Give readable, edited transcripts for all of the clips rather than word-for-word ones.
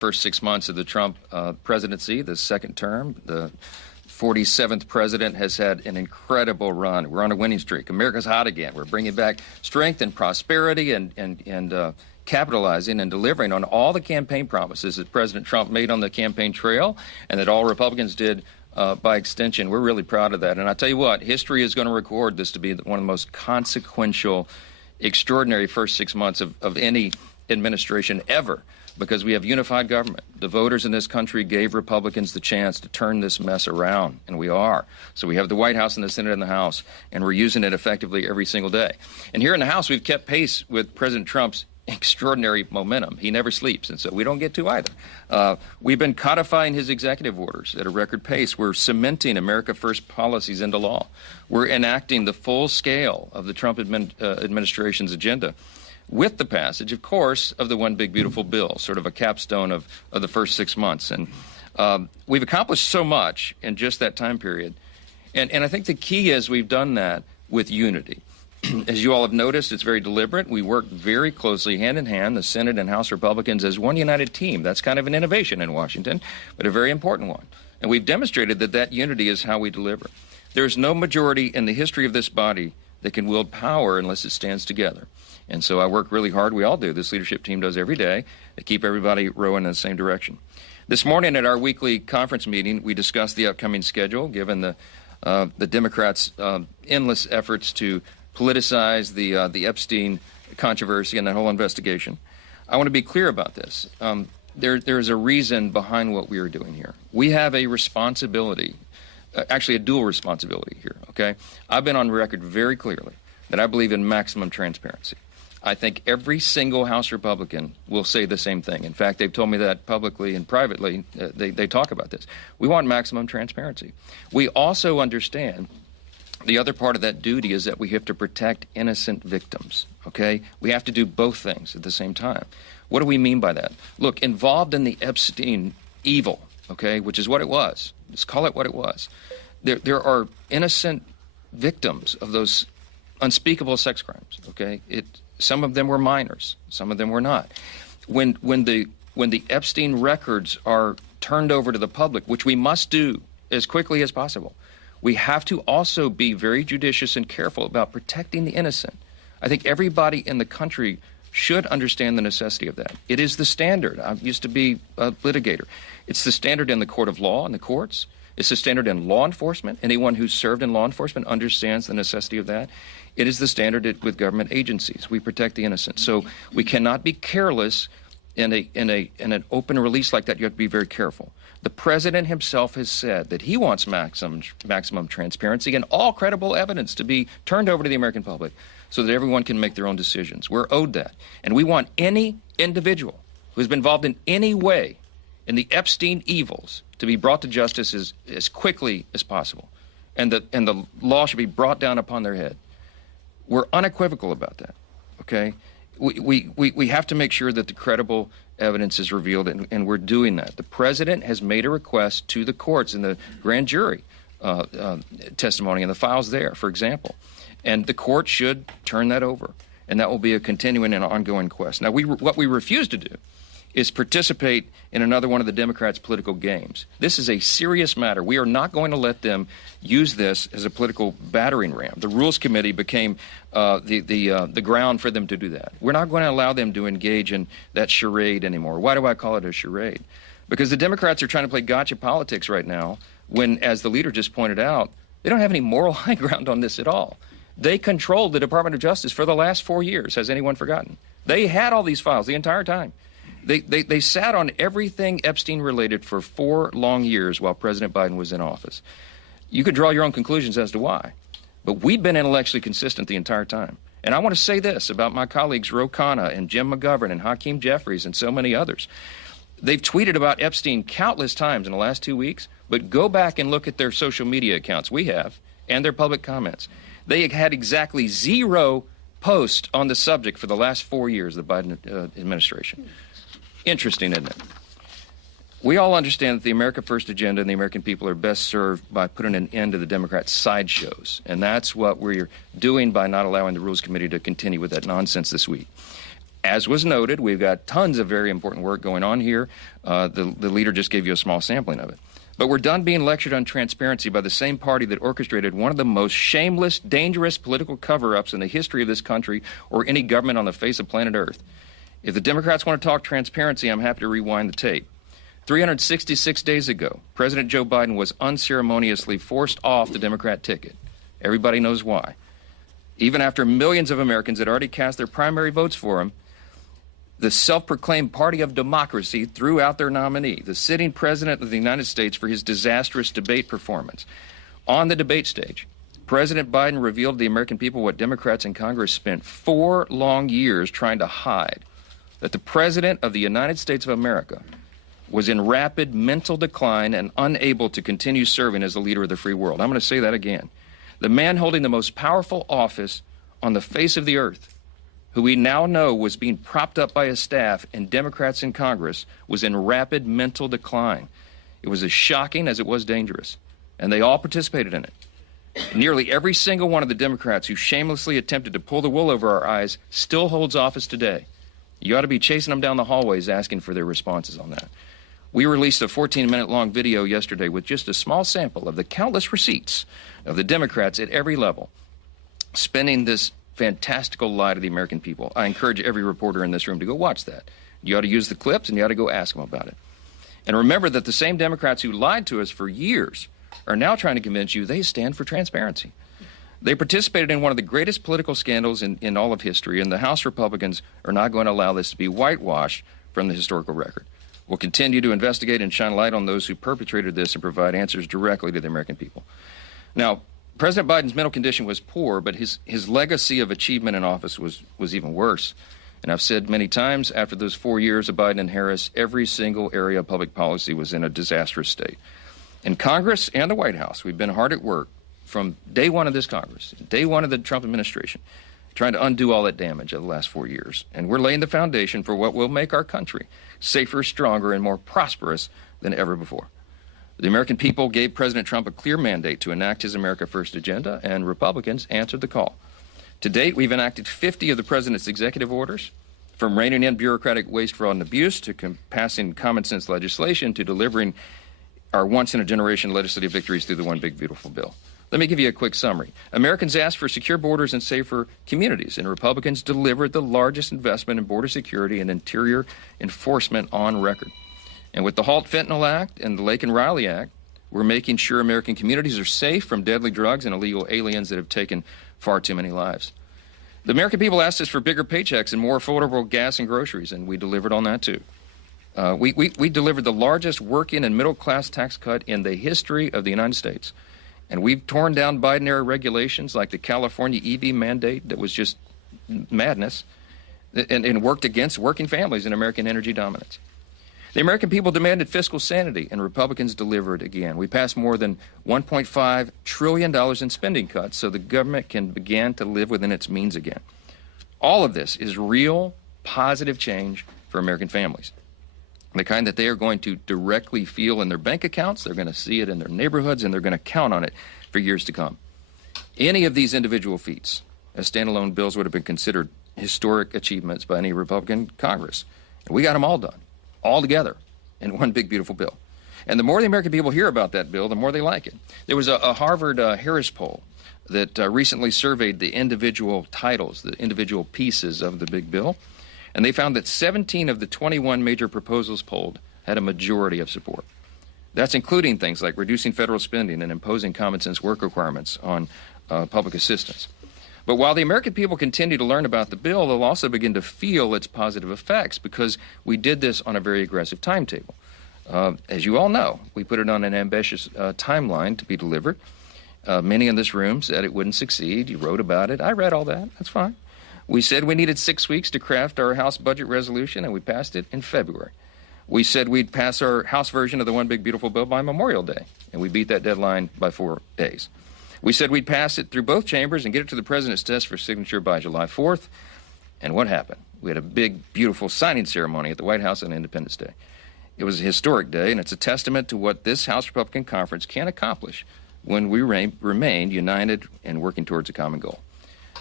first 6 months of the Trump presidency, the second term. The 47th president has had an incredible run. We're on a winning streak. America's hot again. We're bringing back strength and prosperity and capitalizing and delivering on all the campaign promises that President Trump made on the campaign trail and that all Republicans did by extension. We're really proud of that. And I tell you what, history is going to record this to be one of the most consequential, extraordinary first 6 months of any administration ever, because we have unified government. The voters in this country gave Republicans the chance to turn this mess around, and we are. So we have the White House and the Senate and the House, and we're using it effectively every single day. And here in the House, we've kept pace with President Trump's extraordinary momentum. He never sleeps, and so we don't get to either. We've been codifying his executive orders at a record pace. We're cementing America First policies into law. We're enacting the full scale of the Trump administration's agenda, with the passage, of course, of the One Big Beautiful Bill, sort of a capstone of the first 6 months. And we've accomplished so much in just that time period. And I think the key is we've done that with unity. As you all have noticed, it's very deliberate. We work very closely, hand in hand, the Senate and House Republicans as one united team. That's kind of an innovation in Washington, but a very important one. And we've demonstrated that that unity is how we deliver. There's no majority in the history of this body that can wield power unless it stands together. And so I work really hard. We all do. This leadership team does every day to keep everybody rowing in the same direction. This morning at our weekly conference meeting, we discussed the upcoming schedule, given the Democrats' endless efforts to politicize the Epstein controversy and that whole investigation. I want to be clear about this. There's a reason behind what we are doing here. We have a responsibility, actually a dual responsibility here, okay? I've been on record very clearly that I believe in maximum transparency. I think every single House Republican will say the same thing. In fact, they've told me that publicly and privately. They talk about this. We want maximum transparency. We also understand the other part of that duty is that we have to protect innocent victims, okay? We have to do both things at the same time. What do we mean by that? Look, involved in the Epstein evil, okay, which is what it was. Let's call it what it was. There are innocent victims of those unspeakable sex crimes, okay? Some of them were minors, some of them were not. When the Epstein records are turned over to the public, which we must do as quickly as possible, we have to also be very judicious and careful about protecting the innocent. I think everybody in the country should understand the necessity of that. It is the standard. I used to be a litigator. It's the standard in the court of law and the courts. It's the standard in law enforcement. Anyone who's served in law enforcement understands the necessity of that. It is the standard with government agencies. We protect the innocent. So we cannot be careless in an open release like that. You have to be very careful. The president himself has said that he wants maximum transparency and all credible evidence to be turned over to the American public so that everyone can make their own decisions. We're owed that. And we want any individual who's been involved in any way in the Epstein evils to be brought to justice as quickly as possible. And the law should be brought down upon their head. We're unequivocal about that, okay? We have to make sure that the credible evidence is revealed, and we're doing that. The president has made a request to the courts in the grand jury testimony and the files there, for example. And the court should turn that over, and that will be a continuing and ongoing quest. Now, what we refuse to do is participate in another one of the Democrats' political games. This is a serious matter. We are not going to let them use this as a political battering ram. The Rules Committee became the ground for them to do that. We're not going to allow them to engage in that charade anymore. Why do I call it a charade? Because the Democrats are trying to play gotcha politics right now when, as the leader just pointed out, they don't have any moral high ground on this at all. They controlled the Department of Justice for the last 4 years. Has anyone forgotten? They had all these files the entire time. They sat on everything Epstein related for 4 long years while President Biden was in office. You could draw your own conclusions as to why. But we've been intellectually consistent the entire time. And I want to say this about my colleagues Ro Khanna and Jim McGovern and Hakeem Jeffries and so many others. They've tweeted about Epstein countless times in the last 2 weeks, but go back and look at their social media accounts, we have, and their public comments. They had exactly 0 posts on the subject for the last 4 years of the Biden administration. Interesting, isn't it? We all understand that the America First agenda and the American people are best served by putting an end to the Democrats' sideshows. And that's what we're doing by not allowing the Rules Committee to continue with that nonsense this week. As was noted, we've got tons of very important work going on here. The leader just gave you a small sampling of it. But we're done being lectured on transparency by the same party that orchestrated one of the most shameless, dangerous political cover-ups in the history of this country or any government on the face of planet Earth. If the Democrats want to talk transparency, I'm happy to rewind the tape. 366 days ago, President Joe Biden was unceremoniously forced off the Democrat ticket. Everybody knows why. Even after millions of Americans had already cast their primary votes for him, the self-proclaimed party of democracy threw out their nominee, the sitting president of the United States, for his disastrous debate performance. On the debate stage, President Biden revealed to the American people what Democrats in Congress spent 4 long years trying to hide, that the President of the United States of America was in rapid mental decline and unable to continue serving as the leader of the free world. I'm going to say that again. The man holding the most powerful office on the face of the earth, who we now know was being propped up by his staff and Democrats in Congress, was in rapid mental decline. It was as shocking as it was dangerous, and they all participated in it. Nearly every single one of the Democrats who shamelessly attempted to pull the wool over our eyes still holds office today. You ought to be chasing them down the hallways asking for their responses on that. We released a 14-minute-long video yesterday with just a small sample of the countless receipts of the Democrats at every level spinning this fantastical lie to the American people. I encourage every reporter in this room to go watch that. You ought to use the clips, and you ought to go ask them about it. And remember that the same Democrats who lied to us for years are now trying to convince you they stand for transparency. They participated in one of the greatest political scandals in all of history, and the House Republicans are not going to allow this to be whitewashed from the historical record. We'll continue to investigate and shine light on those who perpetrated this and provide answers directly to the American people. Now, President Biden's mental condition was poor, but his legacy of achievement in office was even worse. And I've said many times, after those 4 years of Biden and Harris, every single area of public policy was in a disastrous state. In Congress and the White House, we've been hard at work from day one of this Congress, day one of the Trump administration, trying to undo all that damage of the last 4 years. And we're laying the foundation for what will make our country safer, stronger, and more prosperous than ever before. The American people gave President Trump a clear mandate to enact his America First agenda, and Republicans answered the call. To date, we've enacted 50 of the president's executive orders, from reining in bureaucratic waste, fraud, and abuse, to passing common-sense legislation, to delivering our once-in-a-generation legislative victories through the One Big Beautiful Bill. Let me give you a quick summary. Americans asked for secure borders and safer communities, and Republicans delivered the largest investment in border security and interior enforcement on record. And with the Halt Fentanyl Act and the Lake and Riley Act, we're making sure American communities are safe from deadly drugs and illegal aliens that have taken far too many lives. The American people asked us for bigger paychecks and more affordable gas and groceries, and we delivered on that too. We delivered the largest working and middle-class tax cut in the history of the United States. And we've torn down Biden-era regulations like the California EV mandate that was just madness, and worked against working families and American energy dominance. The American people demanded fiscal sanity, and Republicans delivered again. We passed more than $1.5 trillion in spending cuts so the government can begin to live within its means again. All of this is real, positive change for American families, the kind that they are going to directly feel in their bank accounts, they're going to see it in their neighborhoods, and they're going to count on it for years to come. Any of these individual feats as standalone bills would have been considered historic achievements by any Republican Congress. And we got them all done, all together, in one big, beautiful bill. And the more the American people hear about that bill, the more they like it. There was a Harvard Harris poll that recently surveyed the individual titles, the individual pieces of the big bill, and they found that 17 of the 21 major proposals polled had a majority of support. That's including things like reducing federal spending and imposing common-sense work requirements on public assistance. But while the American people continue to learn about the bill, they'll also begin to feel its positive effects because we did this on a very aggressive timetable. As you all know, we put it on an ambitious timeline to be delivered. Many in this room said it wouldn't succeed. You wrote about it. I read all that. That's fine. We said we needed 6 weeks to craft our House budget resolution, and we passed it in February. We said we'd pass our House version of the One Big Beautiful Bill by Memorial Day, and we beat that deadline by 4 days. We said we'd pass it through both chambers and get it to the president's desk for signature by July 4th. And what happened? We had a big, beautiful signing ceremony at the White House on Independence Day. It was a historic day, and it's a testament to what this House Republican Conference can accomplish when we remain united and working towards a common goal.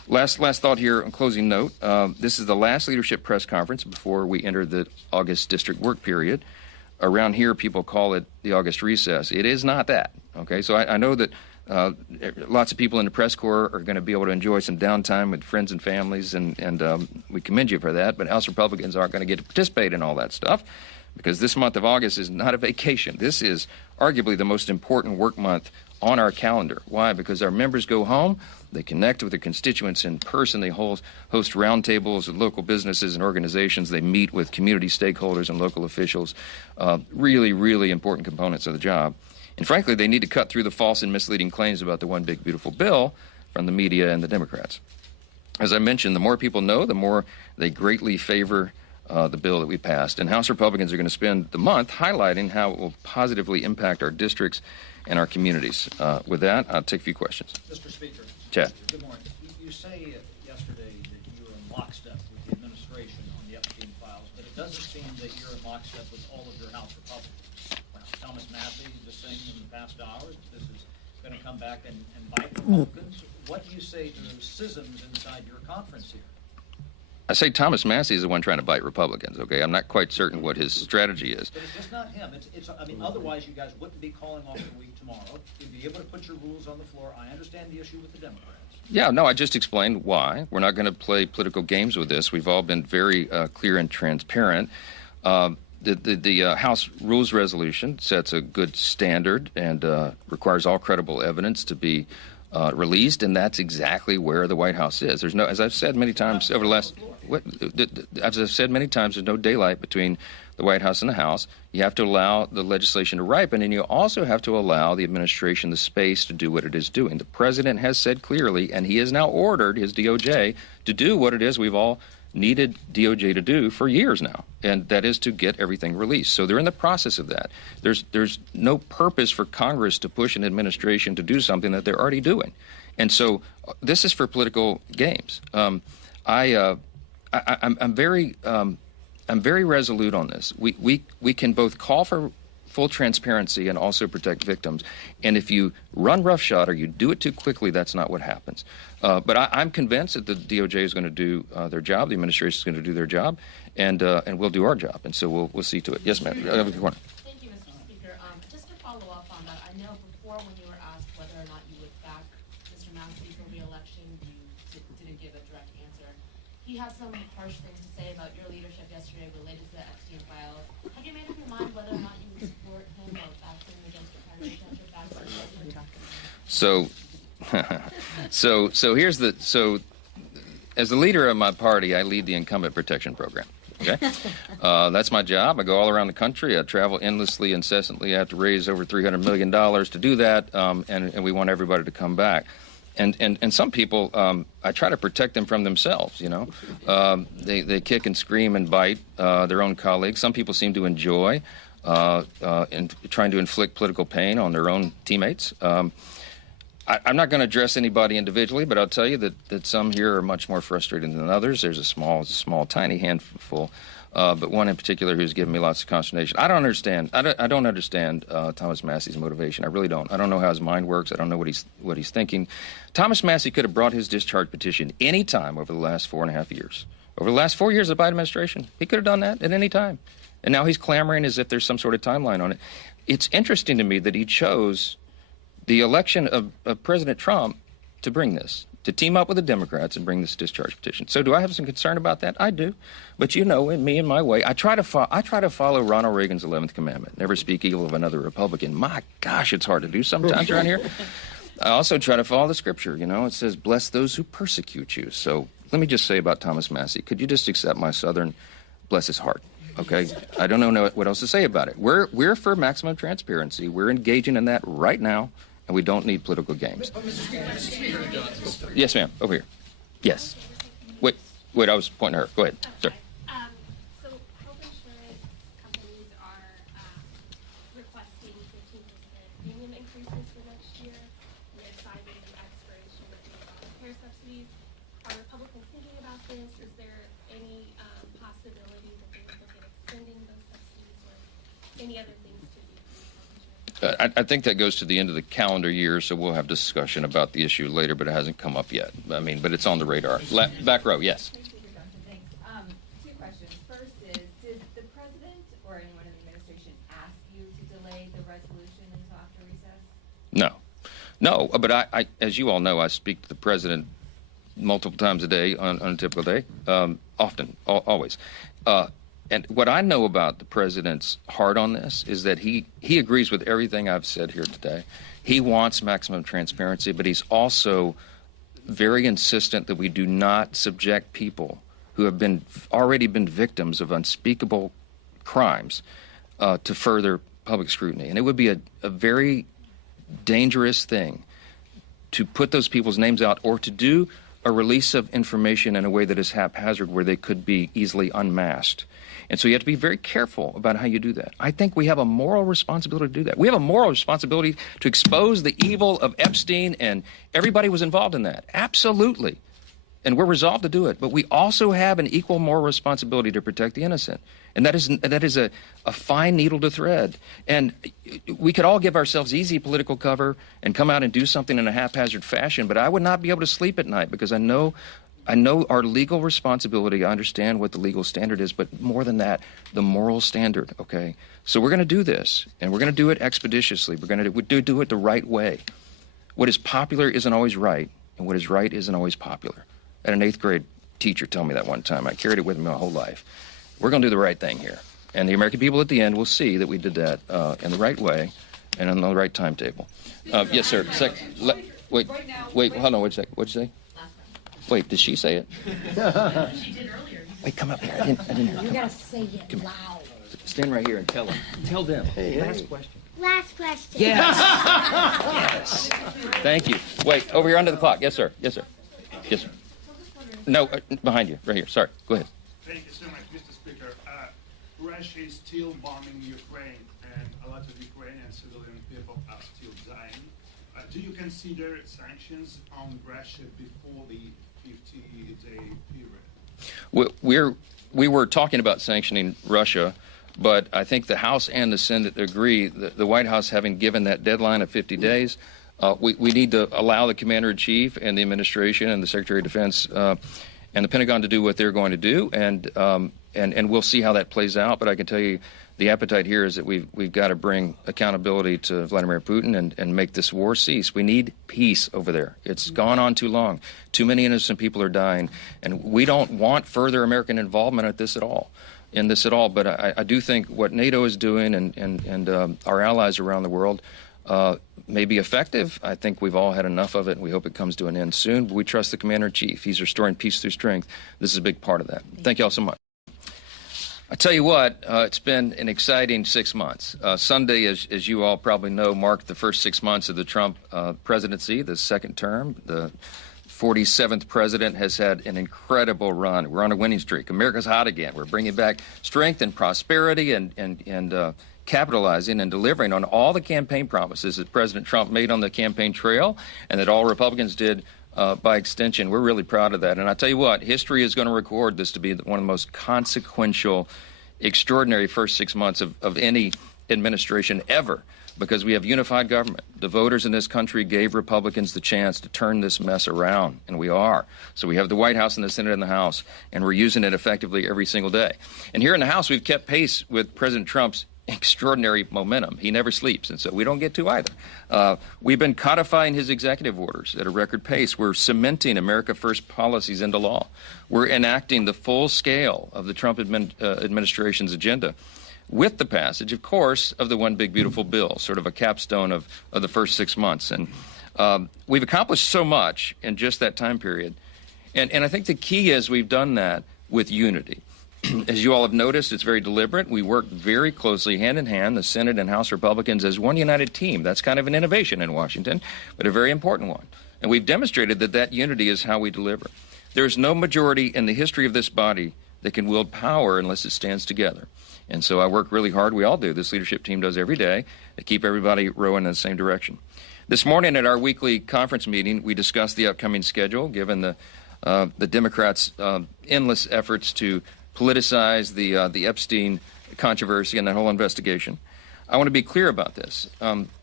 Last thought here, on closing note. This is the last leadership press conference before we enter the August district work period. Around here, people call it the August recess. It is not that. Okay, so I know that lots of people in the press corps are going to be able to enjoy some downtime with friends and families, and we commend you for that. But House Republicans aren't going to get to participate in all that stuff, because this month of August is not a vacation. This is arguably the most important work month on our calendar. Why? Because our members go home, they connect with their constituents in person, they host roundtables with local businesses and organizations, they meet with community stakeholders and local officials, really, really important components of the job. And frankly, they need to cut through the false and misleading claims about the one big beautiful bill from the media and the Democrats. As I mentioned, the more people know, the more they greatly favor the bill that we passed. And House Republicans are going to spend the month highlighting how it will positively impact our districts and our communities. With that, I'll take a few questions. Mr. Speaker. Chad. Good morning. You say yesterday that you were in lockstep with the administration on the Epstein files, but it doesn't seem that you're in lockstep with all of your House Republicans. Thomas Massie just saying in the past hour that this is going to come back and bite Republicans. What do you say to those schisms inside your conference here? I say Thomas Massie is the one trying to bite Republicans, okay? I'm not quite certain what his strategy is. But it's just not him. I mean, otherwise you guys wouldn't be calling off the week tomorrow. You'd be able to put your rules on the floor. I understand the issue with the Democrats. Yeah, no, I just explained why. We're not going to play political games with this. We've all been very clear and transparent. The House Rules Resolution sets a good standard and requires all credible evidence to be released, and that's exactly where the White House is. There's no, as I've said many times over the last, as I've said many times, there's no daylight between the White House and the House. You have to allow the legislation to ripen, and you also have to allow the administration the space to do what it is doing. The president has said clearly, and he has now ordered his DOJ to do what it is we've all needed DOJ to do for years now, and that is to get everything released. So they're in the process of that. There's no purpose for Congress to push an administration to do something that they're already doing, and so this is for political games. I'm very resolute on this. We can both call for full transparency and also protect victims. And if you run roughshod or you do it too quickly, that's not what happens. But I'm convinced that the DOJ is going to do their job, the administration is going to do their job, and we'll do our job. And so we'll see to it. Yes, ma'am. Thank you, Mr. Speaker. Just to follow up on that, I know before when you were asked whether or not you would back Mr. Massie for re-election, you didn't give a direct answer. He had some harsh things to say about your leadership yesterday related to the Epstein files. Have you made up your mind whether or not you would support him or back him against your primary judge or back him? So here's as the leader of my party, I lead the incumbent protection program. Okay, that's my job. I go all around the country. I travel endlessly, incessantly. I have to raise over $300 million to do that, and we want everybody to come back. And some people, I try to protect them from themselves, you know. They kick and scream and bite their own colleagues. Some people seem to enjoy in trying to inflict political pain on their own teammates. I'm not going to address anybody individually, but I'll tell you that some here are much more frustrated than others. There's a small, tiny handful, but one in particular who's given me lots of consternation. I don't understand. I don't understand Thomas Massie's motivation. I really don't. I don't know how his mind works. I don't know what he's thinking. Thomas Massie could have brought his discharge petition any time over the last 4.5 years. Over the last 4 years of the Biden administration, he could have done that at any time. And now he's clamoring as if there's some sort of timeline on it. It's interesting to me that he chose the election of President Trump to bring this, to team up with the Democrats and bring this discharge petition. So do I have some concern about that? I do. But you know, in me and my way, I try to follow Ronald Reagan's 11th commandment, never speak evil of another Republican. My gosh, it's hard to do sometimes around here. I also try to follow the scripture. You know, it says, bless those who persecute you. So let me just say about Thomas Massie, could you just accept my Southern bless his heart? Okay, I don't know what else to say about it. We're for maximum transparency. We're engaging in that right now, and we don't need political games. Yes, ma'am. Over here. Yes. Wait. I was pointing at her. Go ahead, sir. So health insurance companies are requesting 15% premium increases for next year. They're citing the expiration of the care subsidies. Are Republicans thinking about this? Is there any possibility that they would look at extending those subsidies or any other things to do for health insurance? I think that goes to the end of the calendar year, so we'll have discussion about the issue later, but it hasn't come up yet. I mean, but it's on the radar. Back row, yes. Thanks. Two questions. First is, did the president or anyone in the administration ask you to delay the resolution until after recess? No, but I, as you all know, I speak to the president multiple times a day on a typical day, often, always. And what I know about the president's heart on this is that he agrees with everything I've said here today. He wants maximum transparency, but he's also very insistent that we do not subject people who have already been victims of unspeakable crimes to further public scrutiny. And it would be a very dangerous thing to put those people's names out or to do a release of information in a way that is haphazard where they could be easily unmasked. And so you have to be very careful about how you do that. I think we have a moral responsibility to do that. We have a moral responsibility to expose the evil of Epstein, and everybody was involved in that. Absolutely. And we're resolved to do it. But we also have an equal moral responsibility to protect the innocent. And that is a fine needle to thread. And we could all give ourselves easy political cover and come out and do something in a haphazard fashion, but I would not be able to sleep at night because I know our legal responsibility. I understand what the legal standard is, but more than that, the moral standard, okay? So we're going to do this, and we're going to do it expeditiously. We're going to do it the right way. What is popular isn't always right, and what is right isn't always popular. I had an 8th grade teacher tell me that one time. I carried it with me my whole life. We're going to do the right thing here. And the American people at the end will see that we did that in the right way and on the right timetable. Yes, sir. Wait, hold on, wait a second. What'd you say? Wait, did she say it? She did earlier. Wait, come up here. I didn't hear her. You gotta say it loud. Stand right here and tell them. Tell them. Last question. Last question. Yes. Yes. Thank you. Wait, over here under the clock. Yes, sir. Yes, sir. Yes, sir. No, behind you, right here. Sorry. Go ahead. Thank you so much, Mr. Speaker. Russia is still bombing Ukraine, and a lot of Ukrainian civilian people are still dying. Do you consider sanctions on Russia before the 50-day period? We were talking about sanctioning Russia, but I think the House and the Senate agree that the White House, having given that deadline of 50 days, we need to allow the Commander-in-Chief and the administration and the Secretary of Defense and the Pentagon to do what they're going to do, and we'll see how that plays out. But I can tell you the appetite here is that we've got to bring accountability to Vladimir Putin and make this war cease. We need peace over there. It's gone on too long. Too many innocent people are dying, and we don't want further American involvement in this at all. But I do think what NATO is doing and our allies around the world may be effective. I think we've all had enough of it, and we hope it comes to an end soon. But we trust the Commander-in-Chief. He's restoring peace through strength. This is a big part of that. Thank you all so much. I tell you what, it's been an exciting 6 months. Sunday, as you all probably know, marked the first 6 months of the Trump presidency, the second term. The 47th president has had an incredible run. We're on a winning streak. America's hot again. We're bringing back strength and prosperity and capitalizing and delivering on all the campaign promises that President Trump made on the campaign trail and that all Republicans did by extension. We're really proud of that. And I tell you what, history is going to record this to be one of the most consequential, extraordinary first 6 months of any administration ever, because we have unified government. The voters in this country gave Republicans the chance to turn this mess around, and we are. So we have the White House and the Senate and the House, and we're using it effectively every single day. And here in the House, we've kept pace with President Trump's extraordinary momentum. He never sleeps, and so we don't get to either. We've been codifying his executive orders at a record pace. We're cementing America First policies into law. We're enacting the full scale of the Trump administration's agenda with the passage, of course, of the One Big Beautiful Bill, sort of a capstone of the first 6 months. And we've accomplished so much in just that time period. And I think the key is we've done that with unity. As you all have noticed, it's very deliberate. We work very closely, hand in hand, the Senate and House Republicans as one united team. That's kind of an innovation in Washington, but a very important one. And we've demonstrated that that unity is how we deliver. There is no majority in the history of this body that can wield power unless it stands together. And so I work really hard. We all do. This leadership team does every day to keep everybody rowing in the same direction. This morning at our weekly conference meeting, we discussed the upcoming schedule, given the Democrats' endless efforts to politicize the Epstein controversy and that whole investigation. I want to be clear about this.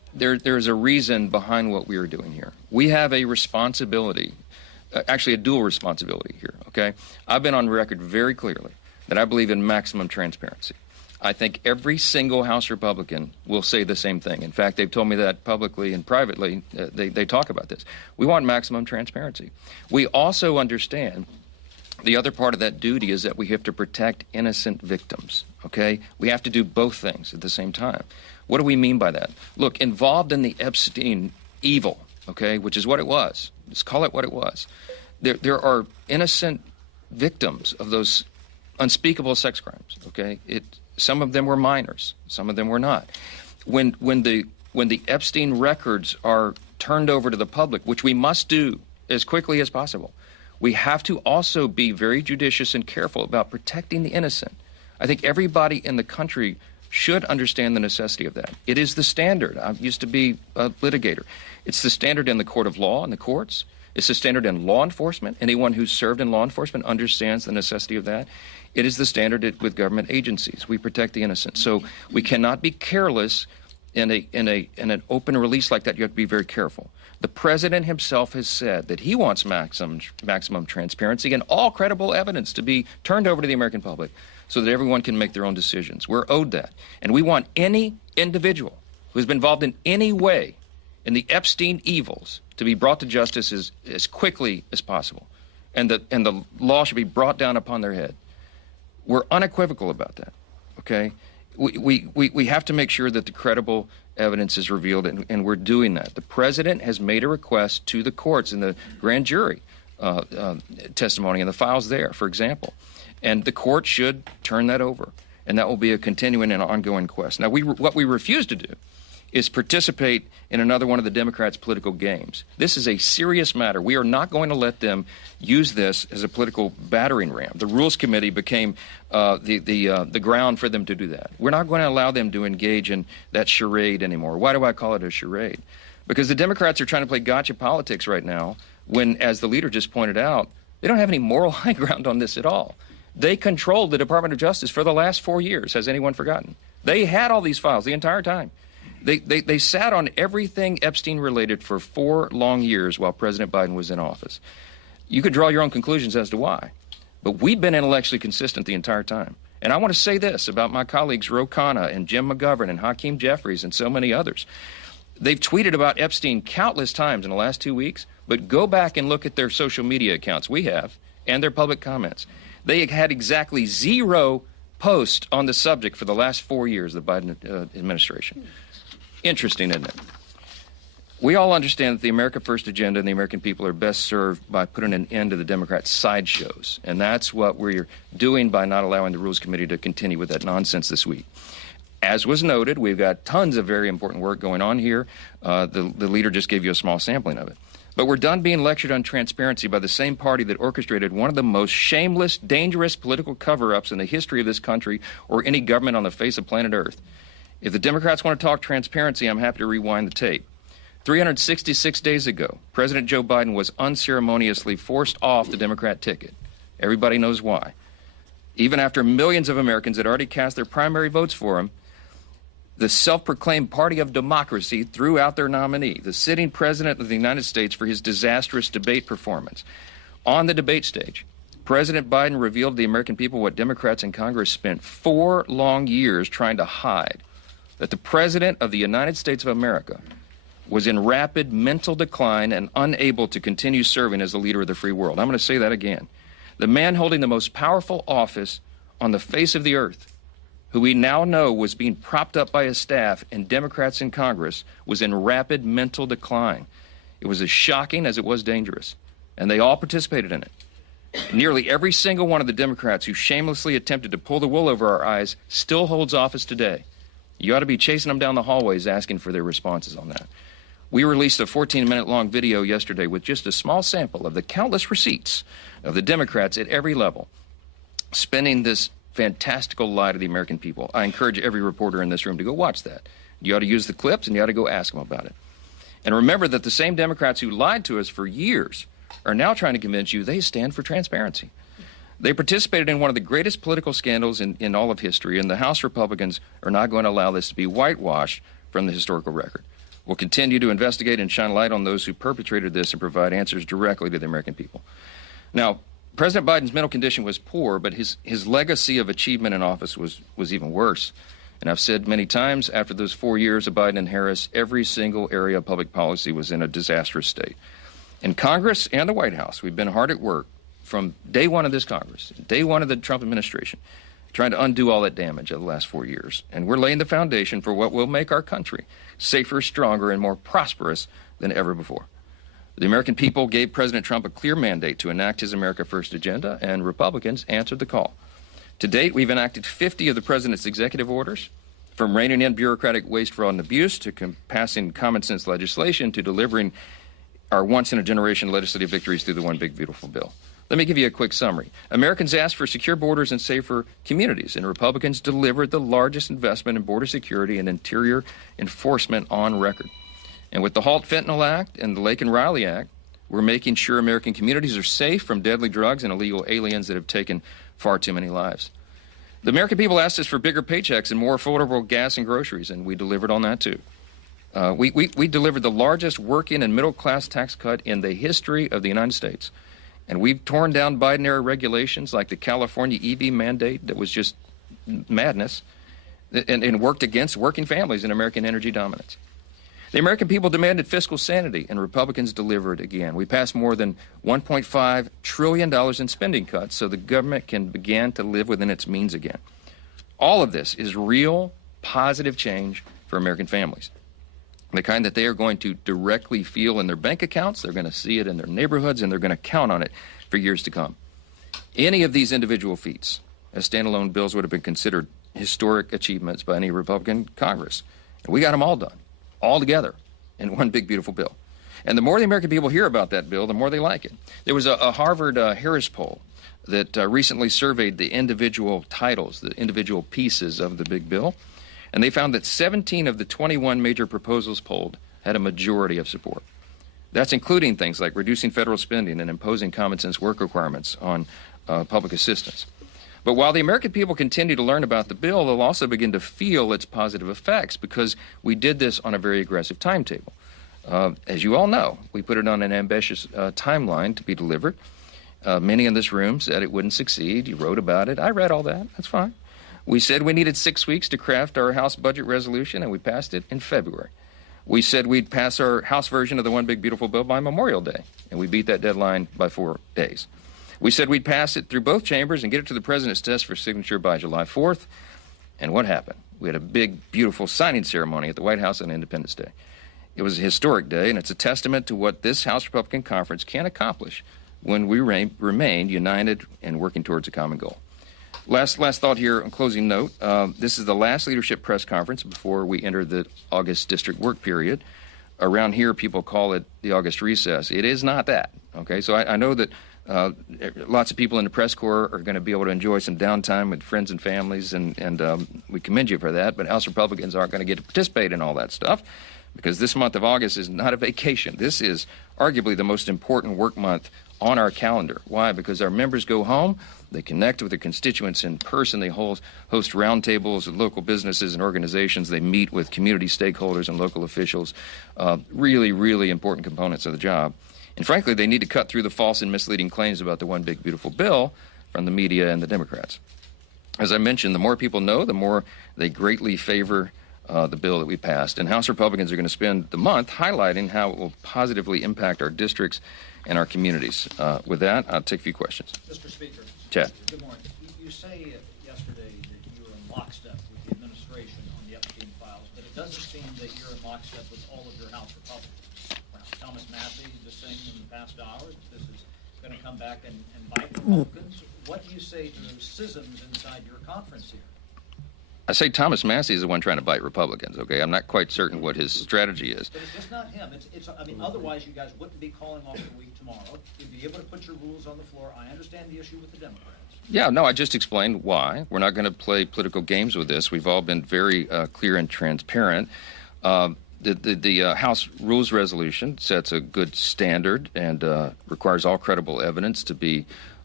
there's a reason behind what we are doing here. We have a responsibility, actually a dual responsibility here, okay? I've been on record very clearly that I believe in maximum transparency. I think every single House Republican will say the same thing. In fact, they've told me that publicly and privately. They talk about this. We want maximum transparency. We also understand the other part of that duty is that we have to protect innocent victims, okay? We have to do both things at the same time. What do we mean by that? Look, involved in the Epstein evil, okay, which is what it was. Let's call it what it was. There are innocent victims of those unspeakable sex crimes, okay? Some of them were minors, some of them were not. When the Epstein records are turned over to the public, which we must do as quickly as possible, we have to also be very judicious and careful about protecting the innocent. I think everybody in the country should understand the necessity of that. It is the standard. I used to be a litigator. It's the standard in the court of law and the courts. It's the standard in law enforcement. Anyone who's served in law enforcement understands the necessity of that. It is the standard with government agencies. We protect the innocent. So we cannot be careless in an open release like that. You have to be very careful. The president himself has said that he wants maximum transparency and all credible evidence to be turned over to the American public so that everyone can make their own decisions. We're owed that. And we want any individual who's been involved in any way in the Epstein evils to be brought to justice as quickly as possible. And the law should be brought down upon their head. We're unequivocal about that, okay? We have to make sure that the credible evidence is revealed, and we're doing that. The president has made a request to the courts in the grand jury testimony and the files there, for example. And the court should turn that over, and that will be a continuing and ongoing quest. Now, what we refuse to do is participate in another one of the Democrats' political games. This is a serious matter. We are not going to let them use this as a political battering ram. The Rules Committee became the ground for them to do that. We're not going to allow them to engage in that charade anymore. Why do I call it a charade? Because the Democrats are trying to play gotcha politics right now when, as the leader just pointed out, they don't have any moral high ground on this at all. They controlled the Department of Justice for the last 4 years. Has anyone forgotten? They had all these files the entire time. They sat on everything Epstein related for 4 long years while President Biden was in office. You could draw your own conclusions as to why. But we've been intellectually consistent the entire time. And I want to say this about my colleagues Ro Khanna and Jim McGovern and Hakeem Jeffries and so many others. They've tweeted about Epstein countless times in the last 2 weeks, but go back and look at their social media accounts, we have, and their public comments. They had exactly 0 posts on the subject for the last 4 years of the Biden administration. Interesting, isn't it? We all understand that the America First agenda and the American people are best served by putting an end to the Democrats' sideshows. And that's what we're doing by not allowing the Rules Committee to continue with that nonsense this week. As was noted, we've got tons of very important work going on here. The leader just gave you a small sampling of it. But we're done being lectured on transparency by the same party that orchestrated one of the most shameless, dangerous political cover-ups in the history of this country or any government on the face of planet Earth. If the Democrats want to talk transparency, I'm happy to rewind the tape. 366 days ago, President Joe Biden was unceremoniously forced off the Democrat ticket. Everybody knows why. Even after millions of Americans had already cast their primary votes for him, the self-proclaimed party of democracy threw out their nominee, the sitting president of the United States, for his disastrous debate performance. On the debate stage, President Biden revealed to the American people what Democrats in Congress spent 4 long years trying to hide, that the President of the United States of America was in rapid mental decline and unable to continue serving as the leader of the free world. I'm going to say that again. The man holding the most powerful office on the face of the earth, who we now know was being propped up by his staff and Democrats in Congress, was in rapid mental decline. It was as shocking as it was dangerous, and they all participated in it. Nearly every single one of the Democrats who shamelessly attempted to pull the wool over our eyes still holds office today. You ought to be chasing them down the hallways asking for their responses on that. We released a 14-minute-long video yesterday with just a small sample of the countless receipts of the Democrats at every level spinning this fantastical lie to the American people. I encourage every reporter in this room to go watch that. You ought to use the clips, and you ought to go ask them about it. And remember that the same Democrats who lied to us for years are now trying to convince you they stand for transparency. They participated in one of the greatest political scandals in all of history, and the House Republicans are not going to allow this to be whitewashed from the historical record. We'll continue to investigate and shine light on those who perpetrated this and provide answers directly to the American people. Now, President Biden's mental condition was poor, but his legacy of achievement in office was even worse. And I've said many times, after those 4 years of Biden and Harris, every single area of public policy was in a disastrous state. In Congress and the White House, we've been hard at work from day one of this Congress, day one of the Trump administration, trying to undo all that damage of the last 4 years. And we're laying the foundation for what will make our country safer, stronger, and more prosperous than ever before. The American people gave President Trump a clear mandate to enact his America First agenda, and Republicans answered the call. To date, we've enacted 50 of the president's executive orders, from reining in bureaucratic waste, fraud, and abuse to passing common sense legislation to delivering our once-in-a-generation legislative victories through the One Big Beautiful Bill. Let me give you a quick summary. Americans asked for secure borders and safer communities, and Republicans delivered the largest investment in border security and interior enforcement on record. And with the Halt Fentanyl Act and the Lake and Riley Act, we're making sure American communities are safe from deadly drugs and illegal aliens that have taken far too many lives. The American people asked us for bigger paychecks and more affordable gas and groceries, and we delivered on that too. We delivered the largest working and middle-class tax cut in the history of the United States. And we've torn down Biden-era regulations like the California EV mandate that was just madness and worked against working families and American energy dominance. The American people demanded fiscal sanity, and Republicans delivered again. We passed more than $1.5 trillion in spending cuts so the government can begin to live within its means again. All of this is real, positive change for American families. The kind that they are going to directly feel in their bank accounts, they're going to see it in their neighborhoods, and they're going to count on it for years to come. Any of these individual feats as standalone bills would have been considered historic achievements by any Republican Congress. And we got them all done, all together, in one big, beautiful bill. And the more the American people hear about that bill, the more they like it. There was a Harvard Harris poll that recently surveyed the individual titles, the individual pieces of the big bill, and they found that 17 of the 21 major proposals polled had a majority of support. That's including things like reducing federal spending and imposing common sense work requirements on public assistance. But while the American people continue to learn about the bill, they'll also begin to feel its positive effects because we did this on a very aggressive timetable. As you all know, we put it on an ambitious timeline to be delivered. Many in this room said it wouldn't succeed. You wrote about it. I read all that. That's fine. We said we needed 6 weeks to craft our House budget resolution, and we passed it in February. We said we'd pass our House version of the One Big Beautiful Bill by Memorial Day, and we beat that deadline by 4 days. We said we'd pass it through both chambers and get it to the president's desk for signature by July 4th. And what happened? We had a big, beautiful signing ceremony at the White House on Independence Day. It was a historic day, and it's a testament to what this House Republican Conference can accomplish when we remain united and working towards a common goal. Last thought here, on closing note. This is the last leadership press conference before we enter the August district work period. Around here, people call it the August recess. It is not that, okay? So I know that lots of people in the press corps are going to be able to enjoy some downtime with friends and families, and we commend you for that, but House Republicans aren't going to get to participate in all that stuff because this month of August is not a vacation. This is arguably the most important work month on our calendar. Why? Because our members go home, they connect with their constituents in person, they host roundtables with local businesses and organizations, they meet with community stakeholders and local officials, really, really important components of the job. And frankly, they need to cut through the false and misleading claims about the One Big Beautiful Bill from the media and the Democrats. As I mentioned, the more people know, the more they greatly favor the bill that we passed. And House Republicans are going to spend the month highlighting how it will positively impact our districts and our communities. With that, I'll take a few questions. Mr. Speaker. Chad. Good morning. You say yesterday that you were in lockstep with the administration on the Epstein files, but it doesn't seem that you're in lockstep with all of your House Republicans. Thomas Massie just saying in the past hour that this is going to come back and bite Republicans. What do you say to those schisms inside your conference here? I say Thomas Massie is the one trying to bite Republicans, okay? I'm not quite certain what his strategy is. But it's just not him. I mean, otherwise you guys wouldn't be calling off the week tomorrow. You'd be able to put your rules on the floor. I understand the issue with the Democrats. Yeah, no, I just explained why. We're not going to play political games with this. We've all been very clear and transparent. The House Rules Resolution sets a good standard and requires all credible evidence to be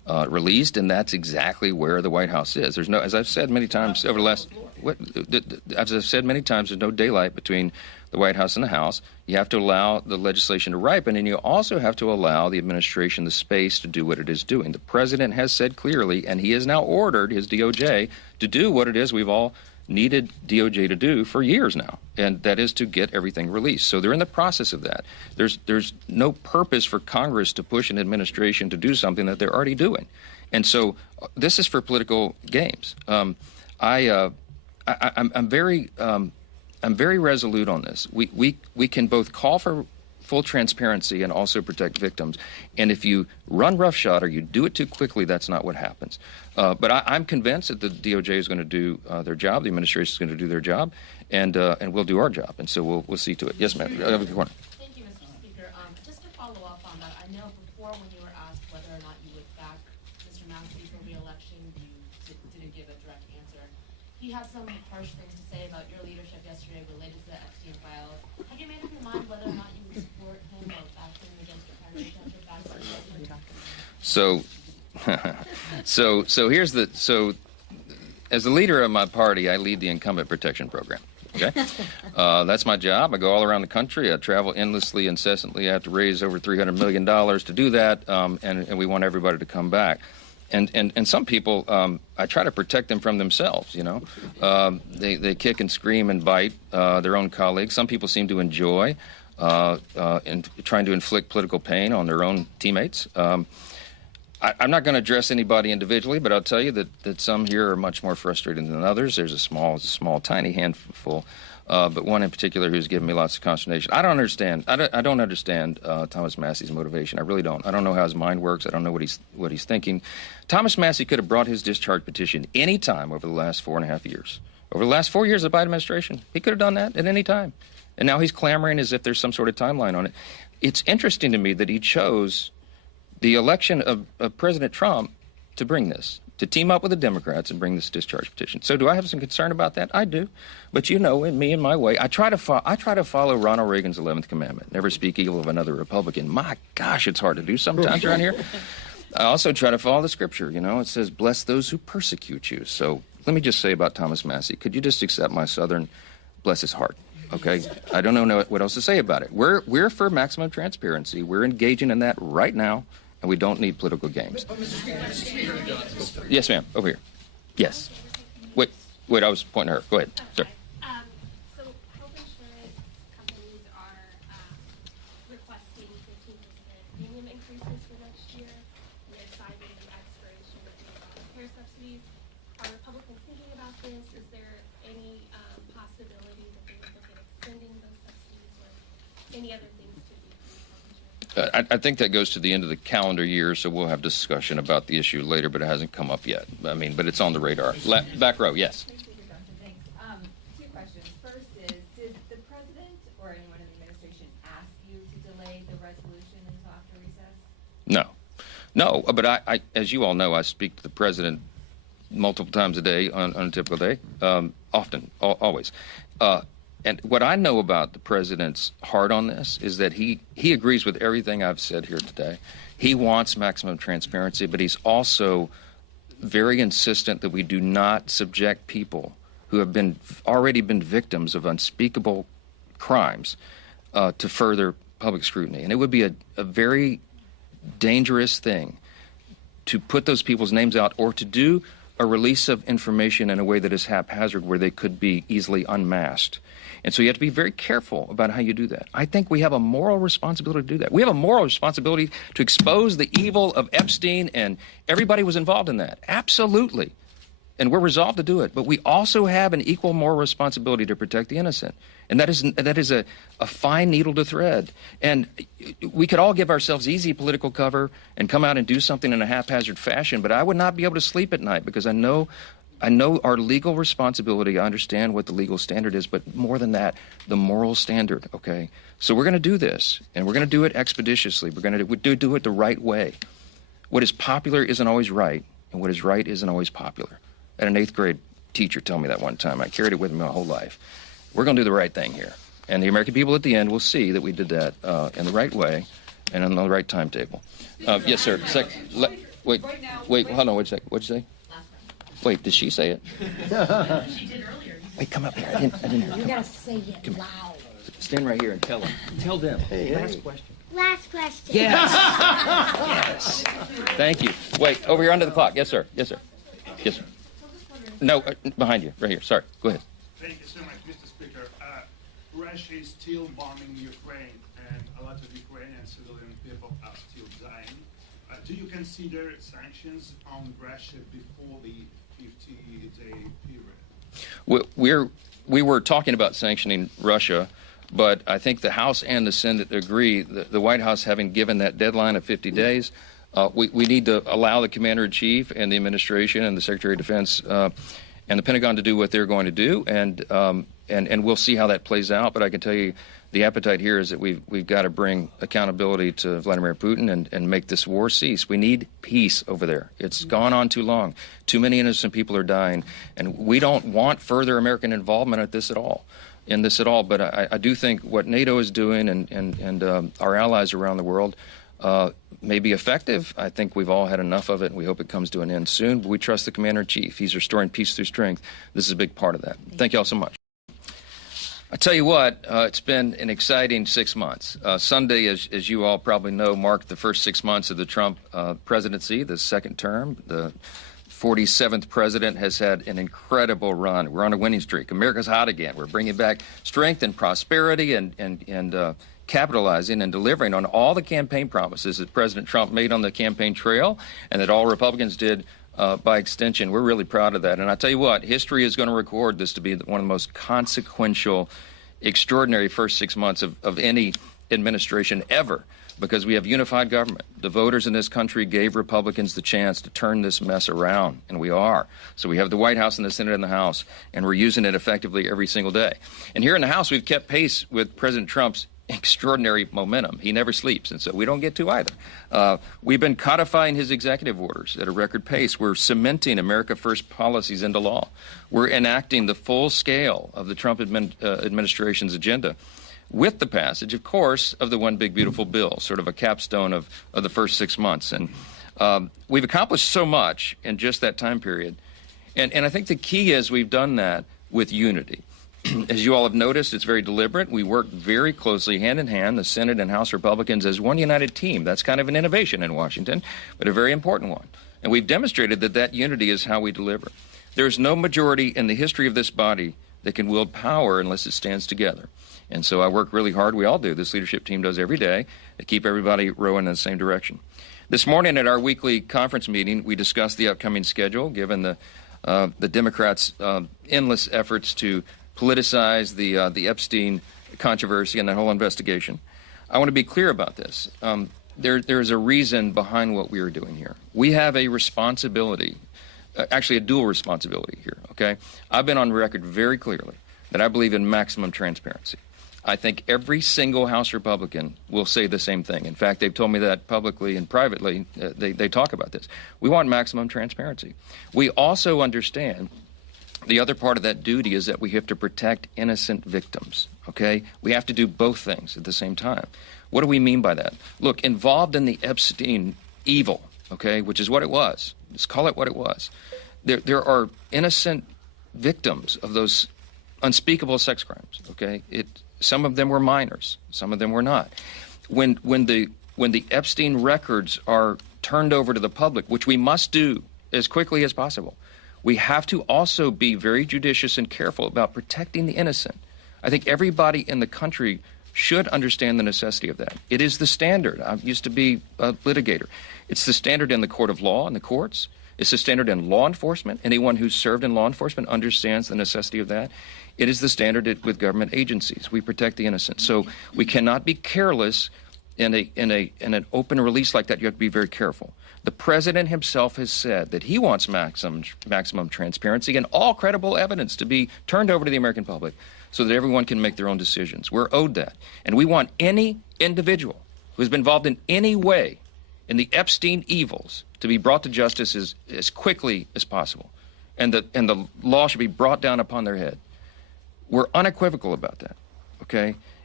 released, and that's exactly where the White House is. There's no, as I've said many times over the last, as I've said many times, there's no daylight between the White House and the House. You have to allow the legislation to ripen, and you also have to allow the administration the space to do what it is doing. The president has said clearly, and he has now ordered his DOJ to do what it is we've all needed DOJ to do for years now, and that is to get everything released. So they're in the process of that. There's no purpose for Congress to push an administration to do something that they're already doing. And so this is for political games. I'm very resolute on this. We can both call for full transparency and also protect victims. And if you run roughshod or you do it too quickly, that's not what happens. But I'm convinced that the DOJ is going to do their job, the administration is going to do their job, and we'll do our job. And so we'll see to it. Yes, ma'am. Thank you, Mr. Speaker. Just to follow up on that, I know before when you were asked whether or not you would back Mr. Massie for re-election, you didn't give a direct answer. He had some harsh things to say about your leadership yesterday related to the Epstein files. Have you made up your mind whether or not you would support him or back him against your primary candidate back to the president? So here's as the leader of my party, I lead the incumbent protection program. Okay, that's my job. I go all around the country. I travel endlessly, incessantly. I have to raise over $300 million to do that, and we want everybody to come back. And some people, I try to protect them from themselves, you know. They kick and scream and bite their own colleagues. Some people seem to enjoy trying to inflict political pain on their own teammates. I'm not going to address anybody individually, but I'll tell you that some here are much more frustrated than others. There's a small, tiny handful, but one in particular who's given me lots of consternation. I don't understand. I don't understand Thomas Massie's motivation. I really don't. I don't know how his mind works. I don't know what he's thinking. Thomas Massie could have brought his discharge petition any time over the last 4.5 years. Over the last 4 years of the Biden administration, he could have done that at any time. And now he's clamoring as if there's some sort of timeline on it. It's interesting to me that he chose the election of President Trump to bring this, to team up with the Democrats and bring this discharge petition. So do I have some concern about that? I do. But you know, in me and my way, I try to follow Ronald Reagan's 11th commandment, never speak evil of another Republican. My gosh, it's hard to do sometimes around here. I also try to follow the scripture. You know, it says, bless those who persecute you. So let me just say about Thomas Massie, could you just accept my Southern, bless his heart? Okay, I don't know what else to say about it. We're for maximum transparency. We're engaging in that right now, and we don't need political games. Yes, ma'am. Over here. Yes. Wait. I was pointing at her. Go ahead, sir. So health insurance companies are requesting 15% premium increases for next year. And they're citing the expiration of the care subsidies. Are Republicans thinking about this? Is there any possibility that they would look at extending those subsidies or any other things to decrease health insurance? I think that goes to the end of the calendar year, so we'll have discussion about the issue later, but it hasn't come up yet. I mean, but it's on the radar. Back row, yes. Thanks. Two questions. First is, did the president or anyone in the administration ask you to delay the resolution until after recess? No, but I, as you all know, I speak to the president multiple times a day on a typical day, often, always. And what I know about the president's heart on this is that he agrees with everything I've said here today. He wants maximum transparency, but he's also very insistent that we do not subject people who have already been victims of unspeakable crimes to further public scrutiny. And it would be a very dangerous thing to put those people's names out or to do a release of information in a way that is haphazard where they could be easily unmasked. And so you have to be very careful about how you do that. I think we have a moral responsibility to do that. We have a moral responsibility to expose the evil of Epstein, and everybody was involved in that. Absolutely. And we're resolved to do it. But we also have an equal moral responsibility to protect the innocent. And that is a fine needle to thread. And we could all give ourselves easy political cover and come out and do something in a haphazard fashion, but I would not be able to sleep at night because I know our legal responsibility. I understand what the legal standard is, but more than that, the moral standard, okay? So we're going to do this, and we're going to do it expeditiously. We're going to do it the right way. What is popular isn't always right, and what is right isn't always popular. I had an 8th grade teacher tell me that one time. I carried it with me my whole life. We're going to do the right thing here. And the American people at the end will see that we did that in the right way and on the right timetable. Yes, sir. Wait, Right now- wait, hold on, wait a second. What'd you say? Last round. Wait, did she say it? She did earlier. Wait, come up here. I didn't hear. You gotta say it loud. Stand right here and tell them. Tell them. Last question. Last question. Yes. Yes. Thank you. Wait, over here under the clock. Yes, sir. Yes, sir. Yes, sir. No, behind you, right here. Sorry. Go ahead. Thank you so much, Mr. Speaker. Russia is still bombing Ukraine, and a lot of Ukrainian civilian people are still dying. Do you consider sanctions on Russia before the 50-day period? We were talking about sanctioning Russia, but I think the House and the Senate agree. The White House, having given that deadline of 50 days, we need to allow the Commander-in-Chief and the administration and the Secretary of Defense and the Pentagon to do what they're going to do, and we'll see how that plays out. But I can tell you, the appetite here is that we've got to bring accountability to Vladimir Putin and make this war cease. We need peace over there. It's gone on too long. Too many innocent people are dying, and we don't want further American involvement in this at all. But I do think what NATO is doing and our allies around the world may be effective. I think we've all had enough of it, and we hope it comes to an end soon. But we trust the Commander-in-Chief. He's restoring peace through strength. This is a big part of that. Thank you all so much. I tell you what, it's been an exciting 6 months. Sunday, as you all probably know, marked the first 6 months of the Trump presidency, the second term. The 47th president has had an incredible run. We're on a winning streak. America's hot again. We're bringing back strength and prosperity and capitalizing and delivering on all the campaign promises that President Trump made on the campaign trail and that all Republicans did by extension. We're really proud of that. And I tell you what, history is going to record this to be one of the most consequential, extraordinary first 6 months of any administration ever, because we have unified government. The voters in this country gave Republicans the chance to turn this mess around, and we are. So we have the White House and the Senate and the House, and we're using it effectively every single day. And here in the House, we've kept pace with President Trump's extraordinary momentum. He never sleeps, and so we don't get to either. We've been codifying his executive orders at a record pace. We're cementing America First policies into law. We're enacting the full scale of the Trump administration's agenda, with the passage, of course, of the One Big Beautiful Bill, sort of a capstone of the first 6 months. And we've accomplished so much in just that time period. And I think the key is we've done that with unity. As you all have noticed, it's very deliberate. We work very closely, hand in hand, the Senate and House Republicans, as one united team. That's kind of an innovation in Washington, but a very important one. And we've demonstrated that that unity is how we deliver. There's no majority in the history of this body that can wield power unless it stands together. And so I work really hard. We all do. This leadership team does every day to keep everybody rowing in the same direction. This morning at our weekly conference meeting, we discussed the upcoming schedule, given the Democrats' endless efforts to politicize the Epstein controversy and that whole investigation. I want to be clear about this. There's a reason behind what we are doing here. We have a responsibility, actually a dual responsibility here, okay? I've been on record very clearly that I believe in maximum transparency. I think every single House Republican will say the same thing. In fact, they've told me that publicly and privately. They talk about this. We want maximum transparency. We also understand the other part of that duty is that we have to protect innocent victims, okay? We have to do both things at the same time. What do we mean by that? Look, involved in the Epstein evil, okay, which is what it was. Let's call it what it was. There are innocent victims of those unspeakable sex crimes, okay? Some of them were minors. Some of them were not. When the Epstein records are turned over to the public, which we must do as quickly as possible, we have to also be very judicious and careful about protecting the innocent. I think everybody in the country should understand the necessity of that. It is the standard. I used to be a litigator. It's the standard in the court of law and the courts. It's the standard in law enforcement. Anyone who's served in law enforcement understands the necessity of that. It is the standard with government agencies. We protect the innocent. So we cannot be careless in an open release like that. You have to be very careful. The president himself has said that he wants maximum transparency and all credible evidence to be turned over to the American public so that everyone can make their own decisions. We're owed that. And we want any individual who has been involved in any way in the Epstein evils to be brought to justice as quickly as possible. And the law should be brought down upon their head. We're unequivocal about that, okay?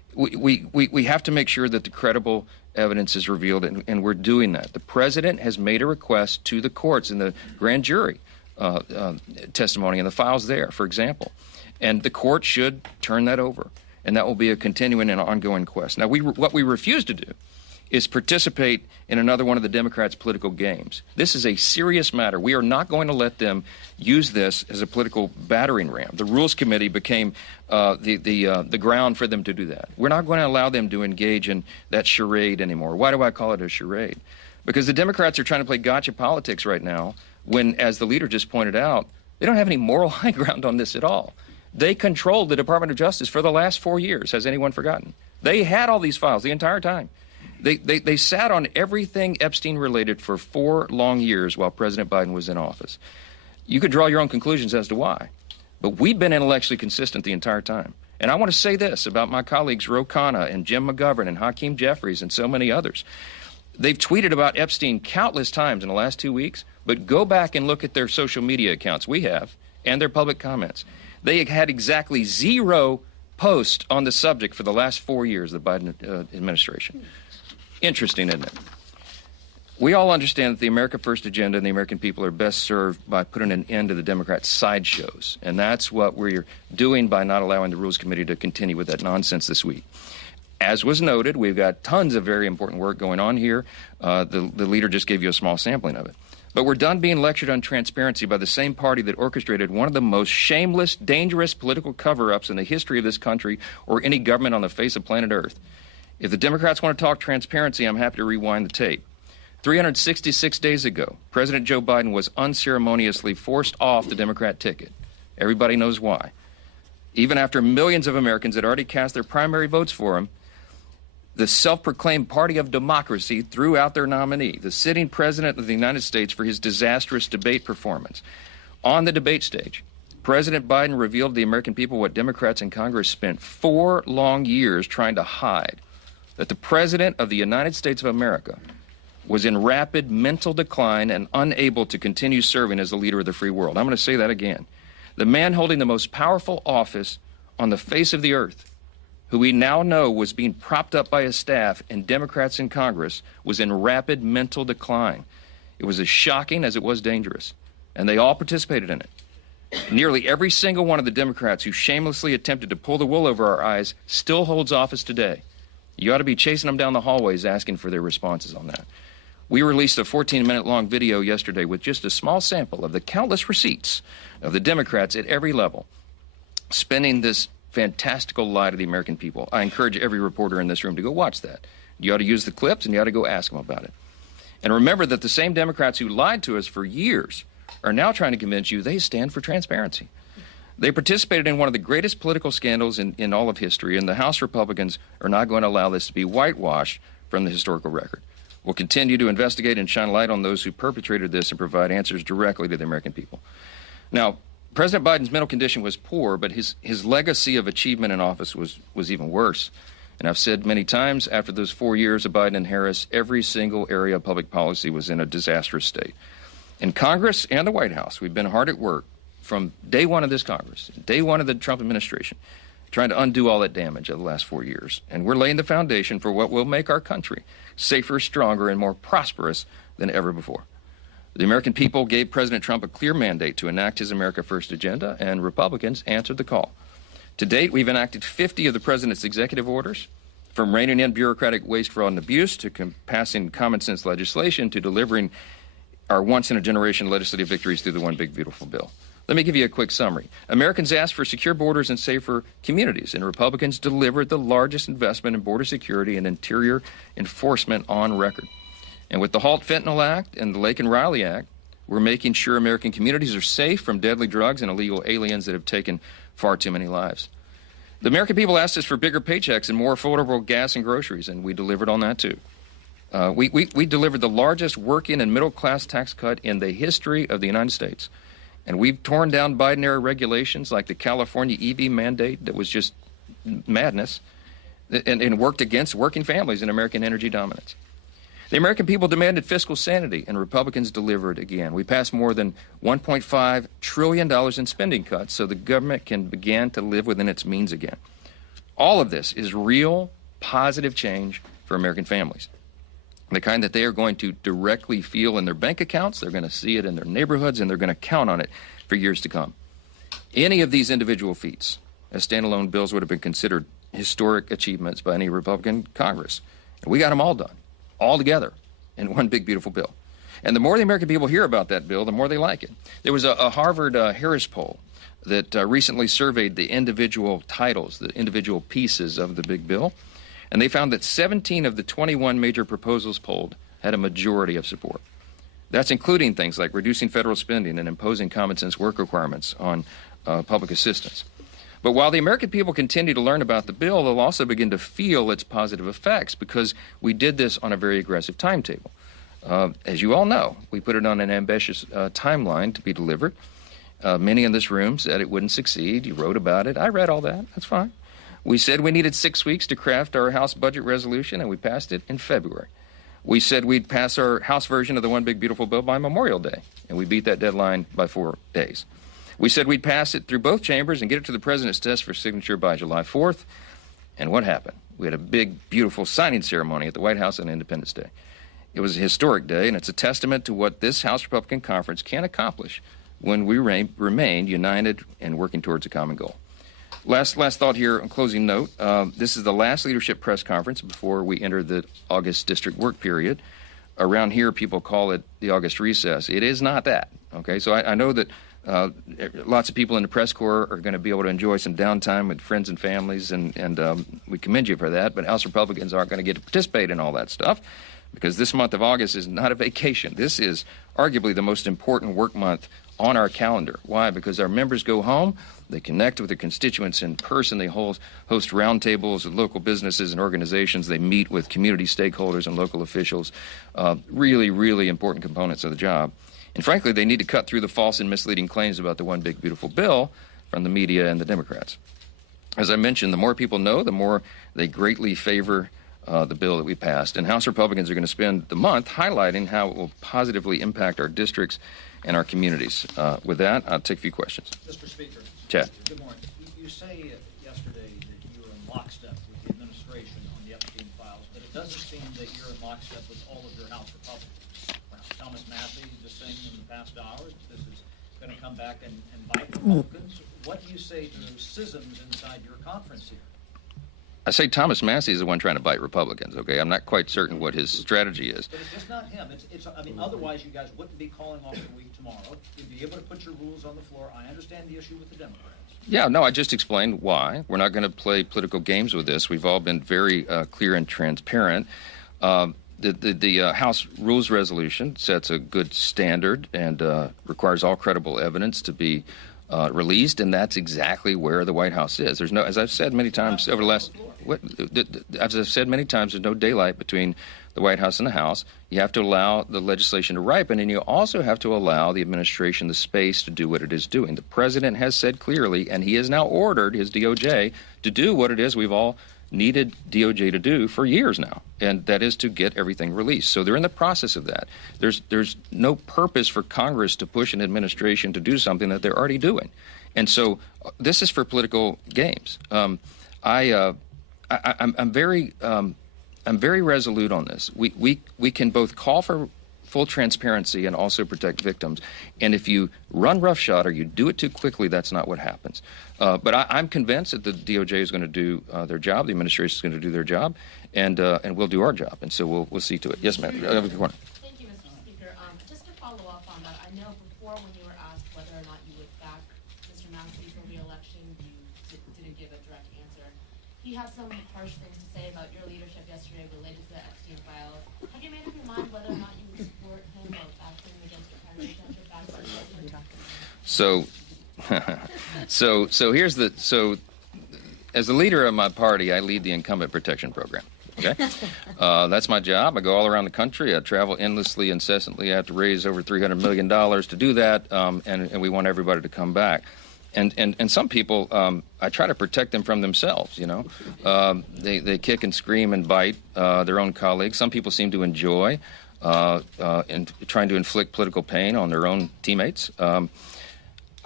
We have to make sure that the credible evidence is revealed, and we're doing that. The president has made a request to the courts and the grand jury testimony and the files there, for example. And the court should turn that over, and that will be a continuing and ongoing quest. Now, what we refuse to do is participate in another one of the Democrats' political games. This is a serious matter. We are not going to let them use this as a political battering ram. The Rules Committee became the ground for them to do that. We're not going to allow them to engage in that charade anymore. Why do I call it a charade? Because the Democrats are trying to play gotcha politics right now when, as the leader just pointed out, they don't have any moral high ground on this at all. They controlled the Department of Justice for the last 4 years. Has anyone forgotten? They had all these files the entire time. They sat on everything Epstein related for 4 long years while President Biden was in office. You could draw your own conclusions as to why. But we've been intellectually consistent the entire time. And I want to say this about my colleagues Ro Khanna and Jim McGovern and Hakeem Jeffries and so many others. They've tweeted about Epstein countless times in the last 2 weeks, but go back and look at their social media accounts, we have, and their public comments. They had exactly 0 posts on the subject for the last 4 years of the Biden administration. Interesting, isn't it? We all understand that the America First agenda and the American people are best served by putting an end to the Democrats' sideshows. And that's what we're doing by not allowing the Rules Committee to continue with that nonsense this week. As was noted, we've got tons of very important work going on here. The leader just gave you a small sampling of it. But we're done being lectured on transparency by the same party that orchestrated one of the most shameless, dangerous political cover-ups in the history of this country or any government on the face of planet Earth. If the Democrats want to talk transparency, I'm happy to rewind the tape. 366 days ago, President Joe Biden was unceremoniously forced off the Democrat ticket. Everybody knows why. Even after millions of Americans had already cast their primary votes for him, the self-proclaimed party of democracy threw out their nominee, the sitting president of the United States, for his disastrous debate performance. On the debate stage, President Biden revealed to the American people what Democrats in Congress spent 4 long years trying to hide, that the President of the United States of America was in rapid mental decline and unable to continue serving as the leader of the free world. I'm going to say that again. The man holding the most powerful office on the face of the earth, who we now know was being propped up by his staff and Democrats in Congress, was in rapid mental decline. It was as shocking as it was dangerous, and they all participated in it. Nearly every single one of the Democrats who shamelessly attempted to pull the wool over our eyes still holds office today. You ought to be chasing them down the hallways asking for their responses on that. We released a 14-minute-long video yesterday with just a small sample of the countless receipts of the Democrats at every level spinning this fantastical lie to the American people. I encourage every reporter in this room to go watch that. You ought to use the clips, and you ought to go ask them about it. And remember that the same Democrats who lied to us for years are now trying to convince you they stand for transparency. They participated in one of the greatest political scandals in all of history, and the House Republicans are not going to allow this to be whitewashed from the historical record. We'll continue to investigate and shine light on those who perpetrated this and provide answers directly to the American people. Now, President Biden's mental condition was poor, but his legacy of achievement in office was even worse. And I've said many times, after those 4 years of Biden and Harris, every single area of public policy was in a disastrous state. In Congress and the White House, we've been hard at work from day one of this Congress, day one of the Trump administration, trying to undo all that damage of the last 4 years. And we're laying the foundation for what will make our country safer, stronger, and more prosperous than ever before. The American people gave President Trump a clear mandate to enact his America First agenda, and Republicans answered the call. To date, we've enacted 50 of the president's executive orders, from reining in bureaucratic waste, fraud, and abuse, to passing common sense legislation, to delivering our once-in-a-generation legislative victories through the One Big Beautiful Bill. Let me give you a quick summary. Americans asked for secure borders and safer communities, and Republicans delivered the largest investment in border security and interior enforcement on record. And with the Halt Fentanyl Act and the Lake and Riley Act, we're making sure American communities are safe from deadly drugs and illegal aliens that have taken far too many lives. The American people asked us for bigger paychecks and more affordable gas and groceries, and we delivered on that too. We delivered the largest working and middle-class tax cut in the history of the United States. And we've torn down Biden-era regulations like the California EV mandate that was just madness and worked against working families and American energy dominance. The American people demanded fiscal sanity, and Republicans delivered again. We passed more than $1.5 trillion in spending cuts so the government can begin to live within its means again. All of this is real, positive change for American families. The kind that they are going to directly feel in their bank accounts, they're going to see it in their neighborhoods, and they're going to count on it for years to come. Any of these individual feats as standalone bills would have been considered historic achievements by any Republican Congress. And we got them all done, all together, in one big, beautiful bill. And the more the American people hear about that bill, the more they like it. There was a Harvard Harris poll that recently surveyed the individual titles, the individual pieces of the big bill, and they found that 17 of the 21 major proposals polled had a majority of support. That's including things like reducing federal spending and imposing common sense work requirements on public assistance. But while the American people continue to learn about the bill, they'll also begin to feel its positive effects because we did this on a very aggressive timetable. As you all know, we put it on an ambitious timeline to be delivered. Many in this room said it wouldn't succeed. You wrote about it. I read all that. That's fine. We said we needed 6 weeks to craft our House budget resolution, and we passed it in February. We said we'd pass our House version of the One Big Beautiful Bill by Memorial Day, and we beat that deadline by 4 days. We said we'd pass it through both chambers and get it to the president's desk for signature by July 4th. And what happened? We had a big, beautiful signing ceremony at the White House on Independence Day. It was a historic day, and it's a testament to what this House Republican Conference can accomplish when we remain united and working towards a common goal. Last thought here, on closing note. This is the last leadership press conference before we enter the August district work period. Around here, people call it the August recess. It is not that, okay? So I know that lots of people in the press corps are going to be able to enjoy some downtime with friends and families, and we commend you for that, but House Republicans aren't going to get to participate in all that stuff because this month of August is not a vacation. This is arguably the most important work month on our calendar. Why? Because our members go home, they connect with their constituents in person, they host roundtables with local businesses and organizations, they meet with community stakeholders and local officials, really, really important components of the job. And frankly, they need to cut through the false and misleading claims about the One Big Beautiful Bill from the media and the Democrats. As I mentioned, the more people know, the more they greatly favor the bill that we passed. And House Republicans are going to spend the month highlighting how it will positively impact our districts and our communities. With that, I'll take a few questions. Mr. Speaker. Chad. Good morning. You say yesterday that you were in lockstep with the administration on the Epstein files, but it doesn't seem that you're in lockstep with all of your House Republicans. Thomas Massie just saying in the past hour that this is going to come back and bite Republicans. What do you say to those schisms inside your conference here? I say Thomas Massie is the one trying to bite Republicans, okay? I'm not quite certain what his strategy is. But it's just not him. I mean, otherwise you guys wouldn't be calling off the week tomorrow. You'd be able to put your rules on the floor. I understand the issue with the Democrats. Yeah, no, I just explained why. We're not going to play political games with this. We've all been very clear and transparent. The House Rules Resolution sets a good standard and requires all credible evidence to be released, and that's exactly where the White House is. There's no, as I've said many times over the last, as I've said many times, there's no daylight between the White House and the House. You have to allow the legislation to ripen, and you also have to allow the administration the space to do what it is doing. The president has said clearly, and he has now ordered his DOJ to do what it is we've all needed DOJ to do for years now, and that is to get everything released. So they're in the process of that. There's no purpose for Congress to push an administration to do something that they're already doing. And so this is for political games. I'm very resolute on this. We can both call for full transparency and also protect victims. And if you run roughshod or you do it too quickly, that's not what happens. But I'm convinced that the DOJ is going to do their job, the administration is going to do their job, and we'll do our job. And so we'll see to it. Yes, ma'am. Thank you, Mr. Speaker. Just to follow up on that, I know before when you were asked whether or not you would back Mr. Massie for re-election, you didn't give a direct answer. He had some harsh things to say about your leadership yesterday related to the Epstein files. Have you made up your mind whether or not you would support him or back him against your primary candidate back to the So as the leader of my party, I lead the incumbent protection program. Okay, that's my job. I go all around the country. I travel endlessly, incessantly. I have to raise over $300 million to do that, and we want everybody to come back. And some people, I try to protect them from themselves, you know. They kick and scream and bite their own colleagues. Some people seem to enjoy and trying to inflict political pain on their own teammates.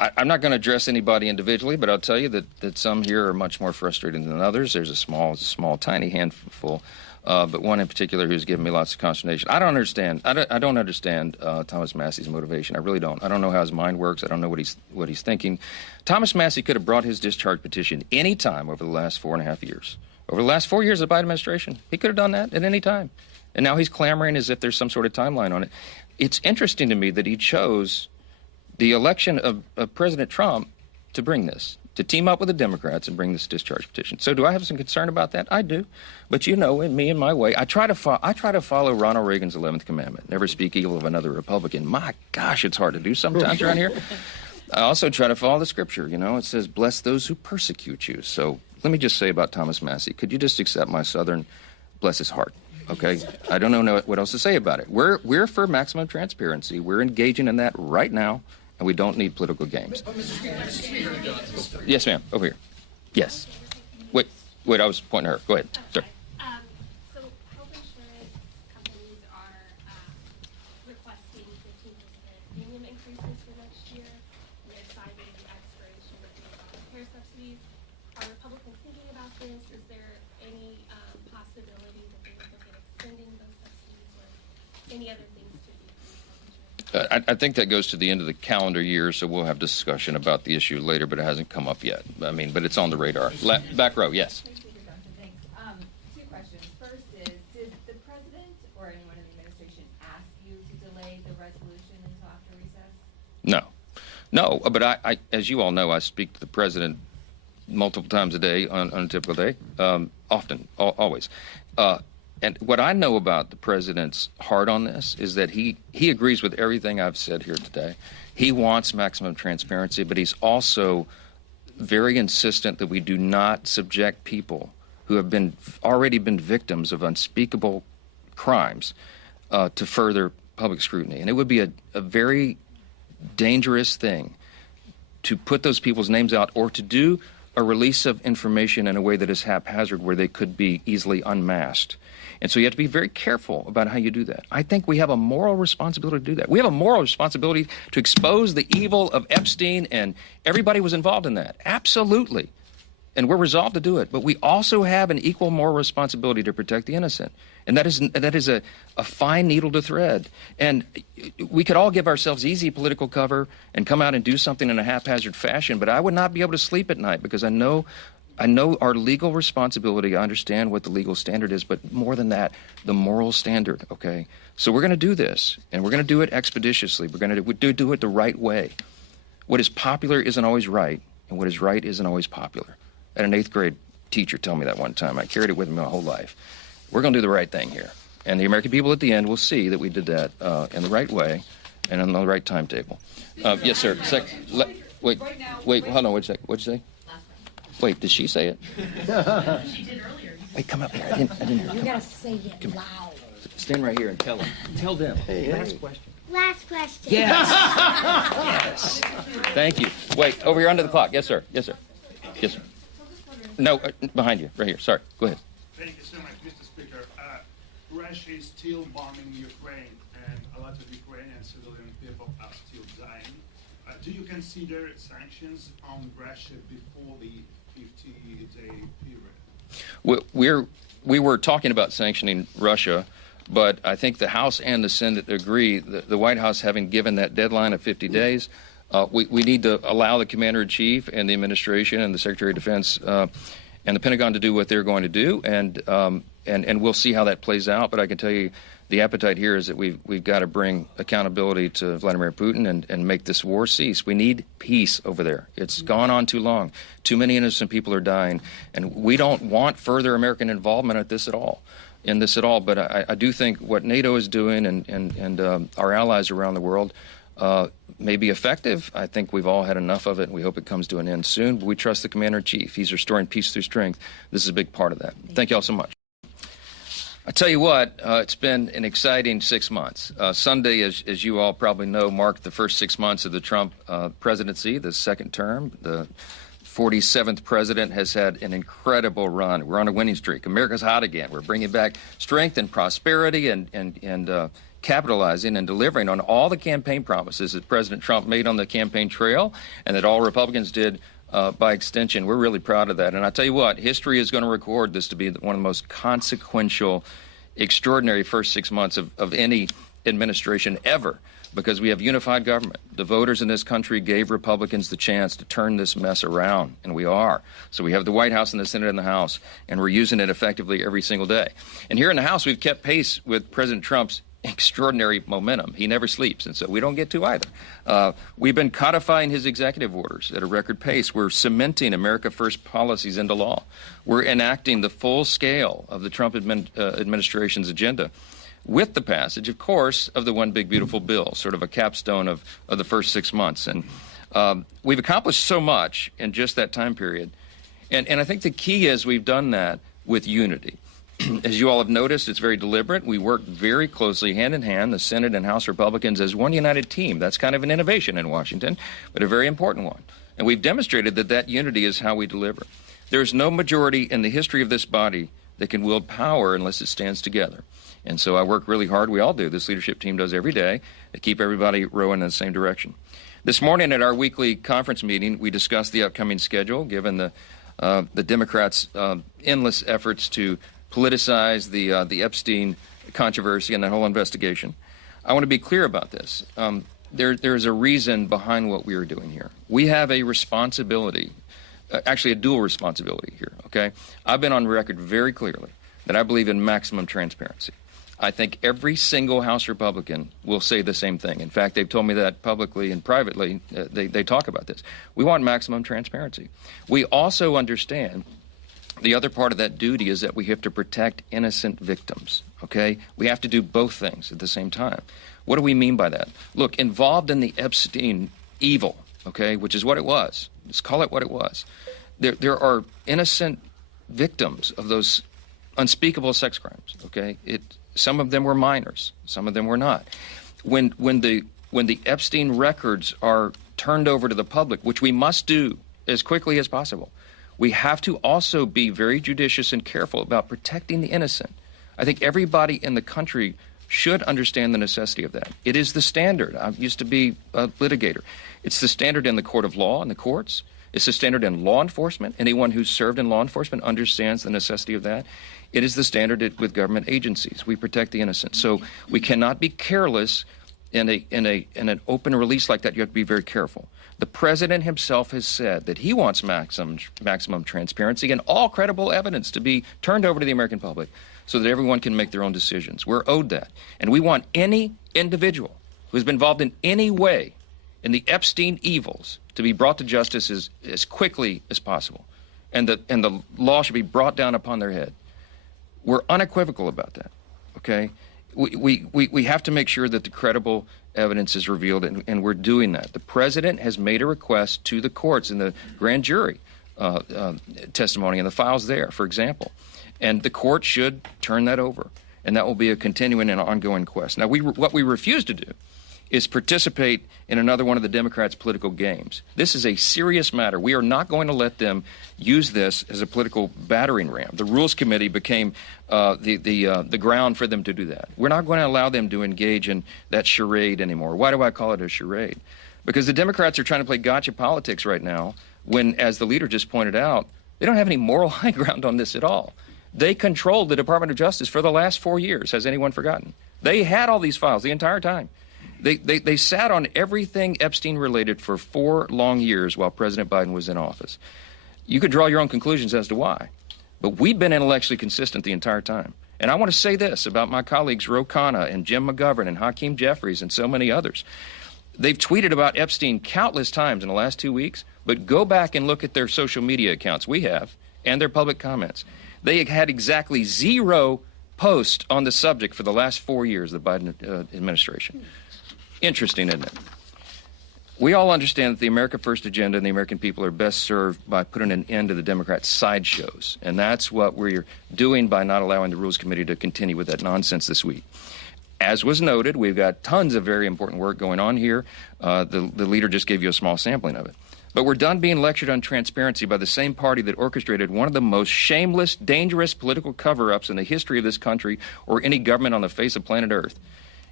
I'm not going to address anybody individually, but I'll tell you that some here are much more frustrated than others. There's a small, tiny handful, but one in particular who's given me lots of consternation. I don't understand. I don't understand Thomas Massie's motivation. I really don't. I don't know how his mind works. I don't know what he's thinking. Thomas Massie could have brought his discharge petition any time over the last 4.5 years. Over the last 4 years of the Biden administration, he could have done that at any time. And now he's clamoring as if there's some sort of timeline on it. It's interesting to me that he chose the election of President Trump to bring this, to team up with the Democrats and bring this discharge petition. So do I have some concern about that? I do. But you know, in me and my way, I try to follow Ronald Reagan's 11th commandment, never speak evil of another Republican. My gosh, it's hard to do sometimes around here. I also try to follow the scripture. You know, it says, bless those who persecute you. So let me just say about Thomas Massie, could you just accept my Southern, bless his heart? Okay, I don't know what else to say about it. We're for maximum transparency. We're engaging in that right now, and we don't need political games. Yes, ma'am. Over here. Yes. Wait. I was pointing at her. Go ahead. Sorry. So health insurance companies are requesting 15% premium increases for next year, coinciding with the expiration of the care subsidies. Are Republicans thinking about this? Is there any possibility that they would look at extending those subsidies or any other things to do for health insurance? I think that goes to the end of the calendar year, so we'll have discussion about the issue later, but it hasn't come up yet. I mean, but it's on the radar. Back row, yes. Thanks. Two questions. First is, did the president or anyone in the administration ask you to delay the resolution until after recess? No, but I, as you all know, I speak to the president multiple times a day on a typical day, often, always. And what I know about the president's heart on this is that he agrees with everything I've said here today. He wants maximum transparency, but he's also very insistent that we do not subject people who have already been victims of unspeakable crimes to further public scrutiny. And it would be a very dangerous thing to put those people's names out or to do a release of information in a way that is haphazard where they could be easily unmasked. And so you have to be very careful about how you do that. I think we have a moral responsibility to do that. We have a moral responsibility to expose the evil of Epstein, and everybody was involved in that. Absolutely. And we're resolved to do it. But we also have an equal moral responsibility to protect the innocent. And that is a fine needle to thread. And we could all give ourselves easy political cover and come out and do something in a haphazard fashion, but I would not be able to sleep at night because I know our legal responsibility. I understand what the legal standard is, but more than that, the moral standard, okay? So we're going to do this, and we're going to do it expeditiously. We're going to do it the right way. What is popular isn't always right, and what is right isn't always popular. I had an 8th grade teacher tell me that one time. I carried it with me my whole life. We're going to do the right thing here. And the American people at the end will see that we did that in the right way and on the right timetable. Yes, sir. Wait, hold on, wait a second. What'd you say? Wait, did she say it? She did earlier. Wait, come up here. I didn't hear her. You gotta say it loud. Stand right here and tell them. Tell them. Last question. Last question. Yes. Yes. Thank you. Wait, over here under the clock. Yes, sir. Yes, sir. Yes, sir. No, behind you, right here. Sorry. Go ahead. Thank you so much, Mr. Speaker. Russia is still bombing Ukraine, and a lot of Ukrainian civilian people are still dying. Do you consider sanctions on Russia before the 50-day period? We were talking about sanctioning Russia, but I think the House and the Senate agree that the White House, having given that deadline of 50 days, we need to allow the Commander-in-Chief and the administration and the Secretary of Defense and the Pentagon to do what they're going to do, and we'll see how that plays out. But I can tell you the appetite here is that we've got to bring accountability to Vladimir Putin and make this war cease. We need peace over there. It's gone on too long. Too many innocent people are dying, and we don't want further American involvement in this at all. But I do think what NATO is doing and our allies around the world may be effective. I think we've all had enough of it, and we hope it comes to an end soon. But we trust the Commander-in-Chief. He's restoring peace through strength. This is a big part of that. Thank you all so much. I tell you what, it's been an exciting 6 months. Sunday, as you all probably know, marked the first 6 months of the Trump presidency, the second term. The 47th president has had an incredible run. We're on a winning streak. America's hot again. We're bringing back strength and prosperity and capitalizing and delivering on all the campaign promises that President Trump made on the campaign trail and that all Republicans did by extension. We're really proud of that. And I tell you what, history is going to record this to be one of the most consequential, extraordinary first 6 months of any administration ever, because we have unified government. The voters in this country gave Republicans the chance to turn this mess around, and we are. So we have the White House and the Senate and the House, and we're using it effectively every single day. And here in the House, we've kept pace with President Trump's extraordinary momentum. He never sleeps, and so we don't get to either. We've been codifying his executive orders at a record pace. We're cementing America First policies into law. We're enacting the full scale of the Trump administration's agenda, with the passage, of course, of the One Big Beautiful Bill, sort of a capstone of the first 6 months. And we've accomplished so much in just that time period. And I think the key is we've done that with unity. As you all have noticed, it's very deliberate. We work very closely, hand in hand, the Senate and House Republicans, as one united team. That's kind of an innovation in Washington, but a very important one. And we've demonstrated that that unity is how we deliver. There's no majority in the history of this body that can wield power unless it stands together. And so I work really hard. We all do. This leadership team does every day to keep everybody rowing in the same direction. This morning at our weekly conference meeting, we discussed the upcoming schedule, given the Democrats' endless efforts to politicize the Epstein controversy and that whole investigation. I want to be clear about this. There's a reason behind what we are doing here. We have a responsibility, actually a dual responsibility here, okay? I've been on record very clearly that I believe in maximum transparency. I think every single House Republican will say the same thing. In fact, they've told me that publicly and privately. They talk about this. We want maximum transparency. We also understand the other part of that duty is that we have to protect innocent victims, okay? We have to do both things at the same time. What do we mean by that? Look, involved in the Epstein evil, okay, which is what it was. Let's call it what it was. There are innocent victims of those unspeakable sex crimes, okay? Some of them were minors, some of them were not. When the Epstein records are turned over to the public, which we must do as quickly as possible, we have to also be very judicious and careful about protecting the innocent. I think everybody in the country should understand the necessity of that. It is the standard. I used to be a litigator. It's the standard in the court of law and the courts. It's the standard in law enforcement. Anyone who's served in law enforcement understands the necessity of that. It is the standard with government agencies. We protect the innocent. So we cannot be careless in an open release like that. You have to be very careful. The president himself has said that he wants maximum transparency and all credible evidence to be turned over to the American public so that everyone can make their own decisions. We're owed that. And we want any individual who has been involved in any way in the Epstein evils to be brought to justice as quickly as possible. And the law should be brought down upon their head. We're unequivocal about that, okay? We have to make sure that the credible evidence is revealed, and we're doing that. The president has made a request to the courts in the grand jury testimony and the files there, for example. And the court should turn that over, and that will be a continuing and ongoing quest. Now, what we refuse to do is participate in another one of the Democrats' political games. This is a serious matter. We are not going to let them use this as a political battering ram. The Rules Committee became the ground for them to do that. We're not going to allow them to engage in that charade anymore. Why do I call it a charade? Because the Democrats are trying to play gotcha politics right now when, as the leader just pointed out, they don't have any moral high ground on this at all. They controlled the Department of Justice for the last 4 years. Has anyone forgotten? They had all these files the entire time. They sat on everything Epstein related for 4 long years while President Biden was in office. You could draw your own conclusions as to why. But we've been intellectually consistent the entire time. And I want to say this about my colleagues Ro Khanna and Jim McGovern and Hakeem Jeffries and so many others. They've tweeted about Epstein countless times in the last 2 weeks, but go back and look at their social media accounts, we have, and their public comments. They had exactly 0 posts on the subject for the last 4 years of the Biden administration. Interesting, isn't it? We all understand that the America First agenda and the American people are best served by putting an end to the Democrats' sideshows. And that's what we're doing by not allowing the Rules Committee to continue with that nonsense this week. As was noted, we've got tons of very important work going on here. The leader just gave you a small sampling of it. But we're done being lectured on transparency by the same party that orchestrated one of the most shameless, dangerous political cover-ups in the history of this country or any government on the face of planet Earth.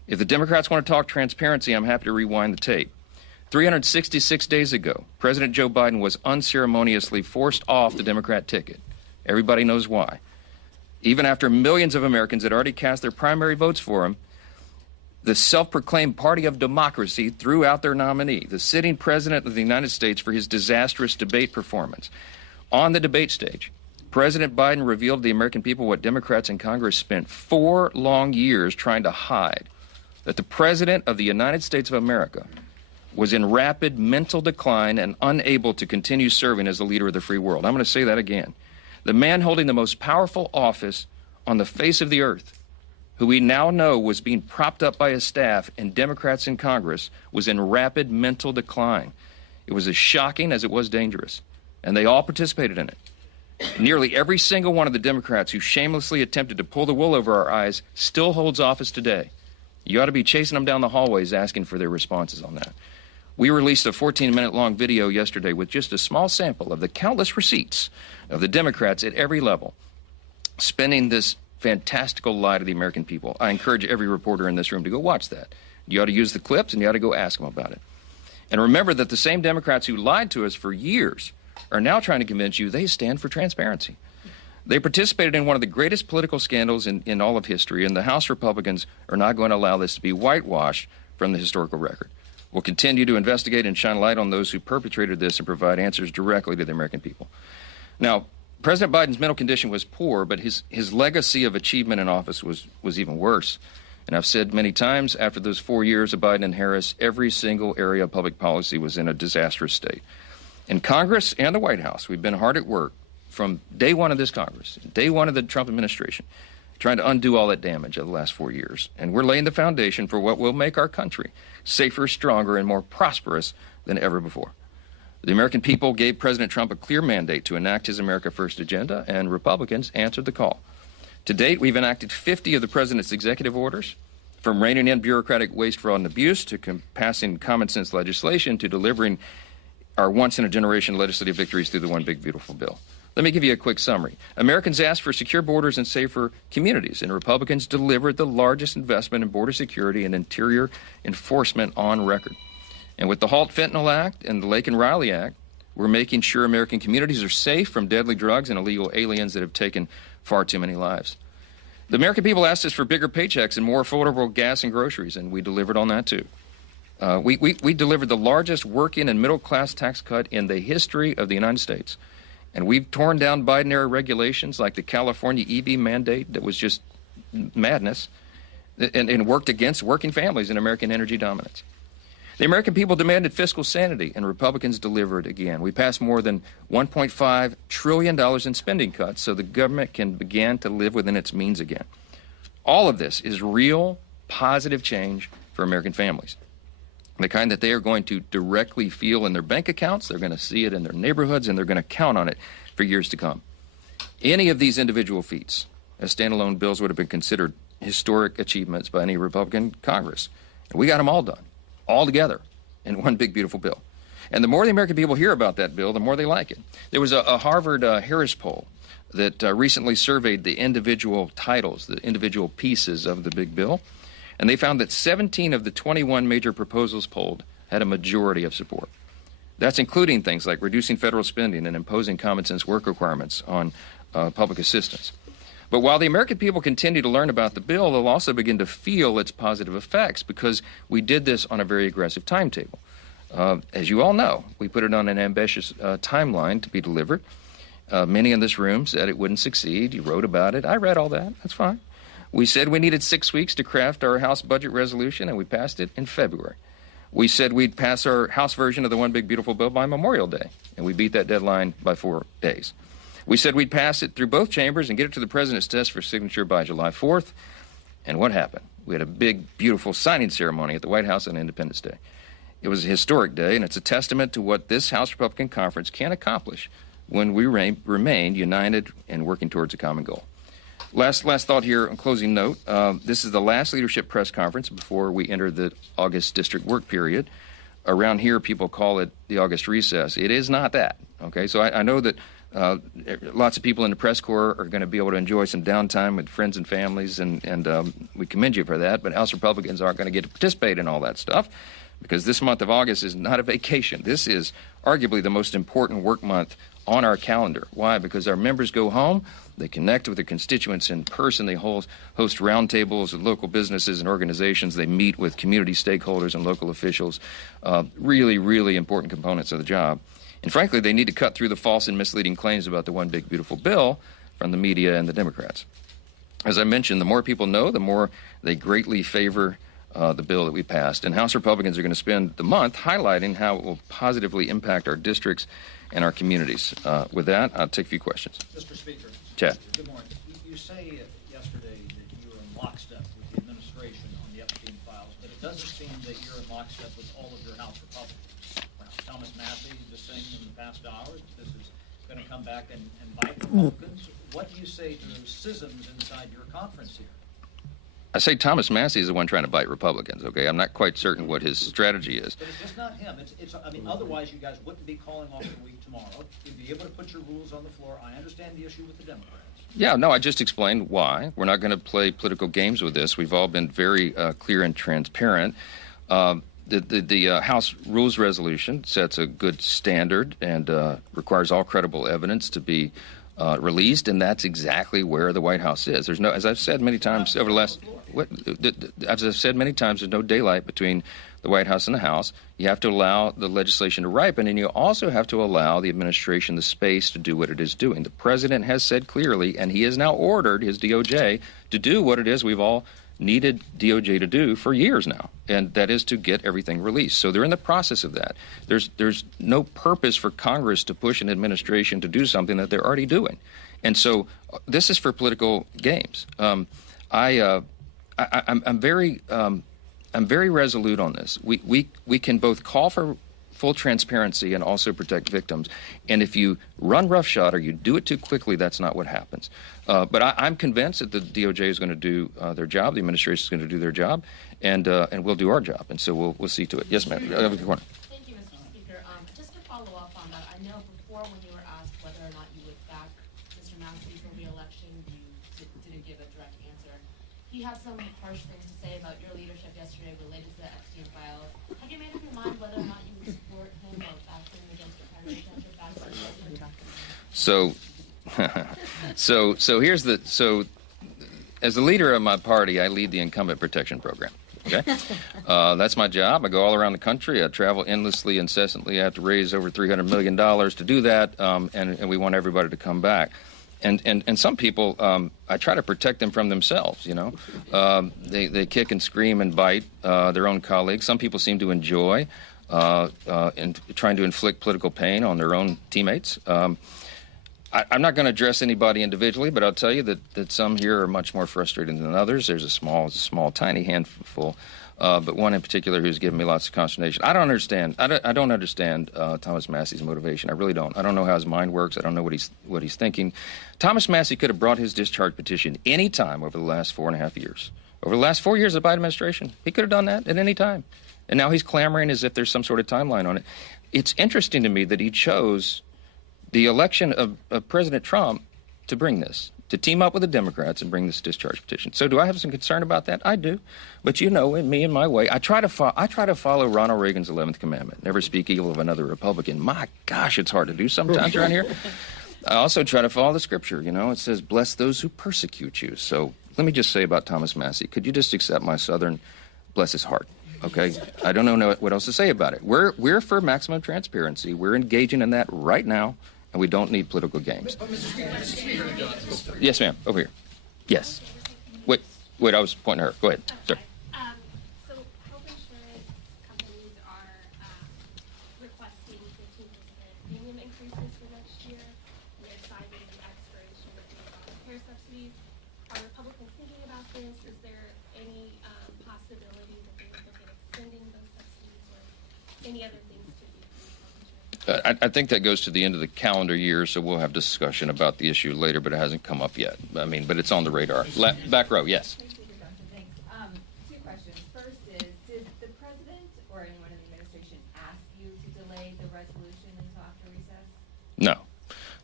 If the Democrats want to talk transparency, I'm happy to rewind the tape. 366 days ago, President Joe Biden was unceremoniously forced off the Democrat ticket. Everybody knows why. Even after millions of Americans had already cast their primary votes for him, the self-proclaimed party of democracy threw out their nominee, the sitting president of the United States, for his disastrous debate performance. On the debate stage, President Biden revealed to the American people what Democrats in Congress spent 4 long years trying to hide, that the President of the United States of America was in rapid mental decline and unable to continue serving as the leader of the free world. I'm going to say that again. The man holding the most powerful office on the face of the earth, who we now know was being propped up by his staff and Democrats in Congress, was in rapid mental decline. It was as shocking as it was dangerous, and they all participated in it. Nearly every single one of the Democrats who shamelessly attempted to pull the wool over our eyes still holds office today. You ought to be chasing them down the hallways asking for their responses on that. We released a 14-minute long video yesterday with just a small sample of the countless receipts of the Democrats at every level spending this fantastical lie to the American people. I encourage every reporter in this room to go watch that. You ought to use the clips and you ought to go ask them about it. And remember that the same Democrats who lied to us for years are now trying to convince you they stand for transparency. They participated in one of the greatest political scandals in all of history, and the House Republicans are not going to allow this to be whitewashed from the historical record. We'll continue to investigate and shine light on those who perpetrated this and provide answers directly to the American people. Now, President Biden's mental condition was poor, but his legacy of achievement in office was even worse. And I've said many times, after those 4 years of Biden and Harris, every single area of public policy was in a disastrous state. In Congress and the White House, we've been hard at work from day one of this Congress, day one of the Trump administration, trying to undo all that damage of the last 4 years. And we're laying the foundation for what will make our country safer, stronger, and more prosperous than ever before. The American people gave President Trump a clear mandate to enact his America First agenda, and Republicans answered the call. To date, we've enacted 50 of the president's executive orders, from reining in bureaucratic waste, fraud, and abuse, to passing common sense legislation, to delivering our once-in-a-generation legislative victories through the One Big Beautiful Bill. Let me give you a quick summary. Americans asked for secure borders and safer communities, and Republicans delivered the largest investment in border security and interior enforcement on record. And with the Halt Fentanyl Act and the Lake and Riley Act, we're making sure American communities are safe from deadly drugs and illegal aliens that have taken far too many lives. The American people asked us for bigger paychecks and more affordable gas and groceries, and we delivered on that too. We delivered the largest working and middle-class tax cut in the history of the United States. And we've torn down Biden-era regulations like the California EV mandate that was just madness, and worked against working families and American energy dominance. The American people demanded fiscal sanity, and Republicans delivered again. We passed more than $1.5 trillion in spending cuts so the government can begin to live within its means again. All of this is real, positive change for American families. The kind that they are going to directly feel in their bank accounts, they're going to see it in their neighborhoods, and they're going to count on it for years to come. Any of these individual feats as standalone bills would have been considered historic achievements by any Republican Congress. And we got them all done, all together, in one big, beautiful bill. And the more the American people hear about that bill, the more they like it. There was a Harvard Harris poll that recently surveyed the individual titles, the individual pieces of the big bill. And they found that 17 of the 21 major proposals polled had a majority of support. That's including things like reducing federal spending and imposing common sense work requirements on public assistance. But while the American people continue to learn about the bill, they'll also begin to feel its positive effects because we did this on a very aggressive timetable. As you all know, we put it on an ambitious timeline to be delivered. Many in this room said it wouldn't succeed. You wrote about it. I read all that. That's fine. We said we needed 6 weeks to craft our House budget resolution, and we passed it in February. We said we'd pass our House version of the One Big Beautiful Bill by Memorial Day, and we beat that deadline by 4 days. We said we'd pass it through both chambers and get it to the President's desk for signature by July 4th. And what happened? We had a big, beautiful signing ceremony at the White House on Independence Day. It was a historic day, and it's a testament to what this House Republican Conference can accomplish when we remain united and working towards a common goal. Last thought here, on closing note. This is the last leadership press conference before we enter the August district work period. Around here, people call it the August recess. It is not that, okay? So I know that Lots of people in the press corps are going to be able to enjoy some downtime with friends and families, and we commend you for that. But House Republicans aren't going to get to participate in all that stuff because this month of August is not a vacation. This is arguably the most important work month on our calendar. Why? Because our members go home, they connect with their constituents in person, they host roundtables with local businesses and organizations, they meet with community stakeholders and local officials, really, really important components of the job. And frankly, they need to cut through the false and misleading claims about the one big beautiful bill from the media and the Democrats. As I mentioned, the more people know, the more they greatly favor the bill that we passed. And House Republicans are going to spend the month highlighting how it will positively impact our districts and our communities. With that, I'll take a few questions. Mr. Speaker. Chad. Good morning. You say yesterday that you were in lockstep with the administration on the Epstein files, but it doesn't seem that you're in lockstep with all of your House Republicans. Thomas Massie just saying in the past hours that this is going to come back and bite Republicans. What do you say to those schisms inside your conference here? I say Thomas Massie is the one trying to bite Republicans, okay? I'm not quite certain what his strategy is. But it's just not him. I mean, otherwise you guys wouldn't be calling off the week tomorrow. You'd be able to put your rules on the floor. I understand the issue with the Democrats. Yeah, no, I just explained why. We're not going to play political games with this. We've all been very clear and transparent. The House Rules Resolution sets a good standard and requires all credible evidence to be released, and that's exactly where the White House is. There's no, as I've said many times over the last, as I've said many times, there's no daylight between the White House and the House. You have to allow the legislation to ripen, and you also have to allow the administration the space to do what it is doing. The president has said clearly, and he has now ordered his DOJ to do what it is we've all needed DOJ to do for years now, and that is to get everything released. So they're in the process of that. There's no purpose for Congress to push an administration to do something that they're already doing. And so this is for political games. I'm very resolute on this. We can both call for full transparency and also protect victims. And if you run roughshod or you do it too quickly, that's not what happens. But I'm convinced that the DOJ is going to do their job, the administration is going to do their job, and we'll do our job. And so we'll see to it. Yes, ma'am. Thank you, Mr. Speaker. Just to follow up on that, I know before when you were asked whether or not you would back Mr. Massie for re-election, you didn't give a direct answer. He had some harsh things to say about your leadership yesterday related to the Epstein files. Have you made up your mind whether or not you would support him or back him against your president or back him? So as the leader of my party, I lead the Incumbent Protection Program. Okay, that's my job. I go all around the country. I travel endlessly, incessantly. I have to raise over $300 million to do that, and we want everybody to come back. And some people, I try to protect them from themselves, you know. They kick and scream and bite their own colleagues. Some people seem to enjoy trying to inflict political pain on their own teammates. I'm not going to address anybody individually, but I'll tell you that some here are much more frustrated than others. There's a small, tiny handful, but one in particular who's given me lots of consternation. I don't understand Thomas Massie's motivation. I really don't. I don't know how his mind works. I don't know what he's thinking. Thomas Massie could have brought his discharge petition any time over the last 4.5 years. Over the last 4 years of the Biden administration, he could have done that at any time. And now he's clamoring as if there's some sort of timeline on it. It's interesting to me that he chose the election of President Trump to bring this, to team up with the Democrats and bring this discharge petition. So do I have some concern about that? I do. But you know, in me and my way, I try to follow Ronald Reagan's 11th commandment, never speak evil of another Republican. My gosh, it's hard to do sometimes around here. I also try to follow the scripture. You know, it says, bless those who persecute you. So let me just say about Thomas Massie, could you just accept my Southern, bless his heart? Okay, I don't know what else to say about it. We're for maximum transparency. We're engaging in that right now, and we don't need political games. Yes, ma'am. Over here. Yes. Wait. I was pointing at her. Go ahead. Sir. So health insurance companies are requesting 15% premium increases for next year. And they're citing the expiration of the care subsidies. Are Republicans thinking about this? Is there any possibility that they would look at extending those subsidies or any other things to do for health insurance? I think that goes to the end of the calendar year, so we'll have discussion about the issue later, but it hasn't come up yet. I mean, but it's on the radar. Back row, yes. Thanks. Two questions. First is, did the president or anyone in the administration ask you to delay the resolution until after recess?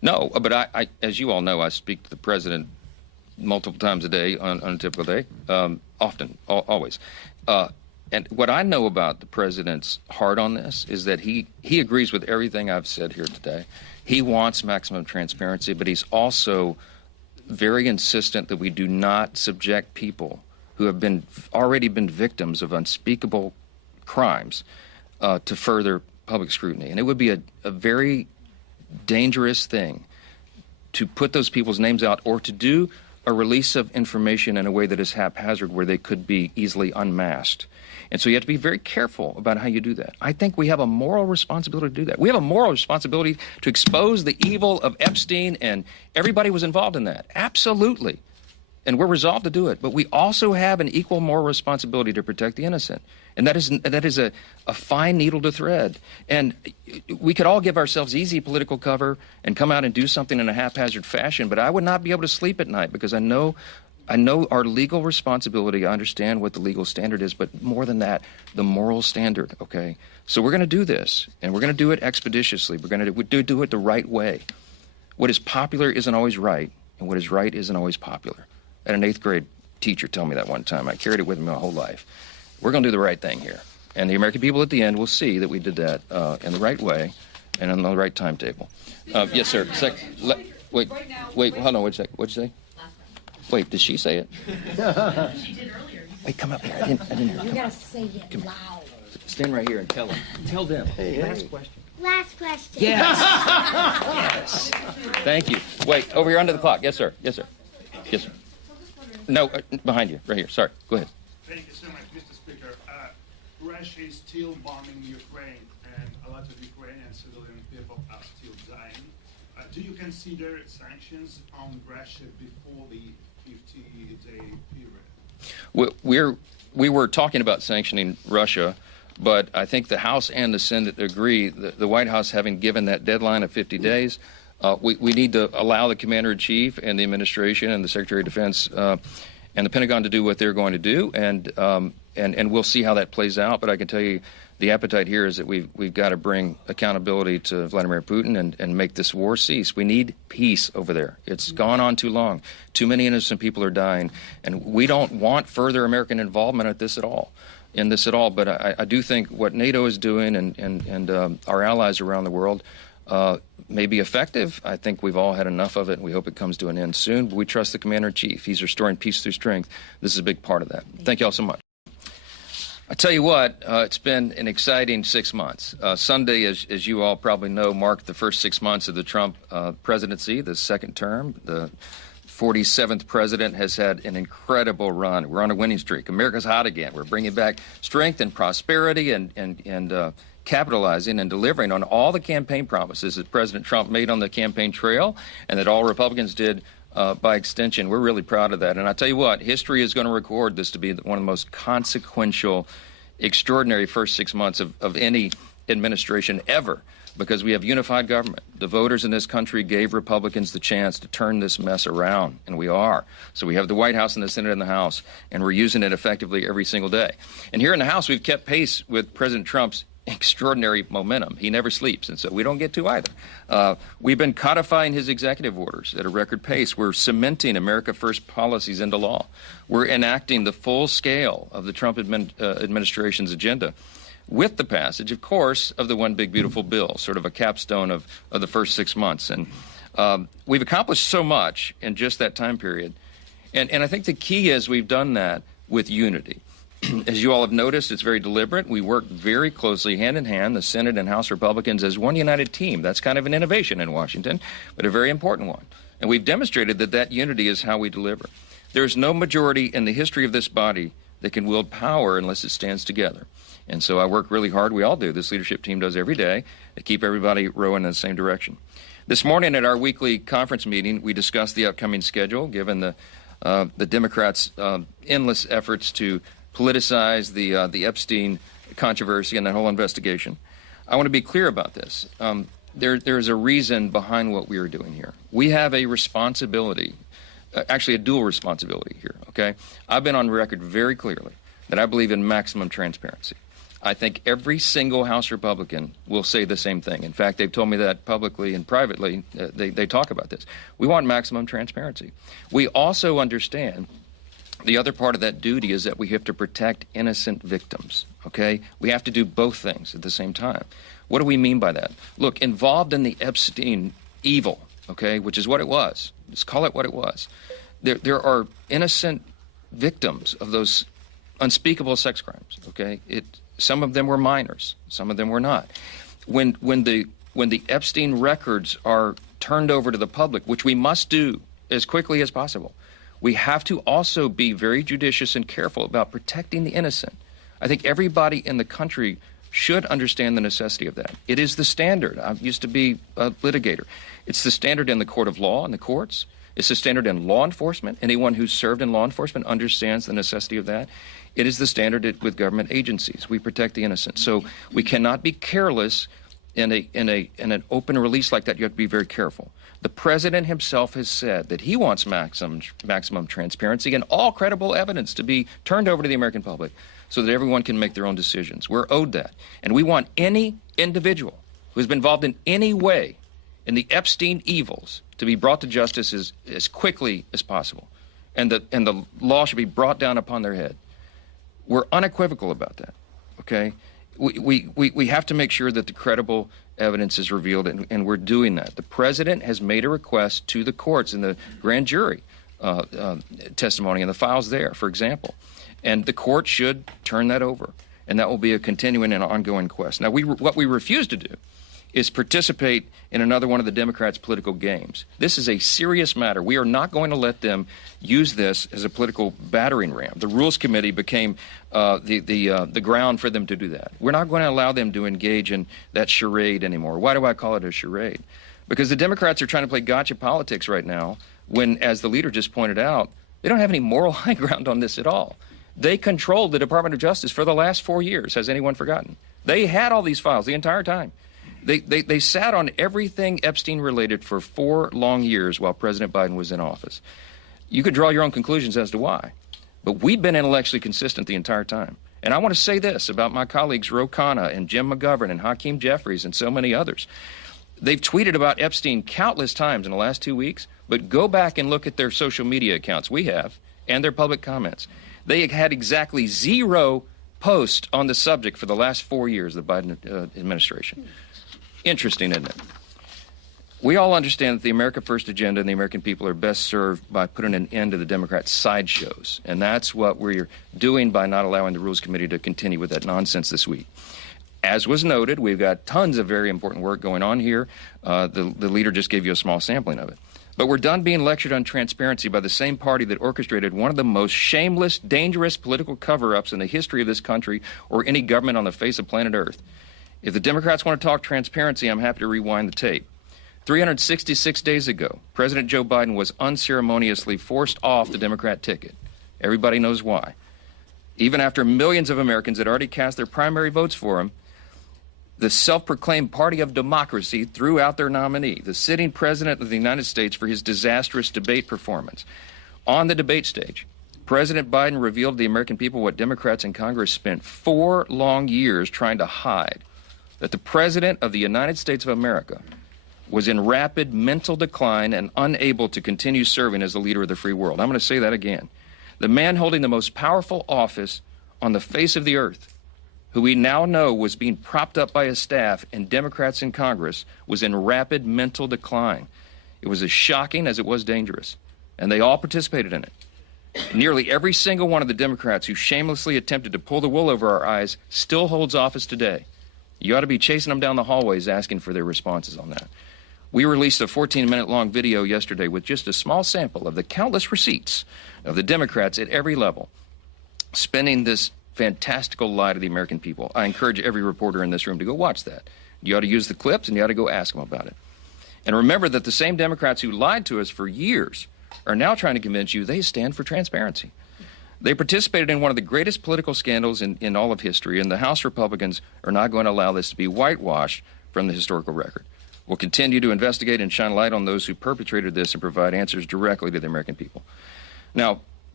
No, but I, as you all know, I speak to the president multiple times a day on a typical day, often, always. And what I know about the president's heart on this is that he agrees with everything I've said here today. He wants maximum transparency, but he's also very insistent that we do not subject people who have already been victims of unspeakable crimes to further public scrutiny. And it would be a very dangerous thing to put those people's names out or to do a release of information in a way that is haphazard where they could be easily unmasked. And so you have to be very careful about how you do that. I think we have a moral responsibility to do that. We have a moral responsibility to expose the evil of Epstein, and everybody was involved in that. Absolutely. And we're resolved to do it. But we also have an equal moral responsibility to protect the innocent. And that is a fine needle to thread. And we could all give ourselves easy political cover and come out and do something in a haphazard fashion, but I would not be able to sleep at night because I know our legal responsibility. I understand what the legal standard is, but more than that, the moral standard, okay? So we're going to do this, and we're going to do it expeditiously. We're going to do it the right way. What is popular isn't always right, and what is right isn't always popular. I had an 8th grade teacher tell me that one time. I carried it with me my whole life. We're going to do the right thing here. And the American people at the end will see that we did that in the right way and on the right timetable. Yes, sir. Wait, hold on, wait a second. What'd you say? Wait, did she say it? She did earlier. Wait, come up here. I didn't hear. You gotta say it loud. Stand right here and tell them. Tell them. Last question. Last question. Yes. Yes. Thank you. Wait, over here under the clock. Yes, sir. Yes, sir. Yes, sir. No, behind you, right here. Sorry. Go ahead. Thank you so much, Mr. Speaker. Russia is still bombing Ukraine, and a lot of Ukrainian civilian people are still dying. Do you consider sanctions on Russia before the 50-day period? We were talking about sanctioning Russia, but I think the House and the Senate agree. The White House, having given that deadline of 50 days, we need to allow the Commander-in-Chief and the administration and the Secretary of Defense and the Pentagon to do what they're going to do, and we'll see how that plays out. But I can tell you the appetite here is that we've got to bring accountability to Vladimir Putin and make this war cease. We need peace over there. It's gone on too long. Too many innocent people are dying, and we don't want further American involvement in this at all. But I do think what NATO is doing and our allies around the world may be effective. I think we've all had enough of it, and we hope it comes to an end soon. But we trust the Commander-in-Chief. He's restoring peace through strength. This is a big part of that. Thank you all so much. I tell you what, it's been an exciting 6 months. Sunday, as you all probably know, marked the first 6 months of the Trump presidency, the second term. The 47th president has had an incredible run. We're on a winning streak. America's hot again. We're bringing back strength and prosperity and capitalizing and delivering on all the campaign promises that President Trump made on the campaign trail and that all Republicans did by extension. We're really proud of that. And I tell you what, history is going to record this to be one of the most consequential, extraordinary first 6 months of any administration ever, because we have unified government. The voters in this country gave Republicans the chance to turn this mess around, and we are. So we have the White House and the Senate and the House, and we're using it effectively every single day. And here in the House, we've kept pace with President Trump's extraordinary momentum. He never sleeps, and so we don't get to either. We've been codifying his executive orders at a record pace. We're cementing America First policies into law. We're enacting the full scale of the Trump administration's agenda with the passage, of course, of the One Big Beautiful Bill, sort of a capstone of the first 6 months. And we've accomplished so much in just that time period. And I think the key is we've done that with unity. As you all have noticed, it's very deliberate. We work very closely, hand in hand, the Senate and House Republicans, as one united team. That's kind of an innovation in Washington, but a very important one. And we've demonstrated that that unity is how we deliver. There's no majority in the history of this body that can wield power unless it stands together. And so I work really hard. We all do. This leadership team does every day to keep everybody rowing in the same direction. This morning at our weekly conference meeting, we discussed the upcoming schedule, given the Democrats' endless efforts to politicize the Epstein controversy and that whole investigation. I want to be clear about this. There's a reason behind what we are doing here. We have a responsibility, actually a dual responsibility here, okay? I've been on record very clearly that I believe in maximum transparency. I think every single House Republican will say the same thing. In fact, they've told me that publicly and privately. They talk about this. We want maximum transparency. We also understand the other part of that duty is that we have to protect innocent victims, okay? We have to do both things at the same time. What do we mean by that? Look, involved in the Epstein evil, okay, which is what it was. Let's call it what it was. There are innocent victims of those unspeakable sex crimes, okay? Some of them were minors. Some of them were not. When the Epstein records are turned over to the public, which we must do as quickly as possible, we have to also be very judicious and careful about protecting the innocent. I think everybody in the country should understand the necessity of that. It is the standard. I used to be a litigator. It's the standard in the court of law and the courts. It's the standard in law enforcement. Anyone who's served in law enforcement understands the necessity of that. It is the standard with government agencies. We protect the innocent. So we cannot be careless in an open release like that. You have to be very careful. The president himself has said that he wants maximum transparency and all credible evidence to be turned over to the American public so that everyone can make their own decisions. We're owed that. And we want any individual who has been involved in any way in the Epstein evils to be brought to justice as quickly as possible. And the law should be brought down upon their head. We're unequivocal about that, okay? We have to make sure that the credible evidence is revealed, and we're doing that. The president has made a request to the courts in the grand jury testimony and the files there, for example. And the court should turn that over, and that will be a continuing and ongoing quest. Now, what we refuse to do is participate in another one of the Democrats' political games. This is a serious matter. We are not going to let them use this as a political battering ram. The Rules Committee became the ground for them to do that. We're not going to allow them to engage in that charade anymore. Why do I call it a charade? Because the Democrats are trying to play gotcha politics right now when, as the leader just pointed out, they don't have any moral high ground on this at all. They controlled the Department of Justice for the last 4 years. Has anyone forgotten? They had all these files the entire time. They sat on everything Epstein related for 4 long years while President Biden was in office. You could draw your own conclusions as to why. But we've been intellectually consistent the entire time. And I want to say this about my colleagues Ro Khanna and Jim McGovern and Hakeem Jeffries and so many others. They've tweeted about Epstein countless times in the last 2 weeks, but go back and look at their social media accounts, we have, and their public comments. They had exactly 0 posts on the subject for the last 4 years of the Biden administration. Interesting, isn't it? We all understand that the America First agenda and the American people are best served by putting an end to the Democrats' sideshows. And that's what we're doing by not allowing the Rules Committee to continue with that nonsense this week. As was noted, we've got tons of very important work going on here. The leader just gave you a small sampling of it. But we're done being lectured on transparency by the same party that orchestrated one of the most shameless, dangerous political cover-ups in the history of this country or any government on the face of planet Earth. If the Democrats want to talk transparency, I'm happy to rewind the tape. 366 days ago, President Joe Biden was unceremoniously forced off the Democrat ticket. Everybody knows why. Even after millions of Americans had already cast their primary votes for him, the self-proclaimed party of democracy threw out their nominee, the sitting president of the United States, for his disastrous debate performance. On the debate stage, President Biden revealed to the American people what Democrats in Congress spent 4 long years trying to hide, that the President of the United States of America was in rapid mental decline and unable to continue serving as the leader of the free world. I'm going to say that again. The man holding the most powerful office on the face of the earth, who we now know was being propped up by his staff and Democrats in Congress, was in rapid mental decline. It was as shocking as it was dangerous, and they all participated in it. Nearly every single one of the Democrats who shamelessly attempted to pull the wool over our eyes still holds office today. You ought to be chasing them down the hallways asking for their responses on that. We released a 14-minute long video yesterday with just a small sample of the countless receipts of the Democrats at every level spinning this fantastical lie to the American people. I encourage every reporter in this room to go watch that. You ought to use the clips and you ought to go ask them about it. And remember that the same Democrats who lied to us for years are now trying to convince you they stand for transparency. They participated in one of the greatest political scandals in all of history, and the House Republicans are not going to allow this to be whitewashed from the historical record. We'll continue to investigate and shine light on those who perpetrated this and provide answers directly to the American people. Now,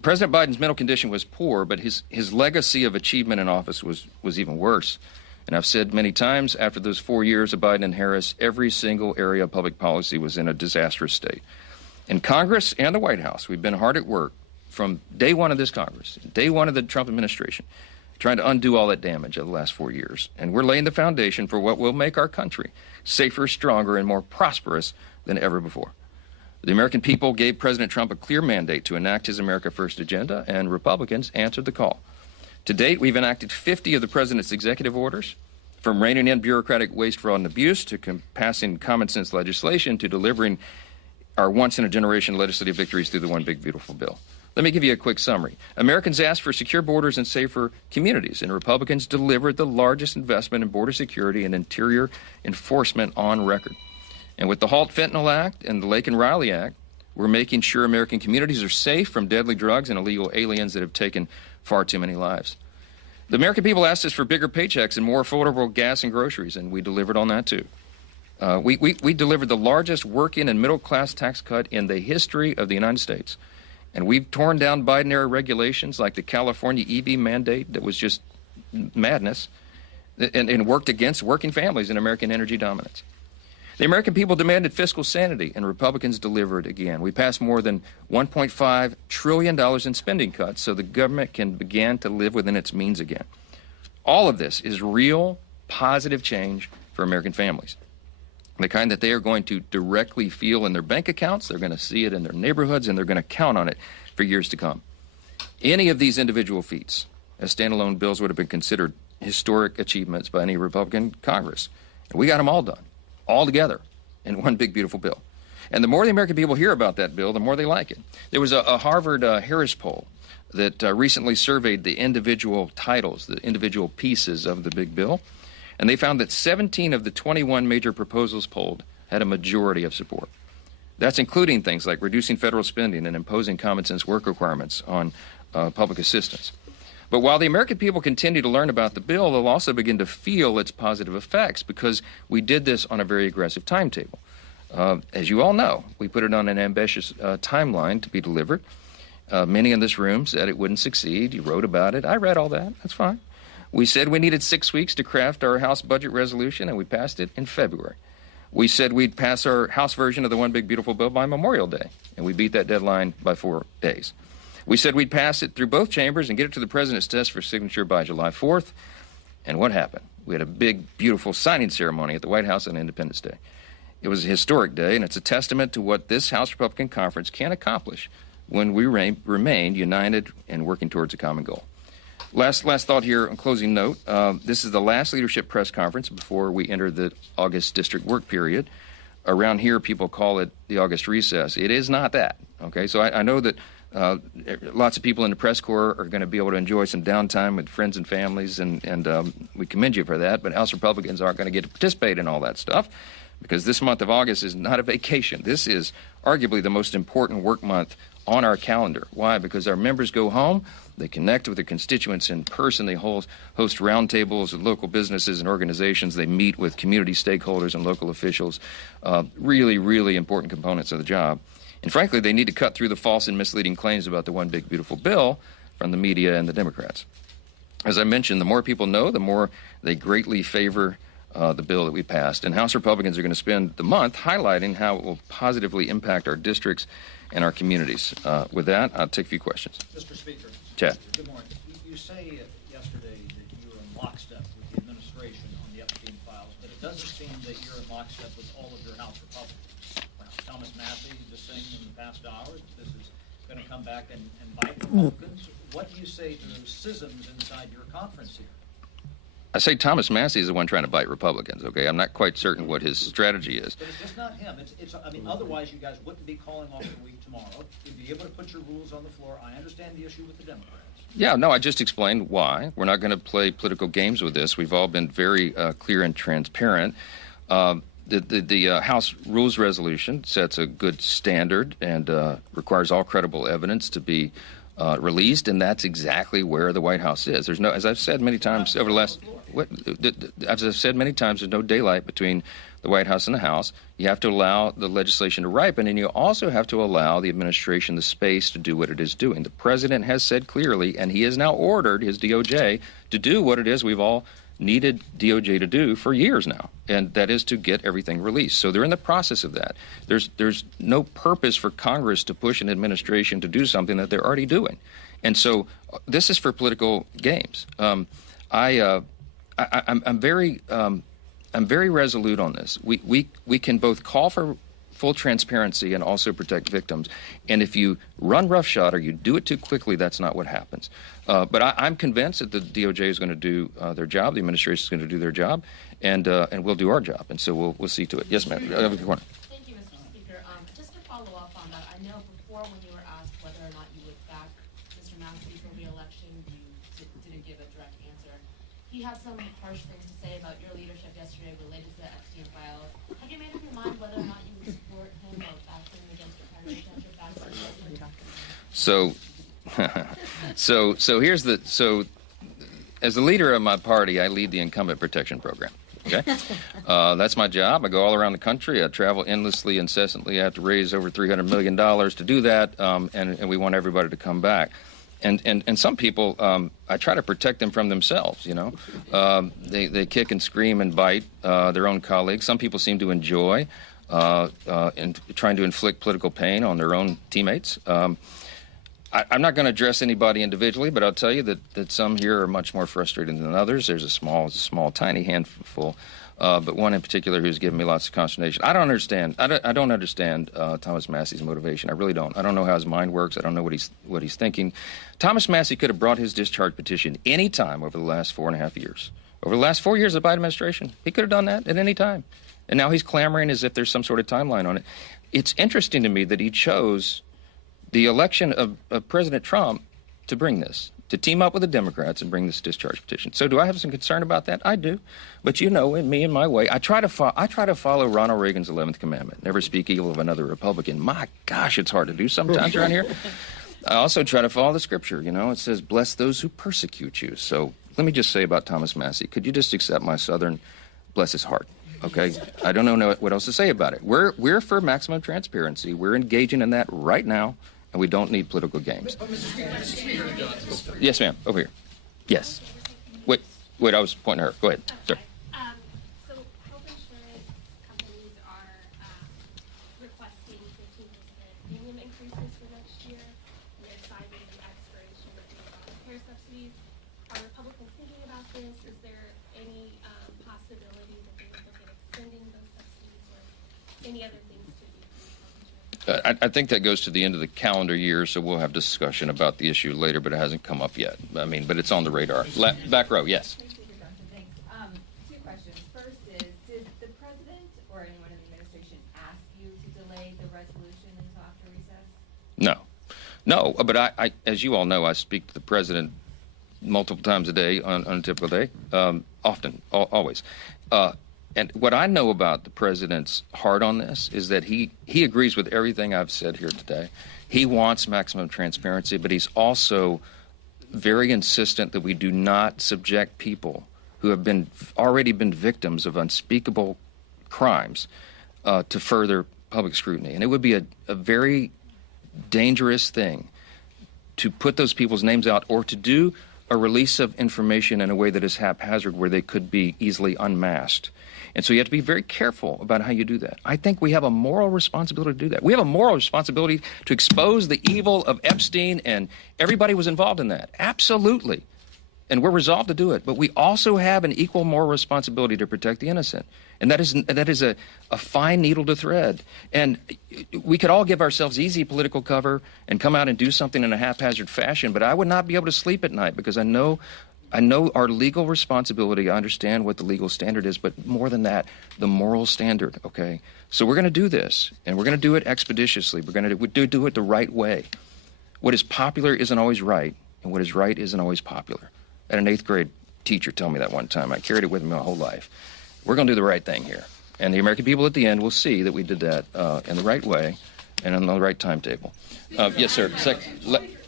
President Biden's mental condition was poor, but his legacy of achievement in office was even worse. And I've said many times, after those 4 years of Biden and Harris, every single area of public policy was in a disastrous state. In Congress and the White House, we've been hard at work from day one of this Congress, day one of the Trump administration, trying to undo all that damage of the last 4 years. And we're laying the foundation for what will make our country safer, stronger, and more prosperous than ever before. The American people gave President Trump a clear mandate to enact his America First agenda, and Republicans answered the call. To date, we've enacted 50 of the president's executive orders, from reining in bureaucratic waste, fraud, and abuse, to passing common sense legislation, to delivering our once-in-a-generation legislative victories through the One Big Beautiful Bill. Let me give you a quick summary. Americans asked for secure borders and safer communities, and Republicans delivered the largest investment in border security and interior enforcement on record. And with the Halt Fentanyl Act and the Lake and Riley Act, we're making sure American communities are safe from deadly drugs and illegal aliens that have taken far too many lives. The American people asked us for bigger paychecks and more affordable gas and groceries, and we delivered on that too. We delivered the largest working and middle-class tax cut in the history of the United States. And we've torn down Biden-era regulations like the California EV mandate that was just madness, and worked against working families and American energy dominance. The American people demanded fiscal sanity, and Republicans delivered again. We passed more than $1.5 trillion in spending cuts so the government can begin to live within its means again. All of this is real, positive change for American families. The kind that they are going to directly feel in their bank accounts, they're going to see it in their neighborhoods, and they're going to count on it for years to come. Any of these individual feats as standalone bills would have been considered historic achievements by any Republican Congress. And we got them all done, all together, in one big, beautiful bill. And the more the American people hear about that bill, the more they like it. There was a Harvard Harris poll that recently surveyed the individual titles, the individual pieces of the big bill. And they found that 17 of the 21 major proposals polled had a majority of support. That's including things like reducing federal spending and imposing common sense work requirements on public assistance. But while the American people continue to learn about the bill, they'll also begin to feel its positive effects because we did this on a very aggressive timetable. As you all know, we put it on an ambitious timeline to be delivered. Many in this room said it wouldn't succeed. You wrote about it. I read all that. That's fine. We said we needed 6 weeks to craft our House budget resolution, and we passed it in February. We said we'd pass our House version of the One Big Beautiful Bill by Memorial Day, and we beat that deadline by 4 days. We said we'd pass it through both chambers and get it to the president's desk for signature by July 4th. And what happened? We had a big, beautiful signing ceremony at the White House on Independence Day. It was a historic day, and it's a testament to what this House Republican Conference can accomplish when we remain united and working towards a common goal. Last thought here, on closing note, this is the last leadership press conference before we enter the August district work period. Around here, people call it the August recess. It is not that, okay? So I know that lots of people in the press corps are going to be able to enjoy some downtime with friends and families, and we commend you for that, but House Republicans aren't going to get to participate in all that stuff because this month of August is not a vacation. This is arguably the most important work month on our calendar. Why? Because our members go home, they connect with their constituents in person, they host roundtables with local businesses and organizations, they meet with community stakeholders and local officials, really, really important components of the job. And frankly, they need to cut through the false and misleading claims about the One Big Beautiful Bill from the media and the Democrats. As I mentioned, the more people know, the more they greatly favor the bill that we passed. And House Republicans are going to spend the month highlighting how it will positively impact our districts and our communities. With that, I'll take a few questions. Mr. Speaker. Chad. Good morning. You say yesterday that you were in lockstep with the administration on the Epstein files, but it doesn't seem that you're in lockstep with all of your House Republicans. Well, Thomas Massie just saying in the past hours that this is going to come back and bite Republicans. What do you say to those schisms inside your conference here? I say Thomas Massie is the one trying to bite Republicans, okay? I'm not quite certain what his strategy is. But it's just not him. I mean, otherwise you guys wouldn't be calling off the week tomorrow. You'd be able to put your rules on the floor. I understand the issue with the Democrats. Yeah, no, I just explained why. We're not going to play political games with this. We've all been very clear and transparent. The House Rules Resolution sets a good standard and requires all credible evidence to be released, and that's exactly where the White House is. There's no, as I've said many times over the last, as I've said many times, there's no daylight between the White House and the House. You have to allow the legislation to ripen, and you also have to allow the administration the space to do what it is doing. The president has said clearly, and he has now ordered his DOJ to do what it is we've all needed DOJ to do for years now, and that is to get everything released. So they're in the process of that. There's no purpose for Congress to push an administration to do something that they're already doing. And so this is for political games. I'm very resolute on this. We can both call for full transparency and also protect victims. And if you run roughshod or you do it too quickly, that's not what happens. But I'm convinced that the DOJ is going to do their job, the administration is going to do their job, and we'll do our job. And so we'll see to it. Yes, ma'am. Thank you, Mr. Speaker. Just to follow up on that, I know before when you were asked whether or not you would back Mr. Massie for re-election, you didn't give a direct answer. He had some harsh things to say about your leadership yesterday related to the Epstein files. Have you made up your mind whether or not you would support him or back him against your primary candidate back to So as the leader of my party, I lead the incumbent protection program. Okay, that's my job. I go all around the country. I travel endlessly, incessantly. I have to raise over $300 million to do that, and we want everybody to come back. And some people, I try to protect them from themselves, you know. They kick and scream and bite their own colleagues. Some people seem to enjoy trying to inflict political pain on their own teammates. I'm not going to address anybody individually, but I'll tell you that some here are much more frustrated than others. There's a small, tiny handful, but one in particular who's given me lots of consternation. I don't understand Thomas Massie's motivation. I really don't. I don't know how his mind works. I don't know what he's thinking. Thomas Massie could have brought his discharge petition any time over the last 4.5 years. Over the last 4 years of the Biden administration, he could have done that at any time. And now he's clamoring as if there's some sort of timeline on it. It's interesting to me that he chose the election of President Trump to bring this, to team up with the Democrats and bring this discharge petition. So do I have some concern about that? I do. But you know, in me and my way, I try to follow Ronald Reagan's 11th commandment, never speak evil of another Republican. My gosh, it's hard to do sometimes around here. I also try to follow the scripture. You know, it says, bless those who persecute you. So let me just say about Thomas Massie, could you just accept my Southern, bless his heart? Okay, I don't know what else to say about it. We're for maximum transparency. We're engaging in that right now. And we don't need political games. Yes, ma'am. Over here. Yes. Wait. I was pointing at her. Go ahead, sir. So health insurance companies are requesting 15% premium increases for next year. And they're citing the expiration of the care subsidies. Are Republicans thinking about this? Is there any possibility that they would look at extending those subsidies or any other things to do? I think that goes to the end of the calendar year, so we'll have discussion about the issue later, but it hasn't come up yet. I mean, but it's on the radar. Back row, yes. Thanks. Two questions. First is, did the president or anyone in the administration ask you to delay the resolution until after recess? No, but I, as you all know, I speak to the president multiple times a day on a typical day, often, always. And what I know about the president's heart on this is that he agrees with everything I've said here today. He wants maximum transparency, but he's also very insistent that we do not subject people who have already been victims of unspeakable crimes to further public scrutiny. And it would be a very dangerous thing to put those people's names out or to do a release of information in a way that is haphazard where they could be easily unmasked. And so you have to be very careful about how you do that. I think we have a moral responsibility to do that. We have a moral responsibility to expose the evil of Epstein, and everybody was involved in that. Absolutely. And we're resolved to do it. But we also have an equal moral responsibility to protect the innocent. And that is a fine needle to thread. And we could all give ourselves easy political cover and come out and do something in a haphazard fashion, but I would not be able to sleep at night because I know our legal responsibility. I understand what the legal standard is, but more than that, the moral standard, okay? So we're going to do this, and we're going to do it expeditiously. We're going to do it the right way. What is popular isn't always right, and what is right isn't always popular. I had an 8th grade teacher tell me that one time. I carried it with me my whole life. We're going to do the right thing here. And the American people at the end will see that we did that in the right way and on the right timetable. Yes, sir.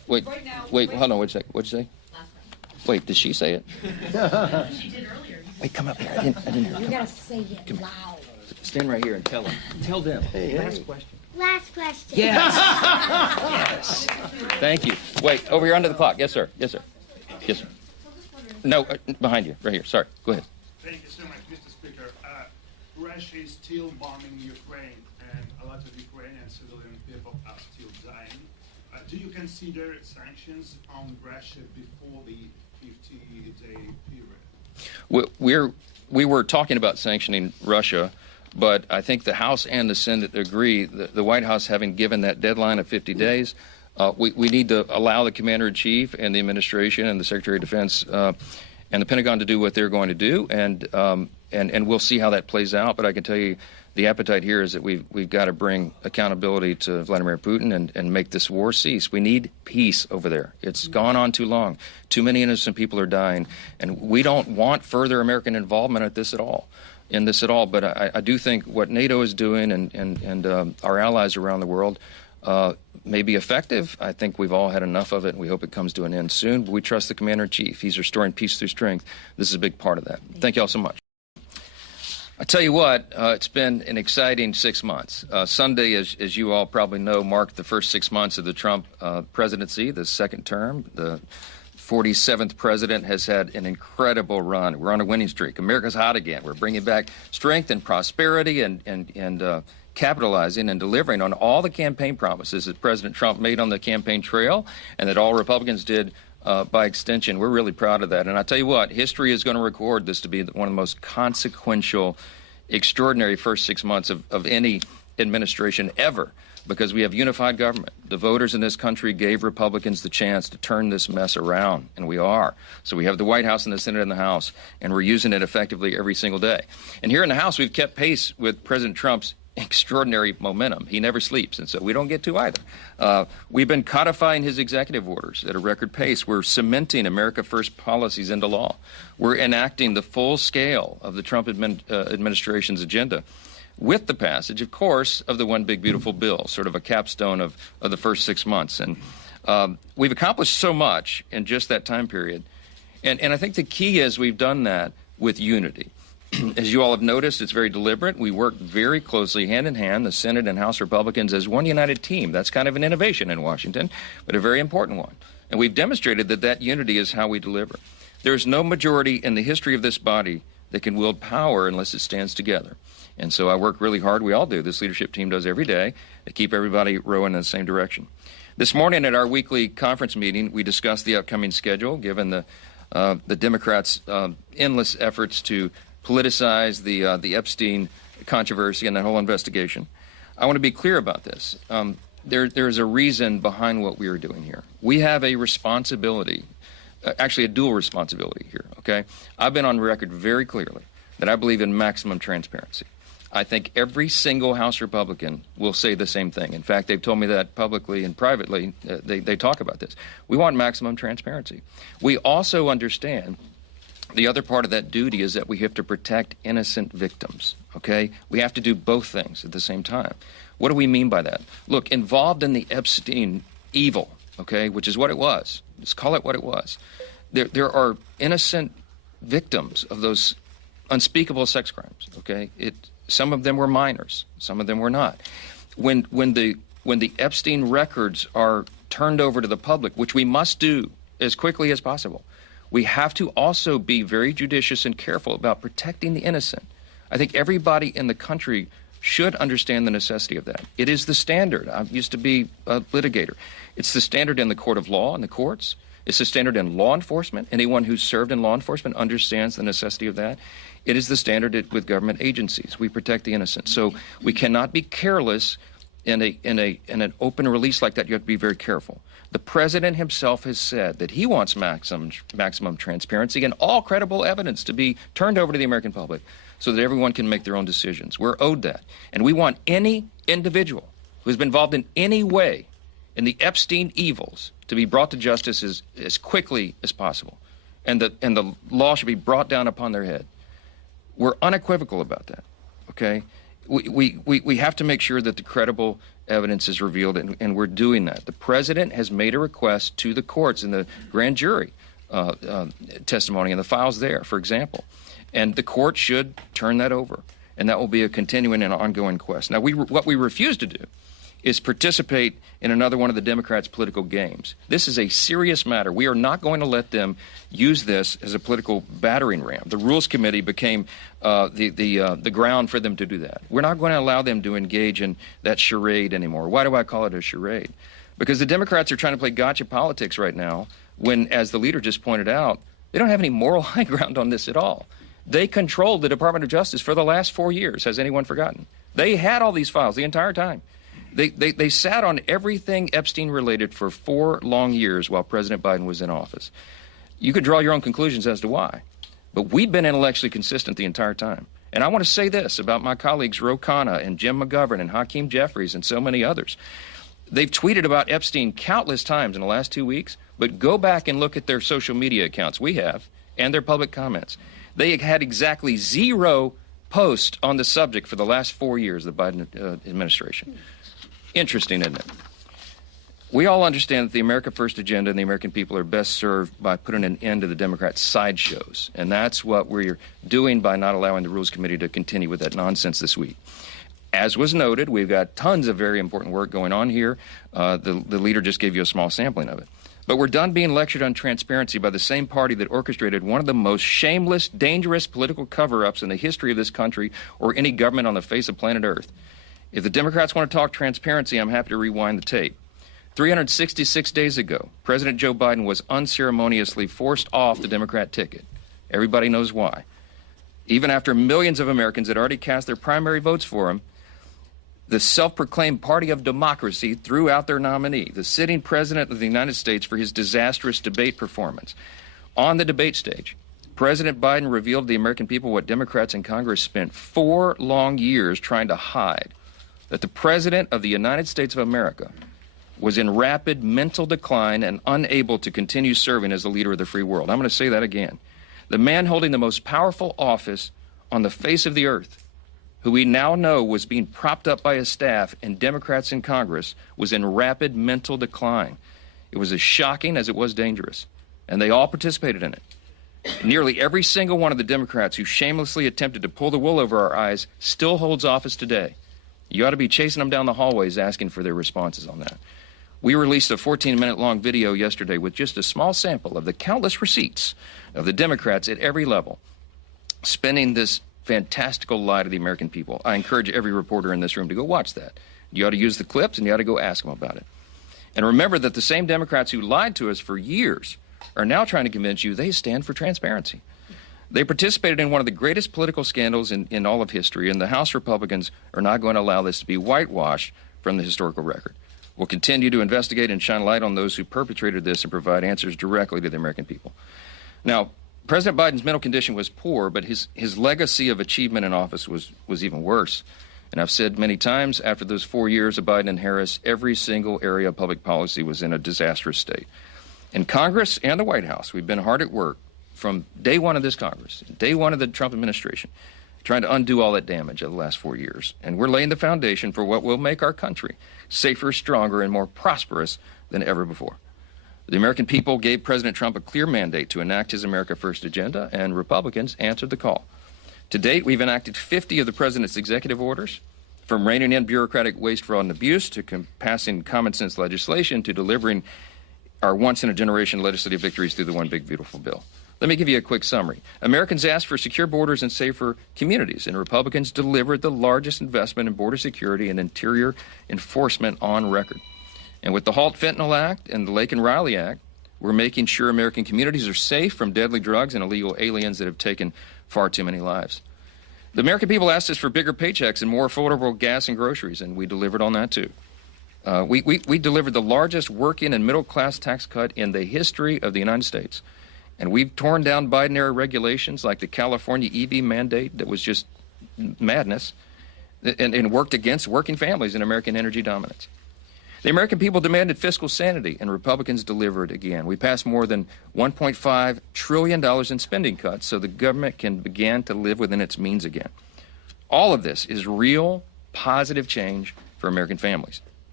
Wait, Right now, wait, wait. hold on, wait a second. What'd you say? Wait, did she say it? She did earlier. Wait, come up here. I didn't hear. You Come gotta say it loud. Stand right here and tell them. Tell them. Last question. Last question. Yes. Yes. Thank you. Wait, over here under the clock. Yes, sir. Yes, sir. Yes, sir. No, behind you, right here. Sorry. Go ahead. Thank you so much, Mr. Speaker. Russia is still bombing Ukraine, and a lot of Ukrainian civilian people are still dying. Do you consider sanctions on Russia before the 50-day period? We were talking about sanctioning Russia, but I think the House and the Senate agree that the White House, having given that deadline of 50 days, we need to allow the Commander-in-Chief and the administration and the Secretary of Defense and the Pentagon to do what they're going to do, and we'll see how that plays out. But I can tell you the appetite here is that we've got to bring accountability to Vladimir Putin and make this war cease. We need peace over there. It's gone on too long. Too many innocent people are dying, and we don't want further American involvement in this at all. But I do think what NATO is doing and our allies around the world may be effective. I think we've all had enough of it, and we hope it comes to an end soon. But we trust the Commander-in-Chief. He's restoring peace through strength. This is a big part of that. Thank you all so much. I tell you what, it's been an exciting 6 months. Sunday, as you all probably know, marked the first 6 months of the Trump presidency, the second term. The 47th president has had an incredible run. We're on a winning streak. America's hot again. We're bringing back strength and prosperity and capitalizing and delivering on all the campaign promises that President Trump made on the campaign trail and that all Republicans did by extension. We're really proud of that. And I tell you what, history is going to record this to be one of the most consequential, extraordinary first 6 months of any administration ever, because we have unified government. The voters in this country gave Republicans the chance to turn this mess around, and we are. So we have the White House and the Senate and the House, and we're using it effectively every single day. And here in the House, we've kept pace with President Trump's extraordinary momentum. He never sleeps, and so we don't get to either. We've been codifying his executive orders at a record pace. We're cementing America First policies into law. We're enacting the full scale of the Trump administration's agenda, with the passage, of course, of the One Big Beautiful Bill, sort of a capstone of the first 6 months. And we've accomplished so much in just that time period. And I think the key is we've done that with unity. As you all have noticed, it's very deliberate. We work very closely, hand in hand, the Senate and House Republicans, as one united team. That's kind of an innovation in Washington, but a very important one. And we've demonstrated that that unity is how we deliver. There's no majority in the history of this body that can wield power unless it stands together. And so I work really hard. We all do. This leadership team does every day to keep everybody rowing in the same direction. This morning at our weekly conference meeting, we discussed the upcoming schedule, given the Democrats' endless efforts to politicize the Epstein controversy and that whole investigation. I want to be clear about this. There's a reason behind what we are doing here. We have a responsibility, actually a dual responsibility here, okay? I've been on record very clearly that I believe in maximum transparency. I think every single House Republican will say the same thing. In fact, they've told me that publicly and privately. They talk about this. We want maximum transparency. We also understand the other part of that duty is that we have to protect innocent victims, okay? We have to do both things at the same time. What do we mean by that? Look, involved in the Epstein evil, okay, which is what it was. Let's call it what it was. There are innocent victims of those unspeakable sex crimes, okay? Some of them were minors. Some of them were not. When the Epstein records are turned over to the public, which we must do as quickly as possible, we have to also be very judicious and careful about protecting the innocent. I think everybody in the country should understand the necessity of that. It is the standard. I used to be a litigator. It's the standard in the court of law and the courts. It's the standard in law enforcement. Anyone who's served in law enforcement understands the necessity of that. It is the standard with government agencies. We protect the innocent. So we cannot be careless in an open release like that. You have to be very careful. The president himself has said that he wants maximum transparency and all credible evidence to be turned over to the American public so that everyone can make their own decisions. We're owed that. And we want any individual who has been involved in any way in the Epstein evils to be brought to justice as quickly as possible. And the law should be brought down upon their head. We're unequivocal about that, okay? We have to make sure that the credible evidence is revealed, and we're doing that. The president has made a request to the courts in the grand jury testimony and the files there, for example. And the court should turn that over, and that will be a continuing and ongoing quest. Now, what we refuse to do is participate in another one of the Democrats' political games. This is a serious matter. We are not going to let them use this as a political battering ram. The Rules Committee became the ground for them to do that. We're not going to allow them to engage in that charade anymore. Why do I call it a charade? Because the Democrats are trying to play gotcha politics right now when, as the leader just pointed out, they don't have any moral high ground on this at all. They controlled the Department of Justice for the last 4 years. Has anyone forgotten? They had all these files the entire time. They sat on everything Epstein related for 4 long years while President Biden was in office. You could draw your own conclusions as to why, but we've been intellectually consistent the entire time. And I want to say this about my colleagues Ro Khanna and Jim McGovern and Hakeem Jeffries and so many others. They've tweeted about Epstein countless times in the last 2 weeks, but go back and look at their social media accounts, we have, and their public comments. They had exactly 0 posts on the subject for the last 4 years of the Biden administration. Interesting, isn't it? We all understand that the America First agenda and the American people are best served by putting an end to the Democrats' sideshows. And that's what we're doing by not allowing the Rules Committee to continue with that nonsense this week. As was noted, we've got tons of very important work going on here. The leader just gave you a small sampling of it. But we're done being lectured on transparency by the same party that orchestrated one of the most shameless, dangerous political cover-ups in the history of this country or any government on the face of planet Earth. If the Democrats want to talk transparency, I'm happy to rewind the tape. 366 days ago, President Joe Biden was unceremoniously forced off the Democrat ticket. Everybody knows why. Even after millions of Americans had already cast their primary votes for him, the self-proclaimed party of democracy threw out their nominee, the sitting president of the United States, for his disastrous debate performance. On the debate stage, President Biden revealed to the American people what Democrats in Congress spent 4 long years trying to hide, that the President of the United States of America was in rapid mental decline and unable to continue serving as the leader of the free world. I'm going to say that again. The man holding the most powerful office on the face of the earth, who we now know was being propped up by his staff and Democrats in Congress, was in rapid mental decline. It was as shocking as it was dangerous, and they all participated in it. Nearly every single one of the Democrats who shamelessly attempted to pull the wool over our eyes still holds office today. You ought to be chasing them down the hallways asking for their responses on that. We released a 14-minute-long video yesterday with just a small sample of the countless receipts of the Democrats at every level spinning this fantastical lie to the American people. I encourage every reporter in this room to go watch that. You ought to use the clips, and you ought to go ask them about it. And remember that the same Democrats who lied to us for years are now trying to convince you they stand for transparency. They participated in one of the greatest political scandals in all of history, and the House Republicans are not going to allow this to be whitewashed from the historical record. We'll continue to investigate and shine light on those who perpetrated this and provide answers directly to the American people. Now, President Biden's mental condition was poor, but his legacy of achievement in office was even worse. And I've said many times, after those 4 years of Biden and Harris, every single area of public policy was in a disastrous state. In Congress and the White House, we've been hard at work from day one of this Congress, day one of the Trump administration, trying to undo all that damage of the last 4 years. And we're laying the foundation for what will make our country safer, stronger, and more prosperous than ever before. The American people gave President Trump a clear mandate to enact his America First agenda, and Republicans answered the call. To date, we've enacted 50 of the president's executive orders, from reining in bureaucratic waste, fraud, and abuse, to passing common sense legislation, to delivering our once-in-a-generation legislative victories through the One Big Beautiful Bill. Let me give you a quick summary. Americans asked for secure borders and safer communities, and Republicans delivered the largest investment in border security and interior enforcement on record. And with the Halt Fentanyl Act and the Lake and Riley Act, we're making sure American communities are safe from deadly drugs and illegal aliens that have taken far too many lives. The American people asked us for bigger paychecks and more affordable gas and groceries, and we delivered on that too. We delivered the largest working and middle-class tax cut in the history of the United States. And we've torn down Biden-era regulations like the California EV mandate that was just madness, and worked against working families and American energy dominance. The American people demanded fiscal sanity, and Republicans delivered again. We passed more than $1.5 trillion in spending cuts so the government can begin to live within its means again. All of this is real, positive change for American families.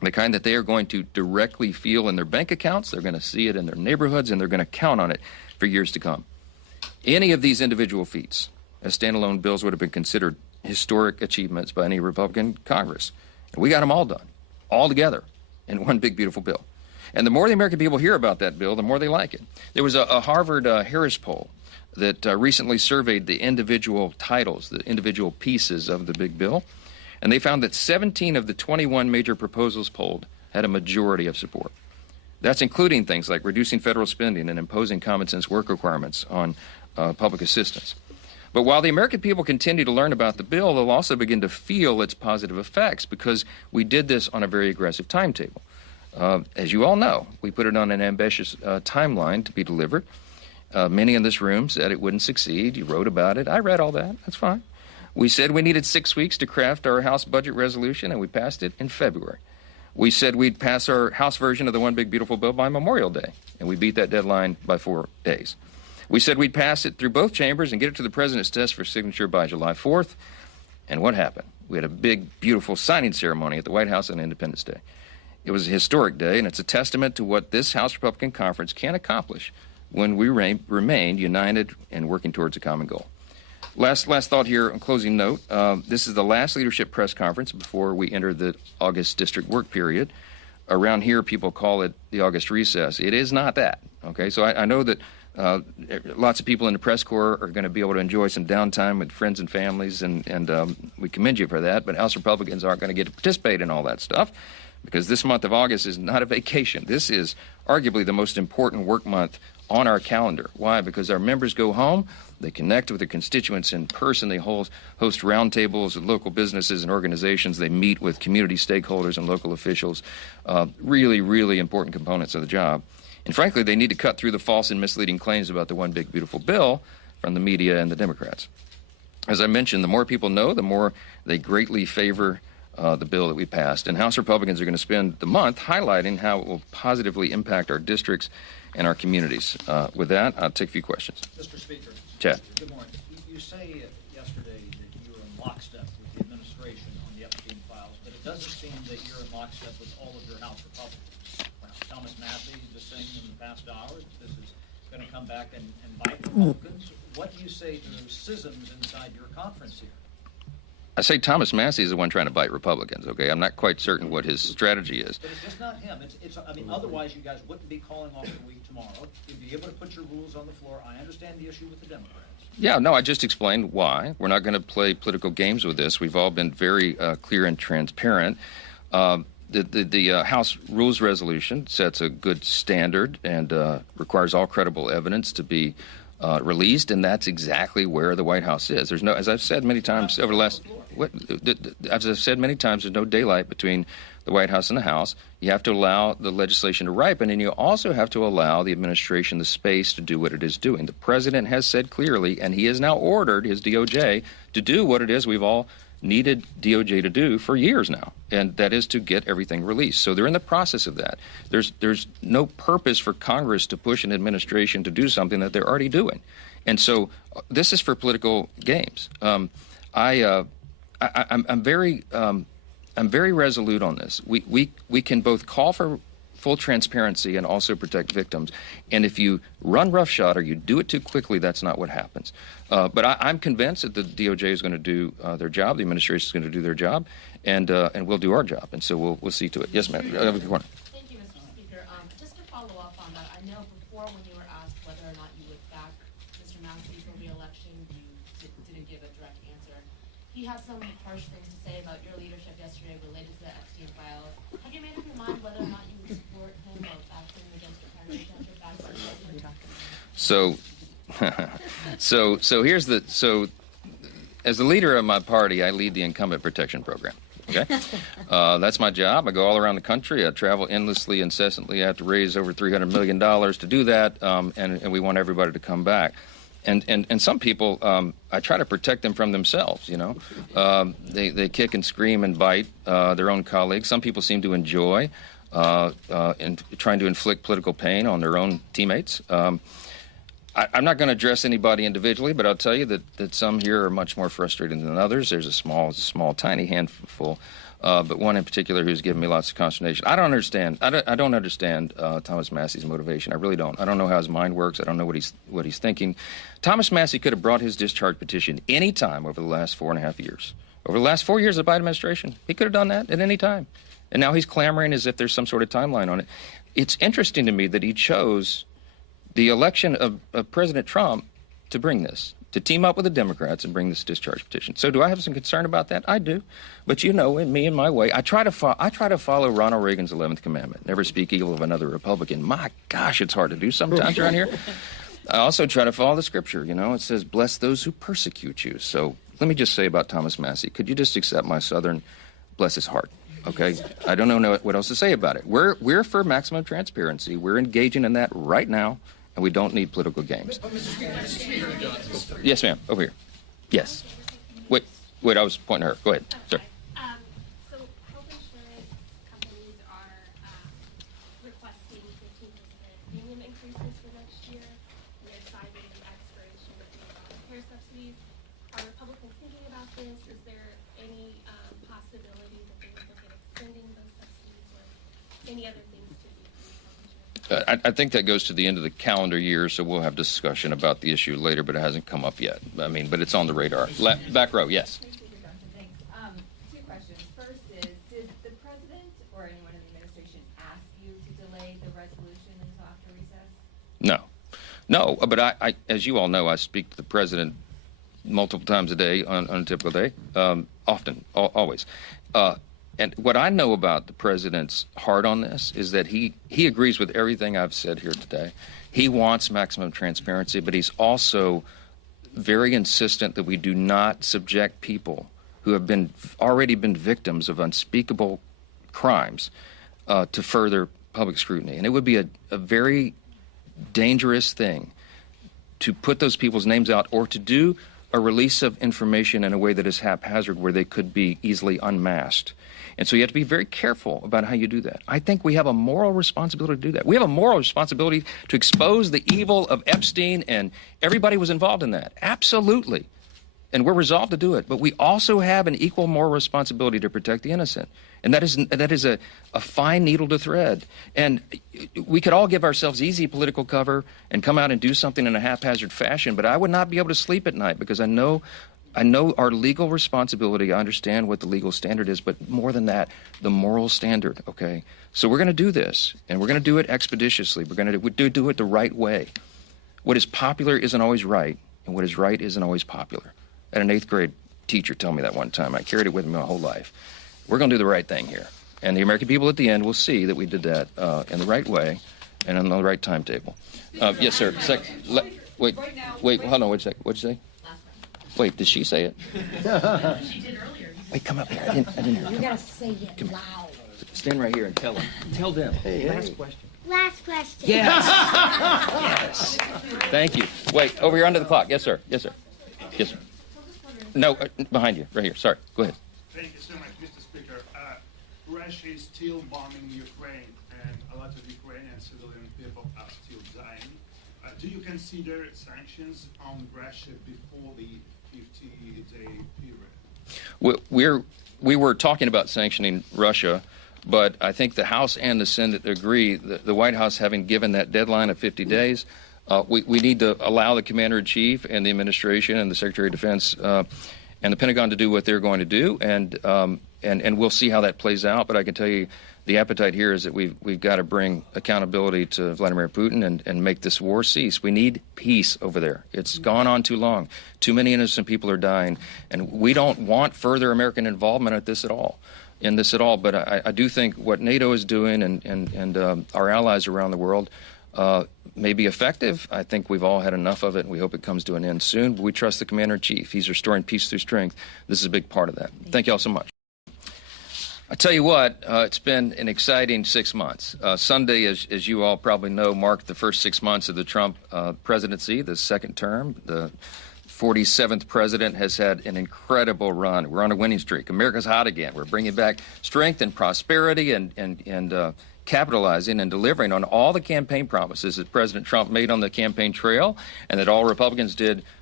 the kind that they are going to directly feel in their bank accounts, they're going to see it in their neighborhoods, and they're going to count on it for years to come. Any of these individual feats as standalone bills would have been considered historic achievements by any Republican Congress. And we got them all done, all together, in one big, beautiful bill. And the more the American people hear about that bill, the more they like it. There was a Harvard Harris poll that recently surveyed the individual titles, the individual pieces of the big bill, and they found that 17 of the 21 major proposals polled had a majority of support. That's including things like reducing federal spending and imposing common sense work requirements on public assistance. But while the American people continue to learn about the bill, they'll also begin to feel its positive effects because we did this on a very aggressive timetable. As you all know, we put it on an ambitious timeline to be delivered. Many in this room said it wouldn't succeed. You wrote about it. I read all that. That's fine. We said we needed 6 weeks to craft our House budget resolution, and we passed it in February. We said we'd pass our House version of the One Big Beautiful Bill by Memorial Day, and we beat that deadline by 4 days. We said we'd pass it through both chambers and get it to the president's desk for signature by July 4th. And what happened? We had a big, beautiful signing ceremony at the White House on Independence Day. It was a historic day, and it's a testament to what this House Republican Conference can accomplish when we remain united and working towards a common goal. Last thought here, on closing note. This is the last leadership press conference before we enter the August district work period. Around here, people call it the August recess. It is not that, okay? So I know that lots of people in the press corps are going to be able to enjoy some downtime with friends and families, and we commend you for that, but House Republicans aren't going to get to participate in all that stuff because this month of August is not a vacation. This is arguably the most important work month on our calendar. Why? Because our members go home, they connect with their constituents in person, they host roundtables with local businesses and organizations, they meet with community stakeholders and local officials, really, really important components of the job. And frankly, they need to cut through the false and misleading claims about the One Big Beautiful Bill from the media and the Democrats. As I mentioned, the more people know, the more they greatly favor the bill that we passed. And House Republicans are going to spend the month highlighting how it will positively impact our districts and our communities. With that, I'll take a few questions. Mr. Speaker. Chad. Good morning. You say yesterday that you were in lockstep with the administration on the Epstein files, but it doesn't seem that you're in lockstep with all of your House Republicans. Thomas Massie just saying in the past hour this is going to come back and bite Republicans. What do you say to those schisms inside your conference here? I say Thomas Massie is the one trying to bite Republicans, okay? I'm not quite certain what his strategy is. But it's just not him. I mean, otherwise you guys wouldn't be calling off the week tomorrow. You'd be able to put your rules on the floor. I understand the issue with the Democrats. Yeah, no, I just explained why. We're not going to play political games with this. We've all been very clear and transparent. The House Rules Resolution sets a good standard and requires all credible evidence to be released, and that's exactly where the White House is. There's no, as I've said many times over the last, as I've said many times, there's no daylight between the White House and the House. You have to allow the legislation to ripen, and you also have to allow the administration the space to do what it is doing. The president has said clearly, and he has now ordered his DOJ to do what it is we've all needed DOJ to do for years now, and that is to get everything released. So they're in the process of that. There's no purpose for Congress to push an administration to do something that they're already doing. And so this is for political games. I'm very resolute on this. We can both call for full transparency and also protect victims. And if you run roughshod or you do it too quickly, that's not what happens. But I'm convinced that the DOJ is going to do their job, the administration is going to do their job, and we'll do our job. And so we'll see to it. Yes, ma'am. Thank you, Mr. Speaker. Just to follow up on that, I know before when you were asked whether or not you would back Mr. Massie for re-election, you didn't give a direct answer. He had some harsh things to say about your leadership yesterday related to the Epstein files. Have you made up your mind whether or not you would support him or back him against your primary candidate back to So as the leader of my party, I lead the incumbent protection program. Okay, that's my job. I go all around the country. I travel endlessly, incessantly. I have to raise over $300 million to do that, and we want everybody to come back. And some people, I try to protect them from themselves, you know. They kick and scream and bite their own colleagues. Some people seem to enjoy trying to inflict political pain on their own teammates. I'm not going to address anybody individually, but I'll tell you that some here are much more frustrated than others. There's a small, tiny handful but one in particular who's given me lots of consternation. I don't understand. I don't understand Thomas Massie's motivation. I really don't. I don't know how his mind works. I don't know what he's thinking. Thomas Massie could have brought his discharge petition any time over the last 4.5 years. Over the last 4 years of the Biden administration, he could have done that at any time. And now he's clamoring as if there's some sort of timeline on it. It's interesting to me that he chose the election of President Trump to bring this, to team up with the Democrats and bring this discharge petition. So do I have some concern about that? I do. But you know, in me and my way, I try to follow Ronald Reagan's 11th commandment, never speak evil of another Republican. My gosh, it's hard to do sometimes around here. I also try to follow the scripture. You know, it says, bless those who persecute you. So let me just say about Thomas Massie, could you just accept my Southern, bless his heart? Okay, I don't know what else to say about it. We're for maximum transparency. We're engaging in that right now, and we don't need political games. Yes, ma'am. Over here. Yes. Wait. I was pointing at her. Go ahead, sir. So health insurance companies are requesting 15% premium increases for next year. They're citing the expiration of the care subsidies. Are Republicans thinking about this? Is there any possibility that they would look at extending those subsidies or any other things to decrease health insurance? I think that goes to the end of the calendar year, so we'll have discussion about the issue later, but it hasn't come up yet. I mean, but it's on the radar. Back row, yes. Thanks. Two questions. First is, did the president or anyone in the administration ask you to delay the resolution until after recess? No, but I, as you all know, I speak to the president multiple times a day on a typical day, often, always. And what I know about the president's heart on this is that he agrees with everything I've said here today. He wants maximum transparency, but he's also very insistent that we do not subject people who have already been victims of unspeakable crimes to further public scrutiny. And it would be a very dangerous thing to put those people's names out or to do a release of information in a way that is haphazard where they could be easily unmasked. And so you have to be very careful about how you do that. I think we have a moral responsibility to do that. We have a moral responsibility to expose the evil of Epstein, and everybody was involved in that. Absolutely. And we're resolved to do it. But we also have an equal moral responsibility to protect the innocent. And that is a fine needle to thread. And we could all give ourselves easy political cover and come out and do something in a haphazard fashion, but I would not be able to sleep at night because I know our legal responsibility. I understand what the legal standard is, but more than that, the moral standard, okay? So we're going to do this, and we're going to do it expeditiously. We're going to do it the right way. What is popular isn't always right, and what is right isn't always popular. I had an 8th grade teacher tell me that one time. I carried it with me my whole life. We're going to do the right thing here. And the American people at the end will see that we did that in the right way and on the right timetable. Yes, sir. Wait, hold on, wait a second. What'd you say? Wait, did she say it? She did earlier. Wait, come up here. I didn't hear her. You gotta say it loud. Stand right here and tell them. Tell them. Last question. Last question. Yes. Yes. Thank you. Wait, over here under the clock. Yes, sir. Yes, sir. Yes, sir. No, behind you, right here. Sorry. Go ahead. Thank you so much, Mr. Speaker. Russia is still bombing Ukraine, and a lot of Ukrainian civilian people are still dying. Do you consider sanctions on Russia before the 50-day period? We were talking about sanctioning Russia, but I think the House and the Senate agree that the White House, having given that deadline of 50 days, we need to allow the Commander-in-Chief and the administration and the Secretary of Defense and the Pentagon to do what they're going to do, and we'll see how that plays out. But I can tell you the appetite here is that we've got to bring accountability to Vladimir Putin and make this war cease. We need peace over there. It's gone on too long. Too many innocent people are dying, and we don't want further American involvement in this at all. But I do think what NATO is doing and our allies around the world may be effective. I think we've all had enough of it, and we hope it comes to an end soon. But we trust the Commander-in-Chief. He's restoring peace through strength. This is a big part of that. Thank you all so much. I tell you what, it's been an exciting 6 months. Sunday, as you all probably know, marked the first 6 months of the Trump presidency, the second term. The 47th president has had an incredible run. We're on a winning streak. America's hot again. We're bringing back strength and prosperity and capitalizing and delivering on all the campaign promises that President Trump made on the campaign trail and that all Republicans did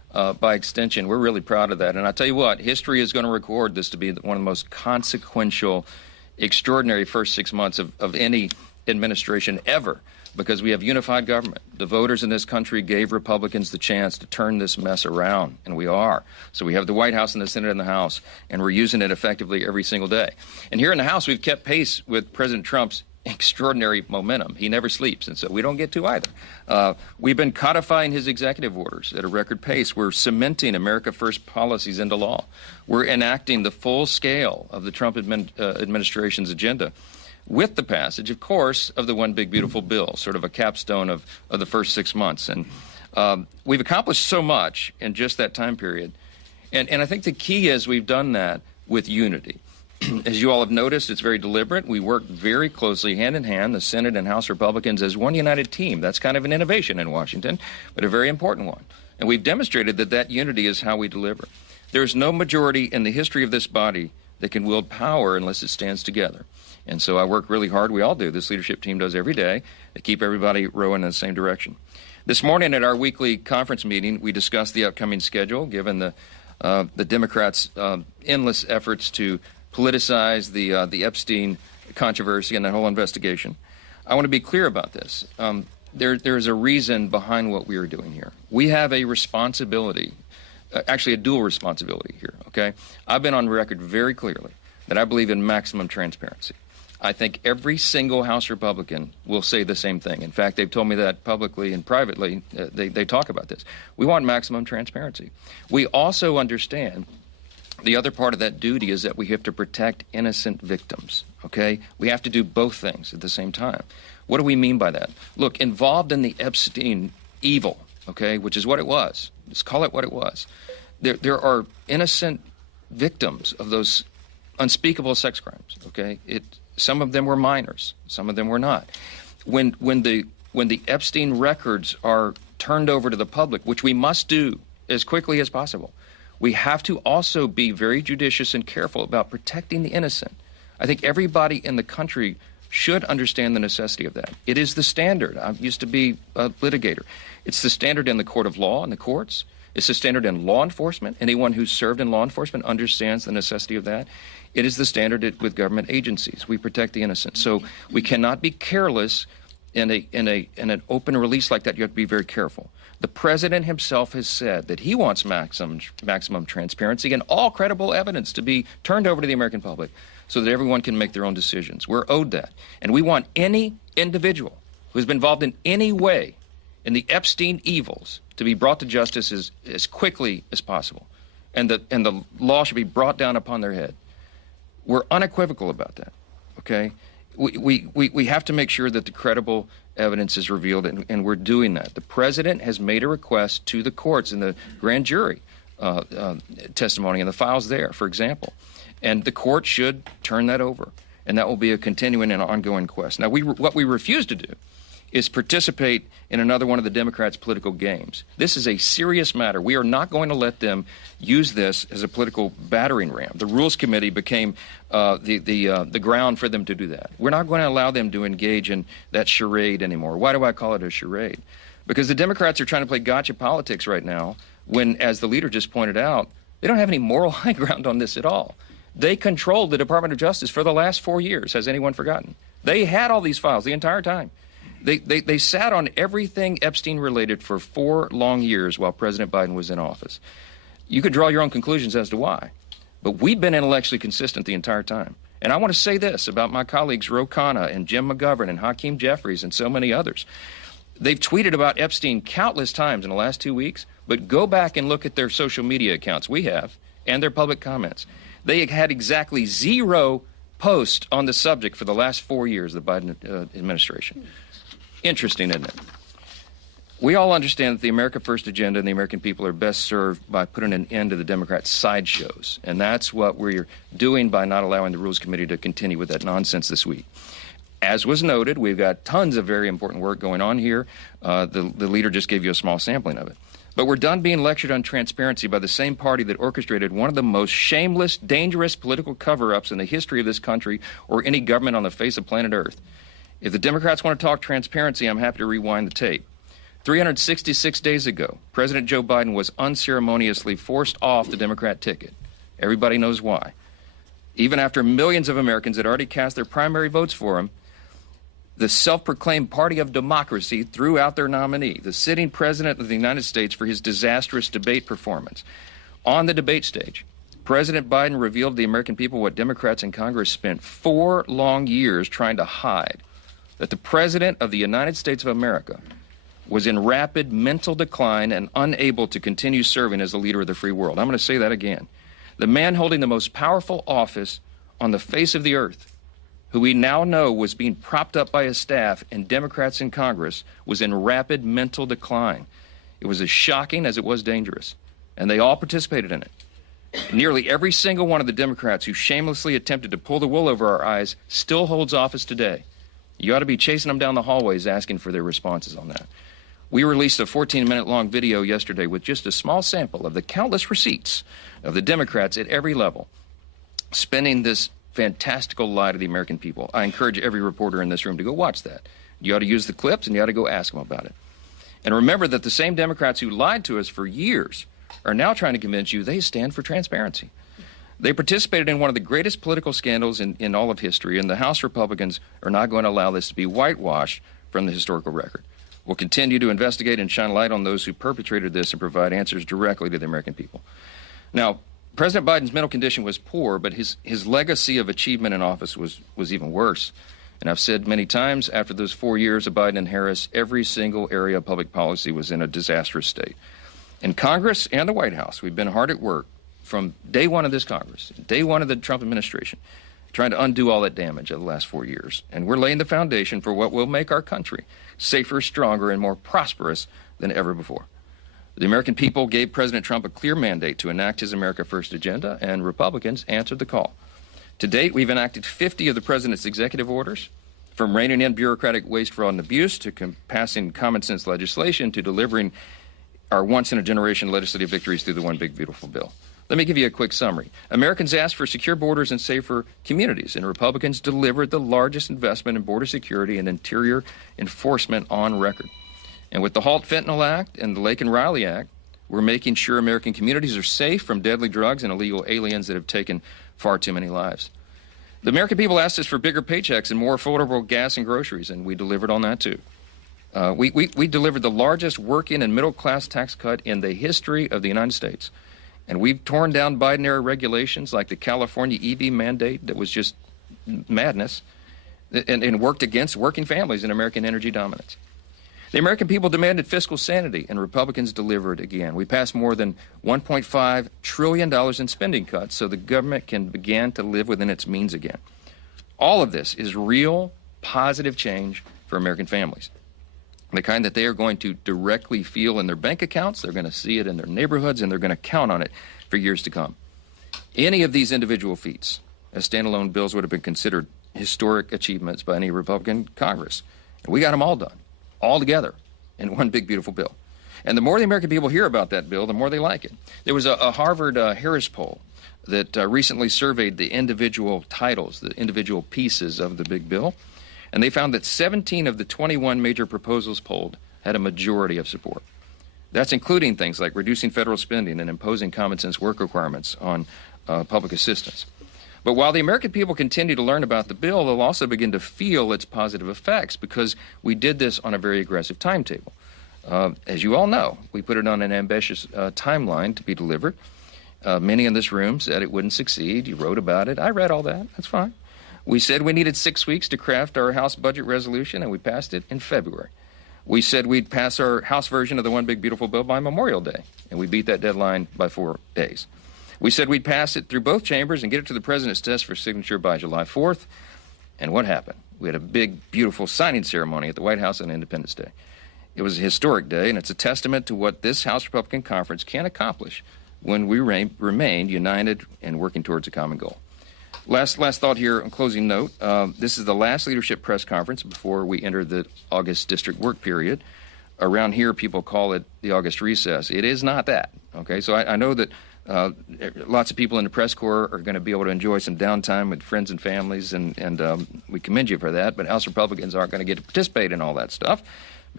by extension. We're really proud of that. And I tell you what, history is going to record this to be one of the most consequential, extraordinary first 6 months of any administration ever, because we have unified government. The voters in this country gave Republicans the chance to turn this mess around, and we are. So we have the White House and the Senate and the House, and we're using it effectively every single day. And here in the House, we've kept pace with President Trump's extraordinary momentum. He never sleeps, and so we don't get to either. We've been codifying his executive orders at a record pace. We're cementing America First policies into law. We're enacting the full scale of the Trump administration's agenda, with the passage, of course, of the One Big Beautiful Bill, sort of a capstone of the first 6 months. And we've accomplished so much in just that time period. And I think the key is we've done that with unity. As you all have noticed, it's very deliberate. We work very closely, hand in hand, the Senate and House Republicans, as one united team. That's kind of an innovation in Washington, but a very important one. And we've demonstrated that that unity is how we deliver. There's no majority in the history of this body that can wield power unless it stands together. And so I work really hard. We all do. This leadership team does every day to keep everybody rowing in the same direction. This morning at our weekly conference meeting, we discussed the upcoming schedule, given the Democrats' endless efforts to politicize the Epstein controversy and that whole investigation. I want to be clear about this. There's a reason behind what we are doing here. We have a responsibility, actually a dual responsibility here, okay? I've been on record very clearly that I believe in maximum transparency. I think every single House Republican will say the same thing. In fact, they've told me that publicly and privately. They talk about this. We want maximum transparency. We also understand the other part of that duty is that we have to protect innocent victims, okay? We have to do both things at the same time. What do we mean by that? Look, involved in the Epstein evil, okay, which is what it was. Let's call it what it was. There are innocent victims of those unspeakable sex crimes, okay? Some of them were minors, some of them were not. When the Epstein records are turned over to the public, which we must do as quickly as possible, we have to also be very judicious and careful about protecting the innocent. I think everybody in the country should understand the necessity of that. It is the standard. I used to be a litigator. It's the standard in the court of law and the courts. It's the standard in law enforcement. Anyone who's served in law enforcement understands the necessity of that. It is the standard with government agencies. We protect the innocent. So we cannot be careless in an open release like that. You have to be very careful. The president himself has said that he wants maximum transparency and all credible evidence to be turned over to the American public so that everyone can make their own decisions. We're owed that. And we want any individual who's been involved in any way in the Epstein evils to be brought to justice as quickly as possible. And the law should be brought down upon their head. We're unequivocal about that, okay? We have to make sure that the credible evidence is revealed, and we're doing that. The president has made a request to the courts in the grand jury testimony and the files there, for example. And the court should turn that over, and that will be a continuing and ongoing quest. Now, what we refuse to do is participate in another one of the Democrats' political games. This is a serious matter. We are not going to let them use this as a political battering ram. The Rules Committee became the ground for them to do that. We're not going to allow them to engage in that charade anymore. Why do I call it a charade? Because the Democrats are trying to play gotcha politics right now when, as the leader just pointed out, they don't have any moral high ground on this at all. They controlled the Department of Justice for the last 4 years. Has anyone forgotten? They had all these files the entire time. They sat on everything Epstein related for 4 long years while President Biden was in office. You could draw your own conclusions as to why. But we've been intellectually consistent the entire time. And I want to say this about my colleagues Ro Khanna and Jim McGovern and Hakeem Jeffries and so many others. They've tweeted about Epstein countless times in the last 2 weeks, but go back and look at their social media accounts, we have, and their public comments. They had exactly 0 posts on the subject for the last 4 years of the Biden administration. Interesting, isn't it? We all understand that the America First agenda and the American people are best served by putting an end to the Democrats' sideshows. And that's what we're doing by not allowing the Rules Committee to continue with that nonsense this week. As was noted, we've got tons of very important work going on here. The leader just gave you a small sampling of it. But we're done being lectured on transparency by the same party that orchestrated one of the most shameless, dangerous political cover-ups in the history of this country or any government on the face of planet Earth. If the Democrats want to talk transparency, I'm happy to rewind the tape. 366 days ago, President Joe Biden was unceremoniously forced off the Democrat ticket. Everybody knows why. Even after millions of Americans had already cast their primary votes for him, the self-proclaimed party of democracy threw out their nominee, the sitting president of the United States, for his disastrous debate performance. On the debate stage, President Biden revealed to the American people what Democrats in Congress spent 4 long years trying to hide, that the President of the United States of America was in rapid mental decline and unable to continue serving as the leader of the free world. I'm going to say that again. The man holding the most powerful office on the face of the earth, who we now know was being propped up by his staff and Democrats in Congress, was in rapid mental decline. It was as shocking as it was dangerous, and they all participated in it. Nearly every single one of the Democrats who shamelessly attempted to pull the wool over our eyes still holds office today. You ought to be chasing them down the hallways asking for their responses on that. We released a 14-minute-long video yesterday with just a small sample of the countless receipts of the Democrats at every level spinning this fantastical lie to the American people. I encourage every reporter in this room to go watch that. You ought to use the clips, and you ought to go ask them about it. And remember that the same Democrats who lied to us for years are now trying to convince you they stand for transparency. They participated in one of the greatest political scandals in all of history, and the House Republicans are not going to allow this to be whitewashed from the historical record. We'll continue to investigate and shine light on those who perpetrated this and provide answers directly to the American people. Now, President Biden's mental condition was poor, but his legacy of achievement in office was even worse. And I've said many times, after those 4 years of Biden and Harris, every single area of public policy was in a disastrous state. In Congress and the White House, we've been hard at work from day one of this Congress, day one of the Trump administration, trying to undo all that damage of the last 4 years. And we're laying the foundation for what will make our country safer, stronger, and more prosperous than ever before. The American people gave President Trump a clear mandate to enact his America First agenda, and Republicans answered the call. To date, we've enacted 50 of the president's executive orders, from reining in bureaucratic waste, fraud, and abuse, to passing common sense legislation, to delivering our once-in-a-generation legislative victories through the One Big Beautiful Bill. Let me give you a quick summary. Americans asked for secure borders and safer communities, and Republicans delivered the largest investment in border security and interior enforcement on record. And with the Halt Fentanyl Act and the Lake and Riley Act, we're making sure American communities are safe from deadly drugs and illegal aliens that have taken far too many lives. The American people asked us for bigger paychecks and more affordable gas and groceries, and we delivered on that too. We delivered the largest working and middle-class tax cut in the history of the United States. And we've torn down Biden-era regulations like the California EV mandate that was just madness, and worked against working families and American energy dominance. The American people demanded fiscal sanity, and Republicans delivered again. We passed more than $1.5 trillion in spending cuts so the government can begin to live within its means again. All of this is real, positive change for American families. The kind that they are going to directly feel in their bank accounts, they're going to see it in their neighborhoods, and they're going to count on it for years to come. Any of these individual feats as standalone bills would have been considered historic achievements by any Republican Congress. And we got them all done, all together, in one big, beautiful bill. And the more the American people hear about that bill, the more they like it. There was a Harvard Harris poll that recently surveyed the individual titles, the individual pieces of the big bill. And they found that 17 of the 21 major proposals polled had a majority of support. That's including things like reducing federal spending and imposing common sense work requirements on public assistance. But while the American people continue to learn about the bill, they'll also begin to feel its positive effects because we did this on a very aggressive timetable. As you all know, we put it on an ambitious timeline to be delivered. Many in this room said it wouldn't succeed. You wrote about it. I read all that. That's fine. We said we needed 6 weeks to craft our House budget resolution, and we passed it in February. We said we'd pass our House version of the One Big Beautiful Bill by Memorial Day, and we beat that deadline by 4 days. We said we'd pass it through both chambers and get it to the president's desk for signature by July 4th. And what happened? We had a big, beautiful signing ceremony at the White House on Independence Day. It was a historic day, and it's a testament to what this House Republican Conference can accomplish when we remain united and working towards a common goal. Last thought here, on closing note. This is the last leadership press conference before we enter the August district work period. Around here, people call it the August recess. It is not that, okay? So I know that lots of people in the press corps are going to be able to enjoy some downtime with friends and families, and we commend you for that, but House Republicans aren't going to get to participate in all that stuff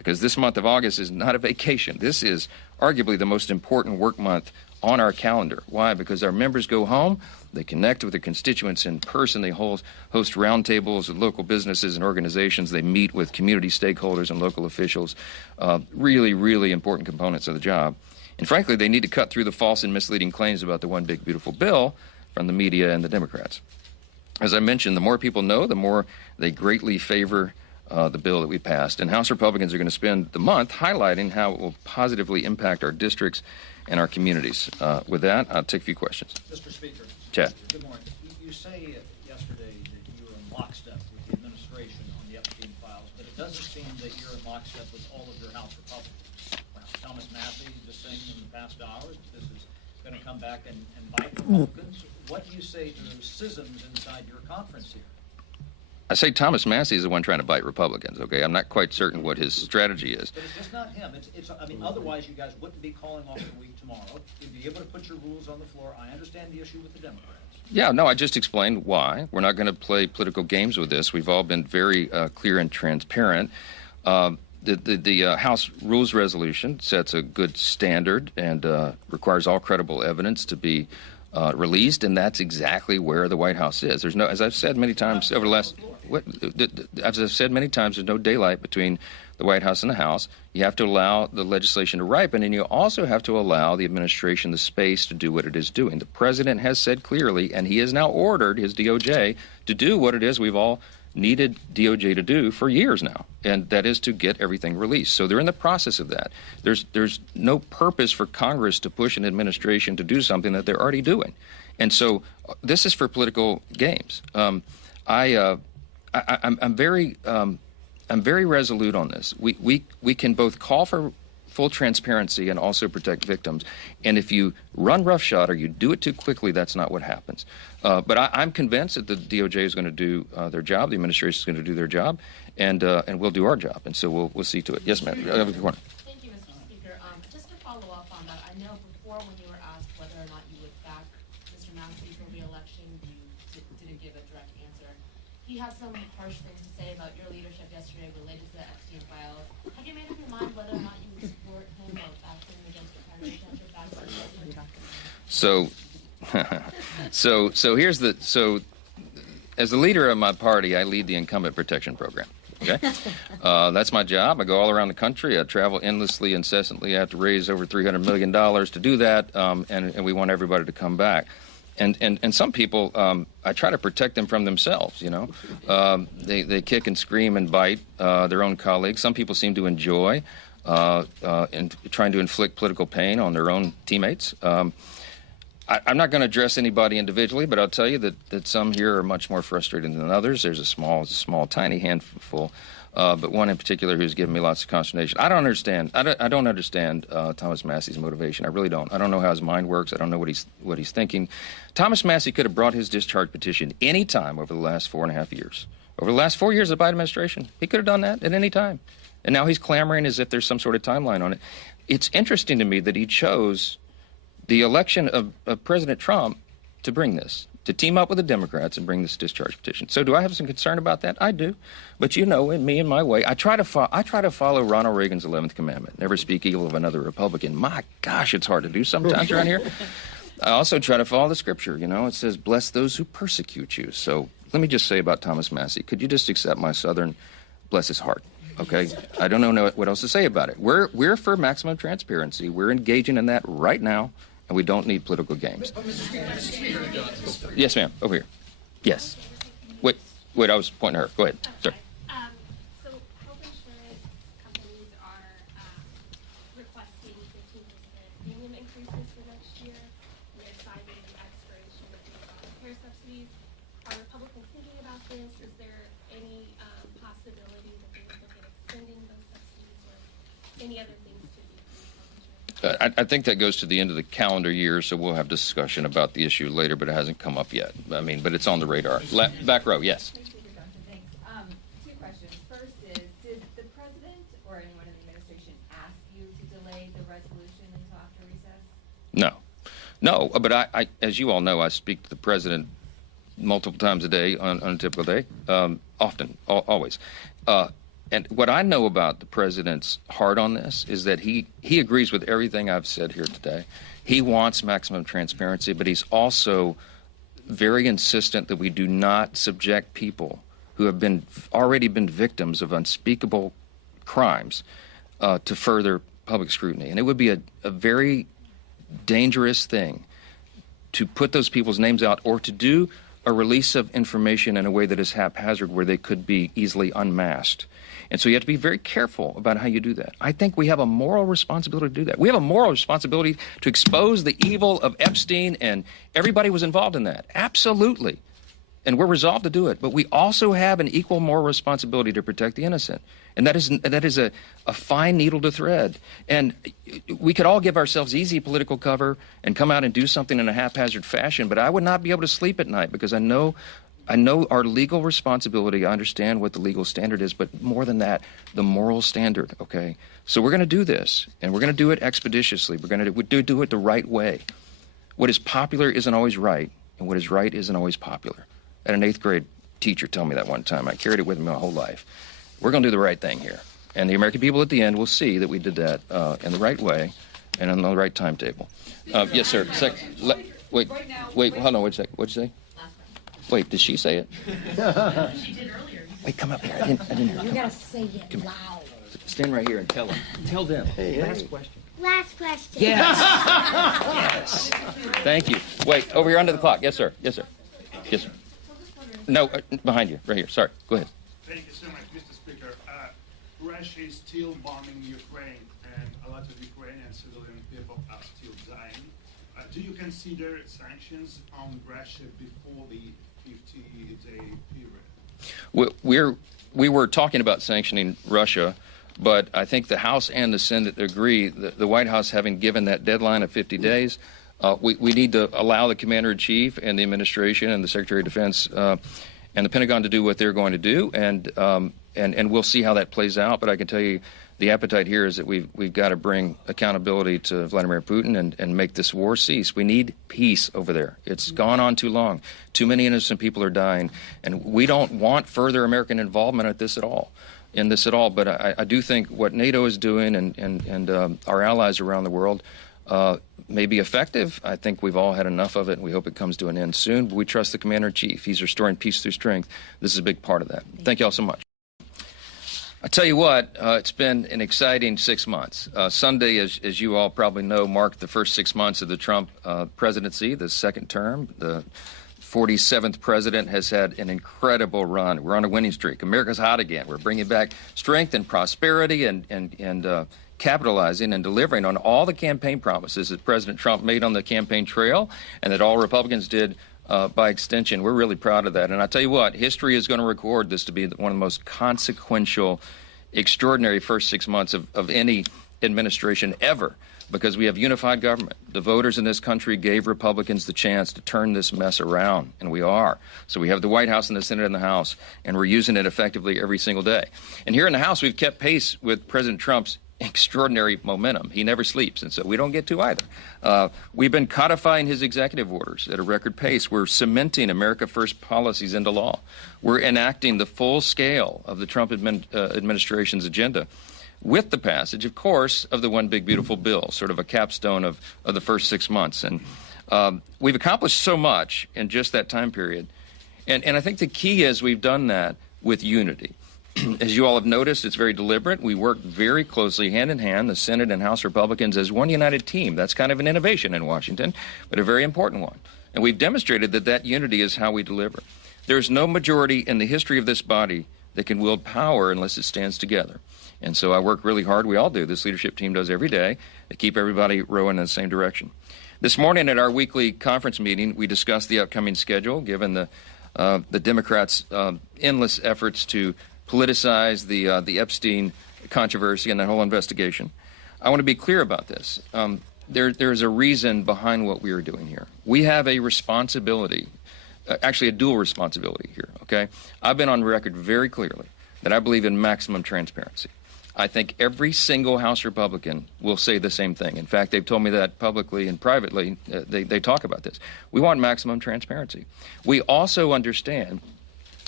because this month of August is not a vacation. This is arguably the most important work month on our calendar. Why? Because our members go home, they connect with their constituents in person, they host roundtables with local businesses and organizations, they meet with community stakeholders and local officials, really, really important components of the job. And frankly, they need to cut through the false and misleading claims about the one big beautiful bill from the media and the Democrats. As I mentioned, the more people know, the more they greatly favor the bill that we passed. And House Republicans are going to spend the month highlighting how it will positively impact our districts and our communities. With that, I'll take a few questions. Mr. Speaker. Chad. Good morning. You say yesterday that you were in lockstep with the administration on the Epstein files, but it doesn't seem that you're in lockstep with all of your House Republicans. Well, Thomas Massie just saying in the past hour that this is going to come back and bite Republicans. What do you say to those schisms inside your conference here? I say Thomas Massie is the one trying to bite Republicans, okay? I'm not quite certain what his strategy is. But it's just not him. I mean, otherwise you guys wouldn't be calling off the week tomorrow. You'd be able to put your rules on the floor. I understand the issue with the Democrats. Yeah, no, I just explained why. We're not going to play political games with this. We've all been very clear and transparent. The House Rules Resolution sets a good standard and requires all credible evidence to be released, and that's exactly where the White House is. There's no, as I've said many times over the last, as I've said many times, there's no daylight between the White House and the House. You have to allow the legislation to ripen, and you also have to allow the administration the space to do what it is doing. The president has said clearly, and he has now ordered his DOJ to do what it is we've all needed DOJ to do for years now, and that is to get everything released. So they're in the process of that. There's no purpose for Congress to push an administration to do something that they're already doing. And so this is for political games. I'm very resolute on this. We can both call for full transparency and also protect victims. And if you run roughshod or you do it too quickly, that's not what happens. But I'm convinced that the DOJ is going to do their job, the administration is going to do their job, and we'll do our job. And so we'll see to it. Yes, ma'am. Thank you, Mr. Speaker. Just to follow up on that, I know before when you were asked whether or not you would back Mr. Massie for re-election, you didn't give a direct answer. He had some harsh things to say about your leadership yesterday related to the Epstein files. Have you made up your mind whether or not you would support him or back him against the primary candidate back to the as the leader of my party, I lead the incumbent protection program. Okay, that's my job. I go all around the country. I travel endlessly, incessantly. I have to raise over $300 million to do that, and we want everybody to come back. And some people, I try to protect them from themselves, you know. They kick and scream and bite their own colleagues. Some people seem to enjoy and trying to inflict political pain on their own teammates. I'm not going to address anybody individually, but I'll tell you that some here are much more frustrated than others. There's a small, tiny handful, but one in particular who's given me lots of consternation. I don't understand. I don't understand Thomas Massie's motivation. I really don't. I don't know how his mind works. I don't know what he's thinking. Thomas Massie could have brought his discharge petition any time over the last 4.5 years. Over the last 4 years of the Biden administration, he could have done that at any time. And now he's clamoring as if there's some sort of timeline on it. It's interesting to me that he chose the election of President Trump to bring this, to team up with the Democrats and bring this discharge petition. So do I have some concern about that? I do. But you know, in me and my way, I try to follow Ronald Reagan's 11th commandment, never speak evil of another Republican. My gosh, it's hard to do sometimes around here. I also try to follow the scripture. You know, it says, bless those who persecute you. So let me just say about Thomas Massie, could you just accept my Southern, bless his heart? Okay, I don't know what else to say about it. We're for maximum transparency. We're engaging in that right now, and we don't need political games. Yes, ma'am. Over here. Yes. Wait. I was pointing at her. Go ahead, sir. So health insurance companies are requesting 15% premium increases for next year. We decided the expiration of the care subsidies. Are Republicans thinking about this? Is there any possibility that they would look at extending those subsidies or any other things to decrease health insurance? I think that goes to the end of the calendar year, so we'll have discussion about the issue later, but it hasn't come up yet. I mean, but it's on the radar. Back row, yes. Thanks. Two questions. First is, did the president or anyone in the administration ask you to delay the resolution until after recess? No, but I, as you all know, I speak to the president multiple times a day on a typical day, often, always. And what I know about the president's heart on this is that he agrees with everything I've said here today. He wants maximum transparency, but he's also very insistent that we do not subject people who have already been victims of unspeakable crimes to further public scrutiny. And it would be a very dangerous thing to put those people's names out or to do a release of information in a way that is haphazard where they could be easily unmasked. And so you have to be very careful about how you do that. I think we have a moral responsibility to do that. We have a moral responsibility to expose the evil of Epstein, and everybody was involved in that. Absolutely. And we're resolved to do it. But we also have an equal moral responsibility to protect the innocent. And that is a fine needle to thread. And we could all give ourselves easy political cover and come out and do something in a haphazard fashion, but I would not be able to sleep at night because I know our legal responsibility. I understand what the legal standard is, but more than that, the moral standard, okay? So we're going to do this, and we're going to do it expeditiously. We're going to do it the right way. What is popular isn't always right, and what is right isn't always popular. I had an 8th grade teacher tell me that one time. I carried it with me my whole life. We're going to do the right thing here. And the American people at the end will see that we did that in the right way and on the right timetable. Yes, sir. Wait, hold on, wait a second. What'd you say? Wait, did she say it? She did earlier. Wait, come up here. I didn't hear. You gotta say it loud. Stand right here and tell them. Tell them. Last question. Last question. Yes. Yes. Thank you. Wait, over here under the clock. Yes, sir. Yes, sir. Yes, sir. No, behind you, right here. Sorry. Go ahead. Thank you so much, Mr. Speaker. Russia is still bombing Ukraine, and a lot of Ukrainian civilian people are still dying. Do you consider sanctions on Russia before the 50-day period? We were talking about sanctioning Russia, but I think the House and the Senate agree that the White House, having given that deadline of 50 days, we need to allow the Commander-in-Chief and the administration and the Secretary of Defense and the Pentagon to do what they're going to do, and we'll see how that plays out. But I can tell you the appetite here is that we've got to bring accountability to Vladimir Putin and make this war cease. We need peace over there. It's gone on too long. Too many innocent people are dying, and we don't want further American involvement in this at all. But I do think what NATO is doing and our allies around the world may be effective. I think we've all had enough of it, and we hope it comes to an end soon. But we trust the Commander-in-Chief. He's restoring peace through strength. This is a big part of that. Thank you all so much. I tell you what, it's been an exciting 6 months. Sunday, as you all probably know, marked the first 6 months of the Trump presidency, the second term. The 47th president has had an incredible run. We're on a winning streak. America's hot again. We're bringing back strength and prosperity and capitalizing and delivering on all the campaign promises that President Trump made on the campaign trail and that all Republicans did by extension. We're really proud of that. And I tell you what, history is going to record this to be one of the most consequential, extraordinary first 6 months of any administration ever, because we have unified government. The voters in this country gave Republicans the chance to turn this mess around, and we are. So we have the White House and the Senate and the House, and we're using it effectively every single day. And here in the House, we've kept pace with President Trump's extraordinary momentum. He never sleeps, and so we don't get to either. We've been codifying his executive orders at a record pace. We're cementing America First policies into law. We're enacting the full scale of the Trump administration's agenda with the passage, of course, of the One Big Beautiful Bill, sort of a capstone of the first 6 months. And we've accomplished so much in just that time period. And I think the key is we've done that with unity. As you all have noticed, it's very deliberate. We work very closely, hand in hand, the Senate and House Republicans as one united team. That's kind of an innovation in Washington, but a very important one. And we've demonstrated that that unity is how we deliver. There's no majority in the history of this body that can wield power unless it stands together. And so I work really hard. We all do. This leadership team does every day to keep everybody rowing in the same direction. This morning at our weekly conference meeting, we discussed the upcoming schedule, given the Democrats' endless efforts to politicize the Epstein controversy and that whole investigation. I want to be clear about this. There's a reason behind what we are doing here. We have a responsibility, actually a dual responsibility here, okay? I've been on record very clearly that I believe in maximum transparency. I think every single House Republican will say the same thing. In fact, they've told me that publicly and privately. They talk about this. We want maximum transparency. We also understand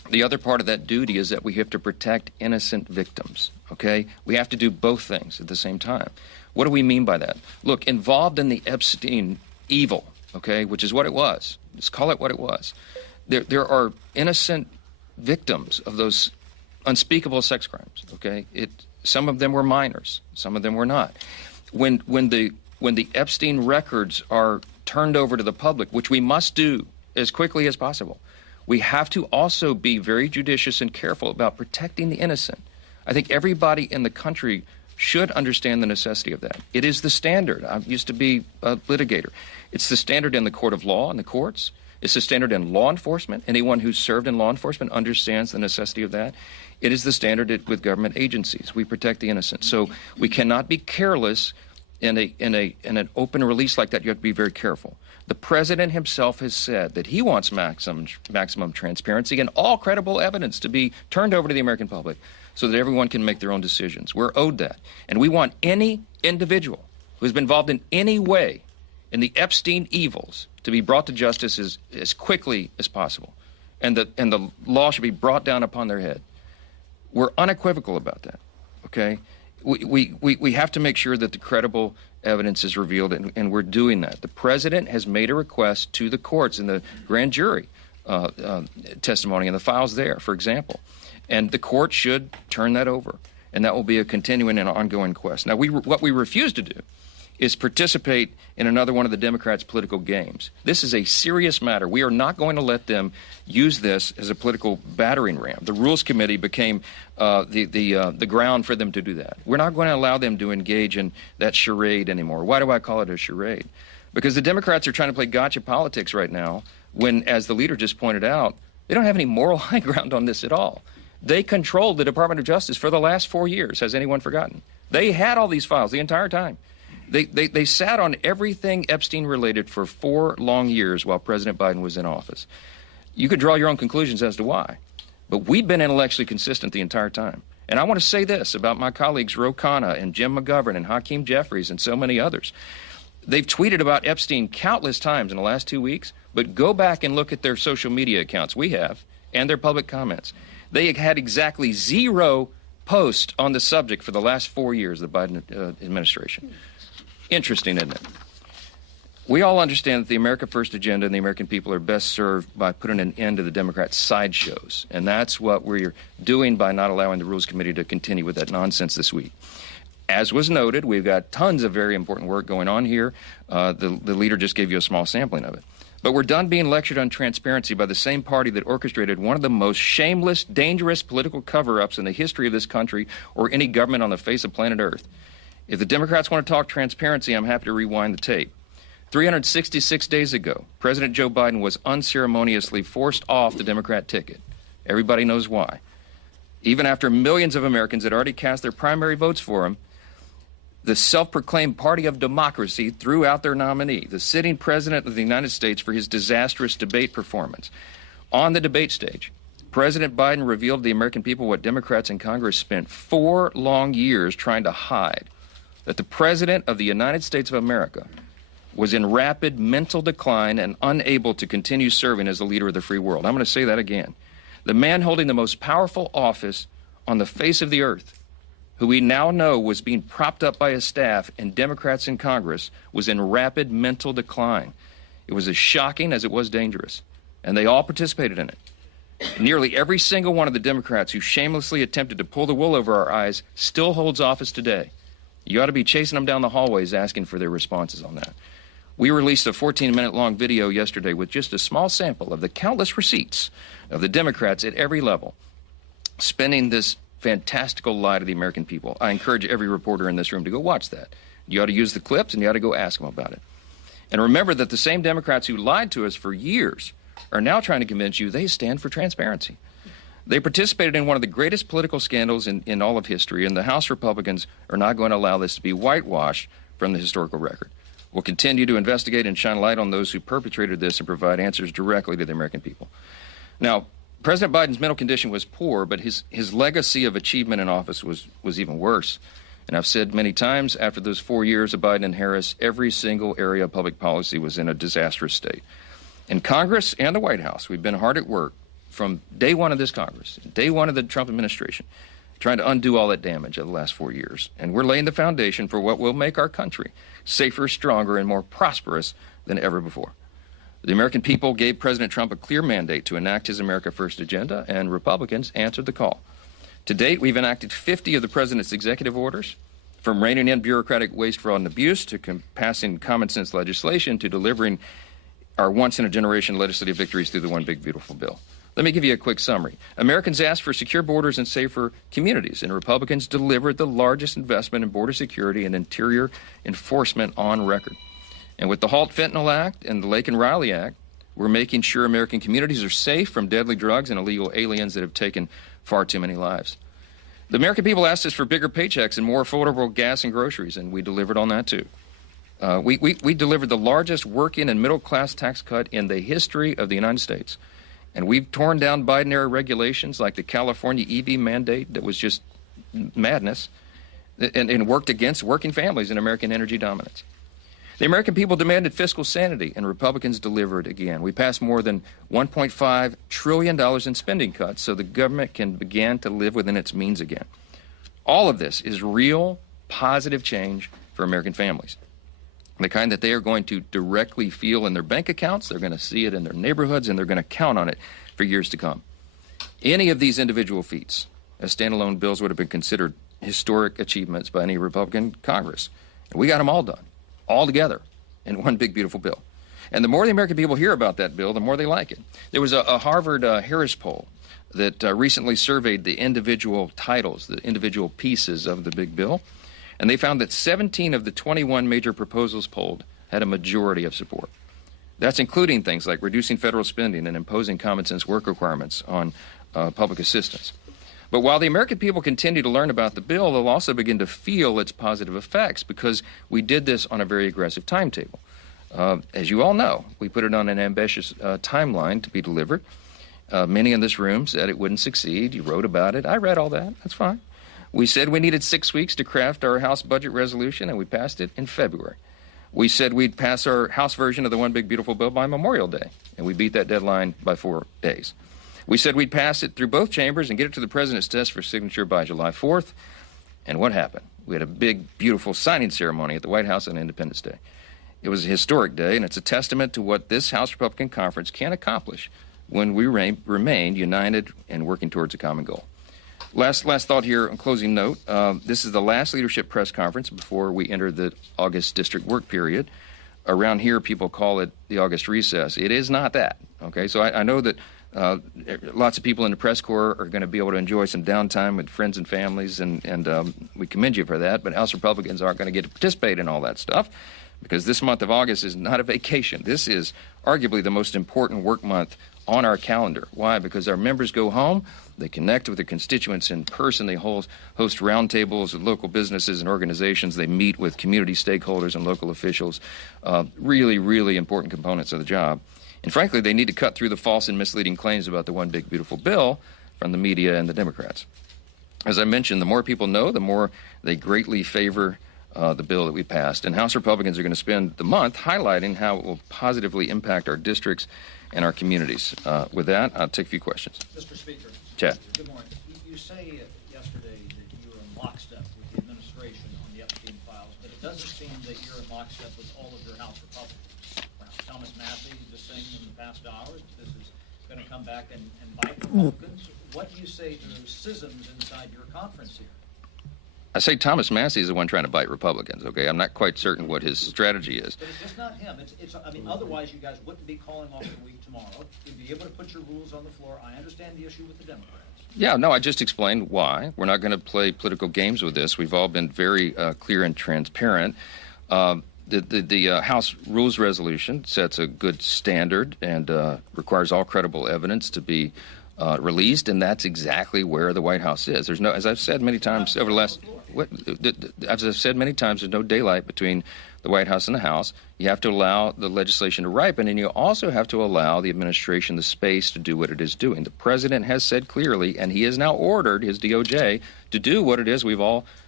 The other part of that duty is that we have to protect innocent victims, okay? We have to do both things at the same time. What do we mean by that? Look, involved in the Epstein evil, okay, which is what it was. Let's call it what it was. There are innocent victims of those unspeakable sex crimes, okay? Some of them were minors, some of them were not. When the Epstein records are turned over to the public, which we must do as quickly as possible, we have to also be very judicious and careful about protecting the innocent. I think everybody in the country should understand the necessity of that. It is the standard. I used to be a litigator. It's the standard in the court of law and the courts. It's the standard in law enforcement. Anyone who's served in law enforcement understands the necessity of that. It is the standard with government agencies. We protect the innocent. So we cannot be careless in an open release like that. You have to be very careful. The president himself has said that he wants maximum transparency and all credible evidence to be turned over to the American public so that everyone can make their own decisions. We're owed that. And we want any individual who has been involved in any way in the Epstein evils to be brought to justice as quickly as possible. And the law should be brought down upon their head. We're unequivocal about that, okay? We have to make sure that the credible evidence is revealed, and we're doing that. The president has made a request to the courts in the grand jury testimony and the files there, for example. And the court should turn that over, and that will be a continuing and ongoing quest. Now, what we refuse to do is participate in another one of the Democrats' political games. This is a serious matter. We are not going to let them use this as a political battering ram. The Rules Committee became the ground for them to do that. We're not going to allow them to engage in that charade anymore. Why do I call it a charade? Because the Democrats are trying to play gotcha politics right now when, as the leader just pointed out, they don't have any moral high ground on this at all. They controlled the Department of Justice for the last 4 years. Has anyone forgotten? They had all these files the entire time. They sat on everything Epstein related for 4 long years while President Biden was in office. You could draw your own conclusions as to why. But we've been intellectually consistent the entire time. And I want to say this about my colleagues Ro Khanna and Jim McGovern and Hakeem Jeffries and so many others. They've tweeted about Epstein countless times in the last 2 weeks, but go back and look at their social media accounts, we have, and their public comments. They had exactly 0 posts on the subject for the last 4 years of the Biden administration. Interesting, isn't it? We all understand that the America First agenda and the American people are best served by putting an end to the Democrats' sideshows. And that's what we're doing by not allowing the Rules Committee to continue with that nonsense this week. As was noted, we've got tons of very important work going on here. The leader just gave you a small sampling of it. But we're done being lectured on transparency by the same party that orchestrated one of the most shameless, dangerous political cover-ups in the history of this country or any government on the face of planet Earth. If the Democrats want to talk transparency, I'm happy to rewind the tape. 366 days ago, President Joe Biden was unceremoniously forced off the Democrat ticket. Everybody knows why. Even after millions of Americans had already cast their primary votes for him, the self-proclaimed party of democracy threw out their nominee, the sitting president of the United States, for his disastrous debate performance. On the debate stage, President Biden revealed to the American people what Democrats in Congress spent 4 long years trying to hide, that the President of the United States of America was in rapid mental decline and unable to continue serving as the leader of the free world. I'm going to say that again. The man holding the most powerful office on the face of the earth, who we now know was being propped up by his staff and Democrats in Congress, was in rapid mental decline. It was as shocking as it was dangerous, and they all participated in it. Nearly every single one of the Democrats who shamelessly attempted to pull the wool over our eyes still holds office today. You ought to be chasing them down the hallways asking for their responses on that. We released a 14-minute-long video yesterday with just a small sample of the countless receipts of the Democrats at every level spinning this fantastical lie to the American people. I encourage every reporter in this room to go watch that. You ought to use the clips, and you ought to go ask them about it. And remember that the same Democrats who lied to us for years are now trying to convince you they stand for transparency. They participated in one of the greatest political scandals in all of history, and the House Republicans are not going to allow this to be whitewashed from the historical record. We'll continue to investigate and shine light on those who perpetrated this and provide answers directly to the American people. Now, President Biden's mental condition was poor, but his legacy of achievement in office was even worse. And I've said many times, after those 4 years of Biden and Harris, every single area of public policy was in a disastrous state. In Congress and the White House, we've been hard at work from day one of this Congress, day one of the Trump administration, trying to undo all that damage of the last 4 years. And we're laying the foundation for what will make our country safer, stronger, and more prosperous than ever before. The American people gave President Trump a clear mandate to enact his America First agenda, and Republicans answered the call. To date, we've enacted 50 of the president's executive orders, from reining in bureaucratic waste, fraud, and abuse, to passing common sense legislation, to delivering our once-in-a-generation legislative victories through the One Big Beautiful Bill. Let me give you a quick summary. Americans asked for secure borders and safer communities, and Republicans delivered the largest investment in border security and interior enforcement on record. And with the Halt Fentanyl Act and the Lake and Riley Act, we're making sure American communities are safe from deadly drugs and illegal aliens that have taken far too many lives. The American people asked us for bigger paychecks and more affordable gas and groceries, and we delivered on that too. We delivered the largest working and middle-class tax cut in the history of the United States. And we've torn down Biden-era regulations like the California EV mandate that was just madness, and worked against working families and American energy dominance. The American people demanded fiscal sanity, and Republicans delivered again. We passed more than $1.5 trillion in spending cuts so the government can begin to live within its means again. All of this is real, positive change for American families. The kind that they are going to directly feel in their bank accounts, they're going to see it in their neighborhoods, and they're going to count on it for years to come. Any of these individual feats as standalone bills would have been considered historic achievements by any Republican Congress. And we got them all done, all together, in one big, beautiful bill. And the more the American people hear about that bill, the more they like it. There was a Harvard Harris poll that recently surveyed the individual titles, the individual pieces of the big bill. And they found that 17 of the 21 major proposals polled had a majority of support. That's including things like reducing federal spending and imposing common sense work requirements on public assistance. But while the American people continue to learn about the bill, they'll also begin to feel its positive effects because we did this on a very aggressive timetable. As you all know, we put it on an ambitious timeline to be delivered. Many in this room said it wouldn't succeed. You wrote about it. I read all that. That's fine. We said we needed 6 weeks to craft our House budget resolution, and we passed it in February. We said we'd pass our House version of the One Big Beautiful Bill by Memorial Day, and we beat that deadline by 4 days. We said we'd pass it through both chambers and get it to the President's desk for signature by July 4th. And what happened? We had a big, beautiful signing ceremony at the White House on Independence Day. It was a historic day, and it's a testament to what this House Republican Conference can accomplish when we remain united and working towards a common goal. Last thought here, on closing note. This is the last leadership press conference before we enter the August district work period. Around here, people call it the August recess. It is not that, okay? So I know that lots of people in the press corps are going to be able to enjoy some downtime with friends and families, and we commend you for that, but House Republicans aren't going to get to participate in all that stuff because this month of August is not a vacation. This is arguably the most important work month on our calendar. Why? Because our members go home, they connect with their constituents in person, they host roundtables with local businesses and organizations, they meet with community stakeholders and local officials, really, really important components of the job. And frankly, they need to cut through the false and misleading claims about the One Big Beautiful Bill from the media and the Democrats. As I mentioned, the more people know, the more they greatly favor the bill that we passed. And House Republicans are going to spend the month highlighting how it will positively impact our districts and our communities. With that, I'll take a few questions. Mr. Speaker. Chad. Good morning. You say yesterday that you were in lockstep with the administration on the Epstein files, but it doesn't seem that you're in lockstep with all of your House Republicans. Thomas Massie just saying in the past hours that this is going to come back and bite Republicans. What do you say to those schisms inside your conference here? I say Thomas Massie is the one trying to bite Republicans, okay? I'm not quite certain what his strategy is. But it's just not him. I mean, otherwise you guys wouldn't be calling off the week tomorrow. You'd be able to put your rules on the floor. I understand the issue with the Democrats. Yeah, no, I just explained why. We're not going to play political games with this. We've all been very clear and transparent. The House Rules Resolution sets a good standard and requires all credible evidence to be released, and that's exactly where the White House is. There's no, as I've said many times over the last, as I've said many times, there's no daylight between the White House and the House. You have to allow the legislation to ripen, and you also have to allow the administration the space to do what it is doing. The president has said clearly, and he has now ordered his DOJ to do what it is we've all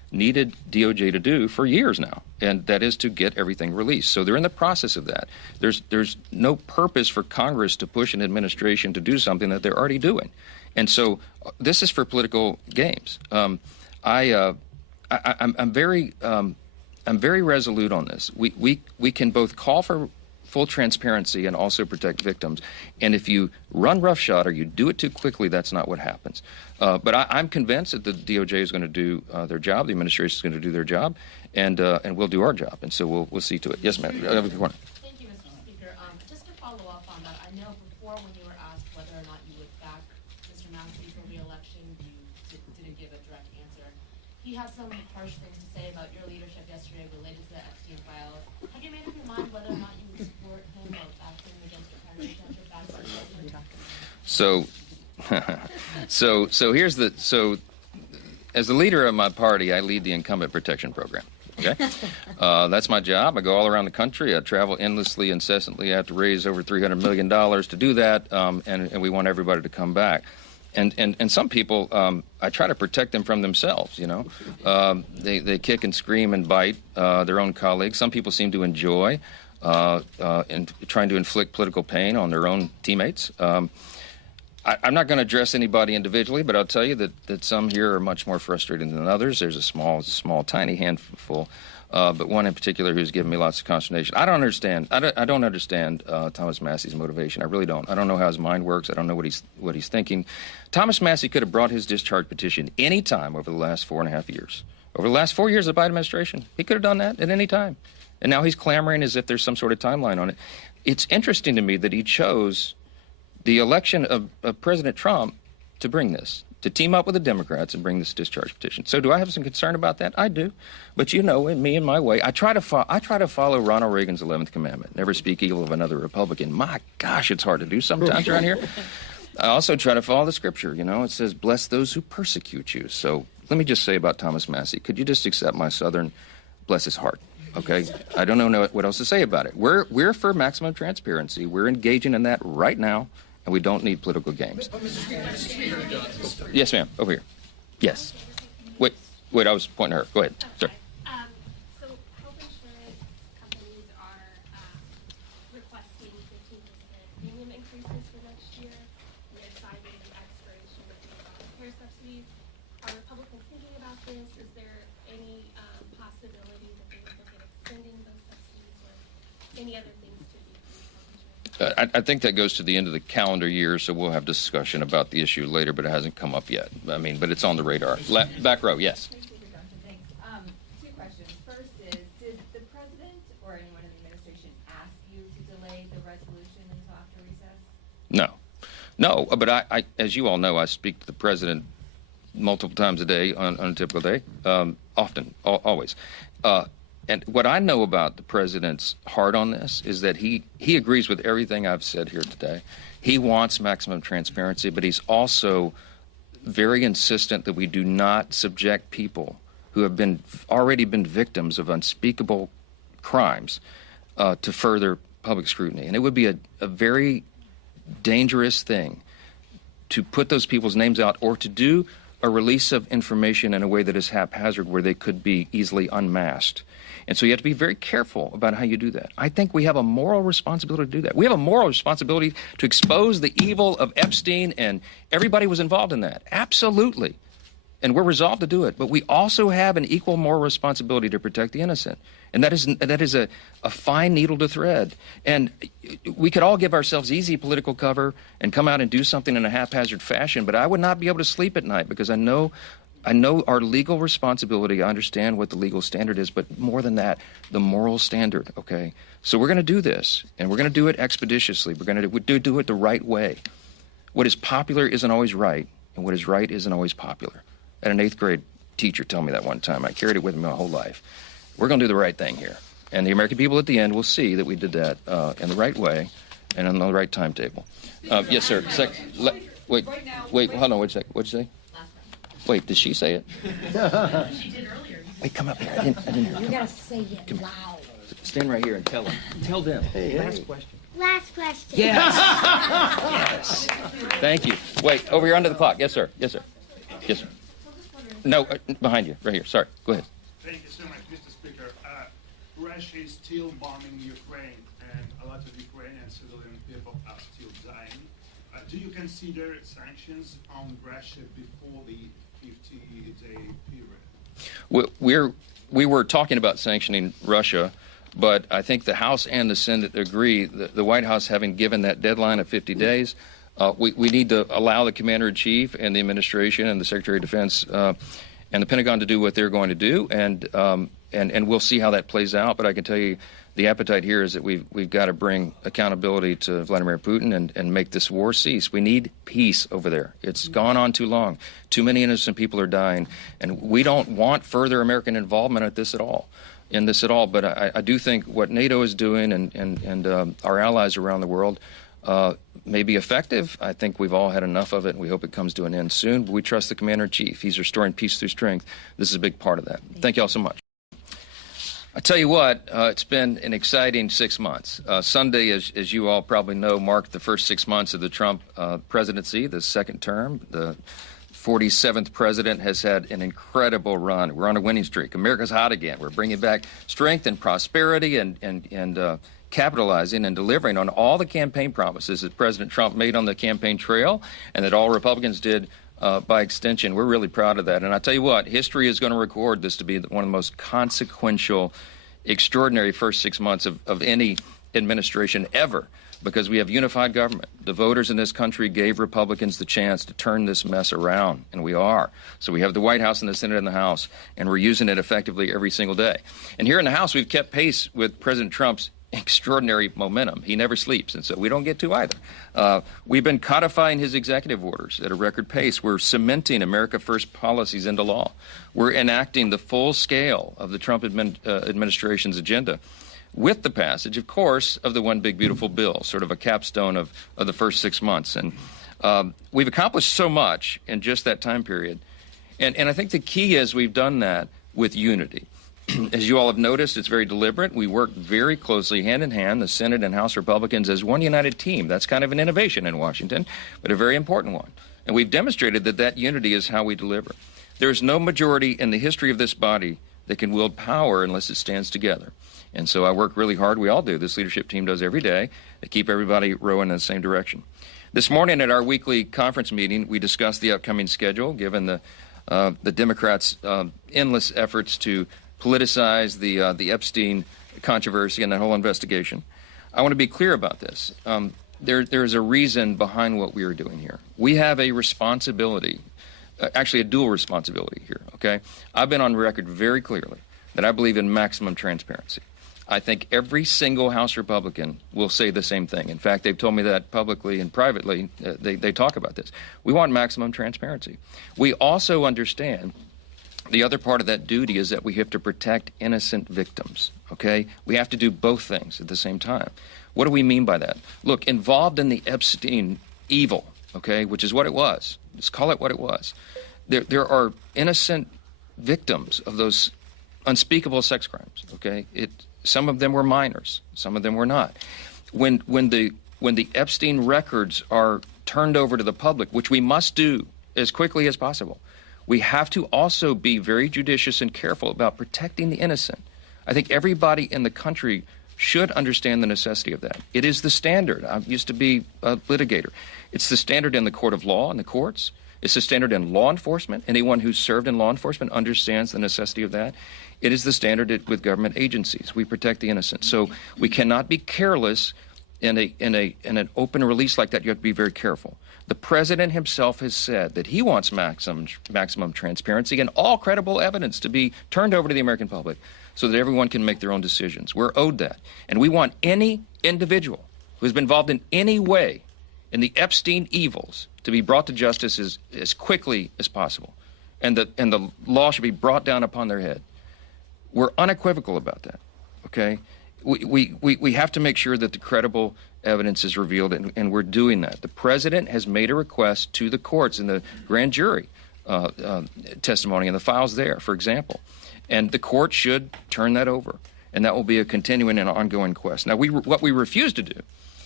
needed DOJ to do for years now, and that is to get everything released. So they're in the process of that. There's no purpose for Congress to push an administration to do something that they're already doing. And so this is for political games. I'm very resolute on this. We can both call for full transparency and also protect victims. And if you run roughshod or you do it too quickly, that's not what happens. But I'm convinced that the DOJ is going to do their job, the administration is going to do their job, and we'll do our job. And so we'll see to it. Yes, ma'am. Thank you, Mr. Speaker. Just to follow up on that, I know before when you were asked whether or not you would back Mr. Massie for re-election, you didn't give a direct answer. He had some harsh things to say about your leadership yesterday related to the Epstein files. Have you made up your mind whether or not you would support him or back him against your primary candidate back to the president? So as the leader of my party, I lead the incumbent protection program. Okay, that's my job. I go all around the country. I travel endlessly, incessantly. I have to raise over $300 million to do that, and we want everybody to come back. And some people, I try to protect them from themselves. You know, they kick and scream and bite their own colleagues. Some people seem to enjoy in trying to inflict political pain on their own teammates. I'm not going to address anybody individually, but I'll tell you that some here are much more frustrated than others. There's a small, tiny handful, but one in particular who's given me lots of consternation. I don't understand. I don't understand Thomas Massie's motivation. I really don't. I don't know how his mind works. I don't know what he's thinking. Thomas Massie could have brought his discharge petition any time over the last 4.5 years. Over the last 4 years of the Biden administration, he could have done that at any time. And now he's clamoring as if there's some sort of timeline on it. It's interesting to me that he chose the election of President Trump to bring this, to team up with the Democrats and bring this discharge petition. So do I have some concern about that? I do. But you know, in me and my way, I try to follow Ronald Reagan's 11th commandment, never speak evil of another Republican. My gosh, it's hard to do sometimes around here. I also try to follow the scripture. You know, it says, bless those who persecute you. So let me just say about Thomas Massie, could you just accept my Southern bless his heart? Okay, I don't know what else to say about it. We're for maximum transparency. We're engaging in that right now. And we don't need political games. Yes, ma'am. Over here. Yes. Wait. I was pointing at her. Go ahead, sir. So health insurance companies are requesting 15% premium increases for next year. And they're citing the expiration of the care subsidies. Are Republicans thinking about this? Is there any possibility that they would look at extending those subsidies or any other things to do? I think that goes to the end of the calendar year, so we'll have discussion about the issue later, but it hasn't come up yet. I mean, but it's on the radar. Back row, yes. Thanks. Two questions. First is, did the president or anyone in the administration ask you to delay the resolution until after recess? No, but I, as you all know, I speak to the president multiple times a day on a typical day, often, always. And what I know about the president's heart on this is that he agrees with everything I've said here today. He wants maximum transparency, but he's also very insistent that we do not subject people who have already been victims of unspeakable crimes to further public scrutiny. And it would be a very dangerous thing to put those people's names out or to do a release of information in a way that is haphazard where they could be easily unmasked. And so you have to be very careful about how you do that. I think we have a moral responsibility to do that. We have a moral responsibility to expose the evil of Epstein, and everybody was involved in that. Absolutely. And we're resolved to do it. But we also have an equal moral responsibility to protect the innocent. And that is a fine needle to thread. And we could all give ourselves easy political cover and come out and do something in a haphazard fashion, but I would not be able to sleep at night because I know our legal responsibility. I understand what the legal standard is, but more than that, the moral standard, okay? So we're going to do this, and we're going to do it expeditiously. We're going to do it the right way. What is popular isn't always right, and what is right isn't always popular. I had an 8th grade teacher tell me that one time. I carried it with me my whole life. We're going to do the right thing here. And the American people at the end will see that we did that in the right way and on the right timetable. Yes, sir. Wait, hold on, wait a second. What'd you say? Wait, did she say it? She did earlier. Wait, come up here. I didn't hear. You gotta say it loud. Stand right here and tell them. Tell them. Last question. Last question. Yes. Yes. Thank you. Wait, over here under the clock. Yes, sir. Yes, sir. Yes, sir. So just wondering, No, behind you, right here. Sorry, go ahead. Thank you so much, Mr. Speaker. Russia is still bombing Ukraine, and a lot of Ukrainian civilian people are still dying. Do you consider sanctions on Russia before the 50-day period? We were talking about sanctioning Russia, but I think the House and the Senate agree that the White House, having given that deadline of 50 days, we need to allow the Commander-in-Chief and the administration and the Secretary of Defense and the Pentagon to do what they're going to do, and we'll see how that plays out. But I can tell you the appetite here is that we've got to bring accountability to Vladimir Putin and make this war cease. We need peace over there. It's gone on too long. Too many innocent people are dying, and we don't want further American involvement in this at all. But I do think what NATO is doing and our allies around the world may be effective. I think we've all had enough of it, and we hope it comes to an end soon. But we trust the Commander-in-Chief. He's restoring peace through strength. This is a big part of that. Thank you all so much. I tell you what, it's been an exciting 6 months. Sunday, as you all probably know, marked the first 6 months of the Trump presidency, the second term. The 47th president has had an incredible run. We're on a winning streak. America's hot again. We're bringing back strength and prosperity and capitalizing and delivering on all the campaign promises that President Trump made on the campaign trail and that all Republicans did by extension. We're really proud of that. And I tell you what, history is going to record this to be one of the most consequential, extraordinary first 6 months of any administration ever, because we have unified government. The voters in this country gave Republicans the chance to turn this mess around, and we are. So we have the White House and the Senate and the House, and we're using it effectively every single day. And here in the House, we've kept pace with President Trump's extraordinary momentum. He never sleeps, and so we don't get to either. We've been codifying his executive orders at a record pace. We're cementing America First policies into law. We're enacting the full scale of the Trump administration's agenda with the passage, of course, of the One Big Beautiful Bill, sort of a capstone of the first 6 months. And we've accomplished so much in just that time period. And I think the key is we've done that with unity. As you all have noticed, it's very deliberate. We work very closely, hand in hand, the Senate and House Republicans as one united team. That's kind of an innovation in Washington, but a very important one. And we've demonstrated that that unity is how we deliver. There is no majority in the history of this body that can wield power unless it stands together. And so I work really hard. We all do. This leadership team does every day to keep everybody rowing in the same direction. This morning at our weekly conference meeting, we discussed the upcoming schedule, given the Democrats' endless efforts to politicize the Epstein controversy and that whole investigation. I want to be clear about this. There's a reason behind what we are doing here. We have a responsibility, actually a dual responsibility here, okay? I've been on record very clearly that I believe in maximum transparency. I think every single House Republican will say the same thing. In fact, they've told me that publicly and privately. They talk about this. We want maximum transparency. We also understand the other part of that duty is that we have to protect innocent victims, okay? We have to do both things at the same time. What do we mean by that? Look, involved in the Epstein evil, okay, which is what it was. Let's call it what it was. There are innocent victims of those unspeakable sex crimes, okay? Some of them were minors. Some of them were not. When the Epstein records are turned over to the public, which we must do as quickly as possible, we have to also be very judicious and careful about protecting the innocent. I think everybody in the country should understand the necessity of that. It is the standard. I used to be a litigator. It's the standard in the court of law and the courts. It's the standard in law enforcement. Anyone who's served in law enforcement understands the necessity of that. It is the standard with government agencies. We protect the innocent. So we cannot be careless in an open release like that. You have to be very careful. The president himself has said that he wants maximum transparency and all credible evidence to be turned over to the American public so that everyone can make their own decisions. We're owed that. And we want any individual who has been involved in any way in the Epstein evils to be brought to justice as quickly as possible. And the law should be brought down upon their head. We're unequivocal about that, okay? We have to make sure that the credible evidence is revealed, and we're doing that. The president has made a request to the courts in the grand jury testimony and the files there, for example. And the court should turn that over, and that will be a continuing and ongoing quest. Now, what we refuse to do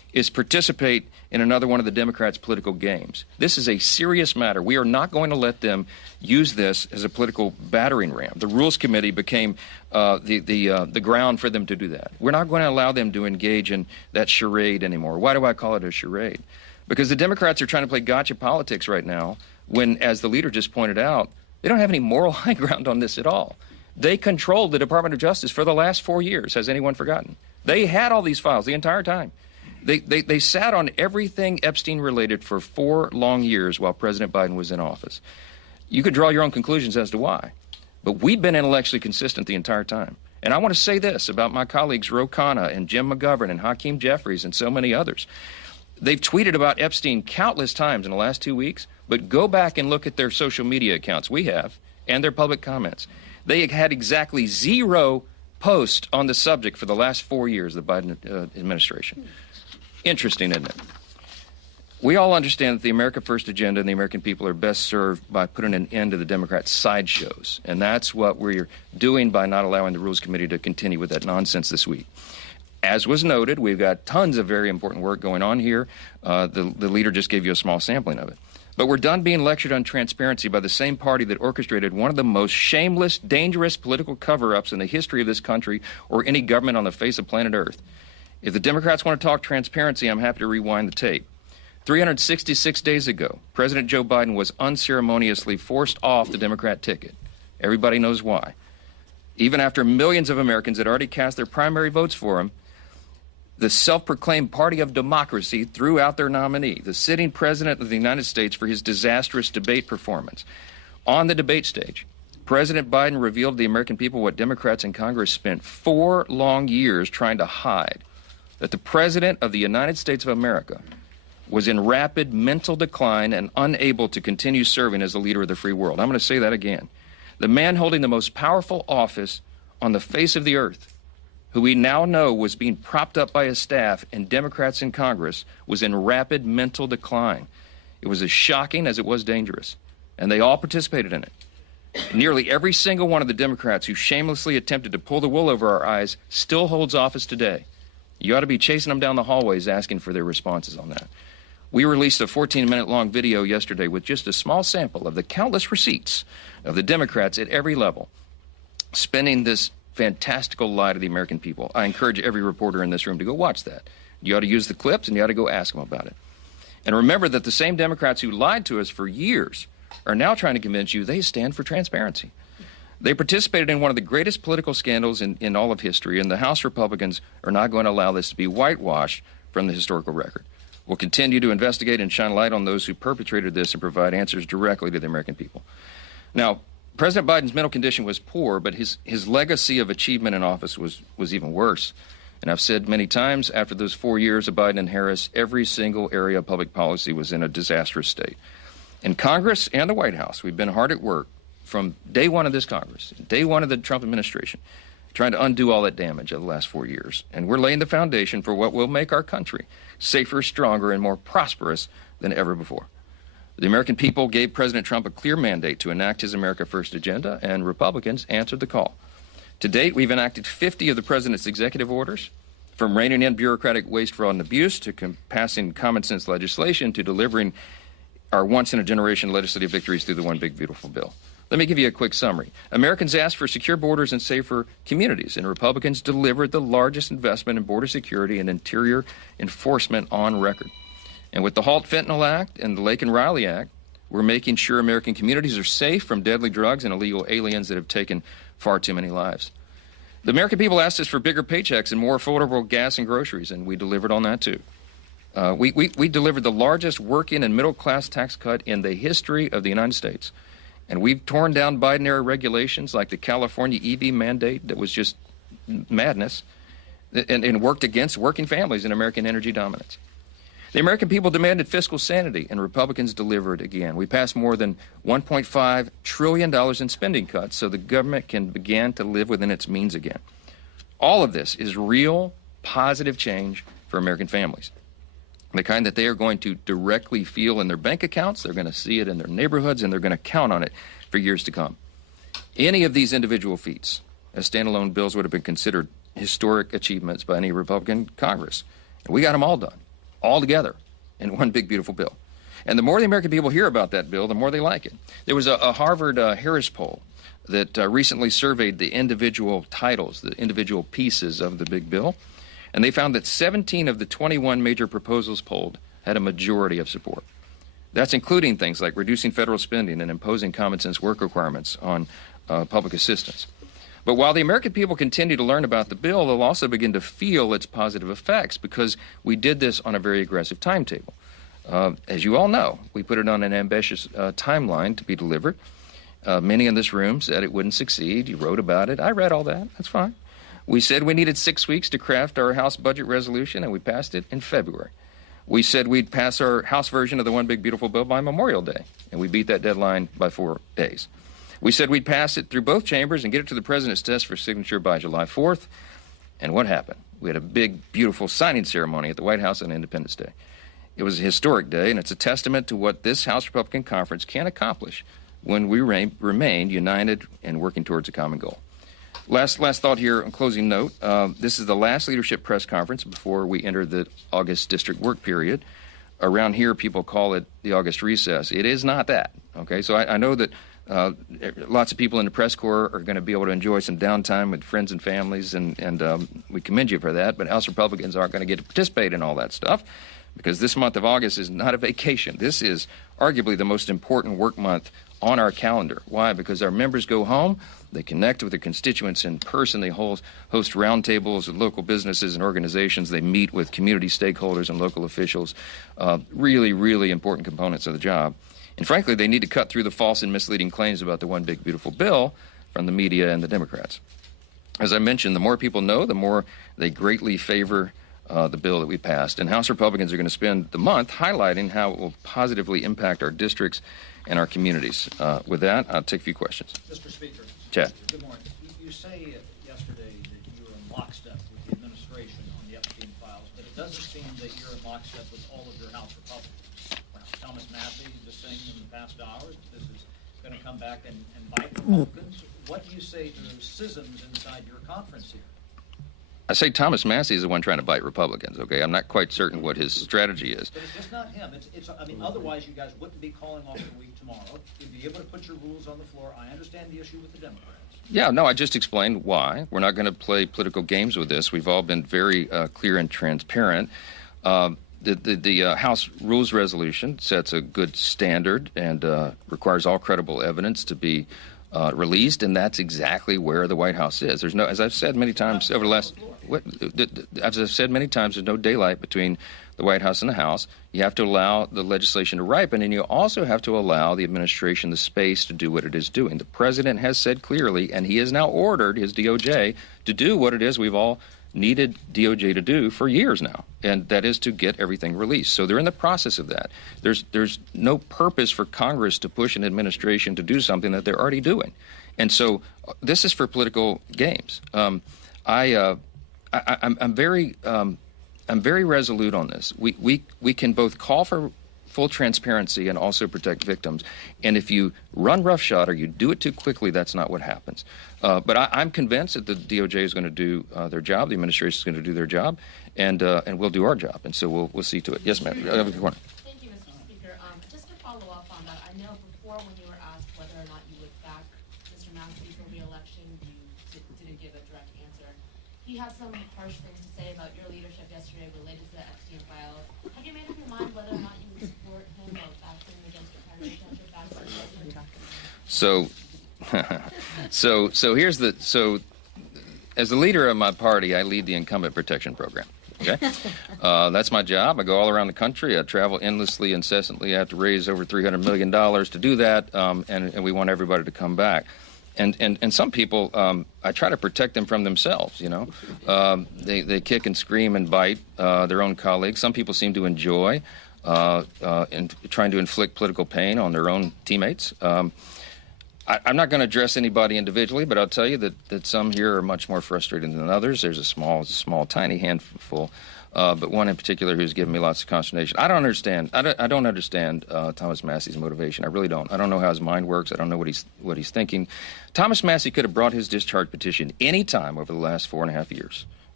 is participate in another one of the Democrats' political games. This is a serious matter. We are not going to let them use this as a political battering ram. The Rules Committee became the ground for them to do that. We're not going to allow them to engage in that charade anymore. Why do I call it a charade? Because the Democrats are trying to play gotcha politics right now when, as the leader just pointed out, they don't have any moral high ground on this at all. They controlled the Department of Justice for the last 4 years. Has anyone forgotten? They had all these files the entire time. They sat on everything Epstein related for 4 long years while President Biden was in office. You could draw your own conclusions as to why. But we've been intellectually consistent the entire time. And I want to say this about my colleagues Ro Khanna and Jim McGovern and Hakeem Jeffries and so many others. They've tweeted about Epstein countless times in the last 2 weeks, but go back and look at their social media accounts, we have, and their public comments. They had exactly 0 posts on the subject for the last 4 years of the Biden administration. Interesting, isn't it? We all understand that the America First agenda and the American people are best served by putting an end to the Democrats' sideshows, and that's what we're doing by not allowing the Rules Committee to continue with that nonsense this week. As was noted, we've got tons of very important work going on here. The leader just gave you a small sampling of it. But we're done being lectured on transparency by the same party that orchestrated one of the most shameless, dangerous political cover-ups in the history of this country or any government on the face of planet Earth. If the Democrats want to talk transparency, I'm happy to rewind the tape. 366 days ago, President Joe Biden was unceremoniously forced off the Democrat ticket. Everybody knows why. Even after millions of Americans had already cast their primary votes for him, the self-proclaimed party of democracy threw out their nominee, the sitting president of the United States, for his disastrous debate performance. On the debate stage, President Biden revealed to the American people what Democrats in Congress spent 4 long years trying to hide, that the President of the United States of America was in rapid mental decline and unable to continue serving as the leader of the free world. I'm going to say that again. The man holding the most powerful office on the face of the earth, who we now know was being propped up by his staff and Democrats in Congress, was in rapid mental decline. It was as shocking as it was dangerous, and they all participated in it. Nearly every single one of the Democrats who shamelessly attempted to pull the wool over our eyes still holds office today. You ought to be chasing them down the hallways asking for their responses on that. We released a 14-minute-long video yesterday with just a small sample of the countless receipts of the Democrats at every level spending this fantastical lie to the American people. I encourage every reporter in this room to go watch that. You ought to use the clips and you ought to go ask them about it. And remember that the same Democrats who lied to us for years are now trying to convince you they stand for transparency. They participated in one of the greatest political scandals in all of history, and the House Republicans are not going to allow this to be whitewashed from the historical record. We'll continue to investigate and shine light on those who perpetrated this and provide answers directly to the American people. Now, President Biden's mental condition was poor, but his legacy of achievement in office was even worse. And I've said many times, after those 4 years of Biden and Harris, every single area of public policy was in a disastrous state. In Congress and the White House, we've been hard at work from day one of this Congress, day one of the Trump administration, trying to undo all that damage of the last 4 years. And we're laying the foundation for what will make our country safer, stronger, and more prosperous than ever before. The American people gave President Trump a clear mandate to enact his America First agenda, and Republicans answered the call. To date, we've enacted 50 of the president's executive orders, from reining in bureaucratic waste, fraud, and abuse to passing common-sense legislation to delivering our once-in-a-generation legislative victories through the One Big Beautiful Bill. Let me give you a quick summary. Americans asked for secure borders and safer communities, and Republicans delivered the largest investment in border security and interior enforcement on record. And with the Halt Fentanyl Act and the Lake and Riley Act, we're making sure American communities are safe from deadly drugs and illegal aliens that have taken far too many lives. The American people asked us for bigger paychecks and more affordable gas and groceries, and we delivered on that too. We delivered the largest working and middle-class tax cut in the history of the United States. And we've torn down Biden-era regulations like the California EV mandate that was just madness and worked against working families and American energy dominance. The American people demanded fiscal sanity, and Republicans delivered again. We passed more than $1.5 trillion in spending cuts so the government can begin to live within its means again. All of this is real, positive change for American families. The kind that they are going to directly feel in their bank accounts, they're going to see it in their neighborhoods, and they're going to count on it for years to come. Any of these individual feats as standalone bills would have been considered historic achievements by any Republican Congress. And we got them all done. all together in one big, beautiful bill. And the more the American people hear about that bill, the more they like it. There was a Harvard Harris poll that recently surveyed the individual titles, the individual pieces of the big bill, and they found that 17 of the 21 major proposals polled had a majority of support. That's including things like reducing federal spending and imposing common sense work requirements on public assistance. But while the American people continue to learn about the bill, they'll also begin to feel its positive effects because we did this on a very aggressive timetable. As you all know, we put it on an ambitious timeline to be delivered. Many in this room said it wouldn't succeed. You wrote about it. I read all that. That's fine. We said we needed 6 weeks to craft our House budget resolution, and we passed it in February. We said we'd pass our House version of the One Big Beautiful Bill by Memorial Day, and we beat that deadline by 4 days. We said we'd pass it through both chambers and get it to the President's desk for signature by July 4th. And what happened? We had a big, beautiful signing ceremony at the White House on Independence Day. It was a historic day, and it's a testament to what this House Republican Conference can accomplish when we remain united and working towards a common goal. Last thought here, on closing note. This is the last leadership press conference before we enter the August district work period. Around here, people call it the August recess. It is not that, okay? So I know that lots of people in the press corps are going to be able to enjoy some downtime with friends and families, and we commend you for that, but House Republicans aren't going to get to participate in all that stuff because this month of August is not a vacation. This is arguably the most important work month on our calendar. Why? Because our members go home, they connect with their constituents in person, they host roundtables with local businesses and organizations, they meet with community stakeholders and local officials, really, really important components of the job. And frankly, they need to cut through the false and misleading claims about the One Big Beautiful Bill from the media and the Democrats. As I mentioned, the more people know, the more they greatly favor the bill that we passed. And House Republicans are going to spend the month highlighting how it will positively impact our districts and our communities. With that, I'll take a few questions. Mr. Speaker. Chad. Good morning. You say yesterday that you were in lockstep with the administration on the Epstein files, but it doesn't seem that you're in lockstep with all of your House Republicans. Well, Thomas Massie just saying in the past hours that this is going to come back and bite Republicans. What do you say to those schisms inside your conference here? I say Thomas Massie is the one trying to bite Republicans, okay? I'm not quite certain what his strategy is. But it's just not him. I mean, otherwise you guys wouldn't be calling off the week tomorrow. You'd be able to put your rules on the floor. I understand the issue with the Democrats. Yeah, no, I just explained why. We're not going to play political games with this. We've all been very clear and transparent. The House Rules Resolution sets a good standard and requires all credible evidence to be released, and that's exactly where the White House is. There's no, as I've said many times over the last, as I've said many times, there's no daylight between the White House and the House. You have to allow the legislation to ripen, and you also have to allow the administration the space to do what it is doing. The president has said clearly, and he has now ordered his DOJ to do what it is we've all needed DOJ to do for years now, and that is to get everything released. So they're in the process of that. There's no purpose for Congress to push an administration to do something that they're already doing. And so this is for political games. I'm very resolute on this. We can both call for full transparency and also protect victims. And if you run roughshod or you do it too quickly, that's not what happens. But I'm convinced that the DOJ is going to do their job, the administration is going to do their job, and we'll do our job. And so we'll see to it. Yes, ma'am. Thank you, Mr. Speaker. Just to follow up on that, I know before when you were asked whether or not you would back Mr. Massie for re-election, you didn't give a direct answer. He had some harsh things to say about your leadership yesterday related to the Epstein files. Have you made up your mind whether or not you would support him or back him against your primary candidate back to the president? So here's as the leader of my party, I lead the incumbent protection program. Okay, that's my job. I go all around the country. I travel endlessly, incessantly. I have to raise over $300 million to do that, and we want everybody to come back. And some people, I try to protect them from themselves, you know. They kick and scream and bite their own colleagues. Some people seem to enjoy in trying to inflict political pain on their own teammates. I'm not going to address anybody individually, but I'll tell you that some here are much more frustrated than others. There's a small, tiny handful, but one in particular who's given me lots of consternation. I don't understand. I don't understand Thomas Massie's motivation. I really don't. I don't know how his mind works. I don't know what he's thinking. Thomas Massie could have brought his discharge petition any time over the last 4.5 years,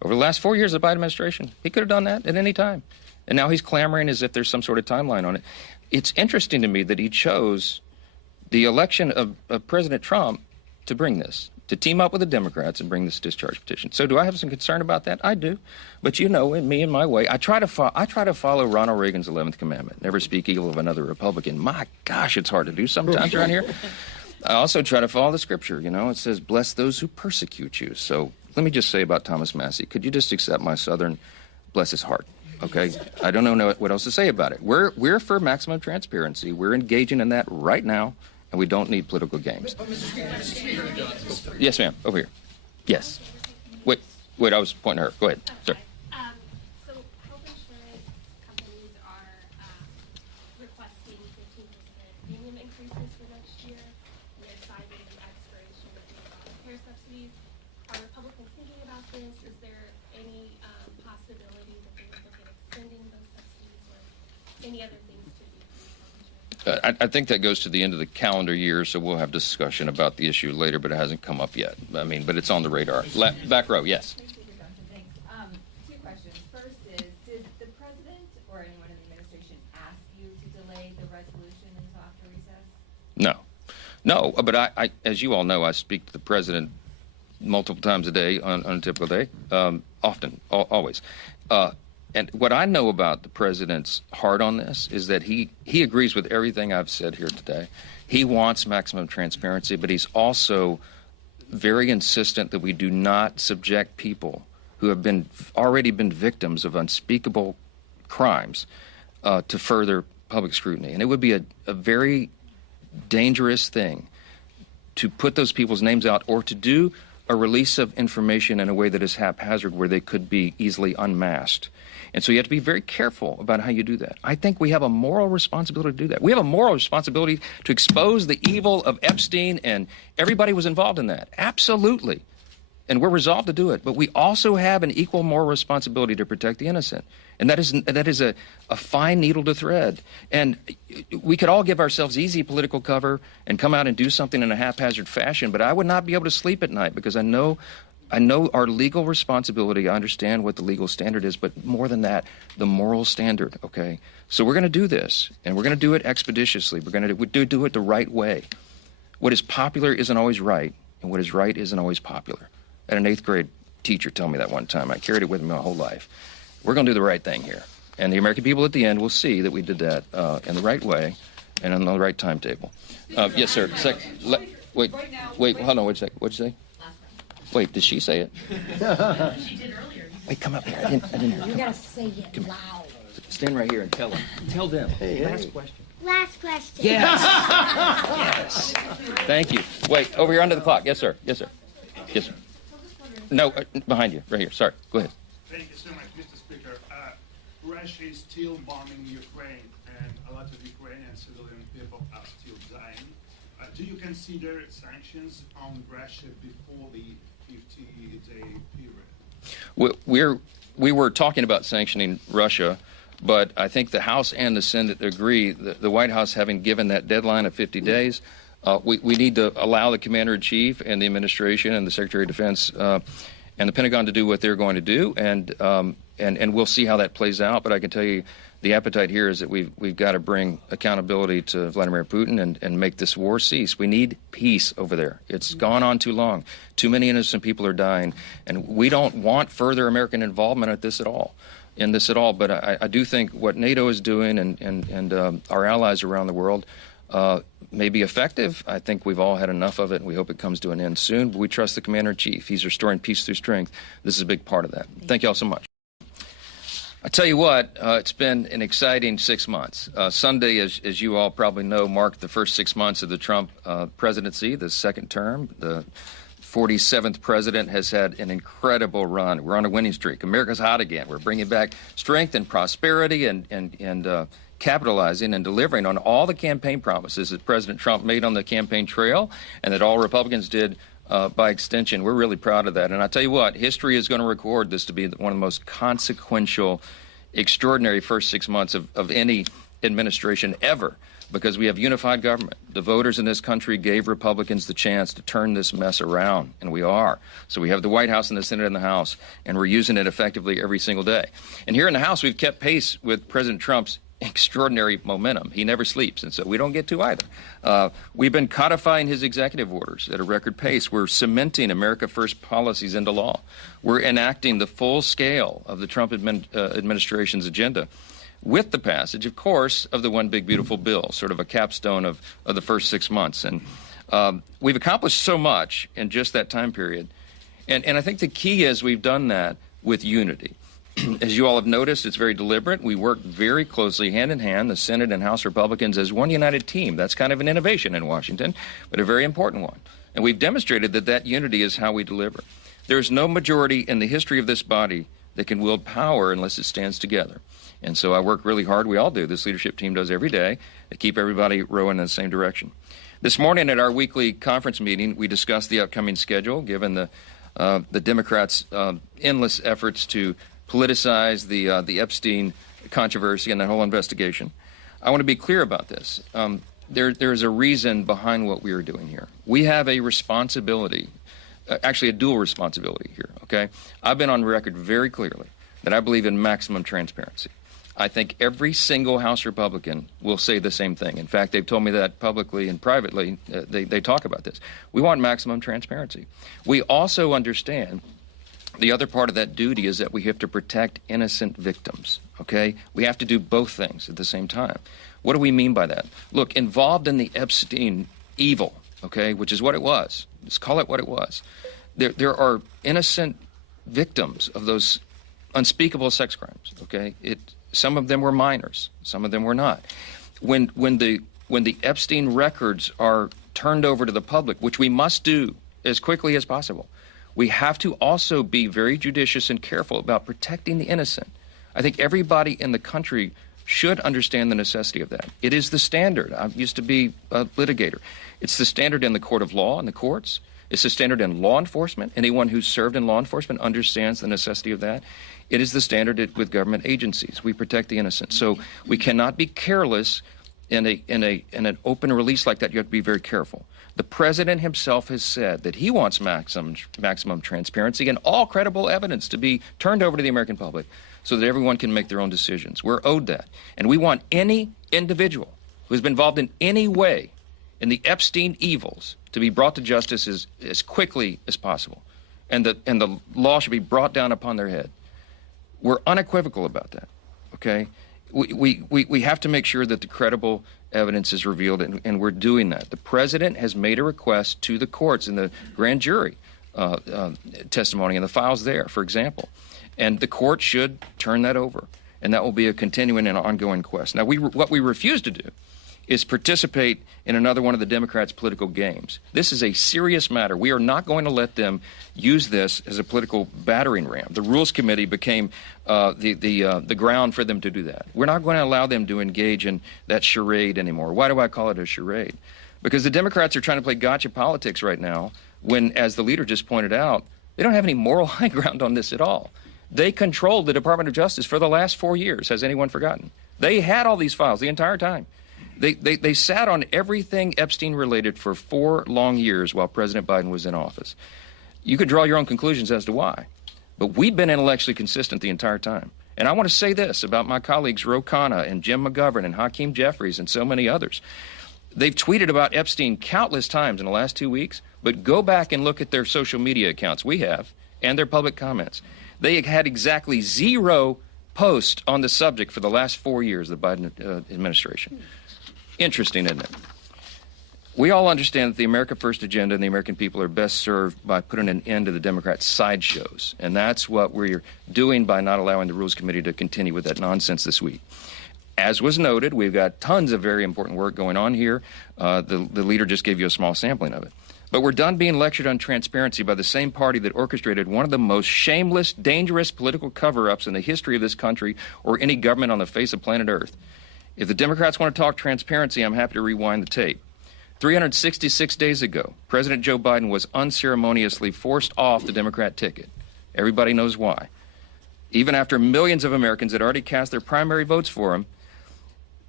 over the last 4 years of the Biden administration. He could have done that at any time. And now he's clamoring as if there's some sort of timeline on it. It's interesting to me that he chose the election of President Trump to bring this, to team up with the Democrats and bring this discharge petition. So do I have some concern about that? I do. But you know, in me and my way, I try to follow Ronald Reagan's 11th commandment, never speak evil of another Republican. My gosh, it's hard to do sometimes around here. I also try to follow the scripture. You know, it says, bless those who persecute you. So let me just say about Thomas Massie, could you just accept my Southern, bless his heart? Okay, I don't know what else to say about it. We're for maximum transparency. We're engaging in that right now, and we don't need political games. Yes, ma'am. Over here. Yes. Wait. I was pointing at her. Go ahead, sir. So health insurance companies are requesting 15% premium increases for next year. They're citing the expiration of the care subsidies. Are Republicans thinking about this? Is there any possibility that they would look at extending those subsidies or any other things to do for health insurance? I think that goes to the end of the calendar year, so we'll have discussion about the issue later, but it hasn't come up yet. I mean, but it's on the radar. Back row, yes. Thanks. Two questions. First is, did the president or anyone in the administration ask you to delay the resolution until after recess? No, but I, as you all know, I speak to the president multiple times a day on a typical day, often, always. And what I know about the president's heart on this is that he agrees with everything I've said here today. He wants maximum transparency, but he's also very insistent that we do not subject people who have already been victims of unspeakable crimes to further public scrutiny. And it would be a very dangerous thing to put those people's names out or to do a release of information in a way that is haphazard where they could be easily unmasked. And so you have to be very careful about how you do that. I think we have a moral responsibility to do that. We have a moral responsibility to expose the evil of Epstein, and everybody was involved in that. Absolutely. And we're resolved to do it. But we also have an equal moral responsibility to protect the innocent. And that is a fine needle to thread. And we could all give ourselves easy political cover and come out and do something in a haphazard fashion, but I would not be able to sleep at night because I know our legal responsibility. I understand what the legal standard is, but more than that, the moral standard, okay? So we're going to do this, and we're going to do it expeditiously. We're going to do it the right way. What is popular isn't always right, and what is right isn't always popular. I had an 8th grade teacher tell me that one time. I carried it with me my whole life. We're going to do the right thing here. And the American people at the end will see that we did that in the right way and on the right timetable. Yes, sir. Wait, hold on, wait a second. What'd you say? Wait, did she say it? She did earlier. Wait, come up here. I didn't hear. You Come gotta on. say it loud. Stand right here and tell them. Tell them. Last question. Last question. Yes. Yes. Thank you. Wait, over here under the clock. Yes, sir. Yes, sir. Yes, sir. No, behind you. Right here. Sorry. Go ahead. Thank you so much, Mr. Speaker. Russia is still bombing Ukraine, and a lot of Ukrainian civilian people are still dying. Do you consider sanctions on Russia before the 50-day period? We were talking about sanctioning Russia, but I think the House and the Senate agree. The White House, having given that deadline of 50 days, we need to allow the Commander-in-Chief and the administration and the Secretary of Defense and the Pentagon to do what they're going to do, and we'll see how that plays out. But I can tell you, the appetite here is that we've got to bring accountability to Vladimir Putin and make this war cease. We need peace over there. It's gone on too long. Too many innocent people are dying, and we don't want further American involvement in this at all. But I do think what NATO is doing and our allies around the world may be effective. I think we've all had enough of it, and we hope it comes to an end soon. But we trust the Commander-in-Chief. He's restoring peace through strength. This is a big part of that. Thank you all so much. I tell you what, it's been an exciting 6 months. Sunday, as you all probably know, marked the first 6 months of the Trump presidency, the second term. The 47th president has had an incredible run. We're on a winning streak. America's hot again. We're bringing back strength and prosperity and capitalizing and delivering on all the campaign promises that President Trump made on the campaign trail and that all Republicans did by extension. We're really proud of that. And I tell you what, history is going to record this to be one of the most consequential, extraordinary first 6 months of any administration ever, because we have unified government. The voters in this country gave Republicans the chance to turn this mess around, and we are. So we have the White House and the Senate and the House, and we're using it effectively every single day. And here in the House, we've kept pace with President Trump's extraordinary momentum. He never sleeps, and so we don't get to either. We've been codifying his executive orders at a record pace. We're cementing America First policies into law. We're enacting the full scale of the Trump administration's agenda, with the passage, of course, of the One Big Beautiful Bill, sort of a capstone of the first 6 months. And we've accomplished so much in just that time period. And I think the key is we've done that with unity. As you all have noticed, it's very deliberate. We work very closely, hand in hand, the Senate and House Republicans as one united team. That's kind of an innovation in Washington, but a very important one. And we've demonstrated that that unity is how we deliver. There's no majority in the history of this body that can wield power unless it stands together. And so I work really hard. We all do. This leadership team does every day to keep everybody rowing in the same direction. This morning at our weekly conference meeting, we discussed the upcoming schedule, given the Democrats' endless efforts to politicize the Epstein controversy and that whole investigation. I want to be clear about this. There's a reason behind what we are doing here. We have a responsibility, actually a dual responsibility here, okay? I've been on record very clearly that I believe in maximum transparency. I think every single House Republican will say the same thing. In fact, they've told me that publicly and privately. They talk about this. We want maximum transparency. We also understand the other part of that duty is that we have to protect innocent victims, okay? We have to do both things at the same time. What do we mean by that? Look, involved in the Epstein evil, okay, which is what it was. Let's call it what it was. There are innocent victims of those unspeakable sex crimes, okay? Some of them were minors, some of them were not. When the Epstein records are turned over to the public, which we must do as quickly as possible, we have to also be very judicious and careful about protecting the innocent. I think everybody in the country should understand the necessity of that. It is the standard. I used to be a litigator. It's the standard in the court of law and the courts. It's the standard in law enforcement. Anyone who's served in law enforcement understands the necessity of that. It is the standard with government agencies. We protect the innocent. So we cannot be careless in an open release like that. You have to be very careful. The president himself has said that he wants maximum transparency and all credible evidence to be turned over to the American public so that everyone can make their own decisions. We're owed that. And we want any individual who has been involved in any way in the Epstein evils to be brought to justice as quickly as possible. And the law should be brought down upon their head. We're unequivocal about that, okay? We have to make sure that the credible evidence is revealed, and we're doing that. The president has made a request to the courts in the grand jury testimony and the files there, for example. And the court should turn that over, and that will be a continuing and ongoing quest. Now, what we refuse to do is participate in another one of the Democrats' political games. This is a serious matter. We are not going to let them use this as a political battering ram. The Rules Committee became the ground for them to do that. We're not going to allow them to engage in that charade anymore. Why do I call it a charade? Because the Democrats are trying to play gotcha politics right now when, as the leader just pointed out, they don't have any moral high ground on this at all. They controlled the Department of Justice for the last 4 years. Has anyone forgotten? They had all these files the entire time. They sat on everything Epstein related for 4 long years while President Biden was in office. You could draw your own conclusions as to why. But we've been intellectually consistent the entire time. And I want to say this about my colleagues Ro Khanna and Jim McGovern and Hakeem Jeffries and so many others. They've tweeted about Epstein countless times in the last 2 weeks, but go back and look at their social media accounts, we have, and their public comments. They had exactly 0 posts on the subject for the last 4 years of the Biden administration. Interesting, isn't it? We all understand that the America First agenda and the American people are best served by putting an end to the Democrats' sideshows. And that's what we're doing by not allowing the Rules Committee to continue with that nonsense this week. As was noted, we've got tons of very important work going on here. The leader just gave you a small sampling of it. But we're done being lectured on transparency by the same party that orchestrated one of the most shameless, dangerous political cover-ups in the history of this country or any government on the face of planet Earth. If the Democrats want to talk transparency, I'm happy to rewind the tape. 366 days ago, President Joe Biden was unceremoniously forced off the Democrat ticket. Everybody knows why. Even after millions of Americans had already cast their primary votes for him,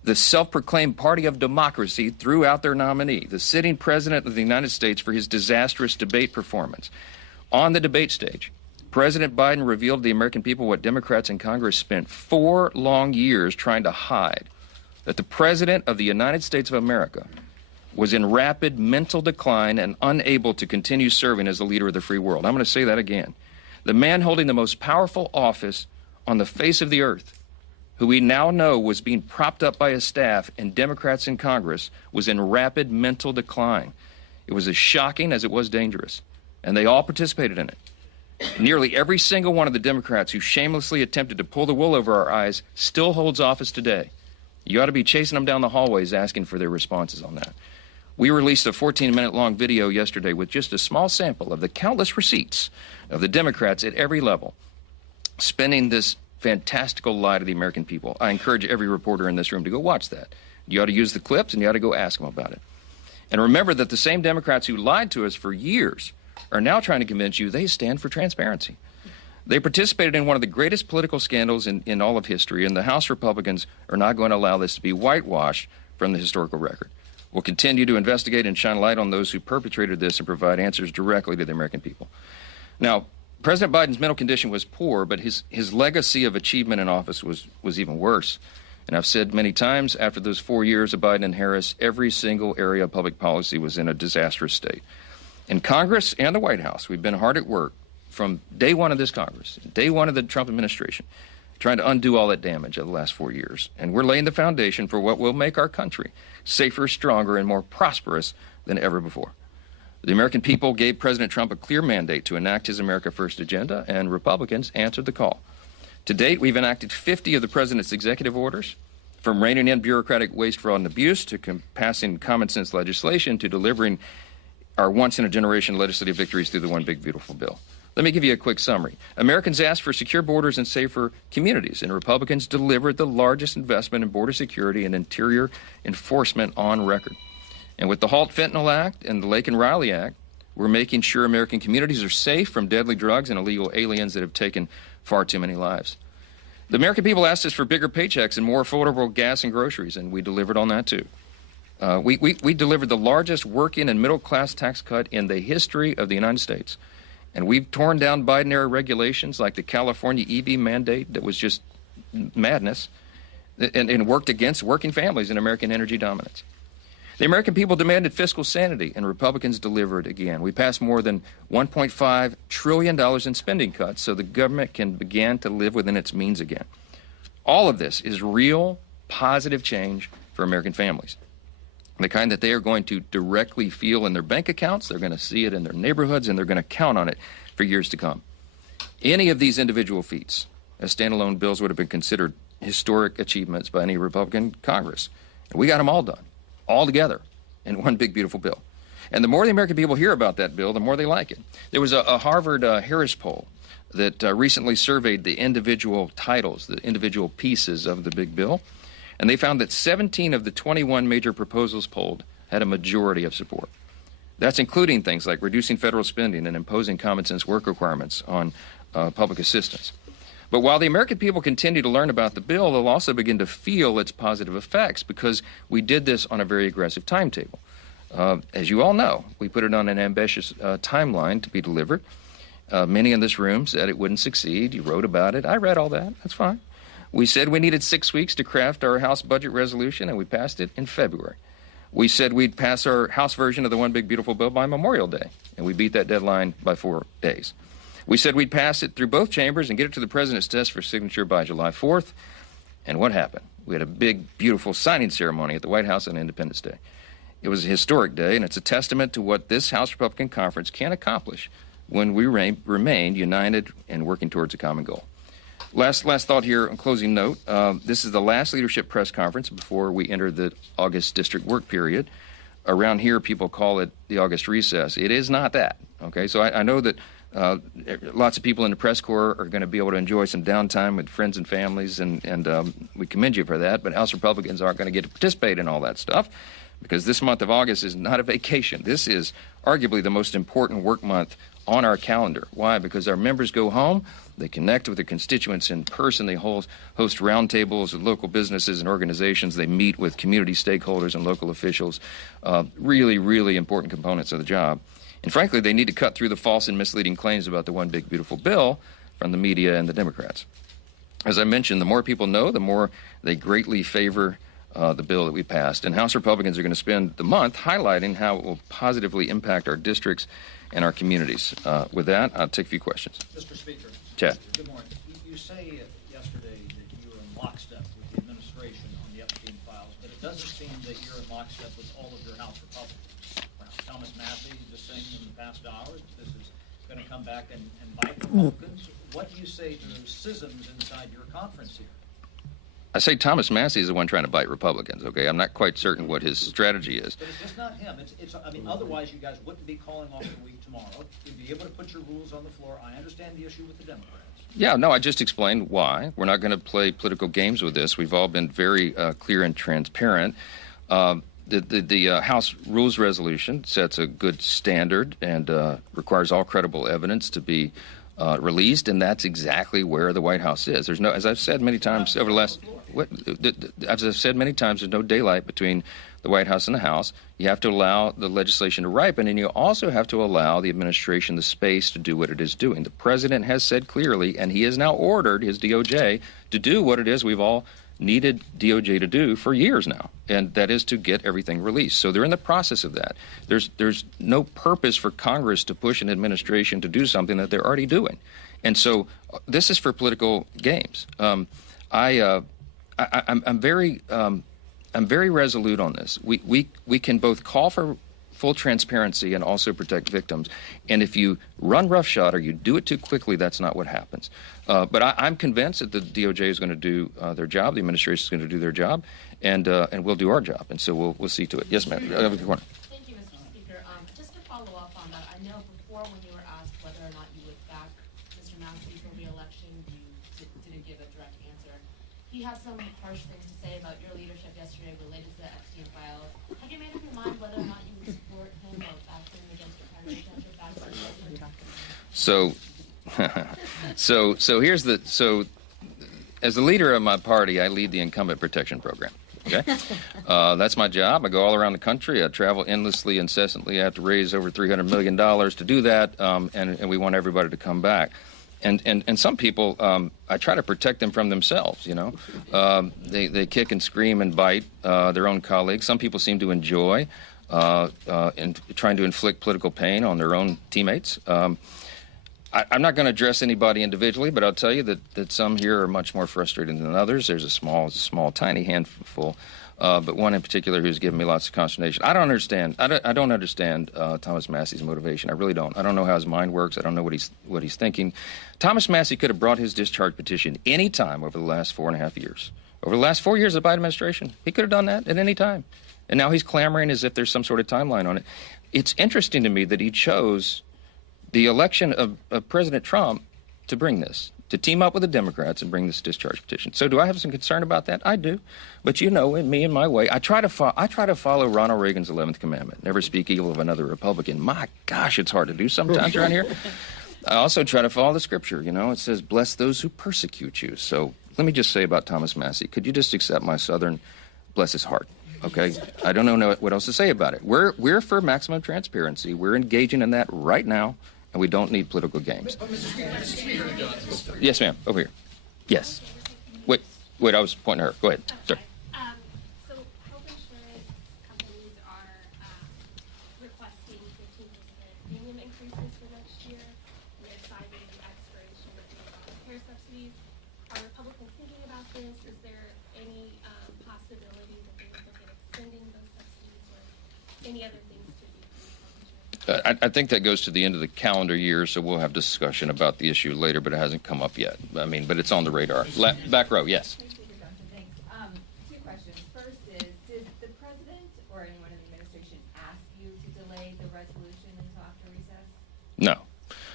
the self-proclaimed party of democracy threw out their nominee, the sitting president of the United States, for his disastrous debate performance. On the debate stage, President Biden revealed to the American people what Democrats in Congress spent 4 long years trying to hide, that the President of the United States of America was in rapid mental decline and unable to continue serving as the leader of the free world. I'm going to say that again. The man holding the most powerful office on the face of the earth, who we now know was being propped up by his staff and Democrats in Congress, was in rapid mental decline. It was as shocking as it was dangerous, and they all participated in it. Nearly every single one of the Democrats who shamelessly attempted to pull the wool over our eyes still holds office today. You ought to be chasing them down the hallways asking for their responses on that. We released a 14-minute-long video yesterday with just a small sample of the countless receipts of the Democrats at every level spinning this fantastical lie to the American people. I encourage every reporter in this room to go watch that. You ought to use the clips, and you ought to go ask them about it. And remember that the same Democrats who lied to us for years are now trying to convince you they stand for transparency. They participated in one of the greatest political scandals in all of history, and the House Republicans are not going to allow this to be whitewashed from the historical record. We'll continue to investigate and shine light on those who perpetrated this and provide answers directly to the American people. Now, President Biden's mental condition was poor, but his legacy of achievement in office was even worse. And I've said many times, after those 4 years of Biden and Harris, every single area of public policy was in a disastrous state. In Congress and the White House, we've been hard at work from day one of this Congress, day one of the Trump administration, trying to undo all that damage of the last 4 years. And we're laying the foundation for what will make our country safer, stronger, and more prosperous than ever before. The American people gave President Trump a clear mandate to enact his America First agenda, and Republicans answered the call. To date, we've enacted 50 of the president's executive orders, from reining in bureaucratic waste, fraud, and abuse to passing common sense legislation to delivering our once-in-a-generation legislative victories through the One Big Beautiful Bill. Let me give you a quick summary. Americans asked for secure borders and safer communities, and Republicans delivered the largest investment in border security and interior enforcement on record. And with the Halt Fentanyl Act and the Lake and Riley Act, we're making sure American communities are safe from deadly drugs and illegal aliens that have taken far too many lives. The American people asked us for bigger paychecks and more affordable gas and groceries, and we delivered on that too. We delivered the largest working and middle-class tax cut in the history of the United States. And we've torn down Biden-era regulations like the California EV mandate that was just madness and worked against working families and American energy dominance. The American people demanded fiscal sanity, and Republicans delivered again. We passed more than $1.5 trillion in spending cuts so the government can begin to live within its means again. All of this is real, positive change for American families. The kind that they are going to directly feel in their bank accounts, they're going to see it in their neighborhoods, and they're going to count on it for years to come. Any of these individual feats as standalone bills would have been considered historic achievements by any Republican Congress. And we got them all done, all together, in one big, beautiful bill. And the more the American people hear about that bill, the more they like it. There was a Harvard Harris poll that recently surveyed the individual titles, the individual pieces of the big bill. And they found that 17 of the 21 major proposals polled had a majority of support. That's including things like reducing federal spending and imposing common sense work requirements on public assistance. But while the American people continue to learn about the bill, they'll also begin to feel its positive effects because we did this on a very aggressive timetable. As you all know, we put it on an ambitious timeline to be delivered. Many in this room said it wouldn't succeed. You wrote about it. I read all that. That's fine. We said we needed 6 weeks to craft our House budget resolution, and we passed it in February. We said we'd pass our House version of the One Big Beautiful Bill by Memorial Day, and we beat that deadline by 4 days. We said we'd pass it through both chambers and get it to the president's desk for signature by July 4th. And what happened? We had a big, beautiful signing ceremony at the White House on Independence Day. It was a historic day, and it's a testament to what this House Republican Conference can accomplish when we remain united and working towards a common goal. Last thought here, on closing note. This is the last leadership press conference before we enter the August district work period. Around here, people call it the August recess. It is not that, okay? So I know that Lots of people in the press corps are going to be able to enjoy some downtime with friends and families, and we commend you for that. But House Republicans aren't going to get to participate in all that stuff because this month of August is not a vacation. This is arguably the most important work month on our calendar. Why? Because our members go home, they connect with their constituents in person, they host roundtables with local businesses and organizations, they meet with community stakeholders and local officials, really, really important components of the job. And frankly, they need to cut through the false and misleading claims about the one big beautiful bill from the media and the Democrats. As I mentioned, the more people know, the more they greatly favor the bill that we passed. And House Republicans are going to spend the month highlighting how it will positively impact our districts and our communities. With that, I'll take a few questions. Mr. Speaker. Chad. Good morning. You say yesterday that you were in lockstep with the administration on the Epstein files, but it doesn't seem that you're in lockstep with all of your House Republicans. Thomas Massie just saying in the past hours this is going to come back and bite Republicans. What do you say to those schisms inside your conference here? I say Thomas Massie is the one trying to bite Republicans, okay? I'm not quite certain what his strategy is. But it's just not him. I mean, otherwise you guys wouldn't be calling off the week tomorrow. You'd be able to put your rules on the floor. I understand the issue with the Democrats. Yeah, no, I just explained why. We're not going to play political games with this. We've all been very clear and transparent. The House Rules Resolution sets a good standard and requires all credible evidence to be released, and that's exactly where the White House is. There's no, as I've said many times over the last, as I've said many times, there's no daylight between the White House and the House. You have to allow the legislation to ripen, and you also have to allow the administration the space to do what it is doing. The president has said clearly, and he has now ordered his DOJ to do what it is we've all needed DOJ to do for years now, and that is to get everything released. So they're in the process of that. There's no purpose for Congress to push an administration to do something that they're already doing. And so this is for political games. I'm very resolute on this. We can both call for full transparency and also protect victims. And if you run roughshod or you do it too quickly, that's not what happens. But I'm convinced that the DOJ is going to do their job, the administration is going to do their job, and we'll do our job. And so we'll see to it. Yes, ma'am. Thank you, Mr. Speaker. Just to follow up on that, I know before when you were asked whether or not you would back Mr. Massie for re-election, you didn't give a direct answer. He had some harsh things to say about your leadership yesterday related to the Epstein files. Have you made up your mind whether or not you would support him or back him against your primary candidate back to the president? So here's as the leader of my party, I lead the incumbent protection program. Okay, that's my job. I go all around the country. I travel endlessly, incessantly. I have to raise over $300 million to do that, and we want everybody to come back. And some people, I try to protect them from themselves, you know. They kick and scream and bite their own colleagues. Some people seem to enjoy in trying to inflict political pain on their own teammates. I'm not going to address anybody individually, but I'll tell you that some here are much more frustrated than others. There's a small, tiny handful, but one in particular who's given me lots of consternation. I don't understand Thomas Massie's motivation. I really don't. I don't know how his mind works. I don't know what he's thinking. Thomas Massie could have brought his discharge petition any time over the last 4.5 years. Over the last 4 years of the Biden administration, he could have done that at any time. And now he's clamoring as if there's some sort of timeline on it. It's interesting to me that he chose the election of President Trump to bring this, to team up with the Democrats and bring this discharge petition. So do I have some concern about that? I do. But you know, in me and my way, I try to follow Ronald Reagan's 11th commandment, never speak evil of another Republican. My gosh, it's hard to do sometimes around here. I also try to follow the scripture. You know, it says, bless those who persecute you. So let me just say about Thomas Massie, could you just accept my Southern bless his heart? Okay, I don't know what else to say about it. We're for maximum transparency. We're engaging in that right now. And we don't need political games. Yes, ma'am. Over here. Yes. Wait. I was pointing at her. Go ahead. Sir. So health insurance companies are requesting 15% premium increases for next year. They're citing the expiration of the care subsidies. Are Republicans thinking about this? Is there any possibility that they would look at extending those subsidies or any other things to decrease health insurance? I think that goes to the end of the calendar year, so we'll have discussion about the issue later, but it hasn't come up yet. I mean, but it's on the radar. Back row, yes. Thanks. Two questions. First is, did the president or anyone in the administration ask you to delay the resolution until after recess? No.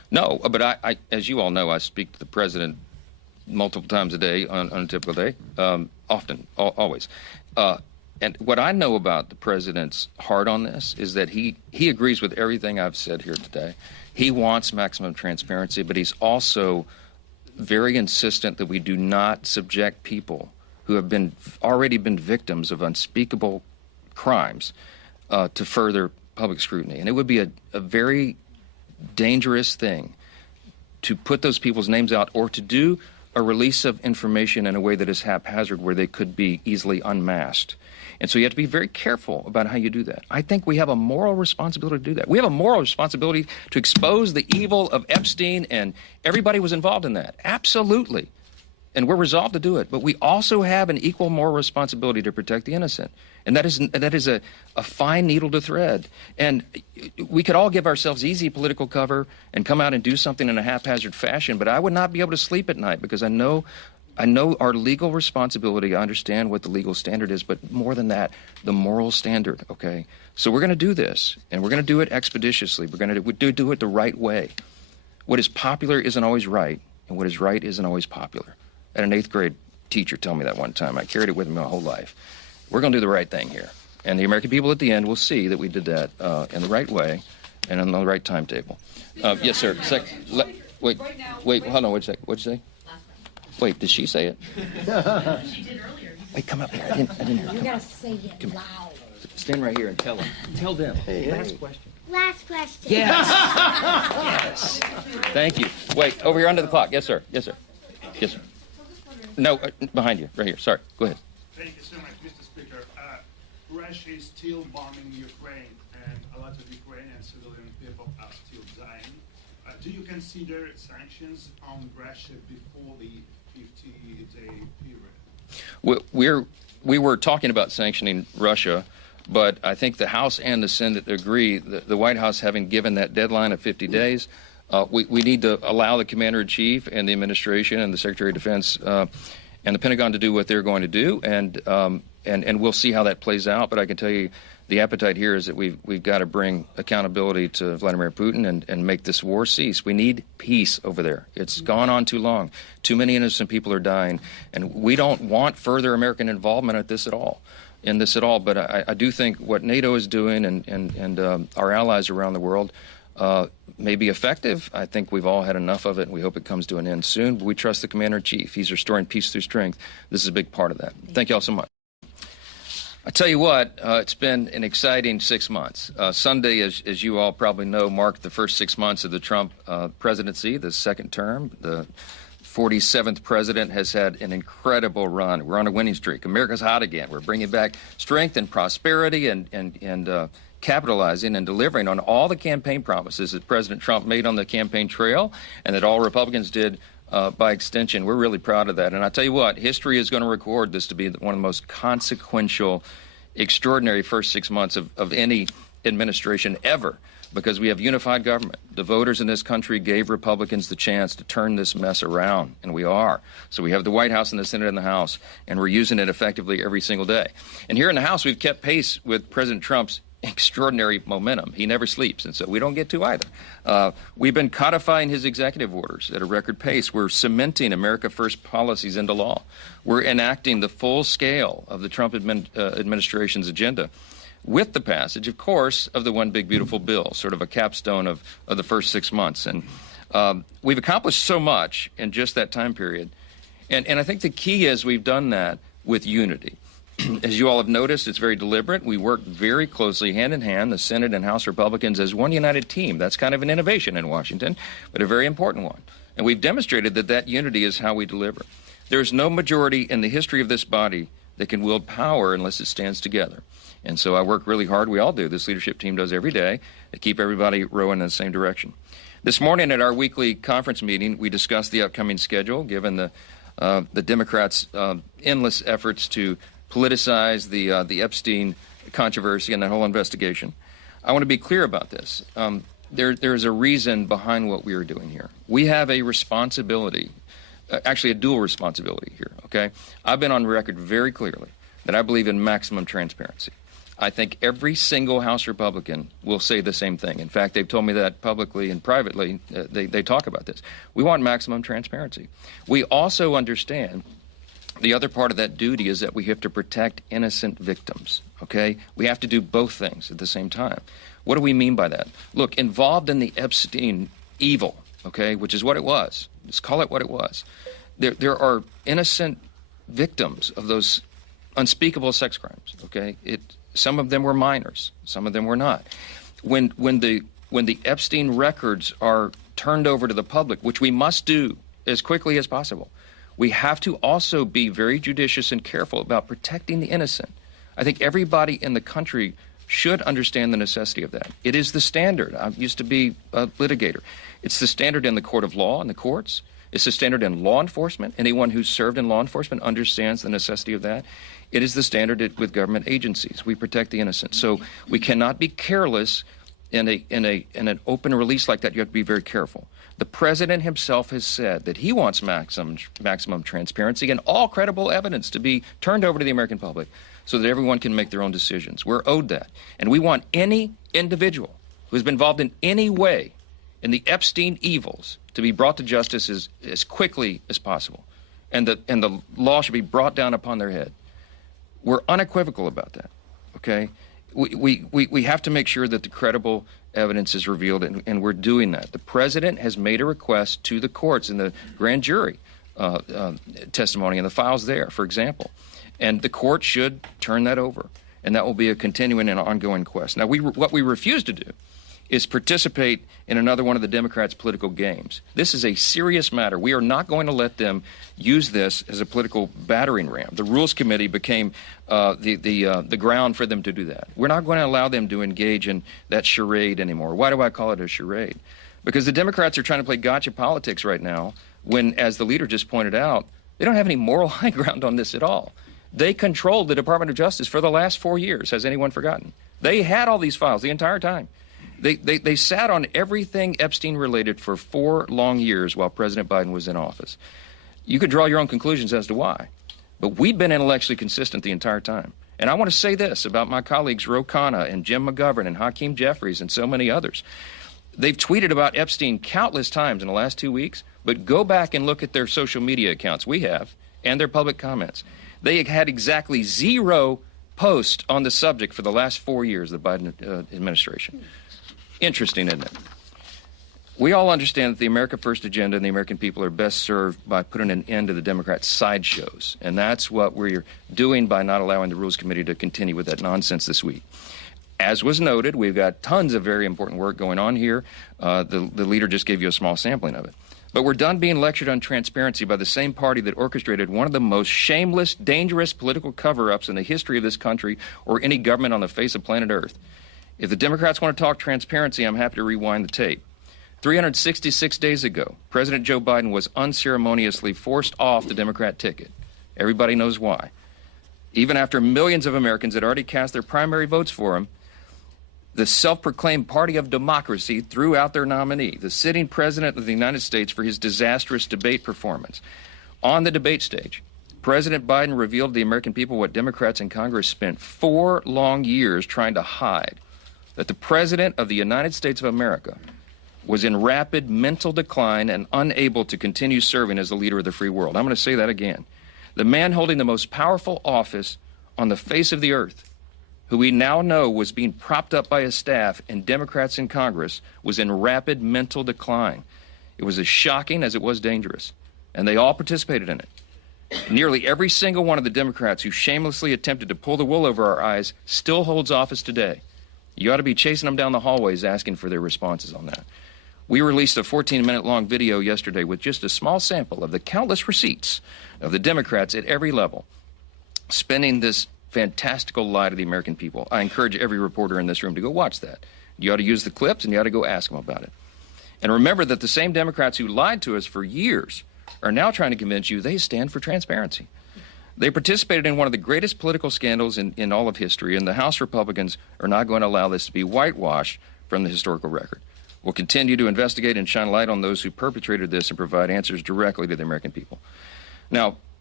No, but I, as you all know, I speak to the president multiple times a day on a typical day, often, always. And what I know about the president's heart on this is that he agrees with everything I've said here today. He wants maximum transparency, but he's also very insistent that we do not subject people who have already been victims of unspeakable crimes to further public scrutiny. And it would be a very dangerous thing to put those people's names out or to do a release of information in a way that is haphazard where they could be easily unmasked. And so you have to be very careful about how you do that. I think we have a moral responsibility to do that. We have a moral responsibility to expose the evil of Epstein, and everybody was involved in that. Absolutely. And we're resolved to do it. But we also have an equal moral responsibility to protect the innocent. And that is a fine needle to thread. And we could all give ourselves easy political cover and come out and do something in a haphazard fashion, but I would not be able to sleep at night because I know our legal responsibility. I understand what the legal standard is, but more than that, the moral standard, okay? So we're going to do this, and we're going to do it expeditiously. We're going to do it the right way. What is popular isn't always right, and what is right isn't always popular. I had an 8th grade teacher tell me that one time. I carried it with me my whole life. We're going to do the right thing here. And the American people at the end will see that we did that in the right way and on the right timetable. Yes, sir. Wait, hold on, wait a second. What'd you say? Wait, did she say it? She did earlier. Wait, come up here. I didn't hear her. You gotta say it loud. Stand right here and tell them. Tell them. Last question. Last question. Yes. Yes. Thank you. Wait, over here under the clock. Yes, sir. Yes, sir. Yes, sir. No, behind you, right here. Sorry. Go ahead. Thank you so much, Mr. Speaker. Russia is still bombing Ukraine, and a lot of Ukrainian civilian people are still dying. Do you consider sanctions on Russia before the 50-day period? We were talking about sanctioning Russia, but I think the House and the Senate agree. The White House, having given that deadline of 50 days, we need to allow the Commander-in-Chief and the administration and the Secretary of Defense and the Pentagon to do what they're going to do, and we'll see how that plays out. But I can tell you, the appetite here is that we've got to bring accountability to Vladimir Putin and make this war cease. We need peace over there. It's gone on too long. Too many innocent people are dying, and we don't want further American involvement in this at all. But I do think what NATO is doing and our allies around the world may be effective. I think we've all had enough of it, and we hope it comes to an end soon. But we trust the Commander-in-Chief. He's restoring peace through strength. This is a big part of that. Thank you all so much. I tell you what, it's been an exciting 6 months. Sunday, as you all probably know, marked the first 6 months of the Trump presidency, the second term. The 47th president has had an incredible run. We're on a winning streak. America's hot again. We're bringing back strength and prosperity and capitalizing and delivering on all the campaign promises that President Trump made on the campaign trail and that all Republicans did by extension. We're really proud of that. And I tell you what, history is going to record this to be one of the most consequential, extraordinary first 6 months of any administration ever, because we have unified government. The voters in this country gave Republicans the chance to turn this mess around, and we are. So we have the White House and the Senate and the House, and we're using it effectively every single day. And here in the House, we've kept pace with President Trump's extraordinary momentum. He never sleeps, and so we don't get to either. We've been codifying his executive orders at a record pace. We're cementing America First policies into law. We're enacting the full scale of the Trump administration's agenda with the passage, of course, of the One Big Beautiful Bill, sort of a capstone of the first 6 months. And we've accomplished so much in just that time period. And I think the key is we've done that with unity. As you all have noticed, it's very deliberate. We work very closely, hand in hand, the Senate and House Republicans, as one united team. That's kind of an innovation in Washington, but a very important one. And we've demonstrated that unity is how we deliver. There's no majority in the history of this body that can wield power unless it stands together. And so I work really hard. We all do. This leadership team does every day to keep everybody rowing in the same direction. This morning at our weekly conference meeting, we discussed the upcoming schedule, given the Democrats' endless efforts to politicize the Epstein controversy and that whole investigation. I want to be clear about this. There's a reason behind what we are doing here. We have a responsibility, actually a dual responsibility here, okay? I've been on record very clearly that I believe in maximum transparency. I think every single House Republican will say the same thing. In fact, they've told me that publicly and privately. They talk about this. We want maximum transparency. We also understand the other part of that duty is that we have to protect innocent victims, okay? We have to do both things at the same time. What do we mean by that? Look, involved in the Epstein evil, okay, which is what it was. Let's call it what it was. There are innocent victims of those unspeakable sex crimes, okay? Some of them were minors. Some of them were not. When the Epstein records are turned over to the public, which we must do as quickly as possible, we have to also be very judicious and careful about protecting the innocent. I think everybody in the country should understand the necessity of that. It is the standard. I used to be a litigator. It's the standard in the court of law and the courts. It's the standard in law enforcement. Anyone who's served in law enforcement understands the necessity of that. It is the standard with government agencies. We protect the innocent. So we cannot be careless in an open release like that. You have to be very careful. The president himself has said that he wants maximum transparency and all credible evidence to be turned over to the American public so that everyone can make their own decisions. We're owed that. And we want any individual who has been involved in any way in the Epstein evils to be brought to justice as quickly as possible. And the law should be brought down upon their head. We're unequivocal about that, okay? We have to make sure that the credible evidence is revealed, and we're doing that. The president has made a request to the courts in the grand jury testimony and the files there, for example. And the court should turn that over, and that will be a continuing and ongoing quest. Now, what we refuse to do is participate in another one of the Democrats' political games. This is a serious matter. We are not going to let them use this as a political battering ram. The Rules Committee became the ground for them to do that. We're not going to allow them to engage in that charade anymore. Why do I call it a charade? Because the Democrats are trying to play gotcha politics right now when, as the leader just pointed out, they don't have any moral high ground on this at all. They controlled the Department of Justice for the last 4 years. Has anyone forgotten? They had all these files the entire time. They sat on everything Epstein related for 4 long years while President Biden was in office. You could draw your own conclusions as to why, but we've been intellectually consistent the entire time. And I want to say this about my colleagues Ro Khanna and Jim McGovern and Hakeem Jeffries and so many others. They've tweeted about Epstein countless times in the last 2 weeks, but go back and look at their social media accounts, we have, and their public comments. They had exactly 0 posts on the subject for the last 4 years of the Biden administration. Interesting, isn't it? We all understand that the America First agenda and the American people are best served by putting an end to the Democrats' sideshows. And that's what we're doing by not allowing the Rules Committee to continue with that nonsense this week. As was noted, we've got tons of very important work going on here. The leader just gave you a small sampling of it. But we're done being lectured on transparency by the same party that orchestrated one of the most shameless, dangerous political cover-ups in the history of this country or any government on the face of planet Earth. If the Democrats want to talk transparency, I'm happy to rewind the tape. 366 days ago, President Joe Biden was unceremoniously forced off the Democrat ticket. Everybody knows why. Even after millions of Americans had already cast their primary votes for him, the self-proclaimed party of democracy threw out their nominee, the sitting president of the United States, for his disastrous debate performance. On the debate stage, President Biden revealed to the American people what Democrats in Congress spent 4 long years trying to hide, that the President of the United States of America was in rapid mental decline and unable to continue serving as the leader of the free world. I'm going to say that again. The man holding the most powerful office on the face of the earth, who we now know was being propped up by his staff and Democrats in Congress, was in rapid mental decline. It was as shocking as it was dangerous, and they all participated in it. Nearly every single one of the Democrats who shamelessly attempted to pull the wool over our eyes still holds office today. You ought to be chasing them down the hallways asking for their responses on that. We released a 14-minute-long video yesterday with just a small sample of the countless receipts of the Democrats at every level spinning this fantastical lie to the American people. I encourage every reporter in this room to go watch that. You ought to use the clips, and you ought to go ask them about it. And remember that the same Democrats who lied to us for years are now trying to convince you they stand for transparency. They participated in one of the greatest political scandals in all of history, and the House Republicans are not going to allow this to be whitewashed from the historical record. We'll continue to investigate and shine light on those who perpetrated this and provide answers directly to the American people. Now,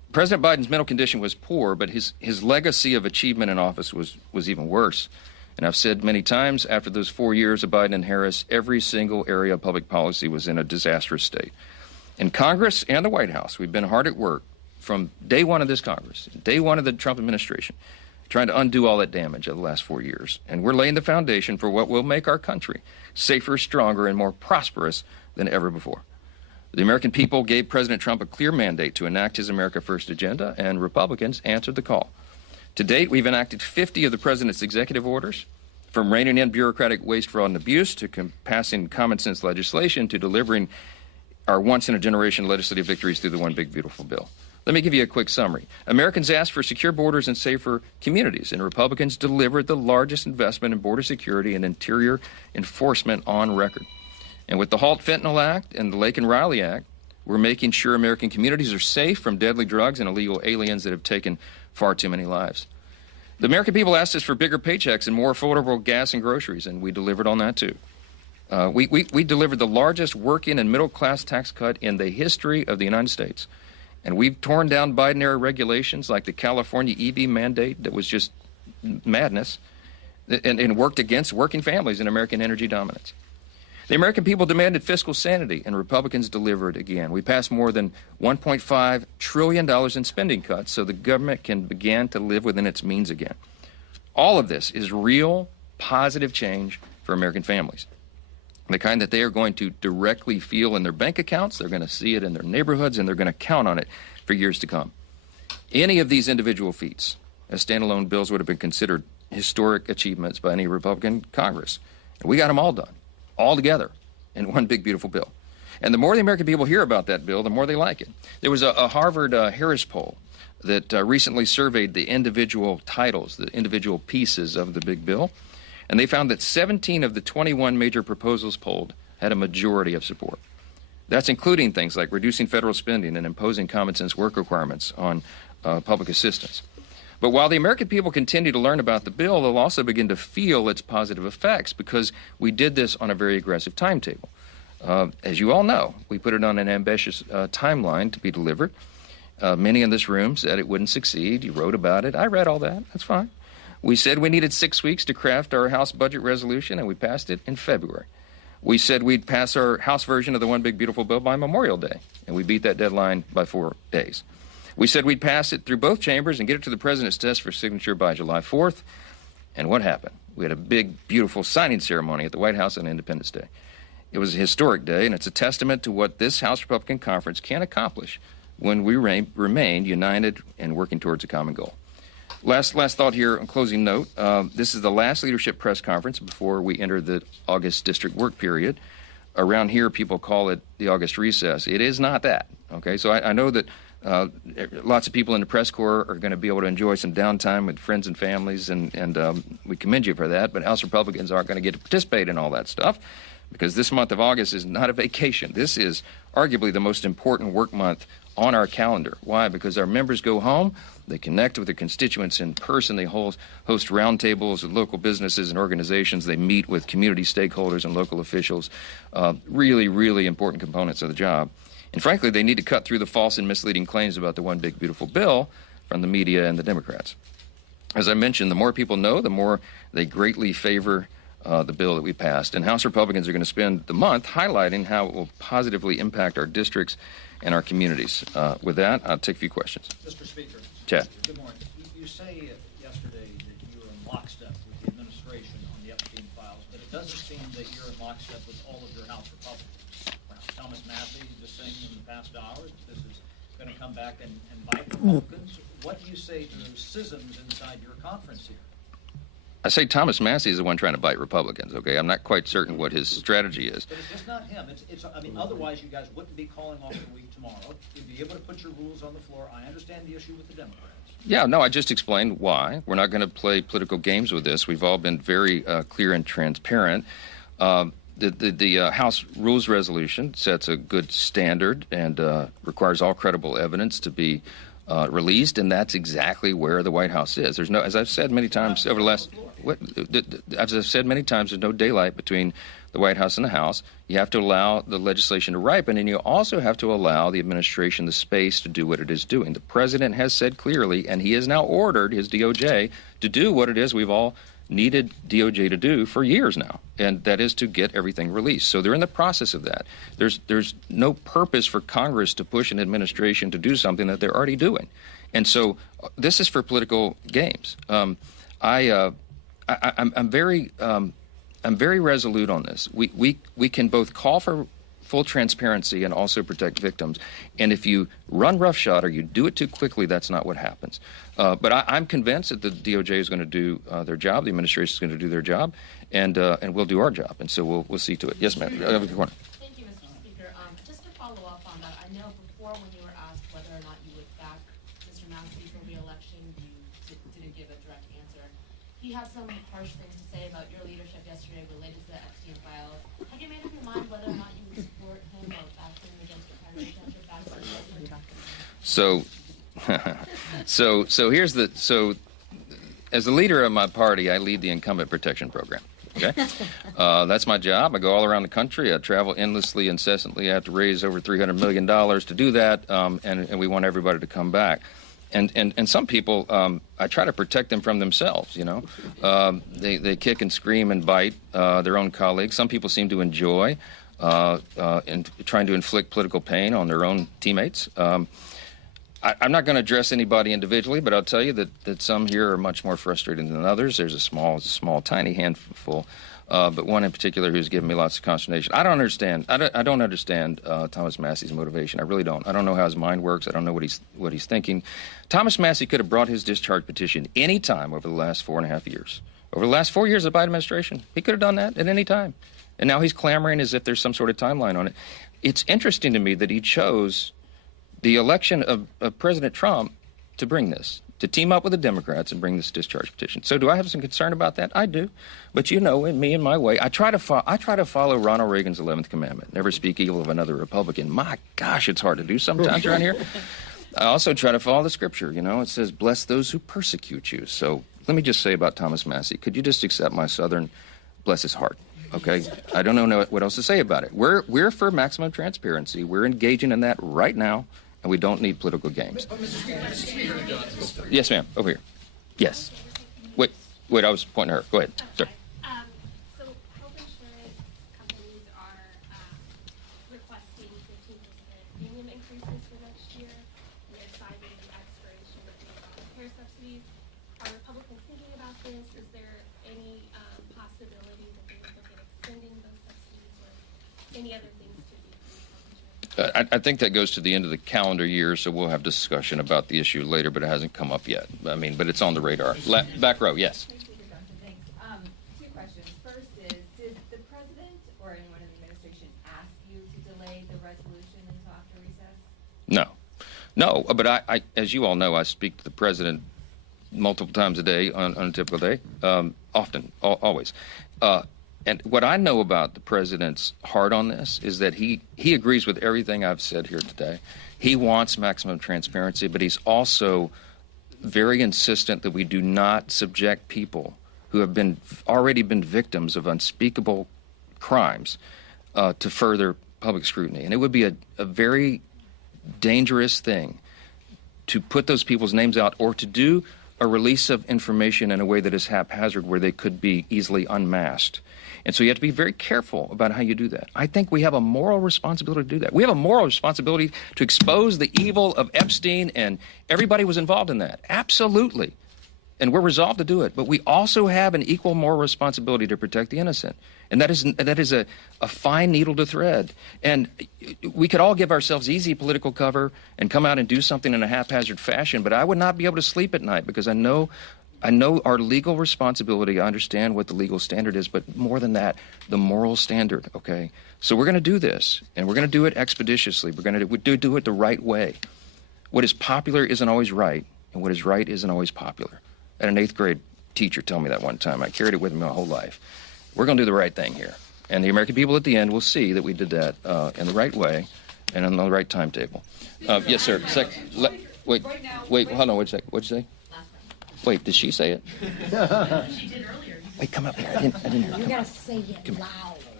President Biden's mental condition was poor, but his legacy of achievement in office was even worse. And I've said many times, after those 4 years of Biden and Harris, every single area of public policy was in a disastrous state. In Congress and the White House, we've been hard at work from day one of this Congress, day one of the Trump administration, trying to undo all that damage of the last 4 years. And we're laying the foundation for what will make our country safer, stronger, and more prosperous than ever before. The American people gave President Trump a clear mandate to enact his America First agenda, and Republicans answered the call. To date, we've enacted 50 of the president's executive orders, from reining in bureaucratic waste, fraud, and abuse to passing common sense legislation to delivering our once-in-a-generation legislative victories through the One Big Beautiful Bill. Let me give you a quick summary. Americans asked for secure borders and safer communities, and Republicans delivered the largest investment in border security and interior enforcement on record. And with the Halt Fentanyl Act and the Lake and Riley Act, we're making sure American communities are safe from deadly drugs and illegal aliens that have taken far too many lives. The American people asked us for bigger paychecks and more affordable gas and groceries, and we delivered on that too. We delivered the largest working and middle-class tax cut in the history of the United States. And we've torn down Biden-era regulations like the California EV mandate that was just madness and worked against working families and American energy dominance. The American people demanded fiscal sanity, and Republicans delivered again. We passed more than $1.5 trillion in spending cuts so the government can begin to live within its means again. All of this is real, positive change for American families. The kind that they are going to directly feel in their bank accounts, they're going to see it in their neighborhoods, and they're going to count on it for years to come. Any of these individual feats as standalone bills would have been considered historic achievements by any Republican Congress. And we got them all done, all together, in one big, beautiful bill. And the more the American people hear about that bill, the more they like it. There was a Harvard Harris poll that recently surveyed the individual titles, the individual pieces of the big bill. And they found that 17 of the 21 major proposals polled had a majority of support. That's including things like reducing federal spending and imposing common sense work requirements on public assistance. But while the American people continue to learn about the bill, they'll also begin to feel its positive effects because we did this on a very aggressive timetable. As you all know, we put it on an ambitious timeline to be delivered. Many in this room said it wouldn't succeed. You wrote about it. I read all that. That's fine. We said we needed 6 weeks to craft our House budget resolution, and we passed it in February. We said we'd pass our House version of the One Big Beautiful Bill by Memorial Day, and we beat that deadline by 4 days. We said we'd pass it through both chambers and get it to the president's desk for signature by July 4th. And what happened? We had a big, beautiful signing ceremony at the White House on Independence Day. It was a historic day, and it's a testament to what this House Republican Conference can accomplish when we remain united and working towards a common goal. Last thought here, on closing note. This is the last leadership press conference before we enter the August district work period. Around here, people call it the August recess. It is not that, okay? So I know that lots of people in the press corps are going to be able to enjoy some downtime with friends and families, and we commend you for that, but House Republicans aren't going to get to participate in all that stuff because this month of August is not a vacation. This is arguably the most important work month on our calendar. Why? Because our members go home, they connect with their constituents in person, they host roundtables with local businesses and organizations, they meet with community stakeholders and local officials, really, really important components of the job. And frankly, they need to cut through the false and misleading claims about the One Big Beautiful Bill from the media and the Democrats. As I mentioned, the more people know, the more they greatly favor the bill that we passed. And House Republicans are going to spend the month highlighting how it will positively impact our districts and our communities. With that, I'll take a few questions. Mr. Speaker. Chad. Good morning. You say yesterday that you were in lockstep with the administration on the Epstein files, but it doesn't seem that you're in lockstep with all of your House Republicans. Thomas Massie just saying in the past hour that this is going to come back and bite Republicans. What do you say to those schisms inside your conference here? I say Thomas Massie is the one trying to bite Republicans, okay? I'm not quite certain what his strategy is. But it's just not him. I mean, otherwise you guys wouldn't be calling off the week tomorrow. You'd be able to put your rules on the floor. I understand the issue with the Democrats. Yeah, no, I just explained why. We're not going to play political games with this. We've all been very clear and transparent. The House Rules Resolution sets a good standard and requires all credible evidence to be released, and that's exactly where the White House is. There's no, as I've said many times over the last, as I've said many times, there's no daylight between the White House and the House. You have to allow the legislation to ripen, and you also have to allow the administration the space to do what it is doing. The president has said clearly, and he has now ordered his DOJ to do what it is we've all needed DOJ to do for years now, and that is to get everything released. So they're in the process of that. There's no purpose for Congress to push an administration to do something that they're already doing. And so this is for political games. I'm very resolute on this. We can both call for full transparency and also protect victims. And if you run roughshod or you do it too quickly, that's not what happens. But I'm convinced that the DOJ is going to do their job, the administration is going to do their job, and we'll do our job. And so we'll see to it. Yes, ma'am. Thank you, Mr. Speaker. Just to follow up on that, I know before when you were asked whether or not you would back Mr. Massie for re-election, you didn't give a direct answer. He had some harsh things to say about your leadership yesterday related to the Epstein files. Have you made up your mind whether or not you would support him or back him against your primary candidate back to So as the leader of my party, I lead the incumbent protection program. Okay, that's my job. I go all around the country. I travel endlessly, incessantly. I have to raise over $300 million to do that, and we want everybody to come back. And some people, I try to protect them from themselves. You know, they kick and scream and bite their own colleagues. Some people seem to enjoy trying to inflict political pain on their own teammates. I'm not going to address anybody individually, but I'll tell you that some here are much more frustrated than others. There's a small, tiny handful, but one in particular who's given me lots of consternation. I don't understand Thomas Massie's motivation. I really don't. I don't know how his mind works. I don't know what he's thinking. Thomas Massie could have brought his discharge petition any time over the last 4.5 years. Over the last 4 years of the Biden administration, he could have done that at any time. And now he's clamoring as if there's some sort of timeline on it. It's interesting to me that he chose the election of President Trump to bring this, to team up with the Democrats and bring this discharge petition. So do I have some concern about that? I do. But you know, in me and my way, I try to follow Ronald Reagan's 11th commandment, never speak evil of another Republican. My gosh, it's hard to do sometimes around here. I also try to follow the scripture. You know, it says, bless those who persecute you. So let me just say about Thomas Massie, could you just accept my Southern, bless his heart? Okay, I don't know what else to say about it. We're for maximum transparency. We're engaging in that right now, and we don't need political games. Yes, ma'am. Over here. Yes. Wait. I was pointing at her. Go ahead. Sorry. So health insurance companies are requesting 15% premium increases for next year. And they're citing the expiration of the care subsidies. Are Republicans thinking about this? Is there any possibility that they would look at extending those subsidies or any other things to decrease health insurance? I think that goes to the end of the calendar year, so we'll have discussion about the issue later, but it hasn't come up yet. I mean, but it's on the radar. Back row, yes. Thanks. Two questions. First is, did the president or anyone in the administration ask you to delay the resolution until after recess? No, but I, as you all know, I speak to the president multiple times a day on a typical day, often, always. And what I know about the president's heart on this is that he agrees with everything I've said here today. He wants maximum transparency, but he's also very insistent that we do not subject people who have already been victims of unspeakable crimes to further public scrutiny. And it would be a very dangerous thing to put those people's names out or to do a release of information in a way that is haphazard where they could be easily unmasked. And so you have to be very careful about how you do that. I think we have a moral responsibility to do that. We have a moral responsibility to expose the evil of Epstein, and everybody was involved in that. Absolutely. And we're resolved to do it. But we also have an equal moral responsibility to protect the innocent. And that is a fine needle to thread. And we could all give ourselves easy political cover and come out and do something in a haphazard fashion, but I would not be able to sleep at night because I know our legal responsibility. I understand what the legal standard is, but more than that, the moral standard, okay? So we're going to do this, and we're going to do it expeditiously. We're going to do it the right way. What is popular isn't always right, and what is right isn't always popular. I had an 8th grade teacher tell me that one time. I carried it with me my whole life. We're going to do the right thing here. And the American people at the end will see that we did that in the right way and on the right timetable. Yes, sir. Wait, hold on, wait a second. What'd you say? Wait, did she say it? She did earlier. Wait, come up here. I didn't hear her. You gotta say it loud.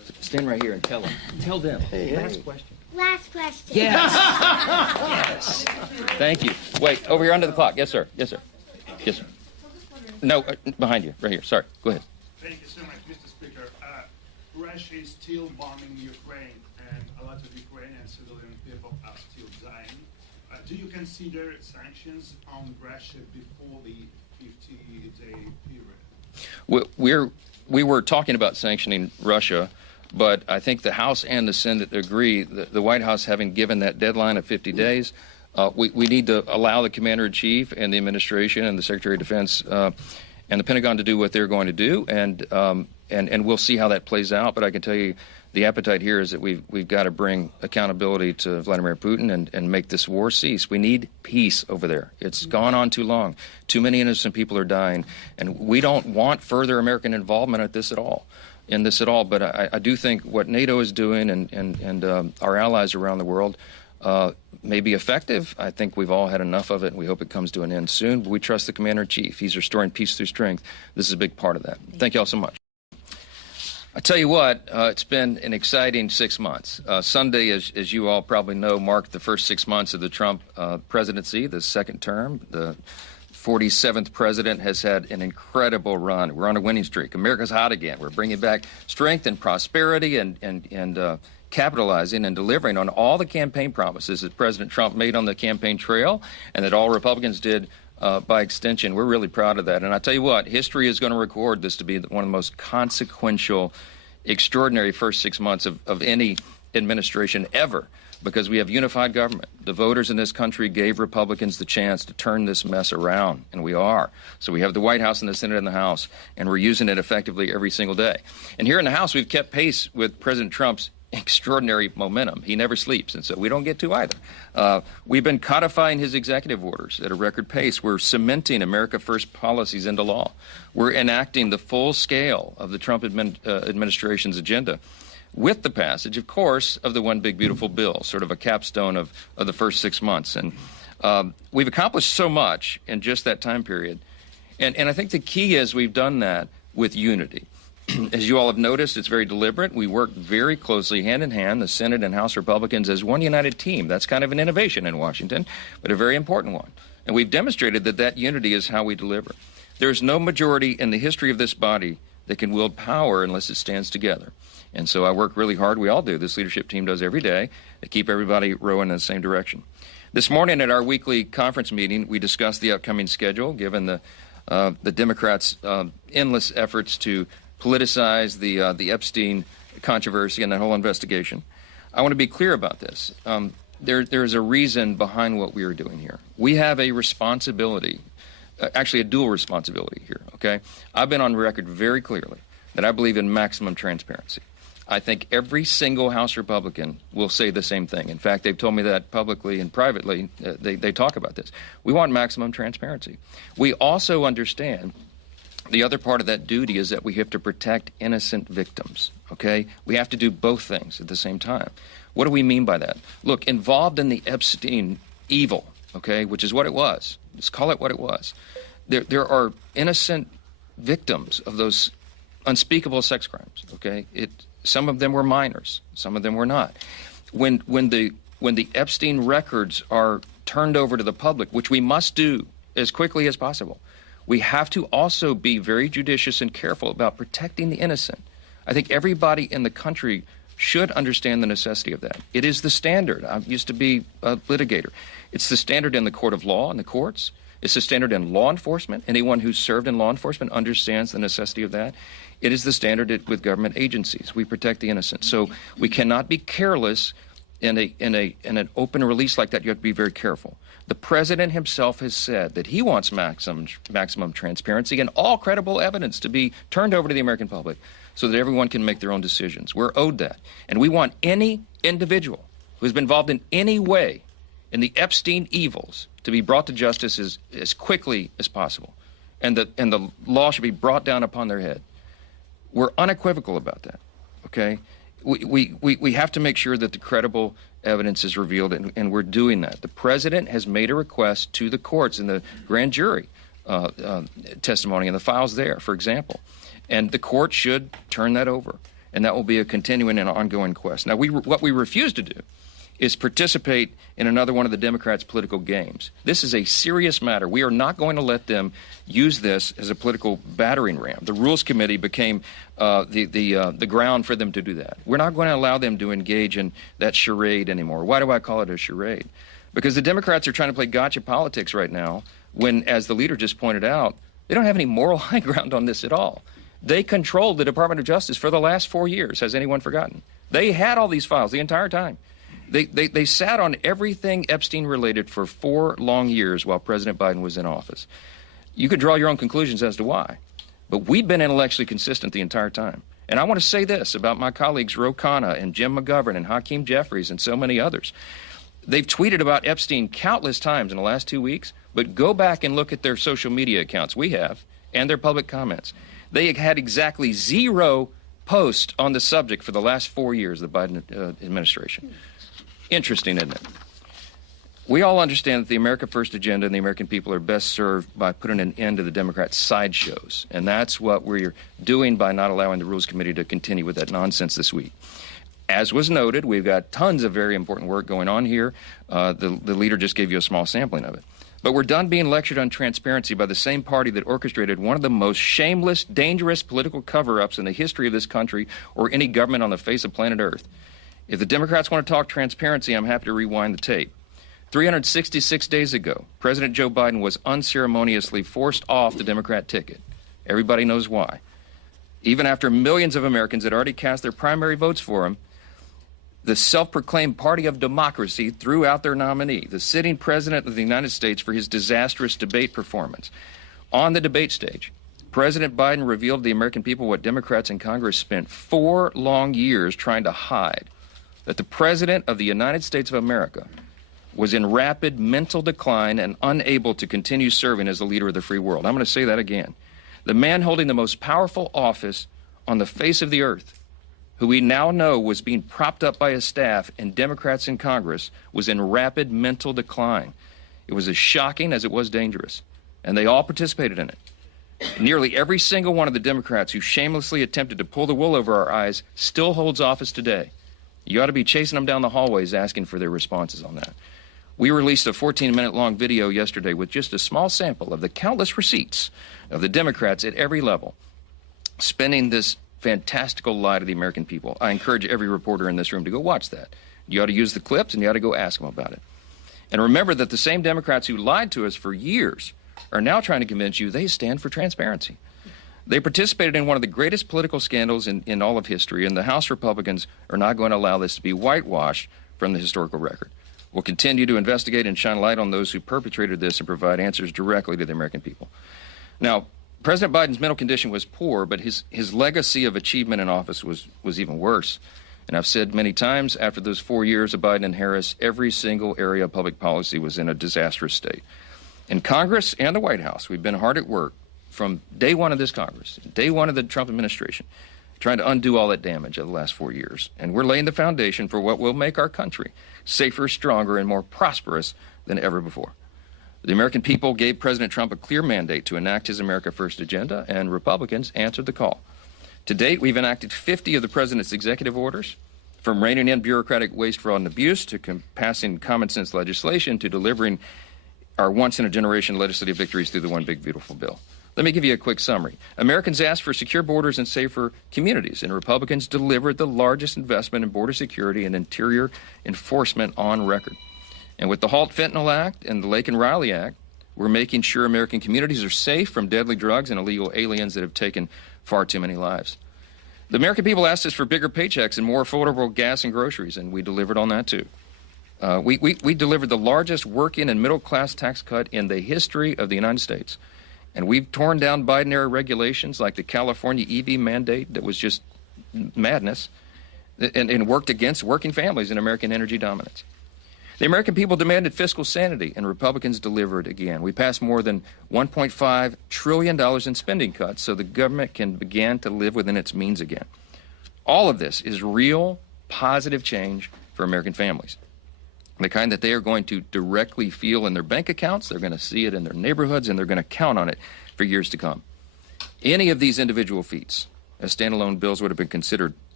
Stand right here and tell them. Tell them. Last question. Last question. Yes. Yes. Thank you. Wait, over here under the clock. Yes, sir. Yes, sir. Yes, sir. No, behind you, right here. Sorry. Go ahead. Thank you so much, Mr. Speaker. Russia is still bombing Ukraine, and a lot of Ukrainian civilian people are still dying. Do you consider sanctions on Russia before the 50-day period? We were talking about sanctioning Russia, but I think the House and the Senate agree that the White House, having given that deadline of 50 days, we need to allow the Commander-in-Chief and the administration and the Secretary of Defense and the Pentagon to do what they're going to do, and we'll see how that plays out. But I can tell you the appetite here is that we've got to bring accountability to Vladimir Putin and make this war cease. We need peace over there. It's gone on too long. Too many innocent people are dying, and we don't want further American involvement in this at all. But I do think what NATO is doing and our allies around the world may be effective. I think we've all had enough of it, and we hope it comes to an end soon. But we trust the Commander-in-Chief. He's restoring peace through strength. This is a big part of that. Thank you all so much. I tell you what, it's been an exciting 6 months. Sunday, as you all probably know, marked the first 6 months of the Trump presidency, the second term. The 47th president has had an incredible run. We're on a winning streak. America's hot again. We're bringing back strength and prosperity and capitalizing and delivering on all the campaign promises that President Trump made on the campaign trail and that all Republicans did by extension. We're really proud of that. And I tell you what, history is going to record this to be one of the most consequential, extraordinary first 6 months of any administration ever, because we have unified government. The voters in this country gave Republicans the chance to turn this mess around, and we are. So we have the White House and the Senate and the House, and we're using it effectively every single day. And here in the House, we've kept pace with President Trump's extraordinary momentum. He never sleeps, and so we don't get to either. We've been codifying his executive orders at a record pace. We're cementing America First policies into law. We're enacting the full scale of the Trump administration's agenda, with the passage, of course, of the One Big Beautiful Bill, sort of a capstone of the first 6 months. And we've accomplished so much in just that time period. And I think the key is we've done that with unity. As you all have noticed, it's very deliberate. We work very closely, hand in hand, the Senate and House Republicans, as one united team. That's kind of an innovation in Washington, but a very important one. And we've demonstrated that that unity is how we deliver. There's no majority in the history of this body that can wield power unless it stands together. And so I work really hard. We all do. This leadership team does every day to keep everybody rowing in the same direction. This morning at our weekly conference meeting, we discussed the upcoming schedule, given the Democrats' endless efforts to politicize the Epstein controversy and that whole investigation. I want to be clear about this. There's a reason behind what we are doing here. We have a responsibility, actually a dual responsibility here, okay? I've been on record very clearly that I believe in maximum transparency. I think every single House Republican will say the same thing. In fact, they've told me that publicly and privately. They talk about this. We want maximum transparency. We also understand the other part of that duty is that we have to protect innocent victims, okay? We have to do both things at the same time. What do we mean by that? Look, involved in the Epstein evil, okay, which is what it was. Let's call it what it was. There are innocent victims of those unspeakable sex crimes, okay? Some of them were minors. Some of them were not. When the Epstein records are turned over to the public, which we must do as quickly as possible, we have to also be very judicious and careful about protecting the innocent. I think everybody in the country should understand the necessity of that. It is the standard. I used to be a litigator. It's the standard in the court of law and the courts. It's the standard in law enforcement. Anyone who's served in law enforcement understands the necessity of that. It is the standard with government agencies. We protect the innocent. So we cannot be careless in an open release like that. You have to be very careful. The president himself has said that he wants maximum transparency and all credible evidence to be turned over to the American public so that everyone can make their own decisions. We're owed that. And we want any individual who has been involved in any way in the Epstein evils to be brought to justice as quickly as possible. And the law should be brought down upon their head. We're unequivocal about that, okay? We have to make sure that the credible evidence is revealed, and we're doing that. The president has made a request to the courts in the grand jury testimony and the files there, for example. And the court should turn that over. and that will be a continuing and ongoing quest. Now, what we refuse to do is participate in another one of the Democrats' political games. This is a serious matter. We are not going to let them use this as a political battering ram. The Rules Committee became the ground for them to do that. We're not going to allow them to engage in that charade anymore. Why do I call it a charade? Because the Democrats are trying to play gotcha politics right now when, as the leader just pointed out, they don't have any moral high ground on this at all. They controlled the Department of Justice for the last 4 years. Has anyone forgotten? They had all these files the entire time. They sat on everything Epstein related for 4 long years while President Biden was in office. You could draw your own conclusions as to why, but we've been intellectually consistent the entire time. And I want to say this about my colleagues Ro Khanna and Jim McGovern and Hakeem Jeffries and so many others. They've tweeted about Epstein countless times in the last 2 weeks, but go back and look at their social media accounts, we have, and their public comments. They had exactly 0 posts on the subject for the last 4 years of the Biden administration. Interesting, isn't it? We all understand that the America First agenda and the American people are best served by putting an end to the Democrats' sideshows. And that's what we're doing by not allowing the Rules Committee to continue with that nonsense this week. As was noted, we've got tons of very important work going on here. The leader just gave you a small sampling of it. But we're done being lectured on transparency by the same party that orchestrated one of the most shameless, dangerous political cover-ups in the history of this country or any government on the face of planet Earth. If the Democrats want to talk transparency, I'm happy to rewind the tape. 366 days ago, President Joe Biden was unceremoniously forced off the Democrat ticket. Everybody knows why. Even after millions of Americans had already cast their primary votes for him, the self-proclaimed party of democracy threw out their nominee, the sitting president of the United States, for his disastrous debate performance. On the debate stage, President Biden revealed to the American people what Democrats in Congress spent 4 long years trying to hide, that the President of the United States of America was in rapid mental decline and unable to continue serving as the leader of the free world. I'm going to say that again. The man holding the most powerful office on the face of the earth, who we now know was being propped up by his staff and Democrats in Congress, was in rapid mental decline. It was as shocking as it was dangerous, and they all participated in it. Nearly every single one of the Democrats who shamelessly attempted to pull the wool over our eyes still holds office today. You ought to be chasing them down the hallways asking for their responses on that. We released a 14-minute-long video yesterday with just a small sample of the countless receipts of the Democrats at every level spinning this fantastical lie to the American people. I encourage every reporter in this room to go watch that. You ought to use the clips, and you ought to go ask them about it. And remember that the same Democrats who lied to us for years are now trying to convince you they stand for transparency. They participated in one of the greatest political scandals in all of history, and the House Republicans are not going to allow this to be whitewashed from the historical record. We'll continue to investigate and shine light on those who perpetrated this and provide answers directly to the American people. Now, President Biden's mental condition was poor, but his legacy of achievement in office was even worse. And I've said many times, after those 4 years of Biden and Harris, every single area of public policy was in a disastrous state. In Congress and the White House, we've been hard at work from day one of this Congress, day one of the Trump administration, trying to undo all that damage of the last 4 years. And we're laying the foundation for what will make our country safer, stronger, and more prosperous than ever before. The American people gave President Trump a clear mandate to enact his America First agenda, and Republicans answered the call. To date, we've enacted 50 of the president's executive orders, from reining in bureaucratic waste, fraud, and abuse to passing common sense legislation to delivering our once-in-a-generation legislative victories through the One Big Beautiful Bill. Let me give you a quick summary. Americans asked for secure borders and safer communities, and Republicans delivered the largest investment in border security and interior enforcement on record. And with the Halt Fentanyl Act and the Lake and Riley Act, we're making sure American communities are safe from deadly drugs and illegal aliens that have taken far too many lives. The American people asked us for bigger paychecks and more affordable gas and groceries, and we delivered on that too. We delivered the largest working and middle-class tax cut in the history of the United States. And we've torn down Biden-era regulations like the California EV mandate that was just madness and worked against working families and American energy dominance. The American people demanded fiscal sanity, and Republicans delivered again. We passed more than $1.5 trillion in spending cuts so the government can begin to live within its means again. All of this is real, positive change for American families. The kind that they are going to directly feel in their bank accounts, they're going to see it in their neighborhoods, and they're going to count on it for years to come. Any of these individual feats as standalone bills would have been considered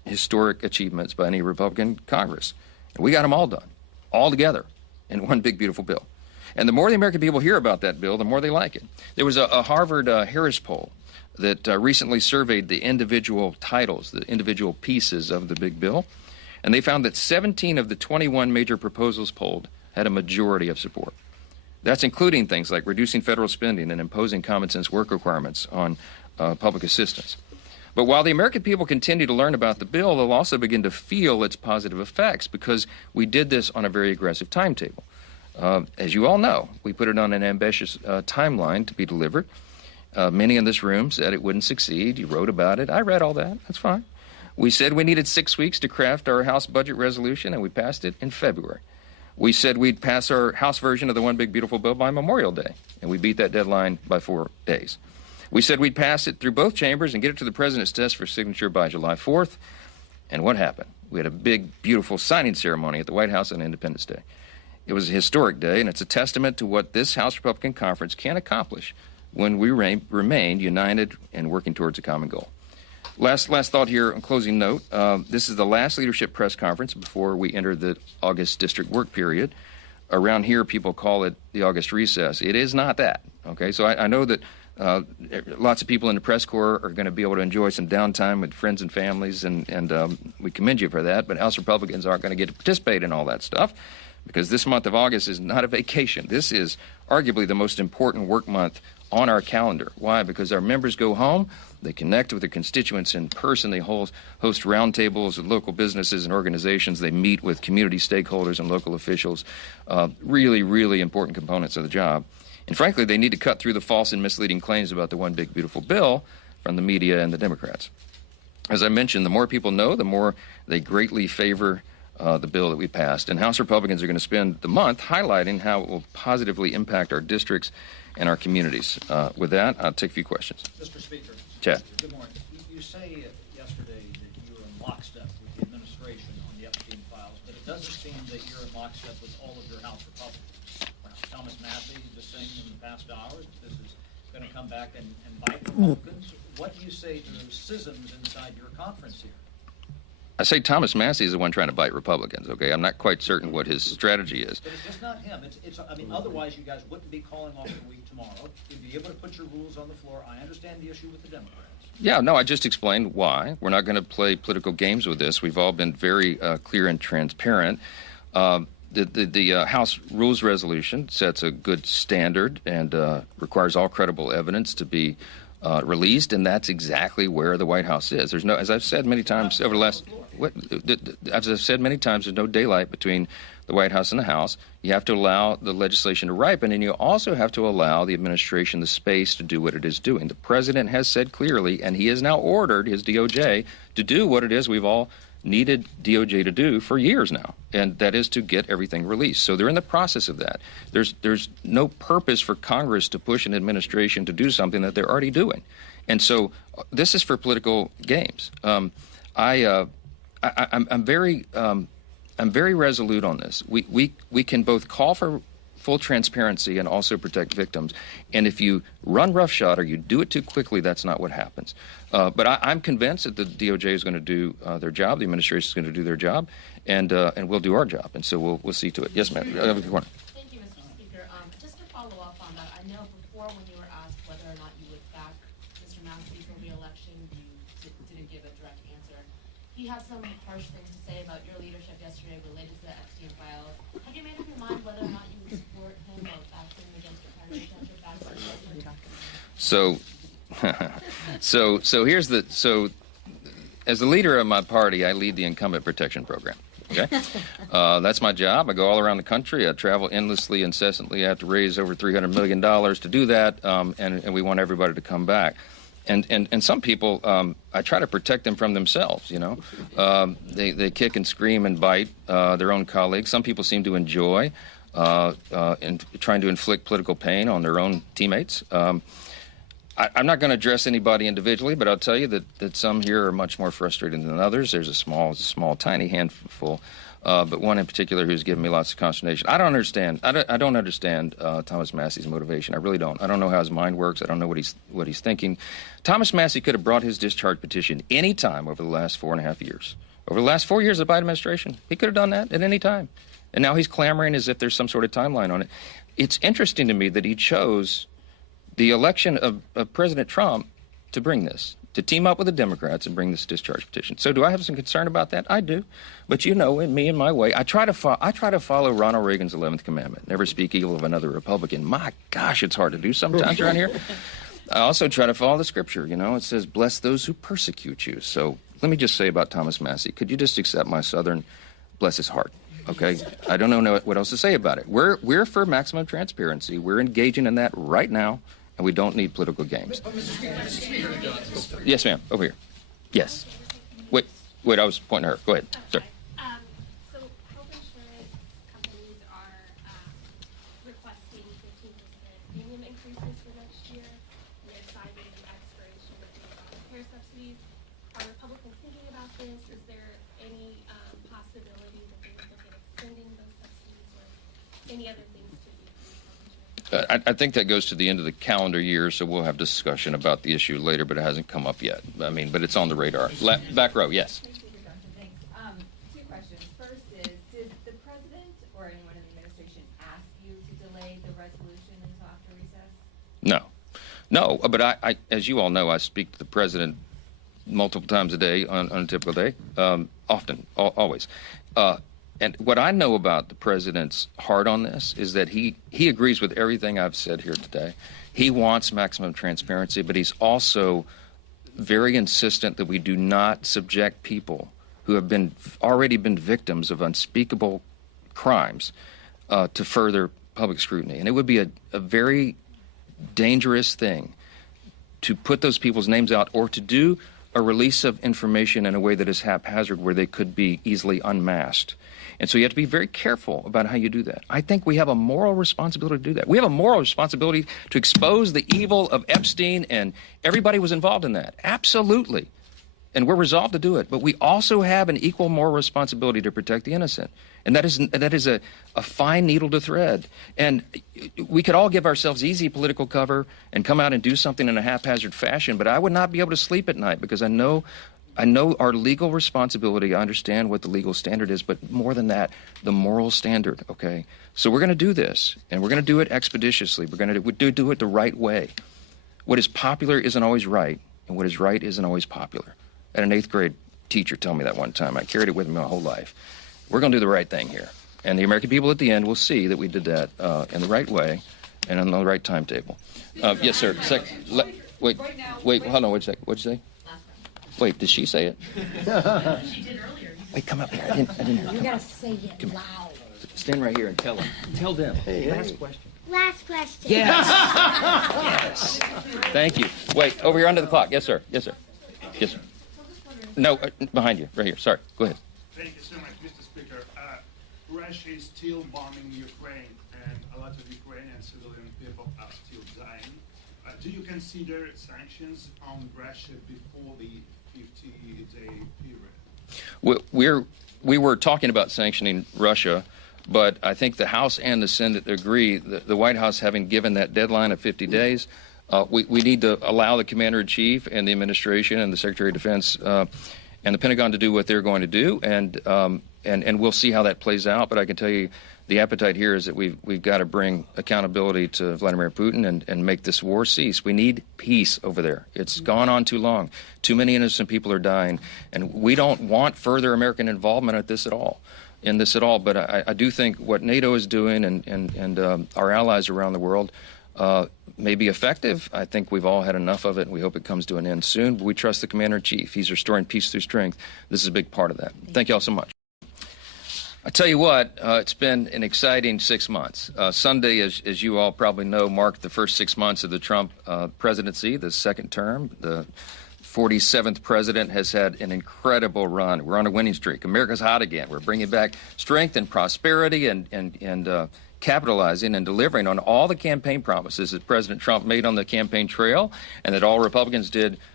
historic achievements by any Republican Congress. And we got them all done, all together, in one big, beautiful bill. And the more the American people hear about that bill, the more they like it. There was a Harvard Harris poll that recently surveyed the individual titles, the individual pieces of the big bill, and they found that 17 of the 21 major proposals polled had a majority of support. That's including things like reducing federal spending and imposing common sense work requirements on public assistance. But while the American people continue to learn about the bill, they'll also begin to feel its positive effects because we did this on a very aggressive timetable. As you all know, we put it on an ambitious timeline to be delivered. Many in this room said it wouldn't succeed. You wrote about it. I read all that. That's fine. We said we needed 6 weeks to craft our House budget resolution, and we passed it in February. We said we'd pass our House version of the One Big Beautiful Bill by Memorial Day, and we beat that deadline by 4 days. We said we'd pass it through both chambers and get it to the president's desk for signature by July 4th. And what happened? We had a big, beautiful signing ceremony at the White House on Independence Day. It was a historic day, and it's a testament to what this House Republican Conference can accomplish when we remain united and working towards a common goal. Last thought here, on closing note, this is the last leadership press conference before we enter the August district work period. Around here, people call it the August recess. It is not that, okay? So I know that lots of people in the press corps are going to be able to enjoy some downtime with friends and families, and we commend you for that, but House Republicans aren't going to get to participate in all that stuff because this month of August is not a vacation. This is arguably the most important work month on our calendar. Why? Because our members go home, they connect with their constituents in person, they host roundtables with local businesses and organizations, they meet with community stakeholders and local officials, really, really important components of the job. And frankly, they need to cut through the false and misleading claims about the One Big Beautiful Bill from the media and the Democrats. As I mentioned, the more people know, the more they greatly favor the bill that we passed. And House Republicans are going to spend the month highlighting how it will positively impact our districts and our communities. With that, I'll take a few questions. Mr. Speaker. Chad. Good morning. You say yesterday that you were in lockstep with the administration on the Epstein files, but it doesn't seem that you're in lockstep with all of your House Republicans. Thomas Massie just saying in the past hours that this is going to come back and bite Republicans. What do you say to those schisms inside your conference here? I say Thomas Massie is the one trying to bite Republicans, okay? I'm not quite certain what his strategy is. But it's just not him. I mean, otherwise you guys wouldn't be calling off the week tomorrow. You'd be able to put your rules on the floor. I understand the issue with the Democrats. Yeah, no, I just explained why. We're not going to play political games with this. We've all been very clear and transparent. The House Rules Resolution sets a good standard and requires all credible evidence to be released, and that's exactly where the White House is. There's no, as I've said many times over the last, as I've said many times, there's no daylight between the White House and the House. You have to allow the legislation to ripen, and you also have to allow the administration the space to do what it is doing. The president has said clearly, and he has now ordered his DOJ to do what it is we've all needed DOJ to do for years now, and that is to get everything released. So they're in the process of that. There's no purpose for Congress to push an administration to do something that they're already doing. And so this is for political games. I'm very resolute on this. We can both call for full transparency and also protect victims. And if you run roughshod or you do it too quickly, that's not what happens. But I'm convinced that the DOJ is going to do their job, the administration is going to do their job, and we'll do our job. And so we'll see to it. Yes, ma'am. Thank you, Mr. Speaker. Just to follow up on that, I know before when you were asked whether or not you would back Mr. Massie for re-election, you didn't give a direct answer. He had some harsh things to say about your leadership yesterday related to the Epstein files. Have you made up your mind whether or not you would support him or back him against your primary candidate back to So as the leader of my party, I lead the incumbent protection program. Okay, that's my job. I go all around the country. I travel endlessly, incessantly. I have to raise over $300 million to do that, and we want everybody to come back. And some people, I try to protect them from themselves, you know. They kick and scream and bite their own colleagues. Some people seem to enjoy trying to inflict political pain on their own teammates. I'm not going to address anybody individually, but I'll tell you that some here are much more frustrated than others. There's a small, tiny handful but one in particular who's given me lots of consternation. I don't understand. I don't understand Thomas Massie's motivation. I really don't. I don't know how his mind works. I don't know what he's thinking. Thomas Massie could have brought his discharge petition any time over the last 4.5 years. Over the last 4 years of the Biden administration, he could have done that at any time. And now he's clamoring as if there's some sort of timeline on it. It's interesting to me that he chose the election of President Trump to bring this, to team up with the Democrats and bring this discharge petition. So do I have some concern about that? I do. But you know, in me and my way, I try to follow Ronald Reagan's 11th commandment, never speak evil of another Republican. My gosh, it's hard to do sometimes around here. I also try to follow the scripture. You know, it says, bless those who persecute you. So let me just say about Thomas Massie, could you just accept my Southern, bless his heart, okay? I don't know what else to say about it. We're for maximum transparency. We're engaging in that right now, and we don't need political games. Yes, ma'am, over here. Yes. Wait, I was pointing at her. Go ahead, sir. So health insurance companies are requesting 15% premium increases for next year. They're citing the expiration of the care subsidies. Are Republicans thinking about this? Is there any possibility that they would look at extending those subsidies or any other things to do for health insurance? I think that goes to the end of the calendar year, so we'll have discussion about the issue later, but it hasn't come up yet. I mean, but it's on the radar. Back row, yes. Thanks. Two questions. First is, did the president or anyone in the administration ask you to delay the resolution until after recess? No, but I, as you all know, I speak to the president multiple times a day on a typical day, often, always. And what I know about the president's heart on this is that he agrees with everything I've said here today. He wants maximum transparency, but he's also very insistent that we do not subject people who have already been victims of unspeakable crimes to further public scrutiny. And it would be a very dangerous thing to put those people's names out or to do a release of information in a way that is haphazard where they could be easily unmasked. And so you have to be very careful about how you do that. I think we have a moral responsibility to do that. We have a moral responsibility to expose the evil of Epstein, and everybody was involved in that. Absolutely. And we're resolved to do it. But we also have an equal moral responsibility to protect the innocent. And that is a fine needle to thread. And we could all give ourselves easy political cover and come out and do something in a haphazard fashion, but I would not be able to sleep at night because I know our legal responsibility. I understand what the legal standard is, but more than that, the moral standard, okay? So we're going to do this, and we're going to do it expeditiously. We're going to do it the right way. What is popular isn't always right, and what is right isn't always popular. I had an 8th grade teacher tell me that one time. I carried it with me my whole life. We're going to do the right thing here. And the American people at the end will see that we did that in the right way and on the right timetable. Yes, sir. Wait, hold on, wait a second. What'd you say? Wait, did she say it? She did earlier. Wait, come up here. I didn't hear You her. gotta say it loud. Stand right here and tell them. Tell them. Last question. Last question. Yes. Yes. Thank you. Wait, over here under the clock. Yes, sir. Yes, sir. Yes, sir. No, behind you, right here. Sorry. Go ahead. Thank you so much, Mr. Speaker. Russia is still bombing Ukraine, and a lot of Ukrainian civilian people are still dying. Do you consider sanctions on Russia before the 50-day period? We were talking about sanctioning Russia, but I think the House and the Senate agree that the White House, having given that deadline of 50 days, we need to allow the Commander-in-Chief and the administration and the Secretary of Defense and the Pentagon to do what they're going to do, and we'll see how that plays out. But I can tell you the appetite here is that we've got to bring accountability to Vladimir Putin and make this war cease. We need peace over there. It's gone on too long. Too many innocent people are dying, and we don't want further American involvement in this at all. But I do think what NATO is doing and our allies around the world may be effective. I think we've all had enough of it, and we hope it comes to an end soon. But we trust the Commander-in-Chief. He's restoring peace through strength. This is a big part of that. Thank you all so much. I tell you what, it's been an exciting 6 months. Sunday, as you all probably know, marked the first 6 months of the Trump presidency, the second term. The 47th president has had an incredible run. We're on a winning streak. America's hot again. We're bringing back strength and prosperity and capitalizing and delivering on all the campaign promises that President Trump made on the campaign trail and that all Republicans did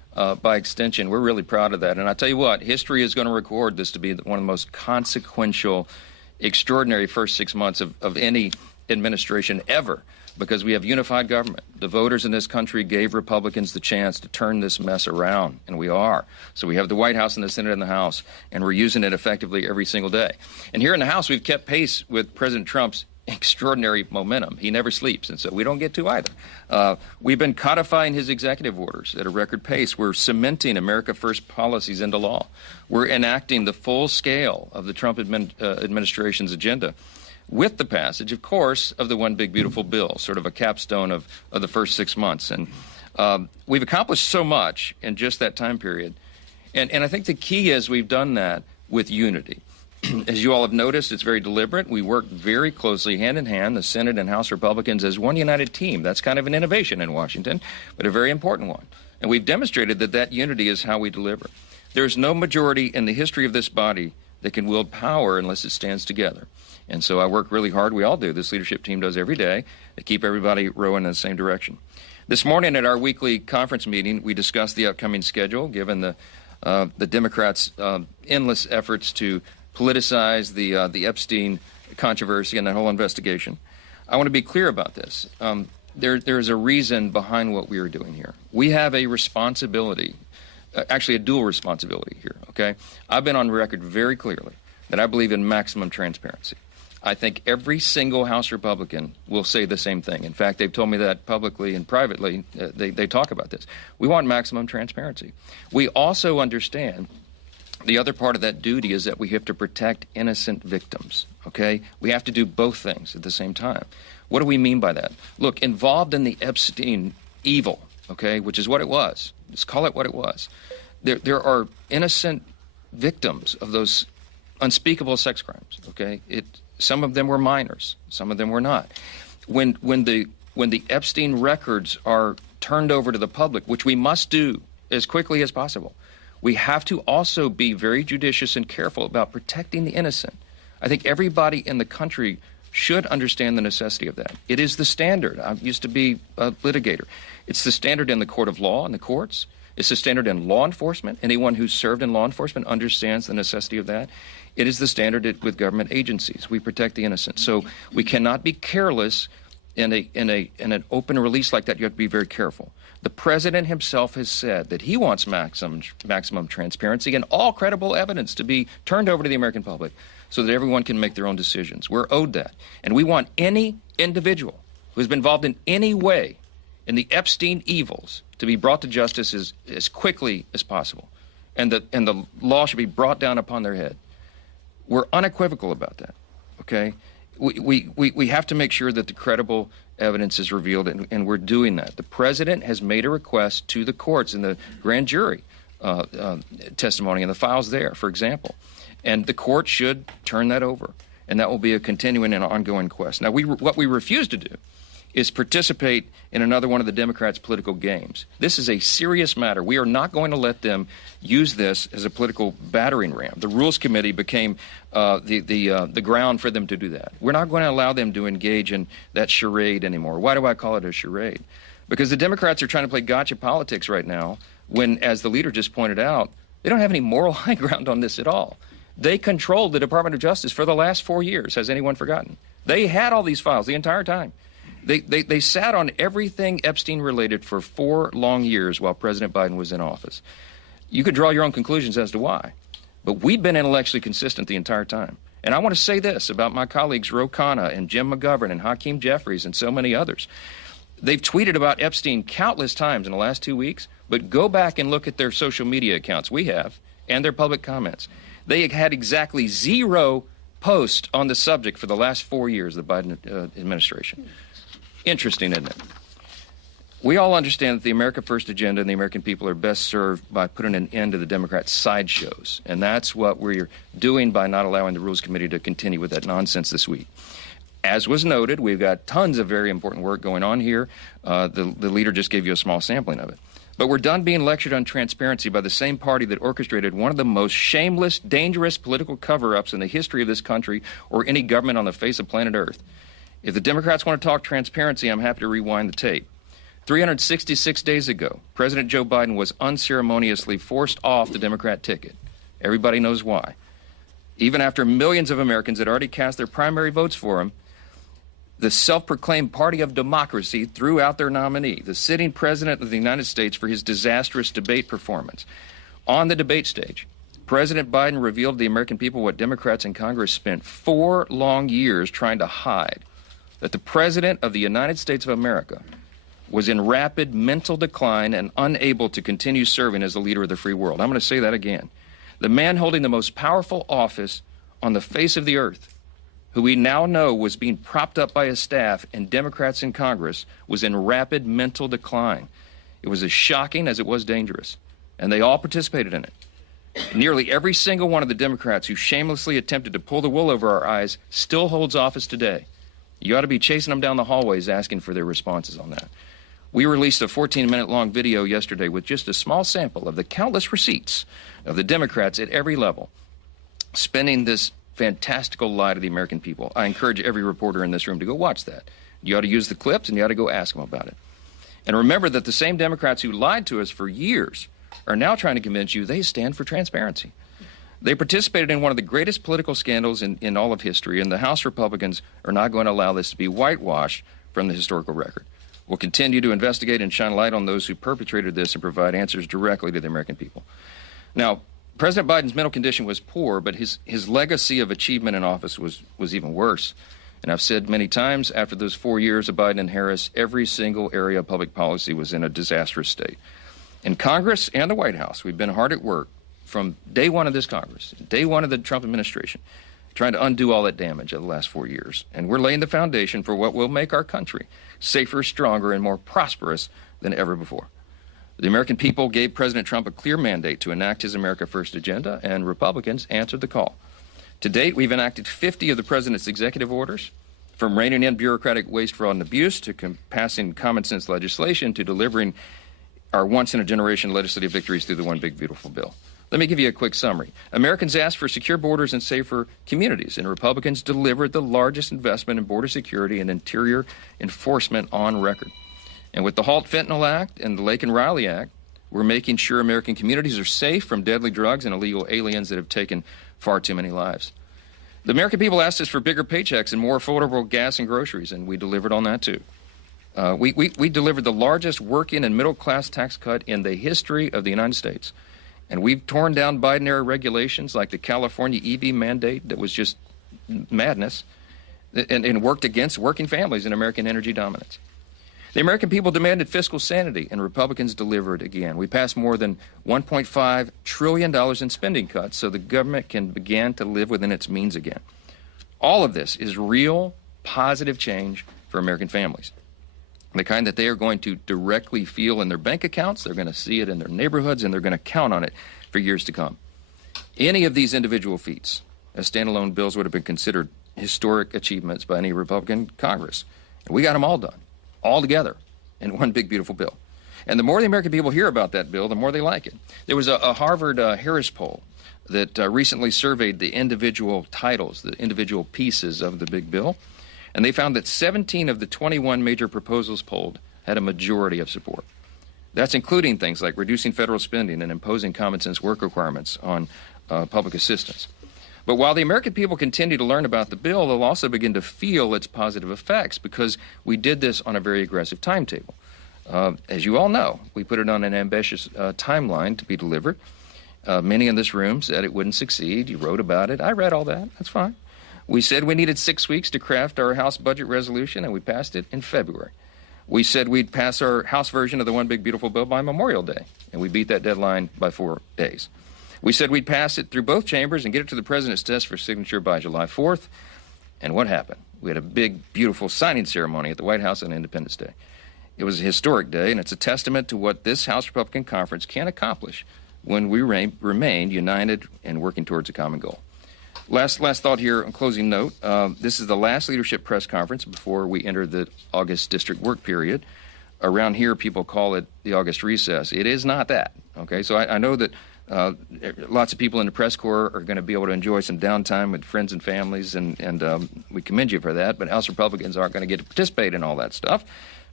by extension. We're really proud of that. And I tell you what, history is going to record this to be one of the most consequential, extraordinary first 6 months of any administration ever, because we have unified government. The voters in this country gave Republicans the chance to turn this mess around, and we are. So we have the White House and the Senate and the House, and we're using it effectively every single day. And here in the House, we've kept pace with President Trump's extraordinary momentum. He never sleeps, and so we don't get to either. We've been codifying his executive orders at a record pace. We're cementing America First policies into law. We're enacting the full scale of the Trump administration's agenda, with the passage, of course, of the One Big Beautiful Bill, sort of a capstone of the first 6 months. And we've accomplished so much in just that time period. And I think the key is we've done that with unity. As you all have noticed, it's very deliberate. We work very closely, hand in hand, the Senate and House Republicans, as one united team. That's kind of an innovation in Washington, but a very important one. And we've demonstrated that that unity is how we deliver. There's no majority in the history of this body that can wield power unless it stands together. And so I work really hard. We all do. This leadership team does every day to keep everybody rowing in the same direction. This morning at our weekly conference meeting, we discussed the upcoming schedule, given the Democrats' endless efforts to politicize the Epstein controversy and that whole investigation. I want to be clear about this. There's a reason behind what we are doing here. We have a responsibility, actually a dual responsibility here, okay? I've been on record very clearly that I believe in maximum transparency. I think every single House Republican will say the same thing. In fact, they've told me that publicly and privately. They talk about this. We want maximum transparency. We also understand the other part of that duty is that we have to protect innocent victims, okay? We have to do both things at the same time. What do we mean by that? Look, involved in the Epstein evil, okay, which is what it was. Let's call it what it was. There are innocent victims of those unspeakable sex crimes, okay? Some of them were minors, some of them were not. When the Epstein records are turned over to the public, which we must do as quickly as possible, we have to also be very judicious and careful about protecting the innocent. I think everybody in the country should understand the necessity of that. It is the standard. I used to be a litigator. It's the standard in the court of law, in the courts. It's the standard in law enforcement. Anyone who's served in law enforcement understands the necessity of that. It is the standard with government agencies. We protect the innocent. So we cannot be careless in an open release like that. You have to be very careful. The president himself has said that he wants maximum transparency and all credible evidence to be turned over to the American public so that everyone can make their own decisions. We're owed that. And we want any individual who has been involved in any way in the Epstein evils to be brought to justice as quickly as possible. And the law should be brought down upon their head. We're unequivocal about that, okay? We have to make sure that the credible evidence is revealed, and we're doing that. The president has made a request to the courts in the grand jury testimony and the files there, for example. And the court should turn that over, and that will be a continuing and ongoing quest. Now, what we refuse to do is participate in another one of the Democrats' political games. This is a serious matter. We are not going to let them use this as a political battering ram. The Rules Committee became the ground for them to do that. We're not going to allow them to engage in that charade anymore. Why do I call it a charade? Because the Democrats are trying to play gotcha politics right now when, as the leader just pointed out, they don't have any moral high ground on this at all. They controlled the Department of Justice for the last 4 years. Has anyone forgotten? They had all these files the entire time. They sat on everything Epstein-related for 4 long years while President Biden was in office. You could draw your own conclusions as to why. But we've been intellectually consistent the entire time. And I want to say this about my colleagues Ro Khanna and Jim McGovern and Hakeem Jeffries and so many others. They've tweeted about Epstein countless times in the last 2 weeks, but go back and look at their social media accounts, we have, and their public comments. They had exactly 0 posts on the subject for the last 4 years of the Biden administration. Interesting, isn't it? We all understand that the America First agenda and the American people are best served by putting an end to the Democrats' sideshows. And that's what we're doing by not allowing the Rules Committee to continue with that nonsense this week. As was noted, we've got tons of very important work going on here. The leader just gave you a small sampling of it. But we're done being lectured on transparency by the same party that orchestrated one of the most shameless, dangerous political cover-ups in the history of this country or any government on the face of planet Earth. If the Democrats want to talk transparency, I'm happy to rewind the tape. 366 days ago, President Joe Biden was unceremoniously forced off the Democrat ticket. Everybody knows why. Even after millions of Americans had already cast their primary votes for him, the self-proclaimed party of democracy threw out their nominee, the sitting president of the United States, for his disastrous debate performance. On the debate stage, President Biden revealed to the American people what Democrats in Congress spent 4 long years trying to hide, that the President of the United States of America was in rapid mental decline and unable to continue serving as the leader of the free world. I'm going to say that again. The man holding the most powerful office on the face of the earth, who we now know was being propped up by his staff and Democrats in Congress, was in rapid mental decline. It was as shocking as it was dangerous, and they all participated in it. Nearly every single one of the Democrats who shamelessly attempted to pull the wool over our eyes still holds office today. You ought to be chasing them down the hallways asking for their responses on that. We released a 14-minute-long video yesterday with just a small sample of the countless receipts of the Democrats at every level spinning this fantastical lie to the American people. I encourage every reporter in this room to go watch that. You ought to use the clips, and you ought to go ask them about it. And remember that the same Democrats who lied to us for years are now trying to convince you they stand for transparency. They participated in one of the greatest political scandals in all of history, and the House Republicans are not going to allow this to be whitewashed from the historical record. We'll continue to investigate and shine light on those who perpetrated this and provide answers directly to the American people. Now, President Biden's mental condition was poor, but his legacy of achievement in office was even worse. And I've said many times, after those 4 years of Biden and Harris, every single area of public policy was in a disastrous state. In Congress and the White House, we've been hard at work from day one of this Congress, day one of the Trump administration, trying to undo all that damage of the last 4 years. And we're laying the foundation for what will make our country safer, stronger, and more prosperous than ever before. The American people gave President Trump a clear mandate to enact his America First agenda, and Republicans answered the call. To date, we've enacted 50 of the president's executive orders, from reining in bureaucratic waste, fraud, and abuse, to passing common sense legislation, to delivering our once-in-a-generation legislative victories through the One Big Beautiful Bill. Let me give you a quick summary. Americans asked for secure borders and safer communities, and Republicans delivered the largest investment in border security and interior enforcement on record. And with the Halt Fentanyl Act and the Lake and Riley Act, we're making sure American communities are safe from deadly drugs and illegal aliens that have taken far too many lives. The American people asked us for bigger paychecks and more affordable gas and groceries, and we delivered on that too. We delivered the largest working and middle-class tax cut in the history of the United States. And we've torn down Biden-era regulations like the California EV mandate that was just madness, and worked against working families and American energy dominance. The American people demanded fiscal sanity, and Republicans delivered again. We passed more than $1.5 trillion in spending cuts so the government can begin to live within its means again. All of this is real, positive change for American families. The kind that they are going to directly feel in their bank accounts, they're going to see it in their neighborhoods, and they're going to count on it for years to come. Any of these individual feats as standalone bills would have been considered historic achievements by any Republican Congress. And we got them all done, all together, in one big, beautiful bill. And the more the American people hear about that bill, the more they like it. There was a Harvard Harris poll that recently surveyed the individual titles, the individual pieces of the big bill. And they found that 17 of the 21 major proposals polled had a majority of support. That's including things like reducing federal spending and imposing common sense work requirements on public assistance. But while the American people continue to learn about the bill, they'll also begin to feel its positive effects because we did this on a very aggressive timetable. As you all know, we put it on an ambitious timeline to be delivered. Many in this room said it wouldn't succeed. You wrote about it. I read all that. That's fine. We said we needed 6 weeks to craft our House budget resolution, and we passed it in February. We said we'd pass our House version of the One Big Beautiful Bill by Memorial Day, and we beat that deadline by 4 days. We said we'd pass it through both chambers and get it to the President's desk for signature by July 4th. And what happened? We had a big, beautiful signing ceremony at the White House on Independence Day. It was a historic day, and it's a testament to what this House Republican Conference can accomplish when we remain united and working towards a common goal. Last thought here, on closing note, this is the last leadership press conference before we enter the August district work period. Around here, people call it the August recess. It is not that, okay? So I know that lots of people in the press corps are going to be able to enjoy some downtime with friends and families, and we commend you for that, but House Republicans aren't going to get to participate in all that stuff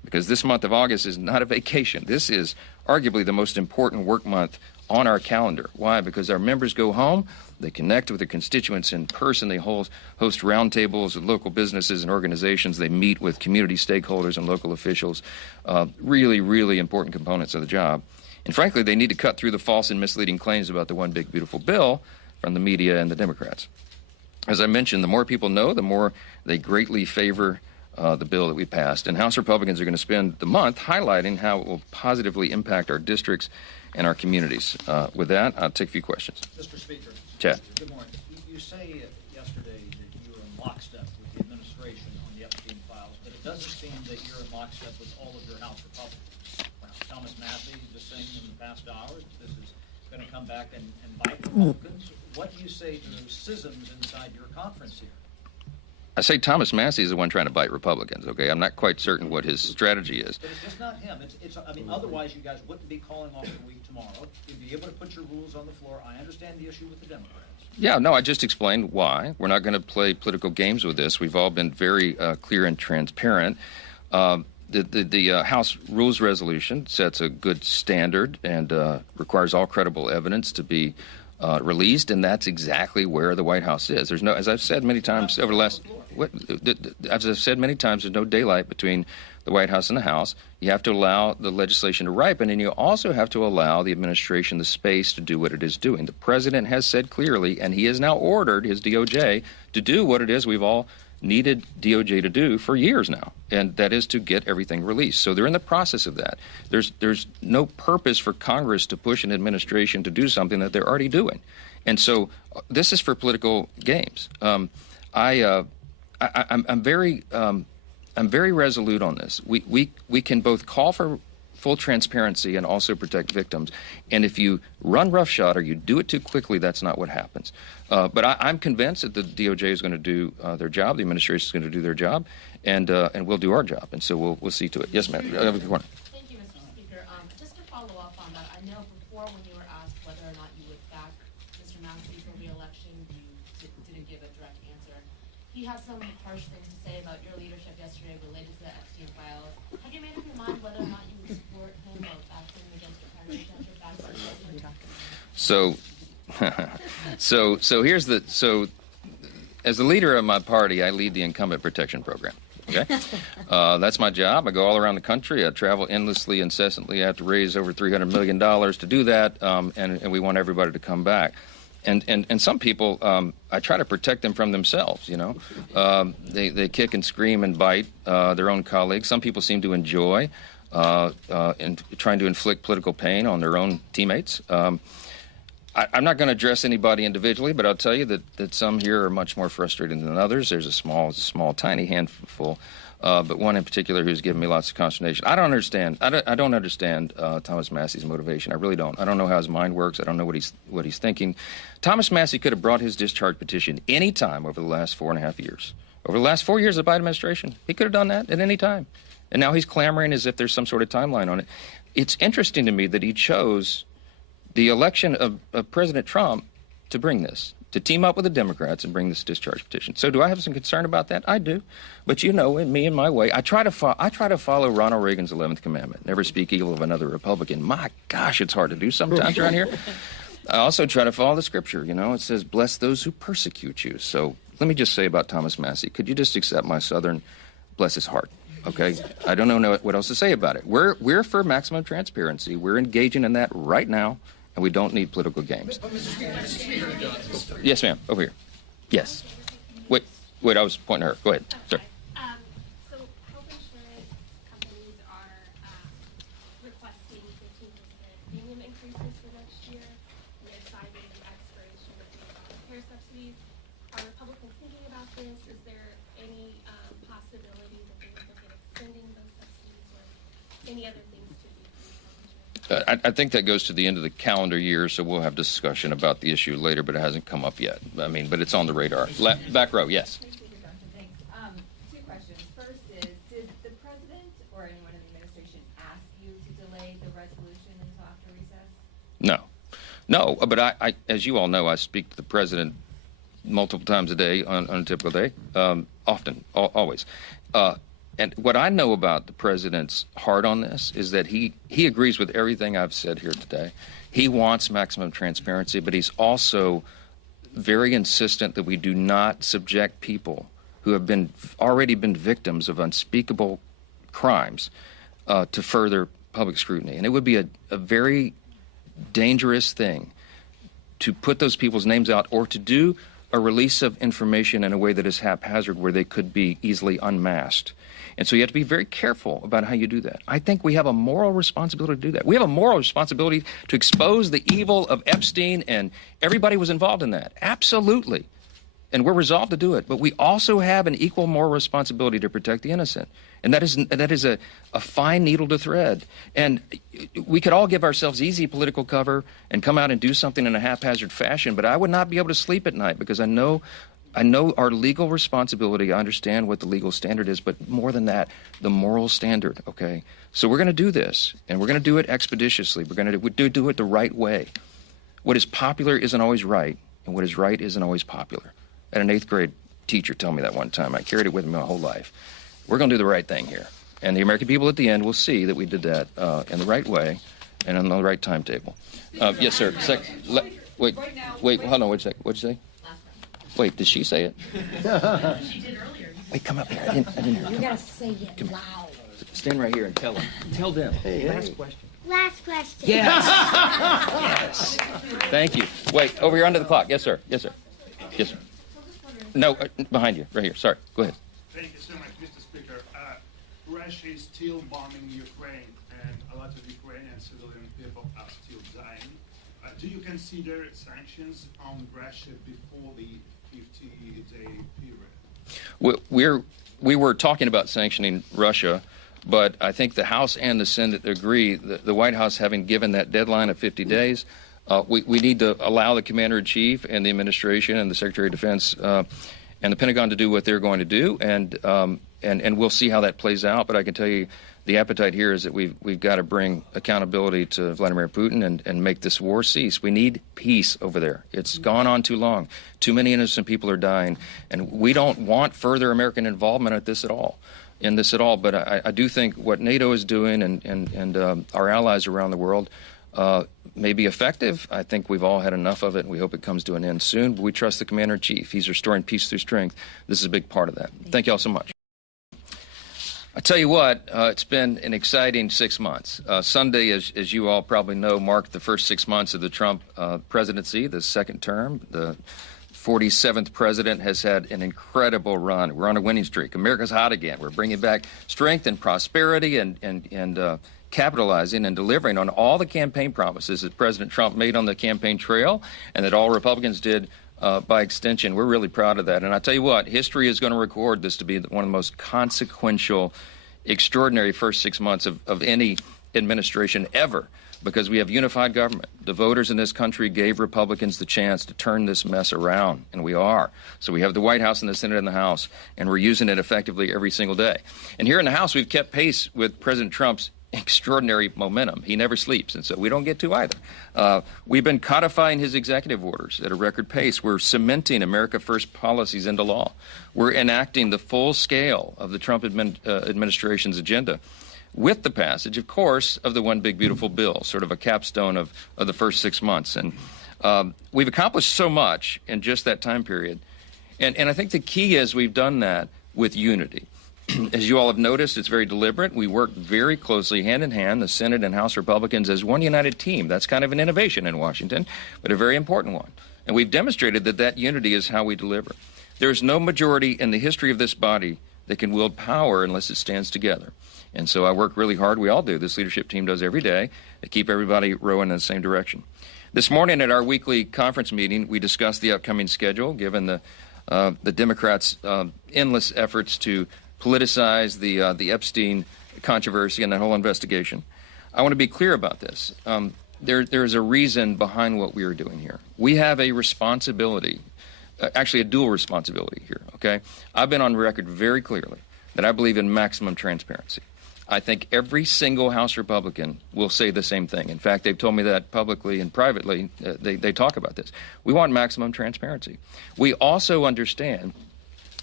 because this month of August is not a vacation. This is arguably the most important work month on our calendar. Why? Because our members go home, they connect with their constituents in person, they host roundtables with local businesses and organizations, they meet with community stakeholders and local officials. Really, really important components of the job. And frankly, they need to cut through the false and misleading claims about the one big beautiful bill from the media and the Democrats. As I mentioned, the more people know, the more they greatly favor the bill that we passed. And House Republicans are going to spend the month highlighting how it will positively impact our districts and our communities. With that, I'll take a few questions. Mr. Speaker. Chad. Good morning. You say yesterday that you were in lockstep with the administration on the Epstein files, but it doesn't seem that you're in lockstep with all of your House Republicans. Well, Thomas Massie just saying in the past hours that this is going to come back and bite Republicans. What do you say to those schisms inside your conference here? I say Thomas Massie is the one trying to bite Republicans, okay? I'm not quite certain what his strategy is. But it's just not him. I mean, otherwise you guys wouldn't be calling off the week tomorrow. You'd be able to put your rules on the floor. I understand the issue with the Democrats. Yeah, no, I just explained why. We're not going to play political games with this. We've all been very clear and transparent. The House Rules Resolution sets a good standard and requires all credible evidence to be released, and that's exactly where the White House is. There's no, as I've said many times over the last, as I've said many times, there's no daylight between the White House and the House. You have to allow the legislation to ripen, and you also have to allow the administration the space to do what it is doing. The president has said clearly, and he has now ordered his DOJ to do what it is we've all needed DOJ to do for years now, and that is to get everything released. So they're in the process of that. There's no purpose for Congress to push an administration to do something that they're already doing. And so this is for political games. I'm very resolute on this. We can both call for full transparency and also protect victims. And if you run roughshod or you do it too quickly, that's not what happens. But I'm convinced that the DOJ is going to do their job, the administration is going to do their job, and we'll do our job. And so we'll see to it. Yes, ma'am. Thank you, Mr. Speaker. Just to follow up on that, I know before when you were asked whether or not you would back Mr. Massie for re-election, you didn't give a direct answer. He had some harsh things to say about your leadership yesterday related to the Epstein files. Have you made up your mind whether or not you would support him or back him against your primary candidate back to the president? So as the leader of my party, I lead the incumbent protection program. Okay, that's my job. I go all around the country. I travel endlessly, incessantly. I have to raise over $300 million to do that, and we want everybody to come back. And some people, I try to protect them from themselves, you know. They kick and scream and bite their own colleagues. Some people seem to enjoy trying to inflict political pain on their own teammates. I'm not going to address anybody individually, but I'll tell you that some here are much more frustrated than others. There's a small, tiny handful, but one in particular who's given me lots of consternation. I don't understand Thomas Massie's motivation. I really don't. I don't know how his mind works. I don't know what he's thinking. Thomas Massie could have brought his discharge petition any time over the last 4.5 years. Over the last 4 years of the Biden administration, he could have done that at any time. And now he's clamoring as if there's some sort of timeline on it. It's interesting to me that he chose the election of President Trump to bring this, to team up with the Democrats and bring this discharge petition. So do I have some concern about that? I do. But you know, in me and my way, I try to follow Ronald Reagan's 11th commandment, never speak evil of another Republican. My gosh, it's hard to do sometimes around here. I also try to follow the scripture. You know, it says, bless those who persecute you. So let me just say about Thomas Massie, could you just accept my Southern, bless his heart? Okay, I don't know what else to say about it. We're for maximum transparency. We're engaging in that right now. And we don't need political games. Yes, ma'am. Over here. Yes. Wait. I was pointing at her. Go ahead, sir. So health insurance companies are requesting 15% premium increases for next year. And they're citing the expiration of the care subsidies. Are Republicans thinking about this? Is there any possibility that they would look at extending those subsidies or any other things to decrease health insurance? I think that goes to the end of the calendar year, so we'll have discussion about the issue later, but it hasn't come up yet. I mean, but it's on the radar. Back row, yes. Thanks. Two questions. First is, did the president or anyone in the administration ask you to delay the resolution until after recess? No, but I, as you all know, I speak to the president multiple times a day on a typical day, often, always. and what I know about the president's heart on this is that he agrees with everything I've said here today. He wants maximum transparency, but he's also very insistent that we do not subject people who have already been victims of unspeakable crimes to further public scrutiny. And it would be a very dangerous thing to put those people's names out or to do a release of information in a way that is haphazard where they could be easily unmasked. And so you have to be very careful about how you do that. I think we have a moral responsibility to do that. We have a moral responsibility to expose the evil of Epstein, and everybody was involved in that. Absolutely. And we're resolved to do it. But we also have an equal moral responsibility to protect the innocent. And that is a fine needle to thread. And we could all give ourselves easy political cover and come out and do something in a haphazard fashion, but I would not be able to sleep at night because I know our legal responsibility. I understand what the legal standard is, but more than that, the moral standard, okay? So we're going to do this, and we're going to do it expeditiously. We're going to do it the right way. What is popular isn't always right, and what is right isn't always popular. I had an 8th grade teacher tell me that one time. I carried it with me my whole life. We're going to do the right thing here. And the American people at the end will see that we did that in the right way and on the right timetable. Yes, sir. Wait, hold on, wait a second. What'd you say? Wait, did she say it? She did earlier. Wait, come up here. I didn't hear. You gotta say it loud. Stand right here and tell them. Tell them. Last question. Last question. Yes. Yes. Thank you. Wait, over here under the clock. Yes, sir. Yes, sir. Yes, sir. No, behind you, right here. Sorry. Go ahead. Thank you so much, Mr. Speaker. Russia is still bombing Ukraine, and a lot of Ukrainian civilian people are still dying. Do you consider sanctions on Russia before the 50-day period? We were talking about sanctioning Russia, but I think the House and the Senate agree that the White House, having given that deadline of 50 days, we need to allow the Commander-in-Chief and the administration and the Secretary of Defense and the Pentagon to do what they're going to do, and we'll see how that plays out. But I can tell you the appetite here is that we've got to bring accountability to Vladimir Putin and make this war cease. We need peace over there. It's gone on too long. Too many innocent people are dying, and we don't want further American involvement in this at all. But I do think what NATO is doing and our allies around the world may be effective. I think we've all had enough of it, and we hope it comes to an end soon. But we trust the Commander-in-Chief. He's restoring peace through strength. This is a big part of that. Thank you all so much. I tell you what, it's been an exciting 6 months. Sunday, as you all probably know, marked the first 6 months of the Trump presidency, the second term. The 47th president has had an incredible run. We're on a winning streak. America's hot again. We're bringing back strength and prosperity and capitalizing and delivering on all the campaign promises that President Trump made on the campaign trail and that all Republicans did by extension. We're really proud of that. And I tell you what, history is going to record this to be one of the most consequential, extraordinary first 6 months of any administration ever, because we have unified government. The voters in this country gave Republicans the chance to turn this mess around, and we are. So we have the White House and the Senate and the House, and we're using it effectively every single day. And here in the House, we've kept pace with President Trump's extraordinary momentum. He never sleeps, and so we don't get to either. We've been codifying his executive orders at a record pace. We're cementing America First policies into law. We're enacting the full scale of the Trump administration's agenda with the passage, of course, of the One Big Beautiful Bill, sort of a capstone of the first 6 months. And we've accomplished so much in just that time period. And I think the key is we've done that with unity. As you all have noticed, it's very deliberate. We work very closely, hand in hand, the Senate and House Republicans as one united team. That's kind of an innovation in Washington, but a very important one. And we've demonstrated that that unity is how we deliver. There's no majority in the history of this body that can wield power unless it stands together. And so I work really hard. We all do. This leadership team does every day to keep everybody rowing in the same direction. This morning at our weekly conference meeting, we discussed the upcoming schedule, given the Democrats' endless efforts to politicize the Epstein controversy and that whole investigation. I want to be clear about this. There's a reason behind what we are doing here. We have a responsibility, actually a dual responsibility here, okay? I've been on record very clearly that I believe in maximum transparency. I think every single House Republican will say the same thing. In fact, they've told me that publicly and privately. They talk about this. We want maximum transparency. We also understand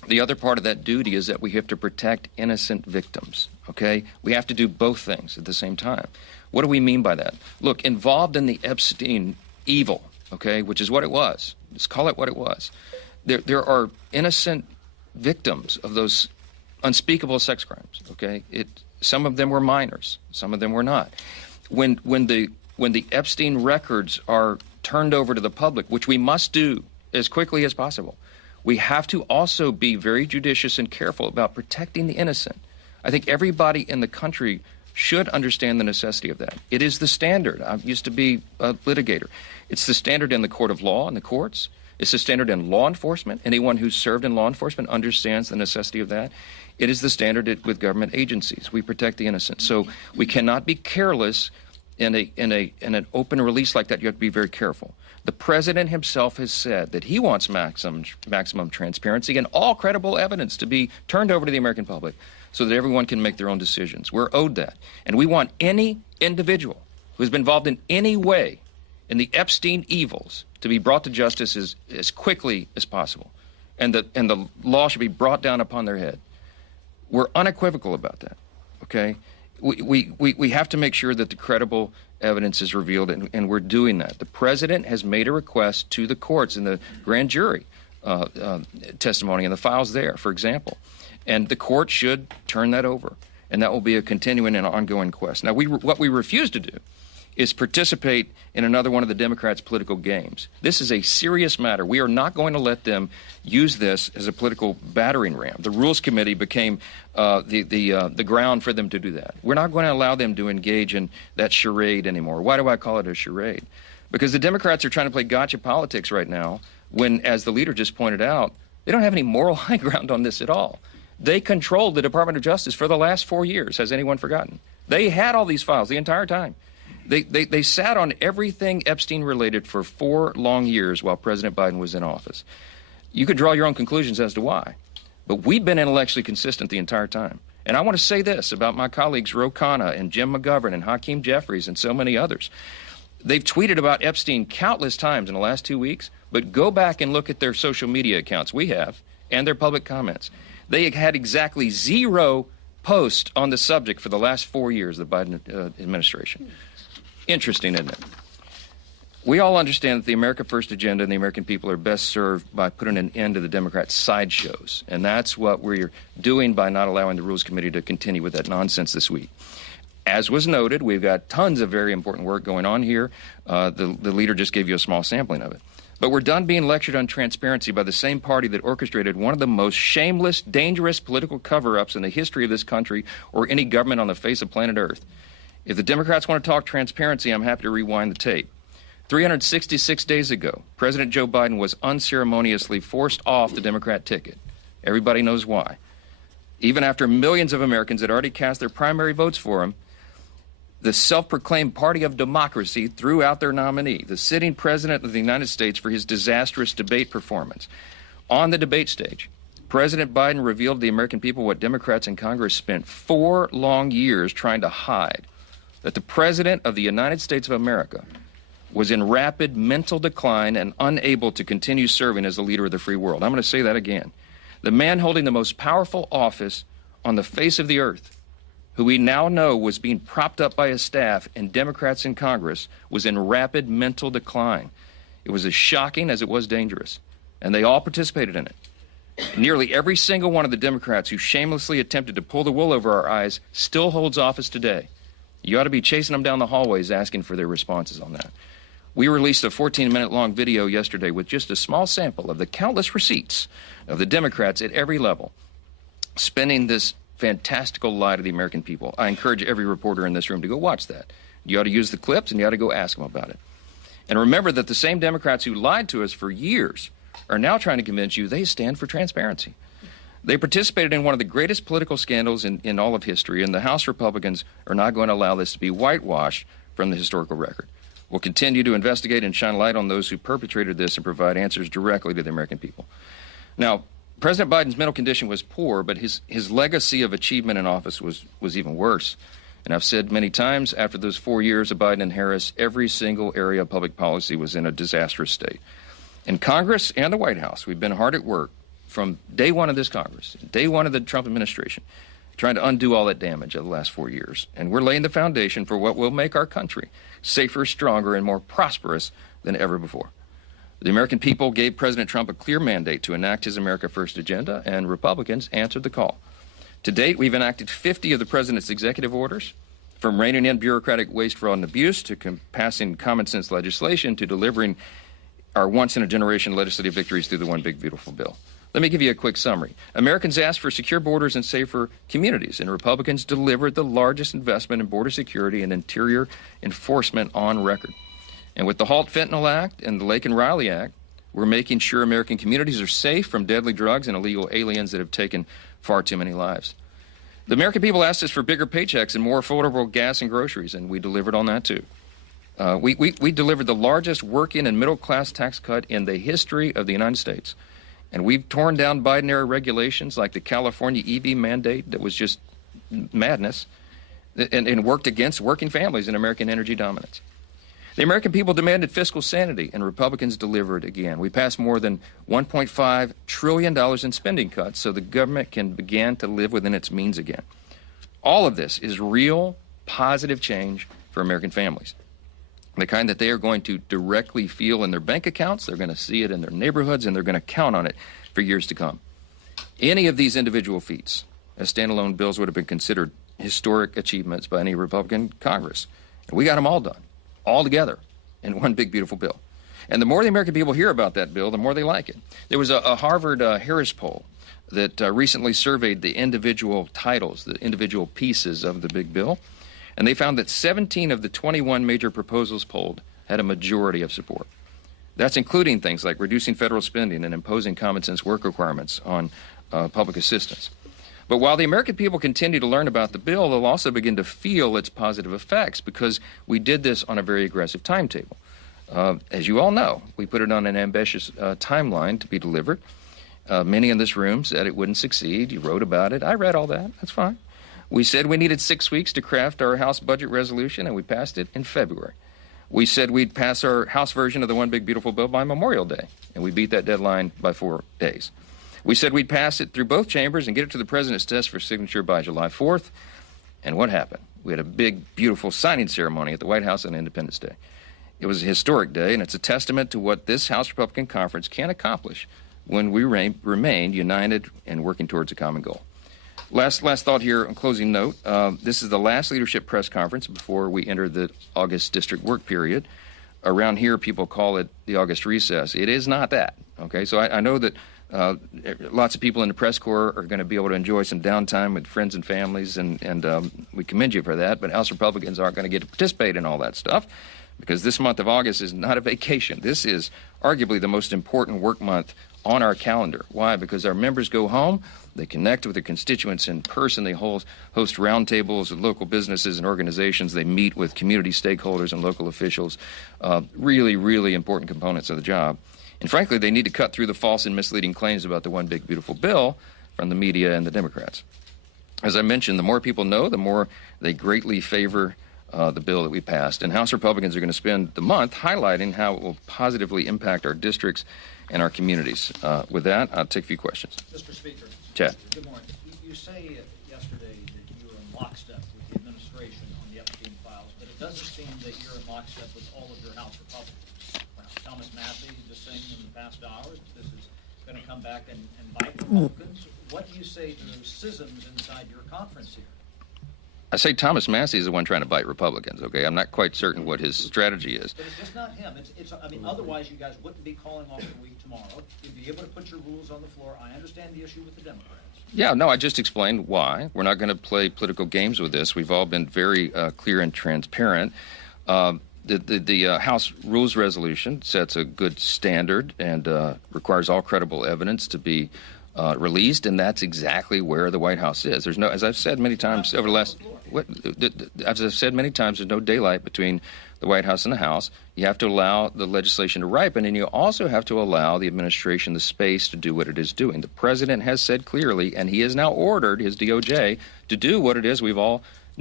The other part of that duty is that we have to protect innocent victims, okay? We have to do both things at the same time. What do we mean by that? Look, involved in the Epstein evil, okay, which is what it was. Let's call it what it was. There are innocent victims of those unspeakable sex crimes, okay? Some of them were minors, some of them were not. When the Epstein records are turned over to the public, which we must do as quickly as possible, we have to also be very judicious and careful about protecting the innocent. I think everybody in the country should understand the necessity of that. It is the standard. I used to be a litigator. It's the standard in the court of law, in the courts. It's the standard in law enforcement. Anyone who's served in law enforcement understands the necessity of that. It is the standard with government agencies. We protect the innocent. So we cannot be careless in an open release like that. You have to be very careful. The president himself has said that he wants maximum transparency and all credible evidence to be turned over to the American public so that everyone can make their own decisions. We're owed that. And we want any individual who has been involved in any way in the Epstein evils to be brought to justice as quickly as possible. And the law should be brought down upon their head. We're unequivocal about that, okay? We have to make sure that the credible evidence is revealed, and we're doing that. The president has made a request to the courts in the grand jury testimony and the files there, for example. And the court should turn that over, and that will be a continuing and ongoing quest. Now, what we refuse to do is participate in another one of the Democrats' political games. This is a serious matter. We are not going to let them use this as a political battering ram. The Rules Committee became the ground for them to do that. We're not going to allow them to engage in that charade anymore. Why do I call it a charade? Because the Democrats are trying to play gotcha politics right now when, as the leader just pointed out, they don't have any moral high ground on this at all. They controlled the Department of Justice for the last 4 years. Has anyone forgotten? They had all these files the entire time. They sat on everything Epstein related for 4 long years while President Biden was in office. You could draw your own conclusions as to why. But we've been intellectually consistent the entire time. And I want to say this about my colleagues Ro Khanna and Jim McGovern and Hakeem Jeffries and so many others. They've tweeted about Epstein countless times in the last 2 weeks, but go back and look at their social media accounts, we have, and their public comments. They had exactly 0 posts on the subject for the last 4 years of the Biden administration. Interesting, isn't it? We all understand that the America First agenda and the American people are best served by putting an end to the Democrats' sideshows. And that's what we're doing by not allowing the Rules Committee to continue with that nonsense this week. As was noted, we've got tons of very important work going on here. The leader just gave you a small sampling of it. But we're done being lectured on transparency by the same party that orchestrated one of the most shameless, dangerous political cover-ups in the history of this country or any government on the face of planet Earth. If the Democrats want to talk transparency, I'm happy to rewind the tape. 366 days ago, President Joe Biden was unceremoniously forced off the Democrat ticket. Everybody knows why. Even after millions of Americans had already cast their primary votes for him, the self-proclaimed party of democracy threw out their nominee, the sitting president of the United States, for his disastrous debate performance. On the debate stage, President Biden revealed to the American people what Democrats in Congress spent 4 long years trying to hide, that the President of the United States of America was in rapid mental decline and unable to continue serving as the leader of the free world. I'm going to say that again. The man holding the most powerful office on the face of the earth, who we now know was being propped up by his staff and Democrats in Congress, was in rapid mental decline. It was as shocking as it was dangerous, and they all participated in it. Nearly every single one of the Democrats who shamelessly attempted to pull the wool over our eyes still holds office today. You ought to be chasing them down the hallways asking for their responses on that. We released a 14-minute-long video yesterday with just a small sample of the countless receipts of the Democrats at every level spinning this fantastical lie to the American people. I encourage every reporter in this room to go watch that. You ought to use the clips, and you ought to go ask them about it. And remember that the same Democrats who lied to us for years are now trying to convince you they stand for transparency. They participated in one of the greatest political scandals in all of history, and the House Republicans are not going to allow this to be whitewashed from the historical record. We'll continue to investigate and shine light on those who perpetrated this and provide answers directly to the American people. Now, President Biden's mental condition was poor, but his legacy of achievement in office was even worse. And I've said many times, after those 4 years of Biden and Harris, every single area of public policy was in a disastrous state. In Congress and the White House, we've been hard at work from day one of this Congress, day one of the Trump administration, trying to undo all that damage of the last 4 years. And we're laying the foundation for what will make our country safer, stronger, and more prosperous than ever before. The American people gave President Trump a clear mandate to enact his America First agenda, and Republicans answered the call. To date, we've enacted 50 of the president's executive orders, from reining in bureaucratic waste, fraud, and abuse to passing common sense legislation to delivering our once-in-a-generation legislative victories through the One Big Beautiful Bill. Let me give you a quick summary. Americans asked for secure borders and safer communities, and Republicans delivered the largest investment in border security and interior enforcement on record. And with the Halt Fentanyl Act and the Lake and Riley Act, we're making sure American communities are safe from deadly drugs and illegal aliens that have taken far too many lives. The American people asked us for bigger paychecks and more affordable gas and groceries, and we delivered on that too. We delivered the largest working and middle-class tax cut in the history of the United States. And we've torn down Biden-era regulations like the California EV mandate that was just madness and worked against working families and American energy dominance. The American people demanded fiscal sanity, and Republicans delivered again. We passed more than $1.5 trillion in spending cuts so the government can begin to live within its means again. All of this is real, positive change for American families. The kind that they are going to directly feel in their bank accounts, they're going to see it in their neighborhoods, and they're going to count on it for years to come. Any of these individual feats as standalone bills would have been considered historic achievements by any Republican Congress. And we got them all done, all together, in one big, beautiful bill. And the more the American people hear about that bill, the more they like it. There was a Harvard Harris poll that recently surveyed the individual titles, the individual pieces of the big bill. And they found that 17 of the 21 major proposals polled had a majority of support. That's including things like reducing federal spending and imposing common sense work requirements on public assistance. But while the American people continue to learn about the bill, they'll also begin to feel its positive effects because we did this on a very aggressive timetable. As you all know, we put it on an ambitious timeline to be delivered. Many in this room said it wouldn't succeed. You wrote about it. I read all that. That's fine. We said we needed 6 weeks to craft our House budget resolution, and we passed it in February. We said we'd pass our House version of the One Big Beautiful Bill by Memorial Day, and we beat that deadline by 4 days. We said we'd pass it through both chambers and get it to the president's desk for signature by July 4th. And what happened? We had a big, beautiful signing ceremony at the White House on Independence Day. It was a historic day, and it's a testament to what this House Republican Conference can accomplish when we remain united and working towards a common goal. Last thought here, on closing note. This is the last leadership press conference before we enter the August district work period. Around here, people call it the August recess. It is not that, okay? So I know that lots of people in the press corps are going to be able to enjoy some downtime with friends and families, and we commend you for that, but House Republicans aren't going to get to participate in all that stuff because this month of August is not a vacation. This is arguably the most important work month on our calendar. Why? Because our members go home, they connect with their constituents in person, they host roundtables with local businesses and organizations, they meet with community stakeholders and local officials, really, really important components of the job. And frankly, they need to cut through the false and misleading claims about the One Big Beautiful Bill from the media and the Democrats. As I mentioned, the more people know, the more they greatly favor the bill that we passed. And House Republicans are going to spend the month highlighting how it will positively impact our districts and our communities. With that, I'll take a few questions. Mr. Speaker. Chad. Good morning. You say yesterday that you were in lockstep with the administration on the Epstein files, but it doesn't seem that you're in lockstep with all of your House Republicans. Thomas Massie just saying in the past hours that this is going to come back and bite Republicans. What do you say to those schisms inside your conference here? I say Thomas Massie is the one trying to bite Republicans, okay? I'm not quite certain what his strategy is. But it's just not him. I mean, otherwise you guys wouldn't be calling off the week tomorrow. You'd be able to put your rules on the floor. I understand the issue with the Democrats. Yeah, no, I just explained why. We're not going to play political games with this. We've all been very clear and transparent. The House Rules Resolution sets a good standard and requires all credible evidence to be released, and that's exactly where the White House is. There's no, as I've said many times over the last, as I've said many times, there's no daylight between the White House and the House. You have to allow the legislation to ripen, and you also have to allow the administration the space to do what it is doing. The president has said clearly, and he has now ordered his DOJ to do what it is we've all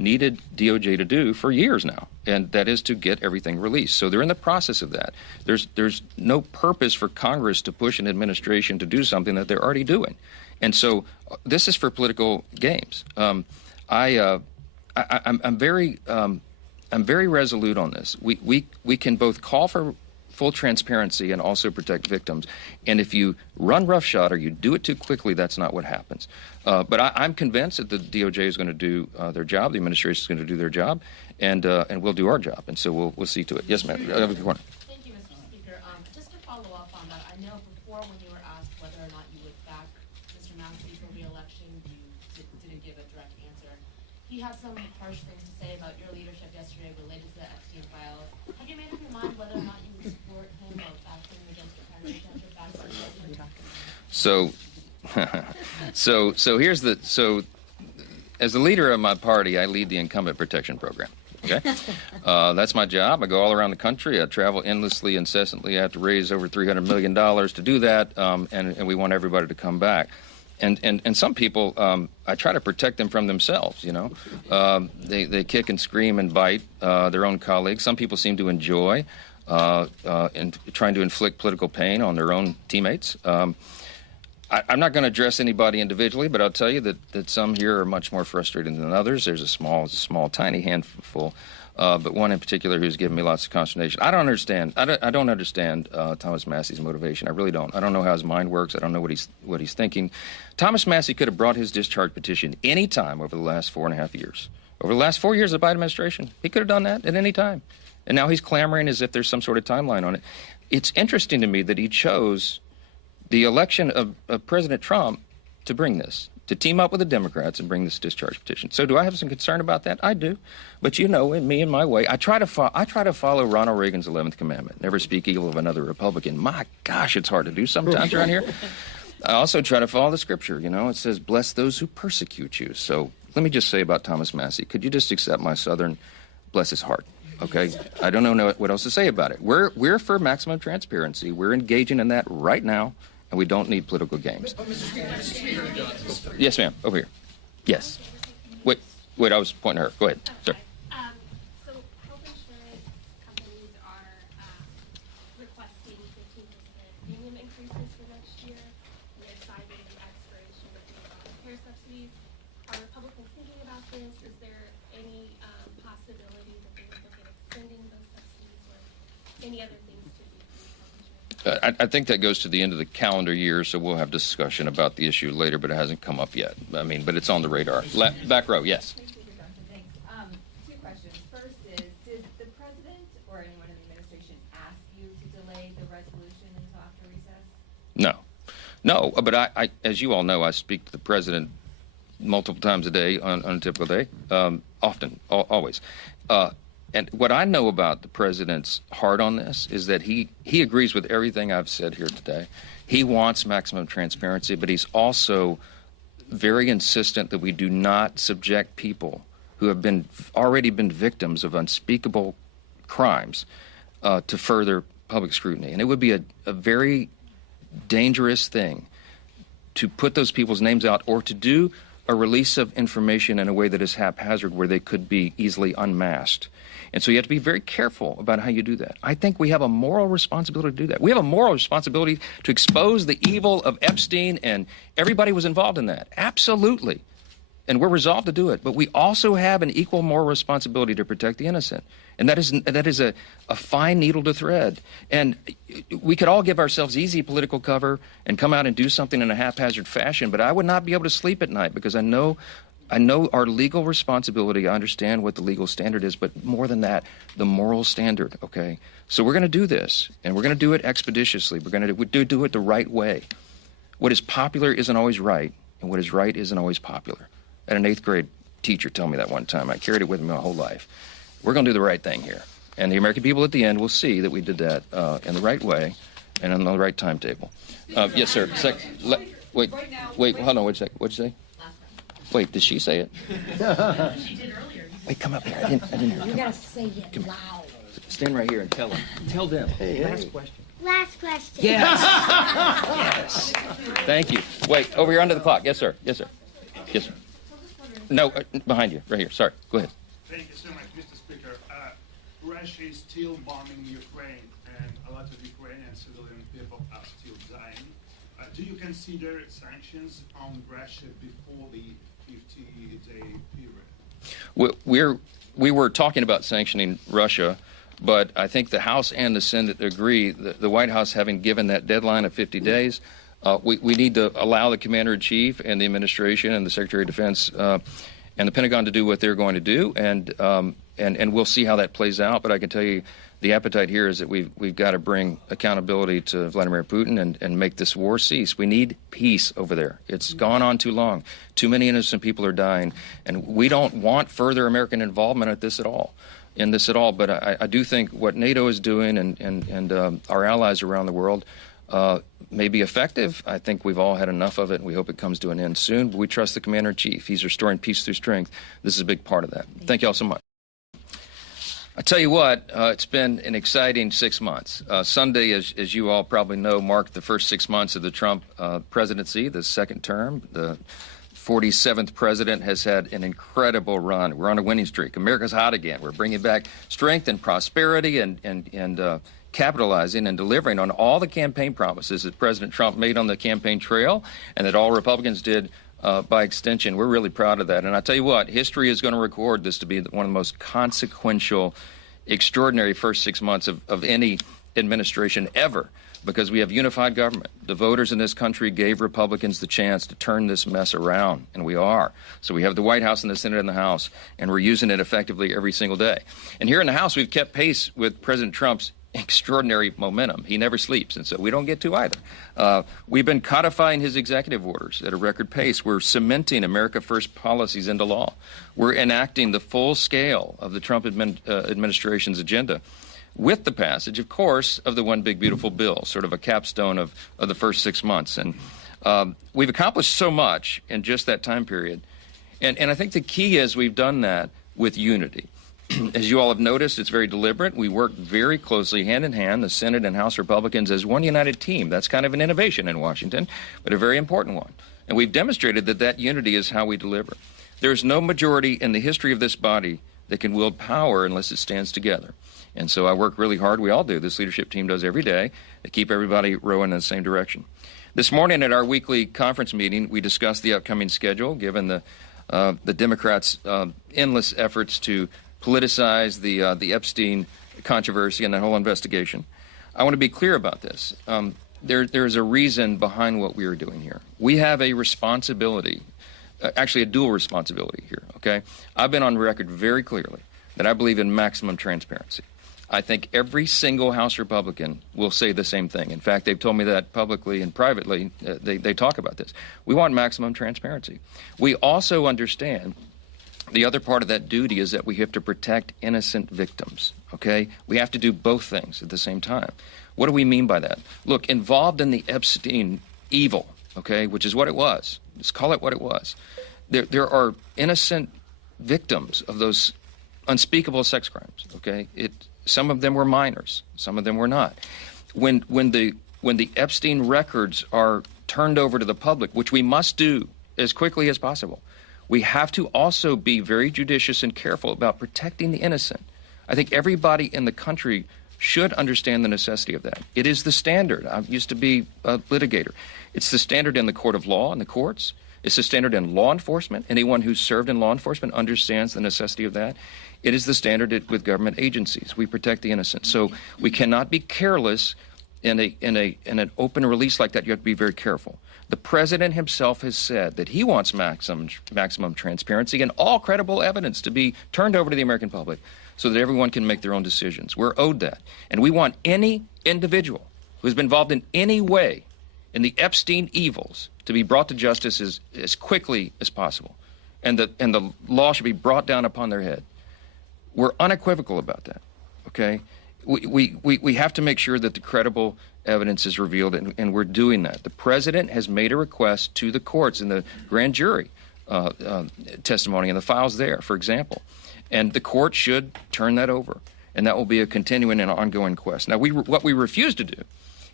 needed DOJ to do for years now, and that is to get everything released. So they're in the process of that. There's no purpose for Congress to push an administration to do something that they're already doing. And so this is for political games. I'm very resolute on this. We can both call for full transparency and also protect victims. And if you run roughshod or you do it too quickly, that's not what happens. But I'm convinced that the DOJ is going to do their job, the administration is going to do their job, and we'll do our job. And so we'll see to it. Yes, ma'am. Thank you, Mr. Speaker. Just to follow up on that, I know before when you were asked whether or not you would back Mr. Massie for re-election, you didn't give a direct answer. He had some harsh things to say about your leadership yesterday related to the Epstein files. Have you made up your mind whether or not you would support him or back him against your primary candidate back for president? So here's as the leader of my party, I lead the incumbent protection program. Okay, that's my job. I go all around the country. I travel endlessly, incessantly. I have to raise over $300 million to do that, and we want everybody to come back. And some people, I try to protect them from themselves. You know, they kick and scream and bite their own colleagues. Some people seem to enjoy in trying to inflict political pain on their own teammates. I'm not going to address anybody individually, but I'll tell you that some here are much more frustrated than others. There's a small, tiny handful, but one in particular who's given me lots of consternation. I don't understand. I don't understand Thomas Massie's motivation. I really don't. I don't know how his mind works. I don't know what he's thinking. Thomas Massie could have brought his discharge petition any time over the last 4.5 years. Over the last 4 years of the Biden administration, he could have done that at any time. And now he's clamoring as if there's some sort of timeline on it. It's interesting to me that he chose the election of President Trump to bring this, to team up with the Democrats and bring this discharge petition. So do I have some concern about that? I do. But you know, in me and my way, I try to follow Ronald Reagan's 11th commandment, never speak evil of another Republican. My gosh, it's hard to do sometimes around here. I also try to follow the scripture. You know, it says, bless those who persecute you. So let me just say about Thomas Massie, could you just accept my Southern bless his heart? Okay, I don't know what else to say about it. We're for maximum transparency. We're engaging in that right now. And we don't need political games. Yes, ma'am. Over here. Yes. Wait. I was pointing to her. Go ahead, sir. So health insurance companies are requesting 15% premium increases for next year. And they're citing the expiration of the care subsidies. Are Republicans thinking about this? Is there any possibility that they would look at extending those subsidies or any other things to do for health insurance? I think that goes to the end of the calendar year, so we'll have discussion about the issue later, but it hasn't come up yet. I mean, but it's on the radar. Back row, yes. Thanks. Two questions. First is, did the president or anyone in the administration ask you to delay the resolution until after recess? No, but I as you all know, I speak to the president multiple times a day on a typical day, often, always. And what I know about the president's heart on this is that he agrees with everything I've said here today. He wants maximum transparency, but he's also very insistent that we do not subject people who have already been victims of unspeakable crimes to further public scrutiny. And it would be a very dangerous thing to put those people's names out or to do a release of information in a way that is haphazard where they could be easily unmasked. And so you have to be very careful about how you do that. I think we have a moral responsibility to do that. We have a moral responsibility to expose the evil of Epstein, and everybody was involved in that. Absolutely. And we're resolved to do it. But we also have an equal moral responsibility to protect the innocent. And that is a fine needle to thread. And we could all give ourselves easy political cover and come out and do something in a haphazard fashion, but I would not be able to sleep at night because I know our legal responsibility. I understand what the legal standard is, but more than that, the moral standard, okay? So we're going to do this, and we're going to do it expeditiously. We're going to do it the right way. What is popular isn't always right, and what is right isn't always popular. I had an 8th grade teacher tell me that one time. I carried it with me my whole life. We're going to do the right thing here. And the American people at the end will see that we did that in the right way and on the right timetable. Yes, sir. Wait, hold on, wait a second. What'd you say? Wait, did she say it? She did earlier. Wait, come up here. I didn't hear her. You gotta say it loud. Stand right here and tell them. Tell them. Last question. Last question. Yes. Yes. Thank you. Wait, over here under the clock. Yes, sir. Yes, sir. Yes, sir. No, behind you, right here. Sorry, go ahead. Thank you so much, Mr. Speaker. Russia is still bombing Ukraine, and a lot of Ukrainian civilian people are still dying. Do you consider sanctions on Russia before the 50-day period? We were talking about sanctioning Russia, but I think the House and the Senate agree, the White House having given that deadline of 50 days, we need to allow the Commander-in-Chief and the administration and the Secretary of Defense and the Pentagon to do what they're going to do, and we'll see how that plays out. But I can tell you the appetite here is that we've got to bring accountability to Vladimir Putin and make this war cease. We need peace over there. It's gone on too long. Too many innocent people are dying, and we don't want further American involvement in this at all. But I do think what NATO is doing and our allies around the world may be effective. I think we've all had enough of it, and we hope it comes to an end soon. But we trust the Commander-in-Chief. He's restoring peace through strength. This is a big part of that. Thank you all so much. I tell you what, it's been an exciting 6 months. Sunday, as you all probably know, marked the first 6 months of the Trump presidency, the second term. The 47th president has had an incredible run. We're on a winning streak. America's hot again. We're bringing back strength and prosperity and capitalizing and delivering on all the campaign promises that President Trump made on the campaign trail and that all Republicans did by extension. We're really proud of that. And I tell you what, history is going to record this to be one of the most consequential, extraordinary first 6 months of any administration ever, because we have unified government. The voters in this country gave Republicans the chance to turn this mess around, and we are. So we have the White House and the Senate and the House, and we're using it effectively every single day. And here in the House, we've kept pace with President Trump's extraordinary momentum. He never sleeps, and so we don't get to either. We've been codifying his executive orders at a record pace. We're cementing America First policies into law. We're enacting the full scale of the Trump administration's agenda, with the passage, of course, of the One Big Beautiful Bill, sort of a capstone of the first 6 months. And we've accomplished so much in just that time period. And I think the key is we've done that with unity. As you all have noticed, it's very deliberate. We work very closely, hand in hand, the Senate and House Republicans, as one united team. That's kind of an innovation in Washington, but a very important one. And we've demonstrated that that unity is how we deliver. There's no majority in the history of this body that can wield power unless it stands together. And so I work really hard. We all do. This leadership team does every day to keep everybody rowing in the same direction. This morning at our weekly conference meeting, we discussed the upcoming schedule, given the Democrats' endless efforts to politicize the Epstein controversy and that whole investigation. I want to be clear about this. There's a reason behind what we are doing here. We have a responsibility, actually a dual responsibility here, okay? I've been on record very clearly that I believe in maximum transparency. I think every single House Republican will say the same thing. In fact, they've told me that publicly and privately. They talk about this. We want maximum transparency. We also understand the other part of that duty is that we have to protect innocent victims, okay? We have to do both things at the same time. What do we mean by that? Look, involved in the Epstein evil, okay, which is what it was. Let's call it what it was. There are innocent victims of those unspeakable sex crimes, okay? Some of them were minors. Some of them were not. When the Epstein records are turned over to the public, which we must do as quickly as possible, we have to also be very judicious and careful about protecting the innocent. I think everybody in the country should understand the necessity of that. It is the standard. I used to be a litigator. It's the standard in the court of law and the courts. It's the standard in law enforcement. Anyone who's served in law enforcement understands the necessity of that. It is the standard with government agencies. We protect the innocent. So we cannot be careless in an open release like that. You have to be very careful. The president himself has said that he wants maximum transparency and all credible evidence to be turned over to the American public so that everyone can make their own decisions. We're owed that. And we want any individual who's been involved in any way in the Epstein evils to be brought to justice as quickly as possible. And the law should be brought down upon their head. We're unequivocal about that, okay? We have to make sure that the credible evidence is revealed, and we're doing that. The president has made a request to the courts in the grand jury testimony and the files there, for example. And the court should turn that over, and that will be a continuing and ongoing quest. Now, what we refuse to do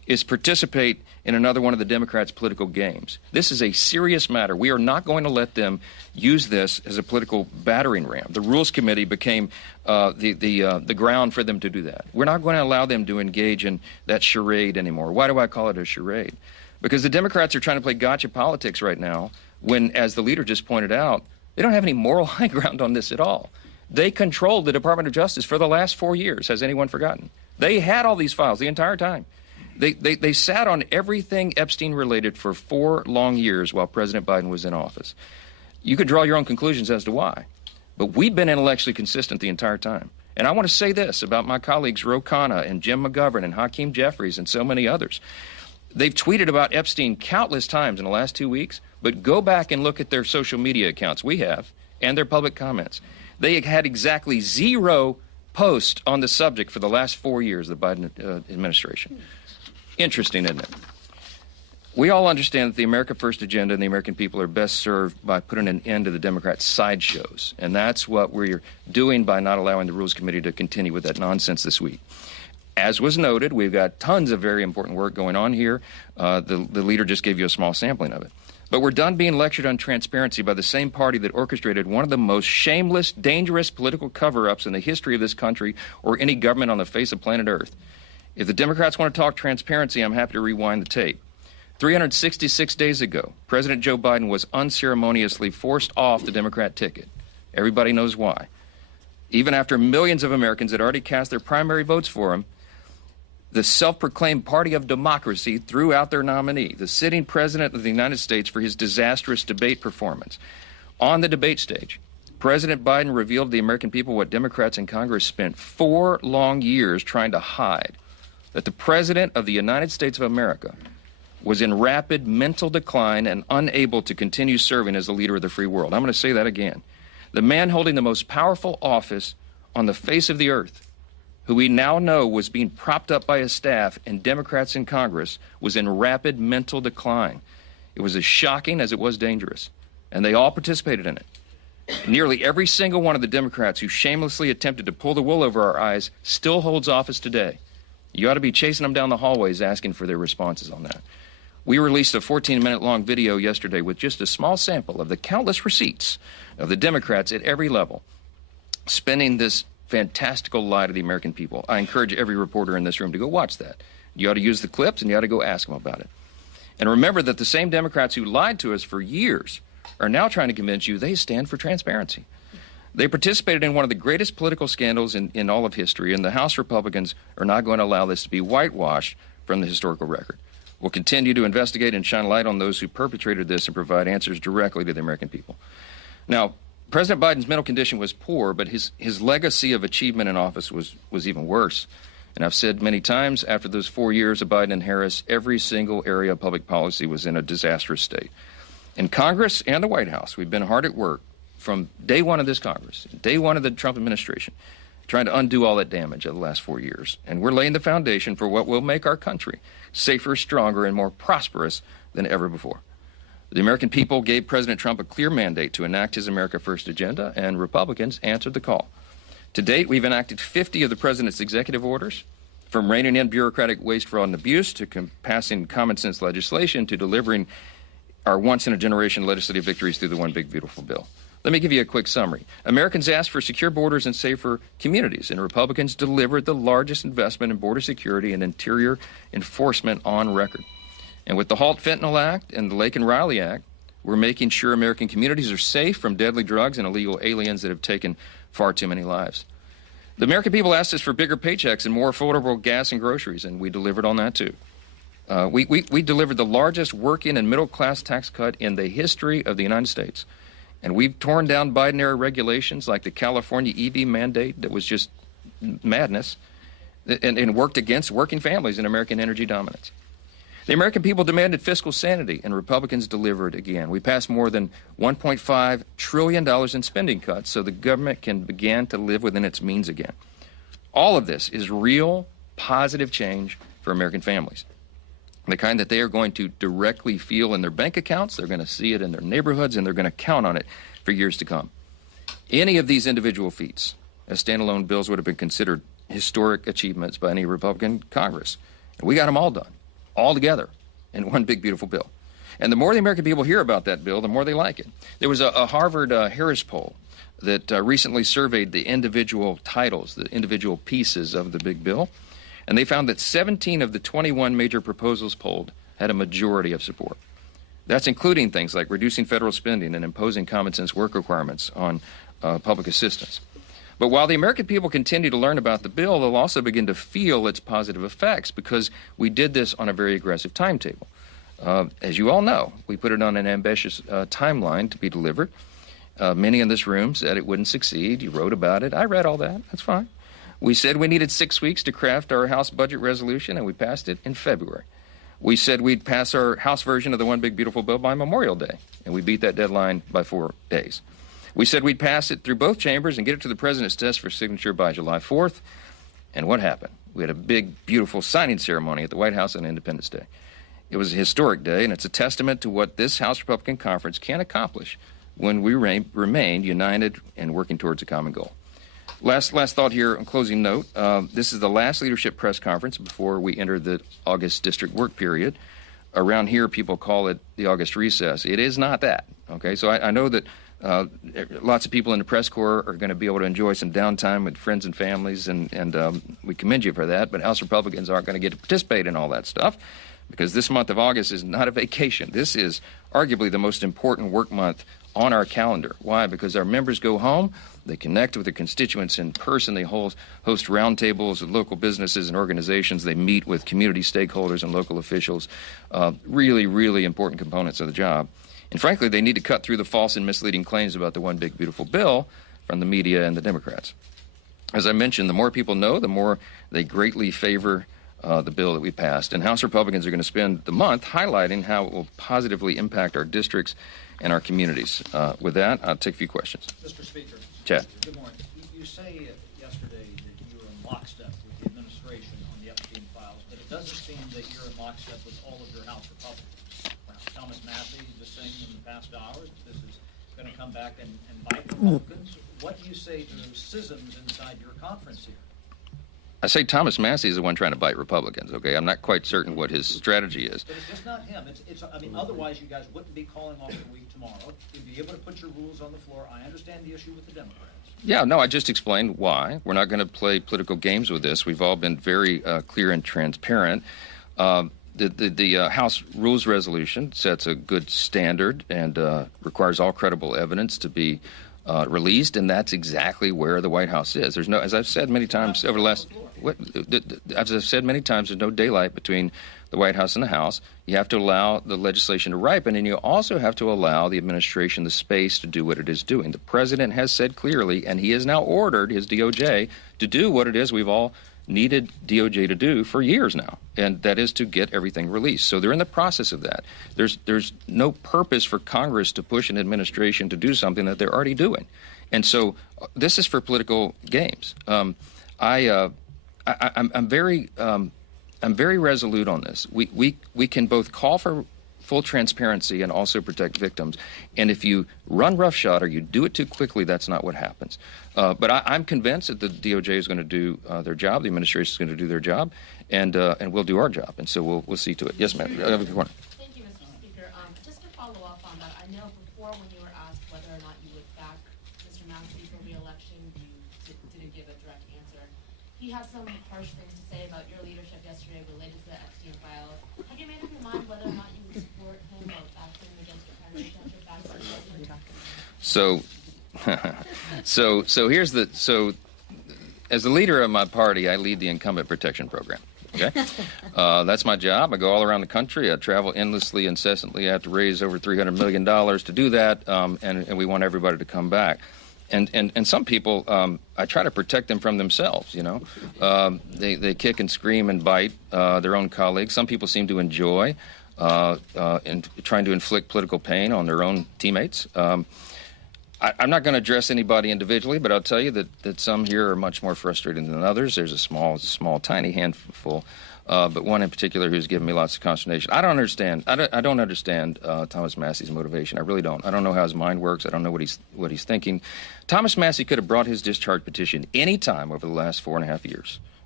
is participate in another one of the Democrats' political games. This is a serious matter. We are not going to let them use this as a political battering ram. The Rules Committee became the ground for them to do that. We're not going to allow them to engage in that charade anymore. Why do I call it a charade? Because the Democrats are trying to play gotcha politics right now when, as the leader just pointed out, they don't have any moral high ground on this at all. They controlled the Department of Justice for the last 4 years. Has anyone forgotten? They had all these files the entire time. They sat on everything Epstein related for 4 long years while President Biden was in office. You could draw your own conclusions as to why. But we've been intellectually consistent the entire time. And I want to say this about my colleagues Ro Khanna and Jim McGovern and Hakeem Jeffries and so many others. They've tweeted about Epstein countless times in the last 2 weeks, but go back and look at their social media accounts, we have, and their public comments. They had exactly 0 posts on the subject for the last 4 years of the Biden administration. Interesting, isn't it? We all understand that the America First agenda and the American people are best served by putting an end to the Democrats' sideshows. And that's what we're doing by not allowing the Rules Committee to continue with that nonsense this week. As was noted, we've got tons of very important work going on here. The leader just gave you a small sampling of it. But we're done being lectured on transparency by the same party that orchestrated one of the most shameless, dangerous political cover-ups in the history of this country or any government on the face of planet Earth. If the Democrats want to talk transparency, I'm happy to rewind the tape. 366 days ago, President Joe Biden was unceremoniously forced off the Democrat ticket. Everybody knows why. Even after millions of Americans had already cast their primary votes for him, the self-proclaimed party of democracy threw out their nominee, the sitting president of the United States, for his disastrous debate performance. On the debate stage, President Biden revealed to the American people what Democrats in Congress spent 4 long years trying to hide, that the President of the United States of America was in rapid mental decline and unable to continue serving as the leader of the free world. I'm going to say that again. The man holding the most powerful office on the face of the earth, who we now know was being propped up by his staff and Democrats in Congress, was in rapid mental decline. It was as shocking as it was dangerous, and they all participated in it. Nearly every single one of the Democrats who shamelessly attempted to pull the wool over our eyes still holds office today. You ought to be chasing them down the hallways asking for their responses on that. We released a 14-minute-long video yesterday with just a small sample of the countless receipts of the Democrats at every level spinning this fantastical lie to the American people. I encourage every reporter in this room to go watch that. You ought to use the clips, and you ought to go ask them about it. And remember that the same Democrats who lied to us for years are now trying to convince you they stand for transparency. They participated in one of the greatest political scandals in all of history, and the House Republicans are not going to allow this to be whitewashed from the historical record. We'll continue to investigate and shine light on those who perpetrated this and provide answers directly to the American people. Now, President Biden's mental condition was poor, but his legacy of achievement in office was even worse. And I've said many times, after those 4 years of Biden and Harris, every single area of public policy was in a disastrous state. In Congress and the White House, we've been hard at work from day one of this Congress, day one of the Trump administration, trying to undo all that damage of the last 4 years. And we're laying the foundation for what will make our country safer, stronger, and more prosperous than ever before. The American people gave President Trump a clear mandate to enact his America First agenda, and Republicans answered the call. To date, we've enacted 50 of the president's executive orders, from reining in bureaucratic waste, fraud, and abuse, to passing common sense legislation, to delivering our once-in-a-generation legislative victories through the One Big Beautiful Bill. Let me give you a quick summary. Americans asked for secure borders and safer communities, and Republicans delivered the largest investment in border security and interior enforcement on record. And with the Halt Fentanyl Act and the Lake and Riley Act, we're making sure American communities are safe from deadly drugs and illegal aliens that have taken far too many lives. The American people asked us for bigger paychecks and more affordable gas and groceries, and we delivered on that too. We delivered the largest working and middle-class tax cut in the history of the United States. And we've torn down Biden-era regulations like the California EV mandate that was just madness, and worked against working families and American energy dominance. The American people demanded fiscal sanity, and Republicans delivered again. We passed more than $1.5 trillion in spending cuts so the government can begin to live within its means again. All of this is real, positive change for American families. The kind that they are going to directly feel in their bank accounts, they're going to see it in their neighborhoods, and they're going to count on it for years to come. Any of these individual feats as standalone bills would have been considered historic achievements by any Republican Congress. And we got them all done. all together in one big, beautiful bill. And the more the American people hear about that bill, the more they like it. There was a Harvard Harris poll that recently surveyed the individual titles, the individual pieces of the big bill, and they found that 17 of the 21 major proposals polled had a majority of support. That's including things like reducing federal spending and imposing common sense work requirements on public assistance. But while the American people continue to learn about the bill, they'll also begin to feel its positive effects because we did this on a very aggressive timetable. As you all know, we put it on an ambitious timeline to be delivered. Many in this room said it wouldn't succeed. You wrote about it. I read all that. That's fine. We said we needed 6 weeks to craft our House budget resolution, and we passed it in February. We said we'd pass our House version of the One Big Beautiful Bill by Memorial Day, and we beat that deadline by 4 days. We said we'd pass it through both chambers and get it to the President's desk for signature by July 4th. And what happened? We had a big, beautiful signing ceremony at the White House on Independence Day. It was a historic day, and it's a testament to what this House Republican Conference can accomplish when we remain united and working towards a common goal. Last thought here, on closing note, this is the last leadership press conference before we enter the August district work period. Around here, people call it the August recess. It is not that, okay? So I know that lots of people in the press corps are going to be able to enjoy some downtime with friends and families, and we commend you for that, but House Republicans aren't going to get to participate in all that stuff, because this month of August is not a vacation. This is arguably the most important work month on our calendar. Why? Because our members go home, they connect with their constituents in person, they host roundtables with local businesses and organizations, they meet with community stakeholders and local officials, really, really important components of the job. And frankly, they need to cut through the false and misleading claims about the One Big Beautiful Bill from the media and the Democrats. As I mentioned, the more people know, the more they greatly favor the bill that we passed. And House Republicans are going to spend the month highlighting how it will positively impact our districts and our communities. With that, I'll take a few questions. Mr. Speaker. Chad. Good morning. You say yesterday that you were in lockstep with the administration on the Epstein files, but it doesn't seem that you're in lockstep with all of your House Republicans. Thomas Massie just saying in the past hours that this is going to come back and bite Republicans. What do you say to schisms inside your conference here? I say Thomas Massie is the one trying to bite Republicans, okay? I'm not quite certain what his strategy is. But it's just not him. I mean, otherwise you guys wouldn't be calling off the week tomorrow. You'd be able to put your rules on the floor. I understand the issue with the Democrats. Yeah, no, I just explained why. We're not going to play political games with this. We've all been very clear and transparent. The House Rules Resolution sets a good standard and requires all credible evidence to be released, and that's exactly where the White House is. There's no, as I've said many times over the last, as I've said many times, there's no daylight between the White House and the House. You have to allow the legislation to ripen, and you also have to allow the administration the space to do what it is doing. The president has said clearly, and he has now ordered his DOJ to do what it is we've all needed DOJ to do for years now, and that is to get everything released. So they're in the process of that. There's no purpose for Congress to push an administration to do something that they're already doing. And so this is for political games. I'm very resolute on this. We can both call for full transparency and also protect victims. And if you run roughshod or you do it too quickly, that's not what happens. But I'm convinced that the DOJ is going to do their job, the administration is going to do their job, and we'll do our job. And so we'll see to it. Yes, ma'am. Thank you, Mr. Speaker. Just to follow up on that, I know before when you were asked whether or not you would back Mr. Massie for re-election, you didn't give a direct answer. He had some harsh things to say about your leadership yesterday related to the Epstein files. Have you made up your mind whether or not you would support him or back him against your candidature after back to So as the leader of my party, I lead the incumbent protection program. Okay, that's my job. I go all around the country. I travel endlessly, incessantly. I have to raise over $300 million to do that, and we want everybody to come back. And some people, I try to protect them from themselves, you know. They kick and scream and bite their own colleagues. Some people seem to enjoy trying to inflict political pain on their own teammates. I'm not going to address anybody individually, but I'll tell you that some here are much more frustrated than others. There's a small, tiny handful, but one in particular who's given me lots of consternation. I don't understand. I don't understand Thomas Massie's motivation. I really don't. I don't know how his mind works. I don't know what he's thinking. Thomas Massie could have brought his discharge petition any time over the last 4.5 years.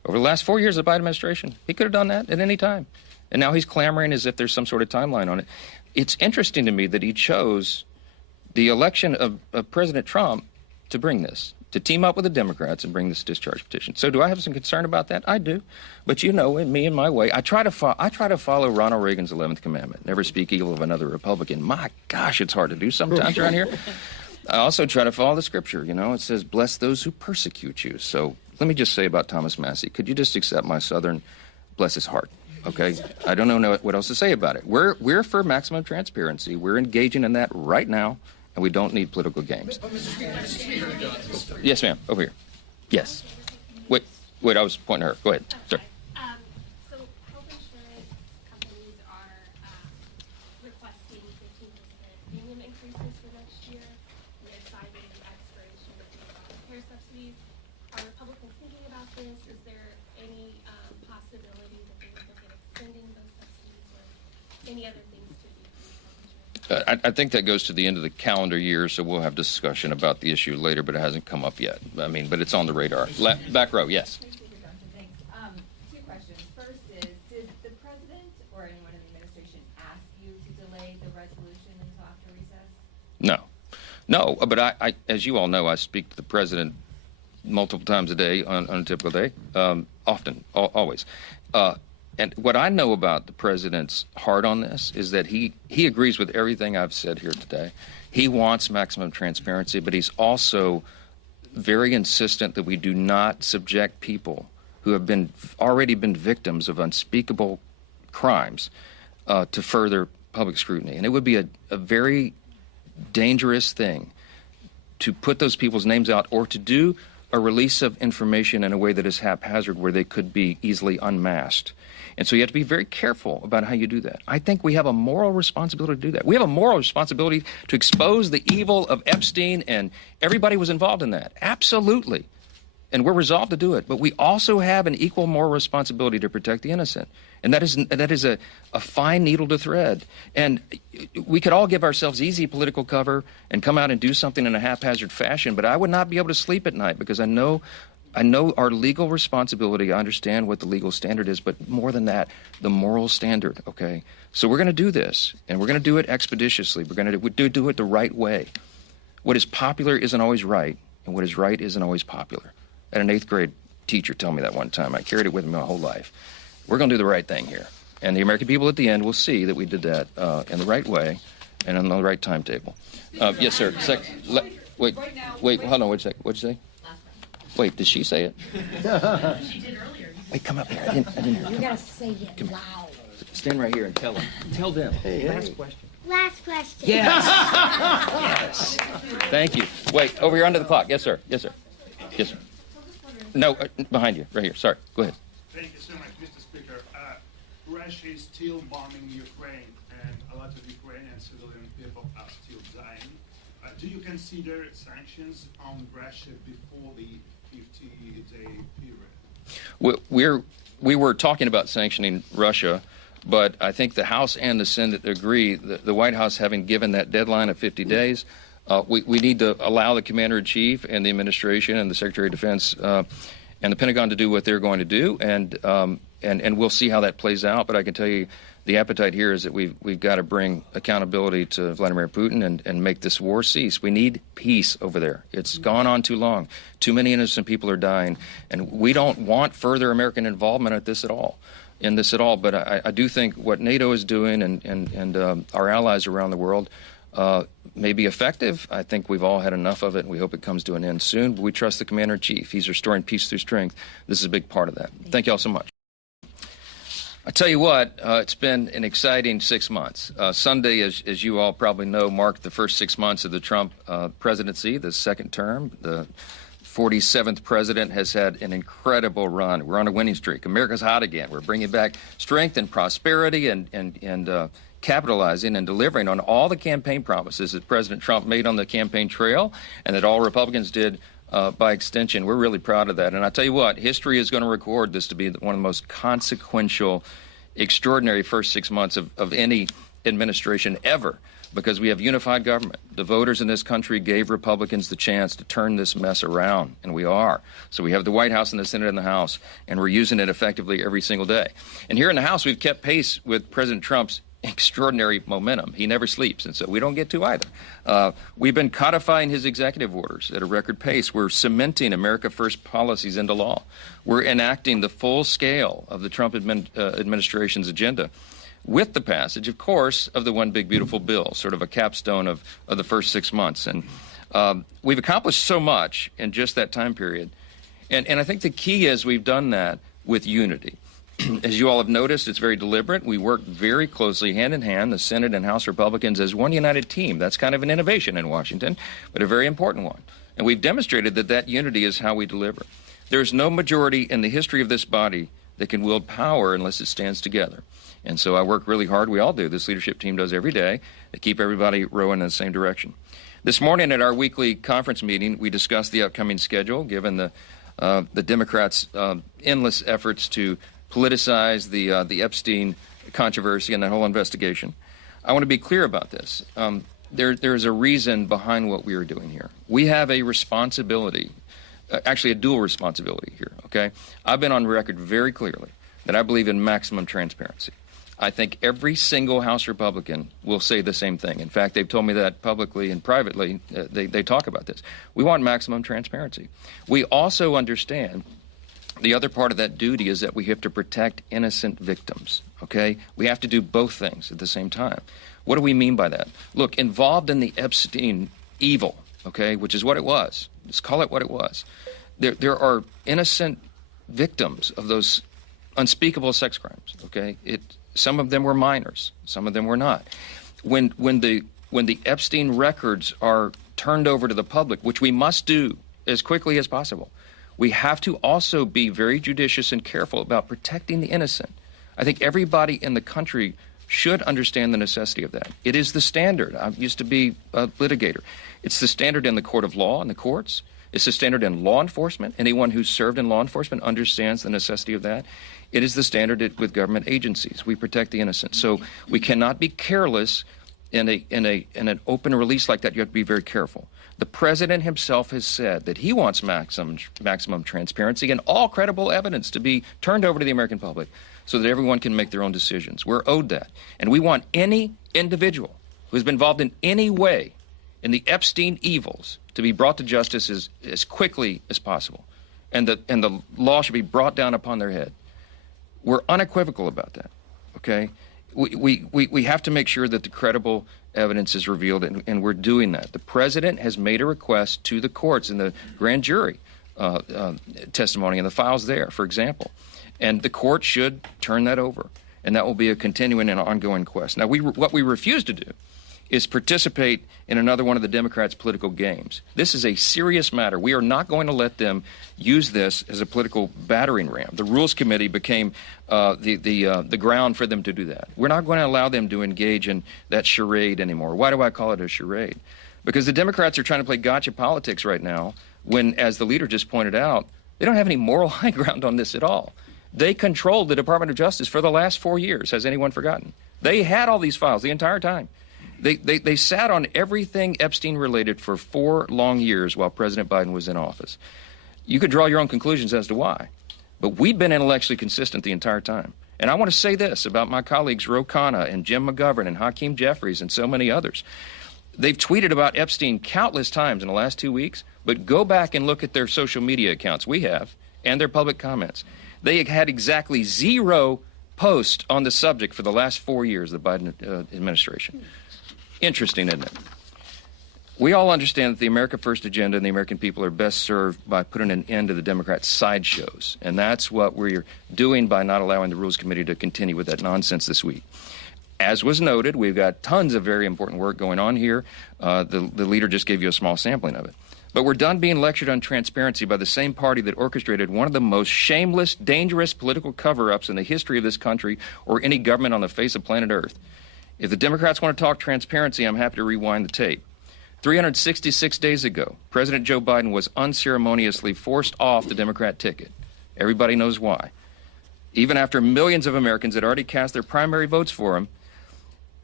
over the last 4 years of the Biden administration. He could have done that at any time. And now he's clamoring as if there's some sort of timeline on it. It's interesting to me that he chose the election of President Trump to bring this, to team up with the Democrats and bring this discharge petition. So do I have some concern about that? I do. But you know, in me and my way, I try to follow Ronald Reagan's 11th commandment, never speak evil of another Republican. My gosh, it's hard to do sometimes around here. I also try to follow the scripture. You know, it says, bless those who persecute you. So let me just say about Thomas Massie, could you just accept my Southern, bless his heart? Okay, I don't know what else to say about it. We're for maximum transparency. We're engaging in that right now, and we don't need political games. Yes, ma'am. Over here. Yes. Wait. I was pointing at her. Go ahead, sir. So health insurance companies are requesting 15% premium increases for next year. We have cited the expiration of the care subsidies. Are Republicans thinking about this? Is there any possibility that they would look at extending those subsidies or any other things to do for health insurance? I think that goes to the end of the calendar year, so we'll have discussion about the issue later, but it hasn't come up yet. I mean, but it's on the radar. Back row, yes. Thanks. Two questions. First is, did the president or anyone in the administration ask you to delay the resolution until after recess? No, but I, as you all know, I speak to the president multiple times a day on a typical day, often, always. And what I know about the president's heart on this is that he agrees with everything I've said here today. He wants maximum transparency, but he's also very insistent that we do not subject people who have already been victims of unspeakable crimes to further public scrutiny. And it would be a very dangerous thing to put those people's names out or to do a release of information in a way that is haphazard where they could be easily unmasked. And so you have to be very careful about how you do that. I think we have a moral responsibility to do that. We have a moral responsibility to expose the evil of Epstein, and everybody was involved in that. Absolutely. And we're resolved to do it. But we also have an equal moral responsibility to protect the innocent. And that is a fine needle to thread. And we could all give ourselves easy political cover and come out and do something in a haphazard fashion, but I would not be able to sleep at night because I know our legal responsibility. I understand what the legal standard is, but more than that, the moral standard, okay? So we're going to do this, and we're going to do it expeditiously. We're going to do it the right way. What is popular isn't always right, and what is right isn't always popular. I had an 8th grade teacher tell me that one time. I carried it with me my whole life. We're going to do the right thing here. And the American people at the end will see that we did that in the right way and on the right timetable. Yes, sir. Wait, hold on, wait a second. What'd you say? Wait, did she say it? She did earlier. Wait, come up here. I didn't hear. You gotta say it loud. Stand right here and tell them. Tell them. Last question. Last question. Yes. Yes. Thank you. Wait, over here under the clock. Yes, sir. Yes, sir. Yes, sir. No, behind you, right here. Sorry. Go ahead. Thank you so much, Mr. Speaker. Russia is still bombing Ukraine, and a lot of Ukrainian civilian people are still dying. Do you consider sanctions on Russia before the 50-day period? We were talking about sanctioning Russia, but I think the House and the Senate agree that the White House, having given that deadline of 50 days, we need to allow the Commander-in-Chief and the administration and the Secretary of Defense and the Pentagon to do what they're going to do, and we'll see how that plays out. But I can tell you the appetite here is that we've got to bring accountability to Vladimir Putin and make this war cease. We need peace over there. It's gone on too long. Too many innocent people are dying, and we don't want further American involvement in this at all. But I do think what NATO is doing and our allies around the world may be effective. I think we've all had enough of it, and we hope it comes to an end soon. But we trust the Commander-in-Chief. He's restoring peace through strength. This is a big part of that. Thank you all so much. I tell you what, it's been an exciting 6 months. Sunday, as you all probably know, marked the first 6 months of the Trump presidency, the second term. The 47th president has had an incredible run. We're on a winning streak. America's hot again. We're bringing back strength and prosperity and capitalizing and delivering on all the campaign promises that President Trump made on the campaign trail and that all Republicans did by extension. We're really proud of that. And I tell you what, history is going to record this to be one of the most consequential, extraordinary first 6 months of any administration ever, because we have unified government. The voters in this country gave Republicans the chance to turn this mess around, and we are. So we have the White House and the Senate and the House, and we're using it effectively every single day. And here in the House, we've kept pace with President Trump's extraordinary momentum. He never sleeps, and so we don't get to either. We've been codifying his executive orders at a record pace. We're cementing America First policies into law. We're enacting the full scale of the Trump administration's agenda, with the passage, of course, of the One Big Beautiful Bill, sort of a capstone of the first 6 months. And we've accomplished so much in just that time period. And I think the key is we've done that with unity. As you all have noticed, it's very deliberate. We work very closely, hand in hand, the Senate and House Republicans, as one united team. That's kind of an innovation in Washington, but a very important one. And we've demonstrated that that unity is how we deliver. There's no majority in the history of this body that can wield power unless it stands together. And so I work really hard. We all do. This leadership team does every day to keep everybody rowing in the same direction. This morning at our weekly conference meeting, we discussed the upcoming schedule, given the Democrats' endless efforts to politicize the Epstein controversy and that whole investigation. I want to be clear about this. There's a reason behind what we are doing here. We have a responsibility, actually a dual responsibility here, okay? I've been on record very clearly that I believe in maximum transparency. I think every single House Republican will say the same thing. In fact, they've told me that publicly and privately. They talk about this. We want maximum transparency. We also understand the other part of that duty is that we have to protect innocent victims, okay? We have to do both things at the same time. What do we mean by that? Look, involved in the Epstein evil, okay, which is what it was. Let's call it what it was. There are innocent victims of those unspeakable sex crimes, okay? Some of them were minors, some of them were not. When the Epstein records are turned over to the public, which we must do as quickly as possible, we have to also be very judicious and careful about protecting the innocent. I think everybody in the country should understand the necessity of that. It is the standard. I used to be a litigator. It's the standard in the court of law and the courts. It's the standard in law enforcement. Anyone who's served in law enforcement understands the necessity of that. It is the standard with government agencies. We protect the innocent. So we cannot be careless in an open release like that. You have to be very careful. The president himself has said that he wants maximum transparency and all credible evidence to be turned over to the American public so that everyone can make their own decisions. We're owed that. And we want any individual who has been involved in any way in the Epstein evils to be brought to justice as quickly as possible. And the law should be brought down upon their head. We're unequivocal about that, okay? We have to make sure that the credible evidence is revealed, and we're doing that. The president has made a request to the courts in the grand jury testimony and the files there, for example. And the court should turn that over, and that will be a continuing and ongoing quest. Now, what we refuse to do is participate in another one of the Democrats' political games. This is a serious matter. We are not going to let them use this as a political battering ram. The Rules Committee became the ground for them to do that. We're not going to allow them to engage in that charade anymore. Why do I call it a charade? Because the Democrats are trying to play gotcha politics right now when, as the leader just pointed out, they don't have any moral high ground on this at all. They controlled the Department of Justice for the last 4 years. Has anyone forgotten? They had all these files the entire time. They sat on everything Epstein related for 4 long years while President Biden was in office. You could draw your own conclusions as to why, but we've been intellectually consistent the entire time. And I want to say this about my colleagues Ro Khanna and Jim McGovern and Hakeem Jeffries and so many others. They've tweeted about Epstein countless times in the last 2 weeks, but go back and look at their social media accounts, we have, and their public comments. They had exactly 0 posts on the subject for the last 4 years of the Biden administration. Interesting, isn't it? We all understand that the America First agenda and the American people are best served by putting an end to the Democrats' sideshows. And that's what we're doing by not allowing the Rules Committee to continue with that nonsense this week. As was noted, we've got tons of very important work going on here. The leader just gave you a small sampling of it. But we're done being lectured on transparency by the same party that orchestrated one of the most shameless, dangerous political cover-ups in the history of this country or any government on the face of planet Earth. If the Democrats want to talk transparency, I'm happy to rewind the tape. 366 days ago, President Joe Biden was unceremoniously forced off the Democrat ticket. Everybody knows why. Even after millions of Americans had already cast their primary votes for him,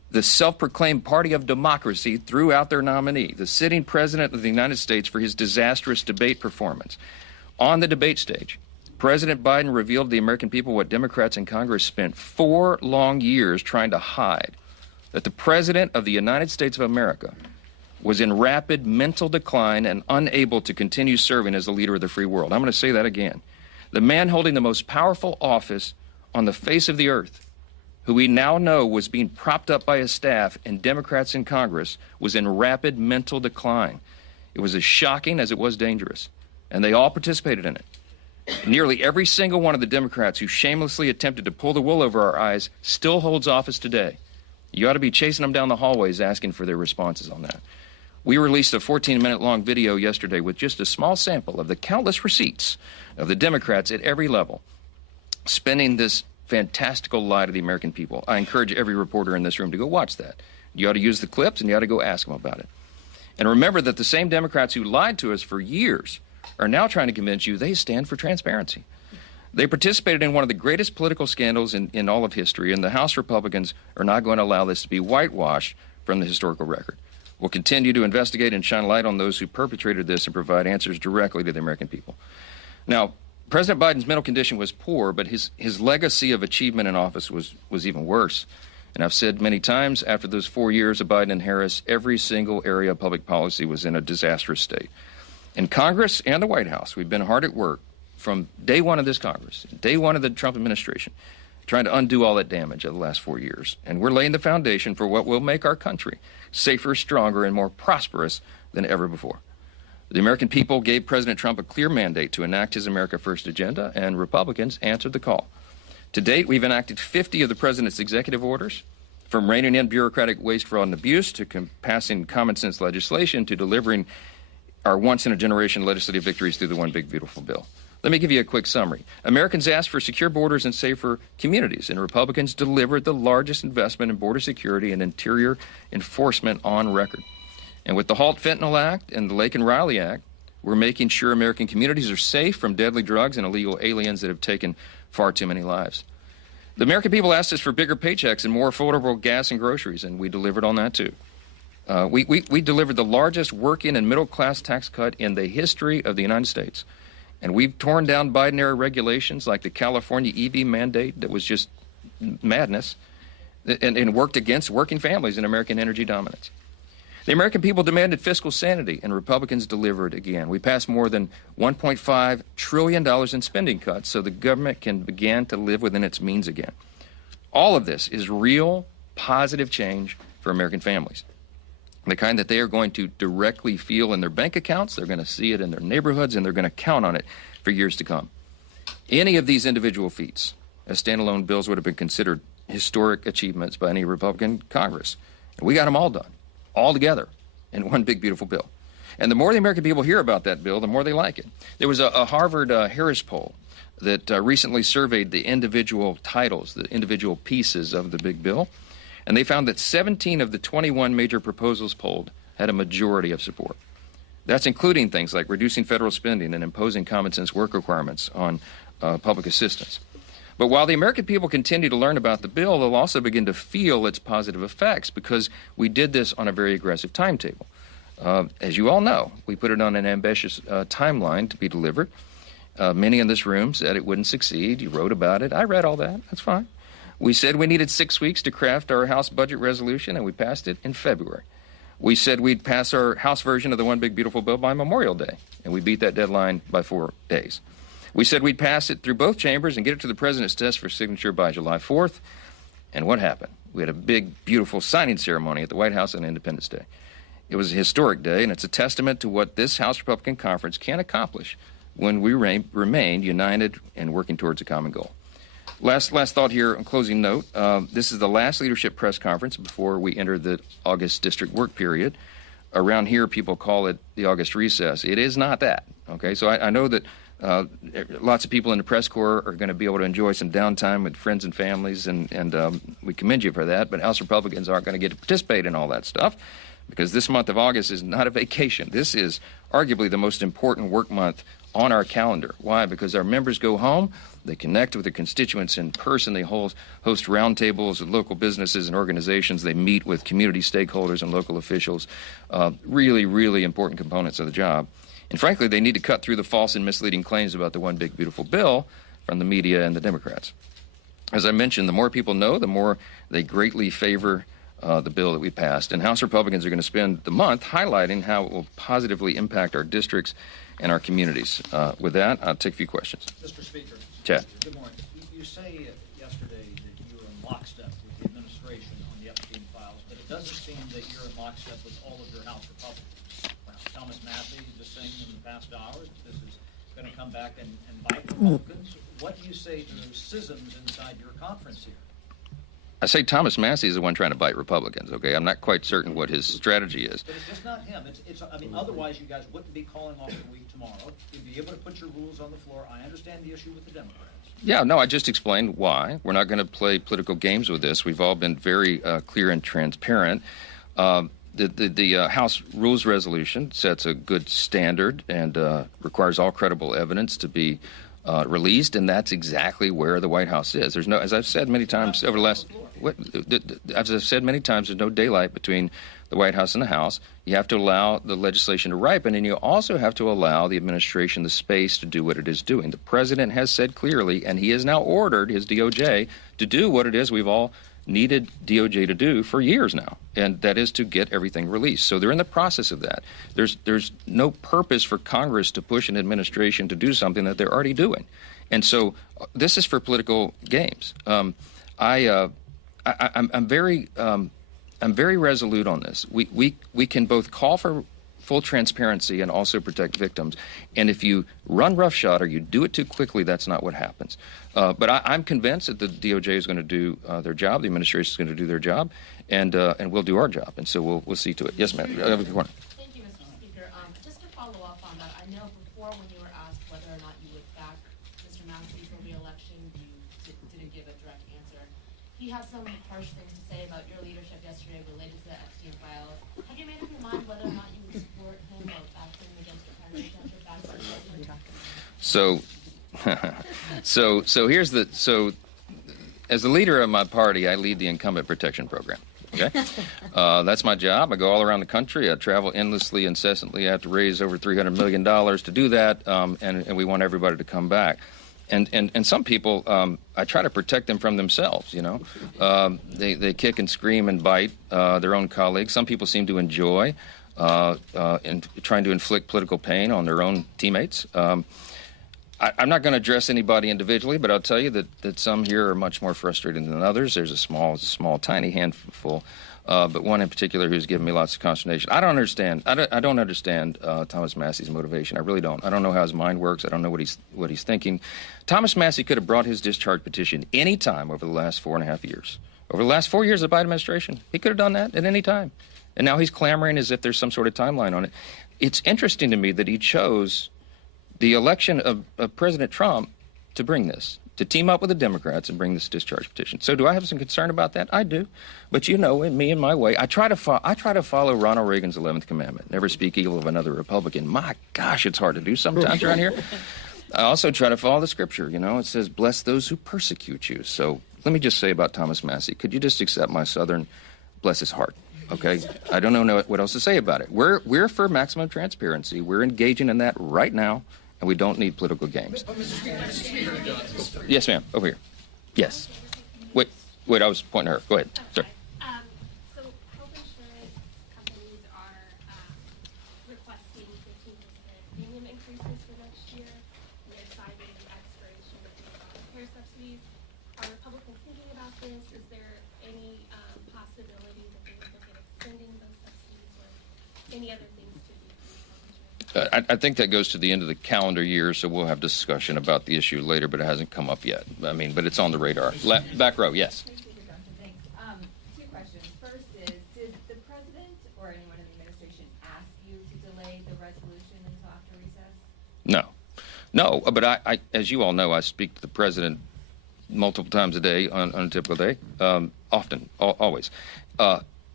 the self-proclaimed party of democracy threw out their nominee, the sitting president of the United States, for his disastrous debate performance. On the debate stage, President Biden revealed to the American people what Democrats in Congress spent 4 long years trying to hide, that the President of the United States of America was in rapid mental decline and unable to continue serving as the leader of the free world. I'm going to say that again. The man holding the most powerful office on the face of the earth, who we now know was being propped up by his staff and Democrats in Congress, was in rapid mental decline. It was as shocking as it was dangerous, and they all participated in it. Nearly every single one of the Democrats who shamelessly attempted to pull the wool over our eyes still holds office today. You ought to be chasing them down the hallways asking for their responses on that. We released a 14-minute-long video yesterday with just a small sample of the countless receipts of the Democrats at every level spinning this fantastical lie to the American people. I encourage every reporter in this room to go watch that. You ought to use the clips, and you ought to go ask them about it. And remember that the same Democrats who lied to us for years are now trying to convince you they stand for transparency. They participated in one of the greatest political scandals in all of history, and the House Republicans are not going to allow this to be whitewashed from the historical record. We'll continue to investigate and shine light on those who perpetrated this and provide answers directly to the American people. Now, President Biden's mental condition was poor, but his legacy of achievement in office was even worse. And I've said many times, after those 4 years of Biden and Harris, every single area of public policy was in a disastrous state. In Congress and the White House, we've been hard at work from day one of this Congress, day one of the Trump administration, trying to undo all that damage of the last 4 years. And we're laying the foundation for what will make our country safer, stronger, and more prosperous than ever before. The American people gave President Trump a clear mandate to enact his America First agenda, and Republicans answered the call. To date, we've enacted 50 of the president's executive orders, from reining in bureaucratic waste, fraud, and abuse, to passing common sense legislation, to delivering our once-in-a-generation legislative victories through the One Big Beautiful Bill. Let me give you a quick summary. Americans asked for secure borders and safer communities, and Republicans delivered the largest investment in border security and interior enforcement on record. And with the Halt Fentanyl Act and the Lake and Riley Act, we're making sure American communities are safe from deadly drugs and illegal aliens that have taken far too many lives. The American people asked us for bigger paychecks and more affordable gas and groceries, and we delivered on that too. We delivered the largest working and middle-class tax cut in the history of the United States. And we've torn down Biden-era regulations like the California EV mandate that was just madness, and worked against working families and American energy dominance. The American people demanded fiscal sanity, and Republicans delivered again. We passed more than $1.5 trillion in spending cuts so the government can begin to live within its means again. All of this is real, positive change for American families. The kind that they are going to directly feel in their bank accounts, they're going to see it in their neighborhoods, and they're going to count on it for years to come. Any of these individual feats as standalone bills would have been considered historic achievements by any Republican Congress. And we got them all done, all together, in one big, beautiful bill. And the more the American people hear about that bill, the more they like it. There was a Harvard Harris poll that recently surveyed the individual titles, the individual pieces of the big bill. And they found that 17 of the 21 major proposals polled had a majority of support. That's including things like reducing federal spending and imposing common sense work requirements on public assistance. But while the American people continue to learn about the bill, they'll also begin to feel its positive effects because we did this on a very aggressive timetable. As you all know, we put it on an ambitious timeline to be delivered. Many in this room said it wouldn't succeed. You wrote about it. I read all that. That's fine. We said we needed 6 weeks to craft our House budget resolution, and we passed it in February. We said we'd pass our House version of the One Big Beautiful Bill by Memorial Day, and we beat that deadline by 4 days. We said we'd pass it through both chambers and get it to the President's desk for signature by July 4th. And what happened? We had a big, beautiful signing ceremony at the White House on Independence Day. It was a historic day, and it's a testament to what this House Republican Conference can accomplish when we remain united and working towards a common goal. Last thought here, on closing note. This is the last leadership press conference before we enter the August district work period. Around here, people call it the August recess. It is not that, okay? So I know that lots of people in the press corps are going to be able to enjoy some downtime with friends and families, and we commend you for that, but House Republicans aren't going to get to participate in all that stuff because this month of August is not a vacation. This is arguably the most important work month on our calendar. Why? Because our members go home, they connect with their constituents in person, they host roundtables with local businesses and organizations, they meet with community stakeholders and local officials. Really, really important components of the job. And frankly, they need to cut through the false and misleading claims about the one big beautiful bill from the media and the Democrats. As I mentioned, the more people know, the more they greatly favor the bill that we passed. And House Republicans are going to spend the month highlighting how it will positively impact our districts and our communities. With that, I'll take a few questions. Mr. Speaker. Chad. Good morning. You say yesterday that you were in lockstep with the administration on the Epstein files, but it doesn't seem that you're in lockstep with all of your House Republicans. Well, Thomas Massie just saying in the past hours that this is going to come back and bite Republicans. What do you say to those schisms inside your conference here? I say Thomas Massie is the one trying to bite Republicans, okay? I'm not quite certain what his strategy is. But it's just not him. I mean, otherwise you guys wouldn't be calling off the week tomorrow. You'd be able to put your rules on the floor. I understand the issue with the Democrats. Yeah, no, I just explained why. We're not going to play political games with this. We've all been very clear and transparent. The House Rules Resolution sets a good standard and requires all credible evidence to be released, and that's exactly where the White House is. There's no, as I've said many times over the last, as I've said many times, there's no daylight between the White House and the House. You have to allow the legislation to ripen, and you also have to allow the administration the space to do what it is doing. The president has said clearly, and he has now ordered his DOJ to do what it is we've all needed DOJ to do for years now, and that is to get everything released. So they're in the process of that. There's no purpose for Congress to push an administration to do something that they're already doing. And so this is for political games. I'm very resolute on this. We can both call for full transparency and also protect victims. And if you run roughshod or you do it too quickly, that's not what happens. But I'm convinced that the DOJ is going to do their job, the administration is going to do their job, and we'll do our job. And so we'll see to it. Yes, ma'am. Thank you, Mr. Speaker. Just to follow up on that, I know before when you were asked whether or not you would back Mr. Massie for re-election, you didn't give a direct answer. He had some harsh things to say about your leadership yesterday related to the Epstein files. Have you made up your mind whether or not you would support him or back him against your president or back him? So as the leader of my party, I lead the incumbent protection program. Okay, that's my job. I go all around the country. I travel endlessly, incessantly. I have to raise over $300 million to do that, and we want everybody to come back. And some people, I try to protect them from themselves, you know. They kick and scream and bite their own colleagues. Some people seem to enjoy trying to inflict political pain on their own teammates. I'm not going to address anybody individually, but I'll tell you that some here are much more frustrated than others. There's a small, tiny handful, but one in particular who's given me lots of consternation. I don't understand Thomas Massie's motivation. I really don't. I don't know how his mind works. I don't know what he's thinking. Thomas Massie could have brought his discharge petition any time over the last 4.5 years. Over the last 4 years of the Biden administration, he could have done that at any time. And now he's clamoring as if there's some sort of timeline on it. It's interesting to me that he chose the election of President Trump to bring this, to team up with the Democrats and bring this discharge petition. So do I have some concern about that? I do. But you know, in me and my way, I try to follow Ronald Reagan's 11th commandment, never speak evil of another Republican. My gosh, it's hard to do sometimes around here. I also try to follow the scripture. You know, it says, bless those who persecute you. So let me just say about Thomas Massie, could you just accept my Southern, bless his heart? Okay, I don't know what else to say about it. We're for maximum transparency. We're engaging in that right now, and we don't need political games. Yes, ma'am. Over here. Yes. Wait. I was pointing to her. Go ahead. Sorry. So health insurance companies are requesting 15% premium increases for next year. And they're citing the expiration of the care subsidies. Are Republicans thinking about this? Is there any possibility that they would look at extending those subsidies or any other things to do for health insurance? I think that goes to the end of the calendar year, so we'll have discussion about the issue later, but it hasn't come up yet. I mean, but it's on the radar. Back row, yes. Thanks. Two questions. First is, did the president or anyone in the administration ask you to delay the resolution until after recess? No, but I, as you all know, I speak to the president multiple times a day on a typical day, often, always.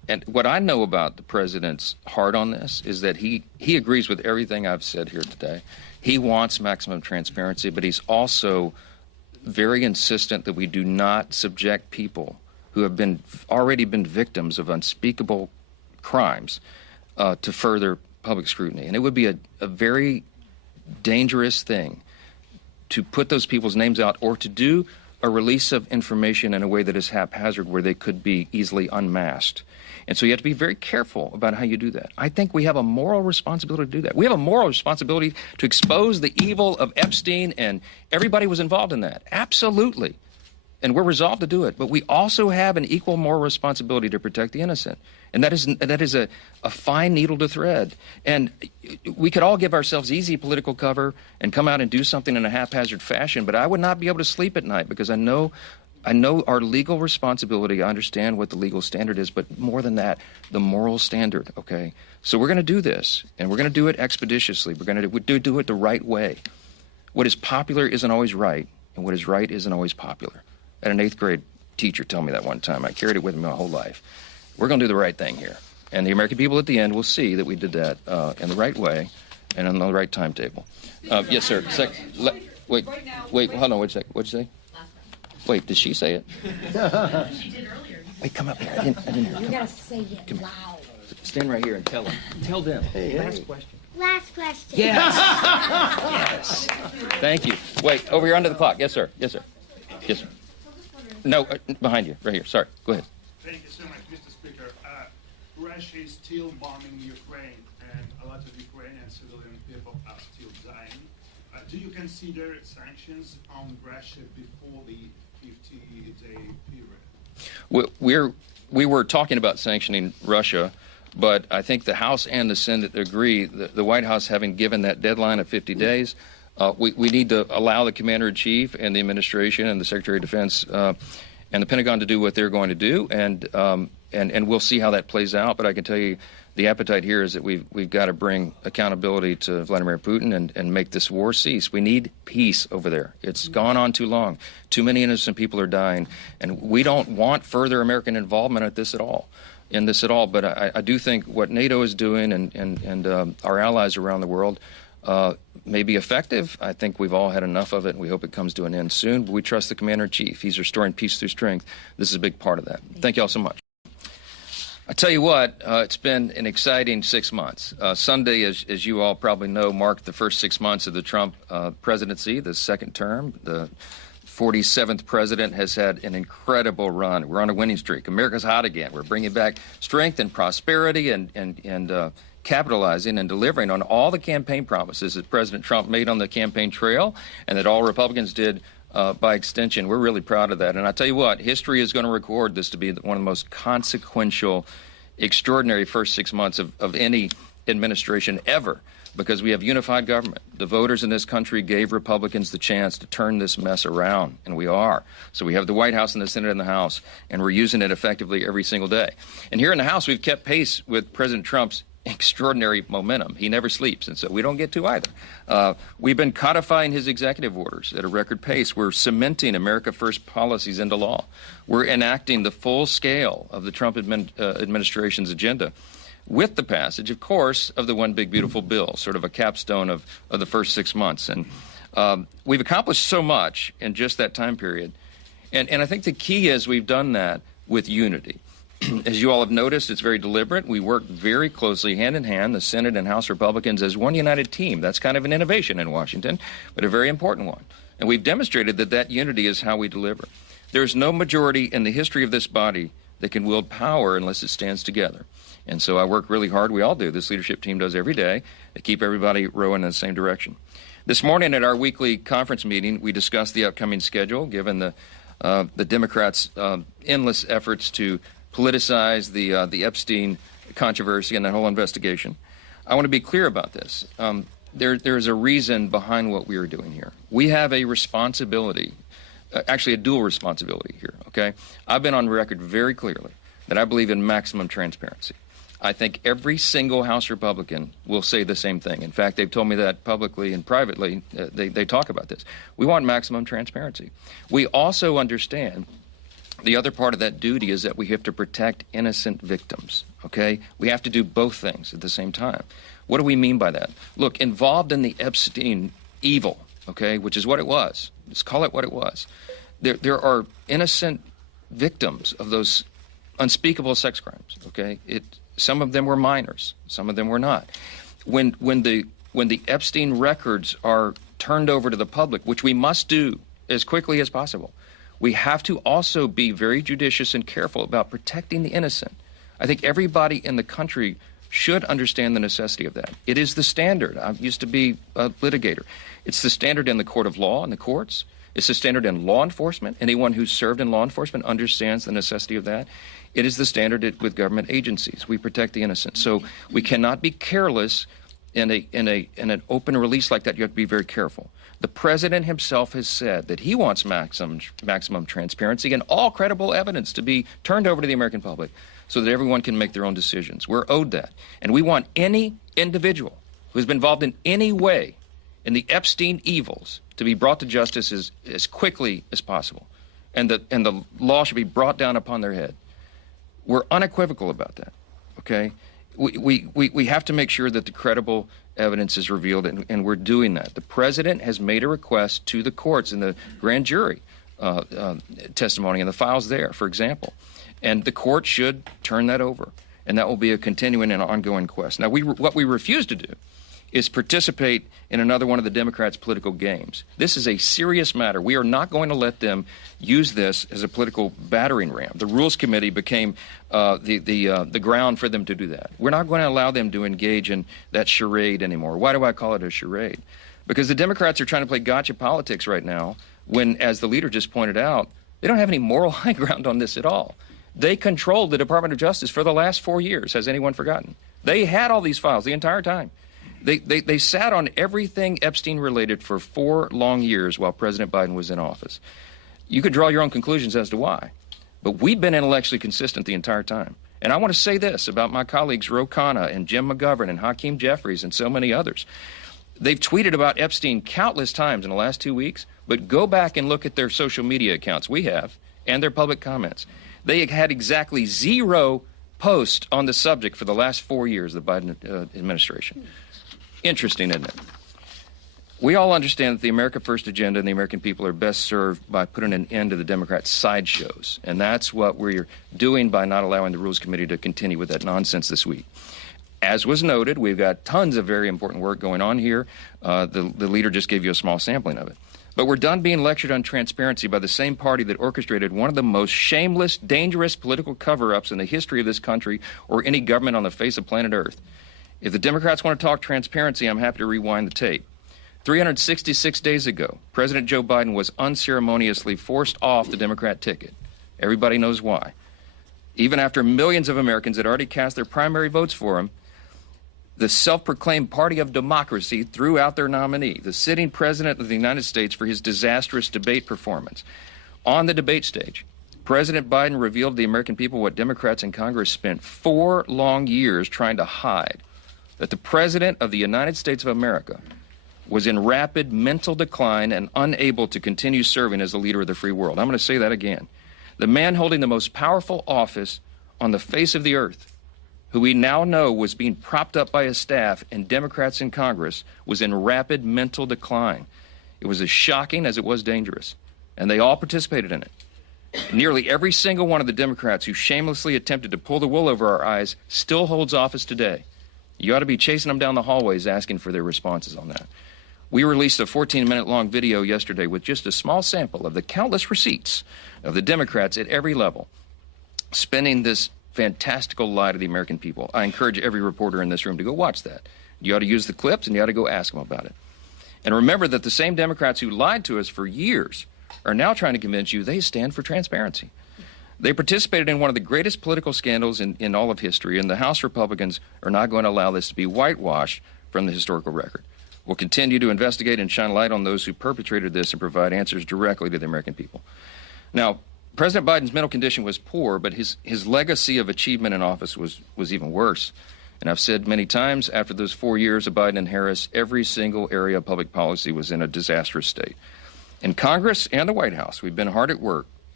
And what I know about the president's heart on this is that he agrees with everything I've said here today. He wants maximum transparency, but he's also very insistent that we do not subject people who have already been victims of unspeakable crimes to further public scrutiny. And it would be a very dangerous thing to put those people's names out or to do a release of information in a way that is haphazard where they could be easily unmasked. And so you have to be very careful about how you do that. I think we have a moral responsibility to do that. We have a moral responsibility to expose the evil of Epstein, and everybody was involved in that. Absolutely. And we're resolved to do it. But we also have an equal moral responsibility to protect the innocent. And that is a fine needle to thread. And we could all give ourselves easy political cover and come out and do something in a haphazard fashion, but I would not be able to sleep at night because I know our legal responsibility. I understand what the legal standard is, but more than that, the moral standard, okay? So we're going to do this, and we're going to do it expeditiously. We're going to do it the right way. What is popular isn't always right, and what is right isn't always popular. I had an 8th grade teacher tell me that one time. I carried it with me my whole life. We're going to do the right thing here. And the American people at the end will see that we did that in the right way and on the right timetable. Yes, sir. Wait, hold on, wait a second. What'd you say? Wait, did she say it? She did earlier. Wait, come up here. I didn't hear. You gotta say it loud. Stand right here and tell them. Tell them. Last question. Last question. Yes. Yes. Thank you. Wait, over here under the clock. Yes, sir. Yes, sir. Yes, sir. No, behind you, right here. Sorry. Go ahead. Thank you so much, Mr. Speaker. Russia is still bombing Ukraine, and a lot of Ukrainian civilian people are still dying. Do you consider sanctions on Russia before the 50-day period? We were talking about sanctioning Russia, but I think the House and the Senate agree that the White House, having given that deadline of 50 days, we need to allow the Commander-in-Chief and the administration and the Secretary of Defense and the Pentagon to do what they're going to do, and we'll see how that plays out. But I can tell you the appetite here is that we've got to bring accountability to Vladimir Putin and make this war cease. We need peace over there. It's gone on too long. Too many innocent people are dying, and we don't want further American involvement in this at all. But I do think what NATO is doing and our allies around the world may be effective. I think we've all had enough of it, and we hope it comes to an end soon. But we trust the Commander-in-Chief. He's restoring peace through strength. This is a big part of that. Thank you all so much. I tell you what, it's been an exciting 6 months. Sunday, as you all probably know, marked the first 6 months of the Trump presidency, the second term. The 47th president has had an incredible run. We're on a winning streak. America's hot again. We're bringing back strength and prosperity and capitalizing and delivering on all the campaign promises that President Trump made on the campaign trail and that all Republicans did by extension. We're really proud of that. And I tell you what, history is going to record this to be one of the most consequential, extraordinary first 6 months of any administration ever, because we have unified government. The voters in this country gave Republicans the chance to turn this mess around, and we are. So we have the White House and the Senate and the House, and we're using it effectively every single day. And here in the House, we've kept pace with President Trump's extraordinary momentum. He never sleeps, and so we don't get to either. We've been codifying his executive orders at a record pace. We're cementing America First policies into law. We're enacting the full scale of the Trump administration's agenda with the passage, of course, of the One Big Beautiful Bill, sort of a capstone of the first 6 months. And we've accomplished so much in just that time period. And I think the key is we've done that with unity. As you all have noticed, it's very deliberate. We work very closely, hand in hand, the Senate and House Republicans, as one united team. That's kind of an innovation in Washington, but a very important one. And we've demonstrated that that unity is how we deliver. There's no majority in the history of this body that can wield power unless it stands together. And so I work really hard. We all do. This leadership team does every day to keep everybody rowing in the same direction. This morning at our weekly conference meeting, we discussed the upcoming schedule, given the Democrats' endless efforts to politicize the Epstein controversy and that whole investigation. I want to be clear about this. There's a reason behind what we are doing here. We have a responsibility, actually a dual responsibility here, okay? I've been on record very clearly that I believe in maximum transparency. I think every single House Republican will say the same thing. In fact, they've told me that publicly and privately. They talk about this. We want maximum transparency. We also understand The other part of that duty is that we have to protect innocent victims, okay? We have to do both things at the same time. What do we mean by that? Look, involved in the Epstein evil, okay, which is what it was. Let's call it what it was. There are innocent victims of those unspeakable sex crimes, okay? Some of them were minors. Some of them were not. When the Epstein records are turned over to the public, which we must do as quickly as possible, we have to also be very judicious and careful about protecting the innocent. I think everybody in the country should understand the necessity of that. It is the standard. I used to be a litigator. It's the standard in the court of law, in the courts. It's the standard in law enforcement. Anyone who's served in law enforcement understands the necessity of that. It is the standard with government agencies. We protect the innocent. So we cannot be careless in an open release like that. You have to be very careful. The president himself has said that he wants maximum transparency and all credible evidence to be turned over to the American public so that everyone can make their own decisions. We're owed that. And we want any individual who has been involved in any way in the Epstein evils to be brought to justice as quickly as possible. And the law should be brought down upon their head. We're unequivocal about that, okay? We have to make sure that the credible evidence is revealed, and we're doing that. The president has made a request to the courts in the grand jury testimony and the files there, for example. And the court should turn that over, and that will be a continuing and ongoing quest. Now, what we refuse to do is participate in another one of the Democrats' political games. This is a serious matter. We are not going to let them use this as a political battering ram. The Rules Committee became the ground for them to do that. We're not going to allow them to engage in that charade anymore. Why do I call it a charade? Because the Democrats are trying to play gotcha politics right now when, as the leader just pointed out, they don't have any moral high ground on this at all. They controlled the Department of Justice for the last 4 years. Has anyone forgotten? They had all these files the entire time. They sat on everything Epstein-related for 4 long years while President Biden was in office. You could draw your own conclusions as to why. But we've been intellectually consistent the entire time. And I want to say this about my colleagues Ro Khanna and Jim McGovern and Hakeem Jeffries and so many others. They've tweeted about Epstein countless times in the last 2 weeks, but go back and look at their social media accounts, we have, and their public comments. They had exactly 0 posts on the subject for the last 4 years of the Biden administration. Interesting, isn't it? We all understand that the America First agenda and the American people are best served by putting an end to the Democrats' sideshows. And that's what we're doing by not allowing the Rules Committee to continue with that nonsense this week. As was noted, we've got tons of very important work going on here. The leader just gave you a small sampling of it. But we're done being lectured on transparency by the same party that orchestrated one of the most shameless, dangerous political cover-ups in the history of this country or any government on the face of planet Earth. If the Democrats want to talk transparency, I'm happy to rewind the tape. 366 days ago, President Joe Biden was unceremoniously forced off the Democrat ticket. Everybody knows why. Even after millions of Americans had already cast their primary votes for him, the self-proclaimed party of democracy threw out their nominee, the sitting president of the United States, for his disastrous debate performance. On the debate stage, President Biden revealed to the American people what Democrats in Congress spent 4 long years trying to hide, that the President of the United States of America was in rapid mental decline and unable to continue serving as the leader of the free world. I'm going to say that again. The man holding the most powerful office on the face of the earth, who we now know was being propped up by his staff and Democrats in Congress, was in rapid mental decline. It was as shocking as it was dangerous, and they all participated in it. Nearly every single one of the Democrats who shamelessly attempted to pull the wool over our eyes still holds office today. You ought to be chasing them down the hallways asking for their responses on that. We released a 14-minute-long video yesterday with just a small sample of the countless receipts of the Democrats at every level spinning this fantastical lie to the American people. I encourage every reporter in this room to go watch that. You ought to use the clips, and you ought to go ask them about it. And remember that the same Democrats who lied to us for years are now trying to convince you they stand for transparency. They participated in one of the greatest political scandals in all of history, and the House Republicans are not going to allow this to be whitewashed from the historical record. We'll continue to investigate and shine light on those who perpetrated this and provide answers directly to the American people. Now, President Biden's mental condition was poor, but his legacy of achievement in office was even worse. And I've said many times, after those 4 years of Biden and Harris, every single area of public policy was in a disastrous state. In Congress and the White House, we've been hard at work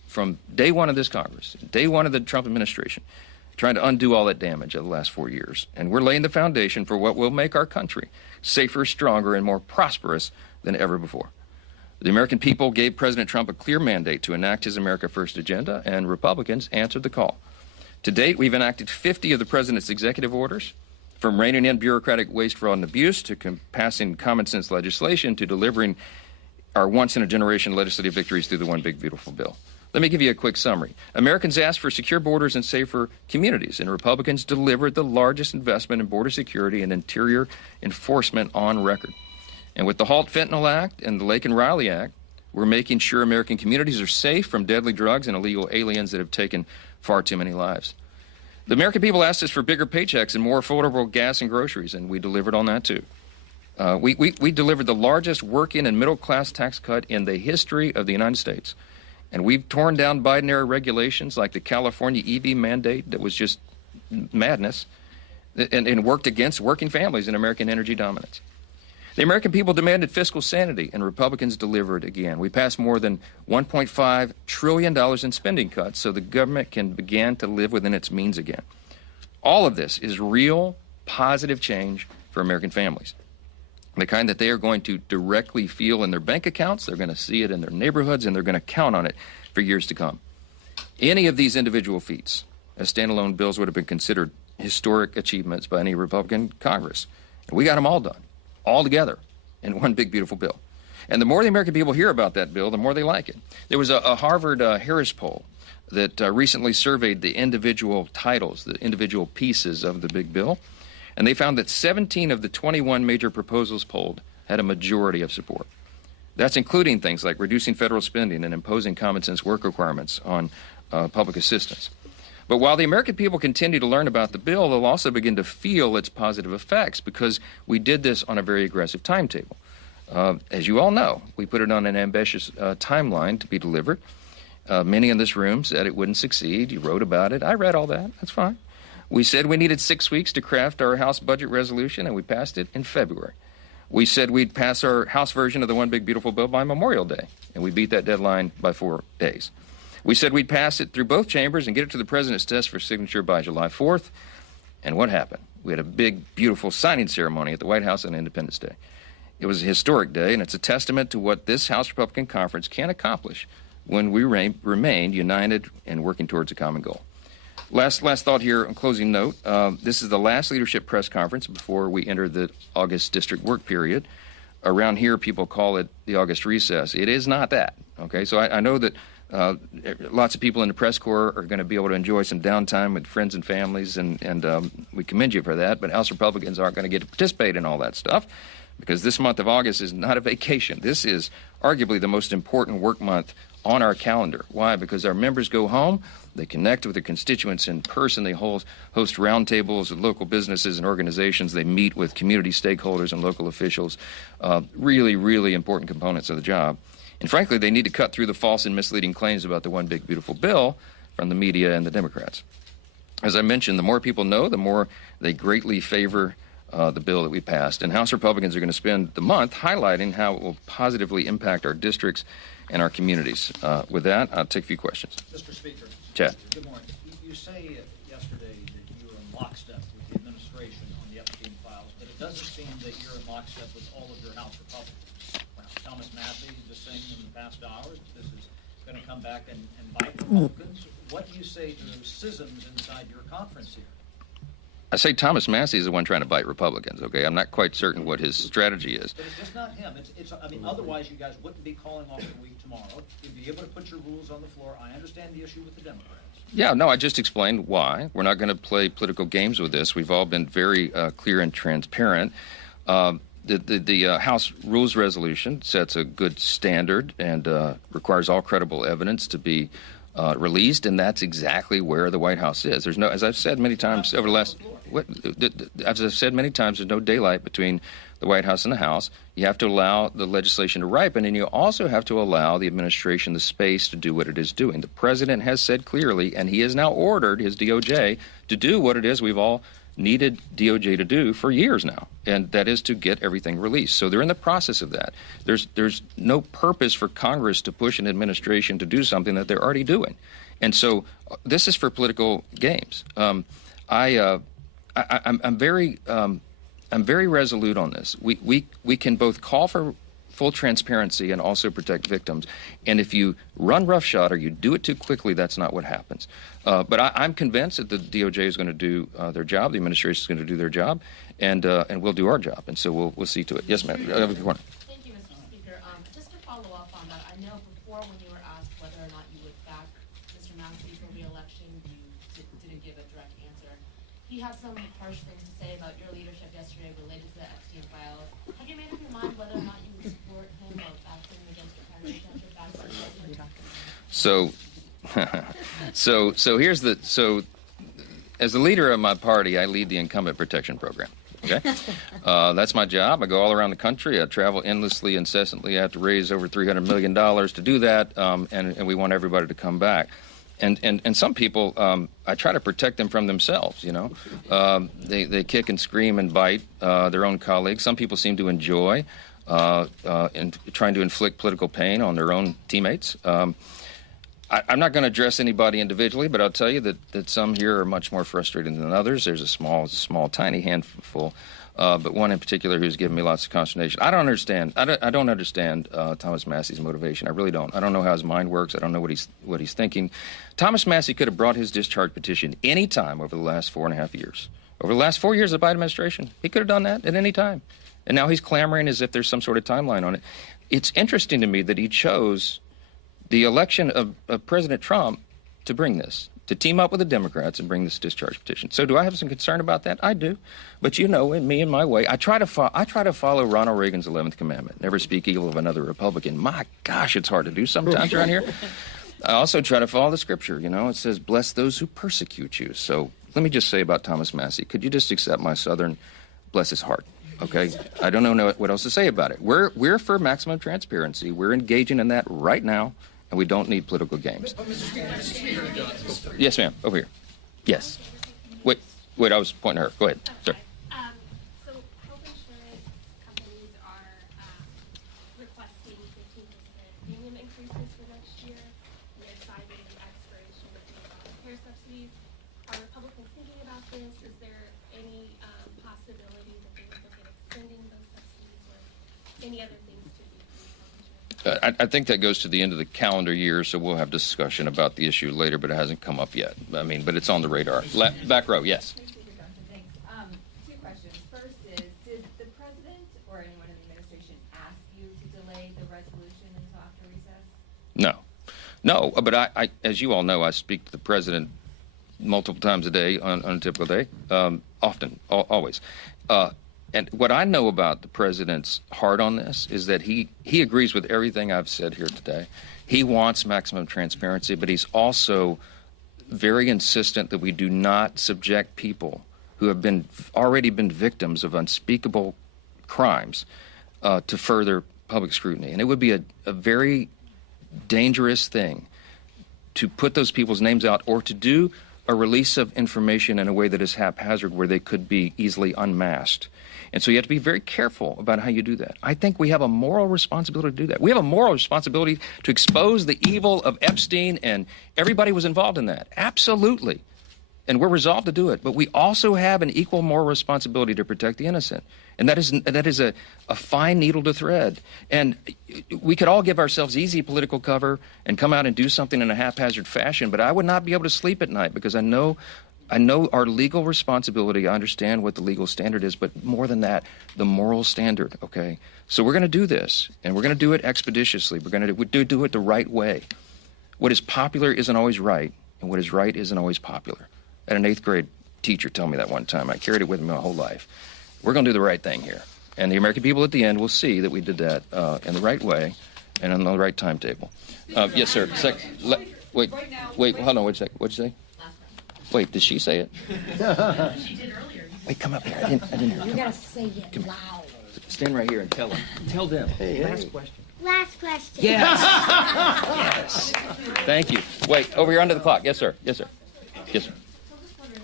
from day one of this Congress, day one of the Trump administration, trying to undo all that damage of the last 4 years. And we're laying the foundation for what will make our country safer, stronger, and more prosperous than ever before. The American people gave President Trump a clear mandate to enact his America First agenda, and Republicans answered the call. To date, we've enacted 50 of the president's executive orders, from reining in bureaucratic waste, fraud, and abuse to passing common sense legislation to delivering our once-in-a-generation legislative victories through the One Big Beautiful Bill. Let me give you a quick summary. Americans asked for secure borders and safer communities, and Republicans delivered the largest investment in border security and interior enforcement on record. And with the Halt Fentanyl Act and the Lake and Riley Act, we're making sure American communities are safe from deadly drugs and illegal aliens that have taken far too many lives. The American people asked us for bigger paychecks and more affordable gas and groceries, and we delivered on that too. We delivered the largest working and middle-class tax cut in the history of the United States. And we've torn down Biden-era regulations like the California EV mandate that was just madness and worked against working families and American energy dominance. The American people demanded fiscal sanity, and Republicans delivered again. We passed more than $1.5 trillion in spending cuts so the government can begin to live within its means again. All of this is real, positive change for American families. The kind that they are going to directly feel in their bank accounts, they're going to see it in their neighborhoods, and they're going to count on it for years to come. Any of these individual feats as standalone bills would have been considered historic achievements by any Republican Congress. And we got them all done, all together, in one big, beautiful bill. And the more the American people hear about that bill, the more they like it. There was a Harvard Harris poll that recently surveyed the individual titles, the individual pieces of the big bill. And they found that 17 of the 21 major proposals polled had a majority of support. That's including things like reducing federal spending and imposing common sense work requirements on public assistance. But while the American people continue to learn about the bill, they'll also begin to feel its positive effects because we did this on a very aggressive timetable. As you all know, we put it on an ambitious timeline to be delivered. Many in this room said it wouldn't succeed. You wrote about it. I read all that. That's fine. We said we needed 6 weeks to craft our House budget resolution, and we passed it in February. We said we'd pass our House version of the One Big Beautiful Bill by Memorial Day, and we beat that deadline by 4 days. We said we'd pass it through both chambers and get it to the president's desk for signature by July 4th. And what happened? We had a big, beautiful signing ceremony at the White House on Independence Day. It was a historic day, and it's a testament to what this House Republican Conference can accomplish when we remain united and working towards a common goal. Last thought here, on closing note. This is the last leadership press conference before we enter the August district work period. Around here, people call it the August recess. It is not that, okay? So I know that lots of people in the press corps are going to be able to enjoy some downtime with friends and families, and we commend you for that, but House Republicans aren't going to get to participate in all that stuff because this month of August is not a vacation. This is arguably the most important work month on our calendar. Why? Because our members go home, they connect with their constituents in person, they host roundtables with local businesses and organizations, they meet with community stakeholders and local officials, really, really important components of the job. And frankly, they need to cut through the false and misleading claims about the One Big Beautiful Bill from the media and the Democrats. As I mentioned, the more people know, the more they greatly favor the bill that we passed. And House Republicans are going to spend the month highlighting how it will positively impact our districts and our communities. With that, I'll take a few questions. Mr. Speaker. Chad. Good morning. You say yesterday that you were in lockstep with the administration on the Epstein files, but it doesn't seem that you're in lockstep with all of your House Republicans. Thomas Massie just saying in the past hours this is going to come back and bite Republicans. What do you say to those schisms inside your conference here? I say Thomas Massie is the one trying to bite Republicans, okay? I'm not quite certain what his strategy is. But it's just not him. I mean, otherwise you guys wouldn't be calling off the week tomorrow. You'd be able to put your rules on the floor. I understand the issue with the Democrats. Yeah, no, I just explained why. We're not going to play political games with this. We've all been very clear and transparent. The House Rules Resolution sets a good standard and requires all credible evidence to be released, and that's exactly where the White House is. There's no, as I've said many times over the last, as I've said many times, there's no daylight between the White House and the House. You have to allow the legislation to ripen, and you also have to allow the administration the space to do what it is doing. The president has said clearly, and he has now ordered his DOJ to do what it is we've all needed DOJ to do for years now, and that is to get everything released. So they're in the process of that. There's no purpose for Congress to push an administration to do something that they're already doing. And so this is for political games. I'm very resolute on this. We can both call for full transparency and also protect victims. And if you run roughshod or you do it too quickly, that's not what happens. But I'm convinced that the DOJ is going to do their job, the administration is going to do their job, and we'll do our job. And so we'll see to it. Yes, ma'am. Thank you, Mr. Speaker. Just to follow up on that, I know before when you were asked whether or not you would back Mr. Massie for re-election, you didn't give a direct answer. He had some harsh things to say about your leadership yesterday related to the Epstein files. Have you made up your mind whether or not you would support him or back him against your primary candidate back to So as the leader of my party, I lead the incumbent protection program. Okay, that's my job. I go all around the country. I travel endlessly, incessantly. I have to raise over $300 million to do that, and we want everybody to come back. And some people, I try to protect them from themselves. You know, they kick and scream and bite their own colleagues. Some people seem to enjoy trying to inflict political pain on their own teammates. I'm not going to address anybody individually, but I'll tell you that some here are much more frustrated than others. There's a small, tiny handful, but one in particular who's given me lots of consternation. I don't understand Thomas Massie's motivation. I really don't. I don't know how his mind works. I don't know what he's thinking. Thomas Massie could have brought his discharge petition any time over the last 4.5 years. Over the last 4 years of the Biden administration, he could have done that at any time. And now he's clamoring as if there's some sort of timeline on it. It's interesting to me that he chose the election of President Trump to bring this, to team up with the Democrats and bring this discharge petition. So do I have some concern about that? I do. But you know, in me and my way, I try to follow Ronald Reagan's 11th commandment, never speak evil of another Republican. My gosh, it's hard to do sometimes around here. I also try to follow the scripture. You know, it says, bless those who persecute you. So let me just say about Thomas Massie, could you just accept my Southern, bless his heart? Okay, I don't know what else to say about it. We're for maximum transparency. We're engaging in that right now, and we don't need political games. Yes, ma'am. Over here. Yes. Wait. I was pointing at her. Go ahead, sir. So health insurance companies are requesting 15% premium increases for next year. They're citing the expiration of the care subsidies. Are Republicans thinking about this? Is there any possibility that they would look at extending those subsidies or any other things to decrease health insurance? I think that goes to the end of the calendar year, so we'll have discussion about the issue later, but it hasn't come up yet. I mean, but it's on the radar. Back row, yes. Thanks. Two questions. First is, did the president or anyone in the administration ask you to delay the resolution until after recess? No, but I, as you all know, I speak to the president multiple times a day on a typical day, often, always. And what I know about the president's heart on this is that he agrees with everything I've said here today. He wants maximum transparency, but he's also very insistent that we do not subject people who have already been victims of unspeakable crimes to further public scrutiny. And it would be a very dangerous thing to put those people's names out or to do a release of information in a way that is haphazard where they could be easily unmasked. And so you have to be very careful about how you do that. I think we have a moral responsibility to do that. We have a moral responsibility to expose the evil of Epstein, and everybody was involved in that. Absolutely. And we're resolved to do it. But we also have an equal moral responsibility to protect the innocent. And that is a fine needle to thread. And we could all give ourselves easy political cover and come out and do something in a haphazard fashion, but I would not be able to sleep at night because I know our legal responsibility. I understand what the legal standard is, but more than that, the moral standard, okay? So we're going to do this, and we're going to do it expeditiously. We're going to do it the right way. What is popular isn't always right, and what is right isn't always popular. I had an 8th grade teacher tell me that one time. I carried it with me my whole life. We're going to do the right thing here. And the American people at the end will see that we did that in the right way and on the right timetable. Yes, sir. Wait, hold on, wait a second. What'd you say? Wait, did she say it? She did earlier. Wait, come up here. I didn't hear. You gotta say it loud. Stand right here and tell them. Tell them. Last question. Last question. Yes. Yes. Thank you. Wait, over here under the clock. Yes, sir. Yes, sir. Yes, sir. So I'm just wondering,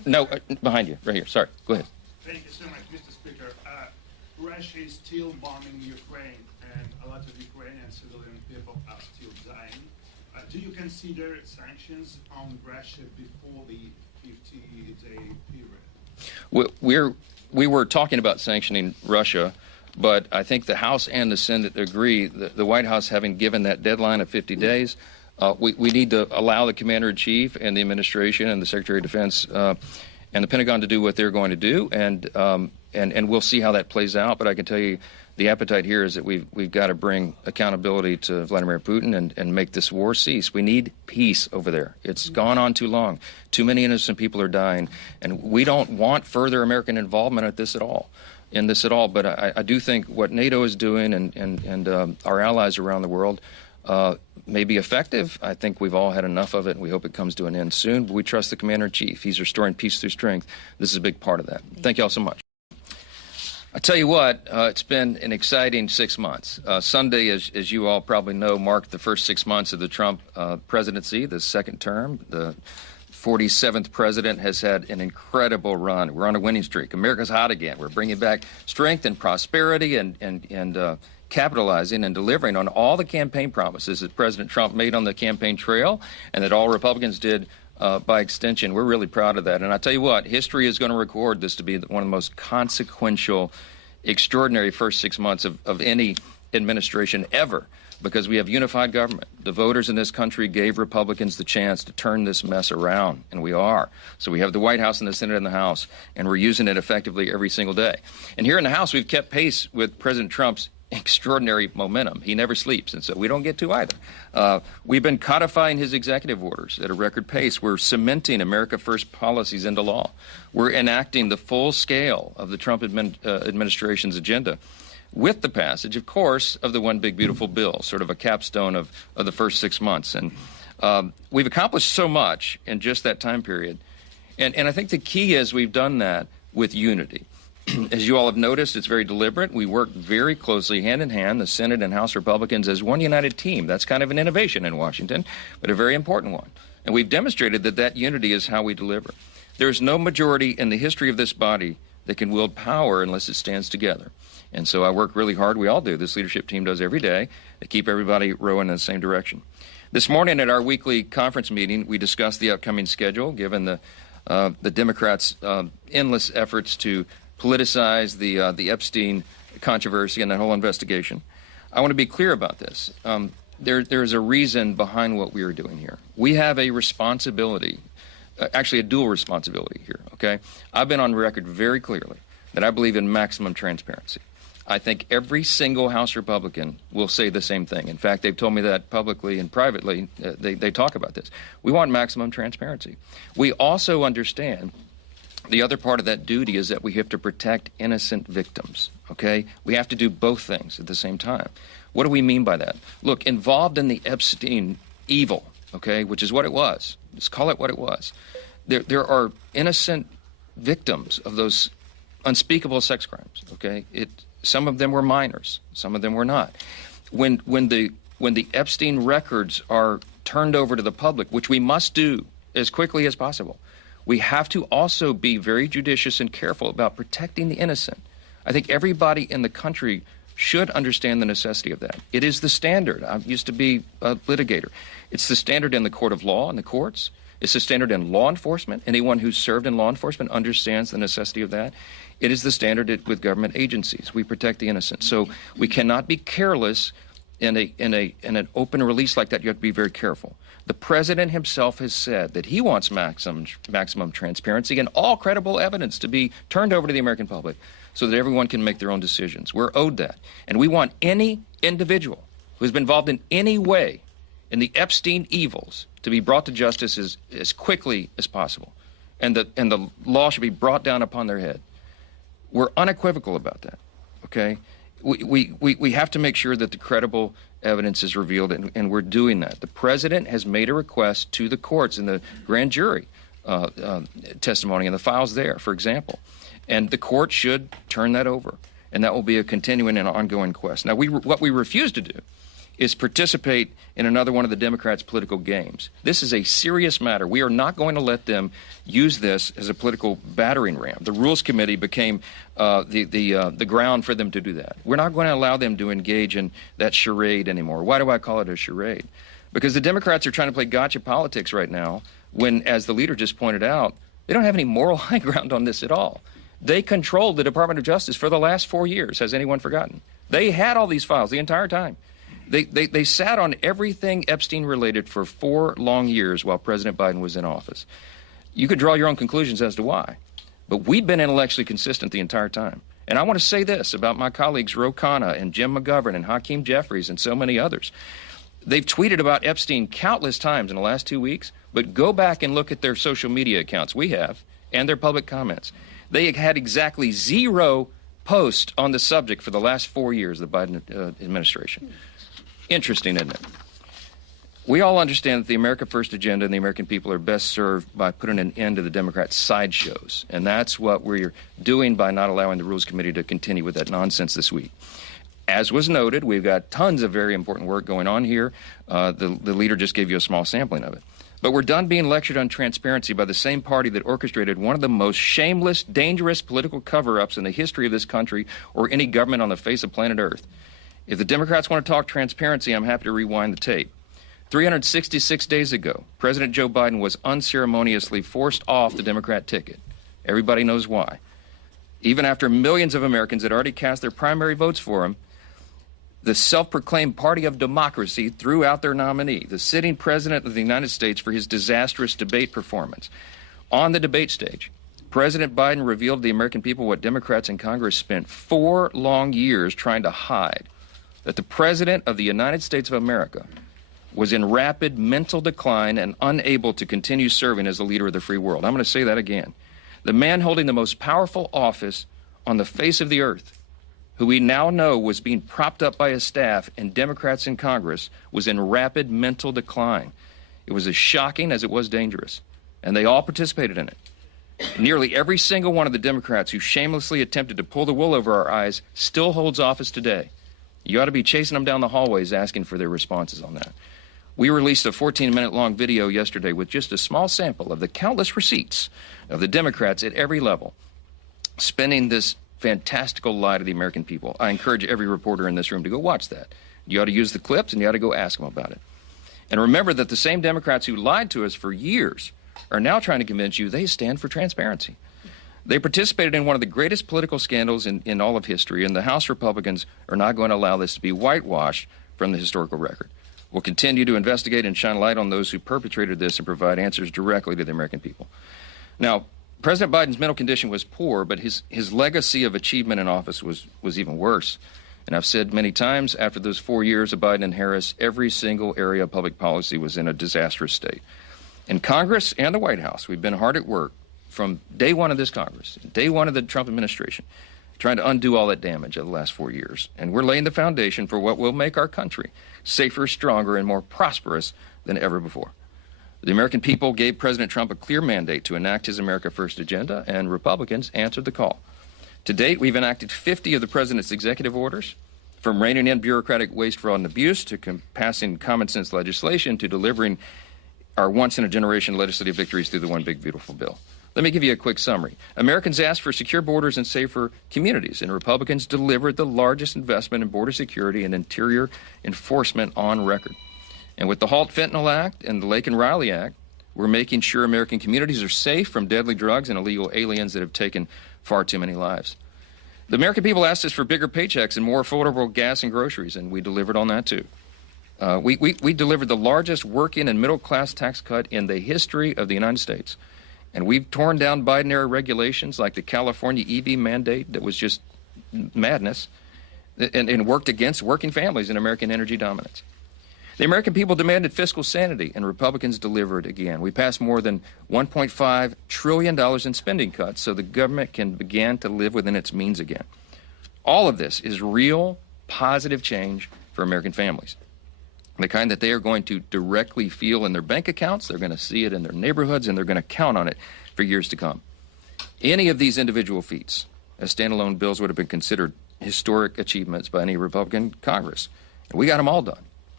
No, behind you, right here. Sorry. Go ahead. Thank you so much, Mr. Speaker. Russia is still bombing Ukraine, and a lot of Ukrainian civilian people are still dying. Do you consider sanctions on Russia before the 50-day period? We were talking about sanctioning Russia, but I think the House and the Senate agree that the White House, having given that deadline of 50 days, we need to allow the Commander-in-Chief and the administration and the Secretary of Defense and the Pentagon to do what they're going to do, and we'll see how that plays out. But I can tell you, the appetite here is that we've got to bring accountability to Vladimir Putin and make this war cease. We need peace over there. It's gone on too long. Too many innocent people are dying, and we don't want further American involvement in this at all. But I do think what NATO is doing and our allies around the world may be effective. I think we've all had enough of it, and we hope it comes to an end soon. But we trust the Commander-in-Chief. He's restoring peace through strength. This is a big part of that. Thank you all so much. I tell you what, it's been an exciting 6 months. Sunday, as you all probably know, marked the first 6 months of the Trump presidency, the second term. The 47th president has had an incredible run. We're on a winning streak. America's hot again. We're bringing back strength and prosperity and capitalizing and delivering on all the campaign promises that President Trump made on the campaign trail and that all Republicans did by extension. We're really proud of that. And I tell you what, history is going to record this to be one of the most consequential, extraordinary first 6 months of any administration ever, because we have unified government. The voters in this country gave Republicans the chance to turn this mess around, and we are. So we have the White House and the Senate and the House, and we're using it effectively every single day. And here in the House, we've kept pace with President Trump's extraordinary momentum. He never sleeps, and so we don't get to either. We've been codifying his executive orders at a record pace. We're cementing America First policies into law. We're enacting the full scale of the Trump administration's agenda with the passage, of course, of the One Big Beautiful Bill, sort of a capstone of the first 6 months. And we've accomplished so much in just that time period. And I think the key is we've done that with unity. As you all have noticed, it's very deliberate. We work very closely, hand in hand, the Senate and House Republicans as one united team. That's kind of an innovation in Washington, but a very important one. And we've demonstrated that that unity is how we deliver. There's no majority in the history of this body that can wield power unless it stands together. And so I work really hard. We all do. This leadership team does every day to keep everybody rowing in the same direction. This morning at our weekly conference meeting, we discussed the upcoming schedule, given the Democrats' endless efforts to politicize the Epstein controversy and that whole investigation. I want to be clear about this. There's a reason behind what we are doing here. We have a responsibility, actually a dual responsibility here, okay? I've been on record very clearly that I believe in maximum transparency. I think every single House Republican will say the same thing. In fact, they've told me that publicly and privately. They talk about this. We want maximum transparency. We also understand the other part of that duty is that we have to protect innocent victims, okay? We have to do both things at the same time. What do we mean by that? Look, involved in the Epstein evil, okay, which is what it was. Let's call it what it was. There are innocent victims of those unspeakable sex crimes, okay? Some of them were minors. Some of them were not. When the Epstein records are turned over to the public, which we must do as quickly as possible, we have to also be very judicious and careful about protecting the innocent. I think everybody in the country should understand the necessity of that. It is the standard. I used to be a litigator. It's the standard in the court of law and the courts. It's the standard in law enforcement. Anyone who's served in law enforcement understands the necessity of that. It is the standard with government agencies. We protect the innocent. So we cannot be careless in an open release like that. You have to be very careful. The president himself has said that he wants maximum transparency and all credible evidence to be turned over to the American public so that everyone can make their own decisions. We're owed that. And we want any individual who has been involved in any way in the Epstein evils to be brought to justice as quickly as possible. And the law should be brought down upon their head. We're unequivocal about that, okay? We have to make sure that the credible evidence is revealed, and we're doing that. The president has made a request to the courts in the grand jury testimony and the files there, for example. And the court should turn that over, and that will be a continuing and ongoing quest. Now, what we refuse to do is participate in another one of the Democrats' political games. This is a serious matter. We are not going to let them use this as a political battering ram. The Rules Committee became the ground for them to do that. We're not going to allow them to engage in that charade anymore. Why do I call it a charade? Because the Democrats are trying to play gotcha politics right now when, as the leader just pointed out, they don't have any moral high ground on this at all. They controlled the Department of Justice for the last 4 years. Has anyone forgotten? They had all these files the entire time. They sat on everything Epstein related for 4 long years while President Biden was in office. You could draw your own conclusions as to why. But we've been intellectually consistent the entire time. And I want to say this about my colleagues Ro Khanna and Jim McGovern and Hakeem Jeffries and so many others. They've tweeted about Epstein countless times in the last 2 weeks, but go back and look at their social media accounts, we have, and their public comments. They had exactly 0 posts on the subject for the last 4 years of the Biden administration. Interesting, isn't it? We all understand that the America First agenda and the American people are best served by putting an end to the Democrats' sideshows. And that's what we're doing by not allowing the Rules Committee to continue with that nonsense this week. As was noted, we've got tons of very important work going on here. The leader just gave you a small sampling of it. But we're done being lectured on transparency by the same party that orchestrated one of the most shameless, dangerous political cover-ups in the history of this country or any government on the face of planet Earth. If the Democrats want to talk transparency, I'm happy to rewind the tape. 366 days ago, President Joe Biden was unceremoniously forced off the Democrat ticket. Everybody knows why. Even after millions of Americans had already cast their primary votes for him, the self-proclaimed party of democracy threw out their nominee, the sitting president of the United States, for his disastrous debate performance. On the debate stage, President Biden revealed to the American people what Democrats in Congress spent 4 long years trying to hide, that the President of the United States of America was in rapid mental decline and unable to continue serving as the leader of the free world. I'm going to say that again. The man holding the most powerful office on the face of the earth, who we now know was being propped up by his staff and Democrats in Congress, was in rapid mental decline. It was as shocking as it was dangerous, and they all participated in it. Nearly every single one of the Democrats who shamelessly attempted to pull the wool over our eyes still holds office today. You ought to be chasing them down the hallways asking for their responses on that. We released a 14-minute-long video yesterday with just a small sample of the countless receipts of the Democrats at every level spinning this fantastical lie to the American people. I encourage every reporter in this room to go watch that. You ought to use the clips, and you ought to go ask them about it. And remember that the same Democrats who lied to us for years are now trying to convince you they stand for transparency. They participated in one of the greatest political scandals in all of history, and the House Republicans are not going to allow this to be whitewashed from the historical record. We'll continue to investigate and shine light on those who perpetrated this and provide answers directly to the American people. Now, President Biden's mental condition was poor, but his legacy of achievement in office was even worse. And I've said many times, after those 4 years of Biden and Harris, every single area of public policy was in a disastrous state. In Congress and the White House, we've been hard at work from day one of this Congress, day one of the Trump administration, trying to undo all that damage of the last 4 years. And we're laying the foundation for what will make our country safer, stronger, and more prosperous than ever before. The American people gave President Trump a clear mandate to enact his America First agenda, and Republicans answered the call. To date, we've enacted 50 of the president's executive orders, from reining in bureaucratic waste, fraud, and abuse, to passing common sense legislation, to delivering our once-in-a-generation legislative victories through the One Big Beautiful Bill. Let me give you a quick summary. Americans asked for secure borders and safer communities, and Republicans delivered the largest investment in border security and interior enforcement on record. And with the Halt Fentanyl Act and the Lake and Riley Act, we're making sure American communities are safe from deadly drugs and illegal aliens that have taken far too many lives. The American people asked us for bigger paychecks and more affordable gas and groceries, and we delivered on that too. We delivered the largest working and middle-class tax cut in the history of the United States. And we've torn down Biden-era regulations like the California EV mandate that was just madness, and worked against working families and American energy dominance. The American people demanded fiscal sanity, and Republicans delivered again. We passed more than $1.5 trillion in spending cuts so the government can begin to live within its means again. All of this is real, positive change for American families. The kind that they are going to directly feel in their bank accounts, they're going to see it in their neighborhoods, and they're going to count on it for years to come. Any of these individual feats as standalone bills would have been considered historic achievements by any Republican Congress. And we got them all done.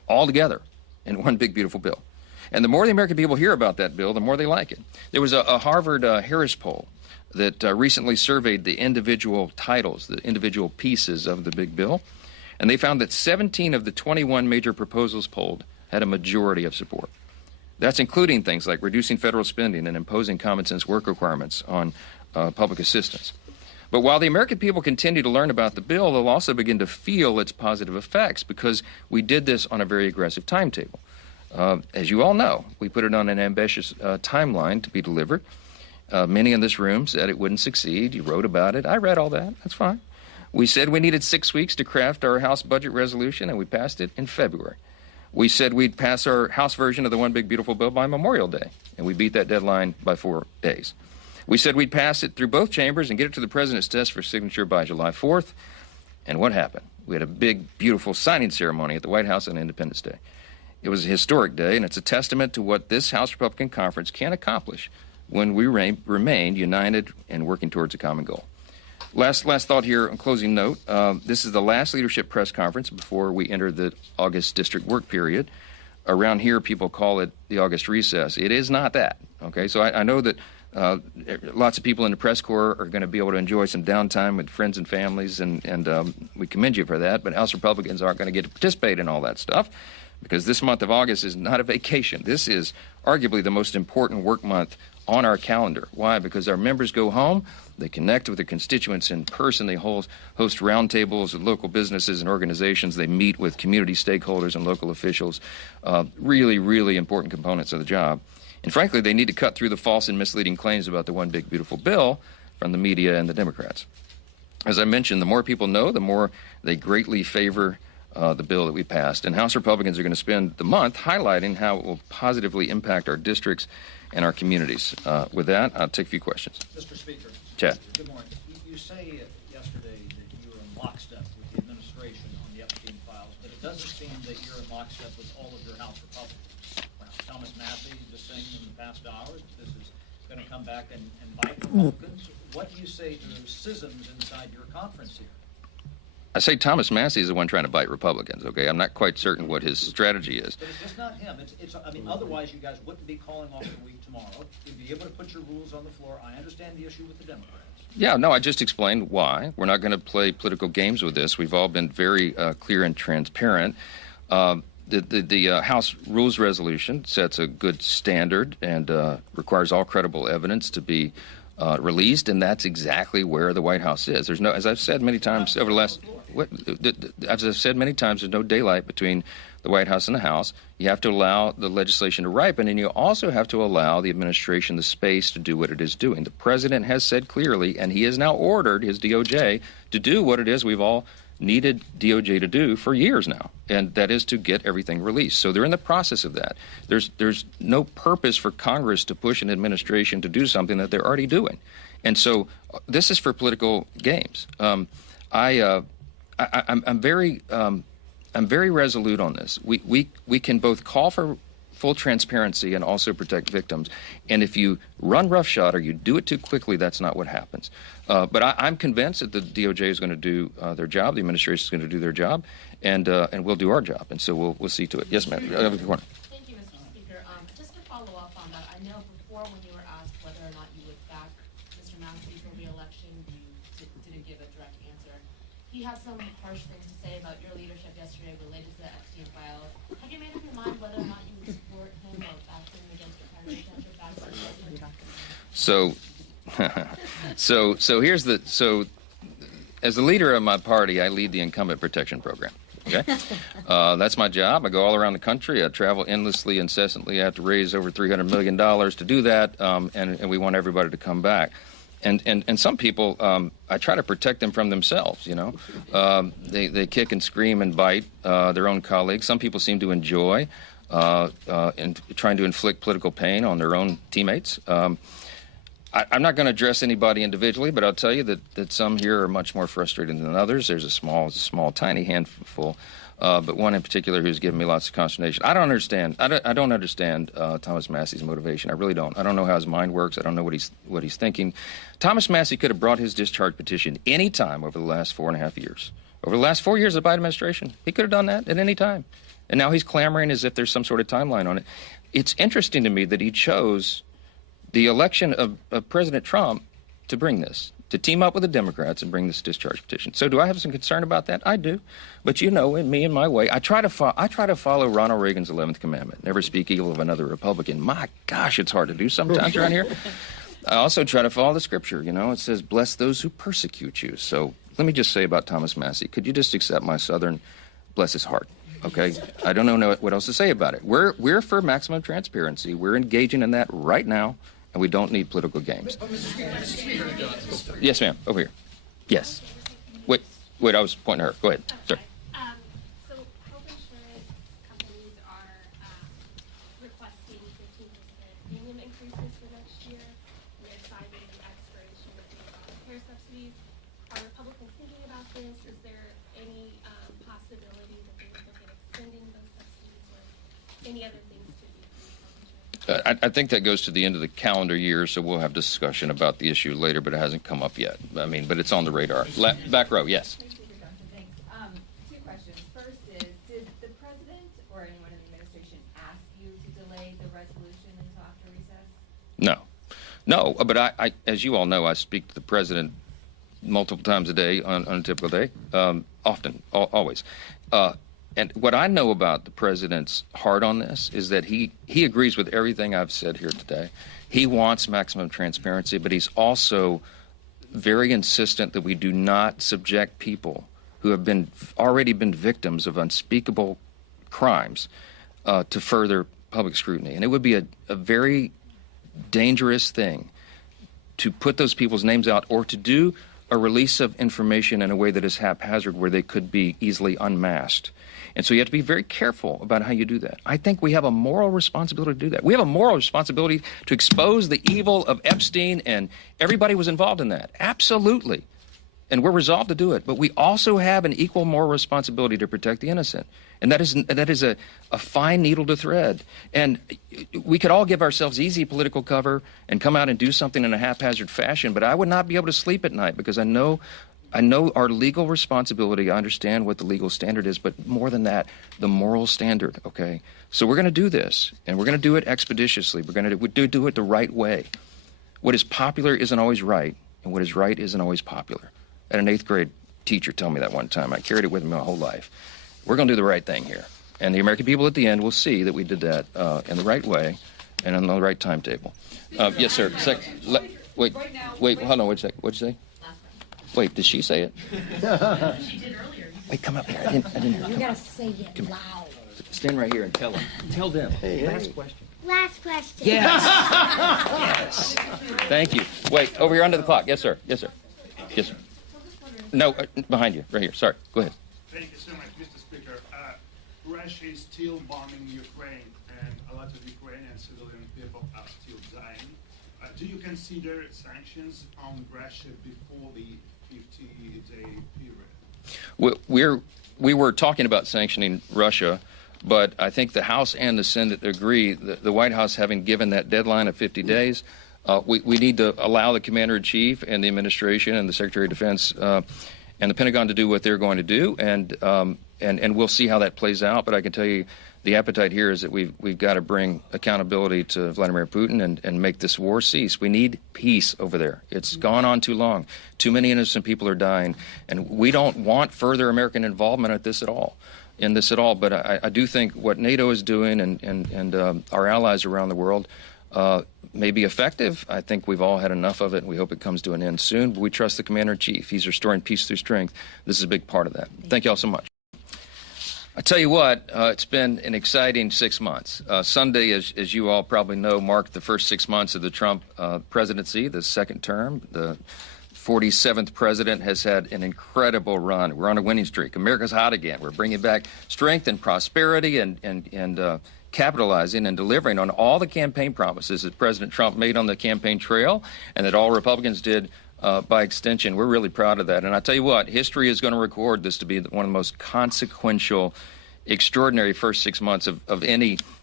all together in one big, beautiful bill. And the more the American people hear about that bill, the more they like it. There was a Harvard Harris poll that recently surveyed the individual titles, the individual pieces of the big bill, and they found that 17 of the 21 major proposals polled had a majority of support. That's including things like reducing federal spending and imposing common sense work requirements on public assistance. But while the American people continue to learn about the bill, they'll also begin to feel its positive effects because we did this on a very aggressive timetable. As you all know, we put it on an ambitious timeline to be delivered. Many in this room said it wouldn't succeed. You wrote about it. I read all that. That's fine. We said we needed 6 weeks to craft our House budget resolution, and we passed it in February. We said we'd pass our House version of the One Big Beautiful Bill by Memorial Day, and we beat that deadline by 4 days. We said we'd pass it through both chambers and get it to the president's desk for signature by July 4th. And what happened? We had a big, beautiful signing ceremony at the White House on Independence Day. It was a historic day, and it's a testament to what this House Republican Conference can accomplish when we remain united and working towards a common goal. Last thought here, on closing note. This is the last leadership press conference before we enter the August district work period. Around here, people call it the August recess. It is not that, okay? So I know that lots of people in the press corps are going to be able to enjoy some downtime with friends and families, and we commend you for that, but House Republicans aren't going to get to participate in all that stuff because this month of August is not a vacation. This is arguably the most important work month on our calendar. Why? Because our members go home, they connect with their constituents in person, they host roundtables with local businesses and organizations, they meet with community stakeholders and local officials, really, really important components of the job. And frankly, they need to cut through the false and misleading claims about the One Big Beautiful Bill from the media and the Democrats. As I mentioned, the more people know, the more they greatly favor the bill that we passed. And House Republicans are going to spend the month highlighting how it will positively impact our districts and our communities. With that, I'll take a few questions. Mr. Speaker. Chad. Good morning. You say yesterday that you were in lockstep with the administration on the Epstein files, but it doesn't seem that you're in lockstep with all of your House Republicans. Well, Thomas Massie just saying in the past hours that this is going to come back and bite Republicans. What do you say to those schisms inside your conference here? I say Thomas Massie is the one trying to bite Republicans, okay? I'm not quite certain what his strategy is. But it's just not him. I mean, otherwise you guys wouldn't be calling off the week tomorrow. You'd be able to put your rules on the floor. I understand the issue with the Democrats. Yeah, no, I just explained why. We're not going to play political games with this. We've all been very clear and transparent. The House Rules Resolution sets a good standard and requires all credible evidence to be released, and that's exactly where the White House is. There's no, as I've said many times over the last, as I've said many times, there's no daylight between the White House and the House. You have to allow the legislation to ripen, and you also have to allow the administration the space to do what it is doing. The president has said clearly, and he has now ordered his DOJ to do what it is we've all needed DOJ to do for years now, and that is to get everything released. So they're in the process of that. There's no purpose for Congress to push an administration to do something that they're already doing. And so this is for political games. I'm very resolute on this. We can both call for full transparency and also protect victims. And if you run roughshod or you do it too quickly, that's not what happens. But I'm convinced that the DOJ is going to do their job, the administration is going to do their job, and we'll do our job. And so we'll see to it. Yes, ma'am. Thank you, Mr. Speaker. Just to follow up on that, I know before when you were asked whether or not you would back Mr. Massie for re-election, you didn't give a direct answer. He had some harsh things to say about your leadership yesterday related to the Epstein files. Have you made up your mind whether or not you would support him or back him against your primary candidate back to the president? So here's as the leader of my party, I lead the incumbent protection program. Okay, that's my job. I go all around the country. I travel endlessly, incessantly. I have to raise over $300 million to do that, and we want everybody to come back. And some people, I try to protect them from themselves, you know. They kick and scream and bite their own colleagues. Some people seem to enjoy trying to inflict political pain on their own teammates. I'm not going to address anybody individually, but I'll tell you that some here are much more frustrated than others. There's a small, tiny handful, but one in particular who's given me lots of consternation. I don't understand Thomas Massie's motivation. I really don't. I don't know how his mind works. I don't know what he's thinking. Thomas Massie could have brought his discharge petition any time over the last 4.5 years. Over the last 4 years of the Biden administration, he could have done that at any time. And now he's clamoring as if there's some sort of timeline on it. It's interesting to me that he chose the election of President Trump to bring this, to team up with the Democrats and bring this discharge petition. So do I have some concern about that? I do. But you know, in me and my way, I try to follow Ronald Reagan's 11th commandment, never speak evil of another Republican. My gosh, it's hard to do sometimes around here. I also try to follow the scripture. You know, it says, bless those who persecute you. So let me just say about Thomas Massie, could you just accept my Southern, bless his heart? Okay, I don't know what else to say about it. We're for maximum transparency. We're engaging in that right now, and we don't need political games. Yes, ma'am. Over here. Yes. Wait. I was pointing to her. Go ahead, sir. So health insurance companies are requesting 15% premium increases for next year. And they're citing the expiration of the care subsidies. Are Republicans thinking about this? Is there any possibility that they would look at extending those subsidies or any other things to do for health insurance? I think that goes to the end of the calendar year, so we'll have discussion about the issue later, but it hasn't come up yet. I mean, but it's on the radar. Back row, yes. Thanks. Two questions. First is, did the president or anyone in the administration ask you to delay the resolution until after recess? No, but I, as you all know, I speak to the president multiple times a day on a typical day, often, always. And what I know about the president's heart on this is that he agrees with everything I've said here today. He wants maximum transparency, but he's also very insistent that we do not subject people who have already been victims of unspeakable crimes to further public scrutiny. And it would be a very dangerous thing to put those people's names out or to do a release of information in a way that is haphazard where they could be easily unmasked. And so you have to be very careful about how you do that. I think we have a moral responsibility to do that. We have a moral responsibility to expose the evil of Epstein, and everybody was involved in that. Absolutely. And we're resolved to do it. But we also have an equal moral responsibility to protect the innocent. And that is a fine needle to thread. And we could all give ourselves easy political cover and come out and do something in a haphazard fashion, but I would not be able to sleep at night because I know our legal responsibility. I understand what the legal standard is, but more than that, the moral standard, okay? So we're going to do this, and we're going to do it expeditiously. We're going to do it the right way. What is popular isn't always right, and what is right isn't always popular. I had an 8th grade teacher tell me that one time. I carried it with me my whole life. We're going to do the right thing here. And the American people at the end will see that we did that in the right way and on the right timetable. Yes, sir. Wait, hold on, wait a second. What'd you say? Wait, did she say it? She did earlier. Wait, come up here. I didn't hear. You gotta say it loud. Stand right here and tell them. Tell them. Last question. Last question. Yes. Yes. Thank you. Wait, over here under the clock. Yes, sir. Yes, sir. Yes, sir. No, behind you, right here. Sorry. Go ahead. Thank you so much, Mr. Speaker. Russia is still bombing Ukraine, and a lot of Ukrainian civilian people are still dying. Do you consider sanctions on Russia before the 50-day period? We were talking about sanctioning Russia, but I think the House and the Senate agree. The White House having given that deadline of 50 days, we need to allow the Commander-in-Chief and the administration and the Secretary of Defense and the Pentagon to do what they're going to do, and we'll see how that plays out. But I can tell you the appetite here is that we've got to bring accountability to Vladimir Putin and make this war cease. We need peace over there. It's gone on too long. Too many innocent people are dying, and we don't want further American involvement in this at all. But I do think what NATO is doing and our allies around the world may be effective. I think we've all had enough of it, and we hope it comes to an end soon. But we trust the Commander-in-Chief. He's restoring peace through strength. This is a big part of that. Thank you all so much. I tell you what, it's been an exciting 6 months. Sunday, as you all probably know, marked the first 6 months of the Trump presidency, the second term. The 47th president has had an incredible run. We're on a winning streak. America's hot again. We're bringing back strength and prosperity and capitalizing and delivering on all the campaign promises that President Trump made on the campaign trail and that all Republicans did by extension. We're really proud of that. And I tell you what, history is going to record this to be one of the most consequential, extraordinary first 6 months of any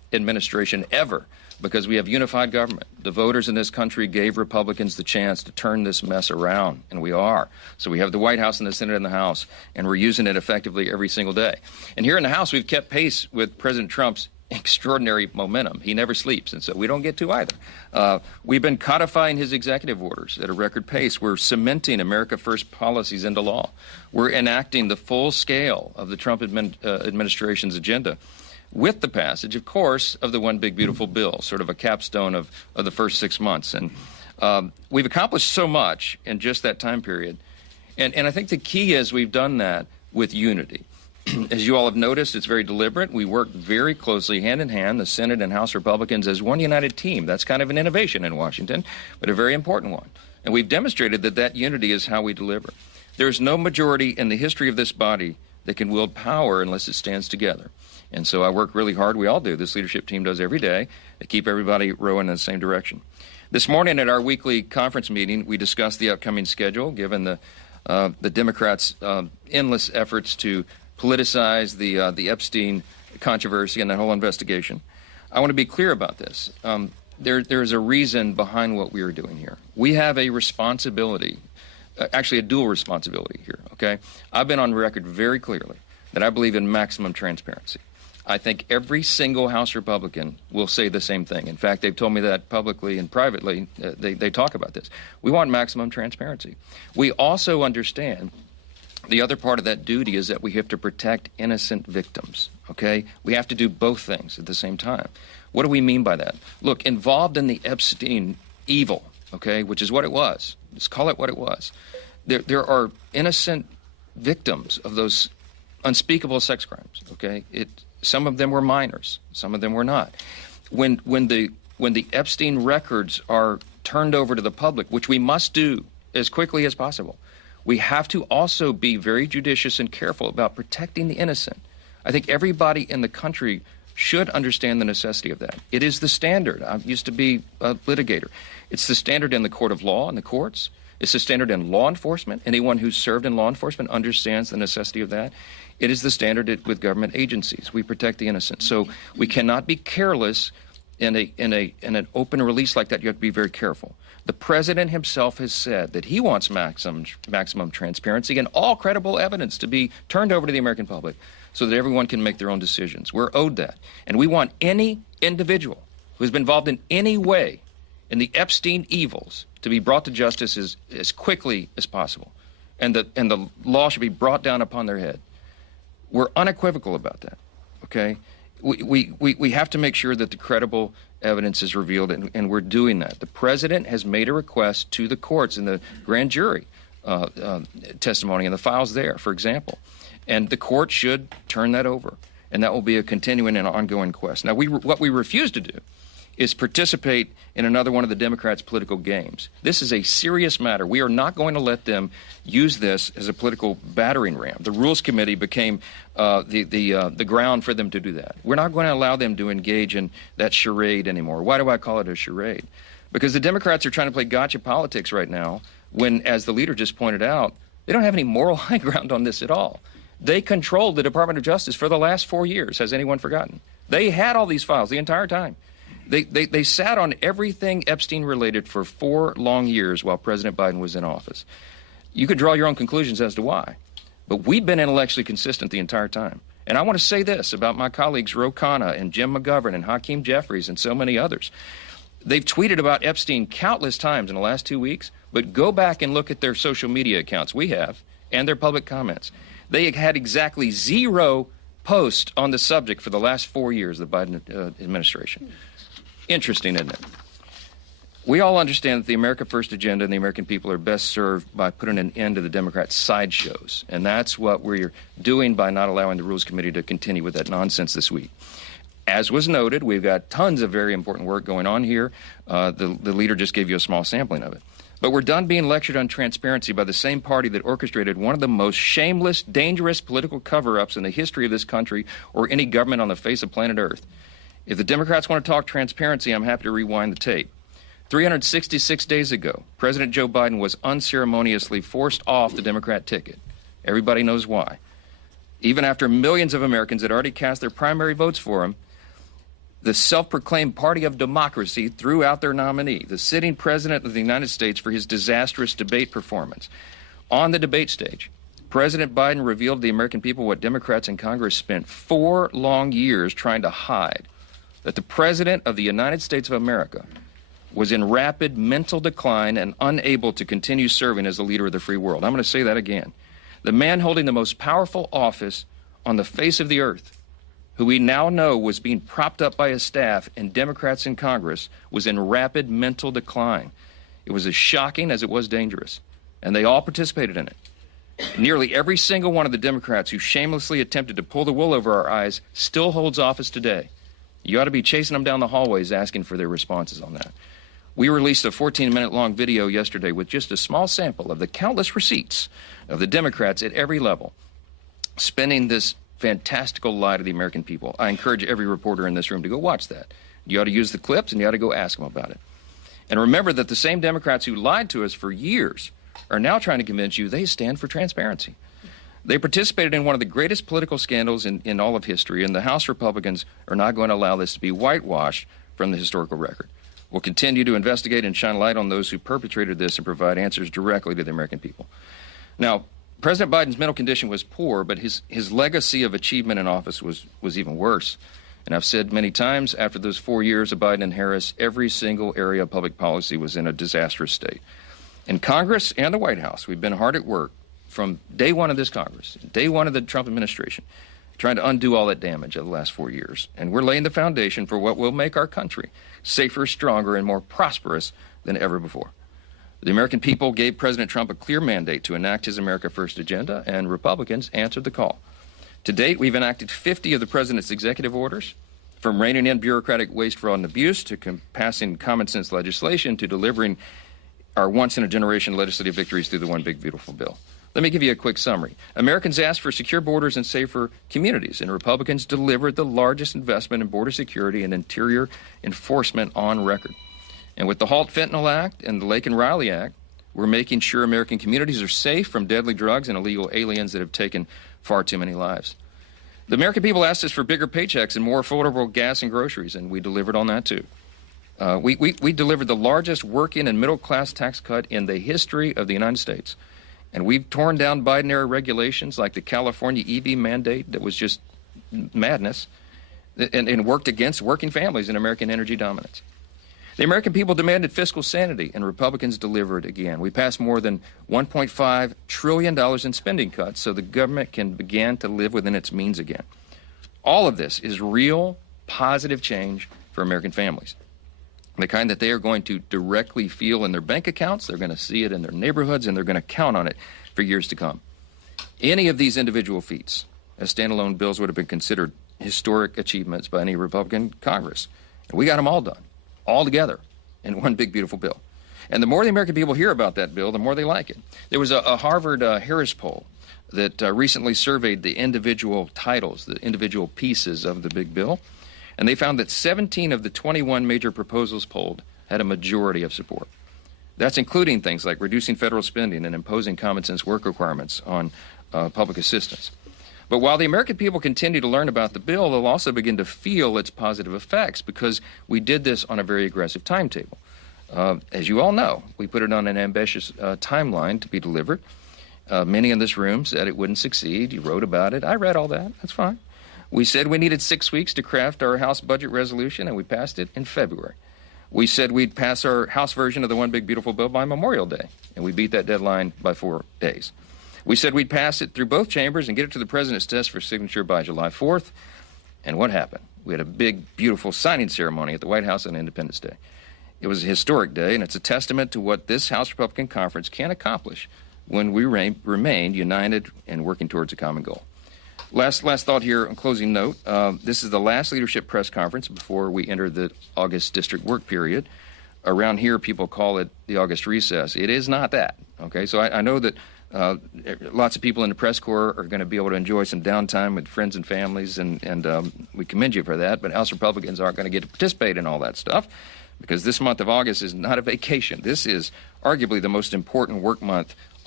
administration ever, because we have unified government. The voters in this country gave Republicans the chance to turn this mess around, and we are. So we have the White House and the Senate and the House, and we're using it effectively every single day. And here in the House, we've kept pace with President Trump's extraordinary momentum. He never sleeps, and so we don't get to either. We've been codifying his executive orders at a record pace. We're cementing America First policies into law. We're enacting the full scale of the Trump administration's agenda, with the passage, of course, of the One Big Beautiful Bill, sort of a capstone of the first 6 months. And we've accomplished so much in just that time period. And I think the key is we've done that with unity. As you all have noticed, it's very deliberate. We work very closely, hand in hand, the Senate and House Republicans, as one united team. That's kind of an innovation in Washington, but a very important one. And we've demonstrated that that unity is how we deliver. There's no majority in the history of this body that can wield power unless it stands together. And so I work really hard. We all do. This leadership team does every day to keep everybody rowing in the same direction. This morning at our weekly conference meeting, we discussed the upcoming schedule, given the Democrats' endless efforts to politicize the Epstein controversy and that whole investigation. I want to be clear about this. There's a reason behind what we are doing here. We have a responsibility, actually a dual responsibility here, okay? I've been on record very clearly that I believe in maximum transparency. I think every single House Republican will say the same thing. In fact, they've told me that publicly and privately. They talk about this. We want maximum transparency. We also understand the other part of that duty is that we have to protect innocent victims, okay? We have to do both things at the same time. What do we mean by that? Look, involved in the Epstein evil, okay, which is what it was. Let's call it what it was. There are innocent victims of those unspeakable sex crimes, okay? Some of them were minors, some of them were not. When the Epstein records are turned over to the public, which we must do as quickly as possible, we have to also be very judicious and careful about protecting the innocent. I think everybody in the country should understand the necessity of that. It is the standard. I used to be a litigator. It's the standard in the court of law and the courts. It's the standard in law enforcement. Anyone who's served in law enforcement understands the necessity of that. It is the standard with government agencies. We protect the innocent. So we cannot be careless in an open release like that. You have to be very careful. The president himself has said that he wants maximum transparency and all credible evidence to be turned over to the American public so that everyone can make their own decisions. We're owed that. And we want any individual who has been involved in any way in the Epstein evils to be brought to justice as quickly as possible. And the law should be brought down upon their head. We're unequivocal about that, okay? We have to make sure that the credible evidence is revealed, and we're doing that. The president has made a request to the courts in the grand jury testimony and the files there, for example. And the court should turn that over, and that will be a continuing and ongoing quest. Now, what we refuse to do is participate in another one of the Democrats' political games. This is a serious matter. We are not going to let them use this as a political battering ram. The Rules Committee became the ground for them to do that. We're not going to allow them to engage in that charade anymore. Why do I call it a charade? Because the Democrats are trying to play gotcha politics right now when, as the leader just pointed out, they don't have any moral high ground on this at all. They controlled the Department of Justice for the last 4 years. Has anyone forgotten? They had all these files the entire time. They sat on everything Epstein-related for 4 long years while President Biden was in office. You could draw your own conclusions as to why. But we've been intellectually consistent the entire time. And I want to say this about my colleagues Ro Khanna and Jim McGovern and Hakeem Jeffries and so many others. They've tweeted about Epstein countless times in the last 2 weeks, but go back and look at their social media accounts, we have, and their public comments. They had exactly 0 posts on the subject for the last 4 years of the Biden administration. Interesting, isn't it? We all understand that the America First agenda and the American people are best served by putting an end to the Democrats' sideshows. And that's what we're doing by not allowing the Rules Committee to continue with that nonsense this week. As was noted, we've got tons of very important work going on here. The leader just gave you a small sampling of it. But we're done being lectured on transparency by the same party that orchestrated one of the most shameless, dangerous political cover-ups in the history of this country or any government on the face of planet Earth. If the Democrats want to talk transparency, I'm happy to rewind the tape. 366 days ago, President Joe Biden was unceremoniously forced off the Democrat ticket. Everybody knows why. Even after millions of Americans had already cast their primary votes for him, the self-proclaimed party of democracy threw out their nominee, the sitting president of the United States, for his disastrous debate performance. On the debate stage, President Biden revealed to the American people what Democrats in Congress spent 4 long years trying to hide, that the President of the United States of America was in rapid mental decline and unable to continue serving as the leader of the free world. I'm going to say that again. The man holding the most powerful office on the face of the earth, who we now know was being propped up by his staff and Democrats in Congress, was in rapid mental decline. It was as shocking as it was dangerous, and they all participated in it. Nearly every single one of the Democrats who shamelessly attempted to pull the wool over our eyes still holds office today. You ought to be chasing them down the hallways asking for their responses on that. We released a 14-minute-long video yesterday with just a small sample of the countless receipts of the Democrats at every level spending this fantastical lie to the American people. I encourage every reporter in this room to go watch that. You ought to use the clips, and you ought to go ask them about it. And remember that the same Democrats who lied to us for years are now trying to convince you they stand for transparency. They participated in one of the greatest political scandals in all of history, and the House Republicans are not going to allow this to be whitewashed from the historical record. We'll continue to investigate and shine light on those who perpetrated this and provide answers directly to the American people. Now, President Biden's mental condition was poor, but his legacy of achievement in office was even worse. And I've said many times, after those 4 years of Biden and Harris, every single area of public policy was in a disastrous state. In Congress and the White House, we've been hard at work from day one of this Congress, day one of the Trump administration, trying to undo all that damage of the last 4 years. And we're laying the foundation for what will make our country safer, stronger, and more prosperous than ever before. The American people gave President Trump a clear mandate to enact his America First agenda, and Republicans answered the call. To date, we've enacted 50 of the president's executive orders, from reining in bureaucratic waste, fraud, and abuse, to passing common sense legislation, to delivering our once-in-a-generation legislative victories through the One Big Beautiful Bill. Let me give you a quick summary. Americans asked for secure borders and safer communities, and Republicans delivered the largest investment in border security and interior enforcement on record. And with the Halt Fentanyl Act and the Lake and Riley Act, we're making sure American communities are safe from deadly drugs and illegal aliens that have taken far too many lives. The American people asked us for bigger paychecks and more affordable gas and groceries, and we delivered on that too. We delivered the largest working and middle-class tax cut in the history of the United States. And we've torn down Biden-era regulations like the California EV mandate that was just madness, and worked against working families and American energy dominance. The American people demanded fiscal sanity, and Republicans delivered again. We passed more than $1.5 trillion in spending cuts so the government can begin to live within its means again. All of this is real, positive change for American families. The kind that they are going to directly feel in their bank accounts, they're going to see it in their neighborhoods, and they're going to count on it for years to come. Any of these individual feats as standalone bills would have been considered historic achievements by any Republican Congress. And we got them all done, all together, in one big, beautiful bill. And the more the American people hear about that bill, the more they like it. There was a Harvard Harris poll that recently surveyed the individual titles, the individual pieces of the big bill. And they found that 17 of the 21 major proposals polled had a majority of support. That's including things like reducing federal spending and imposing common sense work requirements on public assistance. But while the American people continue to learn about the bill, they'll also begin to feel its positive effects because we did this on a very aggressive timetable. As you all know, we put it on an ambitious timeline to be delivered. Many in this room said it wouldn't succeed. You wrote about it. I read all that. That's fine. We said we needed 6 weeks to craft our House budget resolution, and we passed it in February. We said we'd pass our House version of the One Big Beautiful Bill by Memorial Day, and we beat that deadline by 4 days. We said we'd pass it through both chambers and get it to the President's desk for signature by July 4th. And what happened? We had a big, beautiful signing ceremony at the White House on Independence Day. It was a historic day, and it's a testament to what this House Republican Conference can accomplish when we remain united and working towards a common goal. Last thought here, on closing note, this is the last leadership press conference before we enter the August district work period. Around here, people call it the August recess. It is not that, okay? So I know that lots of people in the press corps are going to be able to enjoy some downtime with friends and families, and we commend you for that, but House Republicans aren't going to get to participate in all that stuff because this month of August is not a vacation. This is arguably the most important work month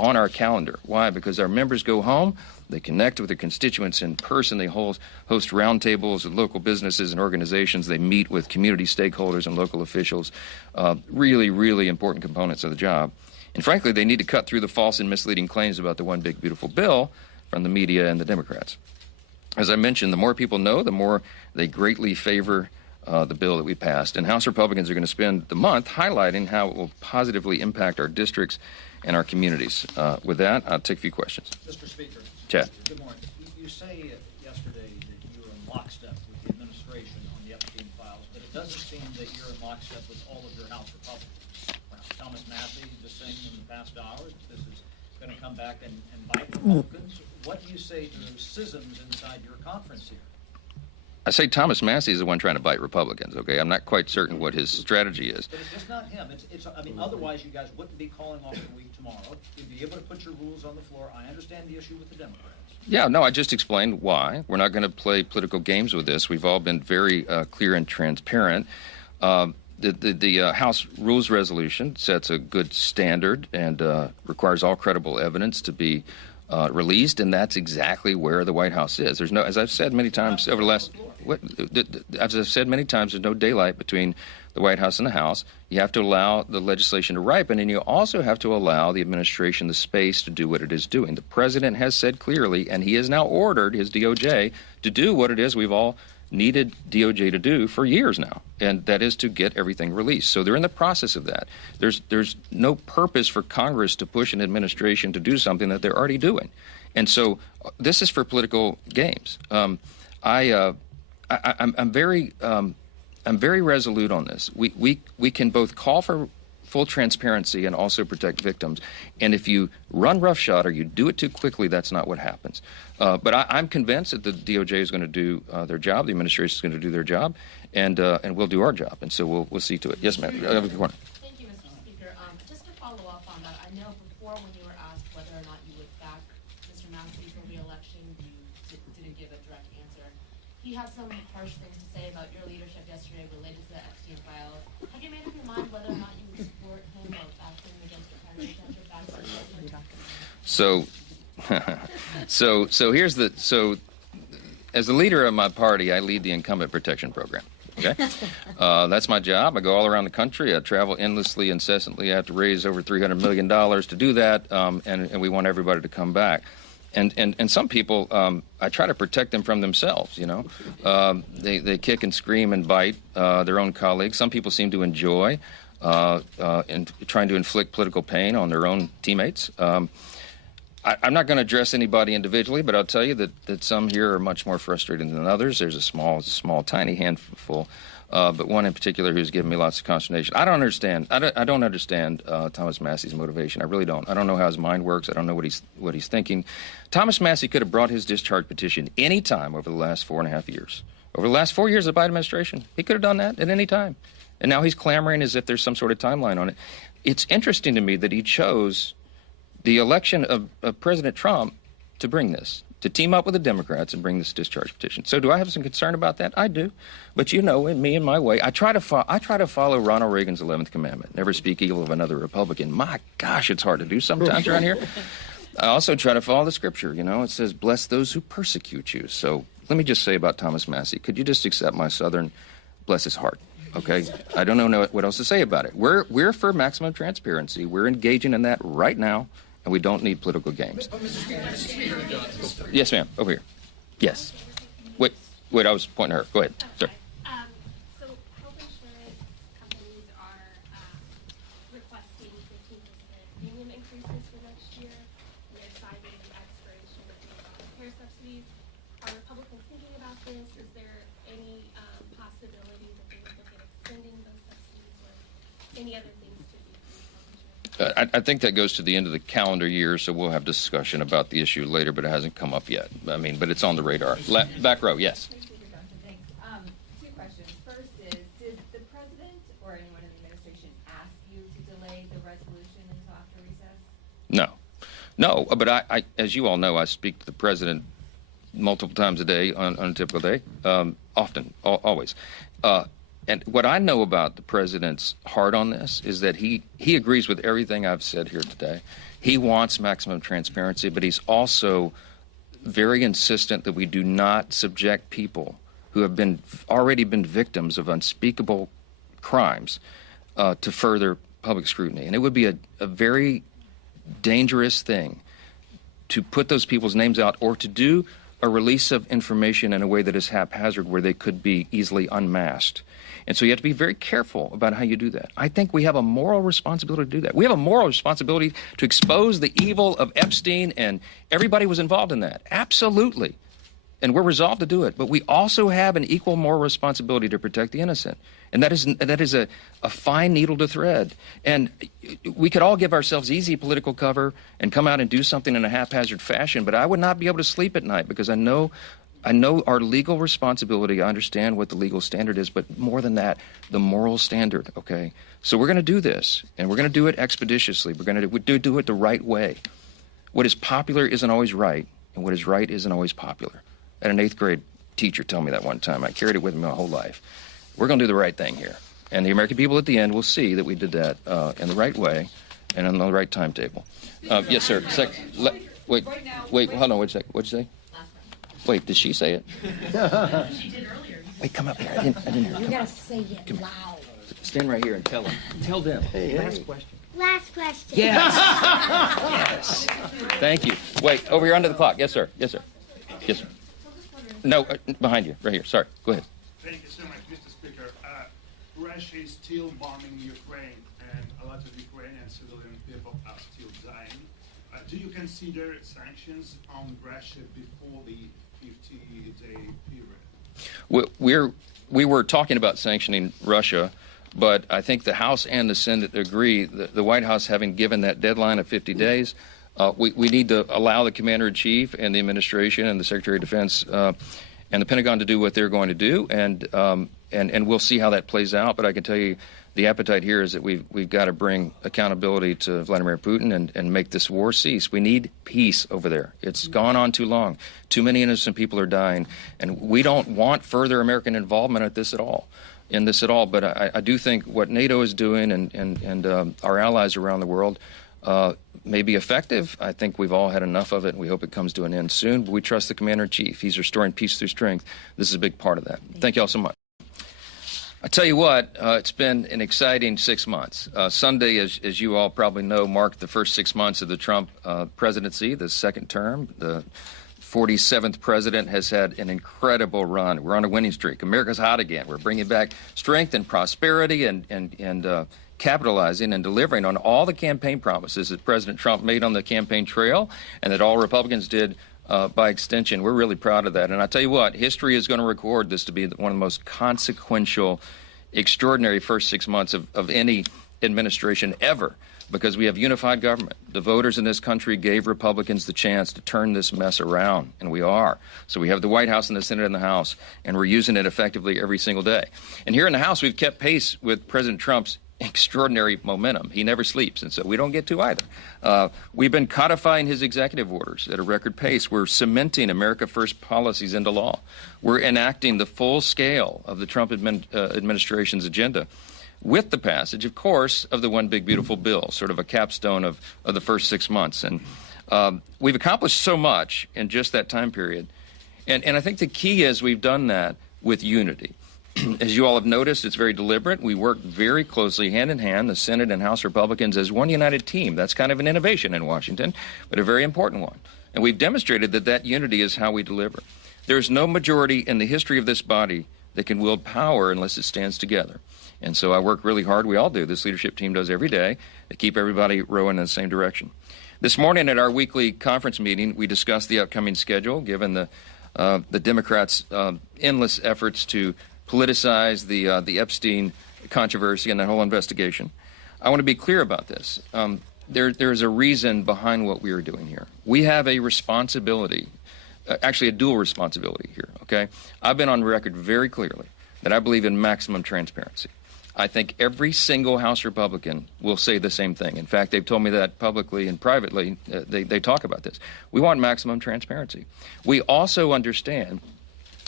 on our calendar. Why? Because our members go home, they connect with their constituents in person, they host roundtables with local businesses and organizations, they meet with community stakeholders and local officials. Really, really important components of the job. And frankly, they need to cut through the false and misleading claims about the one big beautiful bill from the media and the Democrats. As I mentioned, the more people know, the more they greatly favor the bill that we passed. And House Republicans are going to spend the month highlighting how it will positively impact our districts and our communities. With that, I'll take a few questions. Mr. Speaker. Chad. Good morning. You say yesterday that you were in lockstep with the administration on the Epstein files, but it doesn't seem that you're in lockstep with all of your House Republicans. Thomas Massie just saying in the past hour that this is going to come back and bite Republicans. What do you say to those schisms inside your conference here? I say Thomas Massie is the one trying to bite Republicans, okay? I'm not quite certain what his strategy is. But it's just not him. I mean, otherwise you guys wouldn't be calling off the week tomorrow. You'd be able to put your rules on the floor. I understand the issue with the Democrats. Yeah, no, I just explained why. We're not going to play political games with this. We've all been very clear and transparent. The House Rules Resolution sets a good standard and requires all credible evidence to be released, and that's exactly where the White House is. There's no, as I've said many times over the last, as I've said many times, there's no daylight between the White House and the House. You have to allow the legislation to ripen, and you also have to allow the administration the space to do what it is doing. The president has said clearly, and he has now ordered his DOJ to do what it is we've all needed DOJ to do for years now, and that is to get everything released. So they're in the process of that. There's no purpose for Congress to push an administration to do something that they're already doing. And so this is for political games. I'm very resolute on this. We can both call for full transparency and also protect victims. And if you run roughshod or you do it too quickly, that's not what happens. But I'm convinced that the DOJ is going to do their job, the administration is going to do their job, and we'll do our job. And so we'll see to it. Yes, ma'am. Thank you, Mr. Speaker. Just to follow up on that, I know before when you were asked whether or not you would back Mr. Massie for re-election, you didn't give a direct answer. He had some harsh things to say about your leadership yesterday related to the Epstein files. Have you made up your mind whether or not you would support him or back him against your primary candidate back to So as the leader of my party, I lead the incumbent protection program. Okay, that's my job. I go all around the country. I travel endlessly, incessantly. I have to raise over $300 million to do that, and we want everybody to come back. And some people, I try to protect them from themselves, you know. They kick and scream and bite their own colleagues. Some people seem to enjoy trying to inflict political pain on their own teammates. I'm not going to address anybody individually, but I'll tell you that some here are much more frustrated than others. There's a small, tiny handful, but one in particular who's given me lots of consternation. I don't understand Thomas Massie's motivation. I really don't. I don't know how his mind works. I don't know what he's thinking. Thomas Massie could have brought his discharge petition any time over the last 4.5 years. Over the last 4 years of the Biden administration, he could have done that at any time. And now he's clamoring as if there's some sort of timeline on it. It's interesting to me that he chose the election of President Trump to bring this, to team up with the Democrats and bring this discharge petition. So do I have some concern about that? I do. But you know, in me and my way, I try to follow Ronald Reagan's 11th commandment, never speak evil of another Republican. My gosh, it's hard to do sometimes around here. I also try to follow the scripture. You know, it says, bless those who persecute you. So let me just say about Thomas Massie, could you just accept my Southern, bless his heart? Okay, I don't know what else to say about it. We're for maximum transparency. We're engaging in that right now. And we don't need political games. Yes, ma'am. Over here. Yes. Wait. I was pointing at her. Go ahead, sir. So health insurance companies are requesting 15% premium increases for next year. And they're citing the expiration of the care subsidies. Are Republicans thinking about this? Is there any possibility that they would look at extending those subsidies or any other things to decrease health insurance? I think that goes to the end of the calendar year, so we'll have discussion about the issue later, but it hasn't come up yet. I mean, but it's on the radar. Back row, yes. Thanks. Two questions. First is, did the president or anyone in the administration ask you to delay the resolution until after recess? No, but I, as you all know, I speak to the president multiple times a day on a typical day, often, always. And what I know about the president's heart on this is that he agrees with everything I've said here today. He wants maximum transparency, but he's also very insistent that we do not subject people who have already been victims of unspeakable crimes to further public scrutiny. And it would be a very dangerous thing to put those people's names out or to do a release of information in a way that is haphazard where they could be easily unmasked. And so you have to be very careful about how you do that. I think we have a moral responsibility to do that. We have a moral responsibility to expose the evil of Epstein, and everybody was involved in that. Absolutely. And we're resolved to do it. But we also have an equal moral responsibility to protect the innocent. And that is a fine needle to thread. And we could all give ourselves easy political cover and come out and do something in a haphazard fashion, but I would not be able to sleep at night because I know our legal responsibility. I understand what the legal standard is, but more than that, the moral standard, okay? So we're going to do this, and we're going to do it expeditiously. We're going to do it the right way. What is popular isn't always right, and what is right isn't always popular. I had an 8th grade teacher tell me that one time. I carried it with me my whole life. We're going to do the right thing here. And the American people at the end will see that we did that in the right way and on the right timetable. Yes, sir. Wait, hold on, wait a second. What'd you say? Wait, did she say it? She did earlier. Wait, come up here. I didn't hear. You gotta say it loud. Stand right here and tell them. Tell them. Last question. Last question. Yes. Yes. Thank you. Wait, over here under the clock. Yes, sir. Yes, sir. Yes, sir. No, behind you, right here. Sorry. Go ahead. Thank you so much, Mr. Speaker. Russia is still bombing Ukraine, and a lot of Ukrainian civilian people are still dying. Do you consider sanctions on Russia before the 50-day period? We were talking about sanctioning Russia, but I think the House and the Senate agree. The White House, having given that deadline of 50 days, we need to allow the Commander-in-Chief and the administration and the Secretary of Defense and the Pentagon to do what they're going to do, and we'll see how that plays out. But I can tell you, the appetite here is that we've got to bring accountability to Vladimir Putin and make this war cease. We need peace over there. It's gone on too long. Too many innocent people are dying, and we don't want further American involvement in this at all. But I do think what NATO is doing and our allies around the world may be effective. I think we've all had enough of it, and we hope it comes to an end soon. But we trust the Commander-in-Chief. He's restoring peace through strength. This is a big part of that. Thank you all so much. I tell you what, it's been an exciting 6 months. Sunday, as you all probably know, marked the first 6 months of the Trump presidency, the second term. The 47th president has had an incredible run. We're on a winning streak. America's hot again. We're bringing back strength and prosperity and capitalizing and delivering on all the campaign promises that President Trump made on the campaign trail and that all Republicans did by extension. We're really proud of that. And I tell you what, history is going to record this to be one of the most consequential, extraordinary first 6 months of any administration ever, because we have unified government. The voters in this country gave Republicans the chance to turn this mess around, and we are. So we have the White House and the Senate and the House, and we're using it effectively every single day. And here in the House, we've kept pace with President Trump's extraordinary momentum. He never sleeps, and so we don't get to either. We've been codifying his executive orders at a record pace. We're cementing America First policies into law. We're enacting the full scale of the Trump administration's agenda with the passage, of course, of the One Big Beautiful Bill, sort of a capstone of the first 6 months. And we've accomplished so much in just that time period. And I think the key is we've done that with unity. As you all have noticed, it's very deliberate. We work very closely, hand in hand, the Senate and House Republicans, as one united team. That's kind of an innovation in Washington, but a very important one. And we've demonstrated that that unity is how we deliver. There's no majority in the history of this body that can wield power unless it stands together. And so I work really hard. We all do. This leadership team does every day to keep everybody rowing in the same direction. This morning at our weekly conference meeting, we discussed the upcoming schedule, given the Democrats' endless efforts to politicize the Epstein controversy and that whole investigation. I want to be clear about this. There's a reason behind what we are doing here. We have a responsibility, actually a dual responsibility here, okay? I've been on record very clearly that I believe in maximum transparency. I think every single House Republican will say the same thing. In fact, they've told me that publicly and privately. They talk about this. We want maximum transparency. We also understand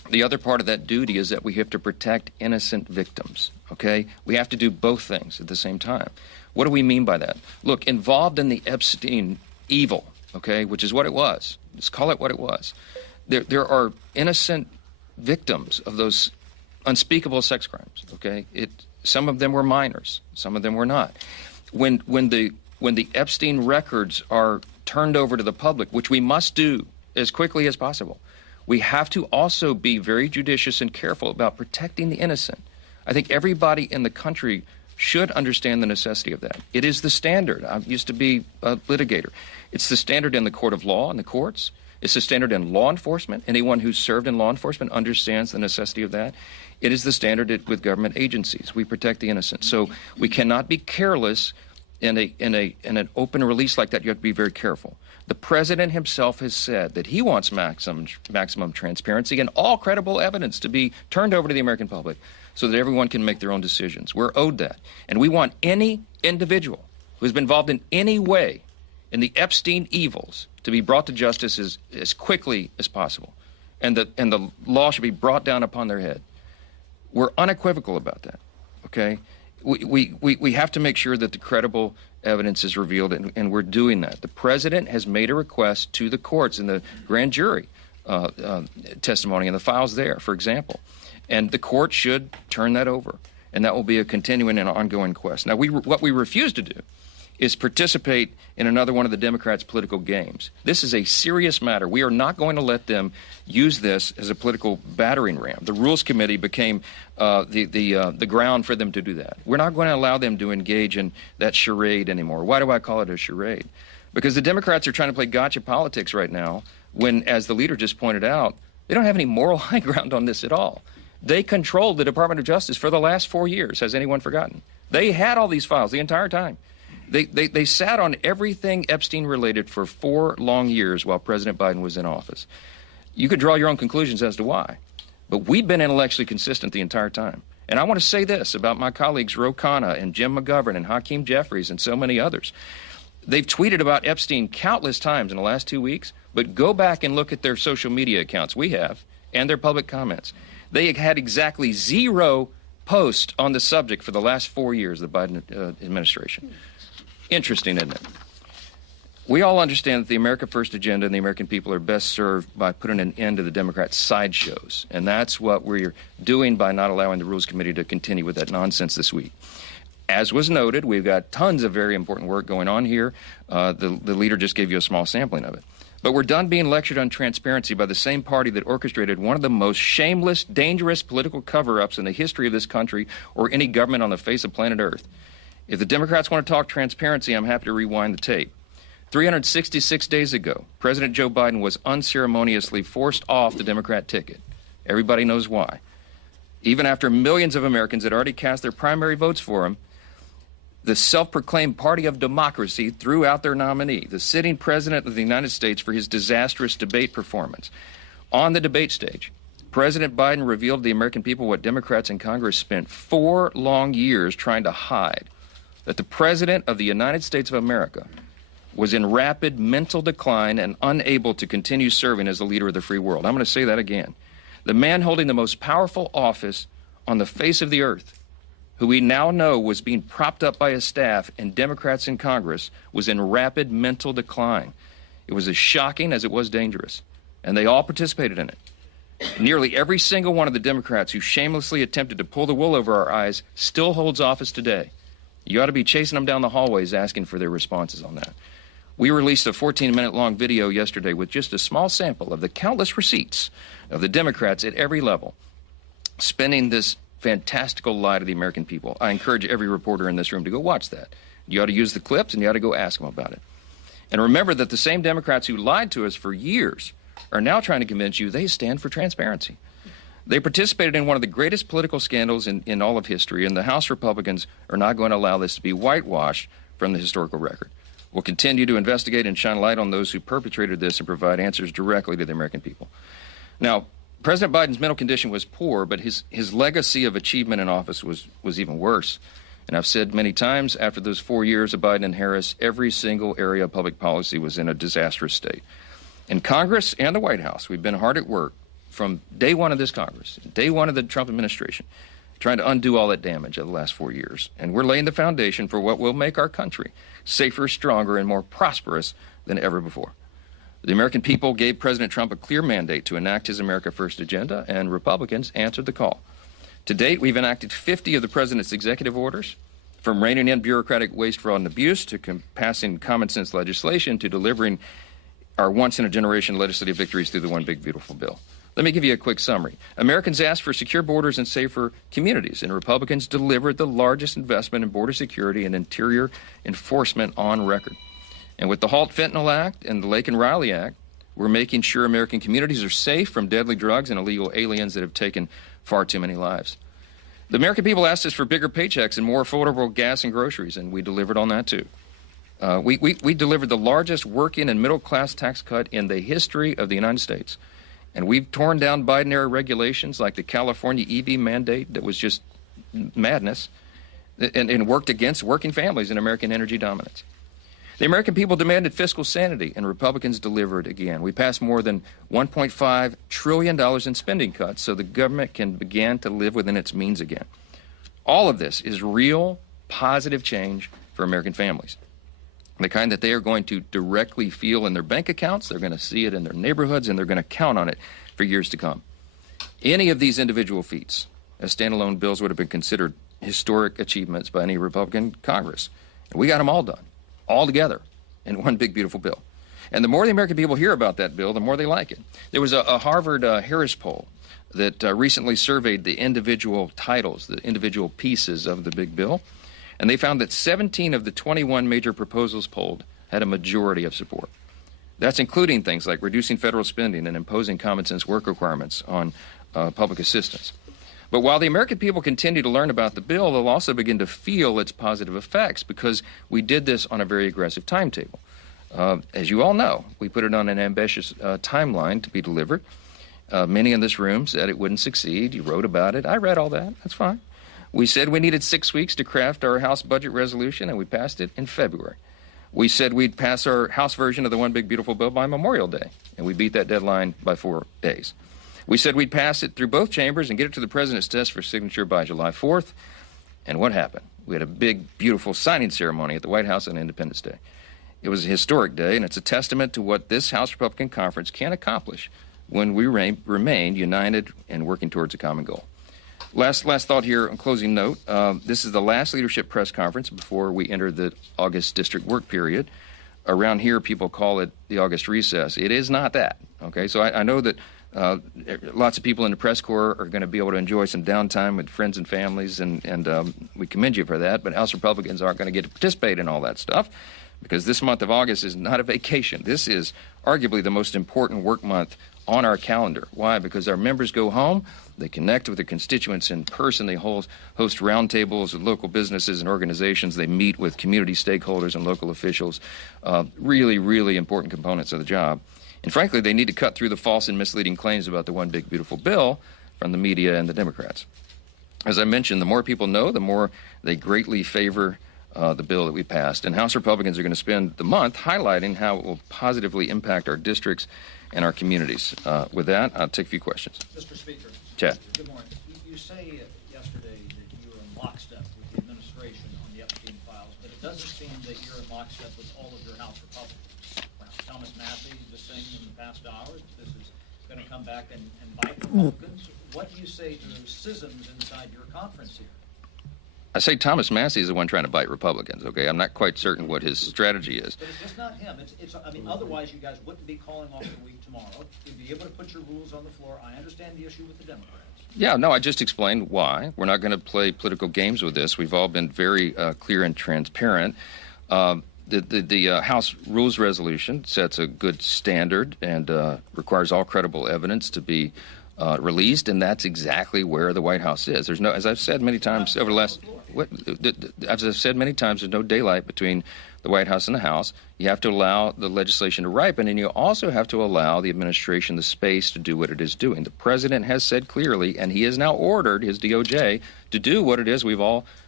The other part of that duty is that we have to protect innocent victims, okay? We have to do both things at the same time. What do we mean by that? Look, involved in the Epstein evil, okay, which is what it was. Let's call it what it was. There are innocent victims of those unspeakable sex crimes, okay? Some of them were minors, some of them were not. When the Epstein records are turned over to the public, which we must do as quickly as possible, we have to also be very judicious and careful about protecting the innocent. I think everybody in the country should understand the necessity of that. It is the standard. I used to be a litigator. It's the standard in the court of law and the courts. It's the standard in law enforcement. Anyone who's served in law enforcement understands the necessity of that. It is the standard with government agencies. We protect the innocent. So we cannot be careless in an open release like that. You have to be very careful. The president himself has said that he wants maximum transparency and all credible evidence to be turned over to the American public so that everyone can make their own decisions. We're owed that. And we want any individual who has been involved in any way in the Epstein evils to be brought to justice as quickly as possible. And the law should be brought down upon their head. We're unequivocal about that, okay? We have to make sure that the credible evidence is revealed, and we're doing that. The president has made a request to the courts in the grand jury testimony and the files there, for example. And the court should turn that over, and that will be a continuing and ongoing quest. Now, what we refuse to do is participate in another one of the Democrats' political games. This is a serious matter. We are not going to let them use this as a political battering ram. The Rules Committee became the ground for them to do that. We're not going to allow them to engage in that charade anymore. Why do I call it a charade? Because the Democrats are trying to play gotcha politics right now when, as the leader just pointed out, they don't have any moral high ground on this at all. They controlled the Department of Justice for the last 4 years. Has anyone forgotten? They had all these files the entire time. They sat on everything Epstein related for 4 long years while President Biden was in office. You could draw your own conclusions as to why. But we've been intellectually consistent the entire time. And I want to say this about my colleagues Ro Khanna and Jim McGovern and Hakeem Jeffries and so many others. They've tweeted about Epstein countless times in the last 2 weeks, but go back and look at their social media accounts, we have, and their public comments. They had exactly 0 posts on the subject for the last 4 years of the Biden administration. Interesting, isn't it? We all understand that the America First agenda and the American people are best served by putting an end to the Democrats' sideshows. And that's what we're doing by not allowing the Rules Committee to continue with that nonsense this week. As was noted, we've got tons of very important work going on here. The leader just gave you a small sampling of it. But we're done being lectured on transparency by the same party that orchestrated one of the most shameless, dangerous political cover-ups in the history of this country or any government on the face of planet Earth. If the Democrats want to talk transparency, I'm happy to rewind the tape. 366 days ago, President Joe Biden was unceremoniously forced off the Democrat ticket. Everybody knows why. Even after millions of Americans had already cast their primary votes for him, the self-proclaimed party of democracy threw out their nominee, the sitting president of the United States, for his disastrous debate performance. On the debate stage, President Biden revealed to the American people what Democrats in Congress spent 4 long years trying to hide, that the President of the United States of America was in rapid mental decline and unable to continue serving as the leader of the free world. I'm going to say that again. The man holding the most powerful office on the face of the earth, who we now know was being propped up by his staff and Democrats in Congress, was in rapid mental decline. It was as shocking as it was dangerous, and they all participated in it. Nearly every single one of the Democrats who shamelessly attempted to pull the wool over our eyes still holds office today. You ought to be chasing them down the hallways asking for their responses on that. We released a 14-minute-long video yesterday with just a small sample of the countless receipts of the Democrats at every level spinning this fantastical lie to the American people. I encourage every reporter in this room to go watch that. You ought to use the clips, and you ought to go ask them about it. And remember that the same Democrats who lied to us for years are now trying to convince you they stand for transparency. They participated in one of the greatest political scandals in all of history, and the House Republicans are not going to allow this to be whitewashed from the historical record. We'll continue to investigate and shine light on those who perpetrated this and provide answers directly to the American people. Now, President Biden's mental condition was poor, but his legacy of achievement in office was even worse. And I've said many times, after those 4 years of Biden and Harris, every single area of public policy was in a disastrous state. In Congress and the White House, we've been hard at work from day one of this Congress, day one of the Trump administration, trying to undo all that damage of the last 4 years. And we're laying the foundation for what will make our country safer, stronger, and more prosperous than ever before. The American people gave President Trump a clear mandate to enact his America First agenda, and Republicans answered the call. To date, we've enacted 50 of the president's executive orders, from reining in bureaucratic waste, fraud, and abuse to passing common sense legislation to delivering our once-in-a-generation legislative victories through the One Big Beautiful Bill. Let me give you a quick summary. Americans asked for secure borders and safer communities, and Republicans delivered the largest investment in border security and interior enforcement on record. And with the Halt Fentanyl Act and the Lake and Riley Act, we're making sure American communities are safe from deadly drugs and illegal aliens that have taken far too many lives. The American people asked us for bigger paychecks and more affordable gas and groceries, and we delivered on that too. We delivered the largest working and middle-class tax cut in the history of the United States. And we've torn down Biden-era regulations like the California EV mandate that was just madness and worked against working families and American energy dominance. The American people demanded fiscal sanity, and Republicans delivered again. We passed more than $1.5 trillion in spending cuts so the government can begin to live within its means again. All of this is real, positive change for American families. The kind that they are going to directly feel in their bank accounts, they're going to see it in their neighborhoods, and they're going to count on it for years to come. Any of these individual feats as standalone bills would have been considered historic achievements by any Republican Congress. And we got them all done, all together, in one big, beautiful bill. And the more the American people hear about that bill, the more they like it. There was a Harvard Harris poll that recently surveyed the individual titles, the individual pieces of the big bill, and they found that 17 of the 21 major proposals polled had a majority of support. That's including things like reducing federal spending and imposing common sense work requirements on public assistance. But while the American people continue to learn about the bill, they'll also begin to feel its positive effects because we did this on a very aggressive timetable. As you all know, we put it on an ambitious timeline to be delivered. Many in this room said it wouldn't succeed. You wrote about it. I read all that. That's fine. We said we needed 6 weeks to craft our House budget resolution, and we passed it in February. We said we'd pass our House version of the One Big Beautiful Bill by Memorial Day, and we beat that deadline by 4 days. We said we'd pass it through both chambers and get it to the president's desk for signature by July 4th. And what happened? We had a big, beautiful signing ceremony at the White House on Independence Day. It was a historic day, and it's a testament to what this House Republican Conference can accomplish when we remain united and working towards a common goal. Last thought here, on closing note. This is the last leadership press conference before we enter the August district work period. Around here, people call it the August recess. It is not that, okay? So I know that lots of people in the press corps are going to be able to enjoy some downtime with friends and families, and we commend you for that, but House Republicans aren't going to get to participate in all that stuff because this month of August is not a vacation. This is arguably the most important work month on our calendar. Why? Because our members go home, they connect with their constituents in person, they host roundtables with local businesses and organizations, they meet with community stakeholders and local officials, really, really important components of the job. And frankly, they need to cut through the false and misleading claims about the One Big Beautiful Bill from the media and the Democrats. As I mentioned, the more people know, the more they greatly favor the bill that we passed. And House Republicans are going to spend the month highlighting how it will positively impact our districts and our communities. With that, I'll take a few questions. Mr. Speaker. Chad. Good morning. You say yesterday that you were in lockstep with the administration on the Epstein files, but it doesn't seem that you're in lockstep with all of your House Republicans. Thomas Massie just saying in the past hour that this is going to come back and bite Republicans. What do you say to those schisms inside your conference here? I say Thomas Massie is the one trying to bite Republicans, okay? I'm not quite certain what his strategy is. But it's just not him. I mean, otherwise you guys wouldn't be calling off the week tomorrow. You'd be able to put your rules on the floor. I understand the issue with the Democrats. Yeah, no, I just explained why. We're not going to play political games with this. We've all been very clear and transparent. The House Rules Resolution sets a good standard and requires all credible evidence to be released, and that's exactly where the White House is. There's no, as I've said many times over the last, as I've said many times, there's no daylight between the White House and the House. You have to allow the legislation to ripen, and you also have to allow the administration the space to do what it is doing. The president has said clearly, and he has now ordered his DOJ to do what it is we've all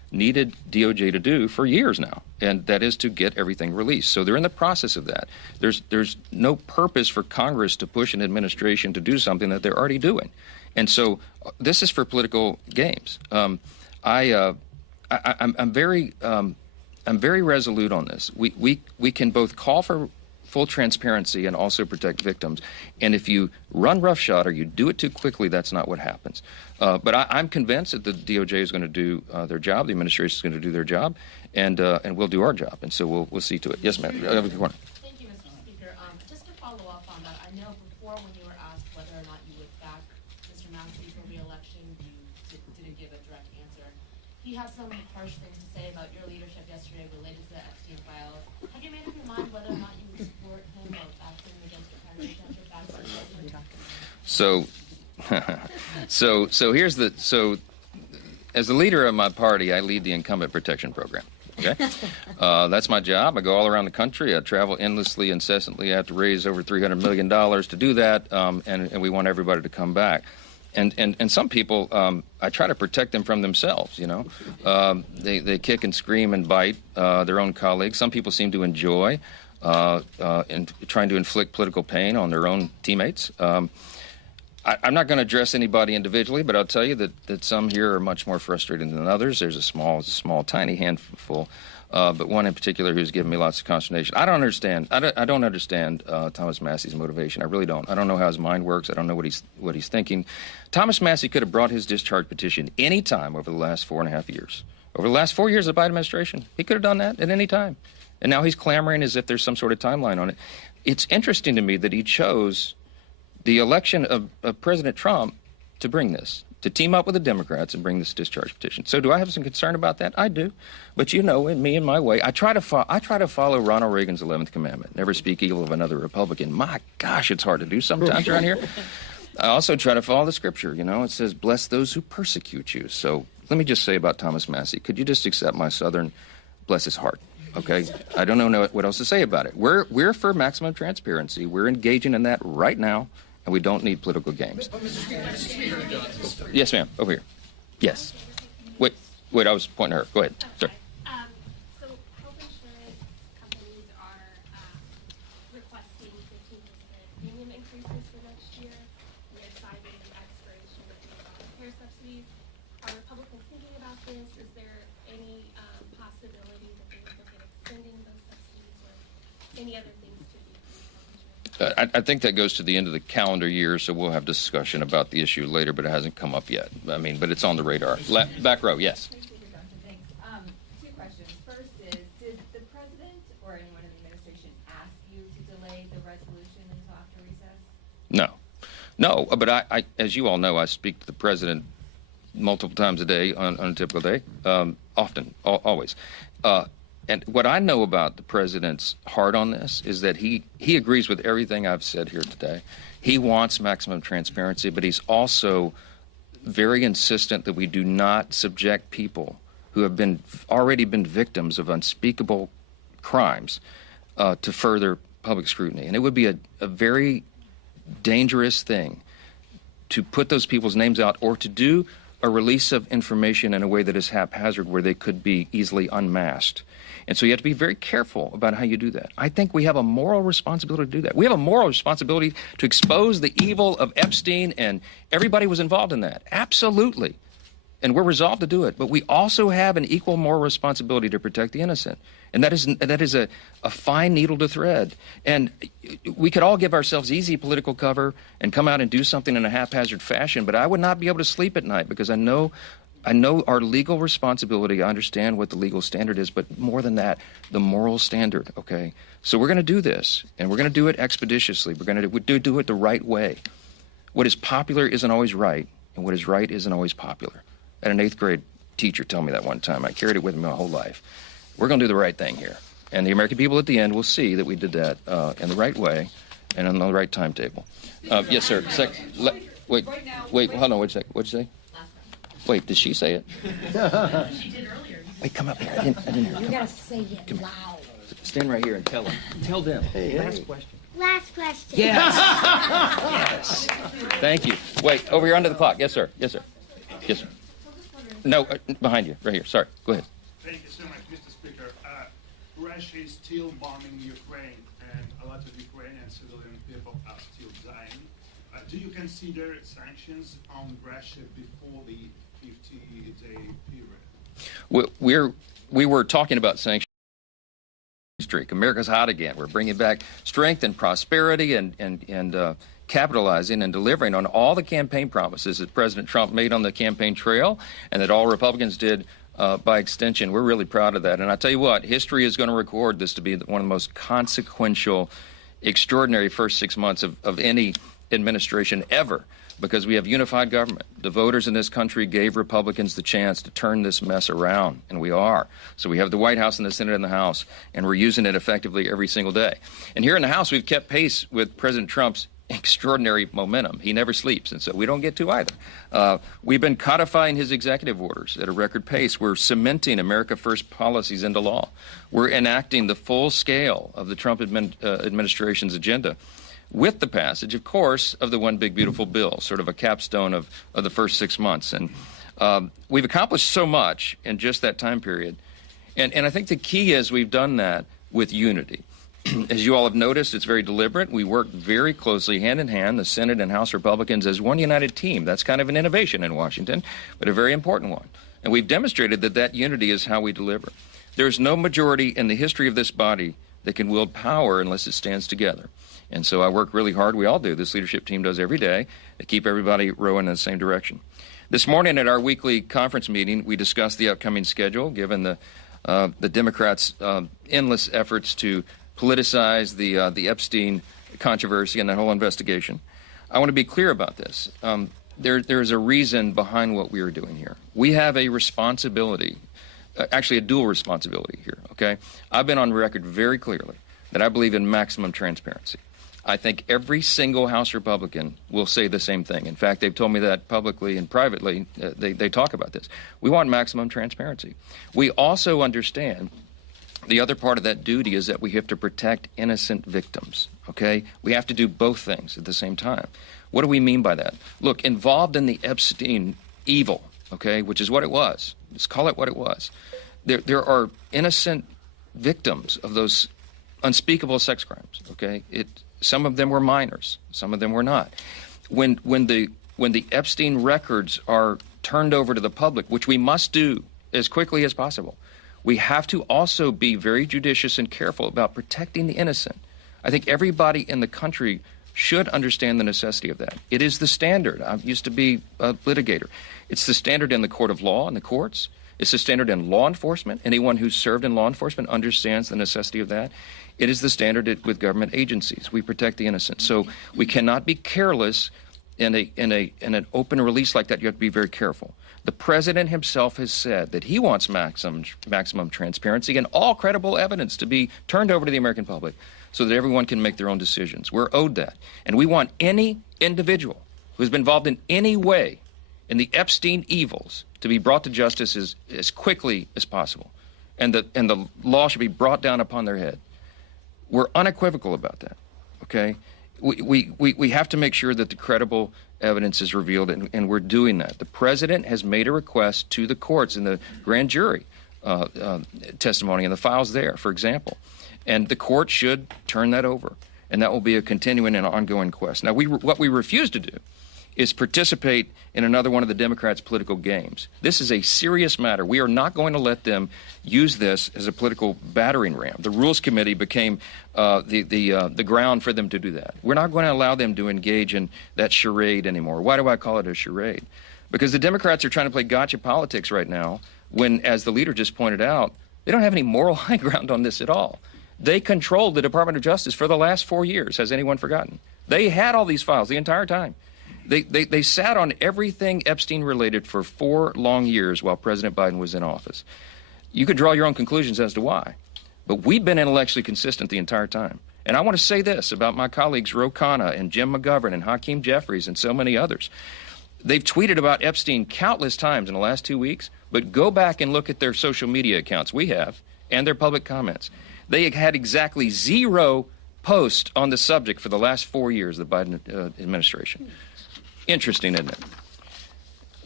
needed DOJ to do for years now, and that is to get everything released. So they're in the process of that. There's no purpose for Congress to push an administration to do something that they're already doing. And so this is for political games. I'm very resolute on this. We can both call for full transparency and also protect victims. And if you run roughshod or you do it too quickly, that's not what happens. But I'm convinced that the DOJ is going to do their job, the administration is going to do their job, and we'll do our job. And so we'll see to it. Yes, ma'am. Thank you, Mr. Speaker. Just to follow up on that, I know before when you were asked whether or not you would back Mr. Massie for re-election, you didn't give a direct answer. He had some harsh things to say about your leadership yesterday related to the Epstein files. Have you made up your mind whether or not you would support him or back him against your primary candidate back to the president? So here's so as the leader of my party, I lead the incumbent protection program. Okay, that's my job. I go all around the country. I travel endlessly, incessantly. I have to raise over $300 million to do that, and we want everybody to come back. And some people, I try to protect them from themselves, you know. They kick and scream and bite their own colleagues. Some people seem to enjoy in trying to inflict political pain on their own teammates. I'm not going to address anybody individually, but I'll tell you that some here are much more frustrated than others. There's a small, tiny handful, but one in particular who's given me lots of consternation. I don't understand. I don't understand Thomas Massie's motivation. I really don't. I don't know how his mind works. I don't know what he's thinking. Thomas Massie could have brought his discharge petition any time over the last 4.5 years. Over the last 4 years of the Biden administration, he could have done that at any time. And now he's clamoring as if there's some sort of timeline on it. It's interesting to me that he chose the election of President Trump to bring this, to team up with the Democrats and bring this discharge petition. So do I have some concern about that? I do. But you know, in me and my way, I try to follow Ronald Reagan's 11th commandment, never speak evil of another Republican. My gosh, it's hard to do sometimes around here. I also try to follow the scripture. You know, it says, bless those who persecute you. So let me just say about Thomas Massie, could you just accept my Southern bless his heart? Okay, I don't know what else to say about it. We're for maximum transparency. We're engaging in that right now, and we don't need political games. Yes, ma'am. Over here. Yes. Wait. I was pointing at her. Go ahead, sir. So health insurance companies are requesting 15% premium increases for next year. They're citing the expiration of the care subsidies. Are Republicans thinking about this? Is there any possibility that they would look at extending those subsidies or any other things to decrease health insurance? I think that goes to the end of the calendar year, so we'll have discussion about the issue later, but it hasn't come up yet. I mean, but it's on the radar. Back row, yes. Thanks. Two questions. First is, did the president or anyone in the administration ask you to delay the resolution until after recess? No, but I as you all know, I speak to the president multiple times a day on a typical day, often, always. And what I know about the president's heart on this is that he agrees with everything I've said here today. He wants maximum transparency, but he's also very insistent that we do not subject people who have already been victims of unspeakable crimes to further public scrutiny. And it would be a very dangerous thing to put those people's names out or to do a release of information in a way that is haphazard where they could be easily unmasked. And so you have to be very careful about how you do that. I think we have a moral responsibility to do that. We have a moral responsibility to expose the evil of Epstein, and everybody was involved in that. Absolutely. And we're resolved to do it. But we also have an equal moral responsibility to protect the innocent. And that is a fine needle to thread. And we could all give ourselves easy political cover and come out and do something in a haphazard fashion, but I would not be able to sleep at night because I know our legal responsibility. I understand what the legal standard is, but more than that, the moral standard, okay? So we're going to do this, and we're going to do it expeditiously. We're going to do it the right way. What is popular isn't always right, and what is right isn't always popular. I had an 8th grade teacher tell me that one time. I carried it with me my whole life. We're going to do the right thing here. And the American people at the end will see that we did that in the right way and on the right timetable. Yes, sir. Wait, hold on, wait a second. What'd you say? Wait, did she say it? She did earlier. Wait, come up here. I didn't hear. You Come gotta say it loud. Stand right here and tell them. Tell them. Last question. Last question. Yes. Yes. Thank you. Wait, over here under the clock. Yes, sir. Yes, sir. Yes, sir. No, behind you, right here. Sorry, go ahead. Thank you so much, Mr. Speaker. Russia is still bombing Ukraine, and a lot of Ukrainian civilian people are still dying. Do you consider sanctions on Russia before the 50-day period? We were talking about sanctions. Streak. America's hot again. We're bringing back strength and prosperity and capitalizing and delivering on all the campaign promises that President Trump made on the campaign trail and that all Republicans did by extension. We're really proud of that. And I tell you what, history is going to record this to be one of the most consequential, extraordinary first 6 months of any administration ever, because we have unified government. The voters in this country gave Republicans the chance to turn this mess around, and we are. So we have the White House and the Senate and the House, and we're using it effectively every single day. And here in the House, we've kept pace with President Trump's extraordinary momentum. He never sleeps, and so we don't get to either. We've been codifying his executive orders at a record pace. We're cementing America First policies into law. We're enacting the full scale of the Trump administration's agenda, with the passage, of course, of the One Big Beautiful Bill, sort of a capstone of the first 6 months. And we've accomplished so much in just that time period. And I think the key is we've done that with unity. As you all have noticed, it's very deliberate. We work very closely, hand in hand, the Senate and House Republicans, as one united team. That's kind of an innovation in Washington, but a very important one. And we've demonstrated that that unity is how we deliver. There's no majority in the history of this body that can wield power unless it stands together. And so I work really hard. We all do. This leadership team does every day to keep everybody rowing in the same direction. This morning at our weekly conference meeting, we discussed the upcoming schedule, given the Democrats' endless efforts to politicize the Epstein controversy and that whole investigation. I want to be clear about this. There's a reason behind what we are doing here. We have a responsibility, actually a dual responsibility here, okay? I've been on record very clearly that I believe in maximum transparency. I think every single House Republican will say the same thing. In fact, they've told me that publicly and privately. They talk about this. We want maximum transparency. We also understand the other part of that duty is that we have to protect innocent victims, okay? We have to do both things at the same time. What do we mean by that? Look, involved in the Epstein evil, okay, which is what it was. Let's call it what it was. There are innocent victims of those unspeakable sex crimes, okay? Some of them were minors, some of them were not. When the Epstein records are turned over to the public, which we must do as quickly as possible, we have to also be very judicious and careful about protecting the innocent. I think everybody in the country should understand the necessity of that. It is the standard. I used to be a litigator. It's the standard in the court of law and the courts. It's the standard in law enforcement. Anyone who's served in law enforcement understands the necessity of that. It is the standard with government agencies. We protect the innocent. So we cannot be careless in an open release like that. You have to be very careful. The president himself has said that he wants maximum transparency and all credible evidence to be turned over to the American public so that everyone can make their own decisions. We're owed that. And we want any individual who's been involved in any way in the Epstein evils to be brought to justice as quickly as possible. And the law should be brought down upon their head. We're unequivocal about that, okay? We have to make sure that the credible evidence is revealed, and we're doing that. The president has made a request to the courts in the grand jury testimony and the files there, for example. And the court should turn that over, and that will be a continuing and ongoing quest. Now, what we refuse to do is participate in another one of the Democrats' political games. This is a serious matter. We are not going to let them use this as a political battering ram. The Rules Committee became the ground for them to do that. We're not going to allow them to engage in that charade anymore. Why do I call it a charade? Because the Democrats are trying to play gotcha politics right now when, as the leader just pointed out, they don't have any moral high ground on this at all. They controlled the Department of Justice for the last 4 years. Has anyone forgotten? They had all these files the entire time. They sat on everything Epstein related for 4 long years while President Biden was in office. You could draw your own conclusions as to why, but we've been intellectually consistent the entire time. And I want to say this about my colleagues Ro Khanna and Jim McGovern and Hakeem Jeffries and so many others. They've tweeted about Epstein countless times in the last 2 weeks, but go back and look at their social media accounts, we have, and their public comments. They had exactly 0 posts on the subject for the last 4 years of the Biden administration. Interesting, isn't it?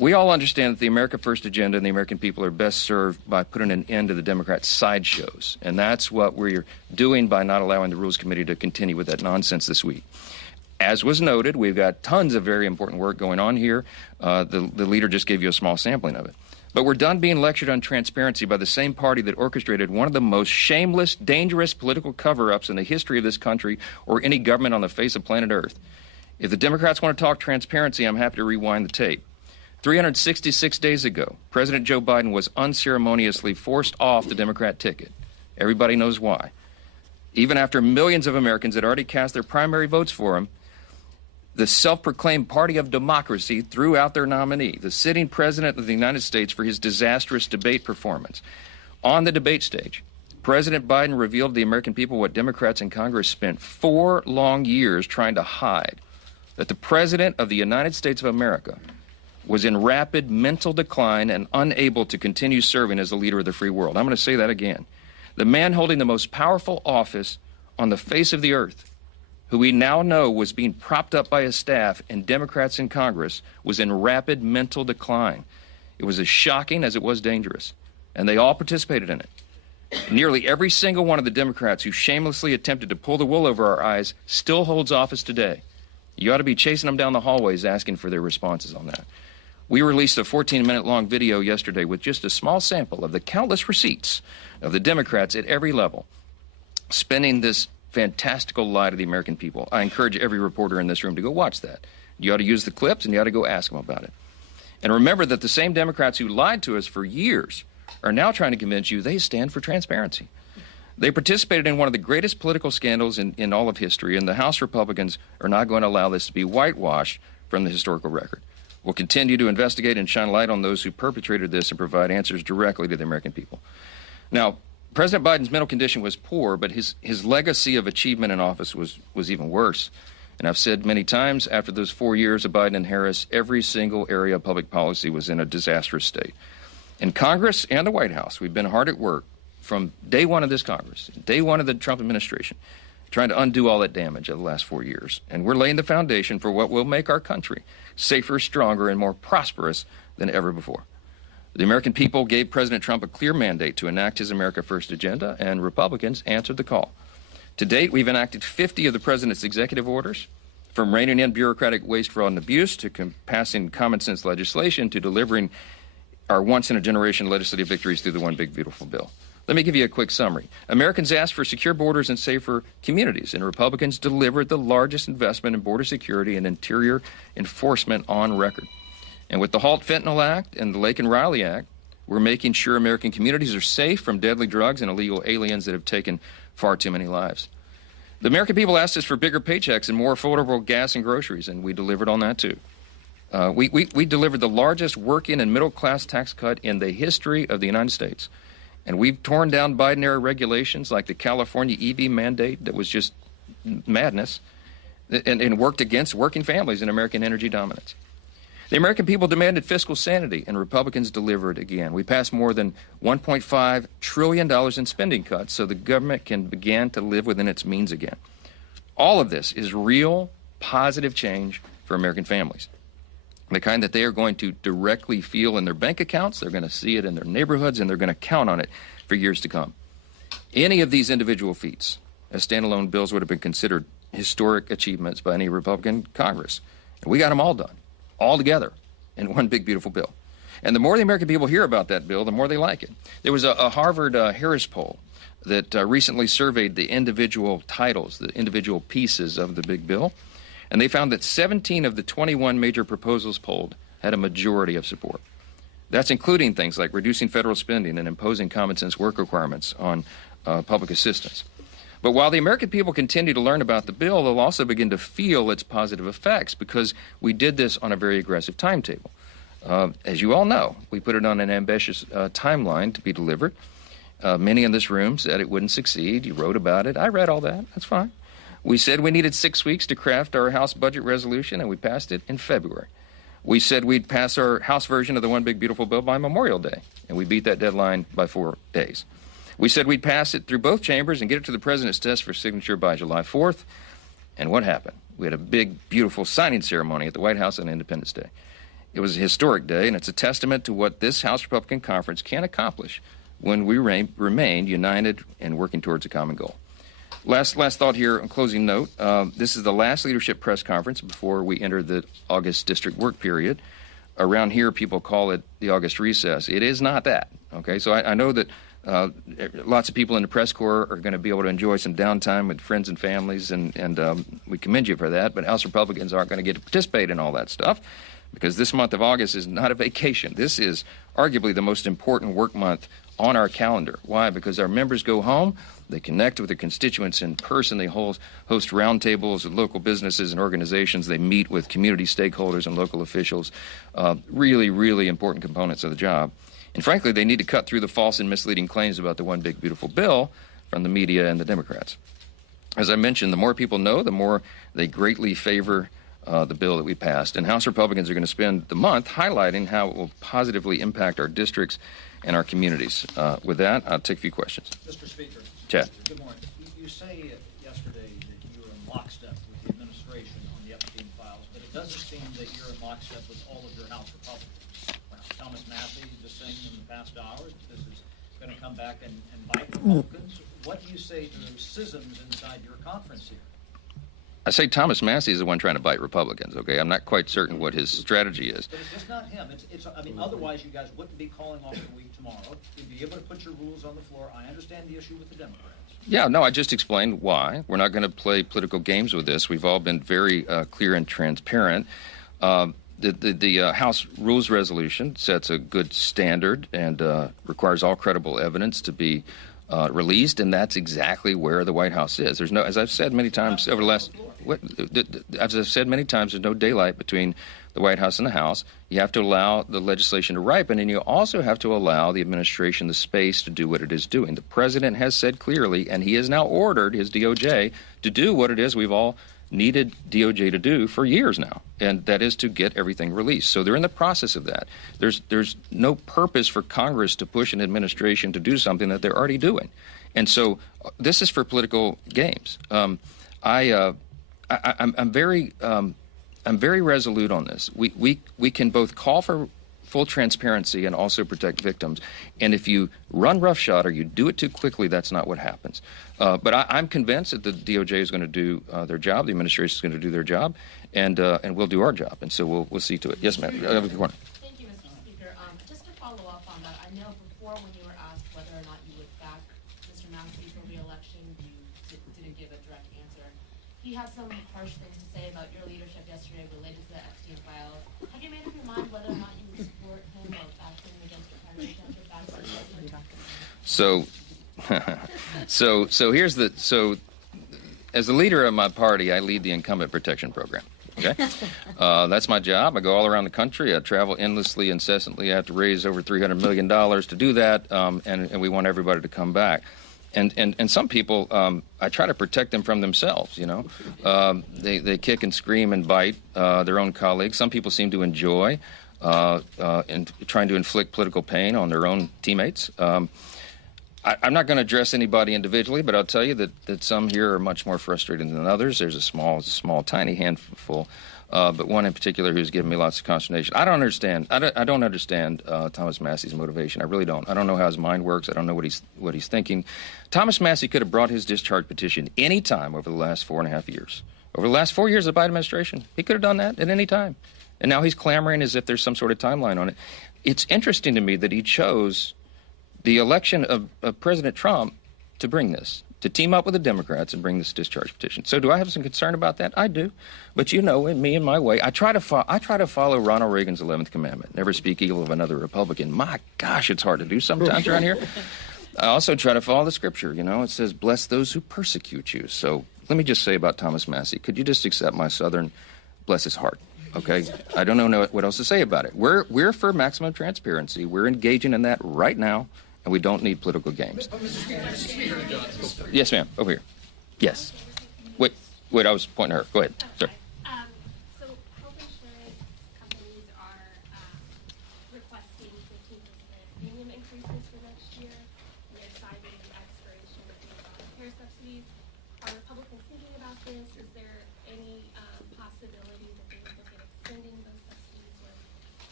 We all understand that the America First agenda and the American people are best served by putting an end to the Democrats' sideshows. And that's what we're doing by not allowing the Rules Committee to continue with that nonsense this week. As was noted, we've got tons of very important work going on here. The leader just gave you a small sampling of it. But we're done being lectured on transparency by the same party that orchestrated one of the most shameless, dangerous political cover-ups in the history of this country or any government on the face of planet Earth. If the Democrats want to talk transparency, I'm happy to rewind the tape. 366 days ago, President Joe Biden was unceremoniously forced off the Democrat ticket. Everybody knows why. Even after millions of Americans had already cast their primary votes for him, the self-proclaimed party of democracy threw out their nominee, the sitting president of the United States, for his disastrous debate performance. On the debate stage, President Biden revealed to the American people what Democrats in Congress spent 4 long years trying to hide, that the President of the United States of America was in rapid mental decline and unable to continue serving as the leader of the free world. I'm going to say that again. The man holding the most powerful office on the face of the earth, who we now know was being propped up by his staff and Democrats in Congress, was in rapid mental decline. It was as shocking as it was dangerous, and they all participated in it. Nearly every single one of the Democrats who shamelessly attempted to pull the wool over our eyes still holds office today. You ought to be chasing them down the hallways asking for their responses on that. We released a 14-minute-long video yesterday with just a small sample of the countless receipts of the Democrats at every level spinning this fantastical lie to the American people. I encourage every reporter in this room to go watch that. You ought to use the clips, and you ought to go ask them about it. And remember that the same Democrats who lied to us for years are now trying to convince you they stand for transparency. They participated in one of the greatest political scandals in all of history, and the House Republicans are not going to allow this to be whitewashed from the historical record. We'll continue to investigate and shine light on those who perpetrated this and provide answers directly to the American people. Now, President Biden's mental condition was poor, but his legacy of achievement in office was even worse. And I've said many times, after those 4 years of Biden and Harris, every single area of public policy was in a disastrous state. In Congress and the White House, we've been hard at work from day one of this Congress, day one of the Trump administration, trying to undo all that damage of the last 4 years. And we're laying the foundation for what will make our country safer, stronger, and more prosperous than ever before. The American people gave President Trump a clear mandate to enact his America First agenda, and Republicans answered the call. To date, we've enacted 50 of the president's executive orders, from reining in bureaucratic waste, fraud, and abuse, to passing common sense legislation, to delivering our once-in-a-generation legislative victories through the One Big Beautiful Bill. Let me give you a quick summary. Americans asked for secure borders and safer communities, and Republicans delivered the largest investment in border security and interior enforcement on record. And with the Halt Fentanyl Act and the Lake and Riley Act, we're making sure American communities are safe from deadly drugs and illegal aliens that have taken far too many lives. The American people asked us for bigger paychecks and more affordable gas and groceries, and we delivered on that too. We delivered the largest working and middle-class tax cut in the history of the United States. And we've torn down Biden-era regulations like the California EV mandate that was just madness, and worked against working families and American energy dominance. The American people demanded fiscal sanity, and Republicans delivered again. We passed more than $1.5 trillion in spending cuts so the government can begin to live within its means again. All of this is real, positive change for American families. The kind that they are going to directly feel in their bank accounts, they're going to see it in their neighborhoods, and they're going to count on it for years to come. Any of these individual feats as standalone bills would have been considered historic achievements by any Republican Congress. And we got them all done, all together, in one big, beautiful bill. And the more the American people hear about that bill, the more they like it. There was a Harvard Harris poll that recently surveyed the individual titles, the individual pieces of the big bill. And they found that 17 of the 21 major proposals polled had a majority of support. That's including things like reducing federal spending and imposing common sense work requirements on public assistance. But while the American people continue to learn about the bill, they'll also begin to feel its positive effects because we did this on a very aggressive timetable. As you all know, we put it on an ambitious timeline to be delivered. Many in this room said it wouldn't succeed. You wrote about it. I read all that. That's fine. We said we needed 6 weeks to craft our House budget resolution, and we passed it in February. We said we'd pass our House version of the One Big Beautiful Bill by Memorial Day, and we beat that deadline by 4 days. We said we'd pass it through both chambers and get it to the President's desk for signature by July 4th. And what happened? We had a big, beautiful signing ceremony at the White House on Independence Day. It was a historic day, and it's a testament to what this House Republican Conference can accomplish when we remain united and working towards a common goal. Last thought here, on closing note, this is the last leadership press conference before we enter the August district work period. Around here, people call it the August recess. It is not that, okay? So I know that lots of people in the press corps are going to be able to enjoy some downtime with friends and families, and we commend you for that, but House Republicans aren't going to get to participate in all that stuff because this month of August is not a vacation. This is arguably the most important work month on our calendar. Why? Because our members go home, they connect with their constituents in person, they host roundtables with local businesses and organizations, they meet with community stakeholders and local officials, really, really important components of the job. And frankly, they need to cut through the false and misleading claims about the one big beautiful bill from the media and the Democrats. As I mentioned, the more people know, the more they greatly favor the bill that we passed. And House Republicans are going to spend the month highlighting how it will positively impact our districts and our communities. With that, I'll take a few questions. Mr. Speaker. Chad. Good morning. You say yesterday that you were in lockstep with the administration on the Epstein files, but it doesn't seem that you're in lockstep with all of your House Republicans. Thomas Massie just saying in the past hours that this is going to come back and bite Republicans. What do you say to those schisms inside your conference here? I say Thomas Massie is the one trying to bite Republicans, okay? I'm not quite certain what his strategy is. But it's just not him. I mean, otherwise you guys wouldn't be calling off the week tomorrow. You'd be able to put your rules on the floor. I understand the issue with the Democrats. Yeah, no, I just explained why. We're not going to play political games with this. We've all been very clear and transparent. The House Rules Resolution sets a good standard and requires all credible evidence to be released, and that's exactly where the White House is. There's no, as I've said many times over the last, as I've said many times, there's no daylight between the White House and the House. You have to allow the legislation to ripen, and you also have to allow the administration the space to do what it is doing. The president has said clearly, and he has now ordered his DOJ to do what it is we've all needed DOJ to do for years now, and that is to get everything released. So they're in the process of that. There's no purpose for Congress to push an administration to do something that they're already doing. And so this is for political games. I'm very resolute on this. We can both call for full transparency and also protect victims. And if you run roughshod or you do it too quickly, that's not what happens. But I'm convinced that the DOJ is going to do their job, the administration is going to do their job, and we'll do our job. And so we'll see to it. Yes, ma'am. Thank you, Mr. Speaker. Just to follow up on that, I know before when you were asked whether or not you would back Mr. Massie for re-election, you didn't give a direct answer. He had some harsh things to say about your leadership yesterday related to the Epstein files. Have you made up your mind whether or not you would support him or back him against the president or back him? So as the leader of my party, I lead the incumbent protection program. Okay, that's my job. I go all around the country. I travel endlessly, incessantly. I have to raise over $300 million to do that, and we want everybody to come back. And some people, I try to protect them from themselves, you know. They kick and scream and bite their own colleagues. Some people seem to enjoy trying to inflict political pain on their own teammates. I'm not going to address anybody individually, but I'll tell you that some here are much more frustrated than others. There's a small, tiny handful, but one in particular who's given me lots of consternation. I don't understand Thomas Massie's motivation. I really don't. I don't know how his mind works. I don't know what he's thinking. Thomas Massie could have brought his discharge petition any time over the last 4.5 years. Over the last 4 years of the Biden administration, he could have done that at any time. And now he's clamoring as if there's some sort of timeline on it. It's interesting to me that he chose the election of President Trump to bring this, to team up with the Democrats and bring this discharge petition. So do I have some concern about that? I do. But you know, in me and my way, I try to follow Ronald Reagan's 11th commandment, never speak evil of another Republican. My gosh, it's hard to do sometimes around here. I also try to follow the scripture. You know, it says, bless those who persecute you. So let me just say about Thomas Massie, could you just accept my Southern, bless his heart? Okay, I don't know what else to say about it. We're for maximum transparency. We're engaging in that right now, and we don't need political games. Yes, ma'am. Over here. Yes. Wait. I was pointing at her. Go ahead. Sorry. So health insurance companies are requesting 15% premium increases for next year. They're citing the expiration of the care subsidies. Are Republicans thinking about this? Is there any possibility that they would look at extending those subsidies or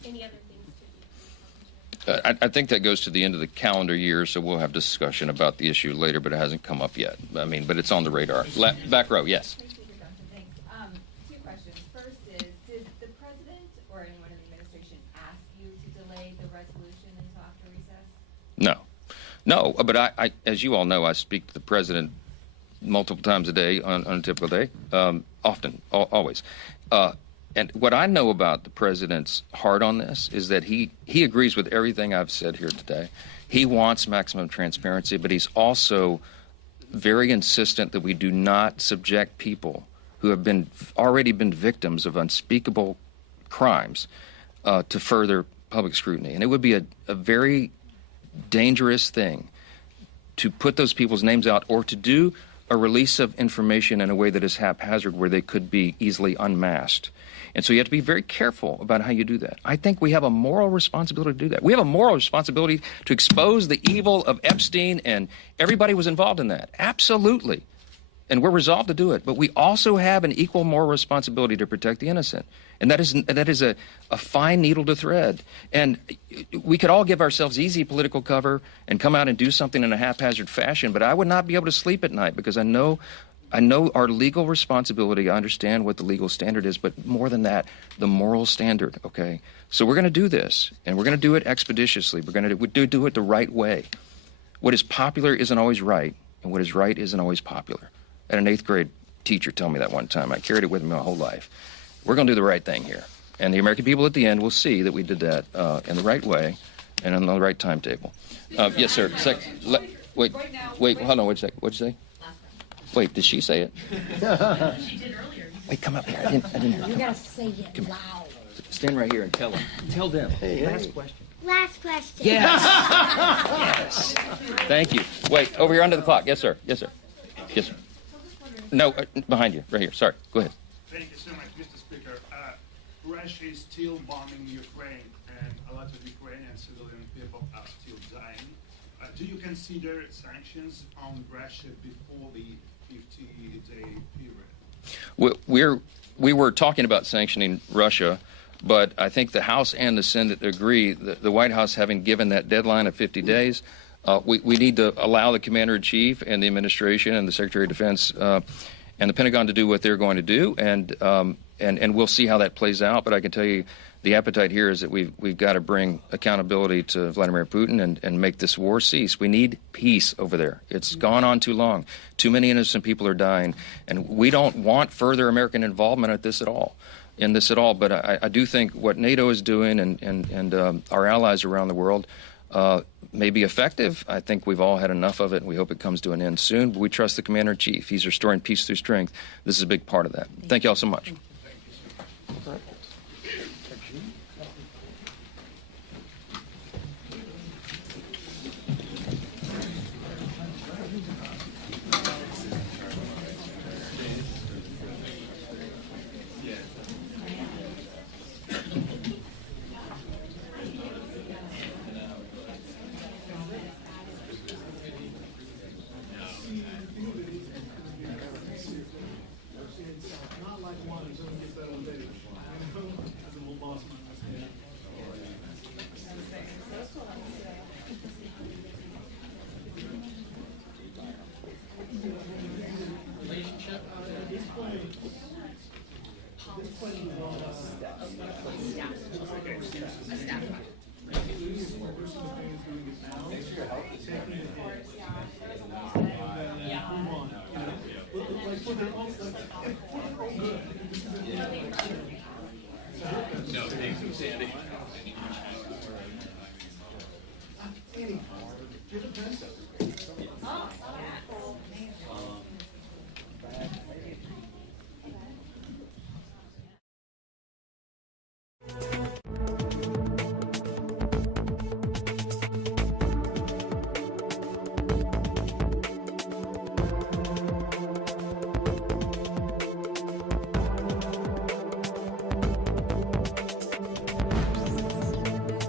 any other things to be? I think that goes to the end of the calendar year, so we'll have discussion about the issue later, but it hasn't come up yet. I mean, but it's on the radar. Back row, yes. Thanks. Two questions. First is, did the president or anyone in the administration ask you to delay the resolution until after recess? No, but I, as you all know, I speak to the president multiple times a day on a typical day, often, always. And what I know about the president's heart on this is that he agrees with everything I've said here today. He wants maximum transparency, but he's also very insistent that we do not subject people who have already been victims of unspeakable crimes to further public scrutiny. And it would be a very dangerous thing to put those people's names out or to do a release of information in a way that is haphazard where they could be easily unmasked. And so you have to be very careful about how you do that. I think we have a moral responsibility to do that. We have a moral responsibility to expose the evil of Epstein, and everybody was involved in that. Absolutely. And we're resolved to do it. But we also have an equal moral responsibility to protect the innocent. And that is a fine needle to thread. And we could all give ourselves easy political cover and come out and do something in a haphazard fashion, but I would not be able to sleep at night because I know our legal responsibility. I understand what the legal standard is, but more than that, the moral standard, okay? So we're going to do this, and we're going to do it expeditiously. We're going to do it the right way. What is popular isn't always right, and what is right isn't always popular. I had an 8th grade teacher tell me that one time. I carried it with me my whole life. We're going to do the right thing here. And the American people at the end will see that we did that in the right way and on the right timetable. Yes, sir. Wait, hold on, wait a second. What'd you say? Wait, did she say it? She did earlier. Wait, come up here. I didn't hear. You gotta say it loud. Stand right here and tell them. Tell them. Last question. Last question. Yes. Yes. Thank you. Wait, over here under the clock. Yes, sir. Yes, sir. Yes, sir. No, behind you, right here. Sorry. Go ahead. Thank you so much, Mr. Speaker. Russia is still bombing Ukraine, and a lot of Ukrainian civilian people are still dying. Do you consider sanctions on Russia before the 50-day period? We were talking about sanctioning Russia, but I think the House and the Senate agree that the White House, having given that deadline of 50 days, we need to allow the Commander-in-Chief and the administration and the Secretary of Defense and the Pentagon to do what they're going to do, and we'll see how that plays out. But I can tell you the appetite here is that we've got to bring accountability to Vladimir Putin and make this war cease. We need peace over there. It's gone on too long. Too many innocent people are dying, and we don't want further American involvement in this at all. But I do think what NATO is doing and our allies around the world may be effective. I think we've all had enough of it, and we hope it comes to an end soon. But we trust the Commander-in-Chief. He's restoring peace through strength. This is a big part of that. Thank you all so much.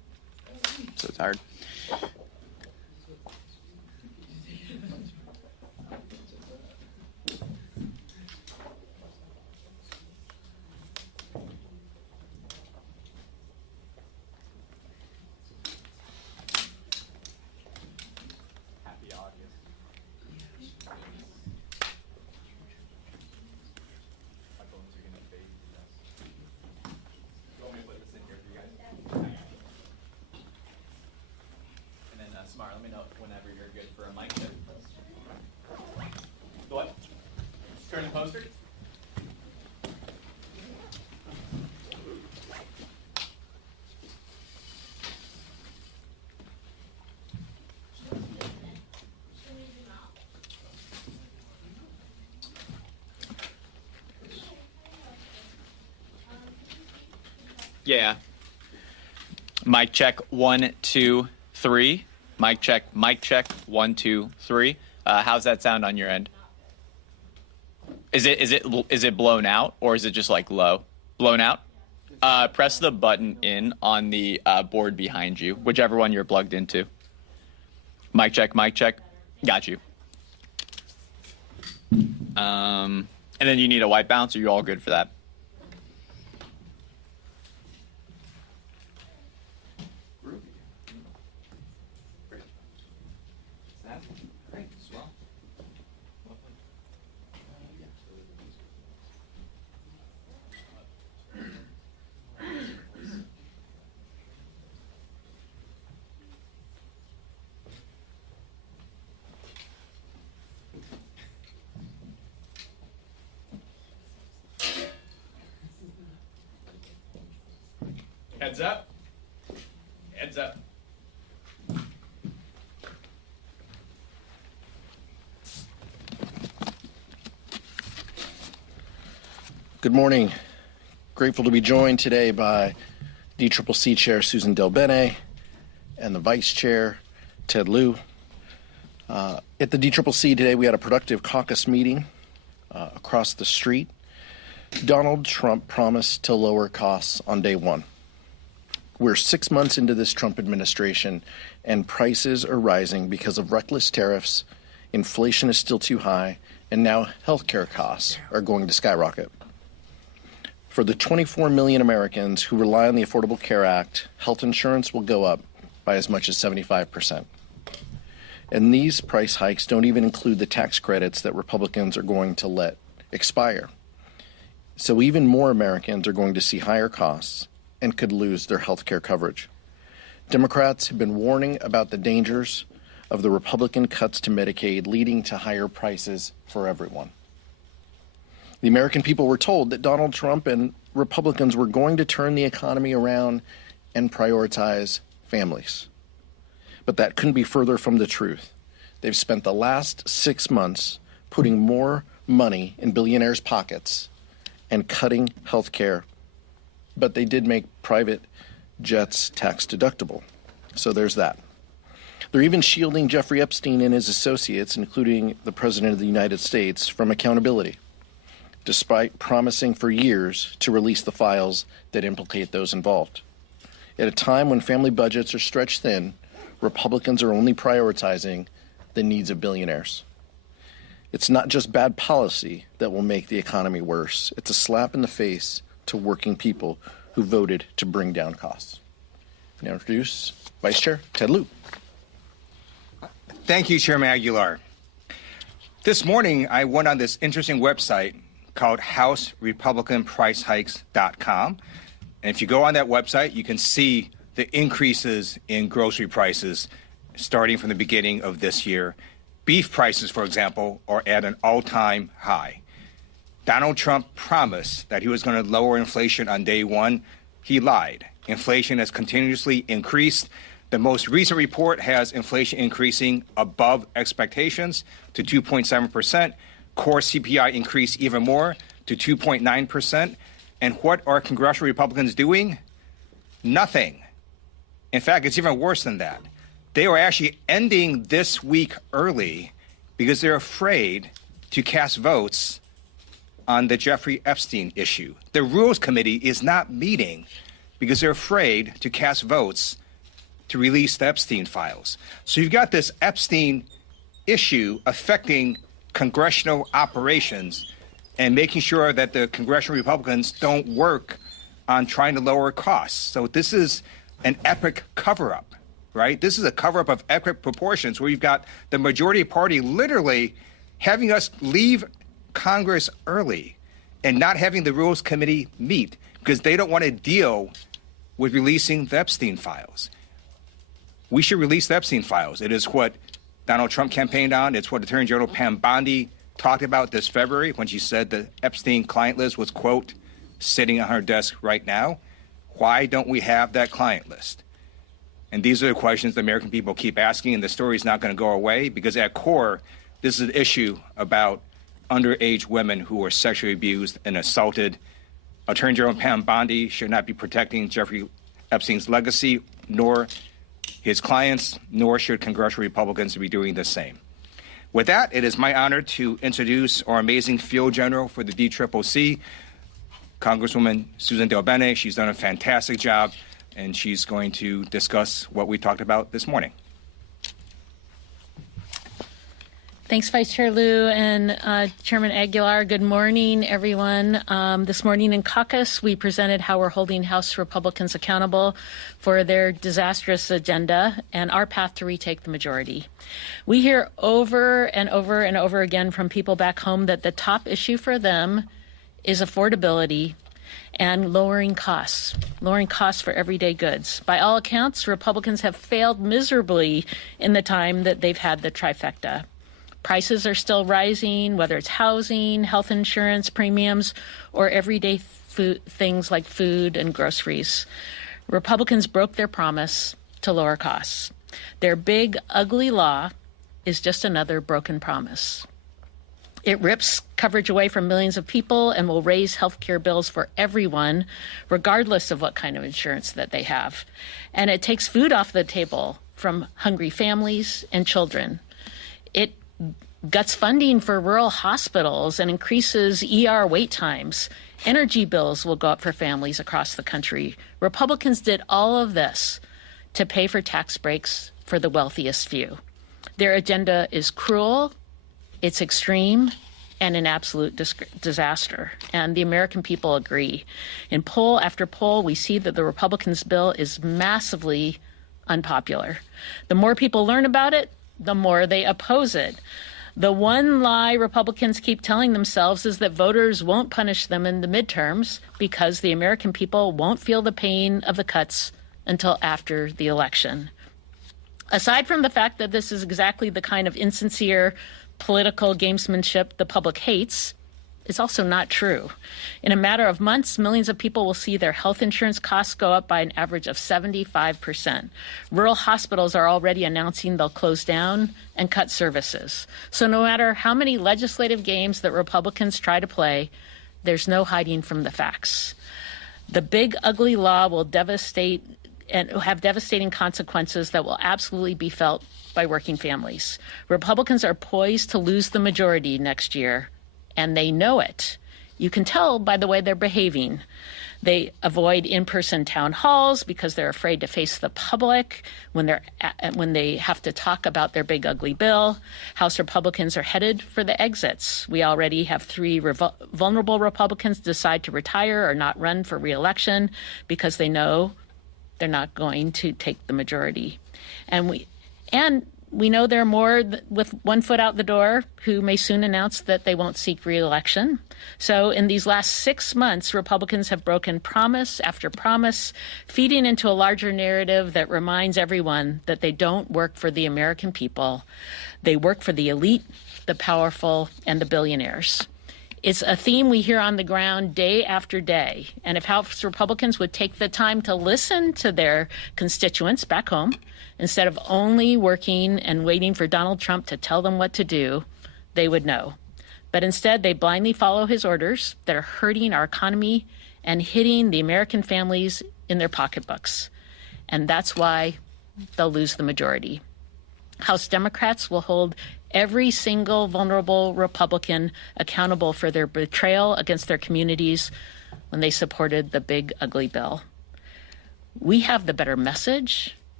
retired. Happy August. My bones are gonna fade to dust. You want me to put this in here for you guys? And then, Samara, let me know whenever you're good for a mic check. The what? Turn the poster? Yeah. Mic check 1, 2, 3. Mic check 1, 2, 3. How's that sound on your end? Is it blown out, or is it just like low? Blown out? Press the button in on the board behind you, whichever one you're plugged into. Mic check. Got you. And then you need a white bounce, or you're all good for that? Great, swell. Heads up. Heads up. Good morning. Grateful to be joined today by DCCC Chair Susan Del Bene and the Vice Chair Ted Lieu. At the DCCC today, we had a productive caucus meeting across the street. Donald Trump promised to lower costs on day one. We're 6 months into this Trump administration, and prices are rising because of reckless tariffs, inflation is still too high, and now healthcare costs are going to skyrocket. For the 24 million Americans who rely on the Affordable Care Act, health insurance will go up by as much as 75%. And these price hikes don't even include the tax credits that Republicans are going to let expire. So even more Americans are going to see higher costs and could lose their health care coverage. Democrats have been warning about the dangers of the Republican cuts to Medicaid leading to higher prices for everyone. The American people were told that Donald Trump and Republicans were going to turn the economy around and prioritize families. But that couldn't be further from the truth. They've spent the last 6 months putting more money in billionaires' pockets and cutting health care. But they did make private jets tax deductible. So there's that. They're even shielding Jeffrey Epstein and his associates, including the President of the United States, from accountability, despite promising for years to release the files that implicate those involved. At a time when family budgets are stretched thin, Republicans are only prioritizing the needs of billionaires. It's not just bad policy that will make the economy worse. It's a slap in the face to working people who voted to bring down costs. Now introduce Vice Chair Ted Lieu. Thank you, Chairman Aguilar. This morning, I went on this interesting website called HouseRepublicanPriceHikes.com. And if you go on that website, you can see the increases in grocery prices starting from the beginning of this year. Beef prices, for example, are at an all-time high. Donald Trump promised that he was going to lower inflation on day one. He lied. Inflation has continuously increased. The most recent report has inflation increasing above expectations to 2.7%. Core CPI increased even more to 2.9%. And what are congressional Republicans doing? Nothing. In fact, it's even worse than that. They are actually ending this week early because they're afraid to cast votes on the Jeffrey Epstein issue. The Rules Committee is not meeting because they're afraid to cast votes to release the Epstein files. So you've got this Epstein issue affecting congressional operations and making sure that the congressional Republicans don't work on trying to lower costs. So this is an epic cover-up, right? This is a cover-up of epic proportions where you've got the majority party literally having us leave Congress early and not having the Rules Committee meet because they don't want to deal with releasing the Epstein files. We should release the Epstein files. It is what Donald Trump campaigned on. It's what Attorney General Pam Bondi talked about this February when she said the Epstein client list was, quote, sitting on her desk right now. Why don't we have that client list? And these are the questions the American people keep asking, and the story is not going to go away because at core, this is an issue about underage women who were sexually abused and assaulted. Attorney General Pam Bondi should not be protecting Jeffrey Epstein's legacy, nor his clients, nor should congressional Republicans be doing the same. With that, it is my honor to introduce our amazing field general for the DCCC, Congresswoman Susan DelBene. She's done a fantastic job, and she's going to discuss what we talked about this morning. Thanks, Vice Chair Liu and Chairman Aguilar. Good morning, everyone. This morning in caucus, we presented how we're holding House Republicans accountable for their disastrous agenda and our path to retake the majority. We hear over and over and over again from people back home that the top issue for them is affordability and lowering costs for everyday goods. By all accounts, Republicans have failed miserably in the time that they've had the trifecta. Prices are still rising, whether it's housing, health insurance premiums, or everyday things like food and groceries. Republicans broke their promise to lower costs. Their big, ugly law is just another broken promise. It rips coverage away from millions of people and will raise health care bills for everyone, regardless of what kind of insurance that they have. And it takes food off the table from hungry families and children. It guts funding for rural hospitals and increases ER wait times. Energy bills will go up for families across the country. Republicans did all of this to pay for tax breaks for the wealthiest few. Their agenda is cruel, it's extreme, and an absolute disaster. And the American people agree. In poll after poll, we see that the Republicans' bill is massively unpopular. The more people learn about it, the more they oppose it. The one lie Republicans keep telling themselves is that voters won't punish them in the midterms because the American people won't feel the pain of the cuts until after the election. Aside from the fact that this is exactly the kind of insincere political gamesmanship the public hates, it's also not true. In a matter of months, millions of people will see their health insurance costs go up by an average of 75%. Rural hospitals are already announcing they'll close down and cut services. So no matter how many legislative games that Republicans try to play, there's no hiding from the facts. The big, ugly law will devastate and have devastating consequences that will absolutely be felt by working families. Republicans are poised to lose the majority next year, and they know it. You can tell by the way they're behaving. They avoid in-person town halls because they're afraid to face the public when they have to talk about their big ugly bill. House Republicans are headed for the exits. We already have 3 vulnerable Republicans decide to retire or not run for re-election because they know they're not going to take the majority. And we know there are more with one foot out the door who may soon announce that they won't seek re-election. So in these last 6 months, Republicans have broken promise after promise, feeding into a larger narrative that reminds everyone that they don't work for the American people. They work for the elite, the powerful, and the billionaires. It's a theme we hear on the ground day after day. And if House Republicans would take the time to listen to their constituents back home, instead of only working and waiting for Donald Trump to tell them what to do, they would know. But instead, they blindly follow his orders that are hurting our economy and hitting the American families in their pocketbooks. And that's why they'll lose the majority. House Democrats will hold every single vulnerable Republican accountable for their betrayal against their communities when they supported the big, ugly bill. We have the better message.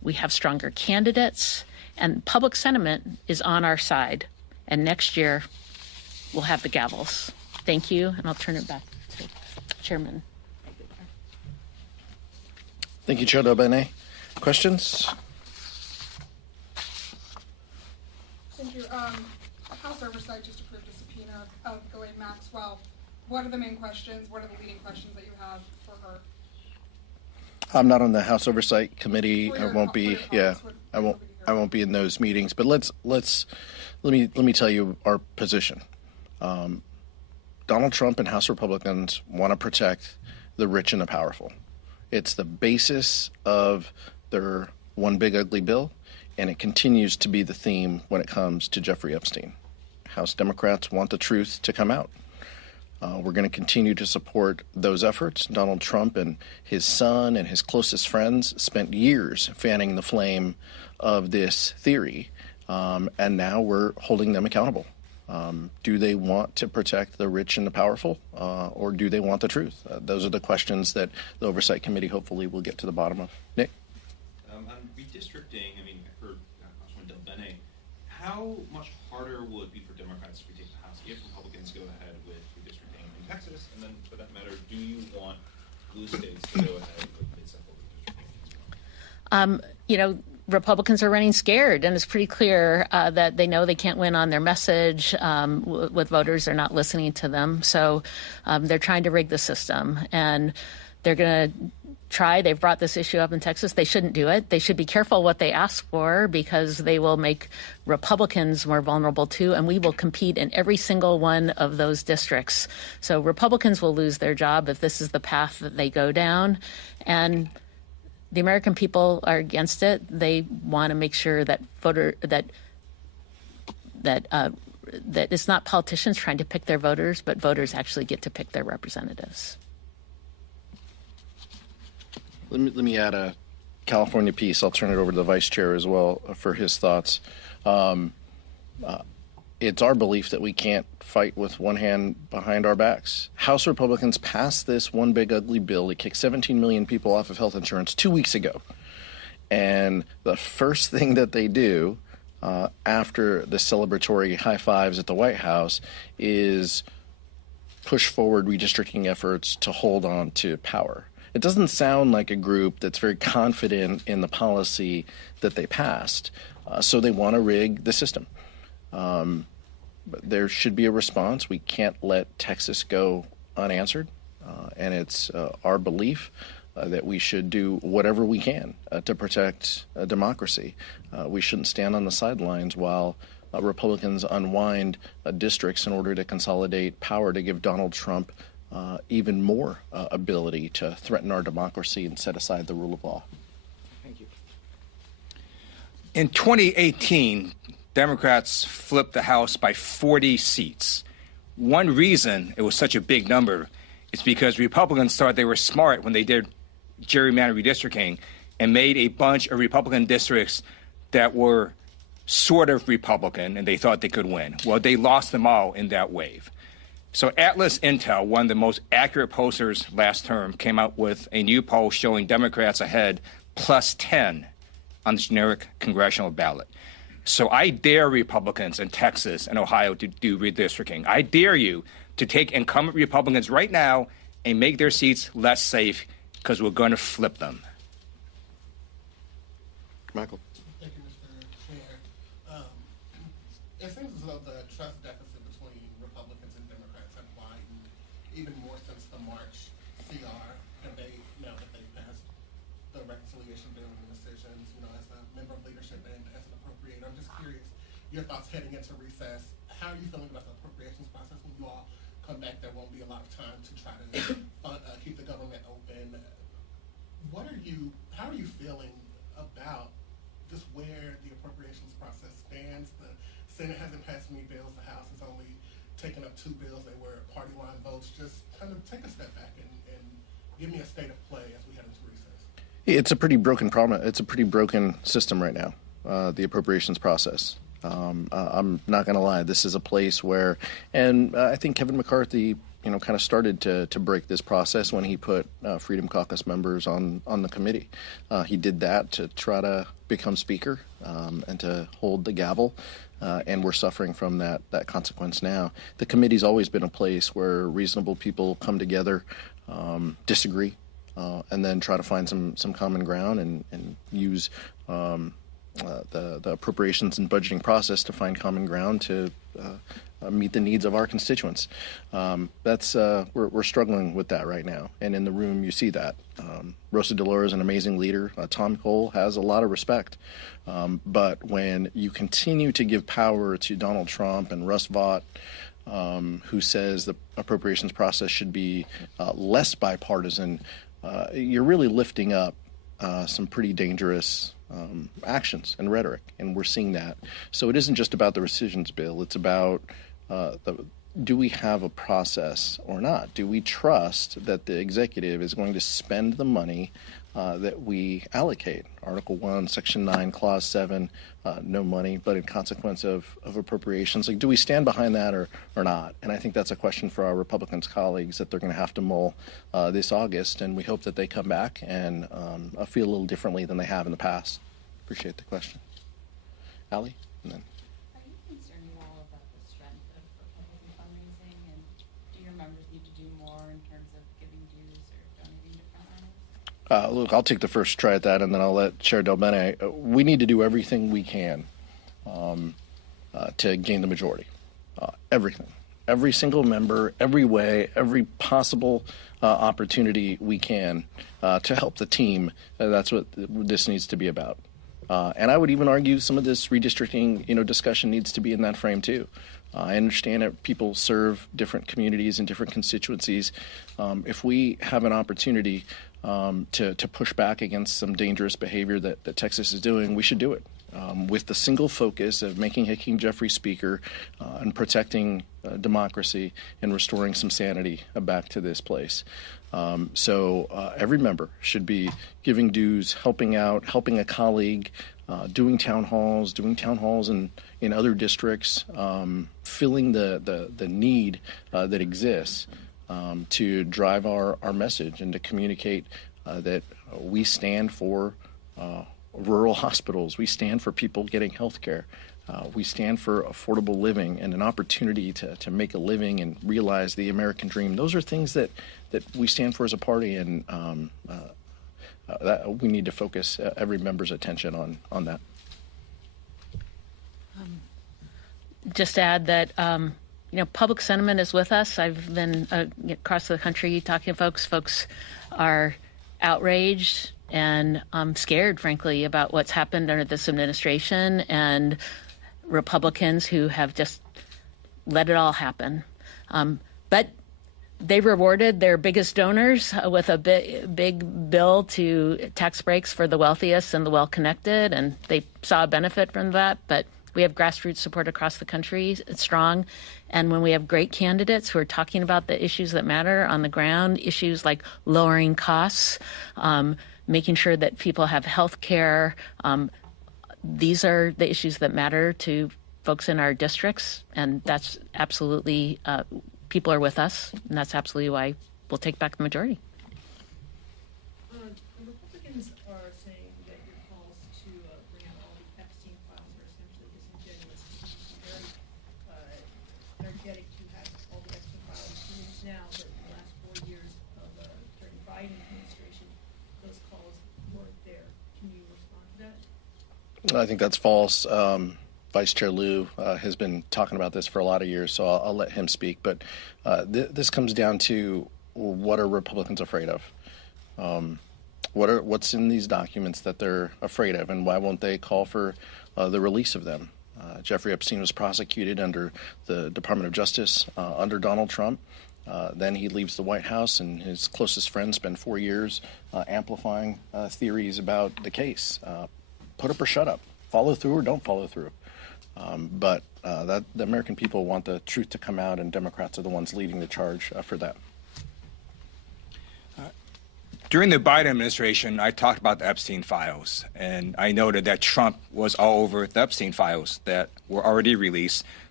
We have stronger candidates, and public sentiment is on our side. And next year, we'll have the gavels. Thank you, and I'll turn it back to Chairman. Thank you, Chair Delbene. Questions? Thank you. House Oversight just approved a subpoena of Ghislaine Maxwell. What are the main questions? What are the leading questions that you have for her? I'm not on the House Oversight Committee. I won't be. Yeah, I won't. be I won't be in those meetings. But let me tell you our position. Donald Trump and House Republicans want to protect the rich and the powerful. It's the basis of their one big ugly bill, and it continues to be the theme when it comes to Jeffrey Epstein. House Democrats want the truth to come out. We're going to continue to support those efforts. Donald Trump and his son and his closest friends spent years fanning the flame of this theory, and now we're holding them accountable. Do they want to protect the rich and the powerful, or do they want the truth? Those are the questions that the Oversight Committee hopefully will get to the bottom of. Nick? On redistricting, I mean, I heard Congressman Delbene. How much harder will it be for Democrats to retake the House if Republicans go ahead with redistricting in Texas? And then, for that matter, do you want blue states to go ahead with mid-cycle redistricting as well? Republicans are running scared, and it's pretty clear that they know they can't win on their message with voters. They're not listening to them. So they're trying to rig the system, and they're going to try. They've brought this issue up in Texas. They shouldn't do it. They should be careful what they ask for, because they will make Republicans more vulnerable too, and we will compete in every single one of those districts. So Republicans will lose their job if this is the path that they go down, and the American people are against it. They want to make sure that that it's not politicians trying to pick their voters, but voters actually get to pick their representatives. Let me add a California piece. I'll turn it over to the Vice Chair as well for his thoughts. It's our belief that we can't fight with one hand behind our backs. House Republicans passed this one big ugly bill. It kicked 17 million people off of health insurance 2 weeks ago. And the first thing that they do after the celebratory high fives at the White House is push forward redistricting efforts to hold on to power. It doesn't sound like a group that's very confident in the policy that they passed. So they want to rig the system. But there should be a response. We can't let Texas go unanswered. And it's our belief that we should do whatever we can to protect democracy. We shouldn't stand on the sidelines while Republicans unwind districts in order to consolidate power to give Donald Trump even more ability to threaten our democracy and set aside the rule of law. Thank you. In 2018, Democrats flipped the House by 40 seats. One reason it was such a big number is because Republicans thought they were smart when they did gerrymandered redistricting and made a bunch of Republican districts that were sort of Republican, and they thought they could win. Well, they lost them all in that wave. So Atlas Intel, one of the most accurate pollsters last term, came out with a new poll showing Democrats ahead plus 10 on the generic congressional ballot. So I dare Republicans in Texas and Ohio to do redistricting. I dare you to take incumbent Republicans right now and make their seats less safe, because we're going to flip them. Michael. Thank you, Mr. Chair. It seems as though the trust deficit between Republicans and Democrats have widened even more since the March CR debate, now that they've passed the reconciliation bill and decisions, as a member of leadership and as an appropriator. I'm just curious, your thoughts heading into recess. How are you feeling about the appropriations process when you all come back? There won't be a lot of time to try to keep the government open. How are you feeling about just where the appropriations process stands? The Senate hasn't passed any bills. The House has only taken up 2 bills. They were party line votes. Just kind of take a step back and give me a state of play as we head into recess. It's a pretty broken problem. It's a pretty broken system right now, the appropriations process. I'm not going to lie. This is a place where, and I think Kevin McCarthy kind of started to break this process when he put Freedom Caucus members on the committee. He did that to try to become Speaker and to hold the gavel, and we're suffering from that consequence now. The committee's always been a place where reasonable people come together, disagree, and then try to find some common ground and use the appropriations and budgeting process to find common ground to meet the needs of our constituents. We're struggling with that right now, and in the room you see that. Rosa DeLauro is an amazing leader. Tom Cole has a lot of respect, but when you continue to give power to Donald Trump and Russ Vought, who says the appropriations process should be less bipartisan, you're really lifting up some pretty dangerous actions and rhetoric, and we're seeing that. So it isn't just about the rescissions bill. It's about do we have a process or not? Do we trust that the executive is going to spend the money that we allocate? Article 1, Section 9, Clause 7, no money, but in consequence of appropriations. Like, do we stand behind that or not? And I think that's a question for our Republicans colleagues that they're going to have to mull this August, and we hope that they come back and feel a little differently than they have in the past. Appreciate the question. Allie? And then. Are you concerned at all about the strength of Republican fundraising, and do your members need to do more in terms of giving dues or donating to front runners? Look, I'll take the first try at that, and then I'll let Chair Del Bene. We need to do everything we can to gain the majority. Everything. Every single member, every way, every possible opportunity we can to help the team. That's what this needs to be about. And I would even argue some of this redistricting, discussion needs to be in that frame too. I understand that people serve different communities and different constituencies. If we have an opportunity to push back against some dangerous behavior that Texas is doing, we should do it with the single focus of making Hakeem Jeffrey Speaker and protecting democracy and restoring some sanity back to this place. So every member should be giving dues, helping out, helping a colleague, doing town halls in other districts, filling the need that exists to drive our message and to communicate that we stand for rural hospitals. We stand for people getting health care. We stand for affordable living and an opportunity to make a living and realize the American dream. Those are things that we stand for as a party, and that we need to focus every member's attention on that. Just add that public sentiment is with us. I've been across the country talking to folks. Folks are outraged and scared, frankly, about what's happened under this administration, and Republicans who have just let it all happen. But they rewarded their biggest donors with a big bill to tax breaks for the wealthiest and the well-connected, and they saw a benefit from that. But we have grassroots support across the country. It's strong. And when we have great candidates who are talking about the issues that matter on the ground, issues like lowering costs, making sure that people have health care, these are the issues that matter to folks in our districts. And that's absolutely, people are with us, and that's absolutely why we'll take back the majority. The Republicans are saying that your calls to bring out all the Epstein files are essentially disingenuous. It's very energetic to have all the Epstein files released now, but in the last 4 years of during the Biden administration, those calls weren't there. Can you respond to that? I think that's false. Vice Chair Lieu has been talking about this for a lot of years, so I'll let him speak. But this comes down to what are Republicans afraid of? What's in these documents that they're afraid of, and why won't they call for the release of them? Jeffrey Epstein was prosecuted under the Department of Justice under Donald Trump. Then he leaves the White House, and his closest friends spend 4 years amplifying theories about the case. Put up or shut up. Follow through or don't follow through. But the American people want the truth to come out, and Democrats are the ones leading the charge for that. During the Biden administration, I talked about the Epstein files, and I noted that Trump was all over the Epstein files that were already released.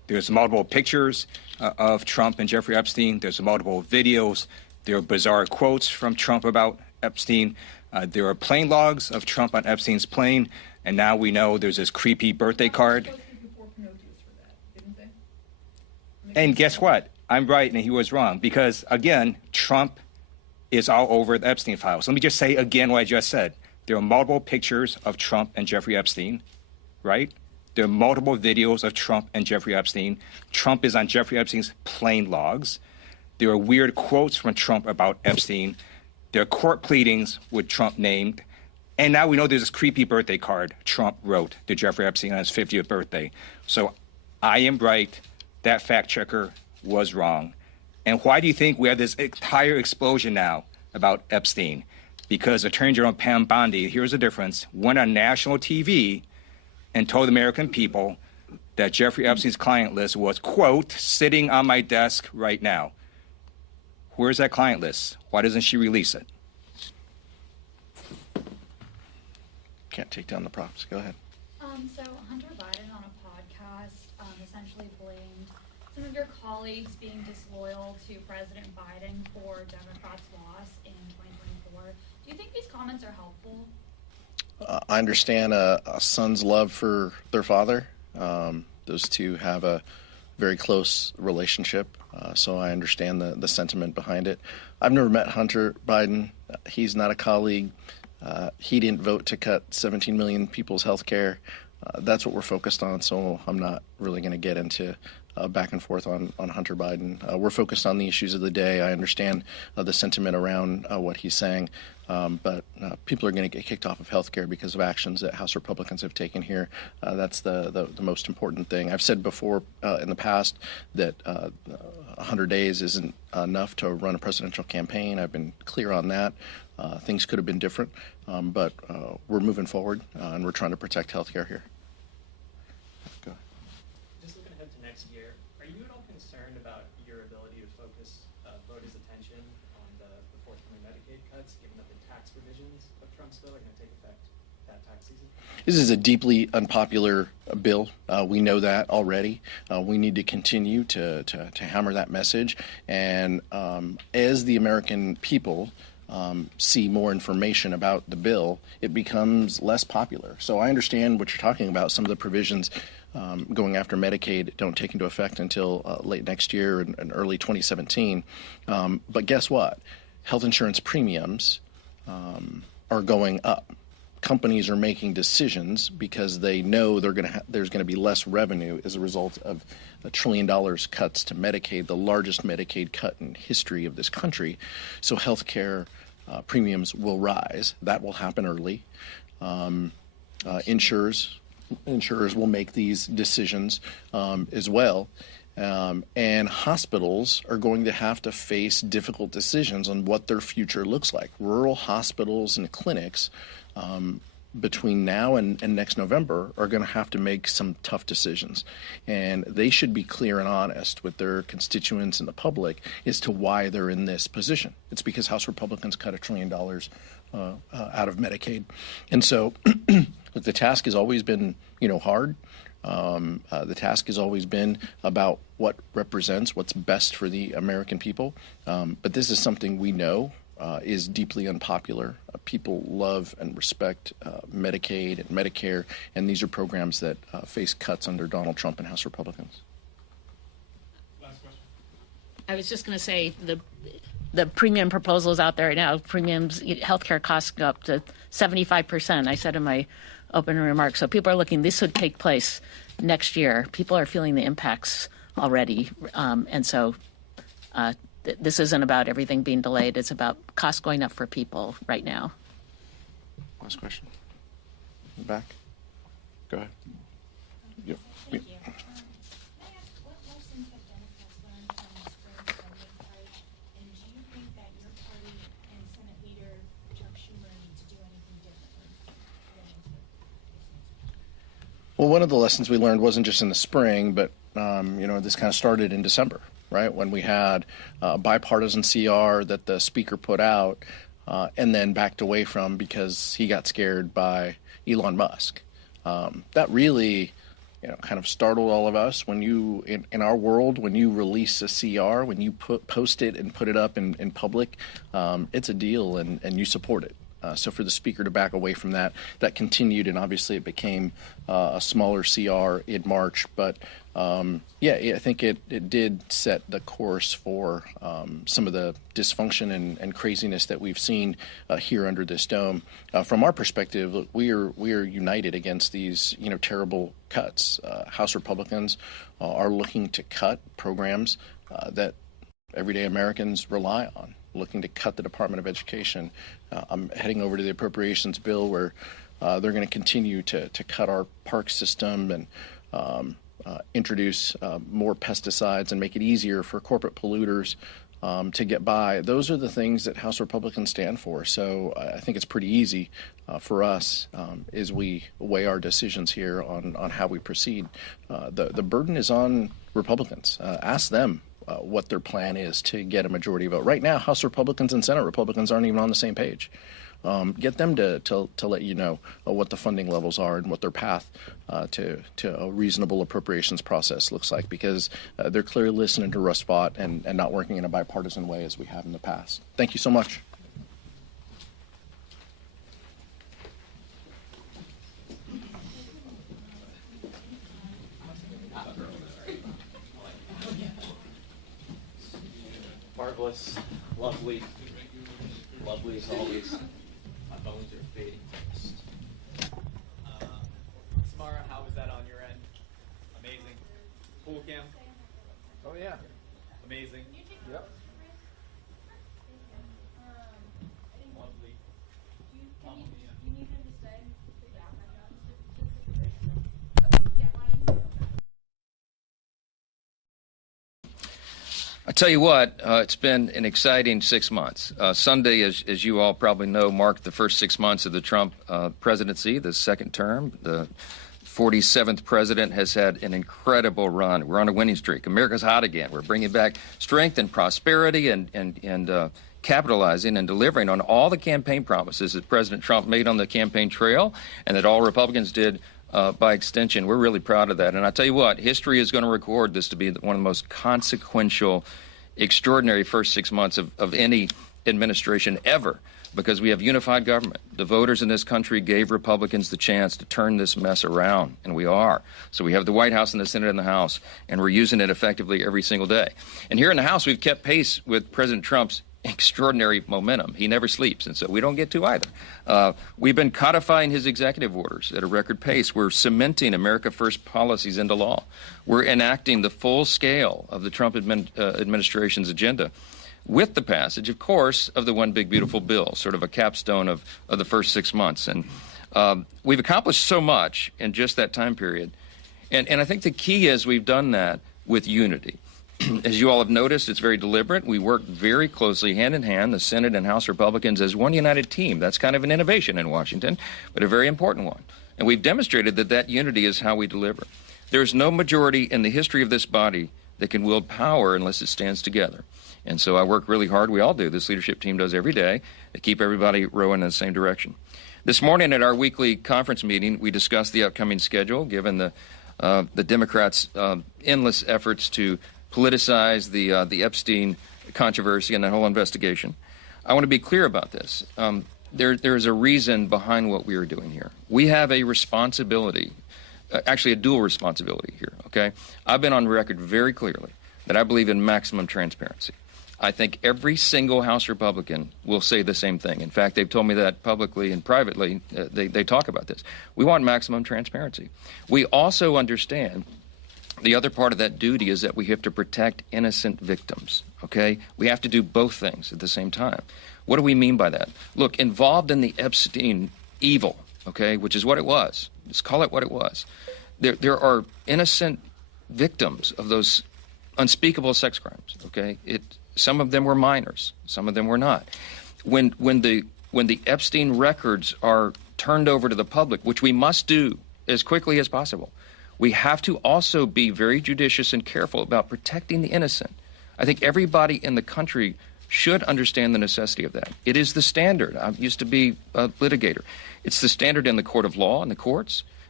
There's multiple pictures of Trump and Jeffrey Epstein. There's multiple videos. There are bizarre quotes from Trump about Epstein. There are plane logs of Trump on Epstein's plane. And now we know there's this creepy birthday card. And guess what? I'm right and he was wrong. Because, again, Trump is all over the Epstein files. Let me just say again what I just said. There are multiple pictures of Trump and Jeffrey Epstein, right? There are multiple videos of Trump and Jeffrey Epstein. Trump is on Jeffrey Epstein's plane logs. There are weird quotes from Trump about Epstein. There are court pleadings with Trump named. And now we know there's this creepy birthday card Trump wrote to Jeffrey Epstein on his 50th birthday. So I am right. That fact checker was wrong. And why do you think we have this entire explosion now about Epstein? Because Attorney General Pam Bondi, here's the difference, went on national TV and told the American people that Jeffrey Epstein's client list was, quote, sitting on my desk right now. Where's that client list? Why doesn't she release it? Can't take down the props. Go ahead. So Hunter Biden on a podcast essentially blamed some of your colleagues being disloyal to President Biden for Democrats' loss in 2024. Do you think these comments are helpful? I understand a son's love for their father. Those two have a very close relationship, so I understand the sentiment behind it. I've never met Hunter Biden. He's not a colleague. He didn't vote to cut 17 million people's health care. That's what we're focused on, so I'm not really going to get into back and forth on Hunter Biden. We're focused on the issues of the day. I understand the sentiment around what he's saying, but people are going to get kicked off of health care because of actions that House Republicans have taken here. That's the most important thing. I've said before in the past that 100 days isn't enough to run a presidential campaign. I've been clear on that. Things could have been different, but we're moving forward, and we're trying to protect health care here. Go ahead. Just looking ahead to next year, are you at all concerned about your ability to focus voters' attention on the forthcoming Medicaid cuts, given that the tax provisions of Trump's bill are going to take effect that tax season? This is a deeply unpopular bill. We know that already. We need to continue to hammer that message. And as the American people see more information about the bill, it becomes less popular. So I understand what you're talking about. Some of the provisions going after Medicaid don't take into effect until late next year and early 2017. But guess what? Health insurance premiums are going up. Companies are making decisions because they know there's going to be less revenue as a result of $1 trillion cuts to Medicaid, the largest Medicaid cut in history of this country. So health care premiums will rise. That will happen early. Insurers will make these decisions as well. And hospitals are going to have to face difficult decisions on what their future looks like. Rural hospitals and clinics between now and next November are going to have to make some tough decisions. And they should be clear and honest with their constituents and the public as to why they're in this position. It's because House Republicans cut $1 trillion out of Medicaid. And so look, the task has always been, hard. The task has always been about what represents what's best for the American people. But this is something we know is deeply unpopular. People love and respect Medicaid and Medicare, and these are programs that face cuts under Donald Trump and House Republicans. Last question. I was just going to say the premium proposals out there right now, premiums, healthcare costs go up to 75%. I said in my opening remarks. So people are looking, this would take place next year. People are feeling the impacts already. And so this isn't about everything being delayed. It's about costs going up for people right now. Last question. In the back. Go ahead. Yep. Thank you. May I ask, what lessons have Democrats learned from the spring voting fight? And do you think that your party and Senate Leader Chuck Schumer need to do anything differently going into it? Well, one of the lessons we learned wasn't just in the spring, but this kind of started in December, right? When we had a bipartisan CR that the speaker put out and then backed away from because he got scared by Elon Musk. That really kind of startled all of us when you, in our world, when you release a CR, when you post it and put it up in public, it's a deal and you support it. So for the speaker to back away from that, that continued, and obviously it became a smaller CR in March. But I think it did set the course for some of the dysfunction and craziness that we've seen here under this dome. From our perspective, look, we are united against these terrible cuts. House Republicans are looking to cut programs that everyday Americans rely on, looking to cut the Department of Education. I'm heading over to the appropriations bill where they're going to continue to cut our park system and introduce more pesticides and make it easier for corporate polluters to get by. Those are the things that House Republicans stand for. So I think it's pretty easy for us as we weigh our decisions here on how we proceed. The burden is on Republicans. Ask them what their plan is to get a majority vote. Right now, House Republicans and Senate Republicans aren't even on the same page. Get them to let you know what the funding levels are and what their path to a reasonable appropriations process looks like, because they're clearly listening to Russ Vought and not working in a bipartisan way as we have in the past. Thank you so much. Marvelous, lovely as always. My bones are fading fast. Samara, how was that on your end? Amazing. Pool cam? Oh yeah. Amazing. Yep. Lovely. I tell you what, it's been an exciting 6 months. Sunday, as you all probably know, marked the first 6 months of the Trump presidency, the second term. The 47th president has had an incredible run. We're on a winning streak. America's hot again. We're bringing back strength and prosperity and capitalizing and delivering on all the campaign promises that President Trump made on the campaign trail and that all Republicans did by extension. We're really proud of that. And I tell you what, history is going to record this to be one of the most consequential, extraordinary first 6 months of any administration ever, because we have unified government. The voters in this country gave Republicans the chance to turn this mess around, and we are. So we have the White House and the Senate and the House, and we're using it effectively every single day. And here in the House, we've kept pace with President Trump's extraordinary momentum. He never sleeps, and so we don't get to either. We've been codifying his executive orders at a record pace. We're cementing America First policies into law. We're enacting the full scale of the Trump administration's agenda with the passage, of course, of the One Big Beautiful Bill, sort of a capstone of the first 6 months. And we've accomplished so much in just that time period. And I think the key is we've done that with unity. As you all have noticed, it's very deliberate. We work very closely, hand in hand, the Senate and House Republicans, as one united team. That's kind of an innovation in Washington, but a very important one. And we've demonstrated that that unity is how we deliver. There's no majority in the history of this body that can wield power unless it stands together. And so I work really hard. We all do. This leadership team does every day to keep everybody rowing in the same direction. This morning at our weekly conference meeting, we discussed the upcoming schedule, given the Democrats' endless efforts to politicize the Epstein controversy and that whole investigation. I want to be clear about this. There's a reason behind what we are doing here. We have a responsibility, actually a dual responsibility here, okay? I've been on record very clearly that I believe in maximum transparency. I think every single House Republican will say the same thing. In fact, they've told me that publicly and privately. They talk about this. We want maximum transparency. We also understand the other part of that duty is that we have to protect innocent victims, okay? We have to do both things at the same time. What do we mean by that? Look, involved in the Epstein evil, okay, which is what it was. Let's call it what it was. There are innocent victims of those unspeakable sex crimes, okay? Some of them were minors. Some of them were not. When the Epstein records are turned over to the public, which we must do as quickly as possible, we have to also be very judicious and careful about protecting the innocent. I think everybody in the country should understand the necessity of that. It is the standard. I used to be a litigator. It's the standard in the court of law and the courts.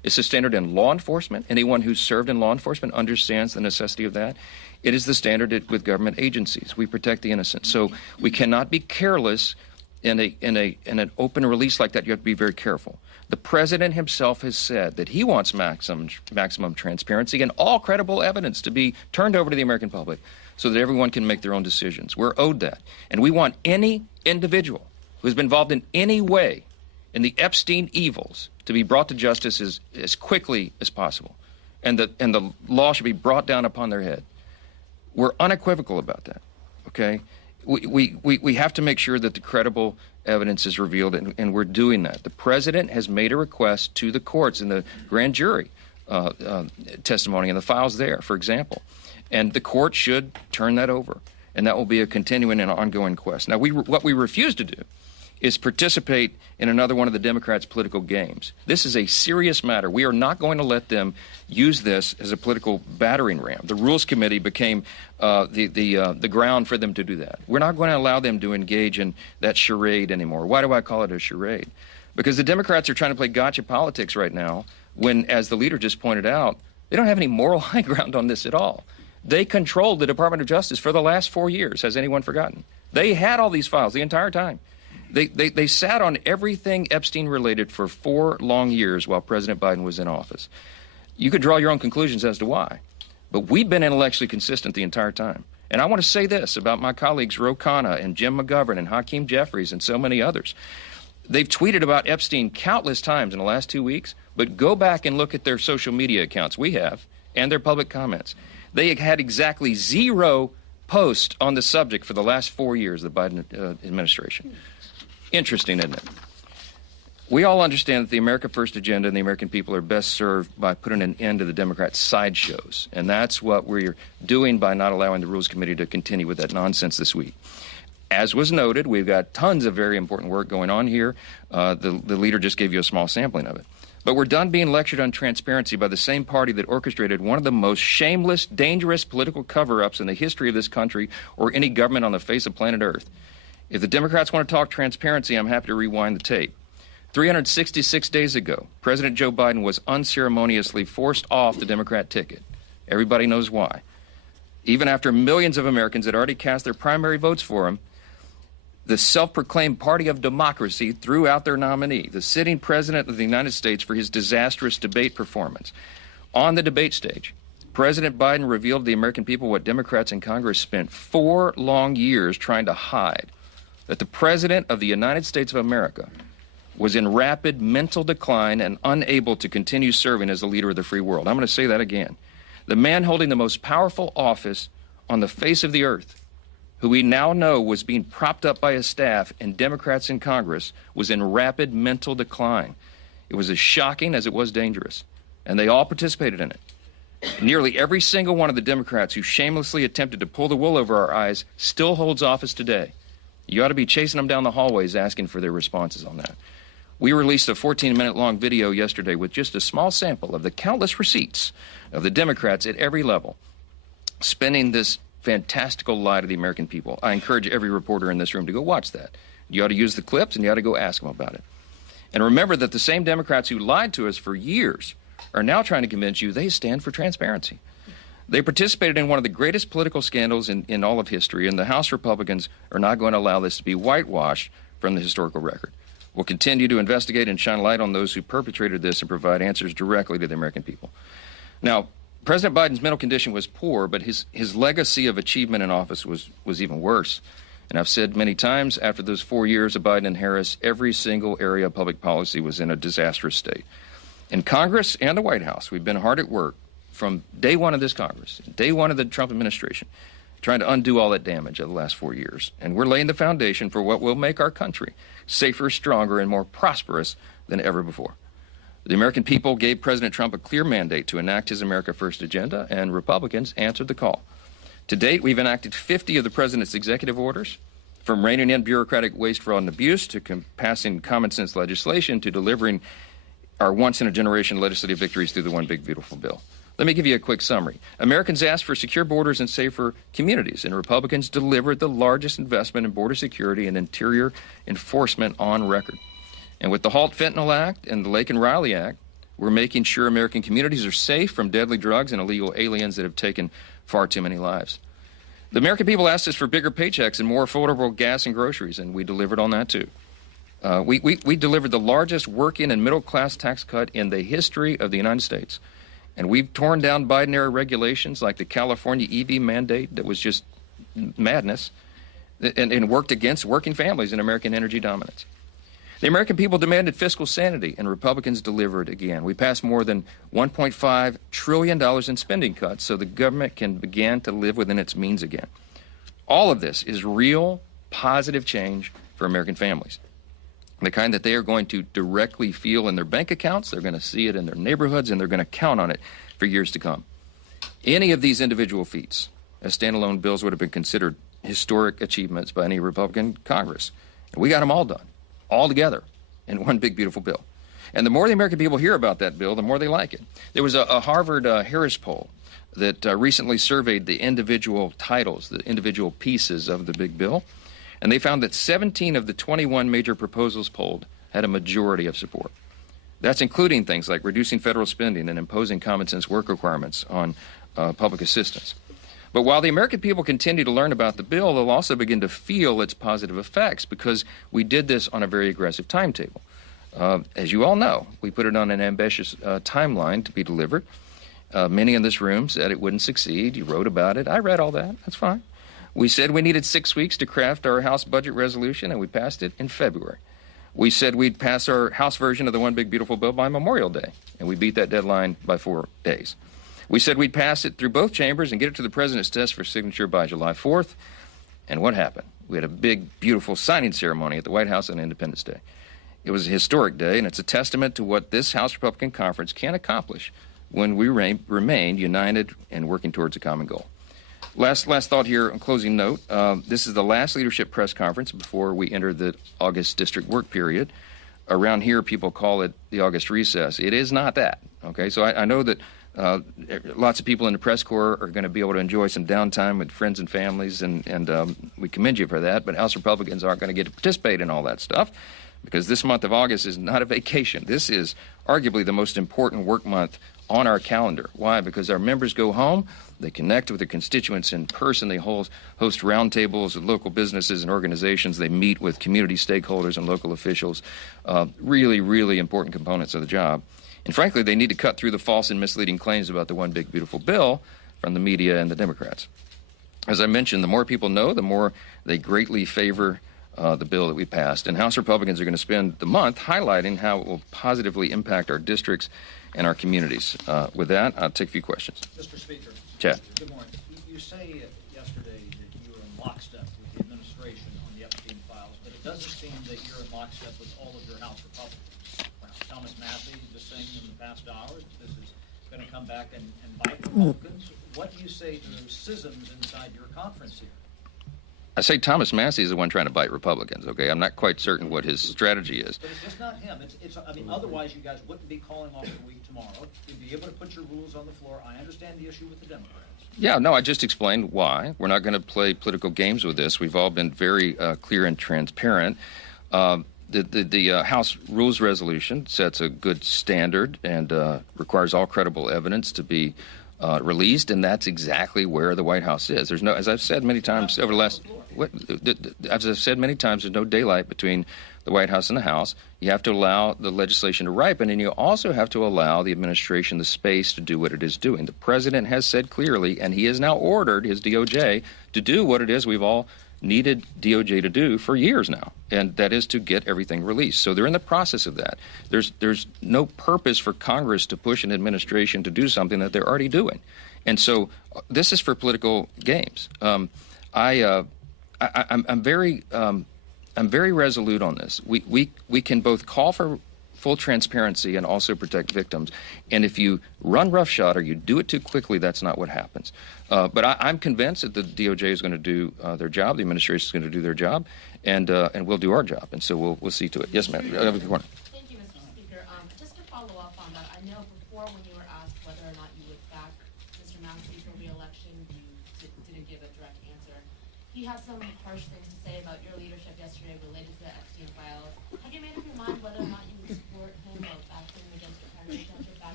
It's the standard in law enforcement. Anyone who's served in law enforcement understands the necessity of that. It is the standard with government agencies. We protect the innocent. So we cannot be careless in an open release like that. You have to be very careful. The president himself has said that he wants maximum transparency and all credible evidence to be turned over to the American public so that everyone can make their own decisions. We're owed that. And we want any individual who has been involved in any way in the Epstein evils to be brought to justice as quickly as possible. And the law should be brought down upon their head. We're unequivocal about that, okay? We have to make sure that the credible evidence is revealed, and we're doing that. The president has made a request to the courts in the grand jury testimony and the files there, for example. And the court should turn that over, and that will be a continuing and ongoing quest. Now, what we refuse to do is participate in another one of the Democrats' political games. This is a serious matter. We are not going to let them use this as a political battering ram. The Rules Committee became the ground for them to do that. We're not going to allow them to engage in that charade anymore. Why do I call it a charade? Because the Democrats are trying to play gotcha politics right now when, as the leader just pointed out, they don't have any moral high ground on this at all. They controlled the Department of Justice for the last 4 years. Has anyone forgotten? They had all these files the entire time. They sat on everything Epstein related for 4 long years while President Biden was in office. You could draw your own conclusions as to why. But we've been intellectually consistent the entire time. And I want to say this about my colleagues Ro Khanna and Jim McGovern and Hakeem Jeffries and so many others. They've tweeted about Epstein countless times in the last 2 weeks, but go back and look at their social media accounts, we have, and their public comments. They had exactly 0 posts on the subject for the last 4 years of the Biden administration. Interesting, isn't it? We all understand that the America First agenda and the American people are best served by putting an end to the Democrats' sideshows. And that's what we're doing by not allowing the Rules Committee to continue with that nonsense this week. As was noted, we've got tons of very important work going on here. The leader just gave you a small sampling of it. But we're done being lectured on transparency by the same party that orchestrated one of the most shameless, dangerous political cover-ups in the history of this country or any government on the face of planet Earth. If the Democrats want to talk transparency, I'm happy to rewind the tape. 366 days ago, President Joe Biden was unceremoniously forced off the Democrat ticket. Everybody knows why. Even after millions of Americans had already cast their primary votes for him, the self-proclaimed party of democracy threw out their nominee, the sitting president of the United States, for his disastrous debate performance. On the debate stage, President Biden revealed to the American people what Democrats in Congress spent 4 long years trying to hide, that the President of the United States of America was in rapid mental decline and unable to continue serving as the leader of the free world. I'm going to say that again. The man holding the most powerful office on the face of the earth, who we now know was being propped up by his staff and Democrats in Congress, was in rapid mental decline. It was as shocking as it was dangerous, and they all participated in it. Nearly every single one of the Democrats who shamelessly attempted to pull the wool over our eyes still holds office today. You ought to be chasing them down the hallways asking for their responses on that. We released a 14-minute long video yesterday with just a small sample of the countless receipts of the Democrats at every level spinning this fantastical lie to the American people. I encourage every reporter in this room to go watch that. You ought to use the clips and you ought to go ask them about it. And remember that the same Democrats who lied to us for years are now trying to convince you they stand for transparency. They participated in one of the greatest political scandals in all of history, and the House Republicans are not going to allow this to be whitewashed from the historical record. We'll continue to investigate and shine light on those who perpetrated this and provide answers directly to the American people. Now, President Biden's mental condition was poor, but his legacy of achievement in office was even worse. And I've said many times, after those 4 years of Biden and Harris, every single area of public policy was in a disastrous state. In Congress and the White House, we've been hard at work from day one of this Congress, day one of the Trump administration, trying to undo all that damage of the last 4 years. And we're laying the foundation for what will make our country safer, stronger, and more prosperous than ever before. The American people gave President Trump a clear mandate to enact his America First agenda, and Republicans answered the call. To date, we've enacted 50 of the president's executive orders, from reining in bureaucratic waste, fraud, and abuse, to passing common sense legislation, to delivering our once-in-a-generation legislative victories through the One Big Beautiful Bill. Let me give you a quick summary. Americans asked for secure borders and safer communities, and Republicans delivered the largest investment in border security and interior enforcement on record. And with the Halt Fentanyl Act and the Lake and Riley Act, We're making sure American communities are safe from deadly drugs and illegal aliens that have taken far too many lives. The American people asked us for bigger paychecks and more affordable gas and groceries, and we delivered on that too. We delivered the largest working and middle-class tax cut in the history of the United States. And we've torn down Biden-era regulations like the California EV mandate that was just madness and worked against working families and American energy dominance. The American people demanded fiscal sanity, and Republicans delivered again. We passed more than $1.5 trillion in spending cuts so the government can begin to live within its means again. All of this is real, positive change for American families. The kind that they are going to directly feel in their bank accounts, they're going to see it in their neighborhoods, and they're going to count on it for years to come. Any of these individual feats as standalone bills would have been considered historic achievements by any Republican Congress. And we got them all done, all together, in one big, beautiful bill. And the more the American people hear about that bill, the more they like it. There was a Harvard Harris poll that recently surveyed the individual titles, the individual pieces of the big bill. And they found that 17 of the 21 major proposals polled had a majority of support. That's including things like reducing federal spending and imposing common sense work requirements on public assistance. But while the American people continue to learn about the bill, they'll also begin to feel its positive effects because we did this on a very aggressive timetable. As you all know, we put it on an ambitious timeline to be delivered. Many in this room said it wouldn't succeed. You wrote about it. I read all that. That's fine. We said we needed 6 weeks to craft our House budget resolution, and we passed it in February. We said we'd pass our House version of the One Big Beautiful Bill by Memorial Day, and we beat that deadline by 4 days. We said we'd pass it through both chambers and get it to the President's desk for signature by July 4th. And what happened? We had a big, beautiful signing ceremony at the White House on Independence Day. It was a historic day, and it's a testament to what this House Republican Conference can accomplish when we remain united and working towards a common goal. Last thought here, on closing note, this is the last leadership press conference before we enter the August district work period. Around here, people call it the August recess. It is not that, okay? So I know that lots of people in the press corps are going to be able to enjoy some downtime with friends and families, and we commend you for that, but House Republicans aren't going to get to participate in all that stuff because this month of August is not a vacation. This is arguably the most important work month on our calendar. Why? Because our members go home, they connect with their constituents in person, they host roundtables with local businesses and organizations, they meet with community stakeholders and local officials, really, really important components of the job. And frankly, they need to cut through the false and misleading claims about the One Big Beautiful Bill from the media and the Democrats. As I mentioned, the more people know, the more they greatly favor the bill that we passed. And House Republicans are going to spend the month highlighting how it will positively impact our districts and our communities. With that, I'll take a few questions. Mr. Speaker. Chad. Good morning. You say yesterday that you were in lockstep with the administration on the Epstein files, but it doesn't seem that you're in lockstep with all of your House Republicans. Thomas Massie just saying in the past hours this is going to come back and bite Republicans. What do you say to those schisms inside your conference here? I say Thomas Massie is the one trying to bite Republicans, okay? I'm not quite certain what his strategy is. But it's just not him. I mean, otherwise you guys wouldn't be calling off the week tomorrow. You'd be able to put your rules on the floor. I understand the issue with the Democrats. Yeah, no, I just explained why. We're not going to play political games with this. We've all been very clear and transparent. The House Rules Resolution sets a good standard and requires all credible evidence to be released, and that's exactly where the White House is. There's no, as I've said many times over the last, as I've said many times, there's no daylight between the White House and the House. You have to allow the legislation to ripen, and you also have to allow the administration the space to do what it is doing. The president has said clearly, and he has now ordered his DOJ to do what it is we've all needed DOJ to do for years now, and that is to get everything released. So they're in the process of that. There's no purpose for Congress to push an administration to do something that they're already doing. And so this is for political games. I'm very resolute on this. We can both call for full transparency and also protect victims. And if you run roughshod or you do it too quickly, that's not what happens. But I'm convinced that the DOJ is going to do their job, the administration is going to do their job, and we'll do our job. And so we'll see to it. Yes, ma'am. Thank you, Mr. Speaker. Just to follow up on that, I know before when you were asked whether or not you would back Mr. Massie for re-election, you didn't give a direct answer. He had some harsh things to say about your leadership yesterday related to the Epstein files. Have you made up your mind whether or not you would support him or back him against your primary candidate?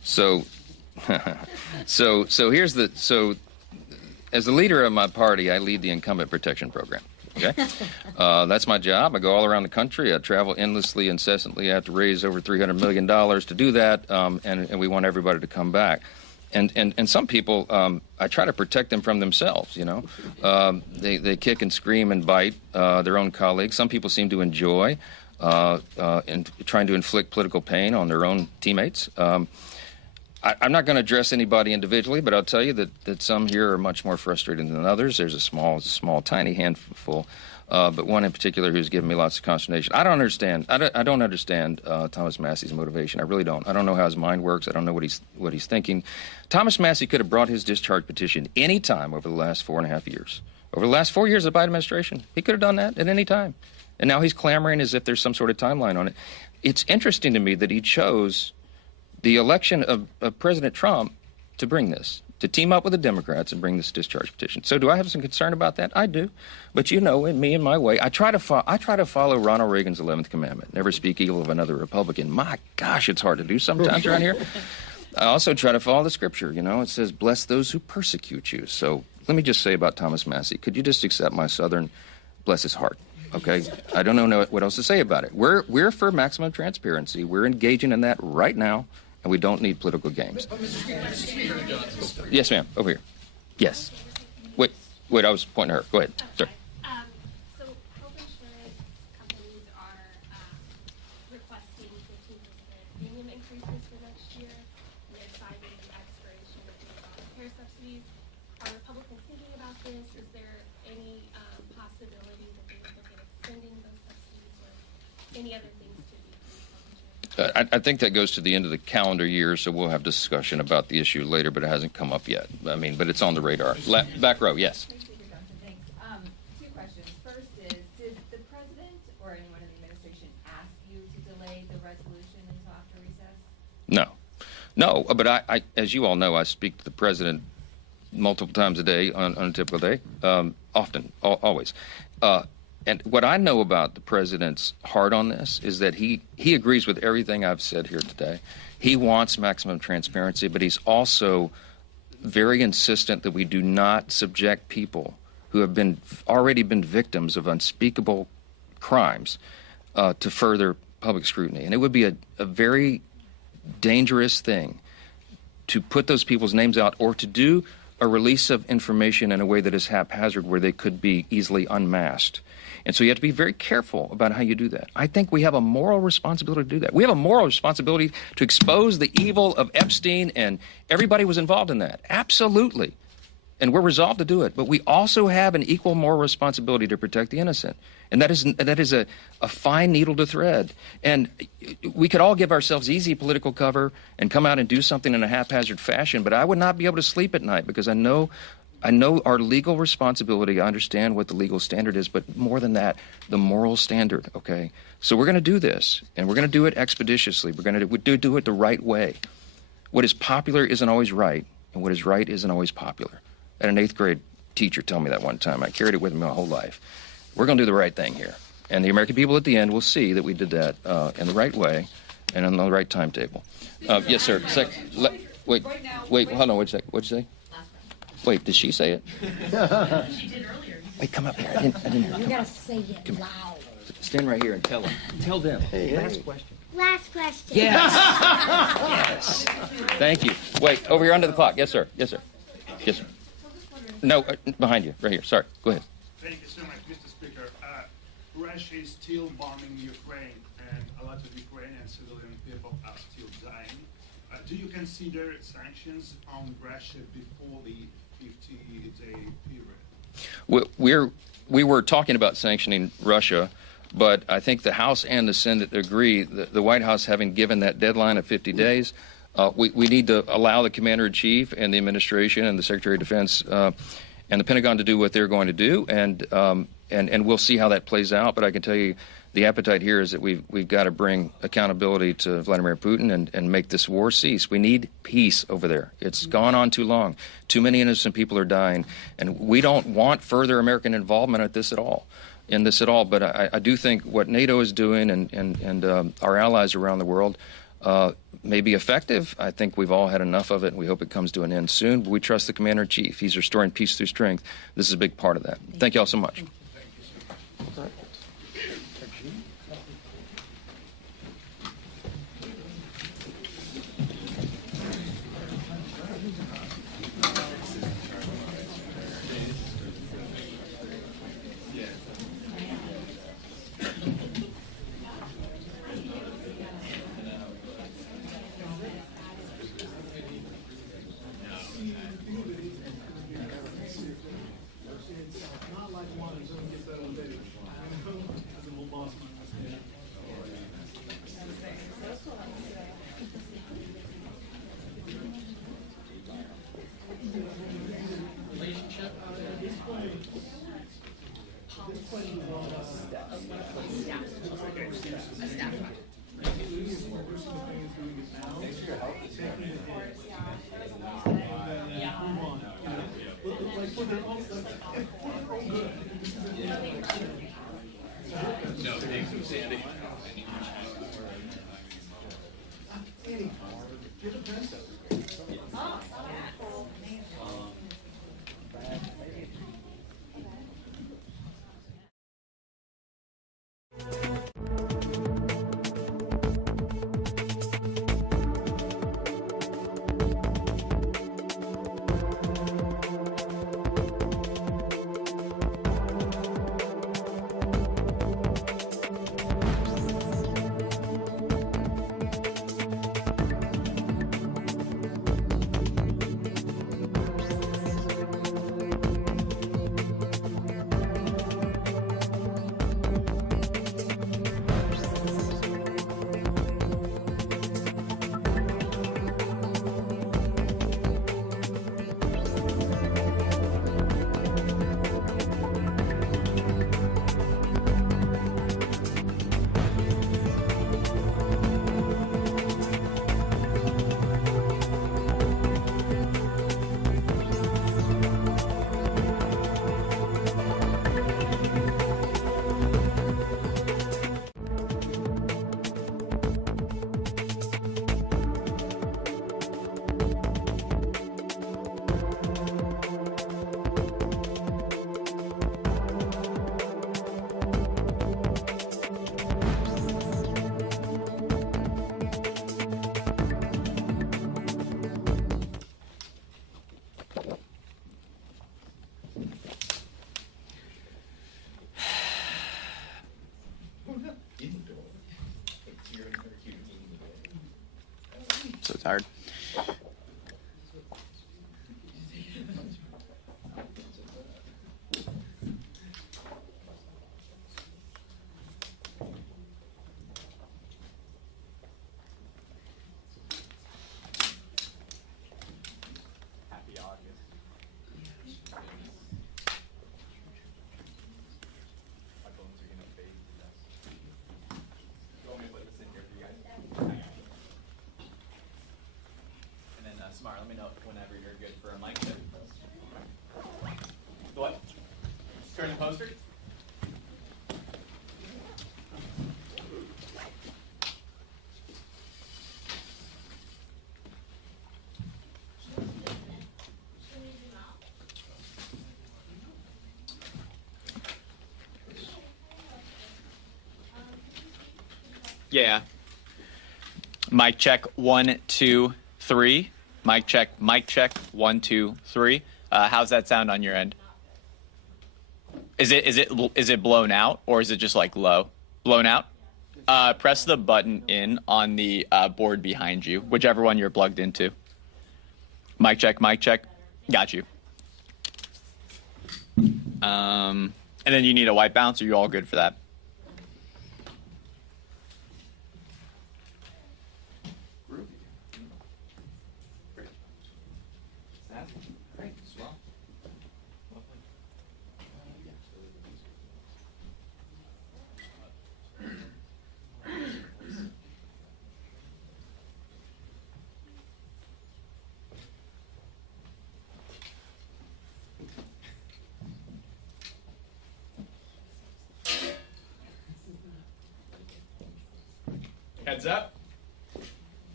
So, so here's the so. As the leader of my party, I lead the incumbent protection program. Okay, that's my job. I go all around the country. I travel endlessly, incessantly. I have to raise over $300 million to do that, and we want everybody to come back. And some people, I try to protect them from themselves. You know, they kick and scream and bite their own colleagues. Some people seem to enjoy trying to inflict political pain on their own teammates. I'm not going to address anybody individually, but I'll tell you that some here are much more frustrated than others. There's a small, tiny handful, but one in particular who's given me lots of consternation. I don't understand Thomas Massie's motivation. I really don't. I don't know how his mind works. I don't know what he's thinking. Thomas Massie could have brought his discharge petition any time over the last 4.5 years. Over the last 4 years of the Biden administration, he could have done that at any time. And now he's clamoring as if there's some sort of timeline on it. It's interesting to me that he chose the election of President Trump to bring this, to team up with the Democrats and bring this discharge petition. So do I have some concern about that? I do. But you know, in me and my way, I try to follow Ronald Reagan's 11th commandment, never speak evil of another Republican. My gosh, it's hard to do sometimes around here. I also try to follow the scripture. You know, it says, bless those who persecute you. So let me just say about Thomas Massie, could you just accept my Southern, bless his heart? Okay, I don't know what else to say about it. We're for maximum transparency. We're engaging in that right now. And we don't need political games. Yes, ma'am. Over here. Yes. Wait. I was pointing at her. Go ahead. Sorry. So health insurance companies are requesting 15% premium increases for next year. And they're citing the expiration of the care subsidies. Are Republicans thinking about this? Is there any possibility that they would look at extending those subsidies or any other things to decrease health insurance? I think that goes to the end of the calendar year, so we'll have discussion about the issue later, but it hasn't come up yet. I mean, but it's on the radar. Back row, yes. Thanks. Two questions. First is, did the president or anyone in the administration ask you to delay the resolution until after recess? No, but I, as you all know, I speak to the president multiple times a day on a typical day, often, always. And what I know about the president's heart on this is that he agrees with everything I've said here today. He wants maximum transparency, but he's also very insistent that we do not subject people who have already been victims of unspeakable crimes to further public scrutiny. And it would be a very dangerous thing to put those people's names out or to do a release of information in a way that is haphazard where they could be easily unmasked. And so you have to be very careful about how you do that. I think we have a moral responsibility to do that. We have a moral responsibility to expose the evil of Epstein, and everybody was involved in that. Absolutely. And we're resolved to do it. But we also have an equal moral responsibility to protect the innocent. And that is a fine needle to thread. And we could all give ourselves easy political cover and come out and do something in a haphazard fashion, but I would not be able to sleep at night because I know our legal responsibility. I understand what the legal standard is, but more than that, the moral standard, okay? So we're going to do this, and we're going to do it expeditiously. We're going to do it the right way. What is popular isn't always right, and what is right isn't always popular. I had an 8th grade teacher tell me that one time. I carried it with me my whole life. We're going to do the right thing here. And the American people at the end will see that we did that in the right way and on the right timetable. Yes, sir. Wait, hold on, wait a second. What'd you say? Wait, did she say it? She did earlier. Wait, come up here. I didn't hear. You gotta say it loud. Stand right here and tell them. Tell them. Last question. Last question. Yes. Yes. Thank you. Wait, over here under the clock. Yes, sir. Yes, sir. Yes, sir. No, behind you, right here. Sorry. Go ahead. Thank you so much, Mr. Speaker. Russia is still bombing Ukraine, and a lot of Ukrainian civilian people are still dying. Do you consider sanctions on Russia before the 50-day period? We were talking about sanctioning Russia, but I think the House and the Senate agree. The White House having given that deadline of 50 days, we need to allow the Commander-in-Chief and the administration and the Secretary of Defense and the Pentagon to do what they're going to do, and we'll see how that plays out. But I can tell you the appetite here is that we've got to bring accountability to Vladimir Putin and make this war cease. We need peace over there. It's gone on too long. Too many innocent people are dying, and we don't want further American involvement in this at all. But I do think what NATO is doing and our allies around the world may be effective. I think we've all had enough of it, and we hope it comes to an end soon. But we trust the Commander-in-Chief. He's restoring peace through strength. This is a big part of that. Thank you all so much. No, thank you, Sandy. So tired. Happy August. My bones are gonna fade to dust. You want me to put this in here for you guys? And then, Samara, let me know whenever you're good for a mic check. The what? Turn the poster? Yeah. Mic check 1, 2, 3. Mic check 1, 2, 3. How's that sound on your end? Is it blown out, or is it just like low? Blown out? Press the button in on the board behind you, whichever one you're plugged into. Mic check. Got you. And then you need a white bounce, or you're all good for that? Great. Swell. Heads up.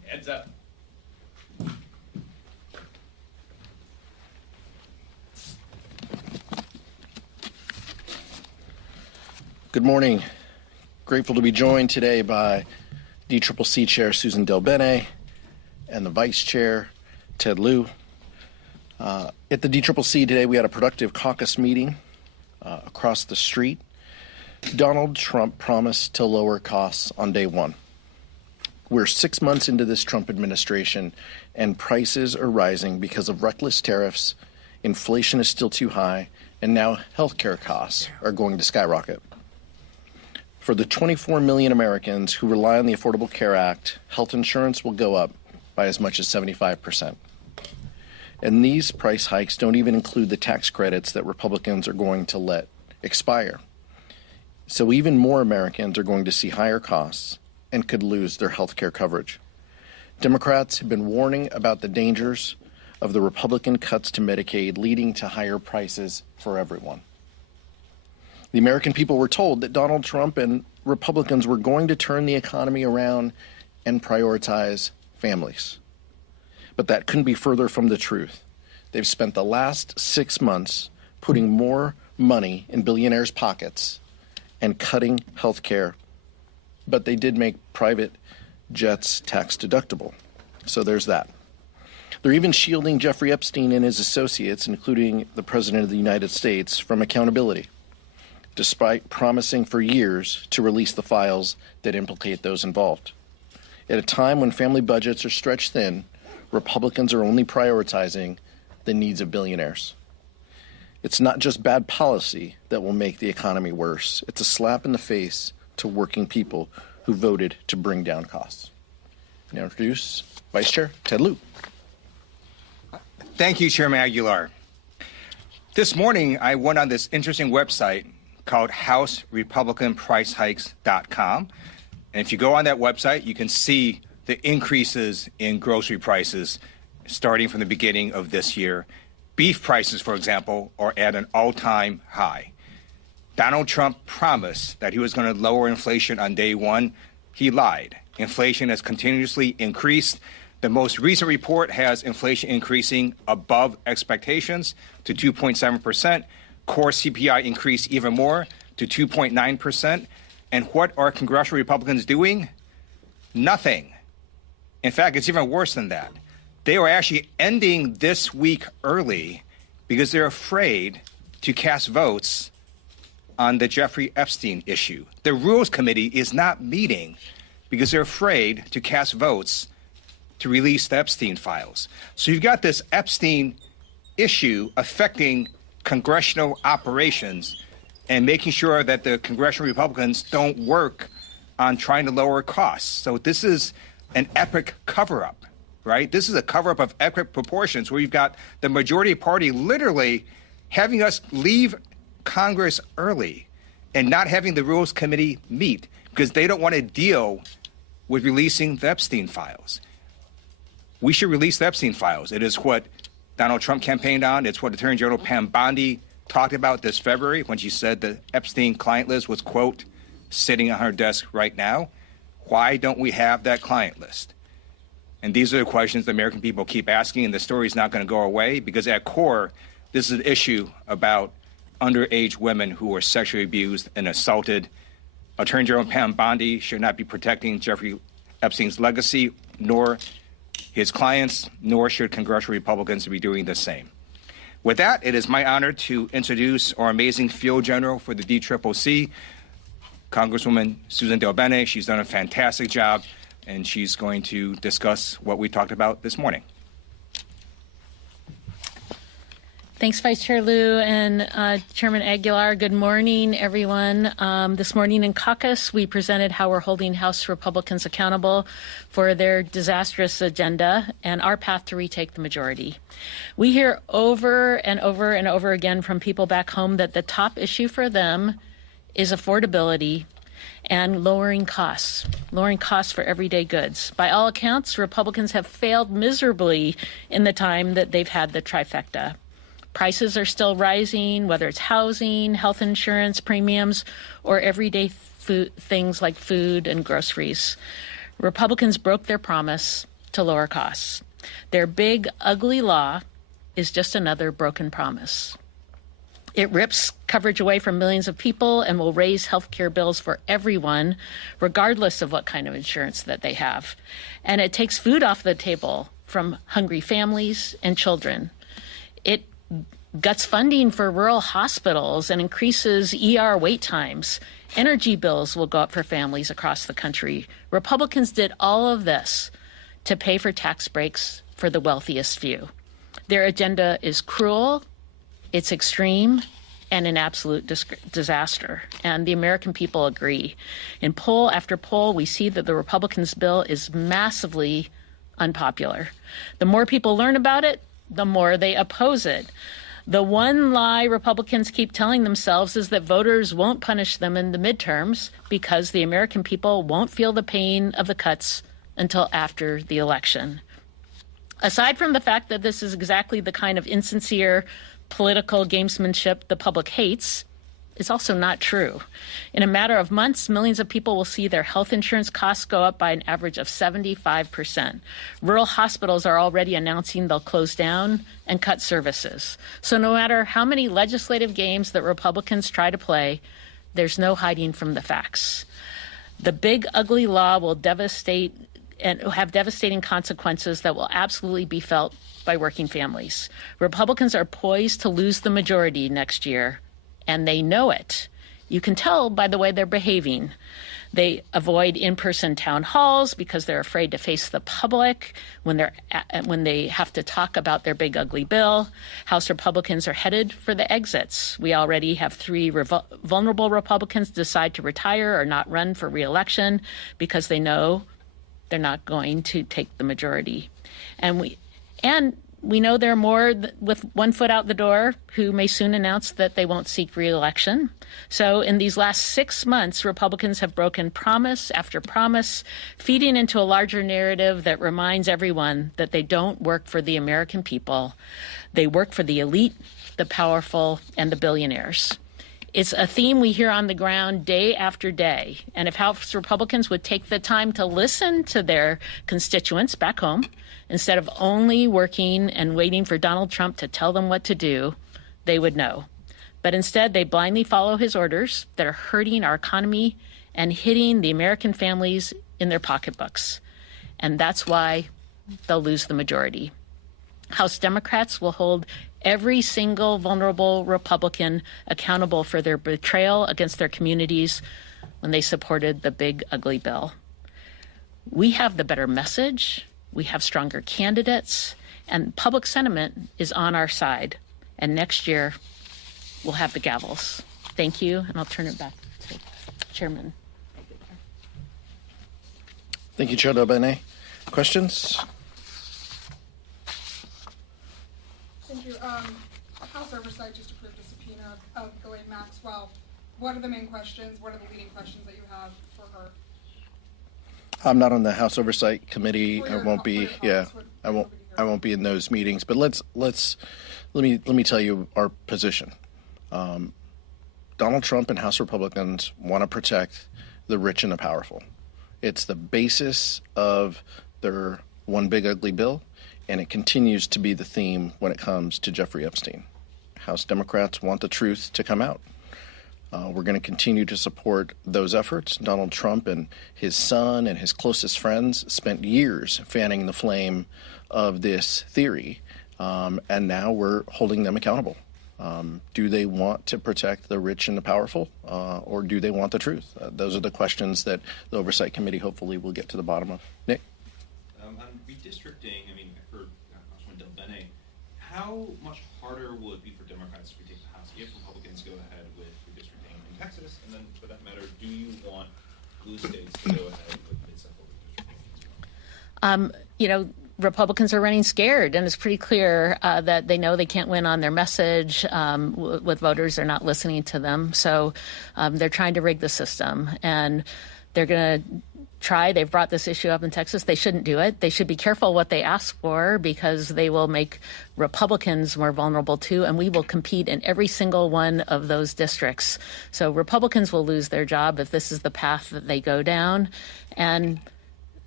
Heads up. Good morning. Grateful to be joined today by DCCC Chair Susan Delbene and the Vice Chair, Ted Lieu. At the DCCC today, we had a productive caucus meeting across the street. Donald Trump promised to lower costs on day one. We're 6 months into this Trump administration, and prices are rising because of reckless tariffs, inflation is still too high, and now healthcare costs are going to skyrocket. For the 24 million Americans who rely on the Affordable Care Act, health insurance will go up by as much as 75%. And these price hikes don't even include the tax credits that Republicans are going to let expire. So even more Americans are going to see higher costs and could lose their health care coverage. Democrats have been warning about the dangers of the Republican cuts to Medicaid leading to higher prices for everyone. The American people were told that Donald Trump and Republicans were going to turn the economy around and prioritize families. But that couldn't be further from the truth. They've spent the last 6 months putting more money in billionaires' pockets and cutting health care. But they did make private jets tax deductible. So there's that. They're even shielding Jeffrey Epstein and his associates, including the President of the United States, from accountability, despite promising for years to release the files that implicate those involved. At a time when family budgets are stretched thin, Republicans are only prioritizing the needs of billionaires. It's not just bad policy that will make the economy worse. It's a slap in the face to working people who voted to bring down costs. Now introduce Vice Chair Ted Lieu. Thank you, Chairman Aguilar. This morning, I went on this interesting website called HouseRepublicanPriceHikes.com. And if you go on that website, you can see the increases in grocery prices starting from the beginning of this year. Beef prices, for example, are at an all-time high. Donald Trump promised that he was going to lower inflation on day one. He lied. Inflation has continuously increased. The most recent report has inflation increasing above expectations to 2.7%. Core CPI increased even more to 2.9%. And what are congressional Republicans doing? Nothing. In fact, it's even worse than that. They are actually ending this week early because they're afraid to cast votes on the Jeffrey Epstein issue. The Rules Committee is not meeting because they're afraid to cast votes to release the Epstein files. So you've got this Epstein issue affecting congressional operations and making sure that the congressional Republicans don't work on trying to lower costs. So this is an epic cover-up, right? This is a cover-up of epic proportions where you've got the majority party literally having us leave Congress early and not having the Rules Committee meet because they don't want to deal with releasing the Epstein files. We should release the Epstein files. It is what Donald Trump campaigned on. It's what Attorney General Pam Bondi talked about this February when she said the Epstein client list was, quote, sitting on her desk right now. Why don't we have that client list? And these are the questions the American people keep asking, and the story is not going to go away because at core, this is an issue about underage women who were sexually abused and assaulted. Attorney General Pam Bondi should not be protecting Jeffrey Epstein's legacy, nor his clients, nor should congressional Republicans be doing the same. With that, it is my honor to introduce our amazing field general for the DCCC, Congresswoman Susan Delbene. She's done a fantastic job, and she's going to discuss what we talked about this morning. Thanks, Vice Chair Lieu and Chairman Aguilar. Good morning, everyone. This morning in caucus, we presented how we're holding House Republicans accountable for their disastrous agenda and our path to retake the majority. We hear over and over and over again from people back home that the top issue for them is affordability and lowering costs for everyday goods. By all accounts, Republicans have failed miserably in the time that they've had the trifecta. Prices are still rising, whether it's housing, health insurance, premiums, or everyday things like food and groceries. Republicans broke their promise to lower costs. Their big, ugly law is just another broken promise. It rips coverage away from millions of people and will raise health care bills for everyone, regardless of what kind of insurance that they have. And it takes food off the table from hungry families and children. It guts funding for rural hospitals and increases ER wait times. Energy bills will go up for families across the country. Republicans did all of this to pay for tax breaks for the wealthiest few. Their agenda is cruel, it's extreme, and an absolute disaster. And the American people agree. In poll after poll, we see that the Republicans' bill is massively unpopular. The more people learn about it, the more they oppose it. The one lie Republicans keep telling themselves is that voters won't punish them in the midterms because the American people won't feel the pain of the cuts until after the election. Aside from the fact that this is exactly the kind of insincere political gamesmanship the public hates, it's also not true. In a matter of months, millions of people will see their health insurance costs go up by an average of 75%. Rural hospitals are already announcing they'll close down and cut services. So no matter how many legislative games that Republicans try to play, there's no hiding from the facts. The big, ugly law will devastate and have devastating consequences that will absolutely be felt by working families. Republicans are poised to lose the majority next year, and they know it. You can tell by the way they're behaving. They avoid in-person town halls because they're afraid to face the public when they have to talk about their big, ugly bill. House Republicans are headed for the exits. We already have 3 vulnerable Republicans decide to retire or not run for re-election because they know they're not going to take the majority. And we know there are more with one foot out the door who may soon announce that they won't seek re-election. So in these last 6 months, Republicans have broken promise after promise, feeding into a larger narrative that reminds everyone that they don't work for the American people. They work for the elite, the powerful, and the billionaires. It's a theme we hear on the ground day after day. And if House Republicans would take the time to listen to their constituents back home, instead of only working and waiting for Donald Trump to tell them what to do, they would know. But instead, they blindly follow his orders that are hurting our economy and hitting the American families in their pocketbooks. And that's why they'll lose the majority. House Democrats will hold every single vulnerable Republican accountable for their betrayal against their communities when they supported the big, ugly bill. We have the better message. We have stronger candidates, and public sentiment is on our side. And next year, we'll have the gavels. Thank you, and I'll turn it back to Chairman. Thank you, Chair DelBene. Questions? Thank you. House Oversight just approved a subpoena of Ghislaine Maxwell. What are the main questions? What are the leading questions that you have for her? I'm not on the House Oversight Committee. I won't be. Yeah, I won't be in those meetings. But let me tell you our position. Donald Trump and House Republicans want to protect the rich and the powerful. It's the basis of their one big ugly bill, and it continues to be the theme when it comes to Jeffrey Epstein. House Democrats want the truth to come out. We're going to continue to support those efforts. Donald Trump and his son and his closest friends spent years fanning the flame of this theory, and now we're holding them accountable. Do they want to protect the rich and the powerful, or do they want the truth? Those are the questions that the Oversight Committee hopefully will get to the bottom of. Nick? On redistricting, I mean, I heard Congressman DelBene. How much harder will it be for Democrats to retake the House if Republicans go ahead with redistricting in Texas? And then, for that matter, do you want blue states to go ahead with mid-cycle redistricting? Republicans are running scared, and it's pretty clear that they know they can't win on their message with voters. They're not listening to them. So they're trying to rig the system, and they're going to try. They've brought this issue up in Texas. They shouldn't do it. They should be careful what they ask for, because they will make Republicans more vulnerable too, and we will compete in every single one of those districts. So Republicans will lose their job if this is the path that they go down. And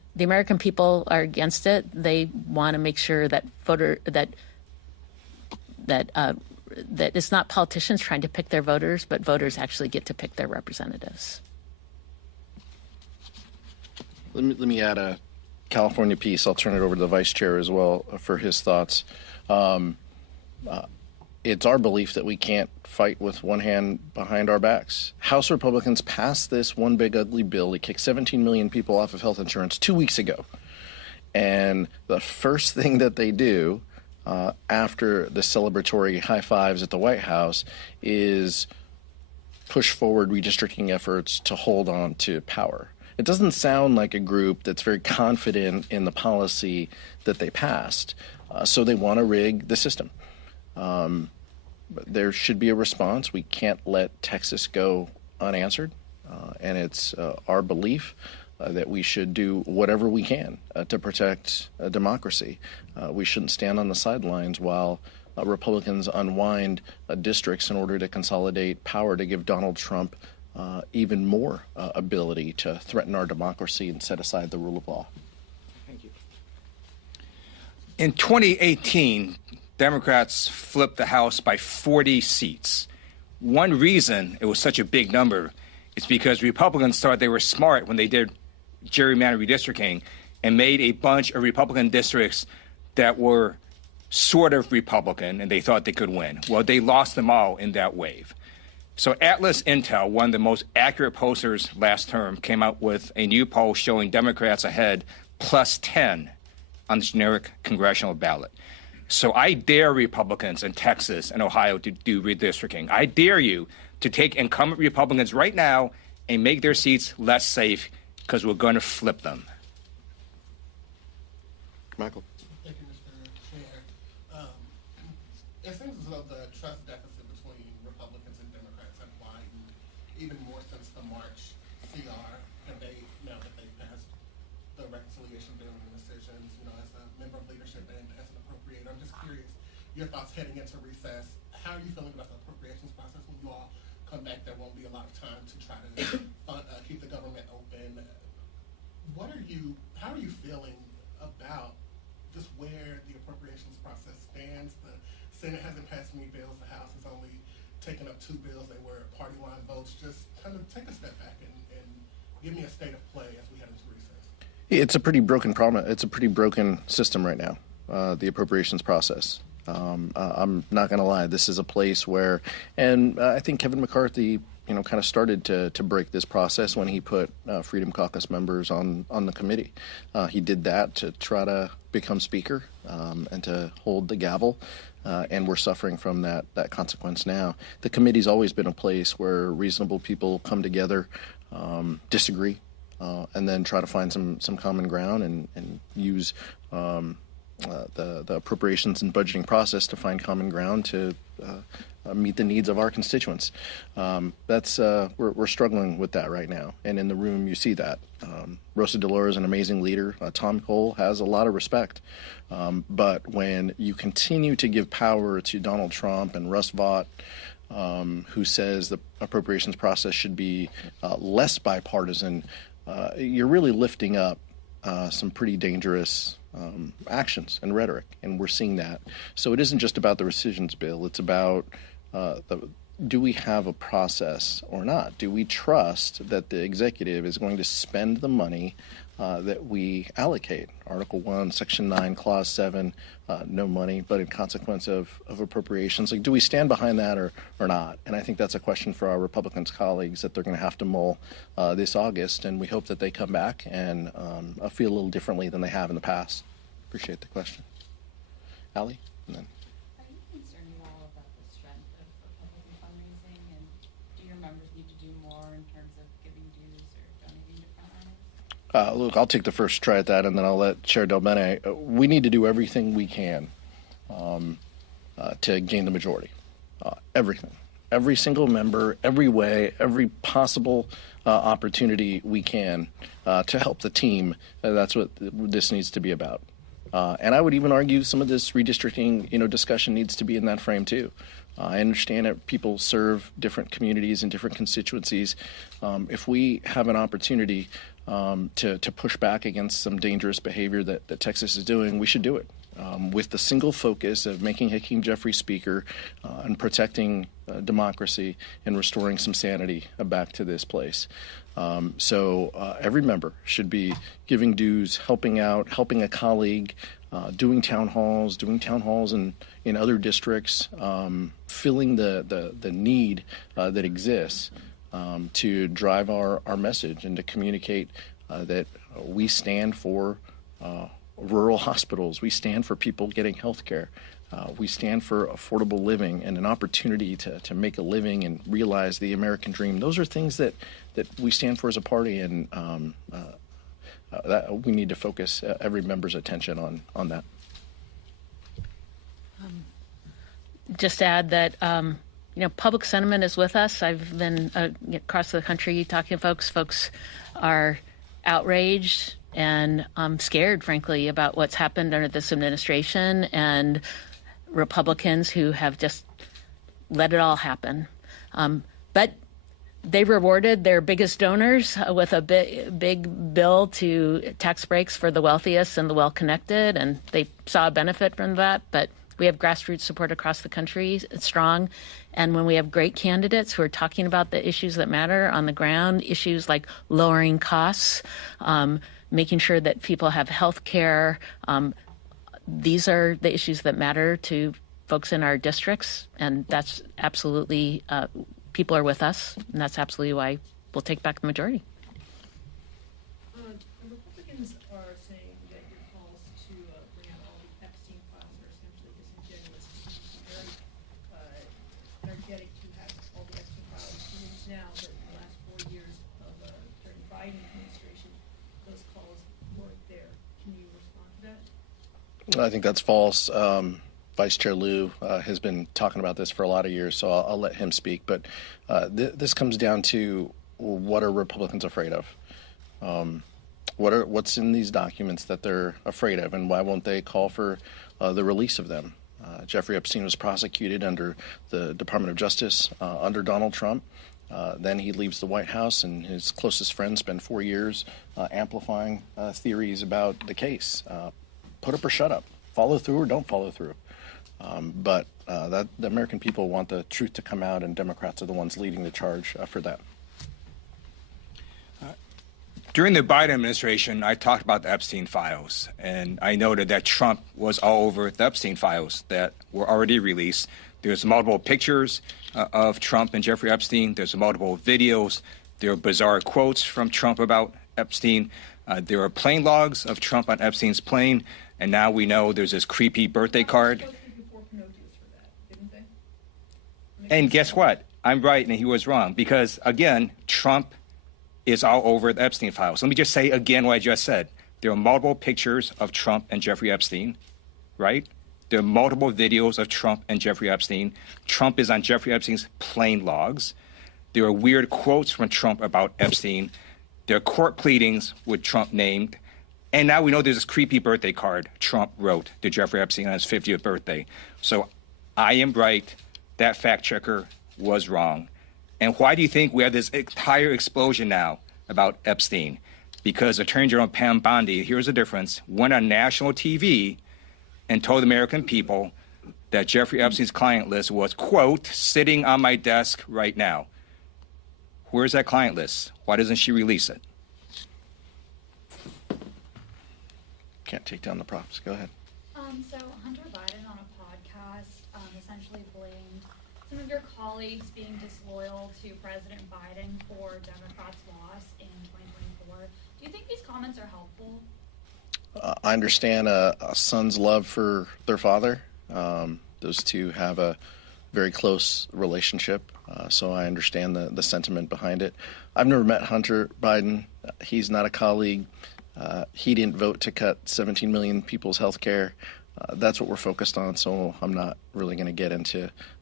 the American people are against it. They want to make sure that that it's not politicians trying to pick their voters, but voters actually get to pick their representatives. Let me add a California piece. I'll turn it over to the vice chair as well for his thoughts. It's our belief that we can't fight with one hand behind our backs. House Republicans passed this one big ugly bill to kick 17 million people off of health insurance 2 weeks ago. And the first thing that they do after the celebratory high fives at the White House is push forward redistricting efforts to hold on to power. It doesn't sound like a group that's very confident in the policy that they passed, so they want to rig the system. But there should be a response. We can't let Texas go unanswered, and it's our belief that we should do whatever we can to protect democracy. We shouldn't stand on the sidelines while Republicans unwind districts in order to consolidate power to give Donald Trump even more ability to threaten our democracy and set aside the rule of law. Thank you. In 2018, Democrats flipped the House by 40 seats. One reason it was such a big number is because Republicans thought they were smart when they did gerrymandered redistricting and made a bunch of Republican districts that were sort of Republican, and they thought they could win. Well, they lost them all in that wave. So Atlas Intel, one of the most accurate pollsters last term, came out with a new poll showing Democrats ahead +10 on the generic congressional ballot. So I dare Republicans in Texas and Ohio to do redistricting. I dare you to take incumbent Republicans right now and make their seats less safe, because we're going to flip them. Michael. Thank you, Mr. Chair. It seems as though the trust deficit between Republicans and Democrats have widened even more since the March CR debate, now that they passed the reconciliation bill and decisions, as a member of leadership and as an appropriator. I'm just curious, your thoughts heading into recess. How are you feeling about the appropriations process when you all come back? There won't be a lot of time to try to keep the government open. How are you feeling about just where the appropriations process stands? The Senate hasn't passed any bills. The House has only taken up 2 bills. They were party line votes. Just kind of take a step back and give me a state of play as we head into recess. It's a pretty broken problem. It's a pretty broken system right now, the appropriations process. I'm not going to lie. This is a place where, and I think Kevin McCarthy, kind of started to break this process when he put Freedom Caucus members on the committee. He did that to try to become speaker and to hold the gavel, and we're suffering from that consequence now. The committee's always been a place where reasonable people come together, disagree, and then try to find some common ground and use the appropriations and budgeting process to find common ground to meet the needs of our constituents. We're struggling with that right now, and in the room you see that. Rosa DeLauro is an amazing leader. Tom Cole has a lot of respect, but when you continue to give power to Donald Trump and Russ Vought, who says the appropriations process should be less bipartisan, you're really lifting up some pretty dangerous actions and rhetoric, and we're seeing that. So it isn't just about the rescissions bill. It's about do we have a process or not? Do we trust that the executive is going to spend the money that we allocate? Article 1, Section 9, Clause 7, no money, but in consequence of appropriations. Like, do we stand behind that or not? And I think that's a question for our Republicans colleagues that they're going to have to mull this August, and we hope that they come back and feel a little differently than they have in the past. Appreciate the question. Allie? And then. Are you concerned at all about the strength of Republican fundraising, and do your members need to do more in terms of giving dues or donating to front runners? Look, I'll take the first try at that, and then I'll let Chair Del Bene. We need to do everything we can to gain the majority. Everything. Every single member, every way, every possible opportunity we can to help the team. That's what this needs to be about. And I would even argue some of this redistricting, discussion needs to be in that frame too. I understand that people serve different communities and different constituencies. If we have an opportunity to push back against some dangerous behavior that Texas is doing, we should do it. With the single focus of making Hakeem Jeffrey Speaker and protecting democracy and restoring some sanity back to this place. So every member should be giving dues, helping out, helping a colleague, doing town halls in other districts, filling the need that exists to drive our message and to communicate that we stand for rural hospitals. We stand for people getting health care. We stand for affordable living and an opportunity to make a living and realize the American dream. Those are things that we stand for as a party, and that we need to focus every member's attention on that. Just add that public sentiment is with us. I've been across the country talking to folks. Folks are outraged and scared, frankly, about what's happened under this administration, and Republicans who have just let it all happen. But they rewarded their biggest donors with a big bill to tax breaks for the wealthiest and the well-connected, and they saw a benefit from that. But we have grassroots support across the country. It's strong. And when we have great candidates who are talking about the issues that matter on the ground, issues like lowering costs, making sure that people have health care, these are the issues that matter to folks in our districts. And that's absolutely, people are with us. And that's absolutely why we'll take back the majority. The Republicans are saying that your calls to bring out all the Epstein files are essentially disingenuous. Very energetic to have all the Epstein files. It means now that in the last 4 years of during the Biden administration, those calls weren't there. Can you respond to that? I think that's false. Vice Chair Lieu has been talking about this for a lot of years, so I'll let him speak. But this comes down to what are Republicans afraid of? What's in these documents that they're afraid of, and why won't they call for the release of them? Jeffrey Epstein was prosecuted under the Department of Justice under Donald Trump. Then he leaves the White House, and his closest friends spend 4 years amplifying theories about the case. Put up or shut up. Follow through or don't follow through. But the American people want the truth to come out, and Democrats are the ones leading the charge for that. During the Biden administration, I talked about the Epstein files, and I noted that Trump was all over the Epstein files that were already released. There's multiple pictures of Trump and Jeffrey Epstein. There's multiple videos. There are bizarre quotes from Trump about Epstein. There are plane logs of Trump on Epstein's plane, and now we know there's this creepy birthday card. And guess what? I'm right and he was wrong, because, again, Trump is all over the Epstein files. Let me just say again what I just said. There are multiple pictures of Trump and Jeffrey Epstein, right? There are multiple videos of Trump and Jeffrey Epstein. Trump is on Jeffrey Epstein's plane logs. There are weird quotes from Trump about Epstein. There are court pleadings with Trump named. And now we know there's this creepy birthday card Trump wrote to Jeffrey Epstein on his 50th birthday. So I am right. That fact checker was wrong. And why do you think we have this entire explosion now about Epstein? Because Attorney General Pam Bondi, here's the difference, went on national TV and told the American people that Jeffrey Epstein's client list was, quote, sitting on my desk right now. Where's that client list? Why doesn't she release it? Can't take down the props. Go ahead. So Hunter Biden on a podcast essentially blamed some of your colleagues being disloyal to President Biden for Democrats' loss in 2024. Do you think these comments are helpful? I understand a son's love for their father. Those two have a very close relationship, so I understand the sentiment behind it. I've never met Hunter Biden. He's not a colleague. He didn't vote to cut 17 million people's health care. That's what we're focused on, so I'm not really going to get into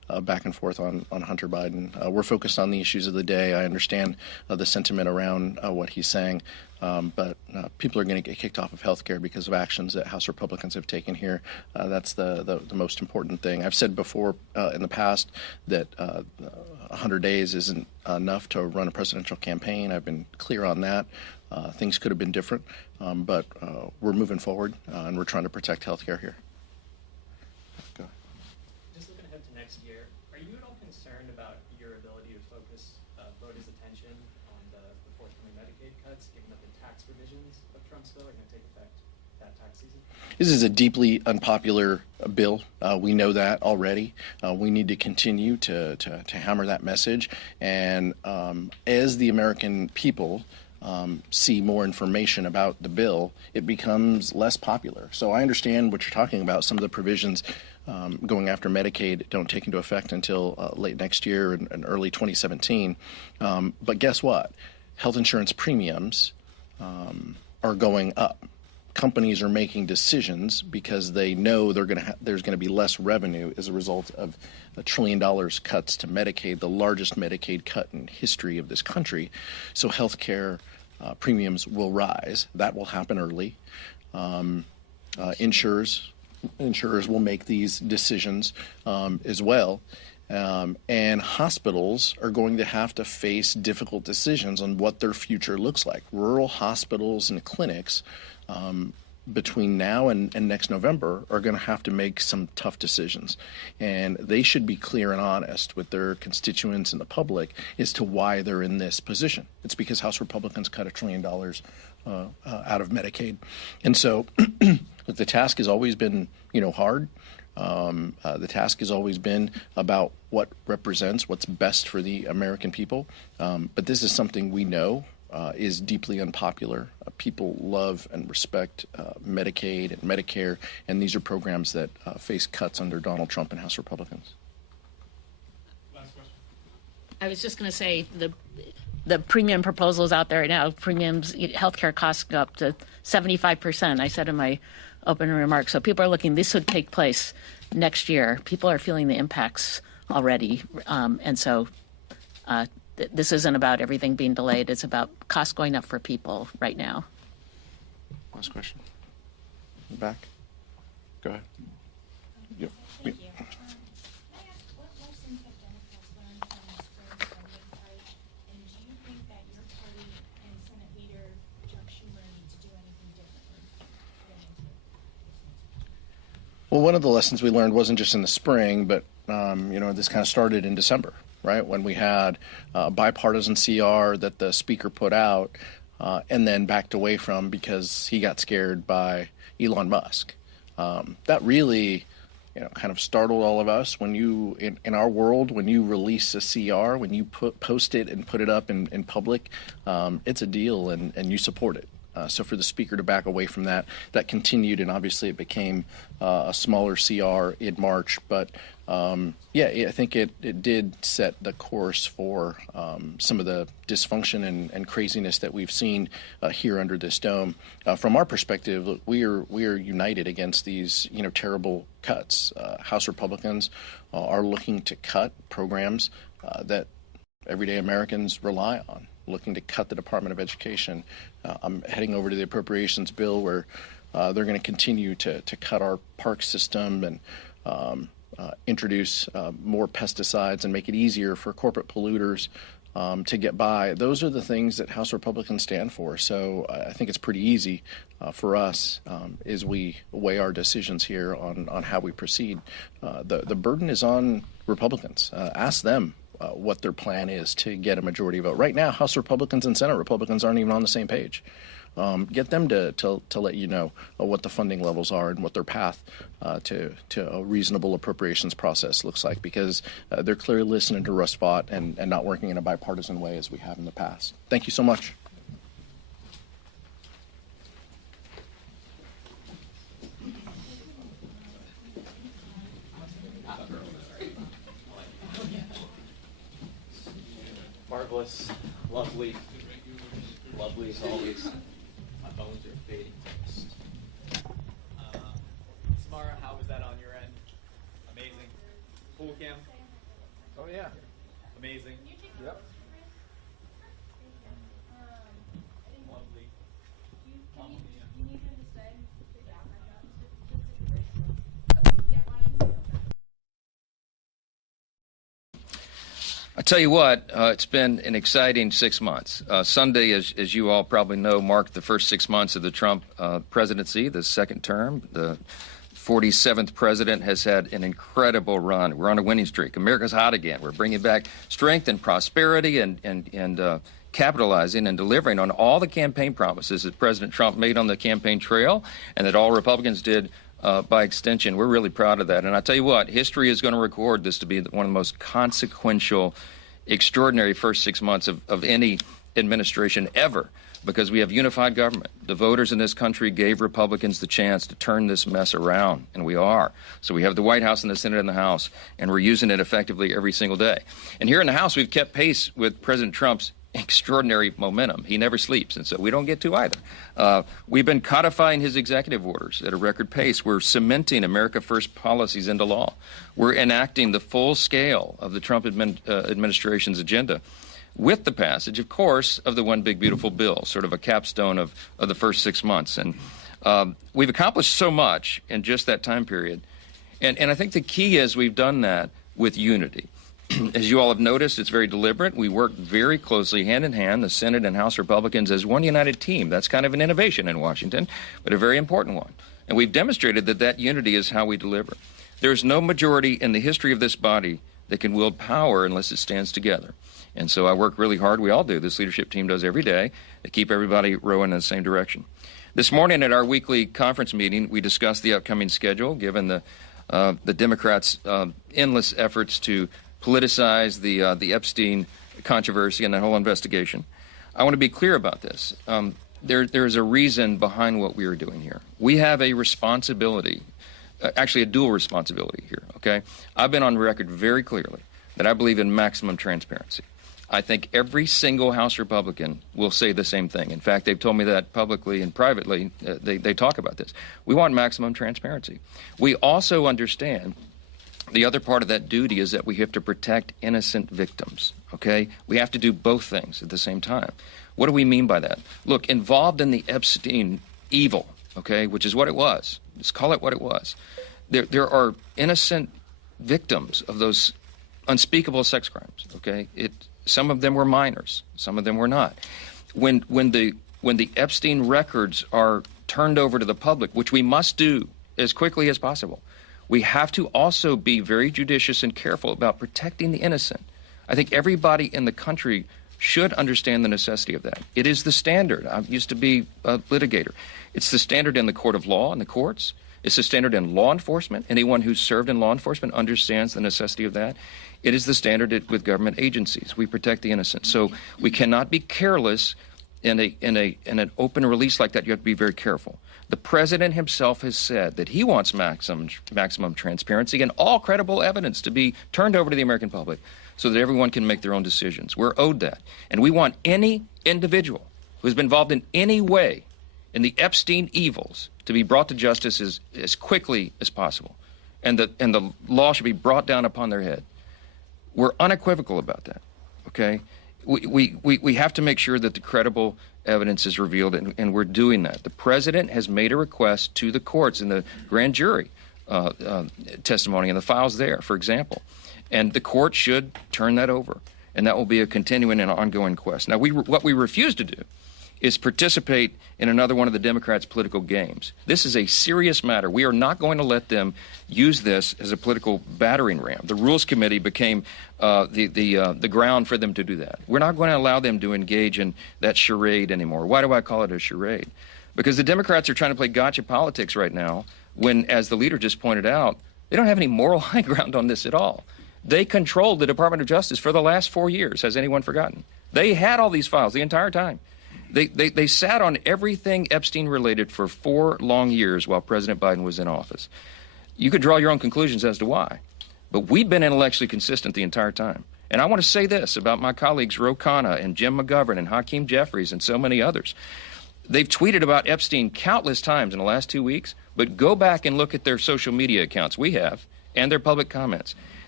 back and forth on Hunter Biden. We're focused on the issues of the day. I understand the sentiment around what he's saying, but people are going to get kicked off of health care because of actions that House Republicans have taken here. That's the most important thing. I've said before in the past that 100 days isn't enough to run a presidential campaign. I've been clear on that. Things could have been different, but we're moving forward, and we're trying to protect health care here. Just looking ahead to next year, are you at all concerned about your ability to focus voters' attention on the forthcoming Medicaid cuts, given that the tax provisions of Trump's bill are going to take effect that tax season? This is a deeply unpopular bill. We know that already. We need to continue to hammer that message. And as the American people see more information about the bill, it becomes less popular. So I understand what you're talking about. Some of the provisions going after Medicaid don't take into effect until late next year and early 2017. But guess what? Health insurance premiums are going up. Companies are making decisions because they know there's going to be less revenue as a result of $1 trillion cuts to Medicaid, the largest Medicaid cut in history of this country. So health care premiums will rise. That will happen early. Insurers will make these decisions as well. And hospitals are going to have to face difficult decisions on what their future looks like. Rural hospitals and clinics between now and next November are going to have to make some tough decisions. And they should be clear and honest with their constituents and the public as to why they're in this position. It's because House Republicans cut $1 trillion out of Medicaid. And so the task has always been, hard. The task has always been about what represents what's best for the American people. But this is something we know is deeply unpopular. People love and respect Medicaid and Medicare, and these are programs that face cuts under Donald Trump and House Republicans. Last question. I was just going to say the premium proposals out there right now, premiums, healthcare costs go up to 75%. I said in my opening remarks. So people are looking, this would take place next year. People are feeling the impacts already. And so this isn't about everything being delayed. It's about costs going up for people right now. Last question. Back. Go ahead. Yep. Thank you. Can I ask, what lessons have Democrats learned from the spring spending fight? And do you think that your party and Senate leader Chuck Schumer need to do anything differently going into Well, one of the lessons we learned wasn't just in the spring, but this kind of started in December, right? When we had a bipartisan CR that the speaker put out and then backed away from because he got scared by Elon Musk. That really, kind of startled all of us. When you, in our world, when you release a CR, when you post it and put it up in public, it's a deal and you support it. So for the speaker to back away from that continued, and obviously it became a smaller CR in March. But I think it did set the course for some of the dysfunction and craziness that we've seen here under this dome. From our perspective, look, we are united against these terrible cuts. House Republicans are looking to cut programs that everyday Americans rely on, looking to cut the Department of Education. I'm heading over to the appropriations bill where they're going to continue to cut our park system and introduce more pesticides and make it easier for corporate polluters to get by. Those are the things that House Republicans stand for. So I think it's pretty easy for us as we weigh our decisions here on how we proceed. The burden is on Republicans. Ask them what their plan is to get a majority vote. Right now, House Republicans and Senate Republicans aren't even on the same page. Get them to let you know what the funding levels are and what their path to a reasonable appropriations process looks like, because they're clearly listening to Russ Vought and not working in a bipartisan way as we have in the past. Thank you so much. Marvelous, lovely as always. My bones are fading fast. Samara, how was that on your end? Amazing. Pool cam? Oh, yeah. Amazing. Yep. Lovely. I tell you what, it's been an exciting 6 months. Sunday, as you all probably know, marked the first 6 months of the Trump presidency, the second term. The 47th president has had an incredible run. We're on a winning streak. America's hot again. We're bringing back strength and prosperity and capitalizing and delivering on all the campaign promises that President Trump made on the campaign trail and that all Republicans did by extension. We're really proud of that. And I tell you what, history is going to record this to be one of the most consequential, extraordinary first 6 months of any administration ever, because we have unified government. The voters in this country gave Republicans the chance to turn this mess around, and we are. So we have the White House and the Senate and the House, and we're using it effectively every single day. And here in the House, we've kept pace with President Trump's extraordinary momentum. He never sleeps, and so we don't get to either. We've been codifying his executive orders at a record pace. We're cementing America First policies into law. We're enacting the full scale of the Trump administration's agenda with the passage, of course, of the One Big Beautiful Bill, sort of a capstone of the first 6 months. And we've accomplished so much in just that time period. And I think the key is we've done that with unity. As you all have noticed, it's very deliberate. We work very closely, hand in hand, the Senate and House Republicans as one united team. That's kind of an innovation in Washington, but a very important one. And we've demonstrated that that unity is how we deliver. There's no majority in the history of this body that can wield power unless it stands together. And so I work really hard. We all do. This leadership team does every day to keep everybody rowing in the same direction. This morning at our weekly conference meeting, we discussed the upcoming schedule, given the Democrats' endless efforts to politicize the Epstein controversy and that whole investigation. I want to be clear about this. There's a reason behind what we are doing here. We have a responsibility, actually a dual responsibility here, okay? I've been on record very clearly that I believe in maximum transparency. I think every single House Republican will say the same thing. In fact, they've told me that publicly and privately. They talk about this. We want maximum transparency. We also understand the other part of that duty is that we have to protect innocent victims, okay? We have to do both things at the same time. What do we mean by that? Look, involved in the Epstein evil, okay, which is what it was. Let's call it what it was. There are innocent victims of those unspeakable sex crimes, okay? Some of them were minors, some of them were not. When the Epstein records are turned over to the public, which we must do as quickly as possible, we have to also be very judicious and careful about protecting the innocent. I think everybody in the country should understand the necessity of that. It is the standard. I used to be a litigator. It's the standard in the court of law and the courts. It's the standard in law enforcement. Anyone who's served in law enforcement understands the necessity of that. It is the standard with government agencies. We protect the innocent. So we cannot be careless in an open release like that. You have to be very careful. The president himself has said that he wants maximum transparency and all credible evidence to be turned over to the American public so that everyone can make their own decisions. We're owed that. And we want any individual who's been involved in any way in the Epstein evils to be brought to justice as quickly as possible. And the law should be brought down upon their head. We're unequivocal about that, okay? We have to make sure that the credible evidence is revealed, and we're doing that. The president has made a request to the courts in the grand jury testimony and the files there, for example. And the court should turn that over, and that will be a continuing and ongoing quest. Now, what we refuse to do is participate in another one of the Democrats' political games. This is a serious matter. We are not going to let them use this as a political battering ram. The Rules Committee became the ground for them to do that. We're not going to allow them to engage in that charade anymore. Why do I call it a charade? Because the Democrats are trying to play gotcha politics right now when, as the leader just pointed out, they don't have any moral high ground on this at all. They controlled the Department of Justice for the last 4 years. Has anyone forgotten? They had all these files the entire time. They sat on everything Epstein related for 4 long years while President Biden was in office. You could draw your own conclusions as to why. But we've been intellectually consistent the entire time. And I want to say this about my colleagues Ro Khanna and Jim McGovern and Hakeem Jeffries and so many others. They've tweeted about Epstein countless times in the last 2 weeks, but go back and look at their social media accounts we have and their public comments.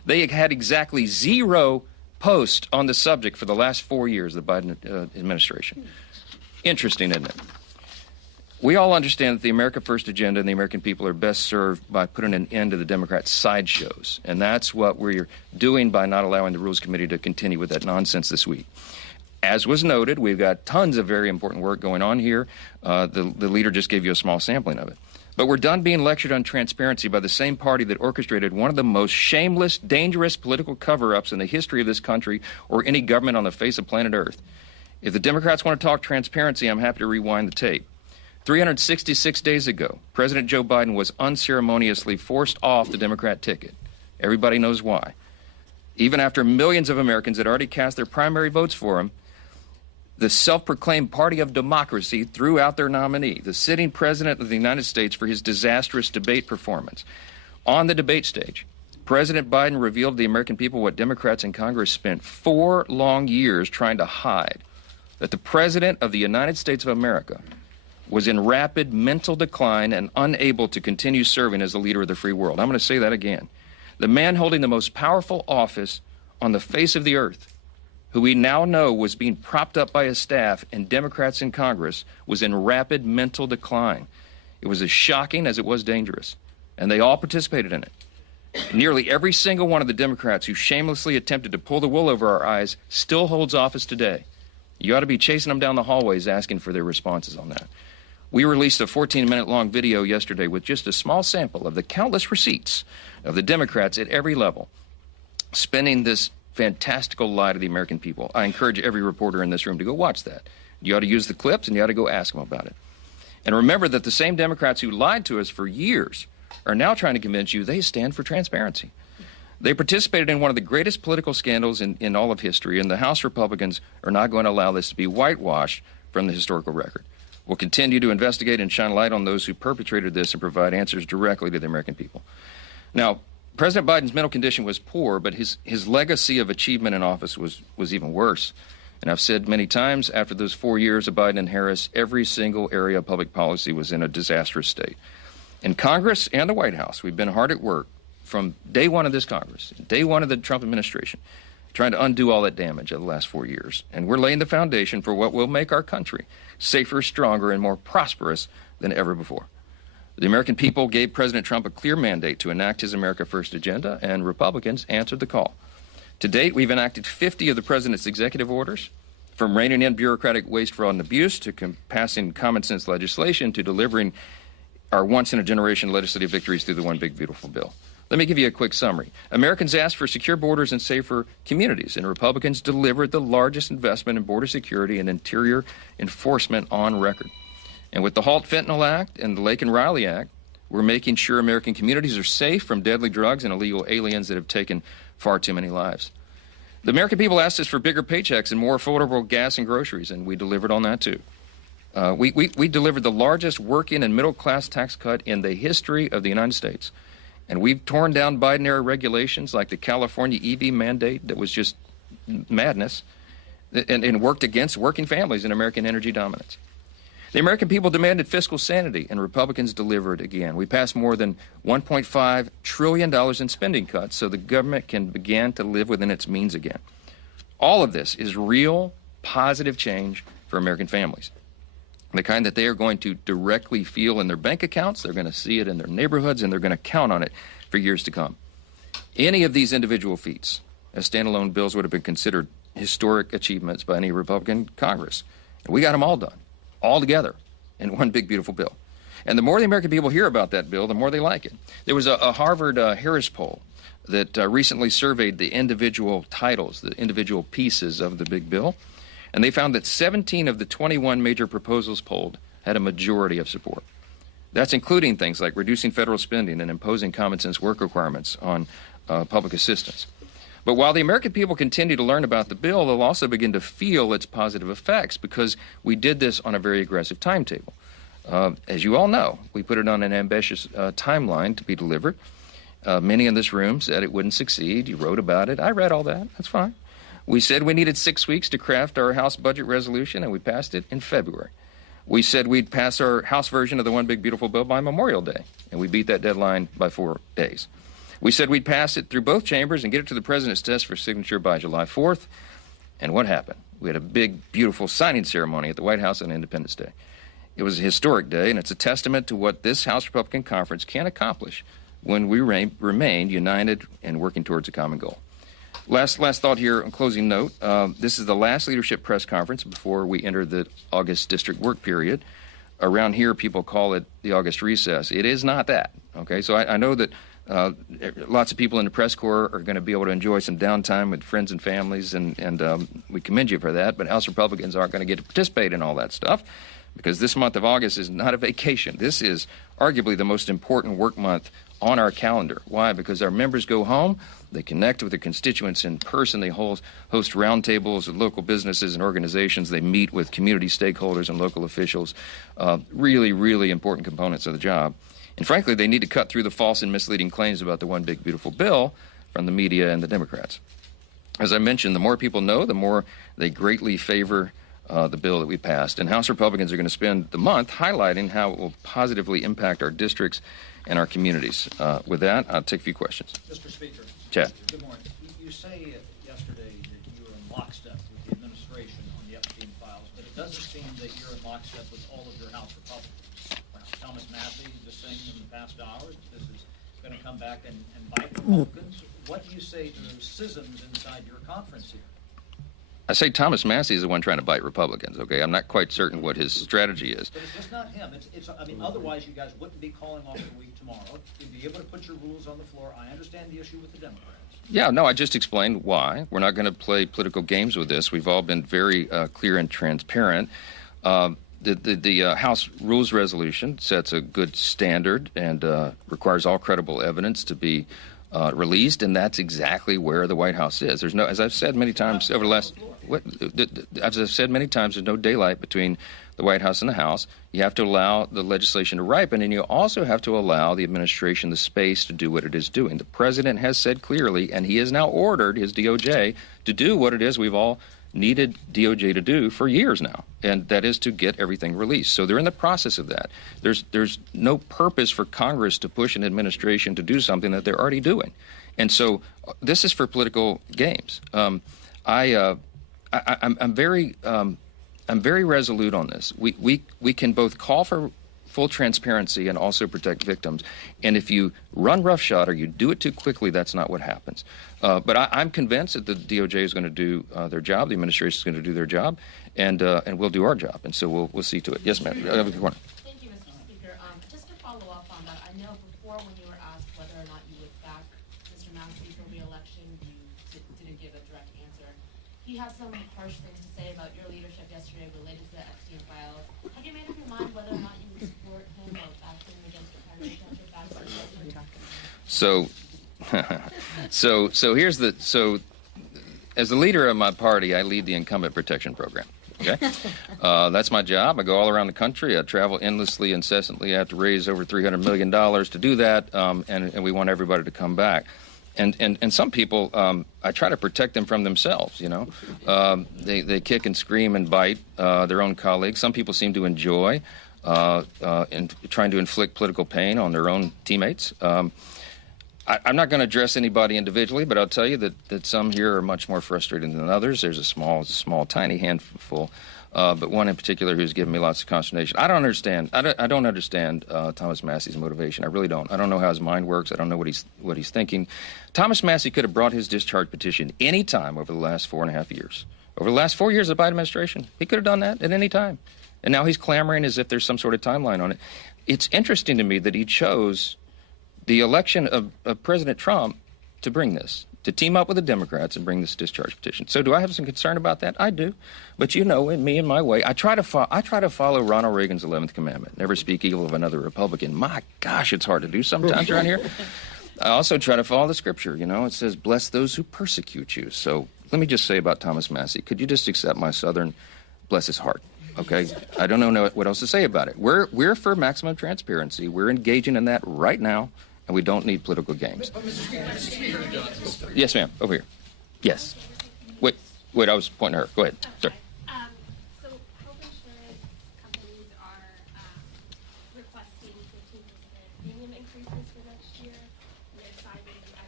They had exactly 0 posts on the subject for the last 4 years of the Biden administration. Interesting, isn't it? We all understand that the America First agenda and the American people are best served by putting an end to the Democrats' sideshows. And that's what we're doing by not allowing the Rules Committee to continue with that nonsense this week. As was noted, we've got tons of very important work going on here. The leader just gave you a small sampling of it. But we're done being lectured on transparency by the same party that orchestrated one of the most shameless, dangerous political cover-ups in the history of this country or any government on the face of planet Earth. If the Democrats want to talk transparency, I'm happy to rewind the tape. 366 days ago, President Joe Biden was unceremoniously forced off the Democrat ticket. Everybody knows why. Even after millions of Americans had already cast their primary votes for him, the self-proclaimed party of democracy threw out their nominee, the sitting president of the United States, for his disastrous debate performance. On the debate stage, President Biden revealed to the American people what Democrats in Congress spent 4 long years trying to hide, that the President of the United States of America was in rapid mental decline and unable to continue serving as the leader of the free world. I'm going to say that again. The man holding the most powerful office on the face of the earth, who we now know was being propped up by his staff and Democrats in Congress, was in rapid mental decline. It was as shocking as it was dangerous, and they all participated in it. Nearly every single one of the Democrats who shamelessly attempted to pull the wool over our eyes still holds office today. You ought to be chasing them down the hallways asking for their responses on that. We released a 14-minute-long video yesterday with just a small sample of the countless receipts of the Democrats at every level spinning this fantastical lie to the American people. I encourage every reporter in this room to go watch that. You ought to use the clips, and you ought to go ask them about it. And remember that the same Democrats who lied to us for years are now trying to convince you they stand for transparency. They participated in one of the greatest political scandals in all of history, and the House Republicans are not going to allow this to be whitewashed from the historical record. We'll continue to investigate and shine light on those who perpetrated this and provide answers directly to the American people. Now, President Biden's mental condition was poor, but his legacy of achievement in office was even worse. And I've said many times, after those 4 years of Biden and Harris, every single area of public policy was in a disastrous state. In Congress and the White House, we've been hard at work from day one of this Congress, day one of the Trump administration, trying to undo all that damage of the last 4 years. And we're laying the foundation for what will make our country safer, stronger, and more prosperous than ever before. The American people gave President Trump a clear mandate to enact his America First agenda, and Republicans answered the call. To date, we've enacted 50 of the president's executive orders, from reining in bureaucratic waste, fraud, and abuse to passing common sense legislation to delivering our once-in-a-generation legislative victories through the One Big Beautiful Bill. Let me give you a quick summary. Americans asked for secure borders and safer communities, and Republicans delivered the largest investment in border security and interior enforcement on record. And with the Halt Fentanyl Act and the Lake and Riley Act, we're making sure American communities are safe from deadly drugs and illegal aliens that have taken far too many lives. The American people asked us for bigger paychecks and more affordable gas and groceries, and we delivered on that too. We delivered the largest working and middle-class tax cut in the history of the United States. And we've torn down Biden-era regulations like the California EV mandate that was just madness and worked against working families and American energy dominance. The American people demanded fiscal sanity, and Republicans delivered again. We passed more than $1.5 trillion in spending cuts so the government can begin to live within its means again. All of this is real, positive change for American families. The kind that they are going to directly feel in their bank accounts, they're going to see it in their neighborhoods, and they're going to count on it for years to come. Any of these individual feats as standalone bills would have been considered historic achievements by any Republican Congress. And we got them all done, all together, in one big, beautiful bill. And the more the American people hear about that bill, the more they like it. There was a Harvard Harris poll that recently surveyed the individual titles, the individual pieces of the big bill. And they found that 17 of the 21 major proposals polled had a majority of support. That's including things like reducing federal spending and imposing common sense work requirements on public assistance. But while the American people continue to learn about the bill, they'll also begin to feel its positive effects because we did this on a very aggressive timetable. As you all know, we put it on an ambitious timeline to be delivered. Many in this room said it wouldn't succeed. You wrote about it. I read all that. That's fine. We said we needed 6 weeks to craft our House budget resolution, and we passed it in February. We said we'd pass our House version of the One Big Beautiful Bill by Memorial Day, and we beat that deadline by 4 days. We said we'd pass it through both chambers and get it to the president's desk for signature by July 4th. And what happened? We had a big, beautiful signing ceremony at the White House on Independence Day. It was a historic day, and it's a testament to what this House Republican Conference can accomplish when we remain united and working towards a common goal. Last thought here, on closing note. This is the last leadership press conference before we enter the August district work period. Around here, people call it the August recess. It is not that, okay? So I know that lots of people in the press corps are going to be able to enjoy some downtime with friends and families, and we commend you for that, but House Republicans aren't going to get to participate in all that stuff because this month of August is not a vacation. This is arguably the most important work month on our calendar. Why? Because our members go home, they connect with their constituents in person, they host roundtables with local businesses and organizations, they meet with community stakeholders and local officials, really, really important components of the job. And frankly, they need to cut through the false and misleading claims about the one big beautiful bill from the media and the Democrats. As I mentioned, the more people know, the more they greatly favor the bill that we passed. And House Republicans are going to spend the month highlighting how it will positively impact our districts and our communities. With that, I'll take a few questions. Mr. Speaker. Chad. Good morning. You say yesterday that you were in lockstep with the administration on the Epstein files, but it doesn't seem that you're in lockstep with all of your House Republicans. Thomas Massie just saying in the past hour that this is going to come back and bite Republicans. What do you say to those schisms inside your conference here? I say Thomas Massie is the one trying to bite Republicans, okay? I'm not quite certain what his strategy is. But it's just not him. I mean, otherwise you guys wouldn't be calling off the week tomorrow. You'd be able to put your rules on the floor. I understand the issue with the Democrats. Yeah, no, I just explained why. We're not going to play political games with this. We've all been very clear and transparent. The House Rules Resolution sets a good standard and requires all credible evidence to be released, and that's exactly where the White House is. There's no, as I've said many times over the last, as I've said many times, there's no daylight between the White House and the House. You have to allow the legislation to ripen, and you also have to allow the administration the space to do what it is doing. The president has said clearly, and he has now ordered his DOJ to do what it is we've all needed DOJ to do for years now, and that is to get everything released. So they're in the process of that. There's no purpose for Congress to push an administration to do something that they're already doing. And so this is for political games. I'm very resolute on this. We can both call for full transparency and also protect victims. And if you run roughshod or you do it too quickly, that's not what happens. But I'm convinced that the DOJ is going to do their job, the administration is going to do their job, and we'll do our job. And so we'll see to it. Yes, ma'am. Thank you, Mr. Speaker. Just to follow up on that, I know before when you were asked whether or not you would back Mr. Massie for re-election, you didn't give a direct answer. He had some harsh things to say about your leadership yesterday related to the Epstein files. Have you made up your mind whether or not you would support him or back him against your primary candidate back to the president? So here's as the leader of my party, I lead the incumbent protection program. Okay, that's my job. I go all around the country. I travel endlessly, incessantly. I have to raise over $300 million to do that, and we want everybody to come back. And some people, I try to protect them from themselves, you know. They kick and scream and bite their own colleagues. Some people seem to enjoy trying to inflict political pain on their own teammates. I'm not going to address anybody individually, but I'll tell you that some here are much more frustrated than others. There's a small, tiny handful, but one in particular who's given me lots of consternation. I don't understand. I don't understand Thomas Massie's motivation. I really don't. I don't know how his mind works. I don't know what he's thinking. Thomas Massie could have brought his discharge petition any time over the last 4.5 years. Over the last 4 years of the Biden administration, he could have done that at any time. And now he's clamoring as if there's some sort of timeline on it. It's interesting to me that he chose the election of President Trump to bring this, to team up with the Democrats and bring this discharge petition. So do I have some concern about that? I do. But you know, in me and my way, I try to follow Ronald Reagan's 11th commandment, never speak evil of another Republican. My gosh, it's hard to do sometimes around here. I also try to follow the scripture. You know, it says, bless those who persecute you. So let me just say about Thomas Massie, could you just accept my Southern bless his heart? Okay, I don't know what else to say about it. We're for maximum transparency. We're engaging in that right now, and we don't need political games. Yes, ma'am. Over here. Yes. Wait. I was pointing at her. Go ahead, sir. So health insurance companies are requesting 15% premium increases for next year. They're citing the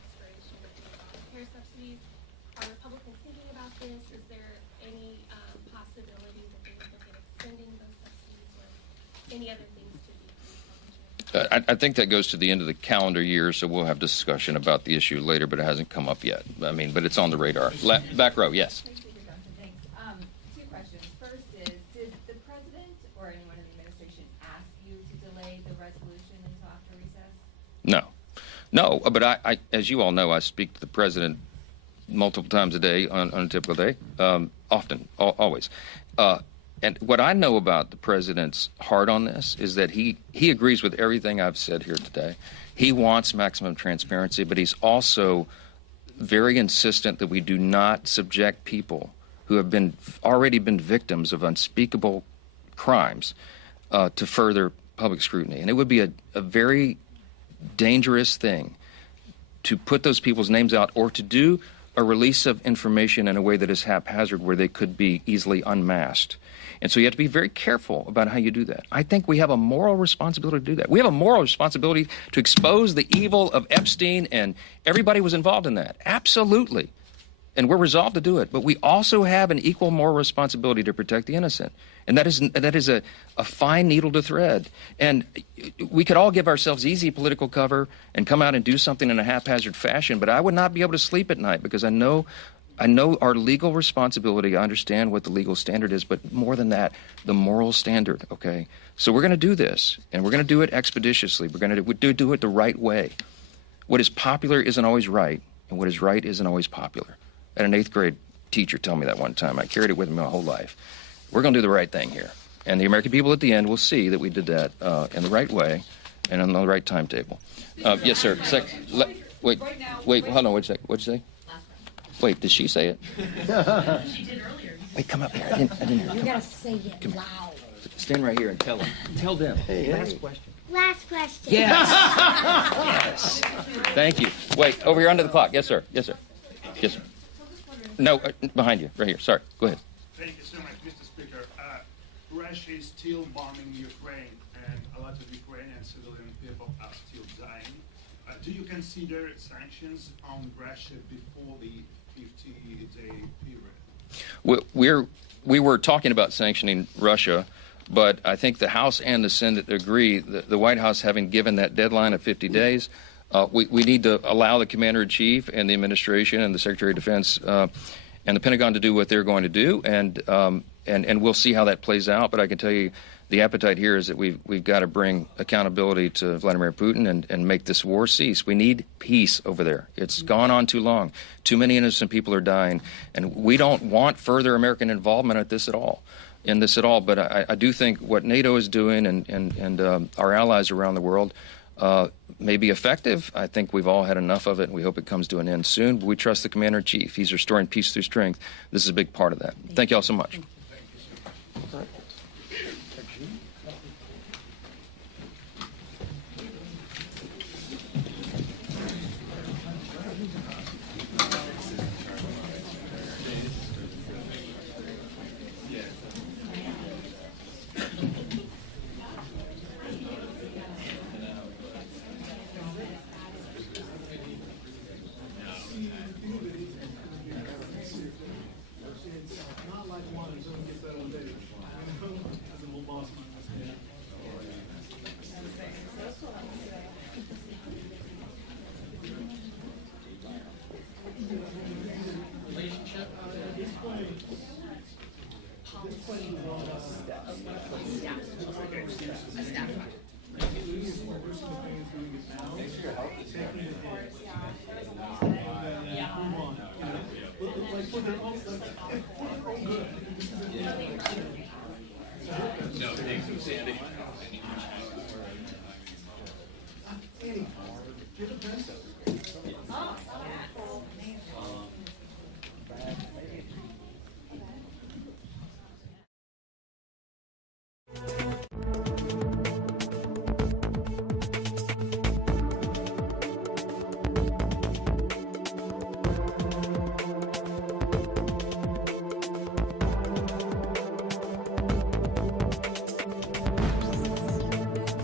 subsidies. Are Republicans thinking about this? Is there any possibility that they would look at extending those subsidies or any other things to decrease health insurance? I think that goes to the end of the calendar year, so we'll have discussion about the issue later, but it hasn't come up yet. I mean, but it's on the radar. Back row, yes. Thanks. Two questions. First is, did the president or anyone in the administration ask you to delay the resolution until after recess? No, but I, as you all know, I speak to the president multiple times a day on a typical day, often, always. And what I know about the president's heart on this is that he agrees with everything I've said here today. He wants maximum transparency, but he's also very insistent that we do not subject people who have already been victims of unspeakable crimes to further public scrutiny. And it would be a very dangerous thing to put those people's names out or to do a release of information in a way that is haphazard where they could be easily unmasked. And so you have to be very careful about how you do that. I think we have a moral responsibility to do that. We have a moral responsibility to expose the evil of Epstein, and everybody was involved in that. Absolutely. And we're resolved to do it. But we also have an equal moral responsibility to protect the innocent. And that is a fine needle to thread. And we could all give ourselves easy political cover and come out and do something in a haphazard fashion, but I would not be able to sleep at night because I know our legal responsibility. I understand what the legal standard is, but more than that, the moral standard, okay? So we're going to do this, and we're going to do it expeditiously. We're going to do it the right way. What is popular isn't always right, and what is right isn't always popular. I had an 8th grade teacher tell me that one time. I carried it with me my whole life. We're going to do the right thing here. And the American people at the end will see that we did that in the right way and on the right timetable. Yes, sir. Wait, hold on, wait a second. What'd you say? Wait, did she say it? She did earlier. Wait, come up here. I didn't hear. You gotta say it loud. Stand right here and tell them. Tell them. Last question. Last question. Yes. Yes. Thank you. Wait, over here under the clock. Yes, sir. Yes, sir. Yes, sir. No, behind you, right here. Sorry. Go ahead. Thank you so much, Mr. Speaker. Russia is still bombing Ukraine, and a lot of Ukrainian civilian people are still dying. Do you consider sanctions on Russia before the 50-day period? We were talking about sanctioning Russia, but I think the House and the Senate agree that the White House, having given that deadline of 50 days, we need to allow the Commander-in-Chief and the administration and the Secretary of Defense and the Pentagon to do what they're going to do, and we'll see how that plays out. But I can tell you the appetite here is that we've got to bring accountability to Vladimir Putin and make this war cease. We need peace over there. It's gone on too long. Too many innocent people are dying, and we don't want further American involvement in this at all. But I do think what NATO is doing and our allies around the world may be effective. I think we've all had enough of it, and we hope it comes to an end soon. But we trust the Commander-in-Chief. He's restoring peace through strength. This is a big part of that. Thank you all so much.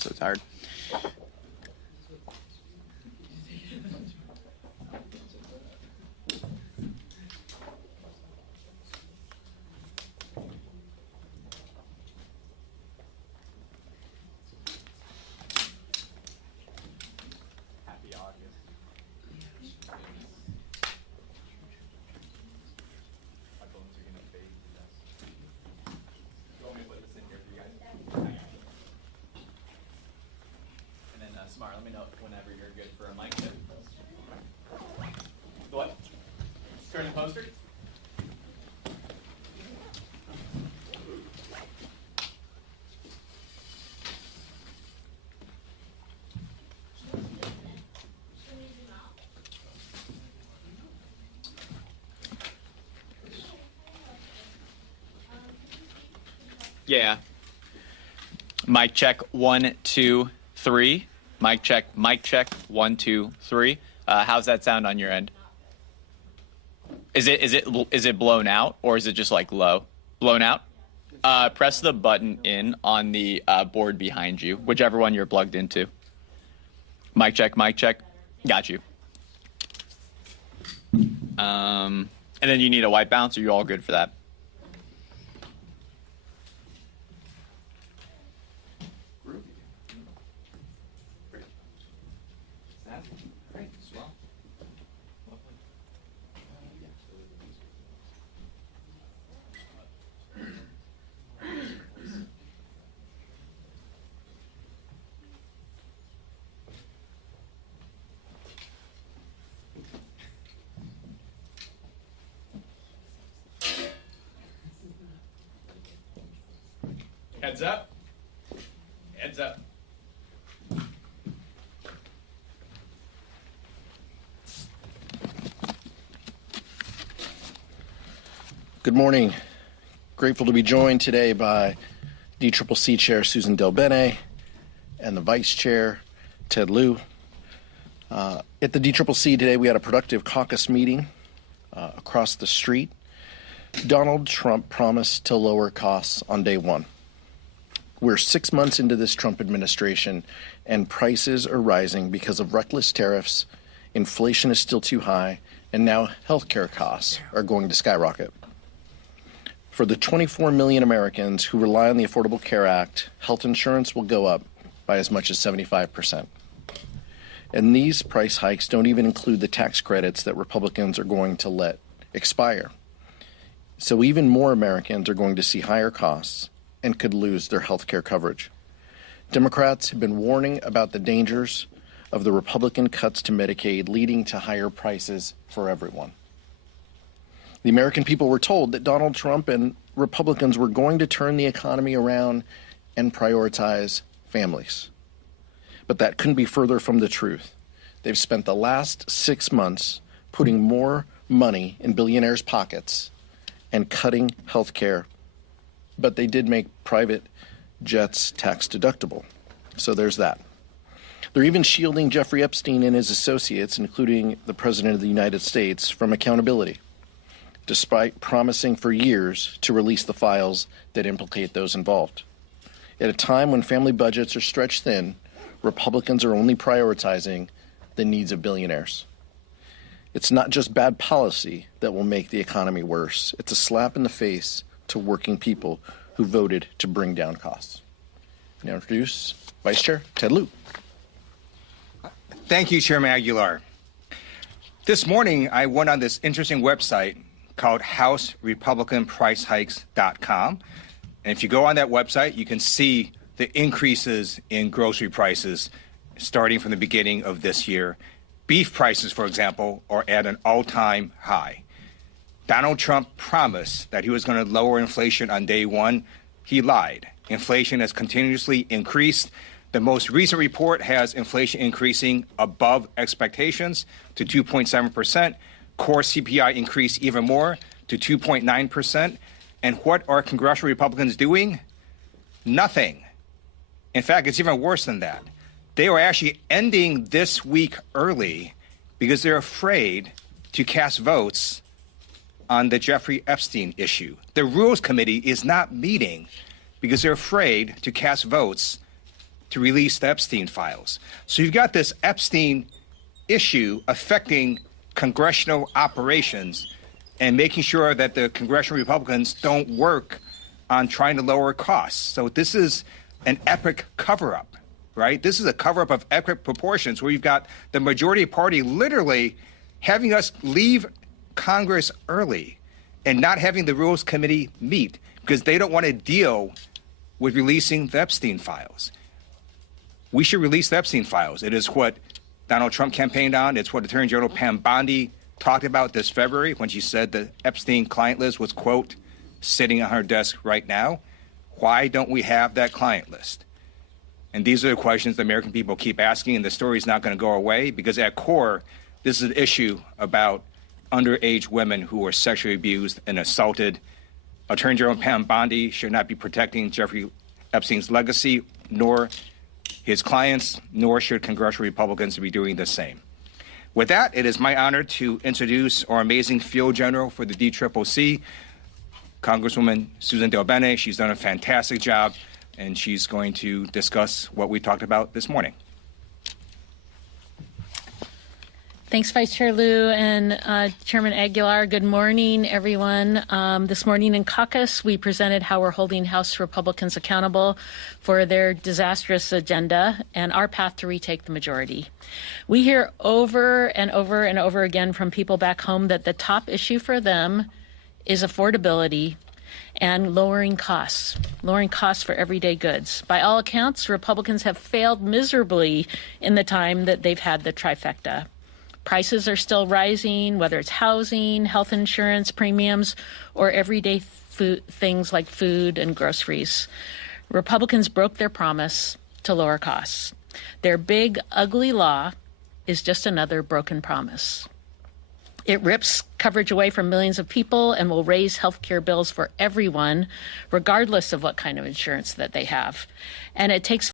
So tired. Happy August. My bones are gonna fade to dust. You want me to put this in here for you guys? And then Smart, let me know whenever you're good for a mic tip. What? Turn the poster? Yeah. Mic check 1, 2, 3. Mic check 1, 2, 3. How's that sound on your end? Is it blown out or is it just like low? Blown out? Press the button in on the board behind you, whichever one you're plugged into. Mic check. Got you. And then you need a white bounce, or you all good for that? Great. Swell. Heads up. Heads up. Good morning. Grateful to be joined today by DCCC Chair Susan DelBene and the Vice Chair, Ted Lieu. At the DCCC today, we had a productive caucus meeting across the street. Donald Trump promised to lower costs on day one. We're 6 months into this Trump administration, and prices are rising because of reckless tariffs, inflation is still too high, and now healthcare costs are going to skyrocket. For the 24 million Americans who rely on the Affordable Care Act, health insurance will go up by as much as 75%. And these price hikes don't even include the tax credits that Republicans are going to let expire. So even more Americans are going to see higher costs and could lose their health care coverage. Democrats have been warning about the dangers of the Republican cuts to Medicaid leading to higher prices for everyone. The American people were told that Donald Trump and Republicans were going to turn the economy around and prioritize families. But that couldn't be further from the truth. They've spent the last 6 months putting more money in billionaires' pockets and cutting health care. But they did make private jets tax deductible. So there's that. They're even shielding Jeffrey Epstein and his associates, including the President of the United States, from accountability, despite promising for years to release the files that implicate those involved. At a time when family budgets are stretched thin, Republicans are only prioritizing the needs of billionaires. It's not just bad policy that will make the economy worse. It's a slap in the face to working people who voted to bring down costs. Now introduce Vice Chair Ted Lieu. Thank you, Chairman Aguilar. This morning, I went on this interesting website called HouseRepublicanPriceHikes.com. And if you go on that website, you can see the increases in grocery prices starting from the beginning of this year. Beef prices, for example, are at an all-time high. Donald Trump promised that he was going to lower inflation on day one. He lied. Inflation has continuously increased. The most recent report has inflation increasing above expectations to 2.7%. Core CPI increased even more to 2.9%. And what are congressional Republicans doing? Nothing. In fact, it's even worse than that. They are actually ending this week early because they're afraid to cast votes on the Jeffrey Epstein issue. The Rules Committee is not meeting because they're afraid to cast votes to release the Epstein files. So you've got this Epstein issue affecting congressional operations and making sure that the congressional Republicans don't work on trying to lower costs. So this is an epic cover-up, right? This is a cover-up of epic proportions where you've got the majority party literally having us leave Congress early and not having the Rules Committee meet because they don't want to deal with releasing the Epstein files. We should release the Epstein files. It is what Donald Trump campaigned on. It's what Attorney General Pam Bondi talked about this February when she said the Epstein client list was, quote, sitting on her desk right now. Why don't we have that client list? And these are the questions the American people keep asking, and the story is not going to go away because at core, this is an issue about underage women who were sexually abused and assaulted. Attorney General Pam Bondi should not be protecting Jeffrey Epstein's legacy, nor his clients, nor should congressional Republicans be doing the same. With that, it is my honor to introduce our amazing field general for the DCCC, Congresswoman Susan DelBene. She's done a fantastic job, and she's going to discuss what we talked about this morning. Thanks, Vice Chair Lieu and Chairman Aguilar. Good morning, everyone. This morning in caucus, we presented how we're holding House Republicans accountable for their disastrous agenda and our path to retake the majority. We hear over and over and over again from people back home that the top issue for them is affordability and lowering costs for everyday goods. By all accounts, Republicans have failed miserably in the time that they've had the trifecta. Prices are still rising, whether it's housing, health insurance, premiums, or everyday things like food and groceries. Republicans broke their promise to lower costs. Their big, ugly law is just another broken promise. It rips coverage away from millions of people and will raise health care bills for everyone, regardless of what kind of insurance that they have. And it takes